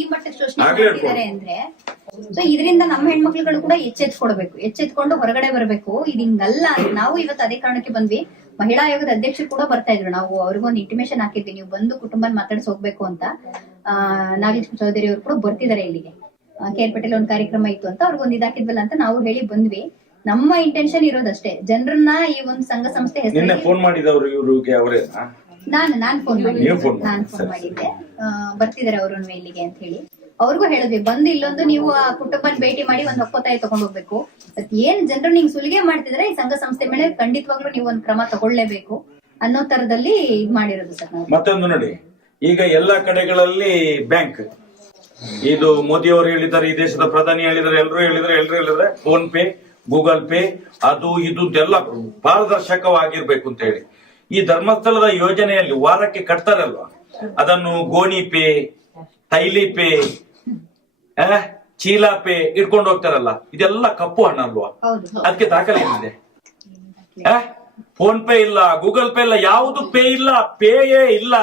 ಈ ಮಟ್ಟಕ್ಕೆ ಶೋಷಣೆ ಮಾಡ್ತಿದ್ದಾರೆ ಅಂದ್ರೆ, ಸೊ ಇದರಿಂದ ನಮ್ಮ ಹೆಣ್ಮಕ್ಳುಗಳು ಕೂಡ ಎಚ್ಚೆತ್ಕೊಡ್ಬೇಕು, ಎಚ್ಚೆತ್ಕೊಂಡು ಹೊರಗಡೆ ಬರ್ಬೇಕು. ಇದು ಹಿಂಗಲ್ಲ. ನಾವು ಇವತ್ತು ಅದೇ ಕಾರಣಕ್ಕೆ ಬಂದ್ವಿ. ಮಹಿಳಾ ಆಯೋಗದ ಅಧ್ಯಕ್ಷರು ಕೂಡ ಬರ್ತಾ ಇದ್ರು. ನಾವು ಅವ್ರಿಗೊಂದು ಇಂಟಿಮೇಷನ್ ಹಾಕಿದ್ವಿ, ನೀವು ಬಂದು ಕುಟುಂಬನ ಮಾತಾಡ್ಸಿ ಹೋಗ್ಬೇಕು ಅಂತ. ನಾಗಲಕ್ಷ್ಮಿ ಚೌಧರಿ ಅವರು ಕೂಡ ಬರ್ತಿದ್ದಾರೆ ಇಲ್ಲಿಗೆ. KR ಪೇಟೆಲ್ ಒಂದು ಕಾರ್ಯಕ್ರಮ ಇತ್ತು ಅಂತ ಅವ್ರಿಗೊಂದು ಇದಾಕಿದ್ವಲ್ಲ ಅಂತ ನಾವು ಹೇಳಿ ಬಂದ್ವಿ. ನಮ್ಮ ಇಂಟೆನ್ಷನ್ ಇರೋದಷ್ಟೇ, ಜನರನ್ನ ಈ ಒಂದು ಸಂಘ ಸಂಸ್ಥೆ ನಿನ್ನೆ ಫೋನ್ ಮಾಡಿದವರು ಇವ್ರಿಗೆ ಅವರೇ ನಾನ್ ಫೋನ್ ಮಾಡಿದ್ದೆ. ಬರ್ತಿದ್ದಾರೆ ಅವರು ಇಲ್ಲಿಗೆ ಅಂತ ಹೇಳಿ ಅವ್ರಿಗೂ ಹೇಳಿದ್ವಿ, ಬಂದು ಇಲ್ಲೊಂದು ನೀವು ಆ ಕುಟುಂಬನ ಭೇಟಿ ಮಾಡಿ ಒಂದು ಒಪ್ಪತ್ತಾಯ ತಗೊಂಡ್ ಹೋಗ್ಬೇಕು. ಏನ್ ಜನರು ನಿಂಗೆ ಸುಲಿಗೆ ಮಾಡ್ತಿದ್ರೆ ಈ ಸಂಘ ಸಂಸ್ಥೆ ಮೇಲೆ ಖಂಡಿತವಾಗ್ಲೂ ನೀವು ಒಂದು ಕ್ರಮ ತಗೊಳ್ಳೇಬೇಕು ಅನ್ನೋ ತರದಲ್ಲಿ ಇದ್ ಮಾಡಿರೋದು ಸರ್ ನಾವು. ಮತ್ತೊಂದು ನೋಡಿ, ಈಗ ಎಲ್ಲಾ ಕಡೆಗಳಲ್ಲಿ ಬ್ಯಾಂಕ್, ಇದು ಮೋದಿ ಅವರು ಹೇಳಿದ್ದಾರೆ, ಈ ದೇಶದ ಪ್ರಧಾನಿ ಹೇಳಿದ್ದಾರೆ, ಎಲ್ಲರೂ ಹೇಳಿದ್ರೆ ಫೋನ್ ಪೇ, ಗೂಗಲ್ ಪೇ, ಅದು ಇದು ಎಲ್ಲ ಪಾರದರ್ಶಕವಾಗಿರ್ಬೇಕು ಅಂತ ಹೇಳಿ ಈ ಧರ್ಮಸ್ಥಳದ ಯೋಜನೆಯಲ್ಲಿ ವಾರಕ್ಕೆ ಕಟ್ತಾರಲ್ವಾ, ಅದನ್ನು ಗೋಣಿ ಪೇ, ತೈಲಿ ಪೇ, ಚೀಲ ಪೇ ಇಟ್ಕೊಂಡು ಹೋಗ್ತಾರಲ್ಲ, ಇದೆಲ್ಲ ಕಪ್ಪು ಹಣ ಅಲ್ವಾ? ಅದಕ್ಕೆ ದಾಖಲೆ ಏನಿದೆ? ಫೋನ್ ಪೇ ಇಲ್ಲ, ಗೂಗಲ್ ಪೇ ಇಲ್ಲ, ಯಾವುದು ಪೇ ಇಲ್ಲ, ಪೇಯೇ ಇಲ್ಲ.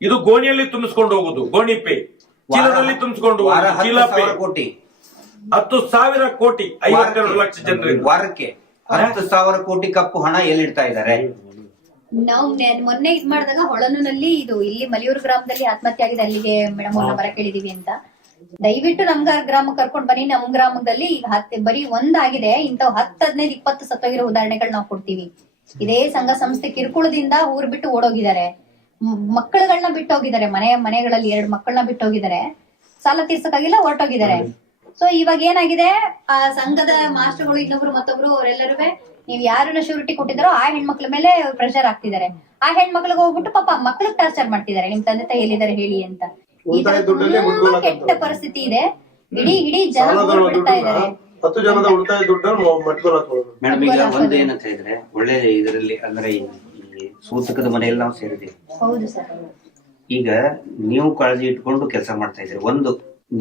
ಇದು ಗೋಣಿಯಲ್ಲಿ ತುಂಬಿಸ್ಕೊಂಡು ಹೋಗುದು, ಗೋಣಿ ಪೇ, ಚೀಲದಲ್ಲಿ ತುಂಬಿಸ್ಕೊಂಡು ಹೋಗುದು, ಚೀಲ ಪೇ. 10,000 ಕೋಟಿ, 52 ಲಕ್ಷ ಜನರಿಗೆ ವಾರಕ್ಕೆ 10,000 ಕೋಟಿ ಕಪ್ಪು ಹಣ ಎಲ್ಲಿಡ್ತಾ ಇದ್ದಾರೆ? ನಾವು ಮೊನ್ನೆ ಇದ್ ಮಾಡಿದಾಗ ಹೊಳನುನಲ್ಲಿ ಇದು ಇಲ್ಲಿ ಮಲಿಯೂರು ಗ್ರಾಮದಲ್ಲಿ ಆತ್ಮಹತ್ಯೆ ಆಗಿದೆ, ಅಲ್ಲಿಗೆ ಮೇಡಮ್ ಅವ್ರನ್ನ ಬರ ಕೇಳಿದೀವಿ ಅಂತ. ದಯವಿಟ್ಟು ನಮ್ ಗ್ರಾಮಕ್ಕೆ ಕರ್ಕೊಂಡ್ ಬನ್ನಿ. ನಮ್ ಗ್ರಾಮದಲ್ಲಿ ಈಗ ಬರೀ ಒಂದಾಗಿದೆ, ಇಂಥವ್ 10, 15, 20 ಸತ್ತೋಗಿರೋ ಉದಾಹರಣೆಗಳು ನಾವು ಕೊಡ್ತೀವಿ. ಇದೇ ಸಂಘ ಸಂಸ್ಥೆ ಕಿರುಕುಳದಿಂದ ಊರ್ ಬಿಟ್ಟು ಓಡೋಗಿದ್ದಾರೆ, ಮಕ್ಕಳುಗಳನ್ನ ಬಿಟ್ಟು ಹೋಗಿದ್ದಾರೆ, ಮನೆಗಳಲ್ಲಿ 2 ಮಕ್ಕಳನ್ನ ಬಿಟ್ಟು ಹೋಗಿದ್ದಾರೆ, ಸಾಲ ತೀರ್ಸಕ್ಕಾಗಿಲ್ಲ ಹೊರಟೋಗಿದ್ದಾರೆ. ಸೊ ಇವಾಗ ಏನಾಗಿದೆ, ಆ ಸಂಘದ ಮಾಸ್ಟರ್ಗಳು ಇನ್ನೊಬ್ರು ಮತ್ತೊಬ್ರು ಅವರೆಲ್ಲರೂ ನೀವ್ ಯಾರನ್ನ ಶ್ಯೂರಿಟಿ ಕೊಟ್ಟಿದಾರೋ ಆ ಹೆಣ್ಮಕ್ಳ ಮೇಲೆ ಪ್ರೆಷರ್ ಆಗ್ತಿದ್ದಾರೆ. ಆ ಹೆಣ್ಮಕ್ಳಿಗೆ ಹೋಗ್ಬಿಟ್ಟು ಪಾಪ ಮಕ್ಳಿಗೆ ಟಾರ್ಚರ್ ಮಾಡ್ತಿದ್ದಾರೆ, ನಿಮ್ ತಂದೆ ತಾಯಿ ಎಲ್ಲಿದ್ದಾರೆ ಹೇಳಿ ಅಂತ. ಈ ತರ ತುಂಬಾ ಕೆಟ್ಟ ಪರಿಸ್ಥಿತಿ ಇದೆ. ಇಡೀ ಜನ ಬಿಡ್ತಾ ಇದ್ದಾರೆ. 10 ಜನದ ಉಳಿತಾಯ ದುಡ್ಡನ್ನು ಮೇಡಮ್, ಈಗ ಒಂದು ಏನಂತ ಹೇಳಿದ್ರೆ, ಒಳ್ಳೆ ಇದರಲ್ಲಿ ಅಂದ್ರೆ ಈ ಸೂತಕದ ಮನೆಯಲ್ಲಿ ನಾವು ಸೇರಿದ್ದೀವಿ. ಹೌದು ಸರ್. ಈಗ ನೀವು ಕಾಳಜಿ ಇಟ್ಕೊಂಡು ಕೆಲಸ ಮಾಡ್ತಾ ಇದ್ದೀರಿ. ಒಂದು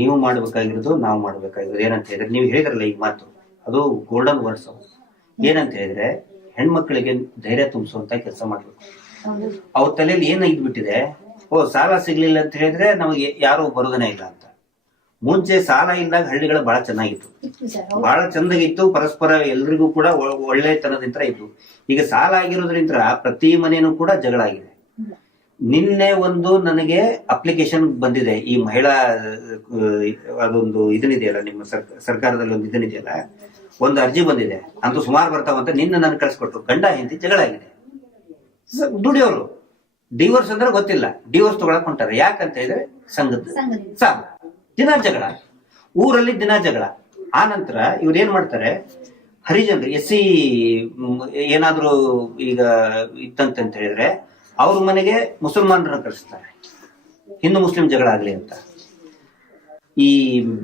ನೀವು ಮಾಡ್ಬೇಕಾಗಿರೋದು, ನಾವು ಮಾಡ್ಬೇಕಾಗಿರೋದು ಏನಂತ ಹೇಳಿದ್ರೆ, ನೀವು ಹೇಳಿದ್ರಲ್ಲ ಈಗ ಮಾತು, ಅದು ಗೋಲ್ಡನ್ ವರ್ಡ್ಸ್. ಏನಂತ ಹೇಳಿದ್ರೆ, ಹೆಣ್ಮಕ್ಳಿಗೆ ಧೈರ್ಯ ತುಂಬಿಸುವಂತ ಕೆಲಸ ಮಾಡ್ಬೇಕು. ಅವ್ರ ತಲೆಯಲ್ಲಿ ಏನ್ ಇದ್ಬಿಟ್ಟಿದೆ, ಸಾಲ ಸಿಗ್ಲಿಲ್ಲ ಅಂತ ಹೇಳಿದ್ರೆ ನಮಗೆ ಯಾರು ಬರೋದನೇ ಇಲ್ಲ ಅಂತ. ಮುಂಚೆ ಸಾಲ ಇದ್ದಾಗ ಹಳ್ಳಿಗಳು ಬಹಳ ಚೆನ್ನಾಗಿತ್ತು, ಬಹಳ ಚಂದಾಗಿತ್ತು, ಪರಸ್ಪರ ಎಲ್ರಿಗೂ ಕೂಡ ಒಳ್ಳೆತನದಿಂದ ಇತ್ತು. ಈಗ ಸಾಲ ಆಗಿರೋದ್ರಿಂದ ಪ್ರತಿ ಮನೇನೂ ಕೂಡ ಜಗಳ ಆಗಿದೆ. ನಿನ್ನೆ ಒಂದು ನನಗೆ ಅಪ್ಲಿಕೇಶನ್ ಬಂದಿದೆ, ಈ ಮಹಿಳಾ ಅದೊಂದು ಇದನ್ನಿದೆಯಲ್ಲ, ನಿಮ್ಮ ಸರ್ಕಾರದಲ್ಲಿ ಒಂದು ಇದನ್ನಿದೆಯಲ್ಲ, ಒಂದು ಅರ್ಜಿ ಬಂದಿದೆ, ಅಂತೂ ಸುಮಾರು ಬರ್ತಾವಂತ. ನಿನ್ನೆ ನನ್ ಕಳ್ಸಿಕೊಟ್ರು, ಗಂಡ ಹೆಂಡತಿ ಜಗಳ ಆಗಿದೆ, ದುಡಿಯೋರು. ಡಿವೋರ್ಸ್ ಅಂದ್ರೆ ಗೊತ್ತಿಲ್ಲ, ಡಿವೋರ್ಸ್ ತಗೊಳಕ್ ಹೊಂಟಾರೆ. ಯಾಕಂತ ಹೇಳಿದ್ರೆ ಸಂಘದ ಸಾಲ, ದಿನ ಜಗಳ, ಊರಲ್ಲಿ ದಿನ ಜಗಳ. ಆ ನಂತರ ಇವ್ರು ಏನ್ ಮಾಡ್ತಾರೆ, ಹರಿಜನರು SC ಏನಾದ್ರು ಈಗ ಇತ್ತಂತ ಹೇಳಿದ್ರೆ ಅವ್ರ ಮನೆಗೆ ಮುಸಲ್ಮಾನರನ್ನ ಕಳಿಸ್ತಾರೆ, ಹಿಂದೂ ಮುಸ್ಲಿಂ ಜಗಳ ಆಗ್ಲಿ ಅಂತ. ಈ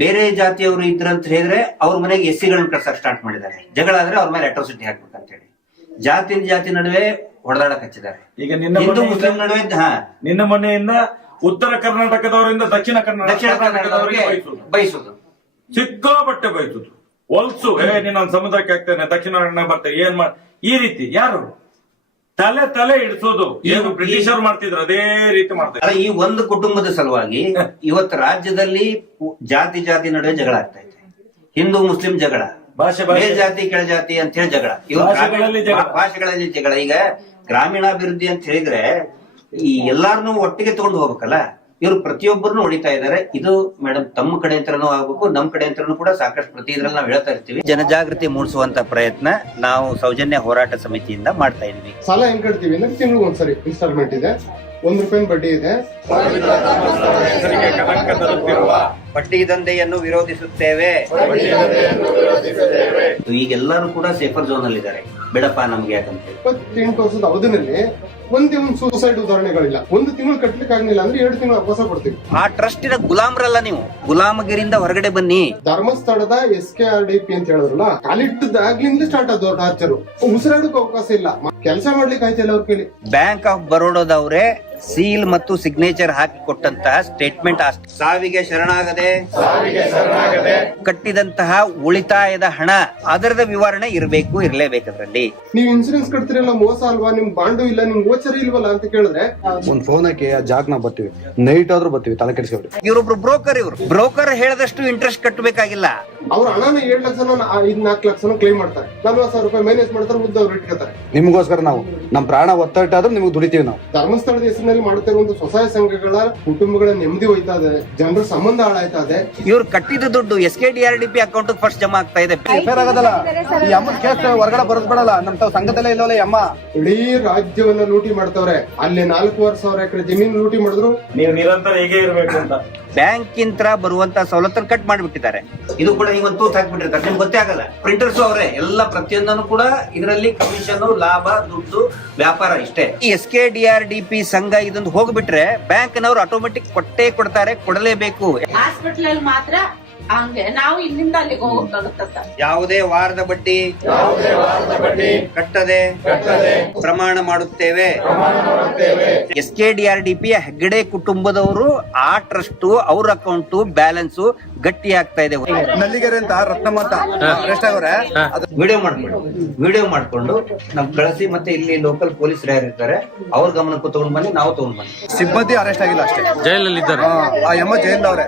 ಬೇರೆ ಜಾತಿಯವರು ಇದ್ರಂತ ಹೇಳಿದ್ರೆ ಅವ್ರ ಮನೆಗೆ SCಗಳನ್ನ ಕಳ್ಸಕ್ ಸ್ಟಾರ್ಟ್ ಮಾಡಿದ್ದಾರೆ. ಜಗಳ ಆದ್ರೆ ಅವ್ರ ಮೇಲೆ ಅಟ್ರಾಸಿಟಿ ಹಾಕ್ಬೇಕಂತ ಹೇಳಿ ಜಾತಿ ನಡುವೆ ಹೊಡೆದಾಡಕ್ ಹಚ್ಚಿದ್ದಾರೆ. ಈಗ ಹಿಂದೂ ಮುಸ್ಲಿಂ ನಡುವೆ ನಿನ್ನ ಮನೆಯಿಂದ ಉತ್ತರ ಕರ್ನಾಟಕದವರಿಂದ ದಕ್ಷಿಣ ಕರ್ನಾಟಕದವರಿಗೆ ಬಯಸುದು, ಸಿಕ್ಕಾಪಟ್ಟೆ ಬಯಸುದು, ಹೊಲ್ಸು, ನೀನ್ ಸಮುದ್ರಕ್ಕೆ ಹಾಕ್ತೇನೆ, ದಕ್ಷಿಣ ಕನ್ನಡ ಬರ್ತೇನೆ, ಏನ್ ಈ ರೀತಿ ಯಾರು ತಲೆ ಇಡಿಸೋದು ಏನು ಬ್ರಿಟಿಷರು ಮಾಡ್ತಿದ್ರು ಅದೇ ರೀತಿ ಮಾಡ್ತಾರೆ. ಈ ಒಂದು ಕುಟುಂಬದ ಸಲುವಾಗಿ ಇವತ್ತು ರಾಜ್ಯದಲ್ಲಿ ಜಾತಿ ನಡುವೆ ಜಗಳ ಆಗ್ತಾ ಇದೆ. ಹಿಂದೂ ಮುಸ್ಲಿಂ ಜಗಳ, ಮೇಲ್ ಜಾತಿ ಕೆಳ ಜಾತಿ ಅಂತ ಹೇಳಿ ಜಗಳ, ಭಾಷೆಗಳಲ್ಲಿ ಜಗಳ. ಈಗ ಗ್ರಾಮೀಣಾಭಿವೃದ್ಧಿ ಅಂತ ಹೇಳಿದ್ರೆ ಈ ಎಲ್ಲಾರನ್ನೂ ಒಟ್ಟಿಗೆ ತಗೊಂಡು ಹೋಗ್ಬೇಕಲ್ಲ. ಇವರು ಪ್ರತಿಯೊಬ್ಬರನ್ನು ಹೊಡಿತಾ ಇದ್ದಾರೆ. ಇದು ಮೇಡಮ್ ತಮ್ಮ ಕಡೆ ಅಂತನೂ ಆಗ್ಬೇಕು, ನಮ್ ಕಡೆ ಅಂತನೂ ಕೂಡ ಸಾಕಷ್ಟು ಪ್ರತಿ ಇದ್ರಲ್ಲಿ ನಾವು ಹೇಳ್ತಾ ಇರ್ತೀವಿ. ಜನಜಾಗೃತಿ ಮೂಡಿಸುವಂತ ಪ್ರಯತ್ನ ನಾವು ಸೌಜನ್ಯ ಹೋರಾಟ ಸಮಿತಿಯಿಂದ ಮಾಡ್ತಾ ಇದೀವಿ. ಸಾಲ ಹೆಂಗ್ ಕಟ್ತೀವಿ ಅಂದ್ರೆ ತಿಂಗಳಿಗೆ ಒಂದ್ಸರಿ ಇನ್ಸ್ಟಾಲ್ಮೆಂಟ್ ಇದೆ, ₹1 ಬಡ್ಡಿ ಇದೆ. ಬಡ್ಡಿ ದಂಧೆಯನ್ನು ವಿರೋಧಿಸುತ್ತೇವೆ. ಈಗೆಲ್ಲರೂ ಕೂಡ ಸೇಫರ್ ಝೋನ್ ಅಲ್ಲಿ ಇದ್ದಾರೆ. ಬೇಡಪ್ಪ ನಮ್ಗೆ ಯಾಕಂತ 28 ವರ್ಷದ ಅವಧಿನಲ್ಲಿ ಒಂದೇ ಒಂದು ಸೂಸೈಡ್ ಉದಾಹರಣೆಗಳಿಲ್ಲ. 1 ತಿಂಗಳು ಕಟ್ಲಿಕ್ಕೆ ಆಗ್ಲಿಲ್ಲ ಅಂದ್ರೆ 2 ತಿಂಗಳು ಅವಕಾಶ ಕೊಡ್ತೀವಿ. ಆ ಟ್ರಸ್ಟಿನ ಗುಲಾಮರಲ್ಲ ನೀವು, ಗುಲಾಮಗಿರಿಂದ ಹೊರಗಡೆ ಬನ್ನಿ. ಧರ್ಮಸ್ಥಳದ SKRDP ಅಂತ ಹೇಳಿದ್ರಲ್ಲ, ಕಾಲಿಟ್ಟದಾಗ್ಲಿಂದ ಸ್ಟಾರ್ಟ್ ಆದ ಟಾರ್ಚರ್. ಉಸಿರಾಡಕ್ಕೆ ಅವಕಾಶ ಇಲ್ಲ, ಕೆಲಸ ಮಾಡ್ಲಿಕ್ಕೆ ಆಯ್ತಿಲ್ಲ ಅವ್ರ ಕೇಳಿ. ಬ್ಯಾಂಕ್ ಆಫ್ ಬರೋಡಾದವ್ರೆ ಸೀಲ್ ಮತ್ತು ಸಿಗ್ನೇಚರ್ ಹಾಕಿ ಕೊಟ್ಟಂತಹ ಸ್ಟೇಟ್ಮೆಂಟ್ ಸಾವಿಗೆ ಶರಣಾಗದೆ ಕಟ್ಟಿದಂತಹ ಉಳಿತಾಯದ ಹಣ ಅದರದ ವಿವರಣೆ ಇರಲೇಬೇಕು ಅದರಲ್ಲಿ. ನೀವು ಇನ್ಸೂರೆನ್ಸ್ ಕಟ್ತಿರಲ್ಲ ಮೋಸ ಅಲ್ವಾ, ನಿಮ್ ಬಾಂಡು ಇಲ್ಲ, ನಿಮ್ ಗೋಚರ ಇಲ್ವಲ್ಲ ಅಂತ ಕೇಳಿದ್ರೆ ಒಂದ್ ಫೋನ್ ಹಾಕಿ ಆ ಜಾಗ ನಾವು ಬರ್ತೀವಿ, ನೈಟ್ ಆದ್ರೂ ಬರ್ತೀವಿ, ತಲೆ ಕೆಡಿಸ್ಕೊಬಿಡಿ. ಇವರೊಬ್ರು ಬ್ರೋಕರ್ ಹೇಳದಷ್ಟು ಇಂಟ್ರೆಸ್ಟ್ ಕಟ್ಟಬೇಕಾಗಿಲ್ಲ. ಅವ್ರ ಹಣನ 7 ಲಕ್ಷನ 4 ಲಕ್ಷನ ಕ್ಲೈಮ್ ಮಾಡ್ತಾರೆ, 40,000 ರೂಪಾಯಿ ಮೈನಸ್ ಮಾಡ್ತಾರೆ, ಉದ್ದ ಅವ್ರು ಇಟ್ಕೋತಾರೆ. ನಿಮ್ಗೋಸ್ಕರ ನಾವು ನಮ್ ಪ್ರಾಣ ಒತ್ತಟ್ಟಾದ್ರೂ ನಿಮ್ಗೆ ದುಡಿತೀವಿ ನಾವು. ಧರ್ಮಸ್ಥಳದ ಹೆಸರಿನಲ್ಲಿ ಮಾಡುತ್ತಿರುವಂತ ಸ್ವಸಹಾಯ ಸಂಘಗಳ ಕುಟುಂಬಗಳ ನೆಮ್ಮದಿ ಹೋಯ್ತಾ ಇದೆ, ಜನರ ಸಂಬಂಧ ಹಾಳಾಯ್ತಾ ಇದೆ. ಇವ್ರು ಕಟ್ಟಿದ ದುಡ್ಡು SKDRDP ಅಕೌಂಟ್ ಫಸ್ಟ್ ಜಮಾ ಆಗ್ತಾ ಇದೆ. ಆಗೋದಲ್ಲ, ಈ ಅಮ್ಮನ ಕೇಸ್ ಹೊರಗಡೆ ಬರದ್ಬೇಡಲ್ಲ, ನಮ್ ತಾವ್ ಸಂಘದಲ್ಲೇ ಇಲ್ಲವಲ್ಲ ಅಮ್ಮ. ಇಡೀ ರಾಜ್ಯವನ್ನ ಲೂಟಿ ಮಾಡ್ತವ್ರೆ. ಅಲ್ಲಿ 4,500 ಎಕರೆ ಜಮೀನು ಲೂಟಿ ಮಾಡಿದ್ರು. ನೀವು ನಿರಂತರ ಹೀಗೆ ಇರ್ಬೇಕು ಅಂತ ಬ್ಯಾಂಕ್ ಇಂತ್ರ ಬರುವಂತ ಸವಲತ್ತನ್ನು ಕಟ್ ಮಾಡಿಬಿಟ್ಟಿದ್ದಾರೆ. ಇದು ಕೂಡ ಈಗ ಒಂದು ತೂತ್ ಹಾಕ್ಬಿಟ್ಟಿರ್ತಾರೆ, ನಿಮ್ಗೆ ಗೊತ್ತೇ ಆಗಲ್ಲ. ಪ್ರಿಂಟರ್ಸ್ ಅವರೇ ಎಲ್ಲ ಪ್ರತಿಯೊಂದನ್ನು ಕೂಡ ಇದರಲ್ಲಿ ಕಮಿಷನ್, ಲಾಭ, ದುಡ್ಡು, ವ್ಯಾಪಾರ ಇಷ್ಟೇ. ಈ SKDRDP ಸಂಘ ಇದೊಂದು ಹೋಗ್ಬಿಟ್ರೆ ಬ್ಯಾಂಕ್ ನವರು ಆಟೋಮೆಟಿಕ್ ಕೊಡ್ತಾರೆ, ಕೊಡಲೇಬೇಕು. ಹಾಸ್ಪಿಟಲ್ ಅಲ್ಲಿ ಮಾತ್ರ ಹಂಗೆ ನಾವು ಇಲ್ಲಿಂದ ಅಲ್ಲಿಗೆ ಹೋಗಬೇಕಾಗುತ್ತ. ಯಾವುದೇ ವಾರದ ಬಡ್ಡಿ ಕಟ್ಟದೆ ಪ್ರಮಾಣ ಮಾಡುತ್ತೇವೆ. SKDRDP ಹೆಗ್ಗಡೆ ಕುಟುಂಬದವರು ಆ ಟ್ರಸ್ಟ್ ಅವ್ರ ಅಕೌಂಟ್ ಬ್ಯಾಲೆನ್ಸ್ ಗಟ್ಟಿ ಆಗ್ತಾ ಇದೆ. ನಲ್ಲಿಗೆರೆ ಅಂತ ರತ್ನಮ್ಮ ಅಂತ ಅರೆಸ್ಟ್ ಆಗವ್ರೆ, ವಿಡಿಯೋ ಮಾಡ್ಕೊಂಡು ನಮ್ ಕಳಿಸಿ, ಮತ್ತೆ ಇಲ್ಲಿ ಲೋಕಲ್ ಪೊಲೀಸರು ಯಾರು ಇರ್ತಾರೆ ಅವ್ರ ಗಮನಕ್ಕೂ ತಗೊಂಡ್ ಬನ್ನಿ, ನಾವು ತಗೊಂಡ್ ಬನ್ನಿ. ಸಿಬ್ಬಂದಿ ಅರೆಸ್ಟ್ ಆಗಿಲ್ಲ ಅಷ್ಟೇ, ಜೈಲಲ್ಲಿ ಇದ್ದಾರೆ. ಆ ಅಮ್ಮ ಜೈಲ್ದವ್ರೆ.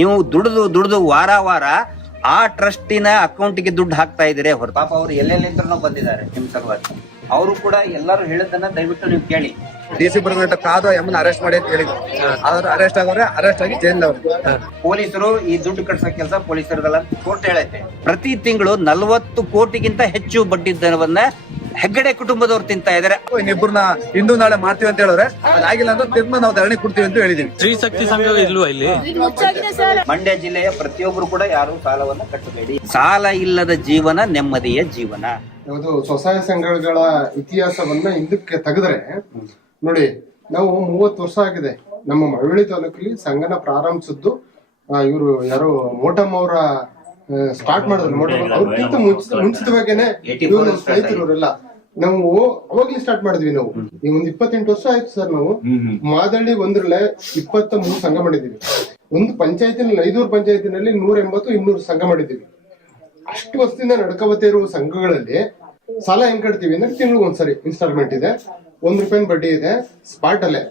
ನೀವು ದುಡಿದು ವಾರ ಆ ಟ್ರಸ್ಟಿನ ಅಕೌಂಟ್ಗೆ ದುಡ್ಡು ಹಾಕ್ತಾ ಇದ್ದೀರಿ ಹೊರ. ಪಾಪ ಅವ್ರು ಎಲ್ಲೆಲ್ಲಿಂದ ಬಂದಿದ್ದಾರೆ ನಿಮ್ ಸಲುವಾಗಿ. ಅವರು ಕೂಡ ಎಲ್ಲರೂ ಹೇಳಿದ್ದನ್ನ ದಯವಿಟ್ಟು ನೀವು ಕೇಳಿ. DC ಬರೆದ ಕಾದು ಅಮ್ಮನ ಅರೆಸ್ಟ್ ಮಾಡಿ ಅಂತ ಹೇಳಿದ್ರು, ಆದ್ರೆ ಅರೆಸ್ಟ್ ಆಗವ್ರೆ, ಅರೆಸ್ಟ್ ಆಗಿ ಜೈಲ್ದವ್ರೆ. ಪೊಲೀಸರು ಈ ದುಡ್ಡು ಕಟ್ಸೋ ಕೆಲಸ ಪೊಲೀಸರದಲ್ಲ, ಕೋರ್ಟ್ ಹೇಳೈತೆ. ಪ್ರತಿ ತಿಂಗಳು 40 ಕೋಟಿಗಿಂತ ಹೆಚ್ಚು ಬಡ್ಡಿ ದರವನ್ನ ಹೆಗ್ಗಡೆ ಕುಟುಂಬದವ್ರು ತಿಂತಾ ಇದಾರೆ. ಇನ್ನಿಬ್ಬರನ್ನ ಇಂದು ನಾಳೆ ಮಾಡ್ತೀವಿ ಅಂತ ಹೇಳಿದ್ರೆ, ಅದಾಗಿಲ್ಲ ಅಂದ್ರೆ ತಿರ್ಮ ನಾವು ಧರಣಿ ಕೊಡ್ತೀವಿ ಅಂತ ಹೇಳಿದೀವಿ. ಸ್ತ್ರೀ ಶಕ್ತಿ ಸಂಘ ಇಲ್ವಾ ಇಲ್ಲಿ? ಮಂಡ್ಯ ಜಿಲ್ಲೆಯ ಪ್ರತಿಯೊಬ್ಬರು ಕೂಡ ಯಾರು ಸಾಲವನ್ನ ಕಟ್ಟಬೇಡಿ. ಸಾಲ ಇಲ್ಲದ ಜೀವನ ನೆಮ್ಮದಿಯ ಜೀವನ. ಯಾವುದು ಸ್ವಸಹಾಯ ಸಂಘಗಳ ಇತಿಹಾಸವನ್ನ ಹಿಂದಕ್ಕೆ ತೆಗೆದ್ರೆ ನೋಡಿ, ನಾವು 30 ವರ್ಷ ಆಗಿದೆ ನಮ್ಮ ಮಳವಳ್ಳಿ ತಾಲೂಕಲ್ಲಿ ಸಂಘನ ಪ್ರಾರಂಭಿಸಿದ್ದು. ಇವರು ಯಾರು ಮೋಟಮ್ ಅವರ ಸ್ಟಾರ್ಟ್ ಮಾಡಿದ್ರು. ಮೋಟಮ್ ಅವ್ರಿಗಿಂತ ಮುಂಚಿತವಾಗೇನೆ ಇವರು ಸ್ನೇಹಿತರವರೆಲ್ಲ ನಾವು ಅವಾಗ್ಲೇ ಸ್ಟಾರ್ಟ್ ಮಾಡಿದ್ವಿ. ನಾವು ಈಗ ಒಂದು 28 ವರ್ಷ ಆಯ್ತು ಸರ್. ನಾವು ಮಾದಳ್ಳಿ ಒಂದ್ರಲ್ಲೇ 23 ಸಂಘ ಮಾಡಿದೀವಿ. ಒಂದು ಪಂಚಾಯತಿನಲ್ಲಿ 5 ಪಂಚಾಯತಿನಲ್ಲಿ 180-200 ಸಂಘ ಮಾಡಿದೀವಿ. ಅಷ್ಟು ವರ್ಷದಿಂದ ನಡ್ಕೋಬತ್ತಾ ಇರುವ ಸಂಘಗಳಲ್ಲಿ ಸಾಲ ಹೆಂಗ್ ಕಟ್ತೀವಿ ಅಂದ್ರೆ ತಿಂಗಳು ಒಂದ್ಸರಿ ಇನ್ಸ್ಟಾಲ್ಮೆಂಟ್ ಇದೆ, ₹1 ಬಡ್ಡಿ ಇದೆ. ಸ್ಪಾಟ್ ಅಲ್ಲೇ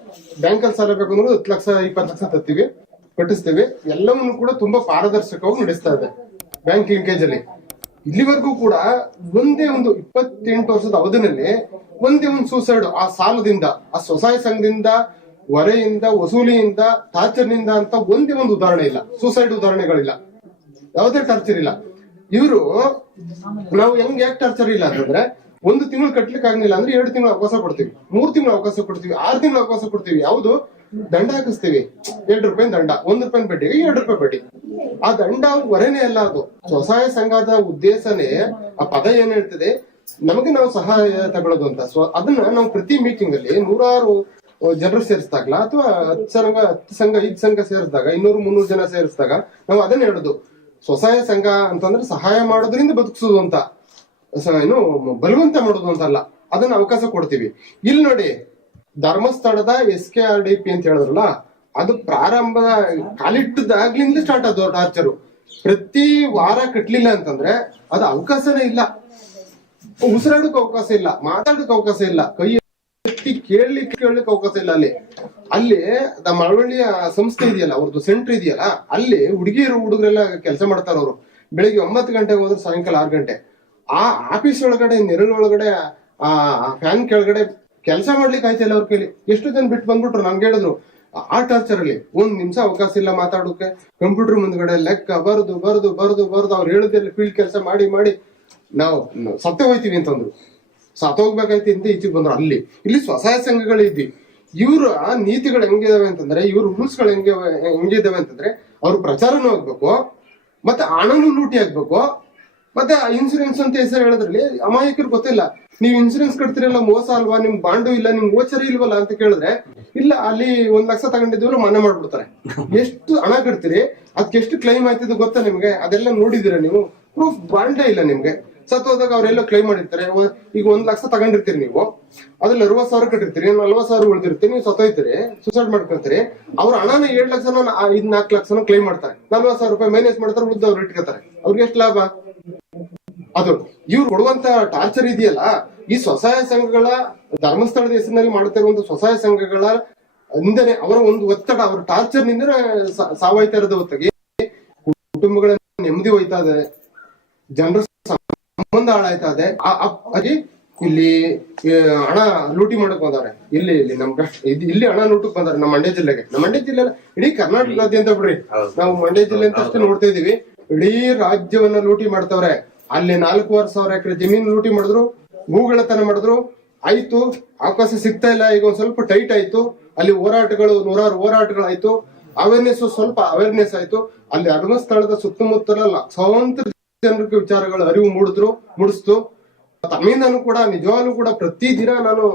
ಬ್ಯಾಂಕಲ್ಲಿ ಸಾಲ ಬೇಕು ಅಂದ್ರೆ 10 ಲಕ್ಷ 20 ಲಕ್ಷ ತತ್ತೀವಿ, ಕಟ್ಟಿಸ್ತೀವಿ. ಎಲ್ಲವನ್ನು ಕೂಡ ತುಂಬಾ ಪಾರದರ್ಶಕವಾಗಿ ನಡೆಸ್ತಾ ಇದೆ ಬ್ಯಾಂಕ್ ಲಿಂಕೇಜ್ ಅಲ್ಲಿ. ಇಲ್ಲಿವರೆಗೂ ಕೂಡ ಒಂದೇ ಒಂದು 28 ವರ್ಷದ ಅವಧಿನಲ್ಲಿ ಒಂದೇ ಒಂದು ಸೂಸೈಡ್ ಆ ಸಾಲದಿಂದ, ಆ ಸ್ವಸಹಾಯ ಸಂಘದಿಂದ, ಹೊರೆಯಿಂದ, ವಸೂಲಿಯಿಂದ, ಟಾರ್ಚರ್ನಿಂದ ಅಂತ ಒಂದೇ ಒಂದು ಉದಾಹರಣೆ ಇಲ್ಲ. ಸೂಸೈಡ್ ಉದಾಹರಣೆಗಳಿಲ್ಲ, ಯಾವುದೇ ಟಾರ್ಚರ್ ಇಲ್ಲ. ಇವರು ನಾವು ಯಾಕೆ ಟಾರ್ಚರ್ ಇಲ್ಲ ಅಂತಂದ್ರೆ, 1 ತಿಂಗಳು ಕಟ್ಲಿಕ್ಕೆ ಆಗ್ಲಿಲ್ಲ ಅಂದ್ರೆ 2 ತಿಂಗಳು ಅವಕಾಶ ಕೊಡ್ತೀವಿ, 3 ತಿಂಗಳು ಅವಕಾಶ ಕೊಡ್ತೀವಿ, 6 ತಿಂಗಳು ಅವಕಾಶ ಕೊಡ್ತೀವಿ. ಯಾವುದು ದಂಡ ಹಾಕಿಸ್ತೀವಿ, ₹2 ದಂಡ, ₹1 ಬಡ್ಡಿಗೆ ₹2 ಬಡ್ಡಿ. ಆ ದಂಡ ಹೊರೆನೇ ಅಲ್ಲ, ಅದು ಸ್ವಸಹಾಯ ಸಂಘದ ಉದ್ದೇಶನೇ. ಆ ಪದ ಏನ್ ಹೇಳ್ತದೆ, ನಮಗೆ ನಾವು ಸಹಾಯ ತಗೊಳ್ಳೋದು ಅಂತ. ಅದನ್ನ ನಾವು ಪ್ರತಿ ಮೀಟಿಂಗ್ ಅಲ್ಲಿ 100 ಜನರು ಸೇರಿಸಿದಾಗ್ಲ, ಅಥವಾ 10 ಸಂಘ 5 ಸಂಘ ಸೇರಿಸಿದಾಗ, 200-300 ಜನ ಸೇರಿಸಿದಾಗ ನಾವು ಅದನ್ನ ಹೇಳುದು. ಸ್ವಸಹಾಯ ಸಂಘ ಅಂತಂದ್ರೆ ಸಹಾಯ ಮಾಡೋದ್ರಿಂದ ಬದುಕಿಸೋದು ಅಂತ, ಏನು ಬಲವಂತ ಮಾಡೋದು ಅಂತಲ್ಲ. ಅದನ್ನ ಅವಕಾಶ ಕೊಡ್ತೀವಿ. ಇಲ್ಲಿ ನೋಡಿ, ಧರ್ಮಸ್ಥಳದ SKRDP ಅಂತ ಹೇಳಿದ್ರಲ್ಲ, ಅದು ಪ್ರಾರಂಭ ಕಾಲಿಟ್ಟದಾಗ್ಲಿಂದ ಸ್ಟಾರ್ಟ್ ಆದ ಟಾರ್ಚರು. ಪ್ರತಿ ವಾರ ಕಟ್ಲಿಲ್ಲ ಅಂತಂದ್ರೆ ಅದು ಅವಕಾಶನೇ ಇಲ್ಲ. ಉಸಿರಾಡಕ್ ಅವಕಾಶ ಇಲ್ಲ, ಮಾತಾಡಕ್ ಅವಕಾಶ ಇಲ್ಲ, ಕೈ ಕೇಳಲಿಕ್ಕೆ ಅವಕಾಶ ಇಲ್ಲ. ಅಲ್ಲಿ ಮಳವಳ್ಳಿಯ ಸಂಸ್ಥೆ ಇದೆಯಲ್ಲ, ಅವ್ರದ್ದು ಸೆಂಟರ್ ಇದೆಯಲ್ಲ, ಅಲ್ಲಿ ಹುಡುಗರೆಲ್ಲ ಕೆಲಸ ಮಾಡ್ತಾರ. ಅವರು ಬೆಳಿಗ್ಗೆ 9 ಗಂಟೆಗೆ ಹೋದ್ರೆ ಸಾಯಂಕಾಲ 6 ಗಂಟೆ. ಆ ಆಫೀಸ್ ಒಳಗಡೆ, ನೆರಳೊಳಗಡೆ, ಆ ಫ್ಯಾನ್ ಕೆಳಗಡೆ ಕೆಲಸ ಮಾಡ್ಲಿಕ್ಕೆ ಆಯ್ತಿಲ್ಲ ಅವ್ರ ಕೈಲಿ. ಎಷ್ಟು ಜನ ಬಿಟ್ಟು ಬಂದ್ಬಿಟ್ರು. ನನ್ಗೆ ಹೇಳಿದ್ರು, ಆ ಟಾರ್ಚರ್ ಅಲ್ಲಿ 1 ನಿಮಿಷ ಅವಕಾಶ ಇಲ್ಲ ಮಾತಾಡೋಕೆ. ಕಂಪ್ಯೂಟರ್ ಮುಂದ್ಗಡೆ ಲೆಕ್ಕ ಬರೆದು ಅವ್ರು ಹೇಳೋದೆಲ್ಲ ಫೀಲ್ಡ್ ಕೆಲಸ ಮಾಡಿ ನಾವು ಸತ್ತೇ ಹೋಯ್ತೀವಿ ಅಂತಂದ್ರು. ಸತ್ತೋಗ್ಬೇಕಾಯ್ತು ಅಂತ ಈಚೆಗೆ ಬಂದ್ರು. ಇಲ್ಲಿ ಸ್ವಸಹಾಯ ಸಂಘಗಳಿದ್ವಿ. ಇವ್ರ ನೀತಿಗಳು ಹೆಂಗಿದಾವೆ ಅಂತಂದ್ರೆ, ಇವ್ರ ರೂಲ್ಸ್ಗಳು ಹೆಂಗಿದಾವೆ ಅಂತಂದ್ರೆ, ಅವ್ರ ಪ್ರಚಾರನೂ ಆಗ್ಬೇಕು, ಮತ್ತೆ ಹಣನೂ ಲೂಟಿ ಆಗ್ಬೇಕು, ಮತ್ತೆ ಇನ್ಸೂರೆನ್ಸ್ ಅಂತ ಹೆಸರು ಹೇಳೋದ್ರಲ್ಲಿ ಅಮಾಯಕರು ಗೊತ್ತಿಲ್ಲ. ನೀವ್ ಇನ್ಸೂರೆನ್ಸ್ ಕಟ್ತಿರಲ್ಲ ಮೋಸ ಅಲ್ವಾ, ನಿಮ್ ಬಾಂಡು ಇಲ್ಲ, ನಿಮ್ ಗೋಚರ ಇಲ್ವಲ್ಲ ಅಂತ ಕೇಳಿದ್ರೆ, ಇಲ್ಲ ಅಲ್ಲಿ 1 ಲಕ್ಷ ತಗೊಂಡಿದ್ವಿ ಮನ್ನಾ ಮಾಡ್ಬಿಡ್ತಾರೆ. ಎಷ್ಟು ಹಣ ಕಟ್ತೀರಿ, ಅದಕ್ಕೆ ಎಷ್ಟು ಕ್ಲೈಮ್ ಆಯ್ತಿದ್ದು ಗೊತ್ತಾ ನಿಮ್ಗೆ? ಅದೆಲ್ಲ ನೋಡಿದಿರ ನೀವು? ಪ್ರೂಫ್ ಬಾಂಡೇ ಇಲ್ಲ ನಿಮ್ಗೆ. ಸತ್ತು ಹೋದಾಗ ಅವ್ರೆಲ್ಲೋ ಕ್ಲೈಮ್ ಮಾಡಿರ್ತಾರೆ. ಈಗ 1 ಲಕ್ಷ ತಗೊಂಡಿರ್ತೀರಿ ನೀವು, ಅದ್ರಲ್ಲಿ 60,000 ಕಟ್ಟಿರ್ತೀರಿ, 40,000 ಉಳಿದಿರ್ತೀರಿ, ನೀವು ಸತ್ತೋಯ್ತೀರಿ, ಸುಸೈಡ್ ಮಾಡ್ಕೊಳ್ತೀರಿ. ಅವ್ರ ಹಣನ 7 ಲಕ್ಷನ 4 ಲಕ್ಷನ ಕ್ಲೈಮ್ ಮಾಡ್ತಾರೆ, 40,000 ರೂಪಾಯಿ ಮೈನಸ್ ಮಾಡ್ತಾರೆ, ಉಳಿದ ಅವ್ರು ಇಟ್ಕೋತಾರೆ. ಅವ್ರಿಗೆ ಎಷ್ಟು ಲಾಭ? ಅದು ಇವ್ರು ಕೊಡುವಂತ ಟಾರ್ಚರ್ ಇದೆಯಲ್ಲ, ಈ ಸ್ವಸಹಾಯ ಸಂಘಗಳ ಧರ್ಮಸ್ಥಳದ ಹೆಸರಿನಲ್ಲಿ ಮಾಡ್ತಿರುವಂತ ಸ್ವಸಹಾಯ ಸಂಘಗಳ ಇಂದನೆ ಅವರ ಒಂದು ಒತ್ತಡ, ಅವರ ಟಾರ್ಚರ್ ನಿಂದ ಸಾವಾಯ್ತಾ ಇರೋದು ಹೊತ್ತಿಗೆ ಕುಟುಂಬಗಳ ನೆಮ್ಮದಿ ಹೋಯ್ತಾ ಇದೆ, ಜನರ ಸಂಬಂಧ ಹಾಳಾಯ್ತಾ ಇದೆ. ಹಾಗೆ ಇಲ್ಲಿ ಹಣ ಲೂಟಿ ಮಾಡಕ್ ಬಂದವ್ರೆ. ಇಲ್ಲಿ ಹಣ ಲೂಟಕ್ ಬಂದಾರೆ ನಮ್ಮ ಮಂಡ್ಯ ಜಿಲ್ಲೆಗೆ. ನಮ್ಮ ಮಂಡ್ಯ ಜಿಲ್ಲೆ ಇಡೀ ಕರ್ನಾಟಕದಾದ್ಯಂತ ಬಿಡ್ರಿ, ನಾವು ಮಂಡ್ಯ ಜಿಲ್ಲೆ ಅಂತ ಅಷ್ಟೇ ನೋಡ್ತಾ ಇದೀವಿ. ಇಡೀ ರಾಜ್ಯವನ್ನ ಲೂಟಿ ಮಾಡ್ತವ್ರೆ. ಅಲ್ಲಿ 4,500 ಎಕರೆ ಜಮೀನು ಲೂಟಿ ಮಾಡಿದ್ರು, ಭೂಗಳತನ ಮಾಡಿದ್ರು. ಆಯ್ತು, ಅವಕಾಶ ಸಿಗ್ತಾ ಇಲ್ಲ. ಈಗ ಒಂದ್ ಸ್ವಲ್ಪ ಟೈಟ್ ಆಯ್ತು. ಅಲ್ಲಿ ಹೋರಾಟಗಳು, 100 ಹೋರಾಟಗಳಾಯ್ತು. ಸ್ವಲ್ಪ ಅವೇರ್ನೆಸ್ ಆಯ್ತು. ಅಲ್ಲಿ ಧರ್ಮಸ್ಥಳದ ಸುತ್ತಮುತ್ತಲ ಲಕ್ಷಾಂತರ ಜನರಿಗೆ ವಿಚಾರಗಳು ಅರಿವು ಮೂಡಿಸ್ತು. ತಮ್ಮಿಂದನೂ ಕೂಡ ನಿಜವಾಗ್ಲೂ ಕೂಡ ಪ್ರತಿ ದಿನ ನಾನು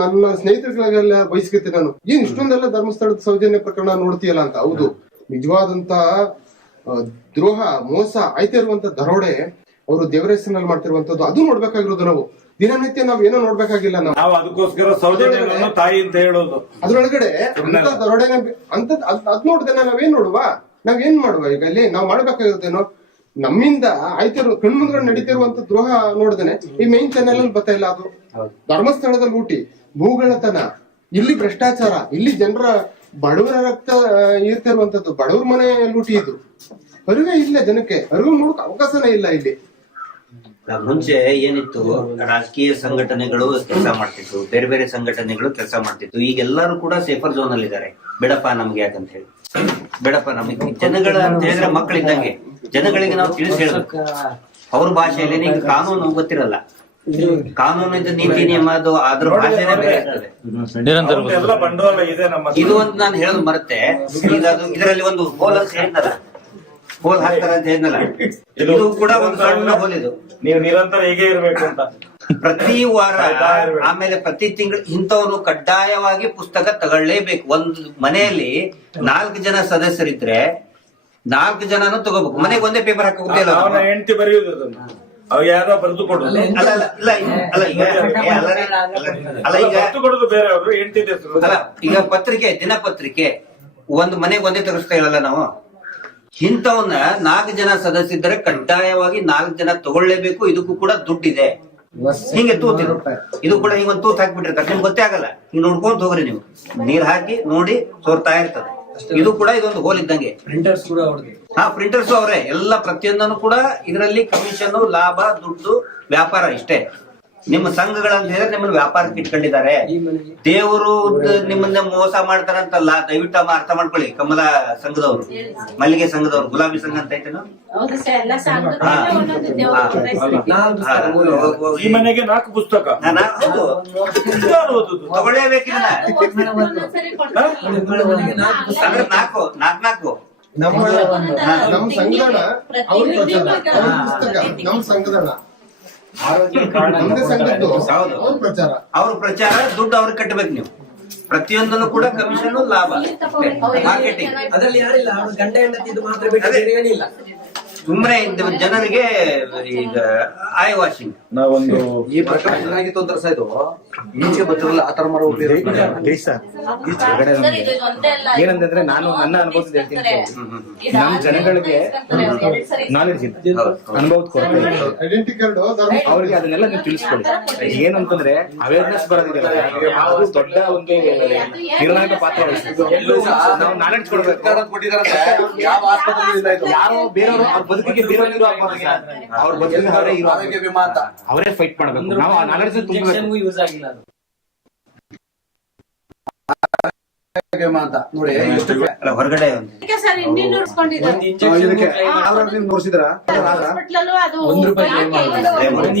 ನನ್ನ ಸ್ನೇಹಿತರಿಗೆಲ್ಲ ಬಯಸ್ಕೊತೀನಿ, ನಾನು ಏನ್ ಇಷ್ಟೊಂದೆಲ್ಲ ಧರ್ಮಸ್ಥಳದ ಸೌಜನ್ಯ ಪ್ರಕರಣ ನೋಡ್ತೀಯಲ್ಲ ಅಂತ. ಹೌದು, ನಿಜವಾದಂತ ದ್ರೋಹ, ಮೋಸ ಆಯ್ತಾ ಇರುವಂತ ದರೋಡೆ ಅವರು ದೇವರ ಹೆಸರಿನಲ್ಲಿ ಮಾಡ್ತಿರುವಂತದ್ದು, ಅದು ನೋಡ್ಬೇಕಾಗಿರೋದು. ನಾವು ದಿನನಿತ್ಯ ನಾವ್ ಏನೋ ನೋಡ್ಬೇಕಾಗಿಲ್ಲ. ನಾವು ಅದಕ್ಕೋಸ್ಕರ ಸೌಜನ್ಯವನ್ನು ತಾಯಿ ಅಂತ ಹೇಳೋದು. ಅದ್ರೊಳಗಡೆ ಅಂತ ದರೋಡೆನ ಅದ್ ನೋಡ್ದೆ ನಾವೇನ್ ನಾವೇನ್ ಮಾಡುವ? ಈಗ ಇಲ್ಲಿ ನಾವ್ ಮಾಡ್ಬೇಕಾಗಿರೋದೇನೋ, ನಮ್ಮಿಂದ ಆಯ್ತಿರೋ ಕಣ್ಮುಂದ್ಗಡೆ ನಡೀತಿರುವಂತ ದ್ರೋಹ ನೋಡ್ದೇನೆ ಈ ಮೈನ್ ಚಾನೆಲ್ ಅಲ್ಲಿ ಬರ್ತಾ ಇಲ್ಲ. ಅದು ಧರ್ಮಸ್ಥಳದ ಲೂಟಿ, ಭೂಗಳತನ, ಇಲ್ಲಿ ಭ್ರಷ್ಟಾಚಾರ, ಇಲ್ಲಿ ಜನರ ಬಡವರ ರಕ್ತ ಇರ್ತಿರುವಂತದ್ದು, ಬಡವರ ಮನೆ ಲೂಟಿ. ಇದು ಅರಿವೇ ಇಲ್ಲ ಜನಕ್ಕೆ, ಅರಿವು ನೋಡಕ್ ಅವಕಾಶನೇ ಇಲ್ಲ ಇಲ್ಲಿ. ಮುಂಚೆ ಏನಿತ್ತು, ರಾಜಕೀಯ ಸಂಘಟನೆಗಳು ಕೆಲಸ ಮಾಡ್ತಿತ್ತು, ಬೇರೆ ಬೇರೆ ಸಂಘಟನೆಗಳು ಕೆಲಸ ಮಾಡ್ತಿತ್ತು. ಈಗ ಎಲ್ಲರೂ ಕೂಡ ಸೇಫರ್ ಝೋನ್ ಅಲ್ಲಿ ಇದ್ದಾರೆ. ಬೇಡಪ್ಪ ನಮ್ಗೆ ಯಾಕಂತ ಹೇಳಿ, ಬೇಡಪ್ಪ ನಮಗೆ ಜನಗಳ ಅಂತ ಹೇಳಿದ್ರೆ ಮಕ್ಕಳಿದ್ದಂಗೆ, ಜನಗಳಿಗೆ ನಾವು ತಿಳಿಸಿ ಹೇಳ್ಬೇಕು ಅವ್ರ ಭಾಷೆಯಲ್ಲಿ. ಈಗ ಕಾನೂನು ಗೊತ್ತಿರಲ್ಲ, ಕಾನೂನು ನೀತಿ ನಿಯಮ ಅದು ಅದ್ರ ಭಾಷೆನೇ ಬೇರೆ ಇರ್ತದೆ. ಇದು ಒಂದು ನಾನು ಹೇಳೋದು ಮರುತ್ತೆ. ಈಗ ಅದು ಇದರಲ್ಲಿ ಒಂದು ಹೋಲ್ ಅಂತ ಹೇಳಿದ್ನಲ್ಲ, ಹೋಲ್ ಹಾಕ್ತಾರೆ ಅಂತ ಹೇಳಿದ್ನಲ್ಲ, ಇದು ಕೂಡ ಒಂದು ಸಣ್ಣ ಹೋಲ್. ಇದು ನೀವು ನಿರಂತರ ಹೀಗೆ ಇರ್ಬೇಕು ಅಂತ ಪ್ರತಿ ವಾರ, ಆಮೇಲೆ ಪ್ರತಿ ತಿಂಗಳು ಇಂಥವ್ರು ಕಡ್ಡಾಯವಾಗಿ ಪುಸ್ತಕ ತಗೊಳ್ಳೇಬೇಕು. ಒಂದು ಮನೆಯಲ್ಲಿ 4 ಜನ ಸದಸ್ಯರಿದ್ರೆ 4 ಜನನು ತಗೋಬೇಕು. ಮನೆಗೆ ಒಂದೇ ಪೇಪರ್ ಹಾಕೋದೇ ಇಲ್ಲ. ಹೆಂಡತಿ ಬರೆಯುವುದು ಅವ್ ಯಾರೋ ಬರೆದು ಕೊಡೋದು ಬೇರೆಯವರು ಹೆಂಡತಿ ಅಲ್ಲ. ಈಗ ಪತ್ರಿಕೆ, ದಿನಪತ್ರಿಕೆ ಒಂದು ಮನೆಗೆ ಒಂದೇ ತರಿಸ್ತಾ ಇರಲ್ಲ ನಾವು. ಇಂಥವನ್ನ 4 ಜನ ಸದಸ್ಯರಿದ್ದರೆ ಕಡ್ಡಾಯವಾಗಿ 4 ಜನ ತಗೊಳ್ಳೇಬೇಕು. ಇದಕ್ಕೂ ಕೂಡ ದುಡ್ಡಿದೆ. ಹಿಂಗೆ ತೂತಿದ್ರು, ಇದು ಕೂಡ ಹಿಂಗ್ ಒಂದು ತೂತ್ ಹಾಕ್ಬಿಟ್ಟಿರ್ತಾರೆ, ನಿಮ್ಗೆ ಗೊತ್ತೇ ಆಗಲ್ಲ. ಹಿಂಗ್ ನೋಡ್ಕೊಂತ ಹೋಗ್ರಿ ನೀವು, ನೀರ್ ಹಾಕಿ ನೋಡಿ ತೋರ್ತಾ ಇರ್ತದೆ. ಇದು ಕೂಡ ಇದೊಂದು ಹೋಲ್ ಇದ್ದಂಗೆ. ಪ್ರಿಂಟರ್ಸ್ ಕೂಡ ಪ್ರಿಂಟರ್ಸ್ ಅವರೇ ಎಲ್ಲ. ಪ್ರತಿಯೊಂದನ್ನು ಕೂಡ ಇದರಲ್ಲಿ ಕಮಿಷನ್, ಲಾಭ, ದುಡ್ಡು, ವ್ಯಾಪಾರ ಇಷ್ಟೇ. ನಿಮ್ಮ ಸಂಘಗಳಂತ ಹೇಳಿದ್ರೆ ನಿಮ್ಮನ್ನ ವ್ಯಾಪಾರಕ್ಕೆ ಇಟ್ಕೊಂಡಿದ್ದಾರೆ. ದೇವರು ನಿಮ್ಮನ್ನ ಮೋಸ ಮಾಡ್ತಾರಂತಲ್ಲ, ದಯವಿಟ್ಟು ಅರ್ಥ ಮಾಡ್ಕೊಳ್ಳಿ. ಕಮಲ ಸಂಘದವರು, ಮಲ್ಲಿಗೆ ಸಂಘದವರು, ಗುಲಾಬಿ ಸಂಘ ಅಂತ ಐತೇನು, ಈ ಮನೆಗೆ 4 ಪುಸ್ತಕ ತಗೊಳ್ಳೇಬೇಕಿಲ್ಲ. ಅಂದ್ರೆ 4 ನಮ್ ಸಂಘದಣ ಅವ್ರ ಪ್ರಚಾರ, ಪುಸ್ತಕ ನಮ್ ಸಂಘದಣ, ಅವ್ರ ಪ್ರಚಾರ, ದುಡ್ಡು ಅವ್ರಿಗೆ ಕಟ್ಟಬೇಕು ನೀವು. ಪ್ರತಿಯೊಂದನ್ನು ಕೂಡ ಕಮಿಷನ್, ಲಾಭ, ಮಾರ್ಕೆಟಿಂಗ್. ಅದರಲ್ಲಿ ಯಾರಿಲ್ಲ, ಗಂಡ ಹೆಂಡತಿ ಇದು ಮಾತ್ರ ಬಿಟ್ಟರೆ ಏನಿಲ್ಲ. ಸುಮ್ಮನೆ ಜನರಿಗೆ ಈಗ ಐ ವಾಷಿಂಗ್. ನಾವೊಂದು ಈ ಪ್ರಕರಣ ಏನಾಗಿತ್ತು ಅಂತ ಸರ್, ಇದು ಈಚೆ ಬರ್ತದಲ್ಲ ಆ ತರ ಮಾಡೋ ಏನಂತಂದ್ರೆ, ನಾನು ನನ್ನ ಅನುಭವದಿಂದ ಹೇಳ್ತೀನಿ. ನಮ್ಮ ಜನಗಳಿಗೆ ನಾಲೆಡ್ಜ್ ಇಲ್ಲ, ಅನುಭವದ ಕೊರತೆ ಇದೆ. ಅವ್ರಿಗೆ ಅದನ್ನೆಲ್ಲ ನೀವು ತಿಳಿಸ್ಕೊಡಿ. ಏನಂತಂದ್ರೆ ಅವೇರ್ನೆಸ್ ಬರೋದಿಲ್ಲ, ಅದು ದೊಡ್ಡ ಒಂದು ನಿರ್ಣಾಯಕ ಪಾತ್ರ ವಹಿಸ್ತೀವಿ. ನಾವು ನಾಲೆಡ್ಜ್ ಕೊಡ್ಬೇಕು. ಯಾರೋ ಬೇರೆಯವರು ಅವ್ರ ಬದುಕಿಗೆ ಬೇರೆಯವರು ಅವ್ರ ಬದುಕಿಗೆ ವಿಮಾ ಅಂತ ಅವರೇ ಫೈಟ್ ಮಾಡ್ಬೇಕು. ನಾವು ಆ ನಾಲೆಡ್ಜ್ ತುಂಬಬೇಕು. ಯೂಸ್ ಆಗಿಲ್ಲ ಅದು ಅಂತ ನೋಡಿ. ಹೊರಗಡೆ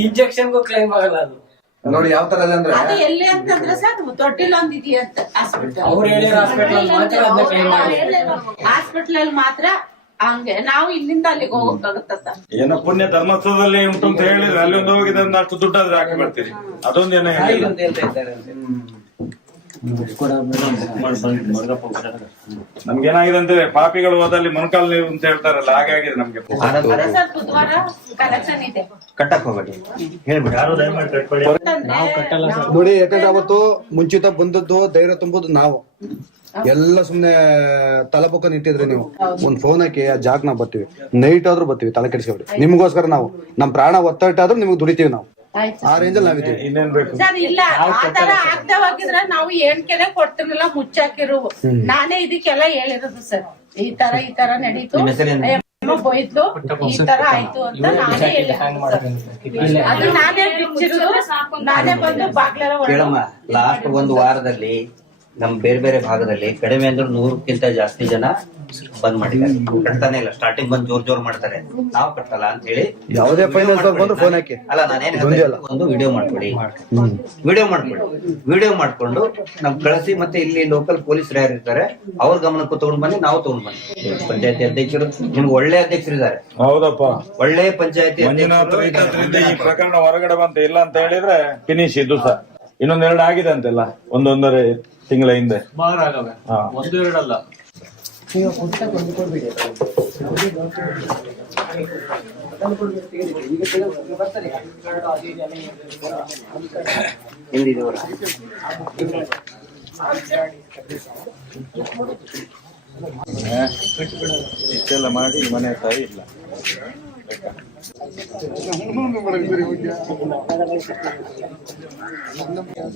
ಇಂಜೆಕ್ಷನ್ಗೂ ಕ್ಲೈಮ್ ಆಗಲ್ಲ ಅದು. ನೋಡಿ ಯಾವ ತರ ಇದೆ ಅಂದ್ರೆ, ಎಲ್ಲಿ ಅಂತಂದ್ರೆ ಸರ್ ತೊಟ್ಟಿಲ್ ಒಂದ್ ಇದೆಯಂತ ಹಾಸ್ಪಿಟಲ್, ಅವ್ರು ಹೇಳಿರೋ ಹಾಸ್ಪಿಟಲ್ ಮಾತ್ರ ಅದನ್ನ ಕ್ಲೈಮ್ ಮಾಡಿ. ಹಾಸ್ಪಿಟಲ್ ಅಲ್ಲಿ ಮಾತ್ರ ಹಂಗೆ ನಾವು ಇಲ್ಲಿಂದ ಅಲ್ಲಿಗೆ ಹೋಗಕ್ಕಾಗತ್ತ. ಏನೋ ಪುಣ್ಯ ಧರ್ಮಸ್ಥಳದಲ್ಲಿ ಉಂಟು ಅಂತ ಹೇಳಿದ್ರೆ ಅಲ್ಲಿ ಒಂದು ಹೋಗಿದ್ರೆ ಅಷ್ಟು ದುಡ್ಡಾದ್ರೆ ಹಾಕಿ ಬರ್ತೀರಿ. ಅದೊಂದು ಏನೋ ನಮ್ಗೇನಾಗಿದೆ ಅಂದ್ರೆ ಪಾಪಿಗಳು ಹೋದಲ್ಲಿ ಮೊಣಕಾಲ್ ನೀವು ಅಂತ ಹೇಳ್ತಾರಲ್ಲ ಹಾಗೆ ಆಗಿದೆ ನಮ್ಗೆ. ಸರ್ ಬುಧವಾರ ಕಲೆಕ್ಷನ್ ಇದೆ. ಕಟ್ಟಕ್ ಹೋಗ್ಬೇಡಿ, ಹೇಳ್ಬಿಡಿ. ನೋಡಿ, ಯಾಕಂದ್ರೆ ಅವತ್ತು ಮುಂಚಿತ ಬಂದದ್ದು ಧೈರ್ಯ ತುಂಬುದು ನಾವು. ಎಲ್ಲ ಸುಮ್ನೆ ತಲಪಕ್ಕ ನಿಂತಿದ್ರಿ ನೀವು. ಒಂದ್ ಫೋನ್ ಹಾಕಿ ಆ ಜಾಗ್ ನಾವು ಬರ್ತೀವಿ, ನೈಟ್ ಆದ್ರೂ ಬರ್ತೀವಿ, ತಲೆ ಕೆಡಿಸ್ಕೊಬಿಡಿ. ನಿಮ್ಗೋಸ್ಕರ ನಾವು ನಮ್ ಪ್ರಾಣ ಒತ್ತಟ್ಟಾದ್ರೂ ನಿಮ್ಗೆ ದುಡಿತೀವಿ ನಾವು. ಆ ರೇಂಜಲ್ಲಿ ನಾವಿದ್ದೀವಿ. ಇನ್ನೇನ್ ಬೇಕು? ಸರ್ ಇಲ್ಲ, ಆ ತರ ಆಗ್ತಾ ಹೋಗಿದ್ರೆ ನಾವು ಏಣ್ಕೆನೆ ಕೊಡ್ತಿರ್ಲಿಲ್ಲ, ಮುಚ್ಚಾಕಿರು. ನಾನೇ ಇದಕ್ಕೆಲ್ಲ ಹೇಳಿರೋದು ಸರ್, ಈ ತರ ನಡೀತು, ಹೋಯ್ತು, ಈ ತರ ಆಯ್ತು ಅಂತ ನಾನೇ ಹೇಳಿರೋದು. ಅದು ನಾನೇ ಬಿಚ್ಚಿರೋದು, ನಾನೇ ಬಂದು ಬಾಗ್ಲೆಲ್ಲ ಕೇಳಮ್ಮ, ಲಾಸ್ಟ್ ಒಂದು ವಾರದಲ್ಲಿ ನಮ್ ಬೇರೆ ಬೇರೆ ಭಾಗದಲ್ಲಿ ಕಡಿಮೆ ಅಂದ್ರೆ 100ಕ್ಕಿಂತ ಜಾಸ್ತಿ ಜನ ಬಂದ್ ಮಾಡಿದ್ದಾರೆ. ಕಟ್ತಾನೆ ಇಲ್ಲ, ಸ್ಟಾರ್ಟಿಂಗ್ ಬಂದ್ ಜೋರ್ ಮಾಡ್ತಾರೆ, ನಾವು ಕಟ್ಟಲ್ಲ ಅಂತ ಹೇಳಿ. ಯಾವುದೇ ಫೈನಾನ್ಸ್ ಬಂದು ಫೋನ್ ಹಾಕಿ. ಅಲ್ಲ, ನಾನೇನ್ ಒಂದು ವಿಡಿಯೋ ಮಾಡ್ಕೊಡಿ, ವಿಡಿಯೋ ಮಾಡ್ಕೊಂಡು ನಮ್ ಕಳಿಸಿ. ಮತ್ತೆ ಇಲ್ಲಿ ಲೋಕಲ್ ಪೊಲೀಸರು ಯಾರು ಇರ್ತಾರೆ ಅವ್ರ ಗಮನಕ್ಕೂ ತಗೊಂಡ್ ಬನ್ನಿ, ನಾವು ತಗೊಂಡ್ ಬನ್ನಿ. ಪಂಚಾಯತಿ ಅಧ್ಯಕ್ಷರು ನಿಮ್ಗೆ ಒಳ್ಳೆ ಅಧ್ಯಕ್ಷರು ಇದ್ದಾರೆ. ಹೌದಪ್ಪ, ಒಳ್ಳೆ ಪಂಚಾಯತಿ ಮಂಜುನಾಥ್ ಈ ಪ್ರಕರಣ ಹೊರಗಡೆ ಬಂತ ಇಲ್ಲ ಅಂತ ಹೇಳಿದ್ರೆ ಫಿನಿಶ್. ಇದು ಸಹ ಇನ್ನೊಂದೆರಡು ಆಗಿದೆ ಅಂತೆಲ್ಲ, ಒಂದೊಂದೂವರೆ ತಿಂಗಳ ಹಿಂದೆ. ಒಂದು ಎರಡಲ್ಲ. ಇಷ್ಟೆಲ್ಲ ಮಾಡಿ ಮನೆ ತಾಯಿ ಇಲ್ಲ.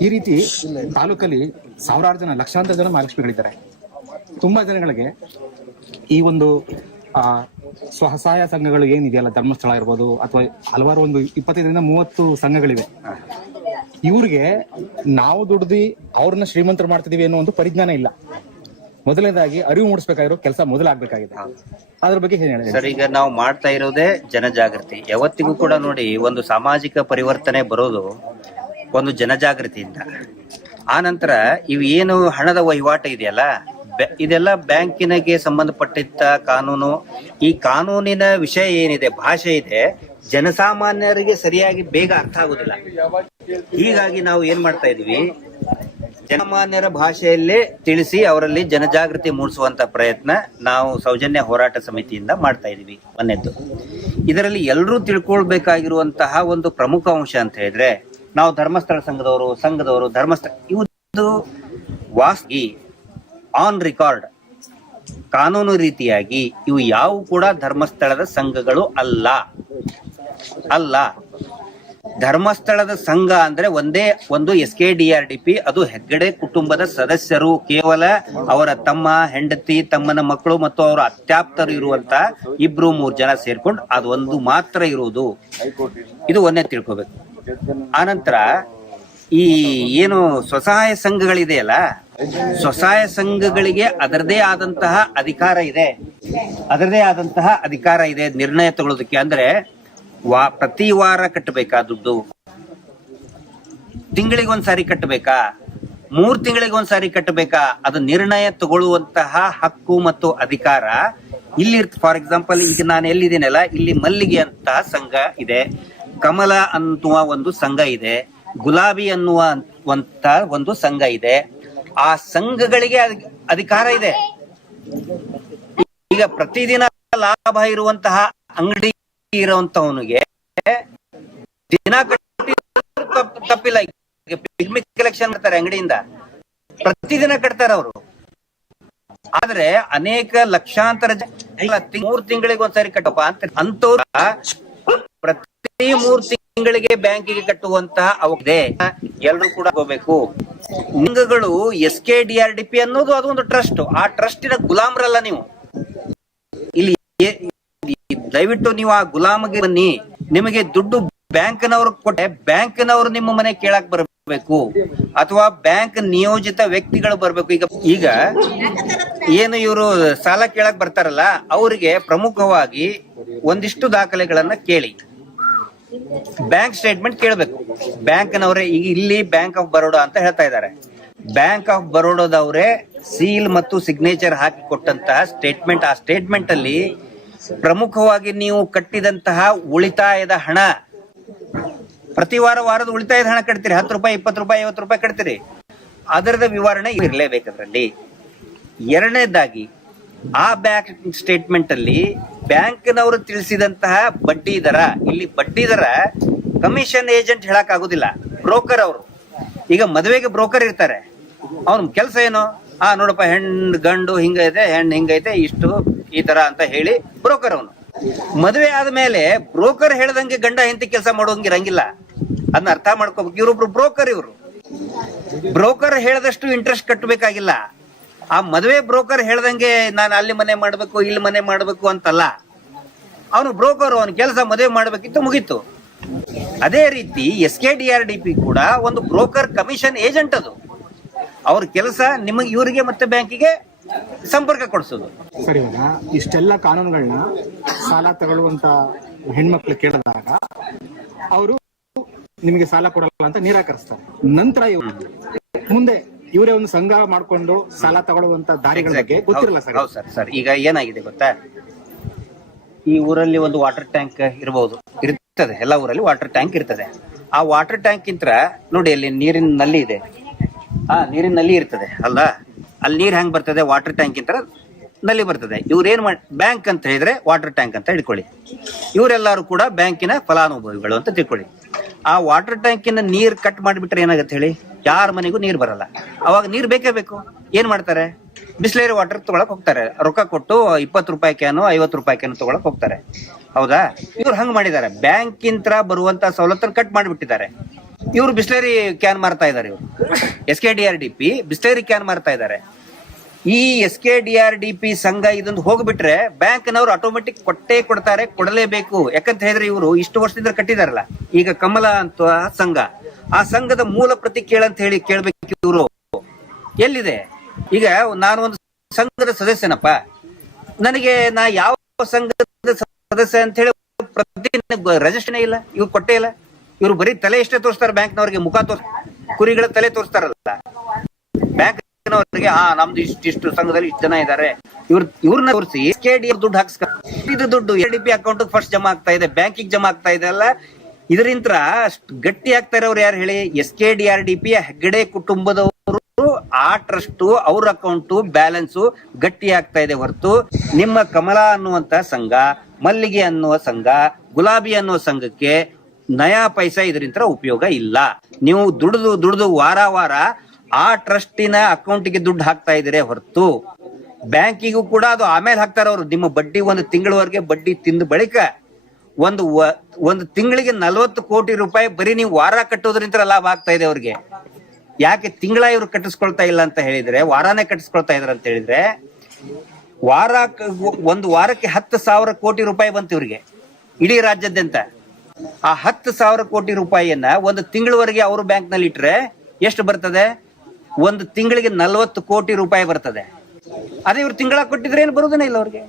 ಈ ರೀತಿ ತಾಲೂಕಲ್ಲಿ ಸಾವಿರಾರು ಜನ, ಲಕ್ಷಾಂತರ ಜನ ಮಹಾಲಕ್ಷ್ಮಿಗಳಿದ್ದಾರೆ. ತುಂಬಾ ಜನಗಳಿಗೆ ಈ ಒಂದು ಸ್ವಸಹಾಯ ಸಂಘಗಳು ಏನಿದೆಯಲ್ಲ, ಧರ್ಮಸ್ಥಳ ಇರ್ಬೋದು ಅಥವಾ ಹಲವಾರು ಒಂದು 25-30 ಸಂಘಗಳಿವೆ. ಇವ್ರಿಗೆ ನಾವು ದುಡ್ದು ಅವ್ರನ್ನ ಶ್ರೀಮಂತರು ಮಾಡ್ತಿದೀವಿ ಅನ್ನೋ ಒಂದು ಪರಿಜ್ಞಾನ ಇಲ್ಲ. ಮೊದಲನೇದಾಗಿ ಅರಿವು ಮೂಡಿಸ್ಬೇಕಾಗಿರೋ ಕೆಲಸ ಮೊದಲಾಗಬೇಕಾಗಿದೆ. ಅದ್ರ ಬಗ್ಗೆ ಏನ್ ಹೇಳಿ ಸರ್? ಈಗ ನಾವು ಮಾಡ್ತಾ ಇರೋದೇ ಜನಜಾಗೃತಿ. ಯಾವತ್ತಿಗೂ ಕೂಡ ನೋಡಿ, ಒಂದು ಸಾಮಾಜಿಕ ಪರಿವರ್ತನೆ ಬರೋದು ಒಂದು ಜನಜಾಗೃತಿಯಿಂದ. ಆ ನಂತರ ಇವು ಏನು ಹಣದ ವಹಿವಾಟು ಇದೆಯಲ್ಲ, ಇದೆಲ್ಲ ಬ್ಯಾಂಕಿನಗೆ ಸಂಬಂಧಪಟ್ಟಿದ್ದ ಕಾನೂನು. ಈ ಕಾನೂನಿನ ವಿಷಯ ಏನಿದೆ, ಭಾಷೆ ಇದೆ, ಜನಸಾಮಾನ್ಯರಿಗೆ ಸರಿಯಾಗಿ ಬೇಗ ಅರ್ಥ ಆಗುದಿಲ್ಲ. ಹೀಗಾಗಿ ನಾವು ಏನ್ ಮಾಡ್ತಾ ಇದೀವಿ, ಜನಸಾಮಾನ್ಯರ ಭಾಷೆಯಲ್ಲೇ ತಿಳಿಸಿ ಅವರಲ್ಲಿ ಜನಜಾಗೃತಿ ಮೂಡಿಸುವಂತ ಪ್ರಯತ್ನ ನಾವು ಸೌಜನ್ಯ ಹೋರಾಟ ಸಮಿತಿಯಿಂದ ಮಾಡ್ತಾ ಇದೀವಿ. ಒಂದನೇದ್ದು, ಇದರಲ್ಲಿ ಎಲ್ಲರೂ ತಿಳ್ಕೊಳ್ಬೇಕಾಗಿರುವಂತಹ ಒಂದು ಪ್ರಮುಖ ಅಂಶ ಅಂತ ಹೇಳಿದ್ರೆ, ನಾವು ಧರ್ಮಸ್ಥಳ ಸಂಘದವರು ಧರ್ಮಸ್ಥಳ ಇವುದು ವಾಸ್ಗಿ ಆನ್ ರೆಕಾರ್ಡ್ ಕಾನೂನು ರೀತಿಯಾಗಿ ಇವು ಯಾವ ಕೂಡ ಧರ್ಮಸ್ಥಳದ ಸಂಘಗಳು ಅಲ್ಲ. ಧರ್ಮಸ್ಥಳದ ಸಂಘ ಅಂದ್ರೆ ಒಂದೇ ಒಂದು SKDRDP. ಅದು ಹೆಗ್ಗಡೆ ಕುಟುಂಬದ ಸದಸ್ಯರು, ಕೇವಲ ಅವರ ತಮ್ಮ, ಹೆಂಡತಿ, ತಮ್ಮನ ಮಕ್ಕಳು ಮತ್ತು ಅವರ ಅತ್ಯಾಪ್ತರು ಇರುವಂತ 2-3 ಜನ ಸೇರ್ಕೊಂಡು ಅದು ಒಂದು ಮಾತ್ರ ಇರುವುದು. ಇದು ಒಂದೇ ತಿಳ್ಕೋಬೇಕು. ಆನಂತರ ಈ ಏನು ಸ್ವಸಹಾಯ ಸಂಘಗಳಿದೆಯಲ್ಲ, ಸ್ವಸಹಾಯ ಸಂಘಗಳಿಗೆ ಅದರದೇ ಆದಂತಹ ಅಧಿಕಾರ ಇದೆ ನಿರ್ಣಯ ತಗೊಳ್ಳೋದಕ್ಕೆ. ಅಂದ್ರೆ ಪ್ರತಿ ವಾರ ಕಟ್ಟಬೇಕಾ ದುಡ್ಡು, ತಿಂಗಳಿಗೊಂದ್ಸಾರಿ ಕಟ್ಟಬೇಕಾ, 3 ತಿಂಗಳಿಗೊಂದ್ಸಾರಿ ಕಟ್ಟಬೇಕಾ, ಅದು ನಿರ್ಣಯ ತಗೊಳ್ಳುವಂತಹ ಹಕ್ಕು ಮತ್ತು ಅಧಿಕಾರ ಇಲ್ಲಿ. ಫಾರ್ ಎಕ್ಸಾಂಪಲ್, ಈಗ ನಾನು ಎಲ್ಲಿದ್ದೀನಲ್ಲ, ಇಲ್ಲಿ ಮಲ್ಲಿಗೆ ಅಂತ ಸಂಘ ಇದೆ, ಕಮಲ ಅನ್ನುವ ಒಂದು ಸಂಘ ಇದೆ, ಗುಲಾಬಿ ಅನ್ನುವ ಒಂದು ಸಂಘ ಇದೆ. ಆ ಸಂಘಗಳಿಗೆ ಅಧಿಕಾರ ಇದೆ. ಈಗ ಪ್ರತಿದಿನ ಲಾಭ ಇರುವಂತಹ ಅಂಗಡಿ ಇರುವಂತವನಿಗೆ ದಿನ ತಪ್ಪಿಲ್ಲ. ಪಿಗ್ಮಿಕ್ ಕಲೆಕ್ಷನ್ ಮಾಡ್ತಾರೆ ಅಂಗಡಿಯಿಂದ, ಪ್ರತಿದಿನ ಕಟ್ತಾರೆ ಅವರು. ಆದ್ರೆ ಅನೇಕ ಲಕ್ಷಾಂತರ 3 ತಿಂಗಳಿಗೆ ಒಂದ್ಸರಿ ಕಟ್ಟಪ್ಪ ಅಂತವ್ರು ಪ್ರತಿ 3 ತಿಂಗಳಿಗೆ ಬ್ಯಾಂಕಿಗೆ ಕಟ್ಟುವಂತಹ ಅವಧಿ ಎಲ್ಲರೂ ಕೂಡ ಹೋಗ್ಬೇಕು. ಸಂಘಗಳು SKDRDP ಅನ್ನೋದು ಅದು ಒಂದು ಟ್ರಸ್ಟ್. ಆ ಟ್ರಸ್ಟಿನ ಗುಲಾಮರಲ್ಲ ನೀವು. ಇಲ್ಲಿ ದಯವಿಟ್ಟು ನೀವು ಆ ಗುಲಾಮಗೆ ಬನ್ನಿ. ನಿಮಗೆ ದುಡ್ಡು ಬ್ಯಾಂಕ್ನವರು ಕೊಟ್ಟೆ, ಬ್ಯಾಂಕ್ನವರು ನಿಮ್ಮ ಮನೆ ಕೇಳಕ್ ಬರಬೇಕು ಅಥವಾ ಬ್ಯಾಂಕ್ ನಿಯೋಜಿತ ವ್ಯಕ್ತಿಗಳು ಬರ್ಬೇಕು. ಈಗ ಏನು ಇವರು ಸಾಲ ಕೇಳಕ್ ಬರ್ತಾರಲ್ಲ, ಅವರಿಗೆ ಪ್ರಮುಖವಾಗಿ ಒಂದಿಷ್ಟು ದಾಖಲೆಗಳನ್ನ ಕೇಳಿ. ಬ್ಯಾಂಕ್ ಸ್ಟೇಟ್ಮೆಂಟ್ ಕೇಳಬೇಕು ಬ್ಯಾಂಕ್ನವರೇ. ಈಗ ಇಲ್ಲಿ ಬ್ಯಾಂಕ್ ಆಫ್ ಬರೋಡಾ ಅಂತ ಹೇಳ್ತಾ ಇದ್ದಾರೆ. ಬ್ಯಾಂಕ್ ಆಫ್ ಬರೋಡಾದವರೇ ಸೀಲ್ ಮತ್ತು ಸಿಗ್ನೇಚರ್ ಹಾಕಿ ಕೊಟ್ಟಂತಹ ಸ್ಟೇಟ್ಮೆಂಟ್. ಆ ಸ್ಟೇಟ್ಮೆಂಟ್ ಅಲ್ಲಿ ಪ್ರಮುಖವಾಗಿ ನೀವು ಕಟ್ಟಿದಂತಹ ಉಳಿತಾಯದ ಹಣ, ಪ್ರತಿ ವಾರದ ಉಳಿತಾಯದ ಹಣ ಕಟ್ತೀರಿ, 10 ರೂಪಾಯಿ, 20 ರೂಪಾಯಿ, 50 ರೂಪಾಯಿ ಕಟ್ತೀರಿ. ಅದರದ ವಿವರಣೆ ಇರಲೇಬೇಕು ಅದರಲ್ಲಿ. ಎರಡನೇದಾಗಿ ಆ ಬ್ಯಾಂಕ್ ಸ್ಟೇಟ್ಮೆಂಟ್ ಅಲ್ಲಿ ಬ್ಯಾಂಕ್ನವರು ತಿಳಿಸಿದಂತಹ ಬಡ್ಡಿ ದರ, ಇಲ್ಲಿ ಬಡ್ಡಿ ದರ ಕಮಿಷನ್ ಏಜೆಂಟ್ ಹೇಳಕ್ ಆಗುದಿಲ್ಲ, ಬ್ರೋಕರ್ ಅವರು. ಈಗ ಮದುವೆಗೆ ಬ್ರೋಕರ್ ಇರ್ತಾರೆ, ಅವನ ಕೆಲಸ ಏನು, ನೋಡಪ್ಪ ಹೆಣ್ಣು ಗಂಡು ಹಿಂಗೈತೆ, ಹೆಣ್ಣು ಹಿಂಗೈತೆ, ಇಷ್ಟು ಈ ತರ ಅಂತ ಹೇಳಿ ಬ್ರೋಕರ್ ಅವನು. ಮದುವೆ ಆದ್ಮೇಲೆ ಬ್ರೋಕರ್ ಹೇಳ್ದಂಗೆ ಗಂಡ ಹೆಂಡತಿ ಕೆಲಸ ಮಾಡೋಂಗಿರಂಗಿಲ್ಲ, ಅದನ್ನ ಅರ್ಥ ಮಾಡ್ಕೋಬೇಕು. ಇವರೊಬ್ರು ಬ್ರೋಕರ್, ಇವರು ಬ್ರೋಕರ್ ಹೇಳದಷ್ಟು ಇಂಟ್ರೆಸ್ಟ್ ಕಟ್ಟಬೇಕಾಗಿಲ್ಲ. ಆ ಮದುವೆ ಬ್ರೋಕರ್ ಹೇಳ್ದಂಗೆ ನಾನು ಅಲ್ಲಿ ಮನೆ ಮಾಡ್ಬೇಕು ಇಲ್ಲಿ ಮನೆ ಮಾಡ್ಬೇಕು ಅಂತಲ್ಲ, ಅವನು ಬ್ರೋಕರ್, ಅವನ ಕೆಲಸ ಮದುವೆ ಮಾಡ್ಬೇಕಿತ್ತು, ಮುಗೀತು. ಅದೇ ರೀತಿ SKDRDP ಕೂಡ ಒಂದು ಬ್ರೋಕರ್ ಕಮಿಷನ್ ಏಜೆಂಟ್, ಅದು ಅವ್ರ ಕೆಲಸ ನಿಮಗೆ ಇವರಿಗೆ ಮತ್ತೆ ಬ್ಯಾಂಕಿಗೆ ಸಂಪರ್ಕ ಕೊಡಿಸೋದು. ಸರಿ, ಇಷ್ಟೆಲ್ಲ ಕಾನೂನುಗಳನ್ನ ಸಾಲ ತಗೊಳ್ಳುವಂತ ಹೆಣ್ಮಕ್ಳು ಕೇಳಿದಾಗ ಅವರು ನಿಮಗೆ ಸಾಲ ಕೊಡಲ್ಲ ಅಂತ ನಿರಾಕರಿಸ್ತಾರೆ. ನಂತರ ಇವರು ಮುಂದೆ ಇವರೇ ಒಂದು ಸಂಘ ಮಾಡ್ಕೊಂಡು ಸಾಲ ತಗೊಳ್ಳುವಂತ ದಾರಿಗಳ ಬಗ್ಗೆ ಗೊತ್ತಿರಲ್ಲ ಸರ್. ಹೌದು ಸರ್. ಈಗ ಏನಾಗಿದೆ ಗೊತ್ತಾ, ಈ ಊರಲ್ಲಿ ಒಂದು ವಾಟರ್ ಟ್ಯಾಂಕ್ ಇರ್ತದೆ, ಎಲ್ಲ ಊರಲ್ಲಿ ವಾಟರ್ ಟ್ಯಾಂಕ್ ಇರ್ತದೆ. ಆ ವಾಟರ್ ಟ್ಯಾಂಕ್ ಇಂತ್ರ ನೋಡಿ, ಅಲ್ಲಿ ನೀರಿನ ನಲ್ಲಿ ಇದೆ, ನೀರಿನ ನಲ್ಲಿ ಇರ್ತದೆ ಅಲ್ಲ, ಅಲ್ಲಿ ನೀರ್ ಹೆಂಗ್ ಬರ್ತದೆ, ವಾಟರ್ ಟ್ಯಾಂಕ್ ಇಂತ್ರ ನಲ್ಲಿ ಬರ್ತದೆ. ಇವ್ರೇನ್ ಬ್ಯಾಂಕ್ ಅಂತ ಹೇಳಿದ್ರೆ ವಾಟರ್ ಟ್ಯಾಂಕ್ ಅಂತ ಹಿಡ್ಕೊಳ್ಳಿ. ಇವರೆಲ್ಲರೂ ಕೂಡ ಬ್ಯಾಂಕಿನ ಫಲಾನುಭವಿಗಳು ಅಂತ ತಿಳ್ಕೊಳ್ಳಿ. ಆ ವಾಟರ್ ಟ್ಯಾಂಕಿನ ನೀರ್ ಕಟ್ ಮಾಡಿಬಿಟ್ರೆ ಏನಾಗತ್ತೆ ಹೇಳಿ, ಯಾರ ಮನೆಗೂ ನೀರ್ ಬರಲ್ಲ. ಅವಾಗ ನೀರ್ ಬೇಕೇ ಬೇಕು. ಏನ್ ಮಾಡ್ತಾರೆ, ಬಿಸ್ಲೇರಿ ವಾಟರ್ ತಗೊಳಕ್ ಹೋಗ್ತಾರೆ, ರೊಕ್ಕ ಕೊಟ್ಟು 20 ರೂಪಾಯಿ ಕ್ಯಾನು 50 ರೂಪಾಯಿ ಕ್ಯಾನು ತಗೊಳಕ್ ಹೋಗ್ತಾರೆ. ಹೌದಾ, ಇವ್ರು ಹಂಗ್ ಮಾಡಿದ್ದಾರೆ, ಬ್ಯಾಂಕ್ ಇಂತ್ರ ಬರುವಂತ ಸವಲತ್ತನ್ನು ಕಟ್ ಮಾಡಿಬಿಟ್ಟಿದ್ದಾರೆ. ಇವ್ರು ಬಿಸ್ಲೇರಿ ಕ್ಯಾನ್ ಮಾರ್ತಾ ಇದಾರೆ. ಇವರು SKDRDP ಬಿಸ್ಲೇರಿ ಕ್ಯಾನ್ ಮಾರ್ತಾ ಇದ್ದಾರೆ. ಈ SKDRDP ಸಂಘ ಇದೊಂದು ಹೋಗ್ಬಿಟ್ರೆ ಬ್ಯಾಂಕ್ನವ್ರು ಆಟೋಮೆಟಿಕ್ ಕೊಡ್ತಾರೆ, ಕೊಡಲೇಬೇಕು. ಯಾಕಂತ ಹೇಳಿದ್ರೆ ಇವರು ಇಷ್ಟು ವರ್ಷದಿಂದ ಕಟ್ಟಿದಾರಲ್ಲ. ಈಗ ಕಮಲ ಅಂತ ಸಂಘ, ಆ ಸಂಘದ ಮೂಲ ಪ್ರತಿ ಕೇಳಂತ ಹೇಳಿ ಕೇಳ್ಬೇಕು. ಇವರು ಎಲ್ಲಿದೆ? ಈಗ ನಾನು ಒಂದು ಸಂಘದ ಸದಸ್ಯನಪ್ಪ, ನನಗೆ ನಾ ಯಾವ ಸಂಘದ ಸದಸ್ಯ ಅಂತ ಹೇಳಿ ಪ್ರತಿ ರಿಜಿಸ್ಟ್ರೇಷನ್ ಇಲ್ಲ, ಇವ್ರು ಕೊಟ್ಟೇ ಇಲ್ಲ. ಇವ್ರು ಬರೀ ತಲೆ ಎಷ್ಟೇ ತೋರಿಸ್ತಾರೆ, ಬ್ಯಾಂಕ್ನವ್ರಿಗೆ ಮುಖ ಕುರಿಗಳ ತಲೆ ತೋರಿಸ್ತಾರಲ್ಲ ಬ್ಯಾಂಕ್ನವ್ರಿಗೆ, ನಮ್ದು ಇಷ್ಟು ಸಂಘದಲ್ಲಿ ಇಷ್ಟು ಜನ ಇದ್ದಾರೆ, ಇವ್ರನ್ನ ತೋರಿಸಿ SKD ದುಡ್ಡು ಹಾಕ್ಸ್ಕ, ಇದು ದುಡ್ಡು RDP ಅಕೌಂಟ್ ಫಸ್ಟ್ ಜಮಾ ಆಗ್ತಾ ಇದೆ, ಬ್ಯಾಂಕಿಗೆ ಜಮಾ ಆಗ್ತಾ ಇದೆ ಅಲ್ಲ. ಇದರಿಂತ್ರ ಗಟ್ಟಿ ಆಗ್ತಾ ಇರೋರು ಯಾರು ಹೇಳಿ, SKDRDP ಹೆಗ್ಗಡೆ ಕುಟುಂಬದವರು. ಆ ಟ್ರಸ್ಟ್ ಅವ್ರ ಅಕೌಂಟ್ ಬ್ಯಾಲೆನ್ಸ್ ಗಟ್ಟಿ ಆಗ್ತಾ ಇದೆ ಹೊರತು ನಿಮ್ಮ ಕಮಲ ಅನ್ನುವಂತ ಸಂಘ, ಮಲ್ಲಿಗೆ ಅನ್ನುವ ಸಂಘ, ಗುಲಾಬಿ ಅನ್ನುವ ಸಂಘಕ್ಕೆ ನಯಾ ಪೈಸಾ ಇದರಿಂದ ಉಪಯೋಗ ಇಲ್ಲ. ನೀವು ದುಡ್ದು ವಾರ ಆ ಟ್ರಸ್ಟಿನ ಅಕೌಂಟ್ಗೆ ದುಡ್ಡು ಹಾಕ್ತಾ ಇದ್ದೀರಿ ಹೊರತು ಬ್ಯಾಂಕಿಗೂ ಕೂಡ ಅದು ಆಮೇಲೆ ಹಾಕ್ತಾರ ಅವರು. ನಿಮ್ಮ ಬಡ್ಡಿ ಒಂದು ತಿಂಗಳವರೆಗೆ ಬಡ್ಡಿ ತಿಂದ ಬಳಿಕ ಒಂದು ತಿಂಗಳಿಗೆ 40 ಕೋಟಿ ರೂಪಾಯಿ ಬರೀ ನೀವು ವಾರ ಕಟ್ಟೋದ್ರಿಂದ ಲಾಭ ಆಗ್ತಾ ಇದೆ ಅವ್ರಿಗೆ. ಯಾಕೆ ತಿಂಗಳ ಇವ್ರು ಕಟ್ಟಿಸ್ಕೊಳ್ತಾ ಇಲ್ಲ ಅಂತ ಹೇಳಿದ್ರೆ, ವಾರಾನೇ ಕಟ್ಟಿಸ್ಕೊಳ್ತಾ ಇದಾರೆ ಅಂತ ಹೇಳಿದ್ರೆ, ಒಂದು ವಾರಕ್ಕೆ 10,000 ಕೋಟಿ ರೂಪಾಯಿ ಬಂತು ಇವ್ರಿಗೆ ಇಡೀ ರಾಜ್ಯಾದ್ಯಂತ. ಆ 10,000 ಕೋಟಿ ರೂಪಾಯಿಯನ್ನ ಒಂದು ತಿಂಗಳವರೆಗೆ ಅವರು ಬ್ಯಾಂಕ್ ನಲ್ಲಿ ಇಟ್ರೆ ಎಷ್ಟು ಬರ್ತದೆ? ಒಂದು ತಿಂಗಳಿಗೆ 40 ಕೋಟಿ ರೂಪಾಯಿ ಬರ್ತದೆ. ಅದೇ ಇವ್ರು ತಿಂಗಳ ಕೊಟ್ಟಿದ್ರೆ ಏನು ಬರುವುದೇ ಇಲ್ಲ ಅವ್ರಿಗೆ.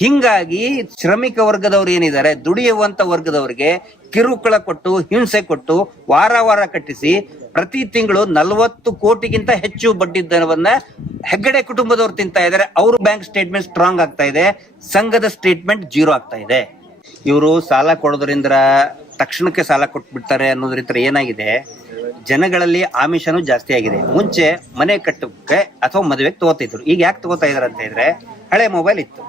ಹಿಂಗಾಗಿ ಶ್ರಮಿಕ ವರ್ಗದವ್ರು ಏನಿದ್ದಾರೆ, ದುಡಿಯುವಂತ ವರ್ಗದವ್ರಿಗೆ ಕಿರುಕುಳ ಕೊಟ್ಟು, ಹಿಂಸೆ ಕೊಟ್ಟು, ವಾರ ಕಟ್ಟಿಸಿ ಪ್ರತಿ ತಿಂಗಳು 40 ಕೋಟಿಗಿಂತ ಹೆಚ್ಚು ಬಡ್ಡಿ ದರವನ್ನ ಹೆಗ್ಗಡೆ ಕುಟುಂಬದವ್ರು ತಿಂತಾ ಇದ್ದಾರೆ. ಅವ್ರ ಬ್ಯಾಂಕ್ ಸ್ಟೇಟ್ಮೆಂಟ್ ಸ್ಟ್ರಾಂಗ್ ಆಗ್ತಾ ಇದೆ, ಸಂಘದ ಸ್ಟೇಟ್ಮೆಂಟ್ 0 ಆಗ್ತಾ ಇದೆ. ಇವರು ಸಾಲ ಕೊಡೋದ್ರಿಂದ ತಕ್ಷಣಕ್ಕೆ ಸಾಲ ಕೊಟ್ಬಿಡ್ತಾರೆ ಅನ್ನೋದ್ರಿಂದ ಏನಾಗಿದೆ, ಜನಗಳಲ್ಲಿ ಆಮಿಷನೂ ಜಾಸ್ತಿ ಆಗಿದೆ. ಮುಂಚೆ ಮನೆ ಕಟ್ಟಕ್ಕೆ ಅಥವಾ ಮದುವೆಗೆ ತಗೋತಿದ್ರು, ಈಗ ಯಾಕೆ ತಗೋತಾ ಇದಾರೆ ಅಂತ ಹೇಳಿದ್ರೆ, ಹಳೆ ಮೊಬೈಲ್ ಇತ್ತು,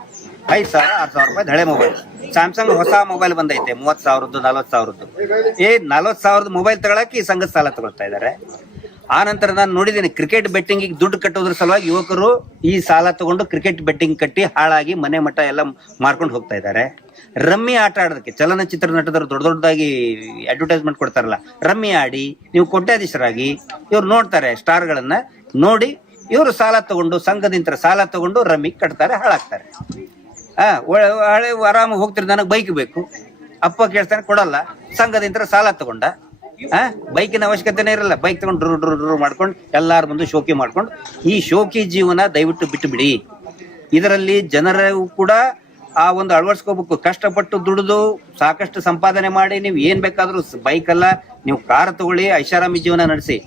5,000 6,000 ರೂಪಾಯಿ ಹಳೆ ಮೊಬೈಲ್. ಸ್ಯಾಮ್ಸಂಗ್ ಹೊಸ ಮೊಬೈಲ್ ಬಂದೈತೆ 30,000 40,000. 40,000 ಮೊಬೈಲ್ ತಗೊಳಕ್ಕೆ ಈ ಸಂಘದ ಸಾಲ ತಗೊಳ್ತಾ ಇದಾರೆ. ಆ ನಂತರ ನಾನು ನೋಡಿದ್ದೀನಿ, ಕ್ರಿಕೆಟ್ ಬೆಟ್ಟಿಂಗ್ ದುಡ್ಡು ಕಟ್ಟೋದ್ರ ಸಲುವಾಗಿ ಯುವಕರು ಈ ಸಾಲ ತಗೊಂಡು ಕ್ರಿಕೆಟ್ ಬೆಟ್ಟಿಂಗ್ ಕಟ್ಟಿ ಹಾಳಾಗಿ ಮನೆ ಮಠ ಎಲ್ಲ ಮಾರ್ಕೊಂಡು ಹೋಗ್ತಾ ಇದ್ದಾರೆ. ರಮ್ಮಿ ಆಟ ಆಡೋದಕ್ಕೆ ಚಲನಚಿತ್ರ ನಟದರು ದೊಡ್ಡದಾಗಿ ಅಡ್ವರ್ಟೈಸ್ಮೆಂಟ್ ಕೊಡ್ತಾರಲ್ಲ, ರಮ್ಮಿ ಆಡಿ ನೀವು ಕೋಟ್ಯಾಧೀಶರಾಗಿ ಇವ್ರು ನೋಡ್ತಾರೆ. ಸ್ಟಾರ್ಗಳನ್ನ ನೋಡಿ ಇವರು ಸಾಲ ತಗೊಂಡು, ಸಂಘದಿಂದ ಸಾಲ ತಗೊಂಡು ರಮ್ಮಿ ಕಟ್ತಾರೆ, ಹಾಳಾಗ್ತಾರೆ. ಹಳೆ ಆರಾಮ ಹೋಗ್ತಿರ್, ನನಗೆ ಬೈಕ್ ಬೇಕು, ಅಪ್ಪ ಕೇಳ್ತಾನೆ ಕೊಡಲ್ಲ, ಸಂಘದಿಂದ ಸಾಲ ತಗೊಂಡ. ಬೈಕಿನ ಅವಶ್ಯಕತೆನೇ ಇರಲ್ಲ, ಬೈಕ್ ತಗೊಂಡು ಡ್ರೂ ಮಾಡ್ಕೊಂಡು ಎಲ್ಲಾರ ಮುಂದೆ ಶೋಕಿ ಮಾಡ್ಕೊಂಡು, ಈ ಶೋಕಿ ಜೀವನ ದಯವಿಟ್ಟು ಬಿಟ್ಟು ಬಿಡಿ. ಇದರಲ್ಲಿ ಜನರು ಕೂಡ ಆ ಒಂದು ಅಳವಡಿಸ್ಕೋಬೇಕು. ಕಷ್ಟಪಟ್ಟು ದುಡಿದು ಸಾಕಷ್ಟು ಸಂಪಾದನೆ ಮಾಡಿ ನೀವು ಏನ್ ಬೇಕಾದ್ರೂ, ಬೈಕ್ ಅಲ್ಲ ನೀವು ಕಾರ್ ತಗೊಳ್ಳಿ, ಐಷಾರಾಮಿ ಜೀವನ ನಡೆಸಿ.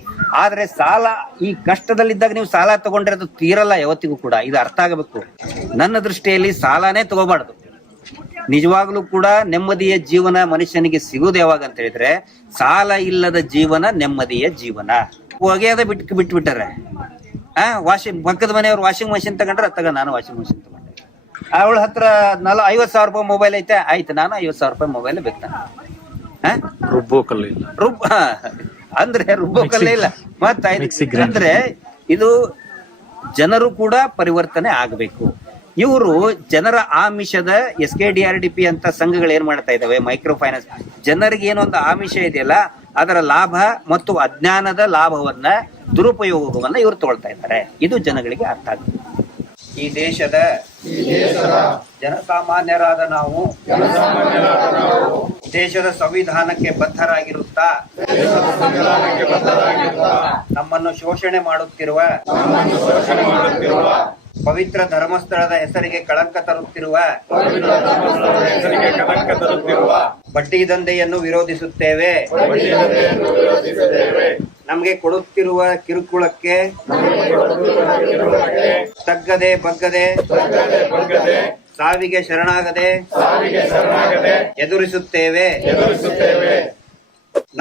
ಆದ್ರೆ ಸಾಲ, ಈ ಕಷ್ಟದಲ್ಲಿದ್ದಾಗ ನೀವು ಸಾಲ ತಗೊಂಡ್ರೆ ಅದು ತೀರಲ್ಲ ಯಾವತ್ತಿಗೂ ಕೂಡ. ಇದು ಅರ್ಥ ಆಗಬೇಕು. ನನ್ನ ದೃಷ್ಟಿಯಲ್ಲಿ ಸಾಲನೇ ತಗೋಬಾರ್ದು. ನಿಜವಾಗ್ಲೂ ಕೂಡ ನೆಮ್ಮದಿಯ ಜೀವನ ಮನುಷ್ಯನಿಗೆ ಸಿಗುವುದು ಯಾವಾಗ ಅಂತ ಹೇಳಿದ್ರೆ, ಸಾಲ ಇಲ್ಲದ ಜೀವನ ನೆಮ್ಮದಿಯ ಜೀವನ. ಒಗೆಯದ ಬಿಟ್ಬಿಟ್ಟಾರೆ. ವಾಷಿಂಗ್ ಪಕ್ಕದ ಮನೆಯವ್ರು ವಾಷಿಂಗ್ ಮಷಿನ್ ತಗೊಂಡ್ರೆ ತಗ ನಾನು ವಾಷಿಂಗ್ ಮಷಿನ್ ತಗೊಂಡೆ. ಅವಳ ಹತ್ರ 50,000 ರೂಪಾಯಿ ಮೊಬೈಲ್ ಐತೆ, ಆಯ್ತು ನಾನು 50,000 ರೂಪಾಯಿ ಮೊಬೈಲ್ ಬೇಕಾ? ಅಂದ್ರೆ ರುಬ್ಬೋಕಲ್ಲೇ ಇಲ್ಲ. ಮತ್ತಾಯ್ತು ಅಂದ್ರೆ ಇದು ಜನರು ಕೂಡ ಪರಿವರ್ತನೆ ಆಗಬೇಕು. ಇವರು ಜನರ ಆಮಿಷದ SKDRDP ಅಂತ ಸಂಘಗಳು ಏನ್ ಮಾಡ್ತಾ ಇದಾವೆ, ಮೈಕ್ರೋ ಫೈನಾನ್ಸ್, ಜನರಿಗೆ ಏನೊಂದು ಆಮಿಷ ಇದೆಯಲ್ಲ ಅದರ ಲಾಭ ಮತ್ತು ಅಜ್ಞಾನದ ಲಾಭವನ್ನ ದುರುಪಯೋಗವನ್ನ ಇವರು ತಗೊಳ್ತಾ ಇದ್ದಾರೆ. ಇದು ಜನಗಳಿಗೆ ಅರ್ಥ ಆಗುತ್ತೆ. ಈ ದೇಶದ ಜನಸಾಮಾನ್ಯರಾದ ನಾವು ದೇಶದ ಸಂವಿಧಾನಕ್ಕೆ ಬದ್ಧರಾಗಿರುತ್ತಾ ನಮ್ಮನ್ನು ಶೋಷಣೆ ಮಾಡುತ್ತಿರುವ ಪವಿತ್ರ ಧರ್ಮಸ್ಥಳದ ಹೆಸರಿಗೆ ಕಳಂಕ ತರುತ್ತಿರುವ ಬಡ್ಡಿ ದಂಧೆಯನ್ನು ವಿರೋಧಿಸುತ್ತೇವೆ. ನಮಗೆ ಕೊಡುತ್ತಿರುವ ಕಿರುಕುಳಕ್ಕೆ ತಗ್ಗದೆ ಬಗ್ಗದೆ ಸಾವಿಗೆ ಶರಣಾಗದೆ ಎದುರಿಸುತ್ತೇವೆ.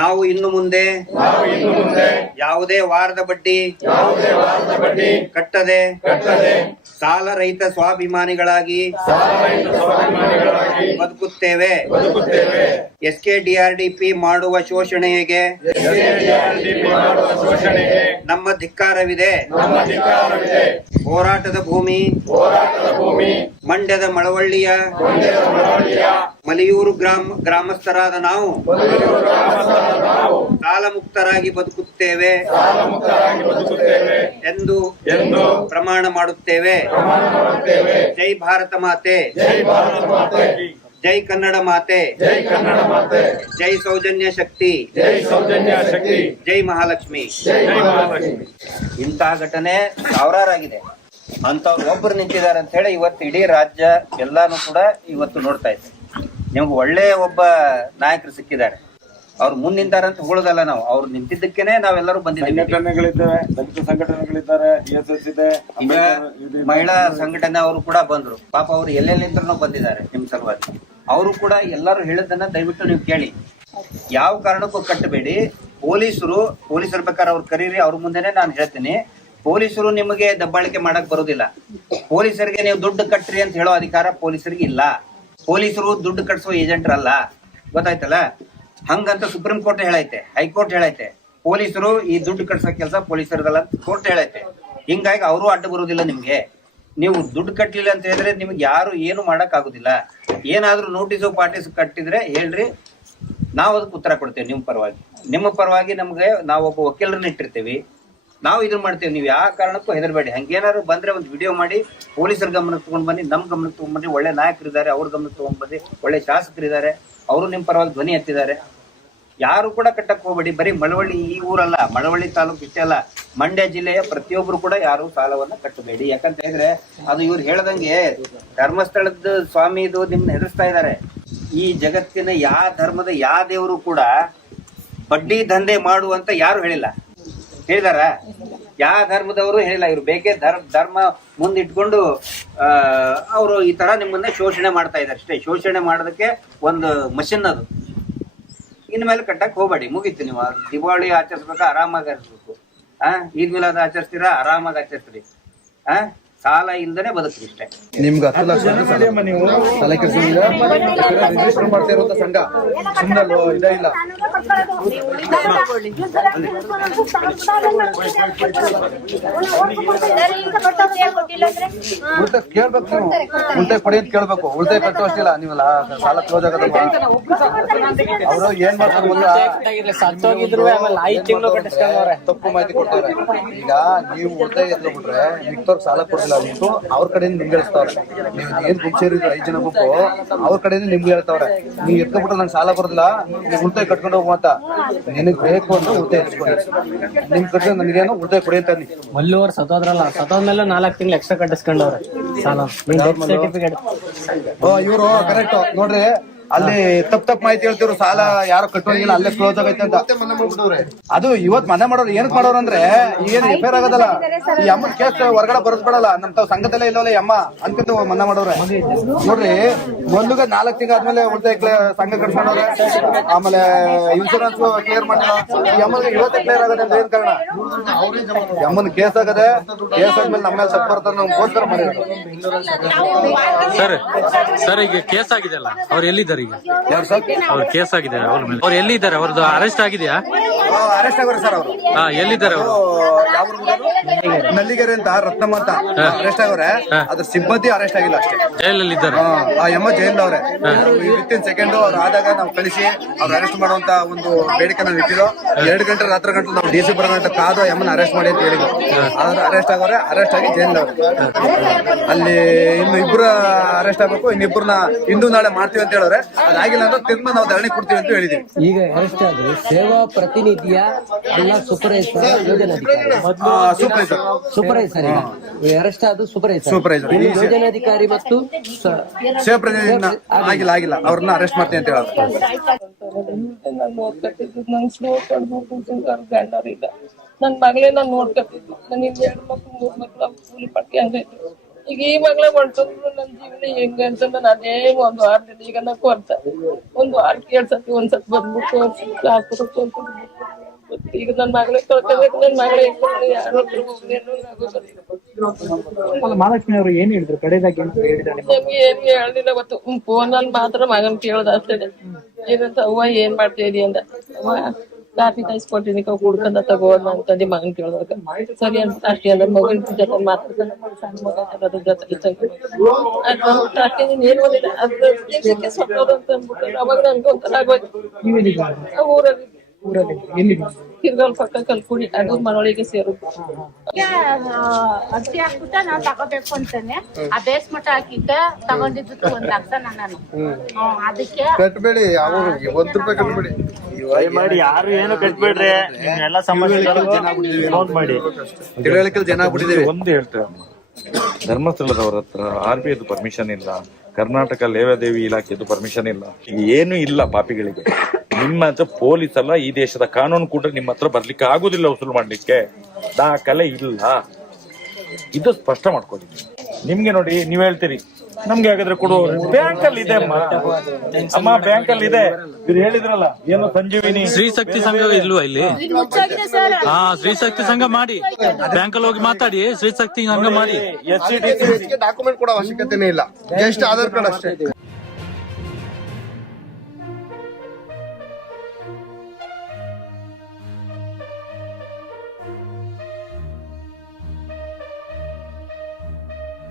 ನಾವು ಇನ್ನು ಮುಂದೆ ಯಾವುದೇ ವಾರದ ಬಡ್ಡಿ ಕಟ್ಟದೆ ಸಾಲ ರಹಿತ ಸ್ವಾಭಿಮಾನಿಗಳಾಗಿ ಬದುಕುತ್ತೇವೆ. SKDRDP ಮಾಡುವ ಶೋಷಣೆಗೆ ನಮ್ಮ ಧಿಕ್ಕಾರವಿದೆ. ಹೋರಾಟದ ಭೂಮಿ ಮಂಡ್ಯದ ಮಳವಳ್ಳಿಯ ಮಲಿಯೂರು ಗ್ರಾಮಸ್ಥರಾದ ನಾವು ಸಾಲ ಮುಕ್ತರಾಗಿ ಬದುಕುತ್ತೇವೆ ಎಂದು ಪ್ರಮಾಣ ಮಾಡುತ್ತೇವೆ. ಜೈ ಭಾರತ ಮಾತೆ, ಜೈ ಕನ್ನಡ ಮಾತೆ, ಜೈ ಸೌಜನ್ಯ ಶಕ್ತಿ, ಜೈ ಮಹಾಲಕ್ಷ್ಮಿ. ಇಂತಹ ಘಟನೆ ಸಾವಿರಾರಾಗಿದೆ. ಅಂತವ್ರು ಒಬ್ರು ನಿಂತಿದ್ದಾರೆ ಅಂತ ಹೇಳಿ ಇವತ್ತು ಇಡೀ ರಾಜ್ಯ ಎಲ್ಲಾನು ಕೂಡ ಇವತ್ತು ನೋಡ್ತಾ ಇದೆ. ನಿಮ್ಗೆ ಒಳ್ಳೆ ಒಬ್ಬ ನಾಯಕರು ಸಿಕ್ಕಿದ್ದಾರೆ, ಅವ್ರು ಮುಂದ್ ನಿಂತಾರೆ ಅಂತ ಹೊಗಳೋದಲ್ಲ ನಾವು, ಅವ್ರು ನಿಂತಿದ್ದಕ್ಕೇನೆ ನಾವೆಲ್ಲರೂ ಬಂದಿದ್ದೀವಿ. ಸಂಘಟನೆಗಳಿದ್ದಾವೆ, ದಲಿತ ಸಂಘಟನೆಗಳಿದ್ದಾರೆ, ESS ಇದೆ, ಈಗ ಮಹಿಳಾ ಸಂಘಟನೆ ಅವರು ಕೂಡ ಬಂದ್ರು. ಪಾಪ ಅವ್ರು ಎಲ್ಲೆಲ್ಲಿಂದ್ರೂ ಬಂದಿದ್ದಾರೆ ನಿಮ್ ಸಲುವಾಗಿ. ಅವರು ಕೂಡ ಎಲ್ಲರೂ ಹೇಳಿದ್ದನ್ನ ದಯವಿಟ್ಟು ನೀವು ಕೇಳಿ. ಯಾವ ಕಾರಣಕ್ಕೂ ಕಟ್ಟಬೇಡಿ. ಪೊಲೀಸರು ಬೇಕಾದ್ರೆ ಅವ್ರು ಕರೀರಿ, ಅವ್ರ ಮುಂದೆನೆ ನಾನು ಹೇಳ್ತೀನಿ. ಪೊಲೀಸರು ನಿಮಗೆ ದಬ್ಬಾಳಿಕೆ ಮಾಡಕ್ ಬರುದಿಲ್ಲ. ಪೊಲೀಸರಿಗೆ ನೀವು ದುಡ್ಡು ಕಟ್ಟ್ರಿ ಅಂತ ಹೇಳೋ ಅಧಿಕಾರ ಪೊಲೀಸರಿಗೆ ಇಲ್ಲ. ಪೊಲೀಸರು ದುಡ್ಡು ಕಟ್ಸುವ ಏಜೆಂಟ್ರಲ್ಲ, ಗೊತ್ತಾಯ್ತಲ್ಲ. ಹಂಗಂತ ಸುಪ್ರೀಂ ಕೋರ್ಟ್ ಹೇಳೈತೆ, ಹೈಕೋರ್ಟ್ ಹೇಳೈತೆ. ಪೊಲೀಸರು ಈ ದುಡ್ಡು ಕಟ್ಸೋ ಕೆಲಸ ಪೊಲೀಸರದಲ್ಲ ಅಂತ ಕೋರ್ಟ್ ಹೇಳೈತೆ. ಹಿಂಗಾಗಿ ಅವರು ಅಡ್ಡ ಬರುದಿಲ್ಲ ನಿಮ್ಗೆ. ನೀವು ದುಡ್ಡು ಕಟ್ಟಲಿಲ್ಲ ಅಂತ ಹೇಳಿದ್ರೆ ನಿಮ್ಗೆ ಯಾರು ಏನು ಮಾಡಕ್ ಆಗುದಿಲ್ಲ. ಏನಾದ್ರೂ ನೋಟಿಸು ಪಾಟಿಸು ಕಟ್ಟಿದ್ರೆ ಹೇಳ್ರಿ, ನಾವು ಅದಕ್ಕೆ ಉತ್ತರ ಕೊಡ್ತೇವೆ ನಿಮ್ಮ ಪರವಾಗಿ ನಮ್ಗೆ ನಾವು ಒಬ್ಬ ವಕೀಲರನ್ನ ಇಟ್ಟಿರ್ತೀವಿ, ನಾವು ಇದನ್ನ ಮಾಡ್ತೇವೆ. ನೀವು ಯಾವ ಕಾರಣಕ್ಕೂ ಹೆದರ್ಬೇಡಿ. ಹಂಗೇನಾದ್ರು ಬಂದ್ರೆ ಒಂದು ವಿಡಿಯೋ ಮಾಡಿ ಪೊಲೀಸರ ಗಮನಕ್ಕೆ ತಗೊಂಡ್ ಬನ್ನಿ, ನಮ್ ಗಮನಕ್ಕೆ ತಗೊಂಡ್ ಬನ್ನಿ. ಒಳ್ಳೆ ನಾಯಕರಿದ್ದಾರೆ, ಅವ್ರ ಗಮನಕ್ಕೆ ತಗೊಂಡ್ ಬನ್ನಿ. ಒಳ್ಳೆ ಶಾಸಕರಿದ್ದಾರೆ, ಅವರು ನಿಮ್ ಪರವಾಗಿ ಧ್ವನಿ ಎತ್ತಿದ್ದಾರೆ. ಯಾರು ಕೂಡ ಕಟ್ಟಕ್ ಹೋಗ್ಬೇಡಿ. ಬರೀ ಮಳವಳ್ಳಿ ಈ ಊರಲ್ಲ, ಮಳವಳ್ಳಿ ತಾಲೂಕು ಇಷ್ಟೇ ಅಲ್ಲ, ಮಂಡ್ಯ ಜಿಲ್ಲೆಯ ಪ್ರತಿಯೊಬ್ರು ಕೂಡ ಯಾರು ಸಾಲವನ್ನ ಕಟ್ಟಬೇಡಿ. ಯಾಕಂತ ಹೇಳಿದ್ರೆ ಅದು ಇವ್ರು ಹೇಳ್ದಂಗೆ ಧರ್ಮಸ್ಥಳದ ಸ್ವಾಮಿ ಇದು ನಿಮ್ನ ಹೆದರ್ಸ್ತಾ ಇದ್ದಾರೆ. ಈ ಜಗತ್ತಿನ ಯಾವ ಧರ್ಮದ ಯಾವ ದೇವರು ಕೂಡ ಬಡ್ಡಿ ದಂಧೆ ಮಾಡುವಂತ ಯಾರು ಹೇಳಿಲ್ಲ. ಹೇಳಿದಾರ? ಯಾವ ಧರ್ಮದವರು ಹೇಳಿಲ್ಲ. ಇವ್ರು ಬೇಕೇ ಧರ್ಮ ಮುಂದಿಟ್ಕೊಂಡು ಅವರು ಈ ತರ ನಿಮ್ಮನ್ನ ಶೋಷಣೆ ಮಾಡ್ತಾ ಇದ್ದಾರೆ ಅಷ್ಟೇ. ಶೋಷಣೆ ಮಾಡೋದಕ್ಕೆ ಒಂದು ಮಷಿನ್ ಅದು. ಇನ್ಮೇಲೆ ಕಟ್ಟಕ್ ಹೋಗ್ಬೇಡಿ, ಮುಗೀತು. ನೀವು ದೀಪಾವಳಿ ಆಚರಿಸ್ಬೇಕಾ ಆರಾಮಾಗಿ ಆಚರಿಸ್ಬೇಕು. ಈದ್ ಮಿಲಾದ್ ಆಚರಿಸ್ತೀರಾ, ಆರಾಮಾಗಿ ಆಚರಿಸ್ರಿ. ಸಾಲ ಇಲ್ದನೆ ಬದುಕ್ರಿ ಇಷ್ಟೇ. ನಿಮ್ಗೆ 10 ಲಕ್ಷ ತಲೆ ಕೆಲಸ ರಿಜಿಸ್ಟರ್ ಮಾಡ್ತಾ ಇರುವಂತ ಸಂಘ ಸುಮ್ಮನೆ ಇದೇ ಇಲ್ಲ. ಕೇಳ್ಬೇಕು, ನೀವು ಉಳಿತಾಯ ಕೊಡಿ ಅಂತ ಕೇಳ್ಬೇಕು. ಉಳಿತಾಯ ಕಟ್ಟೋ ಅಷ್ಟಿಲ್ಲ, ನೀವಲ್ಲ ಸಾಲ ಕ್ಲೋಸ್ ಆಗೋದು. ಅವರು ಏನ್ ಮಾಡ್ತಾರೆ ತಪ್ಪು ಮಾಹಿತಿ ಕೊಡ್ತಾರೆ. ಈಗ ನೀವು ಉಳಿತಾಯ ಎದ್ದು ಬಿಟ್ರೆ ಮಿಕ್ತವ್ರಿಗೆ ಸಾಲ ಕೊಡ್ತಿಲ್ಲ ಅಂದ್ಬಿಟ್ಟು ಅವ್ರ ಕಡೆಯಿಂದ ನಿಮ್ಗೆ ಹೇಳ್ತಾವ್ರೆ. ನೀವು ಏನ್ ಗುಂಪು ಸೇರಿದ್ರು 5 ಜನ ಗುಂಪು, ಅವ್ರ ಕಡೆಯಿಂದ ನಿಮ್ಗೆ ಹೇಳ್ತಾವ್ರೆ, ನೀವ್ ಎತ್ಕೊಬಿಟ್ರೆ ನಂಗೆ ಸಾಲ ಬರೋದಿಲ್ಲ, ನೀವು ಉಳಿತಾಯ ಕಟ್ಕೊಂಡು ಹೋಗುವ ಅಂತ. ನಿನಗ್ ಬೇಕು ಅಂತ ಉಳಿತಾಯ ಇಸ್ಕೊಳ್ಳಿ, ನಿಮ್ ಕಟ್ಟ ನನಗೇನು ಉಳಿತಾಯ ಕೊಡಿ ಅಂತ. ಮಲ್ಲೂರ್ ಸತ್ತೋದ್ರಲ್ಲ, ಸತ್ತೋದ್ಮೇಲೆ 4 ತಿಂಗಳು ಎಕ್ಸ್ಟ್ರಾ ಕಟ್ಟಿಸ್ಕೊಂಡವ್ರೆ ಸಾಲ. ಇವರು ಕರೆಕ್ಟ್ ನೋಡ್ರಿ, ಅಲ್ಲಿ ತಪ್ಪು ಮಾಹಿತಿ ಹೇಳ್ತಿದ್ರು, ಸಾಲ ಯಾರು ಕಟ್ಟೋಂಗಿಲ್ಲ, ಅಲ್ಲೇ ಕ್ಲೋಸ್ ಆಗೈತೆ ಅಂತ. ಅದು ಇವತ್ ಮನೆ ಮಾಡೋರು ಏನಕ್ ಮಾಡೋರು ಅಂದ್ರೆ ಏನ್ ಎಫ್ಐಆರ್ ಆಗೋದಲ್ಲ, ಈ ಅಮ್ಮನ ಕೇಸ್ ಹೊರಗಡೆ ಬರಸ್ಬಿಡಲ್ಲ, ನಮ್ ತಾವ್ ಸಂಘದಲ್ಲೇ ಇಲ್ಲವಲ್ಲ ಈ ಅಮ್ಮ ಅನ್ಕೊಂಡು ಮನ್ನಾ ಮಾಡೋರೆ. ನೋಡ್ರಿ, ಒಂದುಗ 4 ತಿಂಗಳ ಆದ್ಮೇಲೆ ಉಳಿತಾಯ ಸಂಘ ಕಟ್ಕೊಂಡವ್ರೆ, ಆಮೇಲೆ ಇನ್ಶೂರೆನ್ಸ್ ಕ್ಲಿಯರ್ ಮಾಡಿಲ್ಲ. ಈ ಅಮ್ಮನಿಗೆ ಇವತ್ತೇ ಕ್ಲಿಯರ್ ಆಗದೆ ಅಂತ ಏನ್ ಕಾರಣ? ಅಮ್ಮನ ಕೇಸ್ ಆಗದೆ, ಕೇಸ್ ಆದ್ಮೇಲೆ ನಮ್ಮ ಮೇಲೆ ತಪ್ಪು ಬರ್ತಾರೆ, ನಮ್ಗೋಸ್ಕರ ಮಾಡಿರೋದು. ಸರ್ ಈಗ ಕೇಸ್ ಆಗಿದೆಯಲ್ಲ, ಅವ್ರು ಎಲ್ಲಿದ್ದಾರೆ ಈಗ? ಅವ್ರ ಕೇಸ್ ಆಗಿದೆ ಅವ್ರ ಮೇಲೆ, ಅವ್ರು ಎಲ್ಲಿದ್ದಾರೆ? ಅವ್ರದ್ದು ಅರೆಸ್ಟ್ ಆಗಿದೆಯಾ? ಅರೆಸ್ಟ್ ಆಗೋರು ಸರ್ ಅವರು. ಎಲ್ಲಿದ್ದಾರೆ ಅವರು? ಯಾವ ನಲ್ಲಿಗೆರೆ ಅಂತ ರತ್ನಮ್ಮ ಅಂತ ಅರೆಸ್ಟ್ ಆಗೋರೆ, ಅದ್ರ ಸಿಬ್ಬಂದಿ ಅರೆಸ್ಟ್ ಆಗಿಲ್ಲ ಅಷ್ಟೇ, ಜೈಲಲ್ಲಿ ಇದ್ದಾರೆ. ಆ ಎಮ್ಮ ಜೈಲ್ದವ್ರೆ. ವಿತಿನ್ ಸೆಕೆಂಡ್ ಅವ್ರು ಆದಾಗ ನಾವು ಕಳಿಸಿ ಅವ್ರು ಅರೆಸ್ಟ್ ಮಾಡುವಂತ ಒಂದು ಬೇಡಿಕೆ ನಾವು ಇಟ್ಟಿದ್ದು. 2 ಗಂಟೆ ರಾತ್ರಿ ಗಂಟೆ ನಾವು DC ಬರೋಗಂಟ ಕಾದು ಎಮ್ಮನ ಅರೆಸ್ಟ್ ಮಾಡಿ ಅಂತ ಹೇಳಿದ್ವಿ. ಆದ್ರೆ ಅರೆಸ್ಟ್ ಆಗೋರೆ, ಅರೆಸ್ಟ್ ಆಗಿ ಜೈಲ್ದವ್ರೆ. ಅಲ್ಲಿ ಇನ್ನು 2 ಅರೆಸ್ಟ್ ಆಗ್ಬೇಕು, ಇನ್ನಿಬ್ಬರನ್ನ ಇಂದು ನಾಳೆ ಮಾಡ್ತೀವಿ ಅಂತ ಹೇಳೋರೆ. ಅದಾಗಿಲ್ಲ ಅಂದ್ರೆ ತಿರ್ಮ ನಾವು ಧರಣಿ ಕೊಡ್ತೀವಿ ಅಂತ ಹೇಳಿದೀವಿ. ಈಗ ಅರೆಸ್ಟ್ ಆದ್ರೆ ಸೇವಾ ಪ್ರತಿನಿಧಿಯ ಎಲ್ಲ ಸೂಪರ್ವೈಸರ್, ಯೋಜನಾಧಿಕಾರಿ, ಸೂಪರ್ವೈಸರ್ ಅರೆಸ್ಟ್ ಆದ ಸೂಪರ್ವೈಸರ್, ಯೋಜನಾಧಿಕಾರಿ ಮತ್ತು ಸೇವಾ ಪ್ರತಿನಿಧಿ ಆಗಿಲ್ಲ, ಅವ್ರನ್ನ ಅರೆಸ್ಟ್ ಮಾಡ್ತೀವಿ ಅಂತ ಹೇಳೋದು. ನನ್ ಮಗಳೇ ನಾನ್ ನೋಡ್ಕೊತಿದ್ವಿ. ನನ್ 2 ಮಕ್ಳು 3 ಮಕ್ಳು ಕೂಲಿ ಪಟ್ಟಿ ಅಂತ ಇದ್ರು. ಈಗ ಈ ಮಗಳೇ ಹೊಂಟಂದ್ರು ನನ್ ಜೀವನ ಹೆಂಗ ಅಂತ ನಾನು ಅದೇ 1 ವಾರದಿಂದ ಈಗ ನಾ ಕೊಡ್ತ 1 ವಾರಕ್ಕೆ 2 ಸತಿ ಒಂದ್ಸತಿ ಬಂದ್ಬಿಟ್ಟು ಈಗ ನನ್ ಮಗಳೇ ಕಳ್ಕೋಬೇಕು. ನನ್ ಮಗಳೇ ಯಾರು ಮಹಾಲಕ್ಷ್ಮಿ ಅವರು ಏನ್ ಹೇಳಿದ್ರು ಕಡೆದಾಗಿ? ನಮ್ಗೆ ಏನ್ ಹೇಳ್ದಿಲ್ಲ ಗೊತ್ತು. ಫೋನಲ್ಲಿ ಮಾತ್ರ ಮಗನ್ ಕೇಳ್ದ ಅಷ್ಟೇ. ಏನಂತ ಅವ್ವ ಏನ್ ಮಾಡ್ತಾ ಇದೀಯ ಅಂದ. ಅವ್ವ ಕಾಫಿ ಕಾಯಿಸ್ಕೊಟ್ಟಿನಿ ಕುಡ್ಕೊಂಡ ತಗೋಣ ಅಂತಂದು ಮಗನ್ ಕೇಳ್ದಾಗ ಸರಿ ಅಂತ ಅಷ್ಟೇ ಅಂದ್ರೆ ಮಗನ್ ಜೊತೆ ಮಾತಾಡ್ತಾನೆ. ಸಣ್ಣ ಮಗ ಅದ್ರ ಜೊತೆ ಅಷ್ಟೇ ಏನ್ ಬಂದಿದೆ ಅದ್ರ ಸತ್ತೋದು ಅಂತ ಅಂದ್ಬಿಟ್ಟು ಅವಾಗ ನನ್ಗೆ ಒಂಥರ ಆಗೋಯ್ತು. ಊರಲ್ಲಿ ಕಿರ್ಗಾಲ್ ಪಕ್ಕ ಕಲ್ಕುಡಿ, ಅದು ಮನೊಳಿಗೆ ಸೇರುದು. ಅರ್ಜಿ ಹಾಕ್ಬಿಟ್ಟ ನಾವ್ ತಗೋಬೇಕು ಅಂತಾನೆ ಆ ಬೇಸ್ ಮಟ್ಟ ಹಾಕಿದ್ದ ತಗೊಂಡಿದ್ದು 1 ಲಕ್ಷ ನಾನು ಅದಕ್ಕೆ ಕಟ್ಬೇಡಿ, ಅವ್ರಿಗೆ 1 ರೂಪಾಯಿ ಕಟ್ಬೇಡಿ ಮಾಡಿ. ಯಾರು ಏನು ಕಟ್ಬೇಡ್ರಿ, ಎಲ್ಲ ಸಮಸ್ಯೆ ಫೋನ್ ಮಾಡಿ ತಿಳುವಳಿಕೆ ಜನ ಆಗ್ಬಿಟ್ಟಿದ್ದೀವಿ. ಒಂದು ಹೇಳ್ತೇವೆ, ಧರ್ಮಸ್ಥಳದವ್ರ ಹತ್ರ RBI ಪರ್ಮಿಷನ್ ಇಲ್ಲ, ಕರ್ನಾಟಕ ಲೇವಾದೇವಿ ಇಲಾಖೆದು ಪರ್ಮಿಷನ್ ಇಲ್ಲ, ಏನು ಇಲ್ಲ ಪಾಪಿಗಳಿಗೆ. ನಿಮ್ಮ ಹತ್ರ ಪೊಲೀಸ್ ಅಲ್ಲ, ಈ ದೇಶದ ಕಾನೂನು ಕೂಡ ನಿಮ್ಮ ಹತ್ರ ಬರ್ಲಿಕ್ಕೆ ಆಗುದಿಲ್ಲ, ವಸೂಲು ಮಾಡ್ಲಿಕ್ಕೆ ದಾಖಲೆ ಇಲ್ಲ. ಇದು ಸ್ಪಷ್ಟ ಮಾಡ್ಕೊಂಡಿದ್ದೀನಿ ನಿಮ್ಗೆ. ನೋಡಿ, ನೀವ್ ಹೇಳ್ತೀರಿ ನಮ್ಗೆ ಹಾಗಾದ್ರೆ ಕೊಡು, ಬ್ಯಾಂಕ್ ಅಲ್ಲಿ ಇದೆ ಅಮ್ಮ, ಬ್ಯಾಂಕ್ ಅಲ್ಲಿ ಇದೆ. ಇವ್ರು ಹೇಳಿದ್ರಲ್ಲ ಏನು ಸಂಜೀವಿನಿ ಸ್ತ್ರೀ ಶಕ್ತಿ ಸಂಘ ಇಲ್ವಾ ಇಲ್ಲಿ? ಸ್ತ್ರೀ ಶಕ್ತಿ ಸಂಘ ಮಾಡಿ, ಬ್ಯಾಂಕ್ ಅಲ್ಲಿ ಹೋಗಿ ಮಾತಾಡಿ, ಸ್ತ್ರೀ ಶಕ್ತಿ ಸಂಘ ಮಾಡಿ. ಡಾಕ್ಯುಮೆಂಟ್ ಕೊಡೋ ಅವಶ್ಯಕತೆನೇ ಇಲ್ಲ, ಜಸ್ಟ್ ಆಧಾರ್ ಕಾರ್ಡ್ ಅಷ್ಟೇ.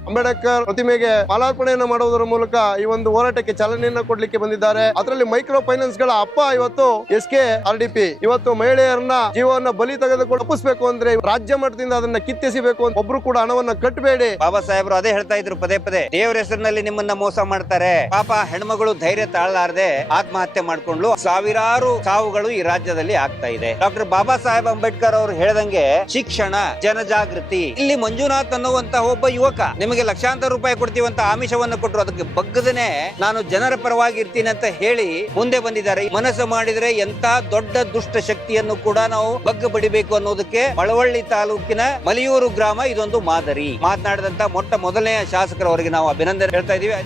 ಅಂಬೇಡ್ಕರ್ ಪ್ರತಿಮೆಗೆ ಮಾಲಾರ್ಪಣೆಯನ್ನು ಮಾಡುವುದರ ಮೂಲಕ ಈ ಒಂದು ಹೋರಾಟಕ್ಕೆ ಚಾಲನೆಯನ್ನು ಕೊಡ್ಲಿಕ್ಕೆ ಬಂದಿದ್ದಾರೆ. ಅದರಲ್ಲಿ ಮೈಕ್ರೋ ಫೈನಾನ್ಸ್ ಗಳ ಅಪ್ಪ ಇವತ್ತು SKRDP ಇವತ್ತು ಮಹಿಳೆಯರನ್ನ ಜೀವವನ್ನ ಬಲಿ ತೆಗೆದುಕೊಂಡು ತಪ್ಪಿಸಬೇಕು ಅಂದ್ರೆ ರಾಜ್ಯ ಮಟ್ಟದಿಂದ ಅದನ್ನ ಕಿತ್ತೆಸಿಬೇಕು ಅಂತ ಒಬ್ರು ಕೂಡ ಹಣವನ್ನ ಕಟ್ಟಬೇಡಿ. ಬಾಬಾ ಸಾಹೇಬ್ರು ಅದೇ ಹೇಳ್ತಾ ಇದ್ರು ಪದೇ ಪದೇ, ದೇವರ ಹೆಸರಿನಲ್ಲಿ ನಿಮ್ಮನ್ನ ಮೋಸ ಮಾಡ್ತಾರೆ. ಪಾಪ ಹೆಣ್ಮಗಳು ಧೈರ್ಯ ತಾಳಲಾರದೆ ಆತ್ಮಹತ್ಯೆ ಮಾಡ್ಕೊಂಡ್ಲು. ಸಾವಿರಾರು ಸಾವುಗಳು ಈ ರಾಜ್ಯದಲ್ಲಿ ಆಗ್ತಾ ಇದೆ. ಡಾಕ್ಟರ್ ಬಾಬಾ ಸಾಹೇಬ್ ಅಂಬೇಡ್ಕರ್ ಅವರು ಹೇಳ್ದಂಗೆ ಶಿಕ್ಷಣ, ಜನಜಾಗೃತಿ. ಇಲ್ಲಿ ಮಂಜುನಾಥ್ ಅನ್ನುವಂತ ಒಬ್ಬ ಯುವಕ ನಿಮಗೆ ಲಕ್ಷಾಂತರ ರೂಪಾಯಿ ಕೊಡ್ತೀವಂತ ಆಮಿಷವನ್ನು ಕೊಟ್ಟರು. ಅದಕ್ಕೆ ಬಗ್ಗದೇನೆ ನಾನು ಜನರ ಪರವಾಗಿ ಇರ್ತೀನಿ ಅಂತ ಹೇಳಿ ಮುಂದೆ ಬಂದಿದ್ದಾರೆ. ಮನಸ್ಸು ಮಾಡಿದ್ರೆ ಎಂತ ದೊಡ್ಡ ದುಷ್ಟ ಶಕ್ತಿಯನ್ನು ಕೂಡ ನಾವು ಬಗ್ಗ ಬಡಿಬೇಕು ಅನ್ನೋದಕ್ಕೆ ಮಳವಳ್ಳಿ ತಾಲೂಕಿನ ಮಲಿಯೂರು ಗ್ರಾಮ ಇದೊಂದು ಮಾದರಿ. ಮಾತನಾಡಿದಂತ ಮೊದಲನೆಯ ಶಾಸಕರವರಿಗೆ ನಾವು ಅಭಿನಂದನೆ ಹೇಳ್ತಾ ಇದೀವಿ.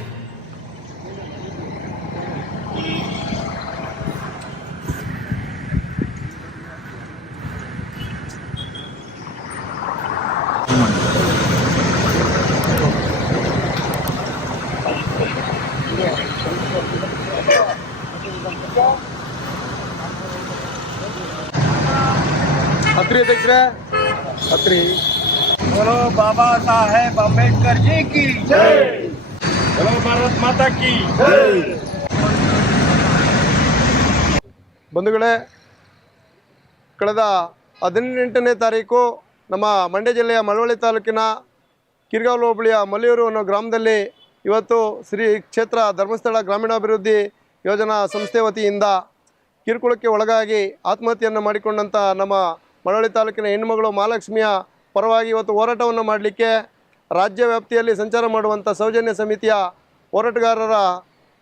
ಅತ್ರಿ ಅಧ್ಯಕ್ಷರೇ, ಅತ್ರಿ. बोलो बाबा साहेब अंबेडकर जी की जय, बोलो भारत माता की ಬಂಧುಗಳೇ, ಕಳೆದ 18ನೇ ತಾರೀಕು ನಮ್ಮ ಮಂಡ್ಯ ಜಿಲ್ಲೆಯ ಮಳವಳ್ಳಿ ತಾಲೂಕಿನ ಕಿರ್ಗಾವ್ ಹೋಬಳಿಯ ಮಲಿಯೂರು ಅನ್ನೋ ಗ್ರಾಮದಲ್ಲಿ ಇವತ್ತು ಶ್ರೀ ಕ್ಷೇತ್ರ ಧರ್ಮಸ್ಥಳ ಗ್ರಾಮೀಣಾಭಿವೃದ್ಧಿ ಯೋಜನಾ ಸಂಸ್ಥೆ ವತಿಯಿಂದ ಕಿರುಕುಳಕ್ಕೆ ಒಳಗಾಗಿ ಆತ್ಮಹತ್ಯೆಯನ್ನು ಮಾಡಿಕೊಂಡಂಥ ನಮ್ಮ ಮಳವಳ್ಳಿ ತಾಲೂಕಿನ ಹೆಣ್ಣುಮಗಳು ಮಹಾಲಕ್ಷ್ಮಿಯ ಪರವಾಗಿ ಇವತ್ತು ಹೋರಾಟವನ್ನು ಮಾಡಲಿಕ್ಕೆ ರಾಜ್ಯ ವ್ಯಾಪ್ತಿಯಲ್ಲಿ ಸಂಚಾರ ಮಾಡುವಂಥ ಸೌಜನ್ಯ ಸಮಿತಿಯ ಹೋರಾಟಗಾರರ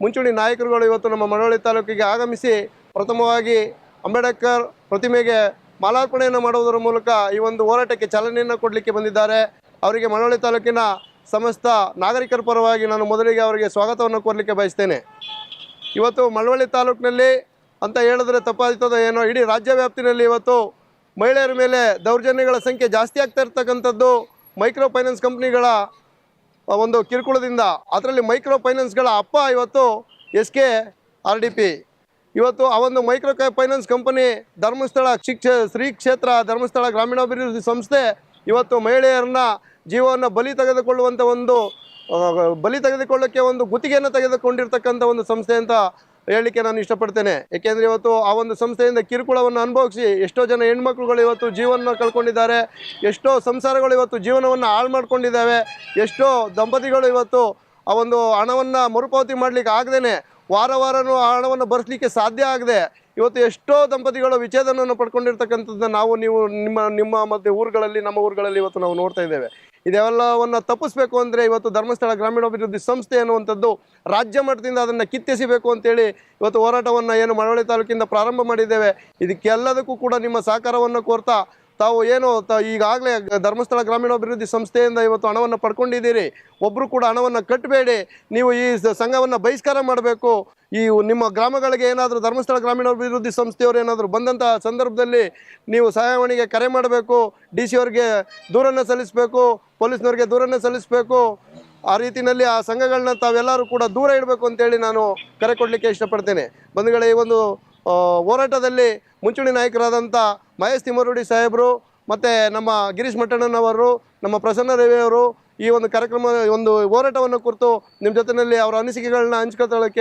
ಮುಂಚೂಣಿ ನಾಯಕರುಗಳು ಇವತ್ತು ನಮ್ಮ ಮಳವಳ್ಳಿ ತಾಲೂಕಿಗೆ ಆಗಮಿಸಿ ಪ್ರಥಮವಾಗಿ ಅಂಬೇಡ್ಕರ್ ಪ್ರತಿಮೆಗೆ ಮಾಲಾರ್ಪಣೆಯನ್ನು ಮಾಡುವುದರ ಮೂಲಕ ಈ ಒಂದು ಹೋರಾಟಕ್ಕೆ ಚಾಲನೆಯನ್ನು ಕೊಡಲಿಕ್ಕೆ ಬಂದಿದ್ದಾರೆ. ಅವರಿಗೆ ಮಳವಳ್ಳಿ ತಾಲೂಕಿನ ಸಮಸ್ತ ನಾಗರಿಕರ ಪರವಾಗಿ ನಾನು ಮೊದಲಿಗೆ ಅವರಿಗೆ ಸ್ವಾಗತವನ್ನು ಕೋರಲಿಕ್ಕೆ ಬಯಸ್ತೇನೆ. ಇವತ್ತು ಮಳವಳ್ಳಿ ತಾಲೂಕಿನಲ್ಲಿ ಅಂತ ಹೇಳಿದ್ರೆ ತಪ್ಪಾಗ್ತದೆ ಏನೋ, ಇಡೀ ರಾಜ್ಯ ವ್ಯಾಪ್ತಿನಲ್ಲಿ ಇವತ್ತು ಮಹಿಳೆಯರ ಮೇಲೆ ದೌರ್ಜನ್ಯಗಳ ಸಂಖ್ಯೆ ಜಾಸ್ತಿ ಆಗ್ತಾ ಇರ್ತಕ್ಕಂಥದ್ದು ಮೈಕ್ರೋ ಫೈನಾನ್ಸ್ ಕಂಪ್ನಿಗಳ ಒಂದು ಕಿರುಕುಳದಿಂದ. ಅದರಲ್ಲಿ ಮೈಕ್ರೋ ಫೈನಾನ್ಸ್ಗಳ ಅಪ್ಪ ಇವತ್ತು SKRDP. ಇವತ್ತು ಆ ಒಂದು micro finance company Dharmasthala Shri ಕ್ಷೇತ್ರ ಧರ್ಮಸ್ಥಳ ಗ್ರಾಮೀಣಾಭಿವೃದ್ಧಿ ಸಂಸ್ಥೆ ಇವತ್ತು ಮಹಿಳೆಯರನ್ನ ಜೀವವನ್ನು ಬಲಿ ತೆಗೆದುಕೊಳ್ಳೋಕ್ಕೆ ಒಂದು ಗುತ್ತಿಗೆಯನ್ನು ತೆಗೆದುಕೊಂಡಿರ್ತಕ್ಕಂಥ ಒಂದು ಸಂಸ್ಥೆ ಅಂತ ಹೇಳಲಿಕ್ಕೆ ನಾನು ಇಷ್ಟಪಡ್ತೇನೆ. ಏಕೆಂದರೆ ಇವತ್ತು ಆ ಒಂದು ಸಂಸ್ಥೆಯಿಂದ ಕಿರುಕುಳವನ್ನು ಅನುಭವಿಸಿ ಎಷ್ಟೋ ಜನ ಹೆಣ್ಮಕ್ಳುಗಳು ಇವತ್ತು ಜೀವನ ಕಳ್ಕೊಂಡಿದ್ದಾರೆ, ಎಷ್ಟೋ ಸಂಸಾರಗಳು ಇವತ್ತು ಜೀವನವನ್ನು ಹಾಳು ಮಾಡ್ಕೊಂಡಿದ್ದಾವೆ, ಎಷ್ಟೋ ದಂಪತಿಗಳು ಇವತ್ತು ಆ ಒಂದು ಹಣವನ್ನು ಮರುಪಾವತಿ ಮಾಡಲಿಕ್ಕೆ ಆಗದೇನೆ ವಾರನೂ ಆ ಹಣವನ್ನು ಭರಿಸಲಿಕ್ಕೆ ಸಾಧ್ಯ ಆಗದೆ ಇವತ್ತು ಎಷ್ಟೋ ದಂಪತಿಗಳು ವಿಚ್ಛೇದನವನ್ನು ಪಡ್ಕೊಂಡಿರ್ತಕ್ಕಂಥದ್ದನ್ನು ನಾವು ನೀವು ನಿಮ್ಮ ಮತ್ತು ಊರುಗಳಲ್ಲಿ ನಮ್ಮ ಊರುಗಳಲ್ಲಿ ಇವತ್ತು ನಾವು ನೋಡ್ತಾ ಇದ್ದೇವೆ. ಇದೆಲ್ಲವನ್ನು ತಪ್ಪಿಸ್ಬೇಕು ಅಂದರೆ ಇವತ್ತು ಧರ್ಮಸ್ಥಳ ಗ್ರಾಮೀಣಾಭಿವೃದ್ಧಿ ಸಂಸ್ಥೆ ಅನ್ನುವಂಥದ್ದು ರಾಜ್ಯ ಮಟ್ಟದಿಂದ ಅದನ್ನು ಕಿತ್ತೆಸಿಬೇಕು ಅಂತೇಳಿ ಇವತ್ತು ಹೋರಾಟವನ್ನು ಏನು ಮಳವಳ್ಳಿ ತಾಲೂಕಿಂದ ಪ್ರಾರಂಭ ಮಾಡಿದ್ದೇವೆ. ಇದಕ್ಕೆಲ್ಲದಕ್ಕೂ ಕೂಡ ನಿಮ್ಮ ಸಹಕಾರವನ್ನು ಕೋರ್ತಾ ತಾವು ಏನು ಈಗಾಗಲೇ ಧರ್ಮಸ್ಥಳ ಗ್ರಾಮೀಣಾಭಿವೃದ್ಧಿ ಸಂಸ್ಥೆಯಿಂದ ಇವತ್ತು ಹಣವನ್ನು ಪಡ್ಕೊಂಡಿದ್ದೀರಿ, ಒಬ್ಬರು ಕೂಡ ಹಣವನ್ನು ಕಟ್ಟಬೇಡಿ, ನೀವು ಈ ಸಂಘವನ್ನು ಬಹಿಷ್ಕಾರ ಮಾಡಬೇಕು. ಈ ನಿಮ್ಮ ಗ್ರಾಮಗಳಿಗೆ ಏನಾದರೂ ಧರ್ಮಸ್ಥಳ ಗ್ರಾಮೀಣಾಭಿವೃದ್ಧಿ ಸಂಸ್ಥೆಯವರು ಏನಾದರೂ ಬಂದಂಥ ಸಂದರ್ಭದಲ್ಲಿ ನೀವು ಸಹಾಯವಾಣಿಗೆ ಕರೆ ಮಾಡಬೇಕು, DC ಅವರಿಗೆ ದೂರನ್ನು ಸಲ್ಲಿಸಬೇಕು, ಪೊಲೀಸ್ನವ್ರಿಗೆ ದೂರನ್ನು ಸಲ್ಲಿಸಬೇಕು. ಆ ರೀತಿಯಲ್ಲಿ ಆ ಸಂಘಗಳನ್ನ ತಾವೆಲ್ಲರೂ ಕೂಡ ದೂರ ಇಡಬೇಕು ಅಂತೇಳಿ ನಾನು ಕರೆ ಕೊಡಲಿಕ್ಕೆ ಇಷ್ಟಪಡ್ತೇನೆ. ಬಂಧುಗಳೇ, ಈ ಒಂದು ಹೋರಾಟದಲ್ಲಿ ಮುಂಚೂಣಿ ನಾಯಕರಾದಂಥ ಮಹೇಶ್ ತಿಮ್ಮರುಡಿ ಸಾಹೇಬರು ಮತ್ತು ನಮ್ಮ ಗಿರೀಶ್ ಮಟ್ಟಣ್ಣನವರು, ನಮ್ಮ ಪ್ರಸನ್ನ ರವಿಯವರು ಈ ಒಂದು ಕಾರ್ಯಕ್ರಮ ಒಂದು ಹೋರಾಟವನ್ನು ಕುರಿತು ನಿಮ್ಮ ಜೊತೆಯಲ್ಲಿ ಅವರ ಅನಿಸಿಕೆಗಳನ್ನ ಹಂಚ್ಕೊಳ್ಕೊಳ್ಳೋಕ್ಕೆ